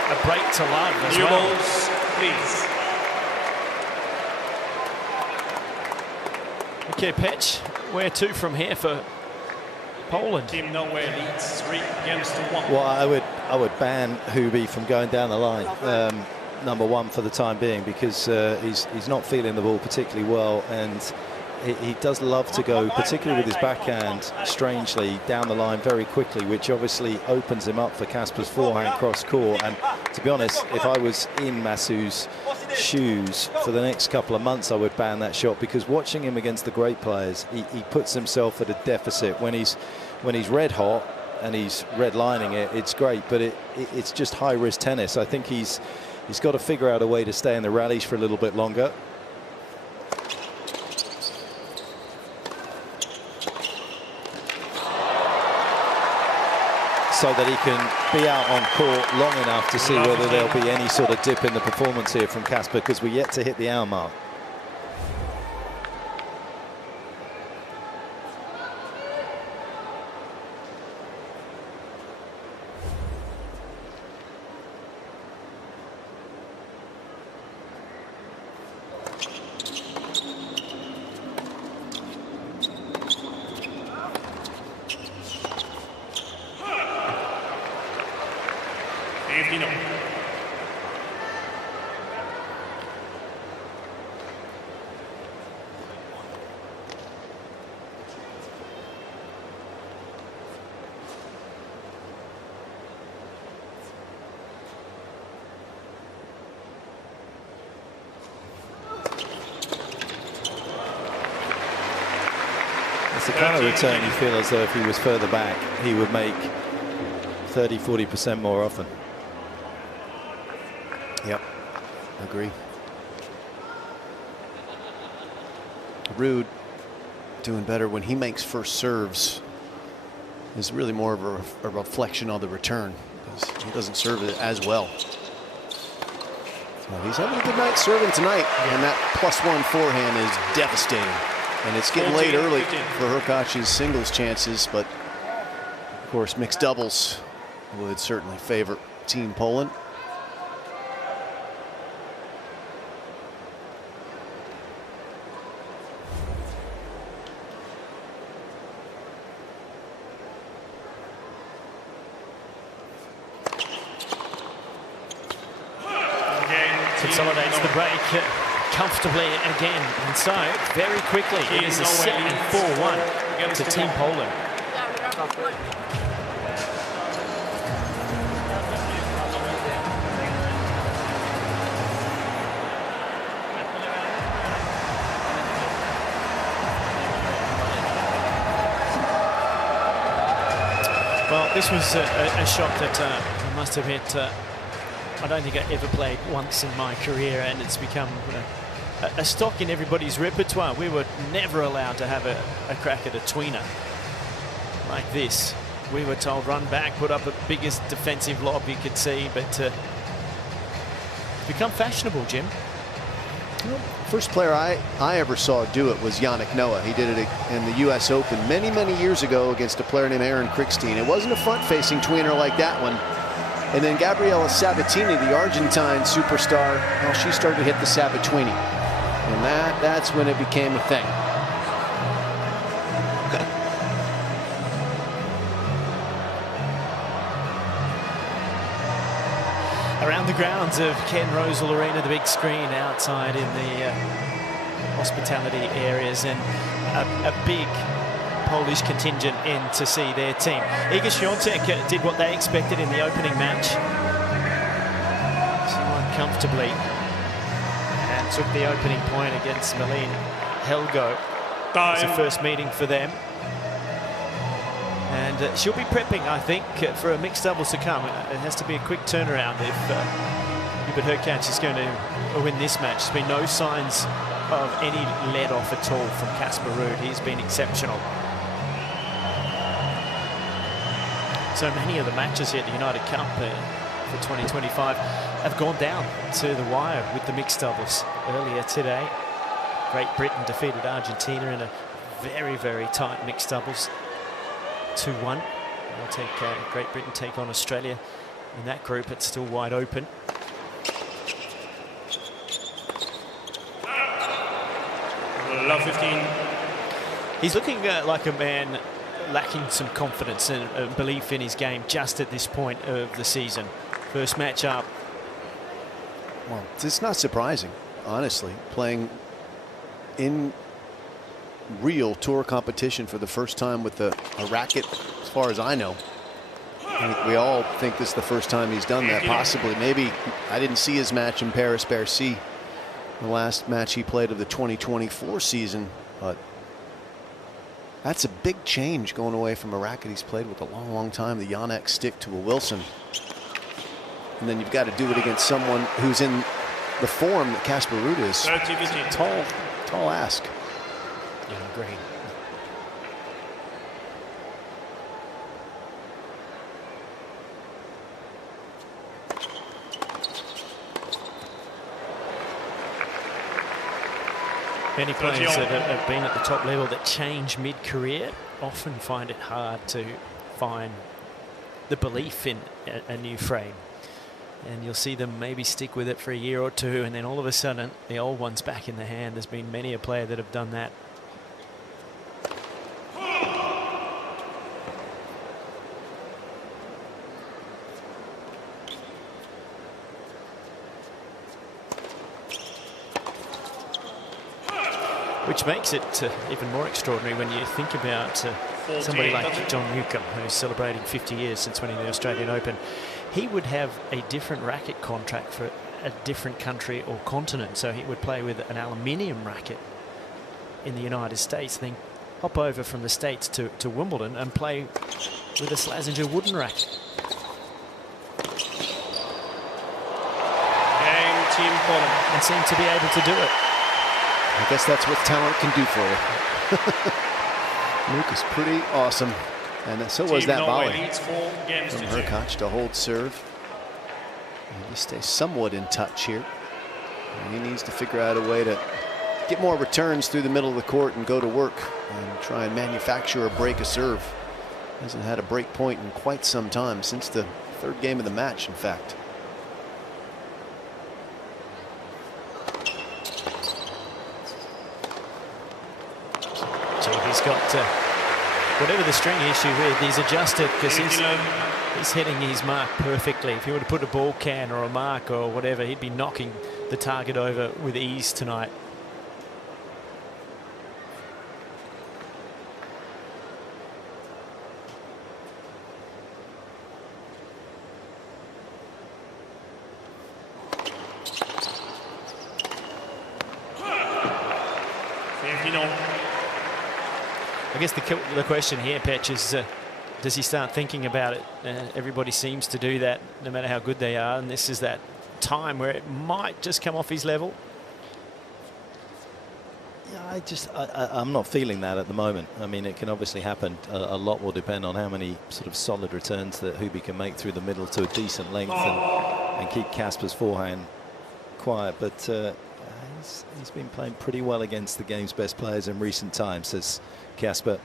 A break to love as New well. balls, please. Okay, pitch. Where to from here for Poland? Team Norway leads 3-1. Well, I would ban Hubie from going down the line, number one for the time being, because he's not feeling the ball particularly well, and he does love to go, particularly with his backhand, strangely down the line very quickly, which obviously opens him up for Casper's forehand cross court. And to be honest, if I was in Masu's shoes for the next couple of months, I would ban that shot, because watching him against the great players, he puts himself at a deficit. When he's red hot and he's redlining it, it's great, but it's just high risk tennis. I think he's got to figure out a way to stay in the rallies for a little bit longer. So that he can be out on court long enough to see whether there'll be any sort of dip in the performance here from Casper, because we're yet to hit the hour mark. It's the kind of return you feel as though if he was further back, he would make 30–40% more often. Yep, agree. Ruud doing better when he makes first serves is really more of a reflection on the return, because he doesn't serve it as well. So he's having a good night serving tonight, and that +1 forehand is devastating. And it's getting late early for Hurkacz's singles chances, but of course mixed doubles would certainly favor Team Poland. consolidates the break comfortably again. And so, very quickly, it is a set and 4-1 to Team Poland. Well, this was a shot that I must admit, I don't think I ever played once in my career, and it's become a stock in everybody's repertoire. We were never allowed to have a crack at a tweener like this. We were told run back, put up the biggest defensive lob you could see, but it's become fashionable, Jim. First player I ever saw do it was Yannick Noah. He did it in the U.S. Open many, many years ago against a player named Aaron Krickstein. It wasn't a front-facing tweener like that one. And then Gabriela Sabatini, the Argentine superstar, well, she started to hit the Sabatini. And that's when it became a thing. Around the grounds of Ken Rosal Arena, the big screen outside in the hospitality areas, and a big Polish contingent in to see their team. Iga Swiatek did what they expected in the opening match. She won comfortably and took the opening point against Malin Helgo. It's the first meeting for them. And she'll be prepping, I think, for a mixed doubles to come. It has to be a quick turnaround if Hurkacz is going to win this match. There's been no signs of any let-off at all from Casper Ruud. He's been exceptional. So many of the matches here at the United Cup for 2025 have gone down to the wire with the mixed doubles. Earlier today, Great Britain defeated Argentina in a very, very tight mixed doubles. 2-1. They'll take Great Britain take on Australia in that group. It's still wide open. Love 15. He's looking like a man lacking some confidence and belief in his game just at this point of the season. First match up. Well, it's not surprising, honestly, playing in real tour competition for the first time with a racket, as far as I know. We all think this is the first time he's done that, possibly. Maybe I didn't see his match in Paris-Bercy, the last match he played of the 2024 season, but that's a big change going away from a racket he's played with a long, long time, the Yonex stick to a Wilson. And then you've got to do it against someone who's in the form that Casper Ruud is. Tall ask. Yeah, great. Many players that have been at the top level that change mid-career often find it hard to find the belief in a new frame. And you'll see them maybe stick with it for a year or two, and then all of a sudden the old one's back in the hand. There's been many a player that have done that. Which makes it even more extraordinary when you think about somebody like John Newcombe, who's celebrating 50 years since winning the Australian Open. He would have a different racket contract for a different country or continent, so he would play with an aluminium racket in the United States, then hop over from the States to Wimbledon and play with a Slazenger wooden racket. Game Team Poland. And seem to be able to do it. I guess that's what talent can do for you. Luke is pretty awesome. And so was that volley from Hurkacz to hold serve. And he stays somewhat in touch here. And he needs to figure out a way to get more returns through the middle of the court and go to work and try and manufacture a break a serve. Hasn't had a break point in quite some time, since the third game of the match, in fact. He's got whatever the string issue is, he's adjusted because he's hitting his mark perfectly. If he were to put a ball can or a mark or whatever, he'd be knocking the the target over with ease tonight. I guess the question here, Petch, is does he start thinking about it? Everybody seems to do that, no matter how good they are, and this is that time where it might just come off his level. Yeah, I'm not feeling that at the moment. I mean, it can obviously happen. A lot will depend on how many sort of solid returns that Hubie can make through the middle to a decent length and keep Casper's forehand quiet. But he's been playing pretty well against the game's best players in recent times, says Casper.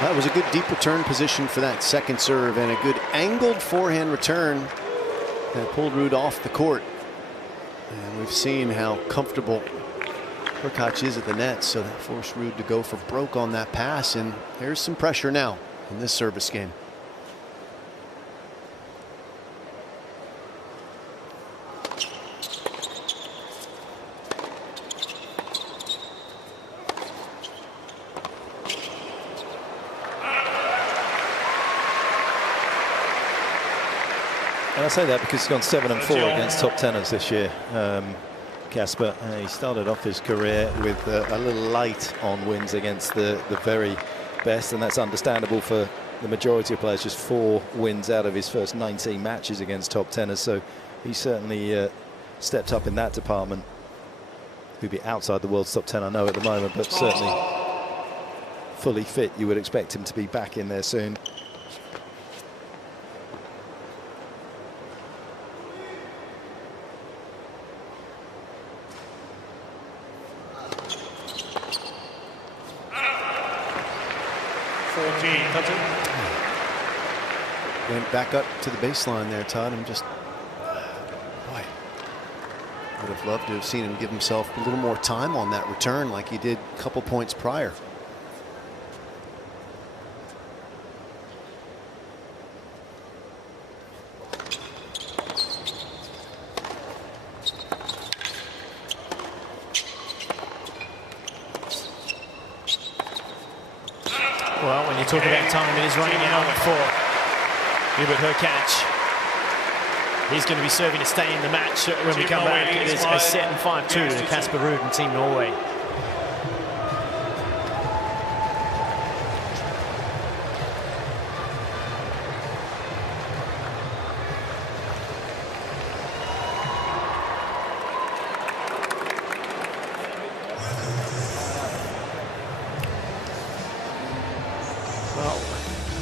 That was a good deep return position for that second serve, and a good angled forehand return that pulled Ruud off the court. And we've seen how comfortable Hurkacz is at the net, so that forced Ruud to go for broke on that pass, and there's some pressure now in this service game. And I say that because he's gone 7-4 against top tenors this year. Casper, he started off his career with a little light on wins against the very best, and that's understandable for the majority of players. Just 4 wins out of his first 19 matches against top tenors, so he certainly stepped up in that department. He'll be outside the world's top 10, I know, at the moment, but certainly fully fit. You would expect him to be back in there soon. Went back up to the baseline there, Todd. I'm just, boy, would have loved to have seen him give himself a little more time on that return like he did a couple points prior. Well, when you talk about time, it is running out for Hurkacz. He's going to be serving to stay in the match when we come back. It is a set and 5-2 to Casper Ruud and Team Norway.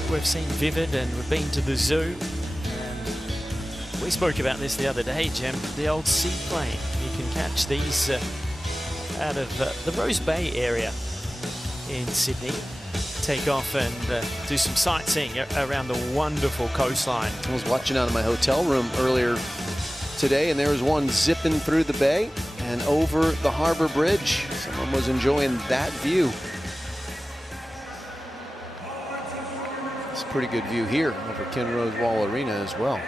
We've seen Vivid and we've been to the zoo, and we spoke about this the other day, Jim, the old seaplane. You can catch these out of the Rose Bay area in Sydney, take off and do some sightseeing around the wonderful coastline. I was watching out of my hotel room earlier today, and there was one zipping through the bay and over the harbor bridge. Someone was enjoying that view. Pretty good view here over Kinrose Wall Arena as well.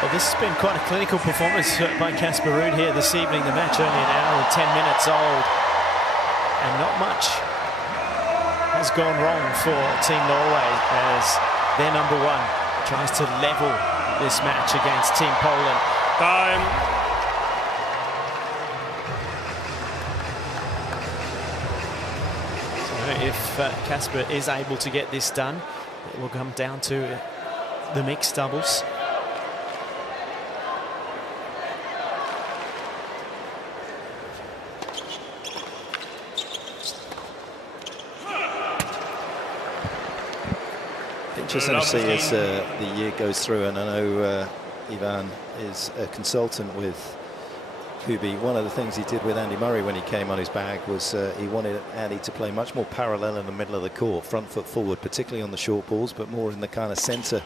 Well, this has been quite a clinical performance by Casper Ruud here this evening. The match only an hour and 10 minutes old, and not much has gone wrong for Team Norway as their #1 tries to level this match against Team Poland. Time. So if Casper is able to get this done, it will come down to the mixed doubles. Interesting to see as the year goes through, and I know Ivan is a consultant with Hubie, one of the things he did with Andy Murray when he came on his bag was he wanted Andy to play much more parallel in the middle of the court, front foot forward, particularly on the short balls, but more in the kind of centre.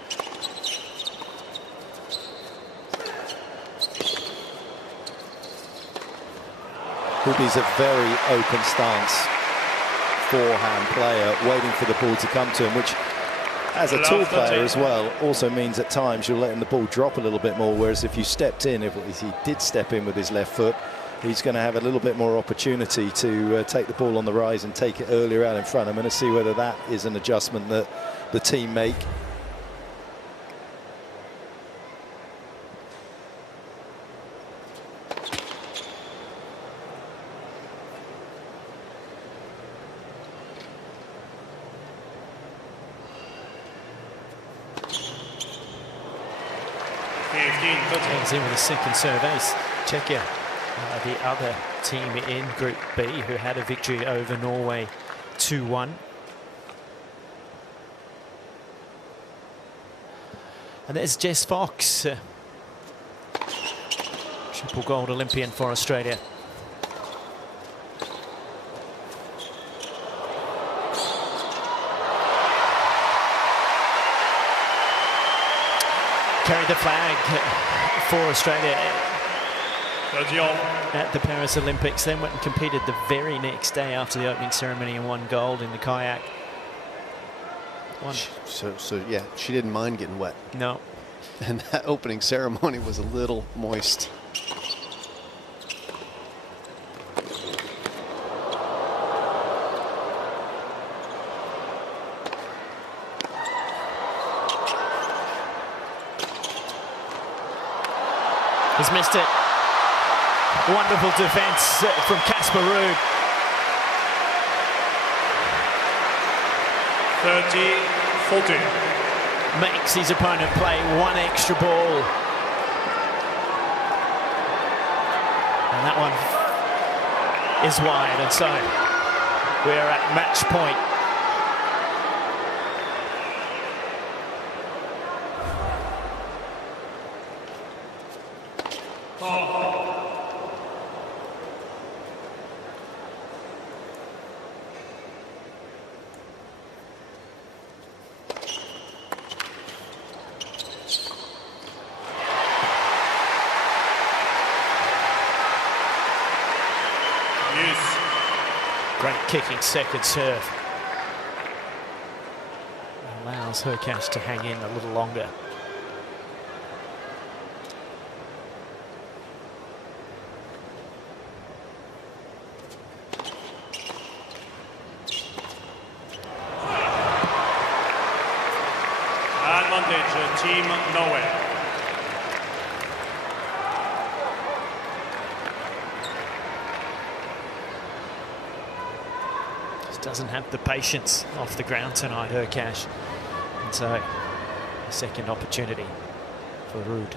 Hubie's a very open stance forehand player, waiting for the ball to come to him, which, as a tall player as well, also means at times you're letting the ball drop a little bit more, whereas if you stepped in, if he did step in with his left foot, he's going to have a little bit more opportunity to take the ball on the rise and take it earlier out in front. I'm going to see whether that is an adjustment that the team make. Turns in with a second serve ace. Czechia, the other team in Group B, who had a victory over Norway 2-1. And there's Jess Fox, triple gold Olympian for Australia. Carried the flag for Australia at the Paris Olympics, then went and competed the very next day after the opening ceremony and won gold in the kayak. So yeah, she didn't mind getting wet. No. And that opening ceremony was a little moist. Has missed it. Wonderful defense from Casper Ruud. 30-40. Makes his opponent play one extra ball. And that one is wide, and so we're at match point. Great kicking second serve. Allows Hurkacz to hang in a little longer. Advantage, Team Norway. Doesn't have the patience off the ground tonight, Hurkacz. And so, a second opportunity for Ruud.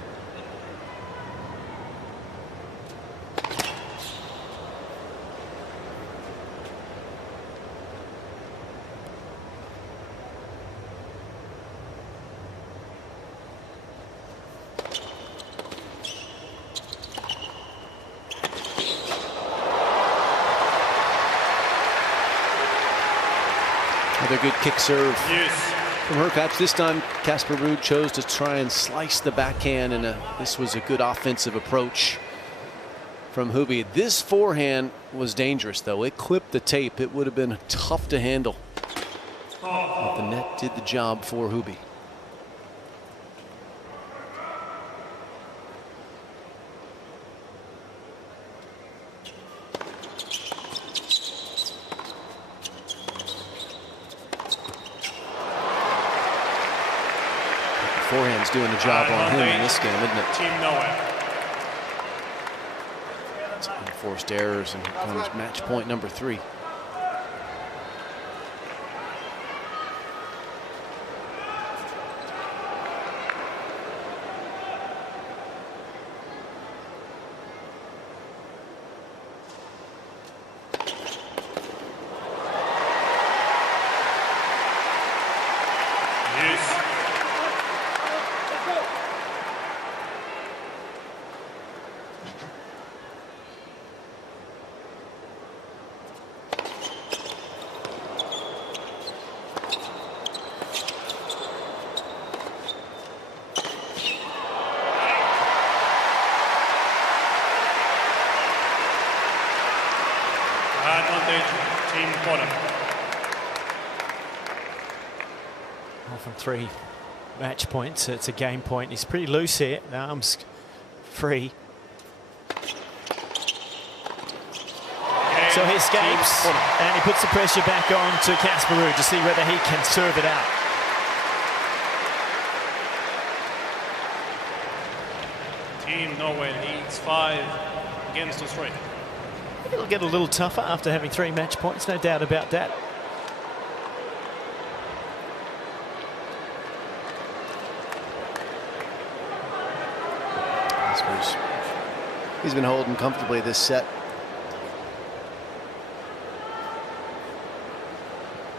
Another good kick serve from Hurkacz. This time, Casper Ruud chose to try and slice the backhand, and this was a good offensive approach from Hubie. This forehand was dangerous, though. It clipped the tape. It would have been tough to handle. But the net did the job for Hubie. Forehand's doing the job on him in this game, isn't it? Team Norway. Unforced errors, and comes match point number 3. Well, from 3 match points, it's a game point. He's pretty loose here. The arm's free. So he escapes, and he puts the pressure back on to Casper Ruud to see whether he can serve it out. Team Norway leads 5 against Australia. It'll get a little tougher after having 3 match points, no doubt about that. I suppose he's been holding comfortably this set.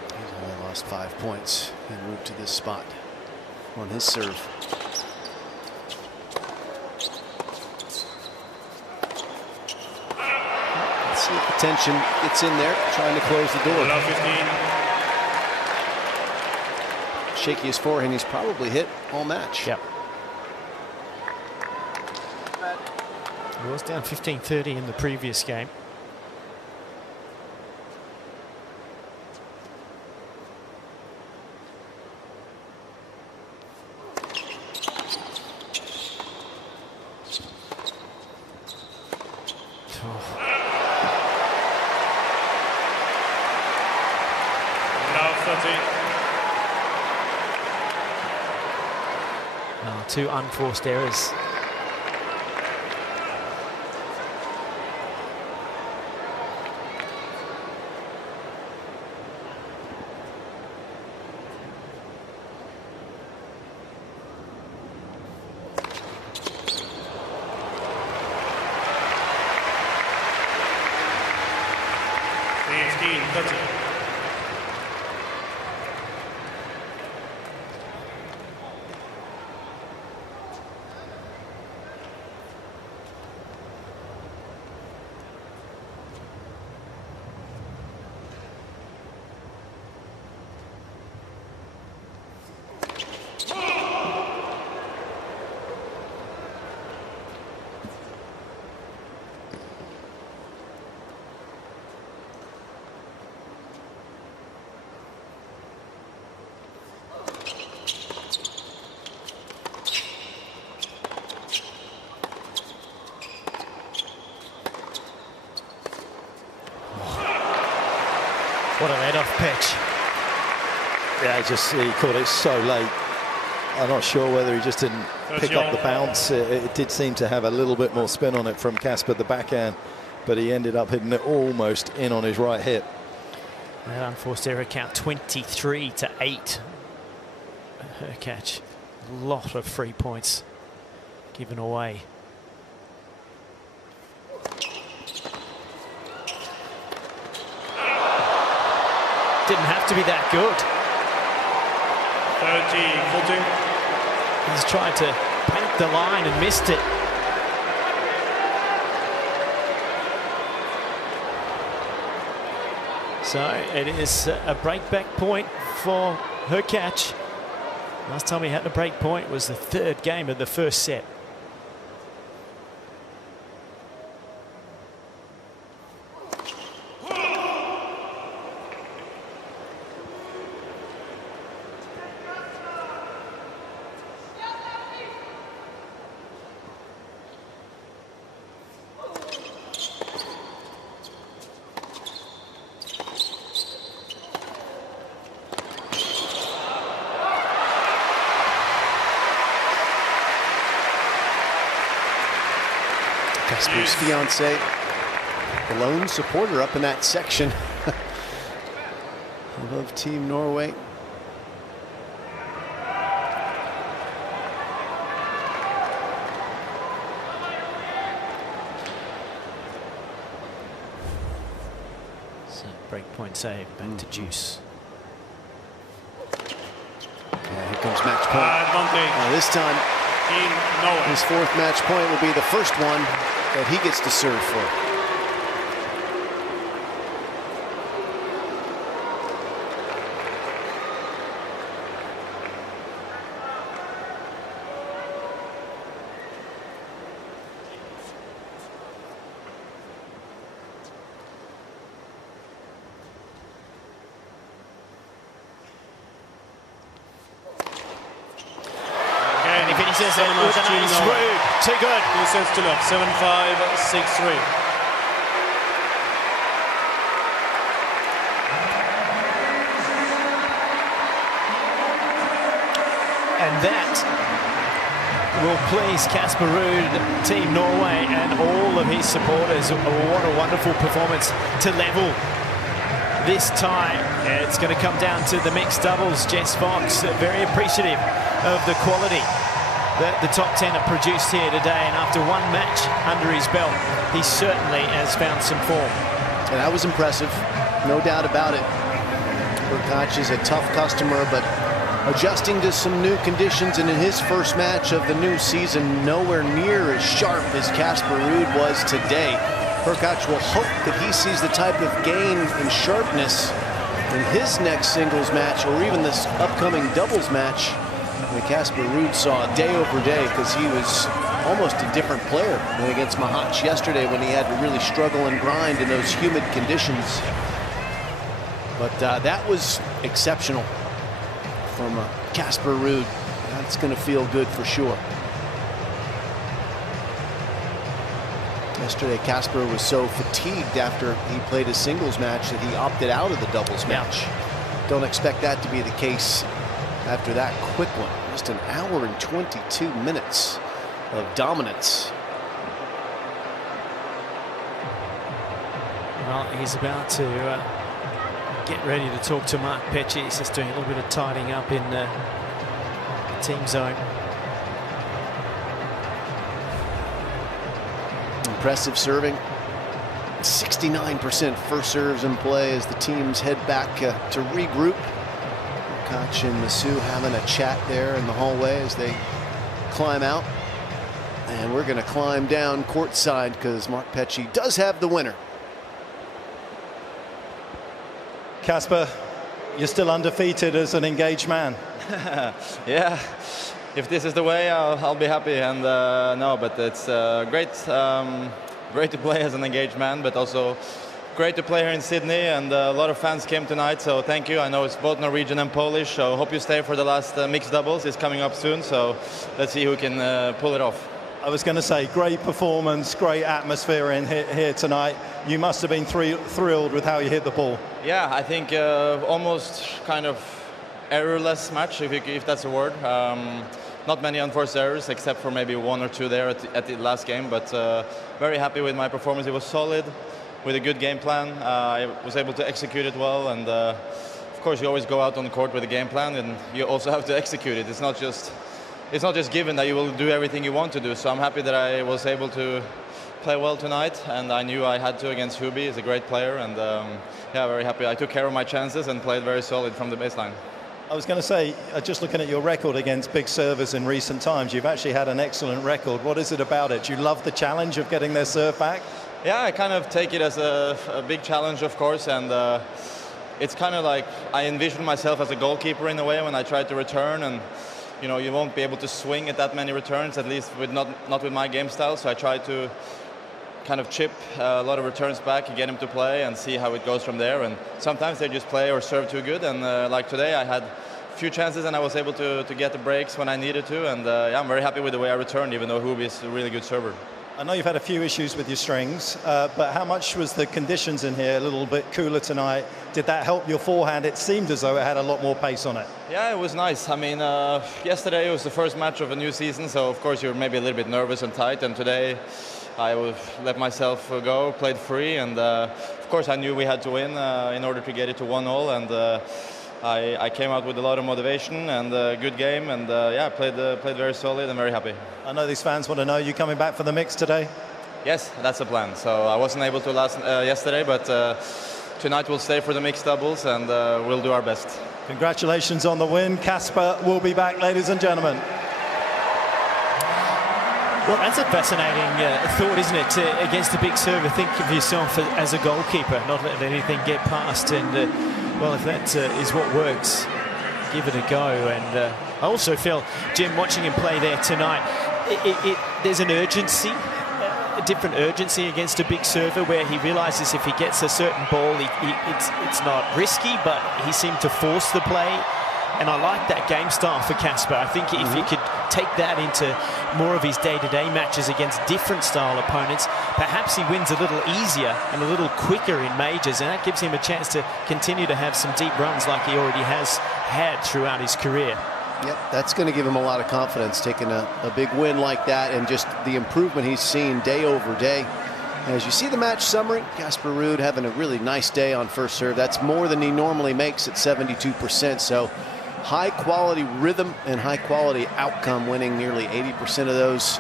He's only lost 5 points en route to this spot on his serve. Let's see if the tension gets in there, trying to close the door. Shakiest forehand he's probably hit all match. Yep. He was down 15-30 in the previous game. Oh, 2 unforced errors. What a let-off pitch. Yeah, he caught it so late. I'm not sure whether he just didn't pick up the bounce. It did seem to have a little bit more spin on it from Casper, the backhand, but he ended up hitting it almost in on his right hip. That unforced error count 23-8. Hurkacz, a lot of free points given away. Didn't have to be that good. 30-14. He's tried to paint the line and missed it. So it is a break-back point for Hurkacz. Last time he had a break point was the 3rd game of the 1st set. Casper's fiance, the lone supporter up in that section above Team Norway. So break point save, back to Juice. Yeah, here comes match point. This time, his 4th match point will be the first one that he gets to serve for. finishes it with a nice Ruud. Too good. 2 sets to love. 7-5, 6-3. And that will please Casper Ruud, Team Norway, and all of his supporters. What a wonderful performance to level this tie. It's going to come down to the mixed doubles. Jess Fox, very appreciative of the quality that the top 10 have produced here today. And after one match under his belt, he certainly has found some form. And that was impressive, no doubt about it. Hurkacz is a tough customer, but adjusting to some new conditions, and in his first match of the new season, nowhere near as sharp as Casper Ruud was today. Hurkacz will hope that he sees the type of gain in sharpness in his next singles match, or even this upcoming doubles match that Casper Ruud saw day over day, because he was almost a different player than against Hurkacz yesterday when he had to really struggle and grind in those humid conditions. But that was exceptional from Casper Ruud. That's going to feel good for sure. Yesterday, Casper was so fatigued after he played a singles match that he opted out of the doubles match. Don't expect that to be the case after that quick one. Just an hour and 22 minutes of dominance. Well, he's about to get ready to talk to Mark Petchey. He's just doing a little bit of tidying up in the team zone. Impressive serving. 69% first serves in play as the teams head back to regroup. Hurkacz and Masu having a chat there in the hallway as they climb out. And we're going to climb down courtside because Mark Petchey does have the winner. Casper, you're still undefeated as an engaged man. Yeah, if this is the way, I'll be happy. And no, but it's great to play as an engaged man, but also great to play here in Sydney. And a lot of fans came tonight, so thank you. I know it's both Norwegian and Polish, so hope you stay for the last mixed doubles. It's coming up soon, so let's see who can pull it off. I was going to say, great performance, great atmosphere in here tonight. You must have been thrilled with how you hit the ball. Yeah, I think almost kind of errorless match, if that's a word. Not many unforced errors, except for maybe one or two there at the last game, but very happy with my performance. It was solid, with a good game plan. I was able to execute it well, and of course you always go out on the court with a game plan, and you also have to execute it. It's not just given that you will do everything you want to do. So I'm happy that I was able to play well tonight, and I knew I had to against Hubi. He's a great player, and yeah, very happy. I took care of my chances and played very solid from the baseline. I was going to say, just looking at your record against big servers in recent times, you've actually had an excellent record. What is it about it? Do you love the challenge of getting their serve back? Yeah, I kind of take it as a big challenge, of course, and it's kind of like I envision myself as a goalkeeper in a way when I try to return, and you know, you won't be able to swing at that many returns, at least with not with my game style. So I try to kind of chip a lot of returns back and get him to play and see how it goes from there. And sometimes they just play or serve too good. And like today, I had a few chances and I was able to get the breaks when I needed to. And yeah, I'm very happy with the way I returned, even though Hubi is a really good server. I know you've had a few issues with your strings, but how much was the conditions in here a little bit cooler tonight? Did that help your forehand? It seemed as though it had a lot more pace on it. Yeah, it was nice. I mean, yesterday was the first match of a new season, so of course you're maybe a little bit nervous and tight, and today I let myself go, played free, and of course I knew we had to win in order to get it to 1-1, and I came out with a lot of motivation and a good game, and yeah, played very solid and very happy. I know these fans want to know, you coming back for the mix today? Yes, that's the plan. So I wasn't able to last yesterday, but tonight we'll stay for the mixed doubles, and we'll do our best. Congratulations on the win. Casper will be back, ladies and gentlemen. Well, that's a fascinating thought, isn't it? Against a big server, think of yourself as a goalkeeper, not let anything get past. And well, if that is what works, give it a go. And I also felt, Jim, watching him play there tonight, there's an urgency, a different urgency against a big server, where he realises if he gets a certain ball, it's not risky, but he seemed to force the play And I like that game style for Casper. I think if you could take that into more of his day-to-day matches against different style opponents, perhaps he wins a little easier and a little quicker in majors, and that gives him a chance to continue to have some deep runs like he already has had throughout his career. Yep, that's going to give him a lot of confidence, taking a big win like that, and just the improvement he's seen day over day. As you see the match summary, Casper Ruud having a really nice day on first serve. That's more than he normally makes at 72%. So high quality rhythm and high quality outcome, winning nearly 80% of those.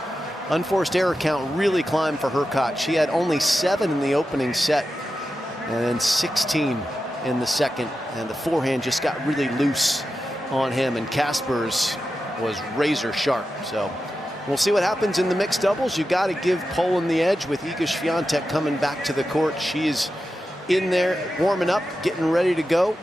Unforced error count really climbed for Hurkacz. She had only 7 in the opening set and then 16 in the second. And the forehand just got really loose on him, and Casper's was razor sharp. So we'll see what happens in the mixed doubles. You got to give Poland the edge with Iga Swiatek coming back to the court. She is in there warming up, getting ready to go.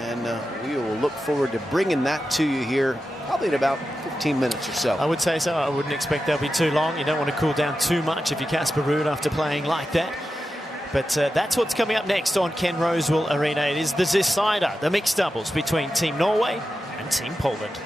And we will look forward to bringing that to you here probably in about 15 minutes or so. I would say so. I wouldn't expect they'll be too long. You don't want to cool down too much if you're Casper Ruud after playing like that. But that's what's coming up next on Ken Rosewall Arena. It is the decider, the mixed doubles between Team Norway and Team Poland.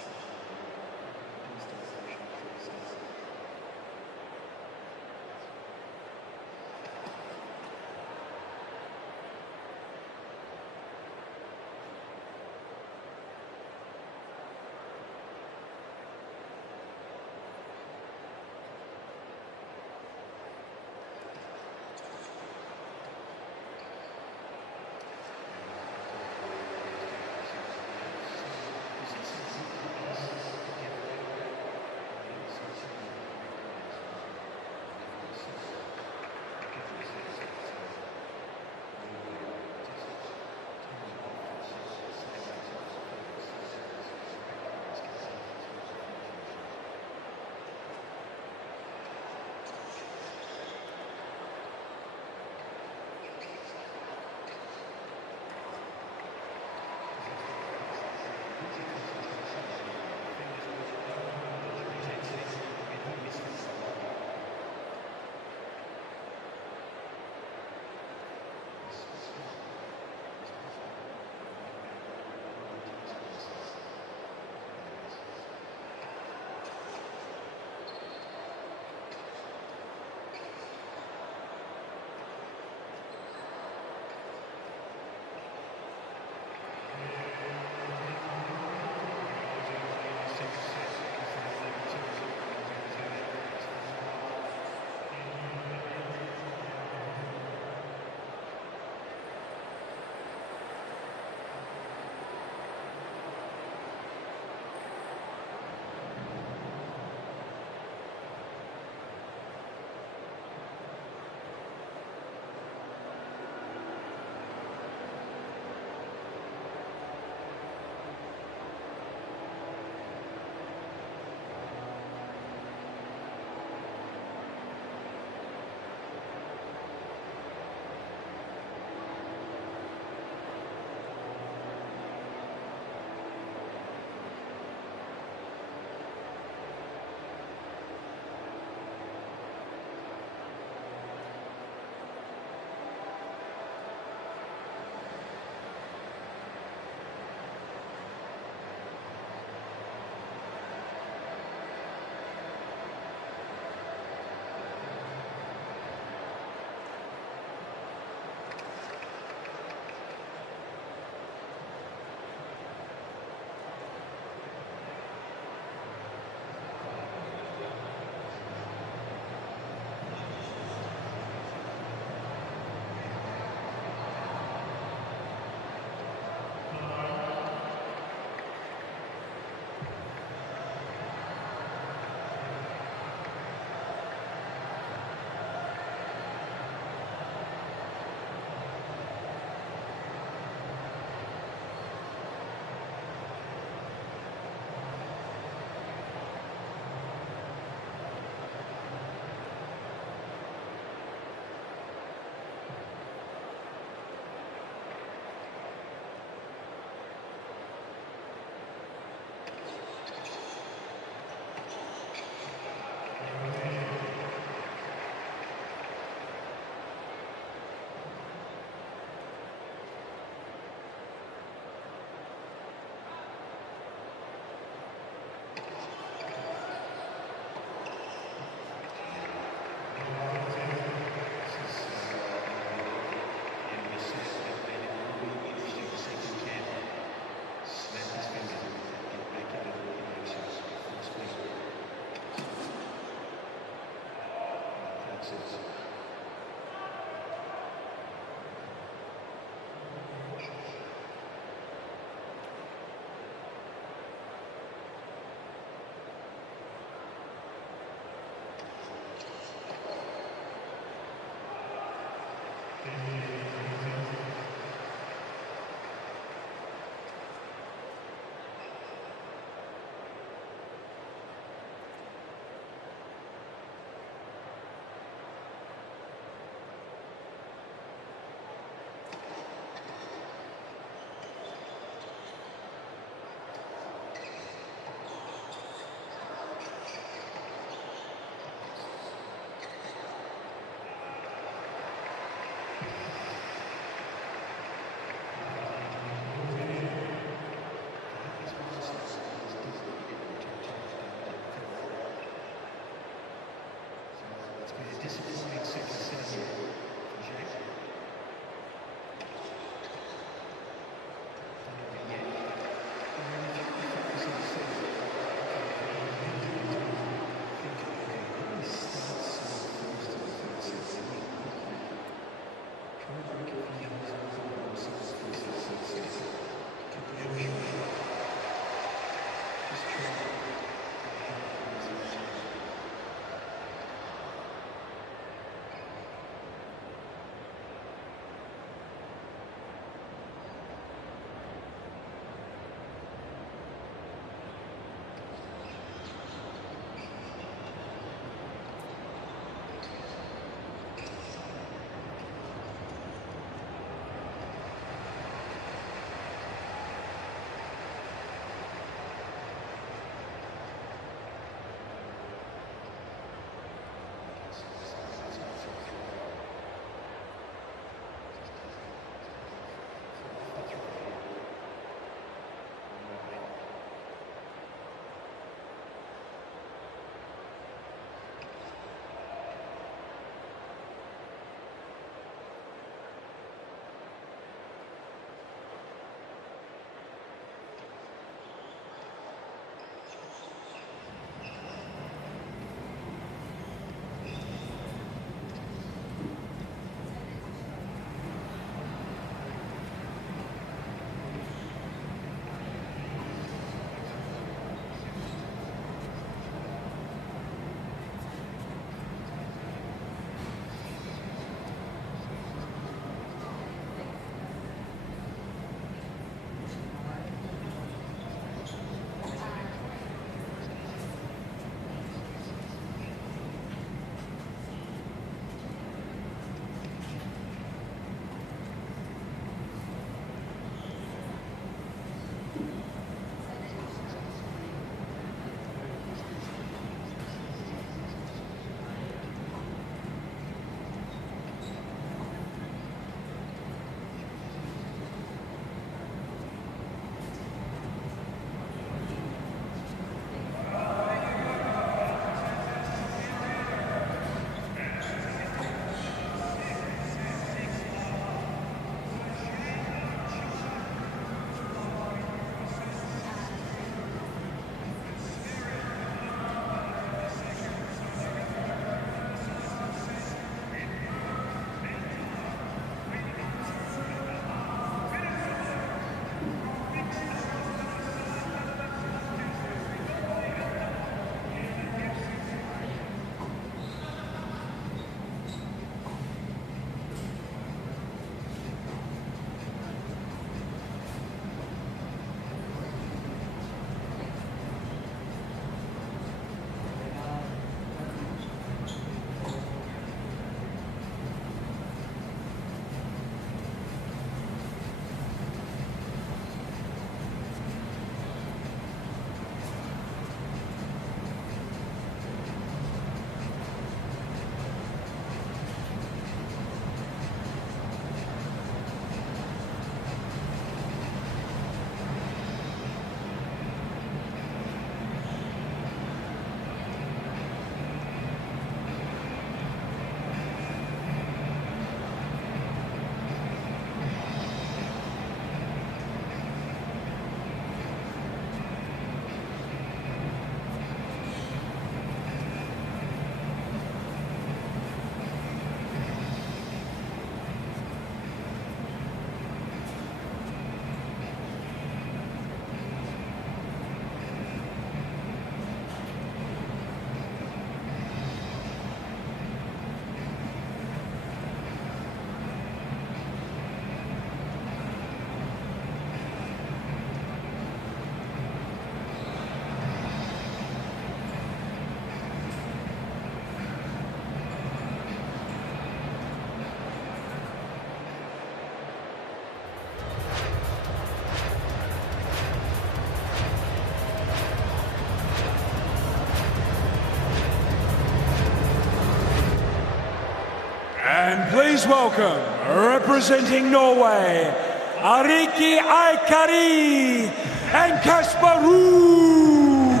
And please welcome, representing Norway, Ariki Aikari and Casper Ruud.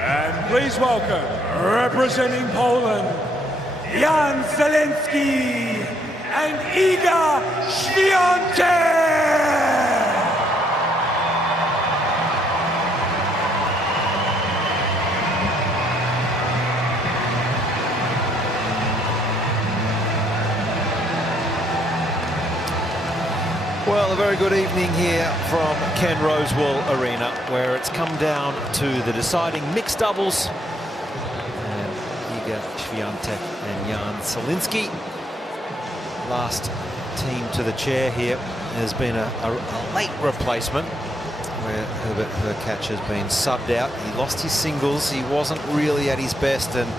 And please welcome, representing Poland, Jan Zielinski and Iga Swiatek. Well, a very good evening here from Ken Rosewall Arena, where it's come down to the deciding mixed doubles. And Iga Swiatek and Jan Zielinski. Last team to the chair here has been a late replacement, where Herbert Hurkacz has been subbed out. He lost his singles. He wasn't really at his best, and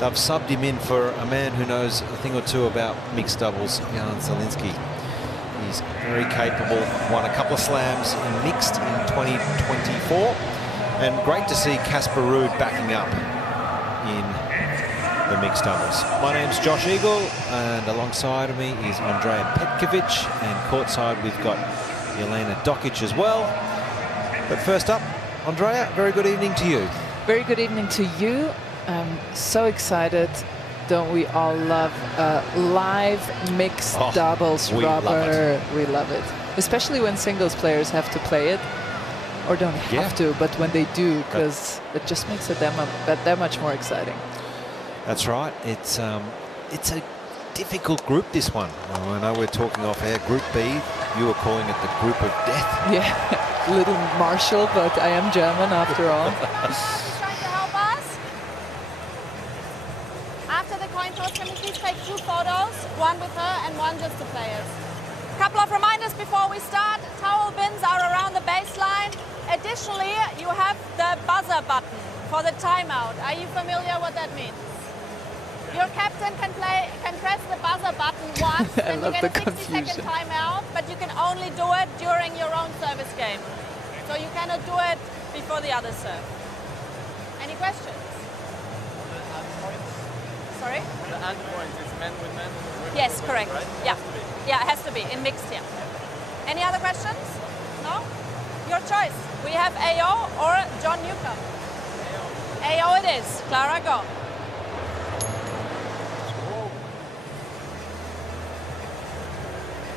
they've subbed him in for a man who knows a thing or two about mixed doubles, Jan Zielinski. He's very capable, won a couple of slams in mixed in 2024, and great to see Casper Ruud backing up in the mixed doubles. My name's Josh Eagle, and alongside of me is Andrea Petkovic, and courtside we've got Jelena Dokic as well. But first up, Andrea, very good evening to you. Very good evening to you. I'm so excited. Don't we all love live mixed doubles rubber? We love it. Especially when singles players have to play it, or don't have to, but when they do, because it just makes it that much more exciting. That's right. It's a difficult group, this one. I know we're talking off air. Group B, you were calling it the group of death. Yeah, little Marshall, but I am German after all. Can we please take 2 photos, one with her and one just the players. A couple of reminders before we start. Towel bins are around the baseline. Additionally, you have the buzzer button for the timeout. Are you familiar what that means? Your captain can press the buzzer button once and you get a 60-second timeout, but you can only do it during your own service game. So you cannot do it before the other serve. Any questions? Sorry? The hand point is men with men. Yes, correct. Right? Yeah. Yeah, it has to be in mixed here. Any other questions? No? Your choice. We have AO or John Newcomb. AO it is. Clara, go.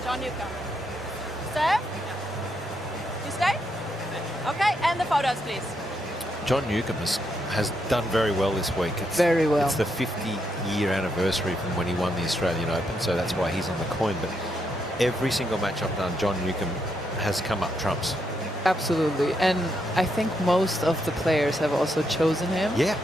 John Newcomb. Serve? You stay? Okay, and the photos, please. John Newcomb has done very well this week. Very well. It's the 50-year anniversary from when he won the Australian Open, so that's why he's on the coin. But every single match I've done, John Newcomb has come up trumps. Absolutely. And I think most of the players have also chosen him. Yeah,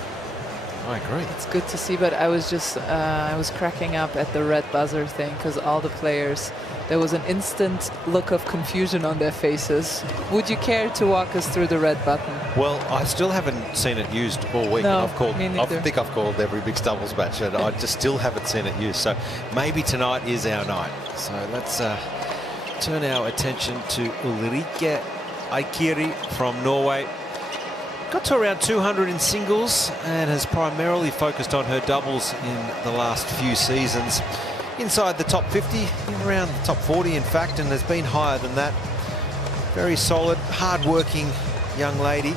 I agree. It's good to see, but I was just, I was cracking up at the red buzzer thing, because all the players, there was an instant look of confusion on their faces. Would you care to walk us through the red button? Well, I still haven't seen it used all week. No, and I think I've called every mixed doubles match, and I just still haven't seen it used. So maybe tonight is our night. So let's turn our attention to Ulrike Aikari from Norway. Got to around 200 in singles and has primarily focused on her doubles in the last few seasons. Inside the top 50, around the top 40 in fact, and has been higher than that. Very solid, hard-working young lady.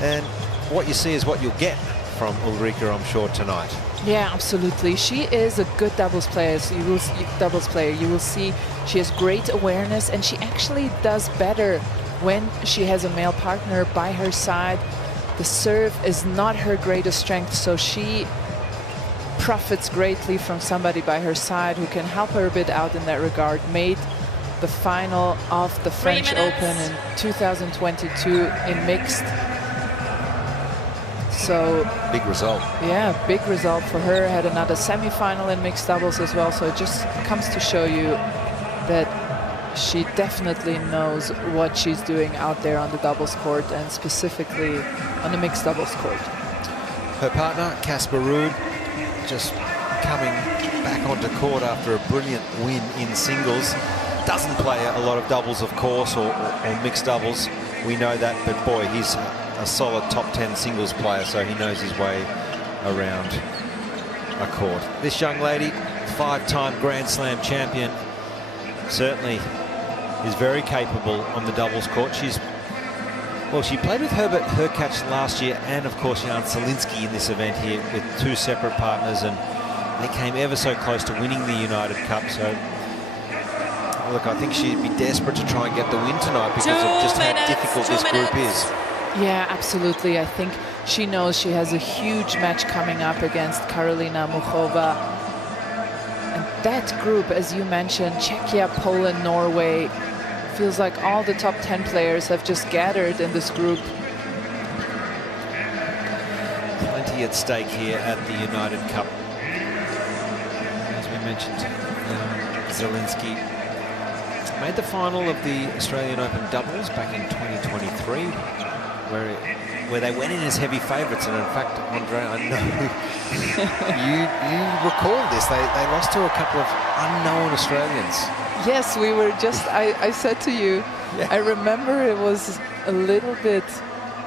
And what you see is what you'll get from Ulrike, I'm sure, tonight. Yeah, absolutely. She is a good doubles player. So you will see she has great awareness, and she actually does better when she has a male partner by her side. The serve is not her greatest strength, so she profits greatly from somebody by her side who can help her a bit out in that regard. Made the final of the French Open in 2022 in mixed. So big result. Yeah, big result for her. Had another semi-final in mixed doubles as well. So it just comes to show you that she definitely knows what she's doing out there on the doubles court, and specifically on the mixed doubles court. Her partner, Casper Ruud, just coming back onto court after a brilliant win in singles. Doesn't play a lot of doubles, of course, or mixed doubles. We know that, but boy, he's a solid top 10 singles player, so he knows his way around a court. This young lady, 5-time Grand Slam champion, certainly is very capable on the doubles court. Well, she played with Hurkacz last year, and of course Jan Zielinski in this event here with 2 separate partners, and they came ever so close to winning the United Cup. So look, I think she'd be desperate to try and get the win tonight because of just how difficult this group is. Yeah, absolutely. I think she knows she has a huge match coming up against Karolina Muchova. And that group, as you mentioned, Czechia, Poland, Norway, feels like all the top 10 players have just gathered in this group. Plenty at stake here at the United Cup. As we mentioned, Zielinski made the final of the Australian Open doubles back in 2023, where they went in as heavy favourites. And in fact, Andre, I know you recall this. They lost to a couple of unknown Australians. Yes, we were just, I said to you, I remember it was a little bit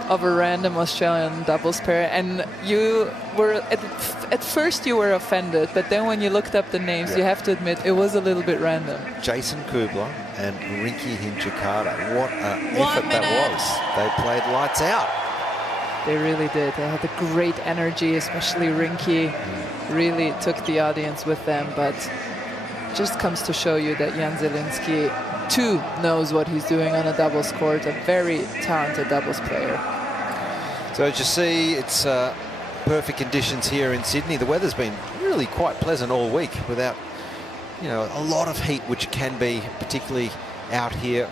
of a random Australian doubles pair, and you were, at first you were offended, but then when you looked up the names, you have to admit it was a little bit random. Jason Kubler and Rinky Hinchikata. What an effort that was. They played lights out. They really did. They had a great energy, especially Rinky really took the audience with them, but just comes to show you that Jan Zielinski too knows what he's doing on a doubles court, a very talented doubles player. So as you see, it's perfect conditions here in Sydney. The weather's been really quite pleasant all week without, you know, a lot of heat, which can be particularly out here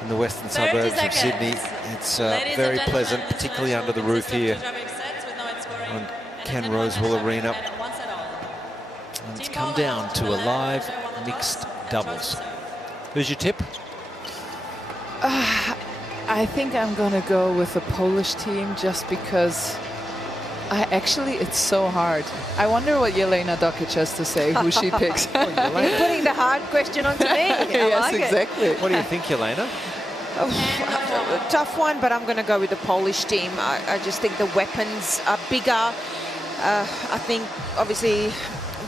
in the western suburbs of Sydney. It's very pleasant, particularly under the roof here on Ken Rosewall Arena. And it's come down to a live mixed doubles. Who's your tip? I think I'm going to go with the Polish team just because it's so hard. I wonder what Jelena Dokic has to say, who she picks. You're putting the hard question onto me. Yes, like exactly. What do you think, Jelena? Tough one, but I'm going to go with the Polish team. I just think the weapons are bigger. I think, obviously,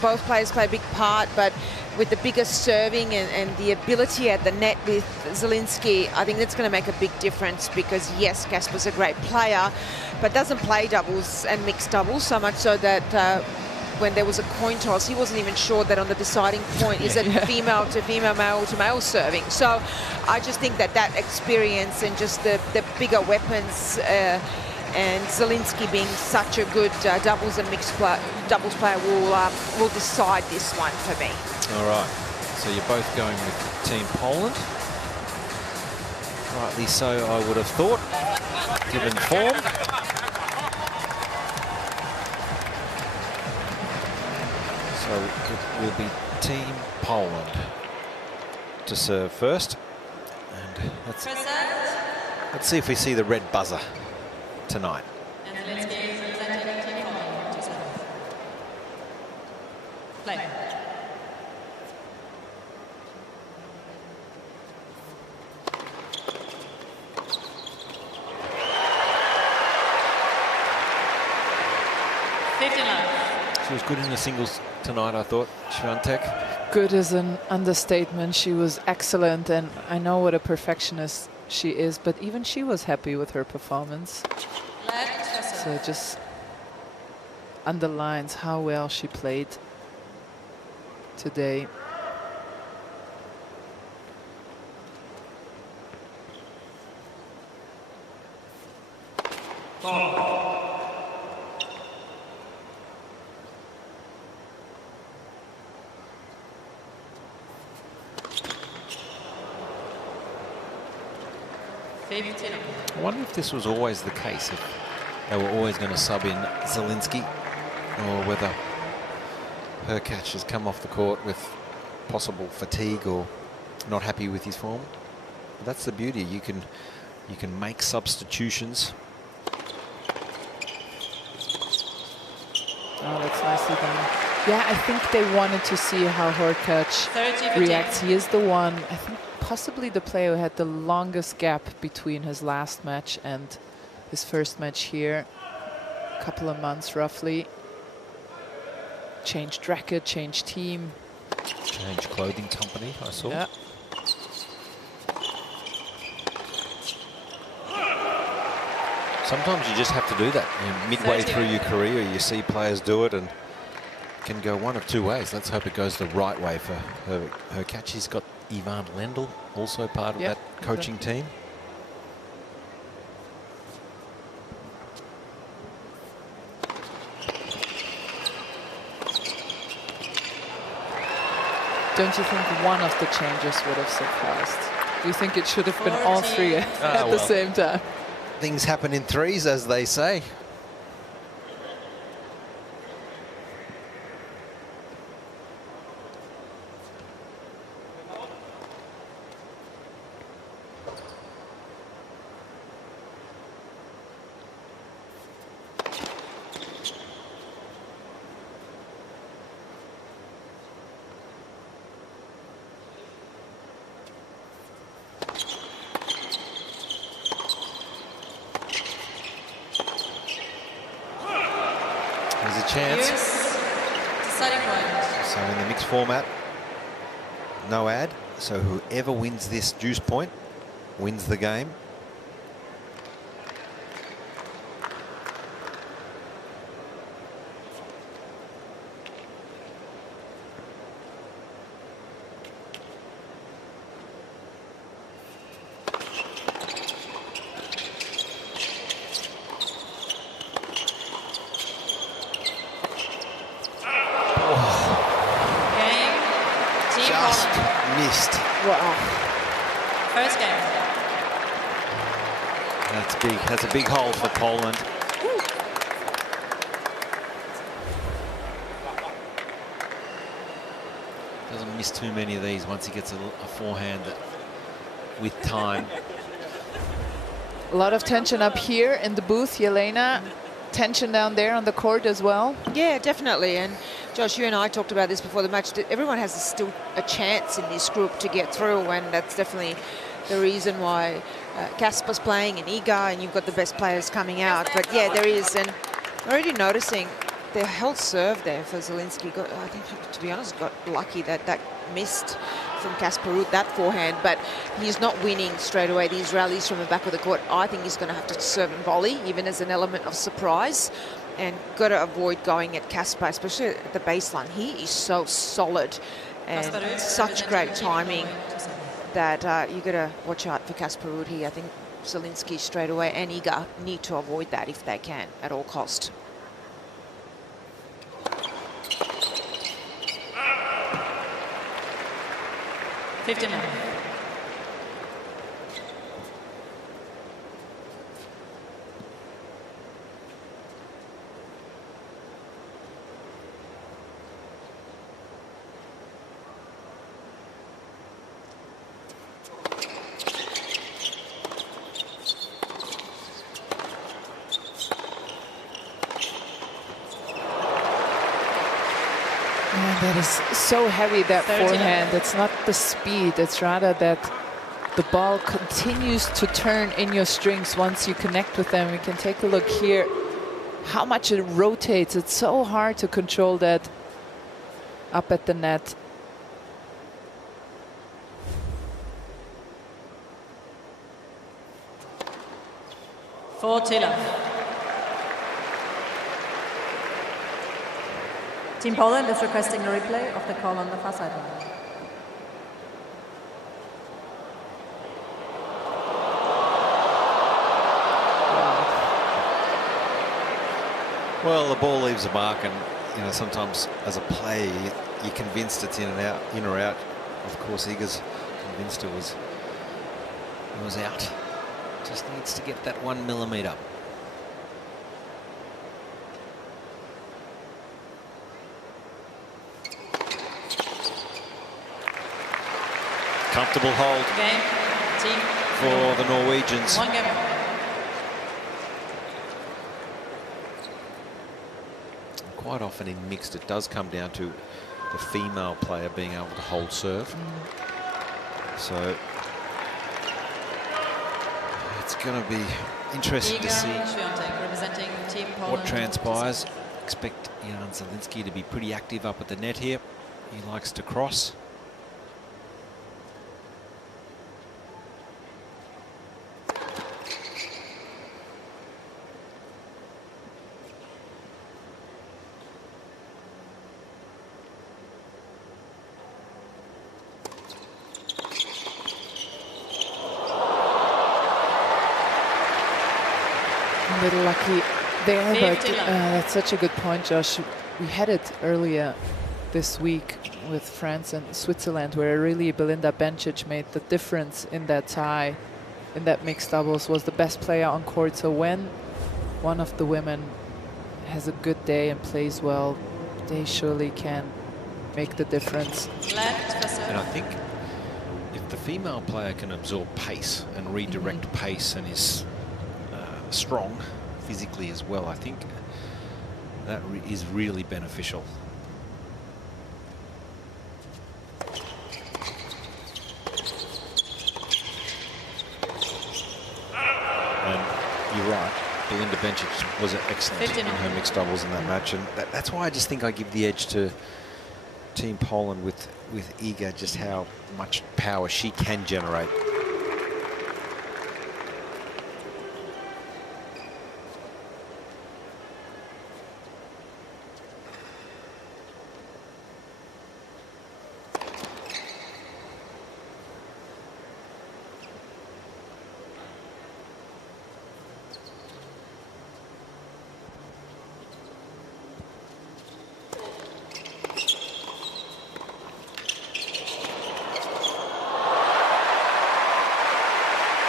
both players play a big part, but with the biggest serving and the ability at the net with Zielinski, I think that's going to make a big difference because, yes, Casper's a great player, but doesn't play doubles and mixed doubles, so much so that when there was a coin toss, he wasn't even sure that on the deciding point, is it female to female, male to male serving. So I just think that experience and just the bigger weapons and Zielinski being such a good doubles and mixed doubles player will decide this one for me. All right, so you're both going with Team Poland. Rightly so, I would have thought, given form. So it will be Team Poland to serve first. And let's see if we see the red buzzer tonight. Play. She was good in the singles tonight, I thought, Swiatek. Good is an understatement. She was excellent, and I know what a perfectionist she is, but even she was happy with her performance. So it just underlines how well she played today. I wonder if this was always the case, if they were always going to sub in Zielinski, or whether Hurkacz has come off the court with possible fatigue or not happy with his form. But that's the beauty. You can make substitutions. Oh, that's nicely done. Yeah, I think they wanted to see how Hurkacz reacts. He is the one, I think, possibly the player who had the longest gap between his last match and his first match here. A couple of months, roughly. Changed racket, changed team. Changed clothing company, I saw. Yeah. Sometimes you just have to do that. Midway through your career, you see players do it and can go one of two ways. Let's hope it goes the right way for Hurkacz. He's got Ivan Lendl, also part of that coaching team. Don't you think one of the changes would have sufficed? Do you think it should have been all three at the same time? Things happen in threes, as they say. There's a chance. Deciding point. So in the mixed format, no ad. So whoever wins this juice point wins the game. First game. That's big. That's a big hole for Poland. Doesn't miss too many of these once he gets a forehand with time. A lot of tension up here in the booth, Jelena. Tension down there on the court as well. Yeah, definitely. And Josh, you and I talked about this before the match. Everyone has still a chance in this group to get through, and that's definitely the reason why Casper's playing and Iga, and you've got the best players coming out. But yeah, there is, and already noticing the held serve there for Zielinski. I think, to be honest, got lucky that missed from Casper Ruud, that forehand, but he's not winning straight away these rallies from the back of the court. I think he's going to have to serve and volley, even as an element of surprise, and got to avoid going at Casper, especially at the baseline. He is so solid and such great timing that you got to watch out for Casper Ruud here. I think Zielinski straight away and Iga need to avoid that if they can at all cost. That is so heavy, that forehand. It's not the speed, it's rather that the ball continues to turn in your strings once you connect with them. We can take a look here, how much it rotates. It's so hard to control that up at the net. For Tiller. Team Poland is requesting a replay of the call on the far sideline. Well, the ball leaves a mark, and you know sometimes as a player you're convinced it's in or out. Of course, Iga's convinced it was out. Just needs to get that 1 millimeter. Comfortable hold for the Norwegians. One game. quite often in mixed, it does come down to the female player being able to hold serve. So it's going to be interesting to see representing Team Poland. what transpires. Expect Jan Zielinski to be pretty active up at the net here. He likes to cross. A little lucky there, but that's such a good point, Josh. We had it earlier this week with France and Switzerland, where really Belinda Bencic made the difference in that tie, in that mixed doubles, was the best player on court. So when one of the women has a good day and plays well, they surely can make the difference. And I think if the female player can absorb pace and redirect pace and is strong physically as well, I think that is really beneficial. And you're right, Belinda Bencic was excellent in her mixed doubles in that match, and that's why I just think I give the edge to Team Poland with Iga, just how much power she can generate.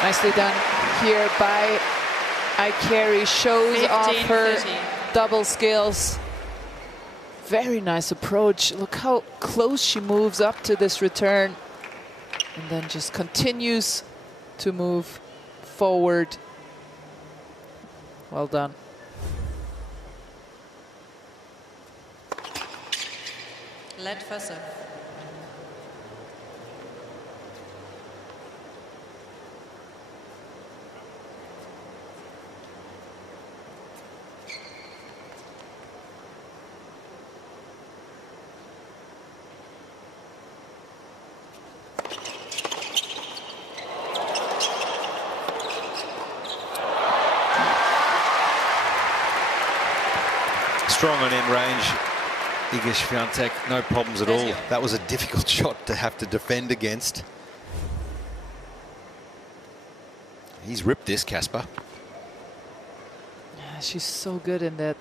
Nicely done here by Etcheverry, shows off her double skills. Very nice approach. Look how close she moves up to this return and then just continues to move forward. Well done. Led for serve. Strong on end range, Iga Swiatek, no problems at all. That was a difficult shot to have to defend against. He's ripped this, Casper. Yeah, she's so good in that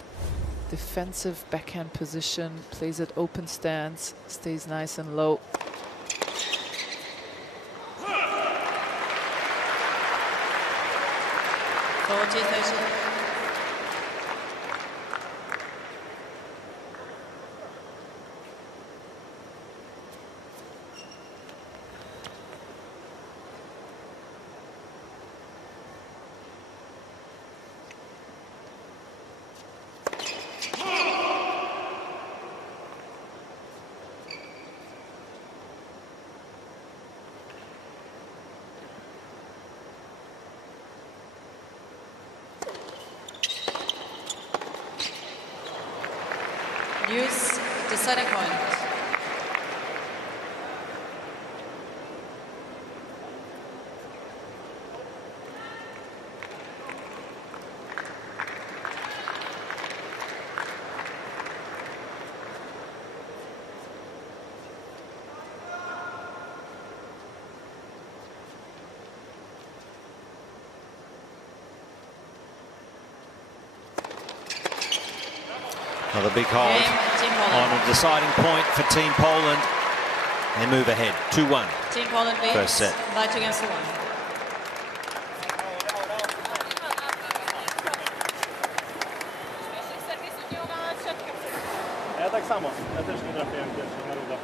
defensive backhand position, plays at open stance, stays nice and low. Use the setting point. Another big hold on a deciding point for Team Poland. They move ahead, 2-1. Team Poland leads First set. by 2-1. Ja tak samo. Ja też nie trafiłem pierwszy na Ruda.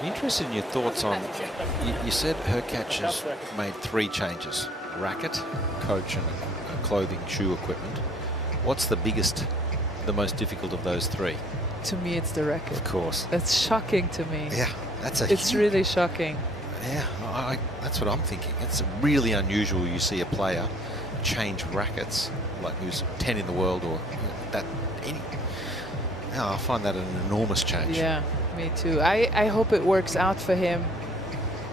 I'm interested in your thoughts on, you said Hurkacz has made 3 changes: racket, coach and clothing, shoe equipment. What's the biggest the most difficult of those three? To me, it's the racket. Of course. That's shocking to me. Yeah, that's a It's really shocking. Yeah, that's what I'm thinking. It's really unusual you see a player change rackets, like who's 10 in the world or that. I find that an enormous change. Yeah, me too. I hope it works out for him.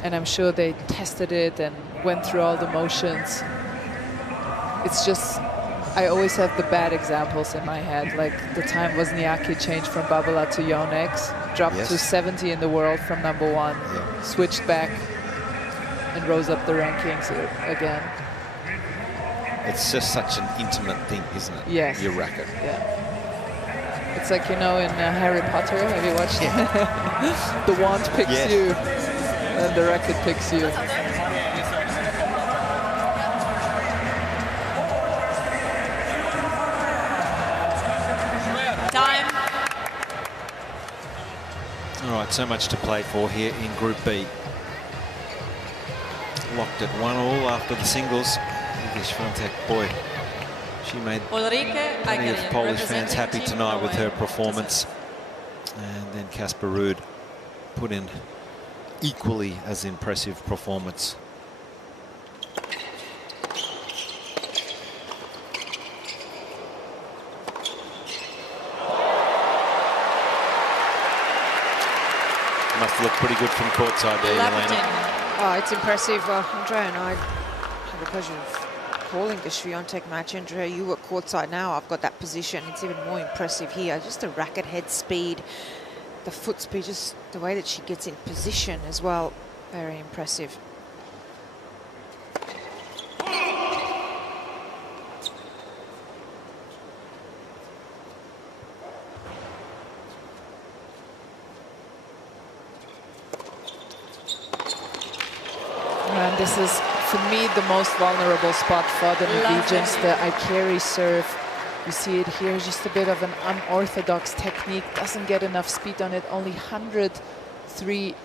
And I'm sure they tested it and went through all the motions. It's just, I always have the bad examples in my head. Like the time Wozniacki changed from Babala to Yonex, dropped to 70 in the world from #1, switched back and rose up the rankings again. It's just such an intimate thing, isn't it? Yes. Your racket. Yeah. It's like, you know, in Harry Potter, have you watched it? The wand picks you and the racket picks you. Time. All right, so much to play for here in Group B. Locked at 1-1 after the singles. Swiatek, boy, she made plenty of Polish fans happy tonight with her performance. And then Casper Ruud put in equally as impressive performance. Must look pretty good from courtside there, Elena. Oh, it's impressive. Andrea and I had the pleasure of calling the Swiatek match. Andrea, you were courtside now. I've got that position. It's even more impressive here. Just the racket head speed, the foot speed, just the way that she gets in position as well. Very impressive. And this is, for me, the most vulnerable spot for the Norwegians, the Etcheverry serve. You see it here, just a bit of an unorthodox technique, doesn't get enough speed on it, only 103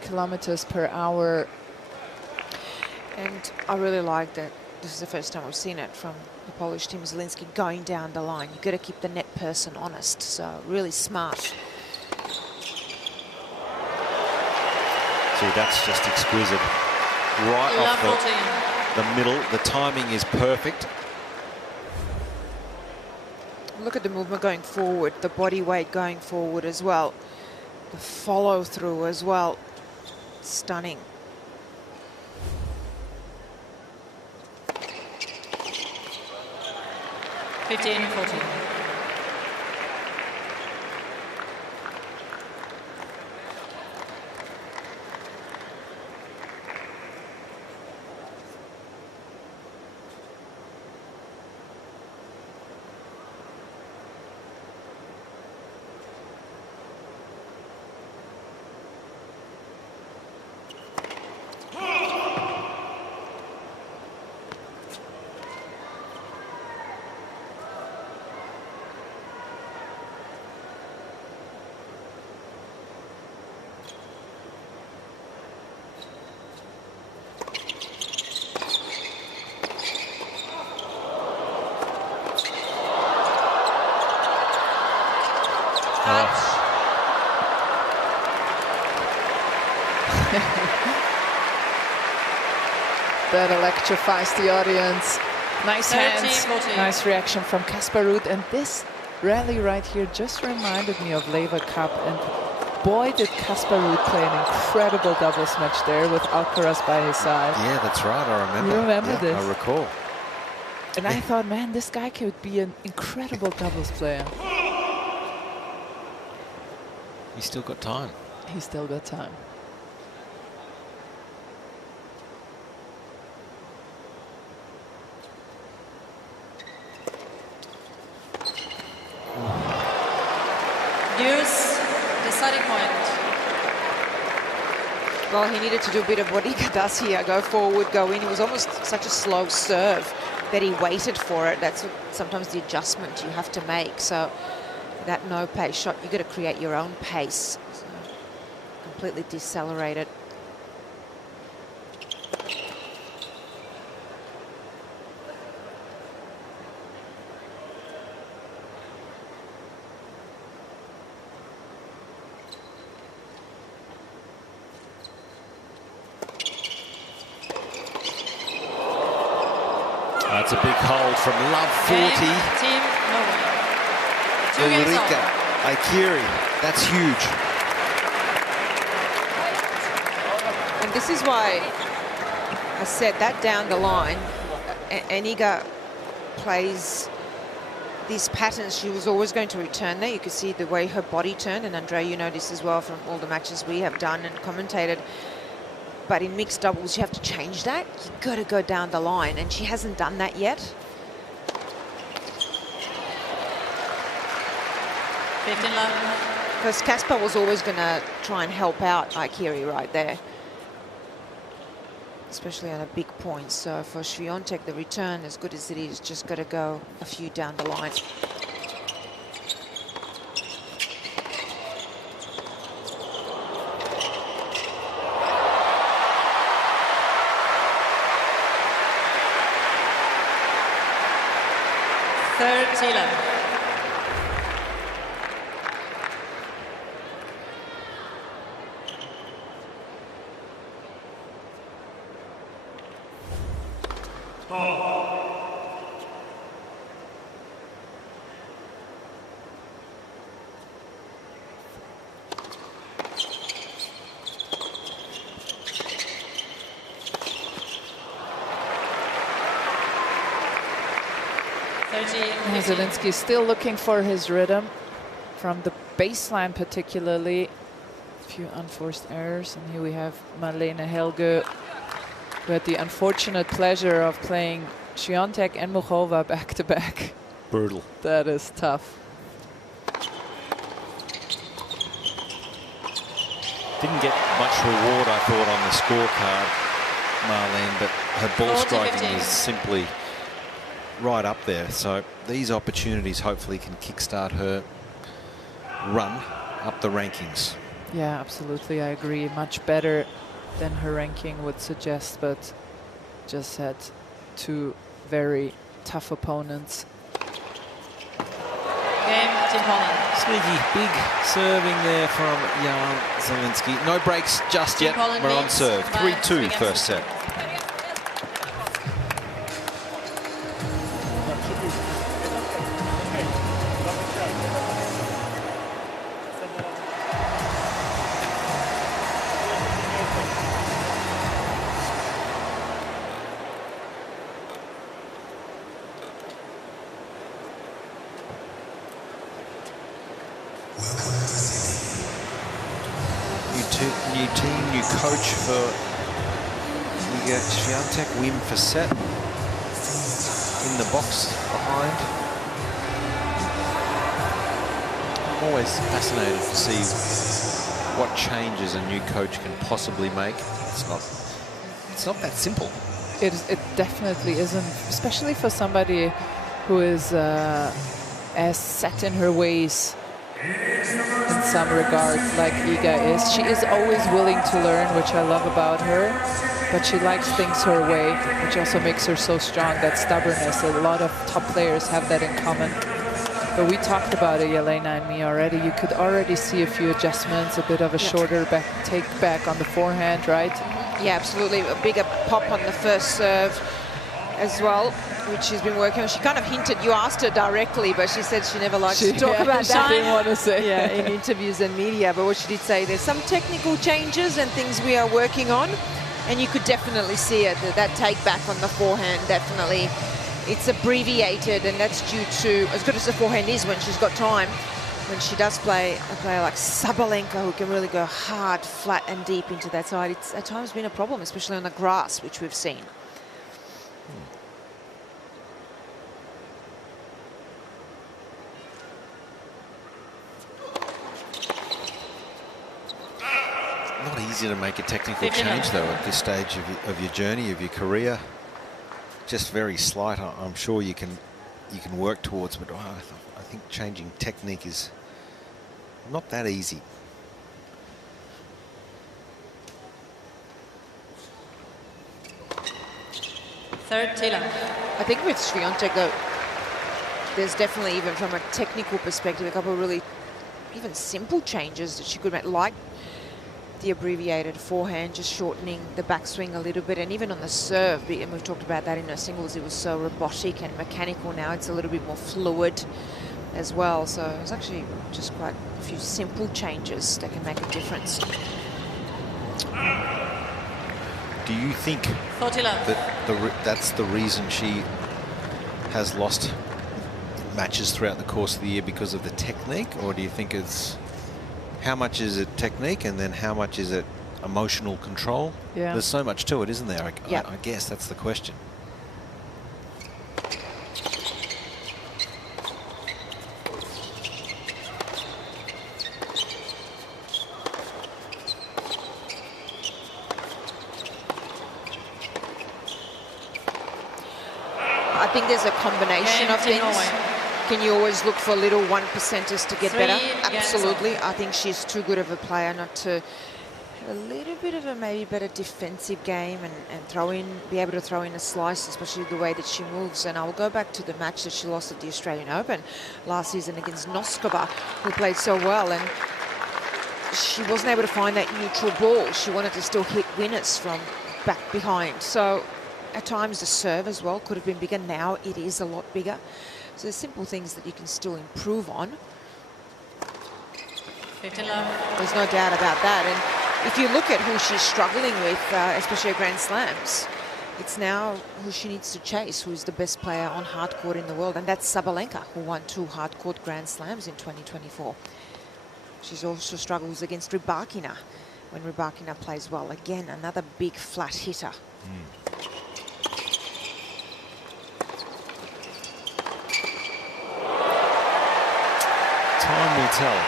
kilometers per hour. And I really like that. This is the first time we've seen it from the Polish team, Zielinski going down the line. You've got to keep the net person honest, so really smart. See, that's just exquisite. Right off the middle, the timing is perfect. Look at the movement going forward, the body weight going forward as well. The follow through as well. Stunning. (15-14). That electrifies the audience. Nice hands, 13-14. nice reaction from Casper Ruud. And this rally right here just reminded me of Lever Cup. And boy, did Casper Ruud play an incredible doubles match there with Alcaraz by his side. Yeah, that's right, I remember. You remember this? I recall. And I thought, man, this guy could be an incredible doubles player. He's still got time. He's still got time. Use deciding point. Well, he needed to do a bit of what Iga does here, go forward, go in. It was almost such a slow serve that he waited for it. That's sometimes the adjustment you have to make. So that no pace shot, you've got to create your own pace. So completely decelerated. That's a big hold from Love 40. Team Norway. 2 games Ulrika all. Aikiri. That's huge. And this is why I said that down the line, Eniga plays these patterns. She was always going to return there. You could see the way her body turned, and Andrea, you know this as well from all the matches we have done and commentated. But in mixed doubles, you have to change that. You've got to go down the line, and she hasn't done that yet. 15 love. Because Casper was always going to try and help out Aikiri right there, especially on a big point. So for Swiatek, the return, as good as it is, just got to go a few down the line. Third Tila. Zielinski still looking for his rhythm from the baseline, particularly. A few unforced errors, and here we have Marlene Helge, who had the unfortunate pleasure of playing Swiatek and Muchova back to back. Brutal. That is tough. Didn't get much reward, I thought, on the scorecard, Marlene, but her ball striking is simply right up there. So these opportunities hopefully can kickstart her run up the rankings. Yeah, absolutely. I agree. Much better than her ranking would suggest, but just had two very tough opponents. Game, Team Poland. Sneaky big serving there from Jan Zielinski. No breaks just yet. We're on serve. 3-2 first set. New team, new coach for Iga Swiatek. Wim for set in the box behind. I'm always fascinated to see what changes a new coach can possibly make. It's not that simple. It definitely isn't, especially for somebody who is as set in her ways in some regards like Iga is. She is always willing to learn, which I love about her, but she likes things her way, which also makes her so strong, that stubbornness. A lot of top players have that in common. But we talked about it, Jelena and me already. You could already see a few adjustments, a bit of a shorter take back on the forehand, right? Yeah, absolutely. A bigger pop on the first serve as well, which she's been working on. She kind of hinted, you asked her directly, but she said she never likes to talk about that. She didn't want to say. In interviews and media, but what she did say, there's some technical changes and things we are working on, and you could definitely see it, that take back on the forehand, definitely. It's abbreviated, and that's due to, as good as the forehand is when she's got time, when she does play a player like Sabalenka, who can really go hard, flat and deep into that side, it's at times been a problem, especially on the grass, which we've seen. Not easy to make a technical change, though, at this stage of your journey, of your career. Just very slight. I'm sure you can work towards, but I think changing technique is not that easy. Third Tila. I think with Swiatek, though, there's definitely, even from a technical perspective, a couple of really even simple changes that she could make, like the abbreviated forehand, just shortening the backswing a little bit, and even on the serve, and we've talked about that in her singles, it was so robotic and mechanical. Now it's a little bit more fluid as well, so it's actually just quite a few simple changes that can make a difference. Do you think that that's the reason she has lost matches throughout the course of the year, because of the technique, or do you think it's how much is it technique and then how much is it emotional control? Yeah. There's so much to it, isn't there? I guess that's the question. I think there's a combination of things. Can you always look for little 1%ers to get better? Absolutely. I think she's too good of a player not to have a little bit of a maybe better defensive game and be able to throw in a slice, especially the way that she moves. And I'll go back to the match that she lost at the Australian Open last season against Noskova, who played so well, and she wasn't able to find that neutral ball. She wanted to still hit winners from back behind. So at times the serve as well could have been bigger. Now it is a lot bigger. So there's simple things that you can still improve on. There's no doubt about that. And if you look at who she's struggling with, especially at Grand Slams, it's now who she needs to chase, who's the best player on hardcourt in the world, and that's Sabalenka, who won 2 hardcourt Grand Slams in 2024. She also struggles against Rybakina when Rybakina plays well. Again, another big flat hitter. Time will tell.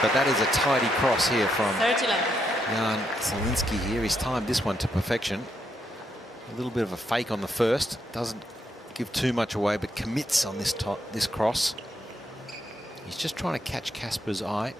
But that is a tidy cross here from Jan Zielinski here. He's timed this one to perfection. A little bit of a fake on the first. Doesn't give too much away, but commits on this cross. He's just trying to catch Casper's eye.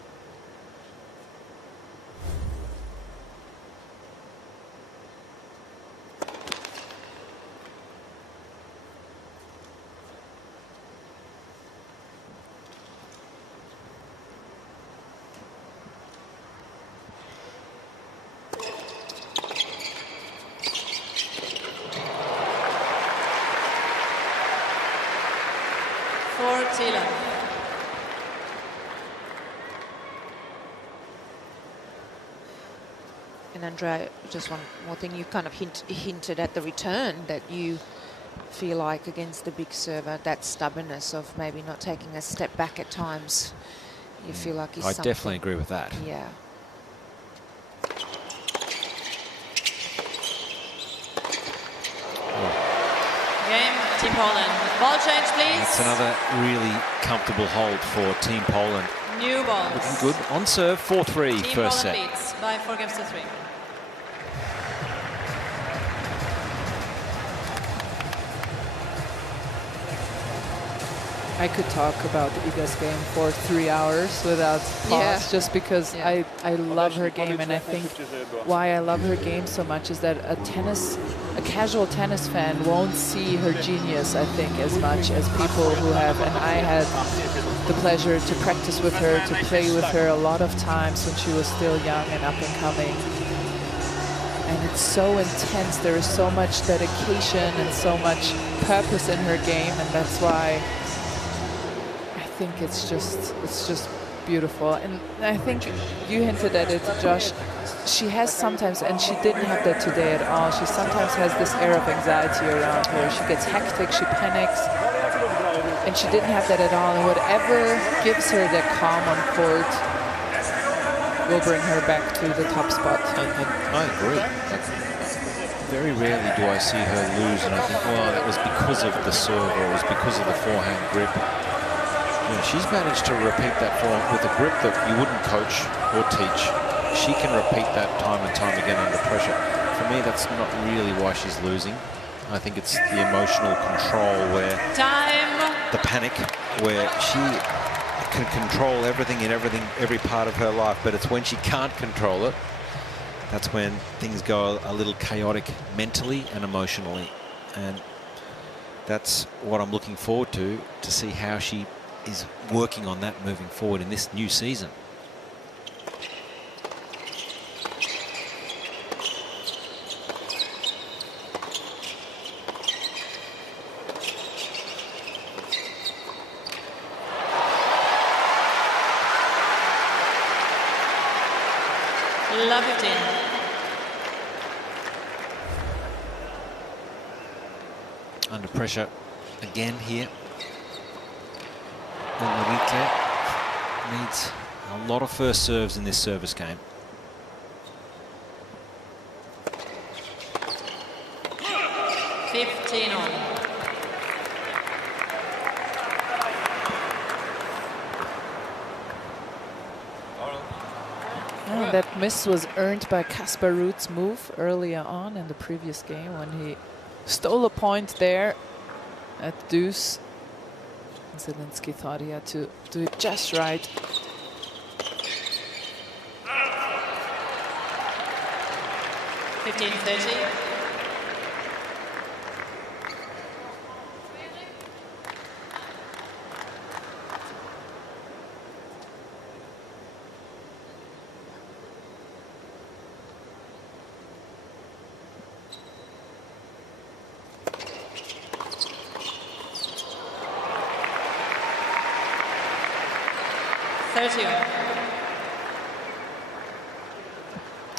And Andrea, just one more thing, you kind of hinted at the return that you feel like against the big server, that stubbornness of maybe not taking a step back at times, you feel like is I something. definitely agree with that. Yeah. Game, Team Poland. Ball change, please. That's another really comfortable hold for Team Poland. New balls. Looking good. On serve, 4-3 Team first Poland set. leads by 4 games to 3. I could talk about Iga's game for 3 hours without pause, just because I love her game, and I think why I love her game so much is that a casual tennis fan won't see her genius, I think, as much as people who have, and I had the pleasure to practice with her, to play with her a lot of times when she was still young and up and coming. And it's so intense, there is so much dedication and so much purpose in her game, and that's why I think it's just beautiful. And I think you hinted at it, Josh. She has sometimes, and she didn't have that today at all, she sometimes has this air of anxiety around her. She gets hectic, she panics, and she didn't have that at all. And whatever gives her that calm on court will bring her back to the top spot. And I agree. Very rarely do I see her lose, and I think, well, that was because of the serve, or it was because of the forehand grip. Yeah, she's managed to repeat that form with a grip that you wouldn't coach or teach. She can repeat that time and time again under pressure. For me, that's not really why she's losing. I think it's the emotional control, where the panic, where she can control everything in every part of her life, but it's when she can't control it, that's when things go a little chaotic mentally and emotionally. And that's what I'm looking forward to see how she is working on that moving forward in this new season. Love 15. Under pressure again here. Ulrike needs a lot of first serves in this service game. On. And that miss was earned by Casper Ruud's move earlier on in the previous game when he stole a point there at deuce. Zielinski thought he had to do it just right. $15-30.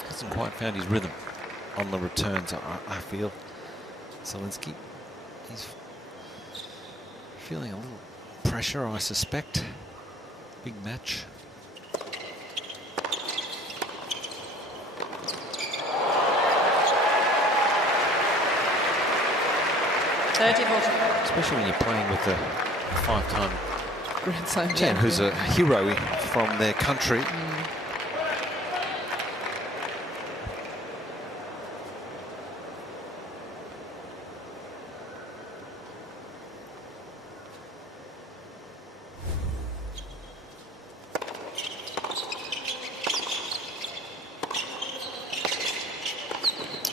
Hasn't quite found his rhythm on the returns, I feel. Zielinski, he's feeling a little pressure, I suspect. Big match. Especially when you're playing with a five-time Grand Slam champion who's a hero from their country.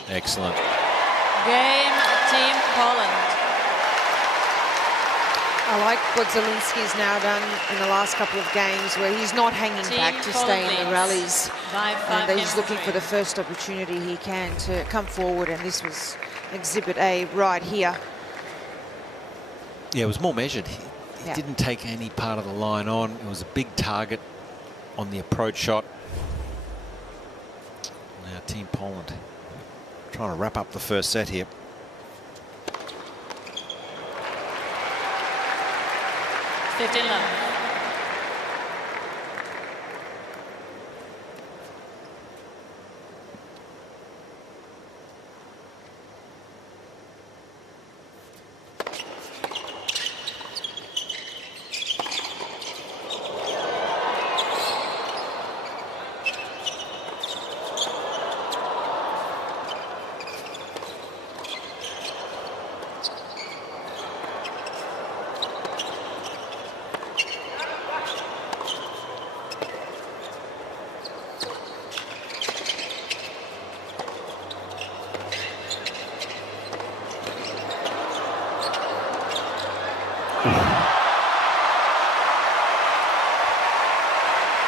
Excellent. Game, Team Poland. I like what Zielinski's now done in the last couple of games where he's not hanging back to stay in the rallies. And he's looking for the first opportunity he can to come forward, and this was Exhibit A right here. Yeah, it was more measured. He didn't take any part of the line on. It was a big target on the approach shot. Now Team Poland trying to wrap up the first set here.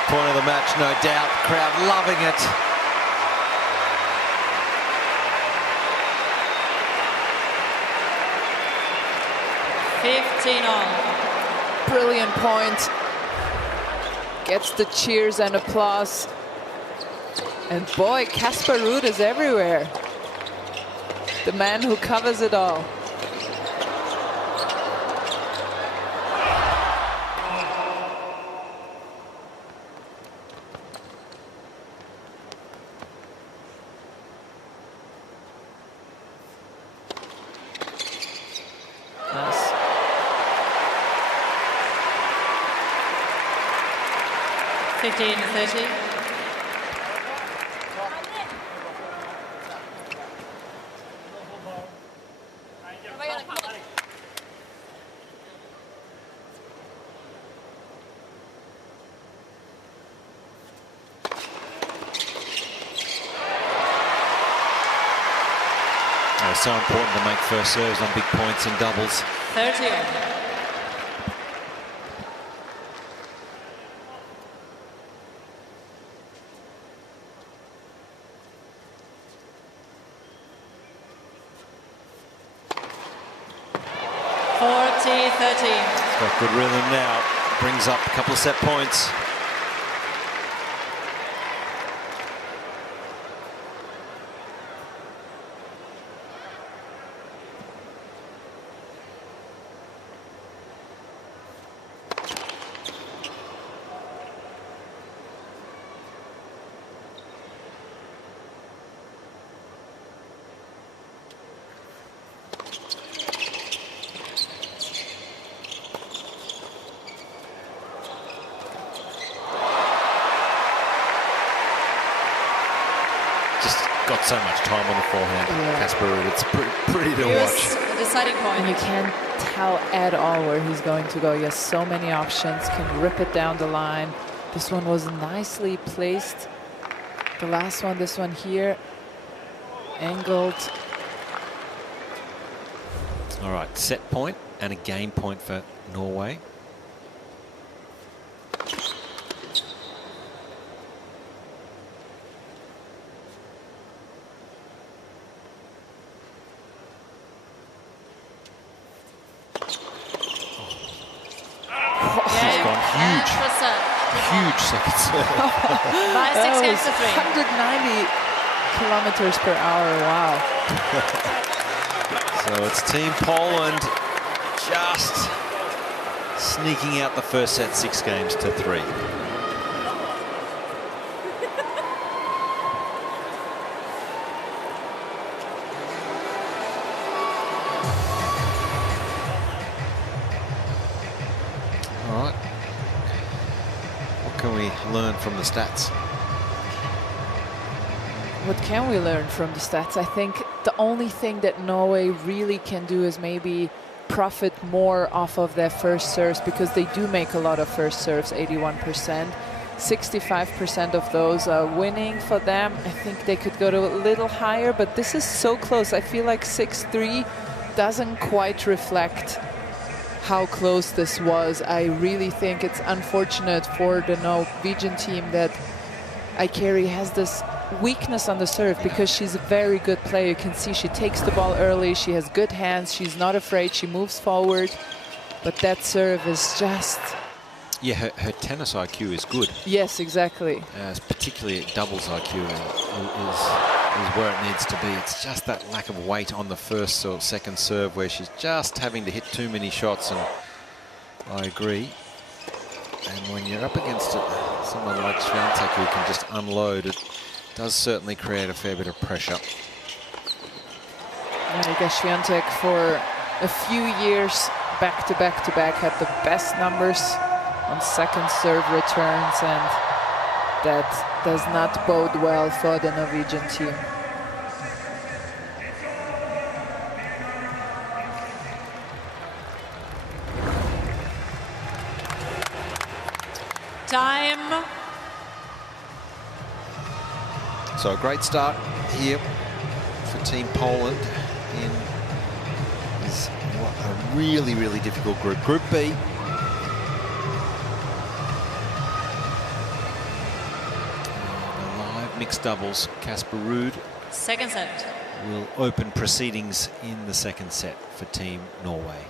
Point of the match, no doubt. Crowd loving it. Brilliant point. Gets the cheers and applause. And boy, Casper Ruud is everywhere. The man who covers it all. Nice. $15-30. It's so important to make first serves on big points in doubles. 30. It's got good rhythm now. Brings up a couple of set points. got so much time on the forehand. Yeah. Casper Ruud, it's pretty to Here's watch. the deciding point. And you can't tell at all where he's going to go. He has so many options, can rip it down the line. This one was nicely placed. The last one, this one here, angled. All right, set point and a game point for Norway. She's gone huge. Huge second serve. By 6 games to 3. 190 kilometers per hour, wow. So it's Team Poland just sneaking out the first set, 6 games to 3. All right. What can we learn from the stats? What can we learn from the stats? I think the only thing that Norway really can do is maybe profit more off of their first serves, because they do make a lot of first serves, 81%. 65% of those are winning for them. I think they could go to a little higher, but this is so close. I feel like 6-3 doesn't quite reflect how close this was. I really think it's unfortunate for the Norwegian team that Etcheverry has this weakness on the serve, because she's a very good player. You can see she takes the ball early, she has good hands, she's not afraid, she moves forward, but that serve is just... Yeah, her tennis IQ is good. Yes, exactly. Particularly doubles IQ is where it needs to be. It's just that lack of weight on the first or second serve where she's just having to hit too many shots, and I agree. And when you're up against someone like Swiatek who can just unload, it does certainly create a fair bit of pressure. Yeah, I guess Swiatek for a few years back to back had the best numbers on second serve returns, and that does not bode well for the Norwegian team. Time. So a great start here for Team Poland in this, a really, really difficult group. Group B. Mixed doubles, Casper Ruud Second set. will open proceedings in the second set for Team Norway.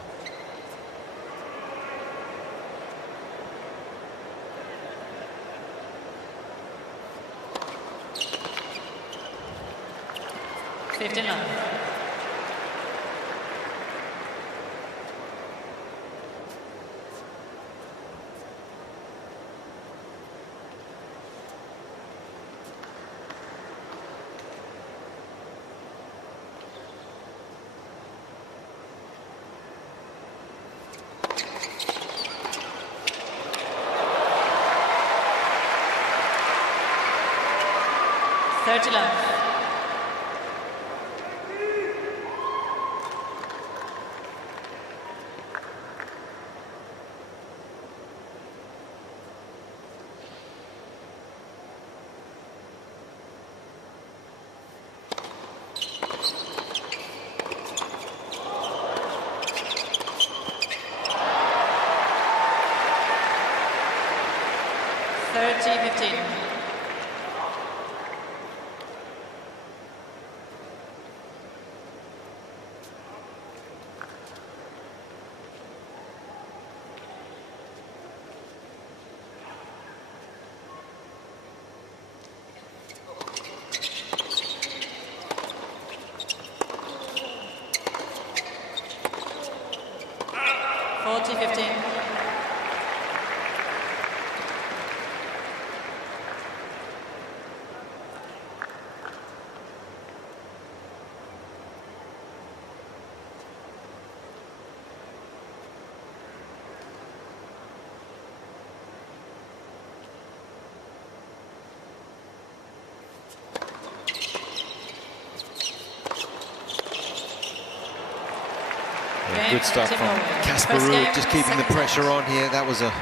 Good stuff from Casper Ruud, just keeping the pressure on here. That was a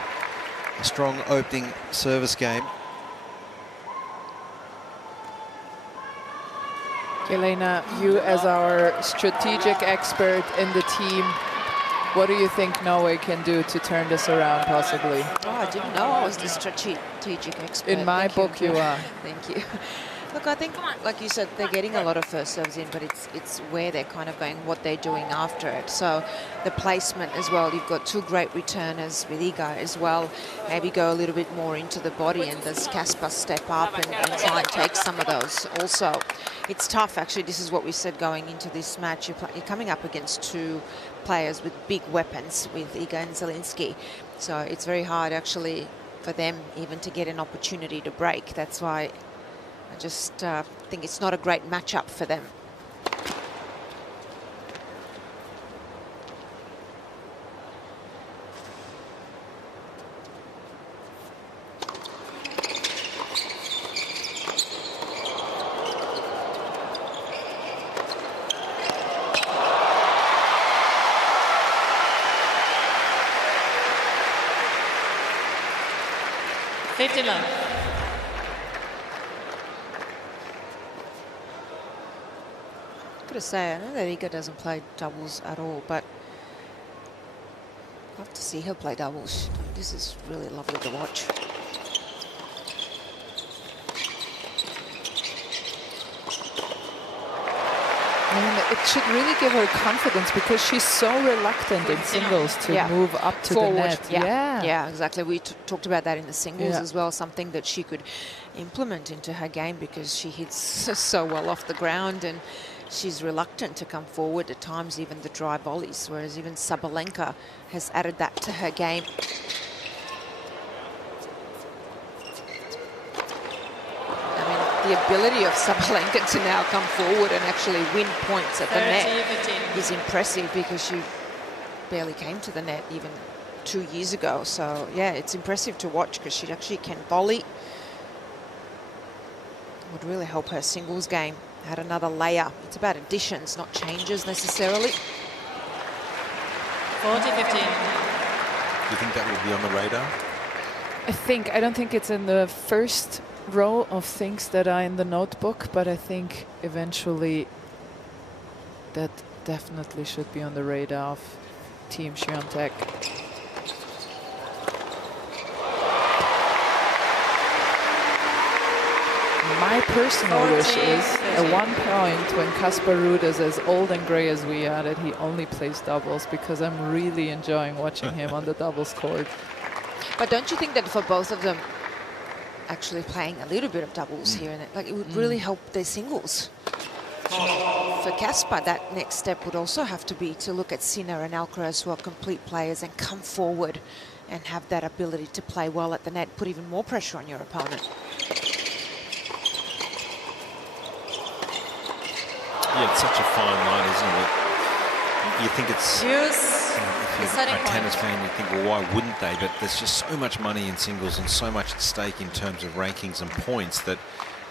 strong opening service game. Elena, you as our strategic expert in the team, what do you think Norway can do to turn this around, possibly? Oh, I didn't know I was the strategic expert. In my book, you are. Thank you. Look, I think, like you said, they're getting a lot of first serves in, but it's where they're kind of going, what they're doing after it. So the placement as well, you've got two great returners with Iga as well. Maybe go a little bit more into the body, and does Casper step up and try and take some of those also. It's tough, actually. This is what we said going into this match. You're coming up against two players with big weapons, with Iga and Zielinski. So it's very hard, actually, for them even to get an opportunity to break. That's why I just think it's not a great matchup for them. To say, I know that Iga doesn't play doubles at all, but I'd love to see her play doubles. This is really lovely to watch. I mean, it should really give her confidence, because she's so reluctant in singles to move up to forward. the net. Yeah, exactly. We talked about that in the singles as well, something that she could implement into her game, because she hits so well off the ground, and she's reluctant to come forward at times, even the dry volleys, whereas even Sabalenka has added that to her game. I mean, the ability of Sabalenka to now come forward and actually win points at the net is impressive, because she barely came to the net even 2 years ago. So, yeah, it's impressive to watch, because she actually can volley. Would really help her singles game. Had another layer. It's about additions, not changes necessarily. 40-15. Do you think that will be on the radar? I don't think it's in the first row of things that are in the notebook, but I think eventually that definitely should be on the radar of Team Swiatek. My personal wish is at one point, when Casper Ruud is as old and grey as we are, that he only plays doubles, because I'm really enjoying watching him on the doubles court. But don't you think that for both of them, actually playing a little bit of doubles here and there, like, it would really help their singles? For Casper, that next step would also have to be to look at Sinner and Alcaraz, who are complete players, and come forward and have that ability to play well at the net, put even more pressure on your opponent. Yeah, it's such a fine line, isn't it? You think it's... if you're a tennis fan, you think, well, why wouldn't they? But there's just so much money in singles and so much at stake in terms of rankings and points, that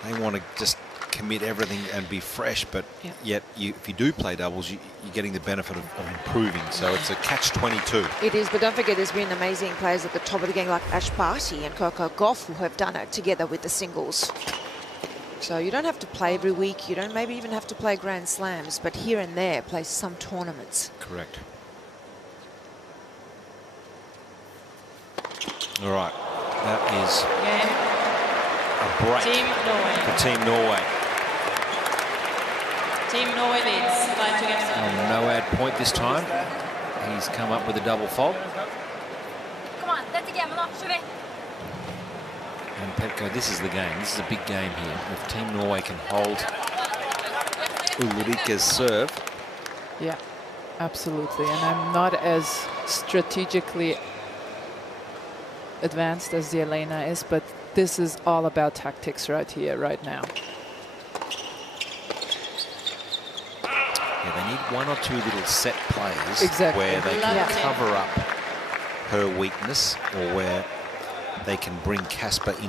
they want to just commit everything and be fresh. But yet, if you do play doubles, you're getting the benefit of improving. So it's a catch-22. It is, but don't forget, there's been amazing players at the top of the game, like Ash Barty and Coco Gauff, who have done it together with the singles. So you don't have to play every week. You don't maybe even have to play Grand Slams, but here and there, play some tournaments. Correct. All right, that is a break for Team Norway. Team Norway leads 5-2 games. No ad point this time. He's come up with a double fault. Come on, let's get him off, should we? And Petko, this is the game. This is a big game here. If Team Norway can hold Ulrike's serve. Yeah, absolutely. And I'm not as strategically advanced as the Elena is, but this is all about tactics right here, right now. Yeah, they need one or two little set plays Exactly. where they can cover up her weakness, or where they can bring Casper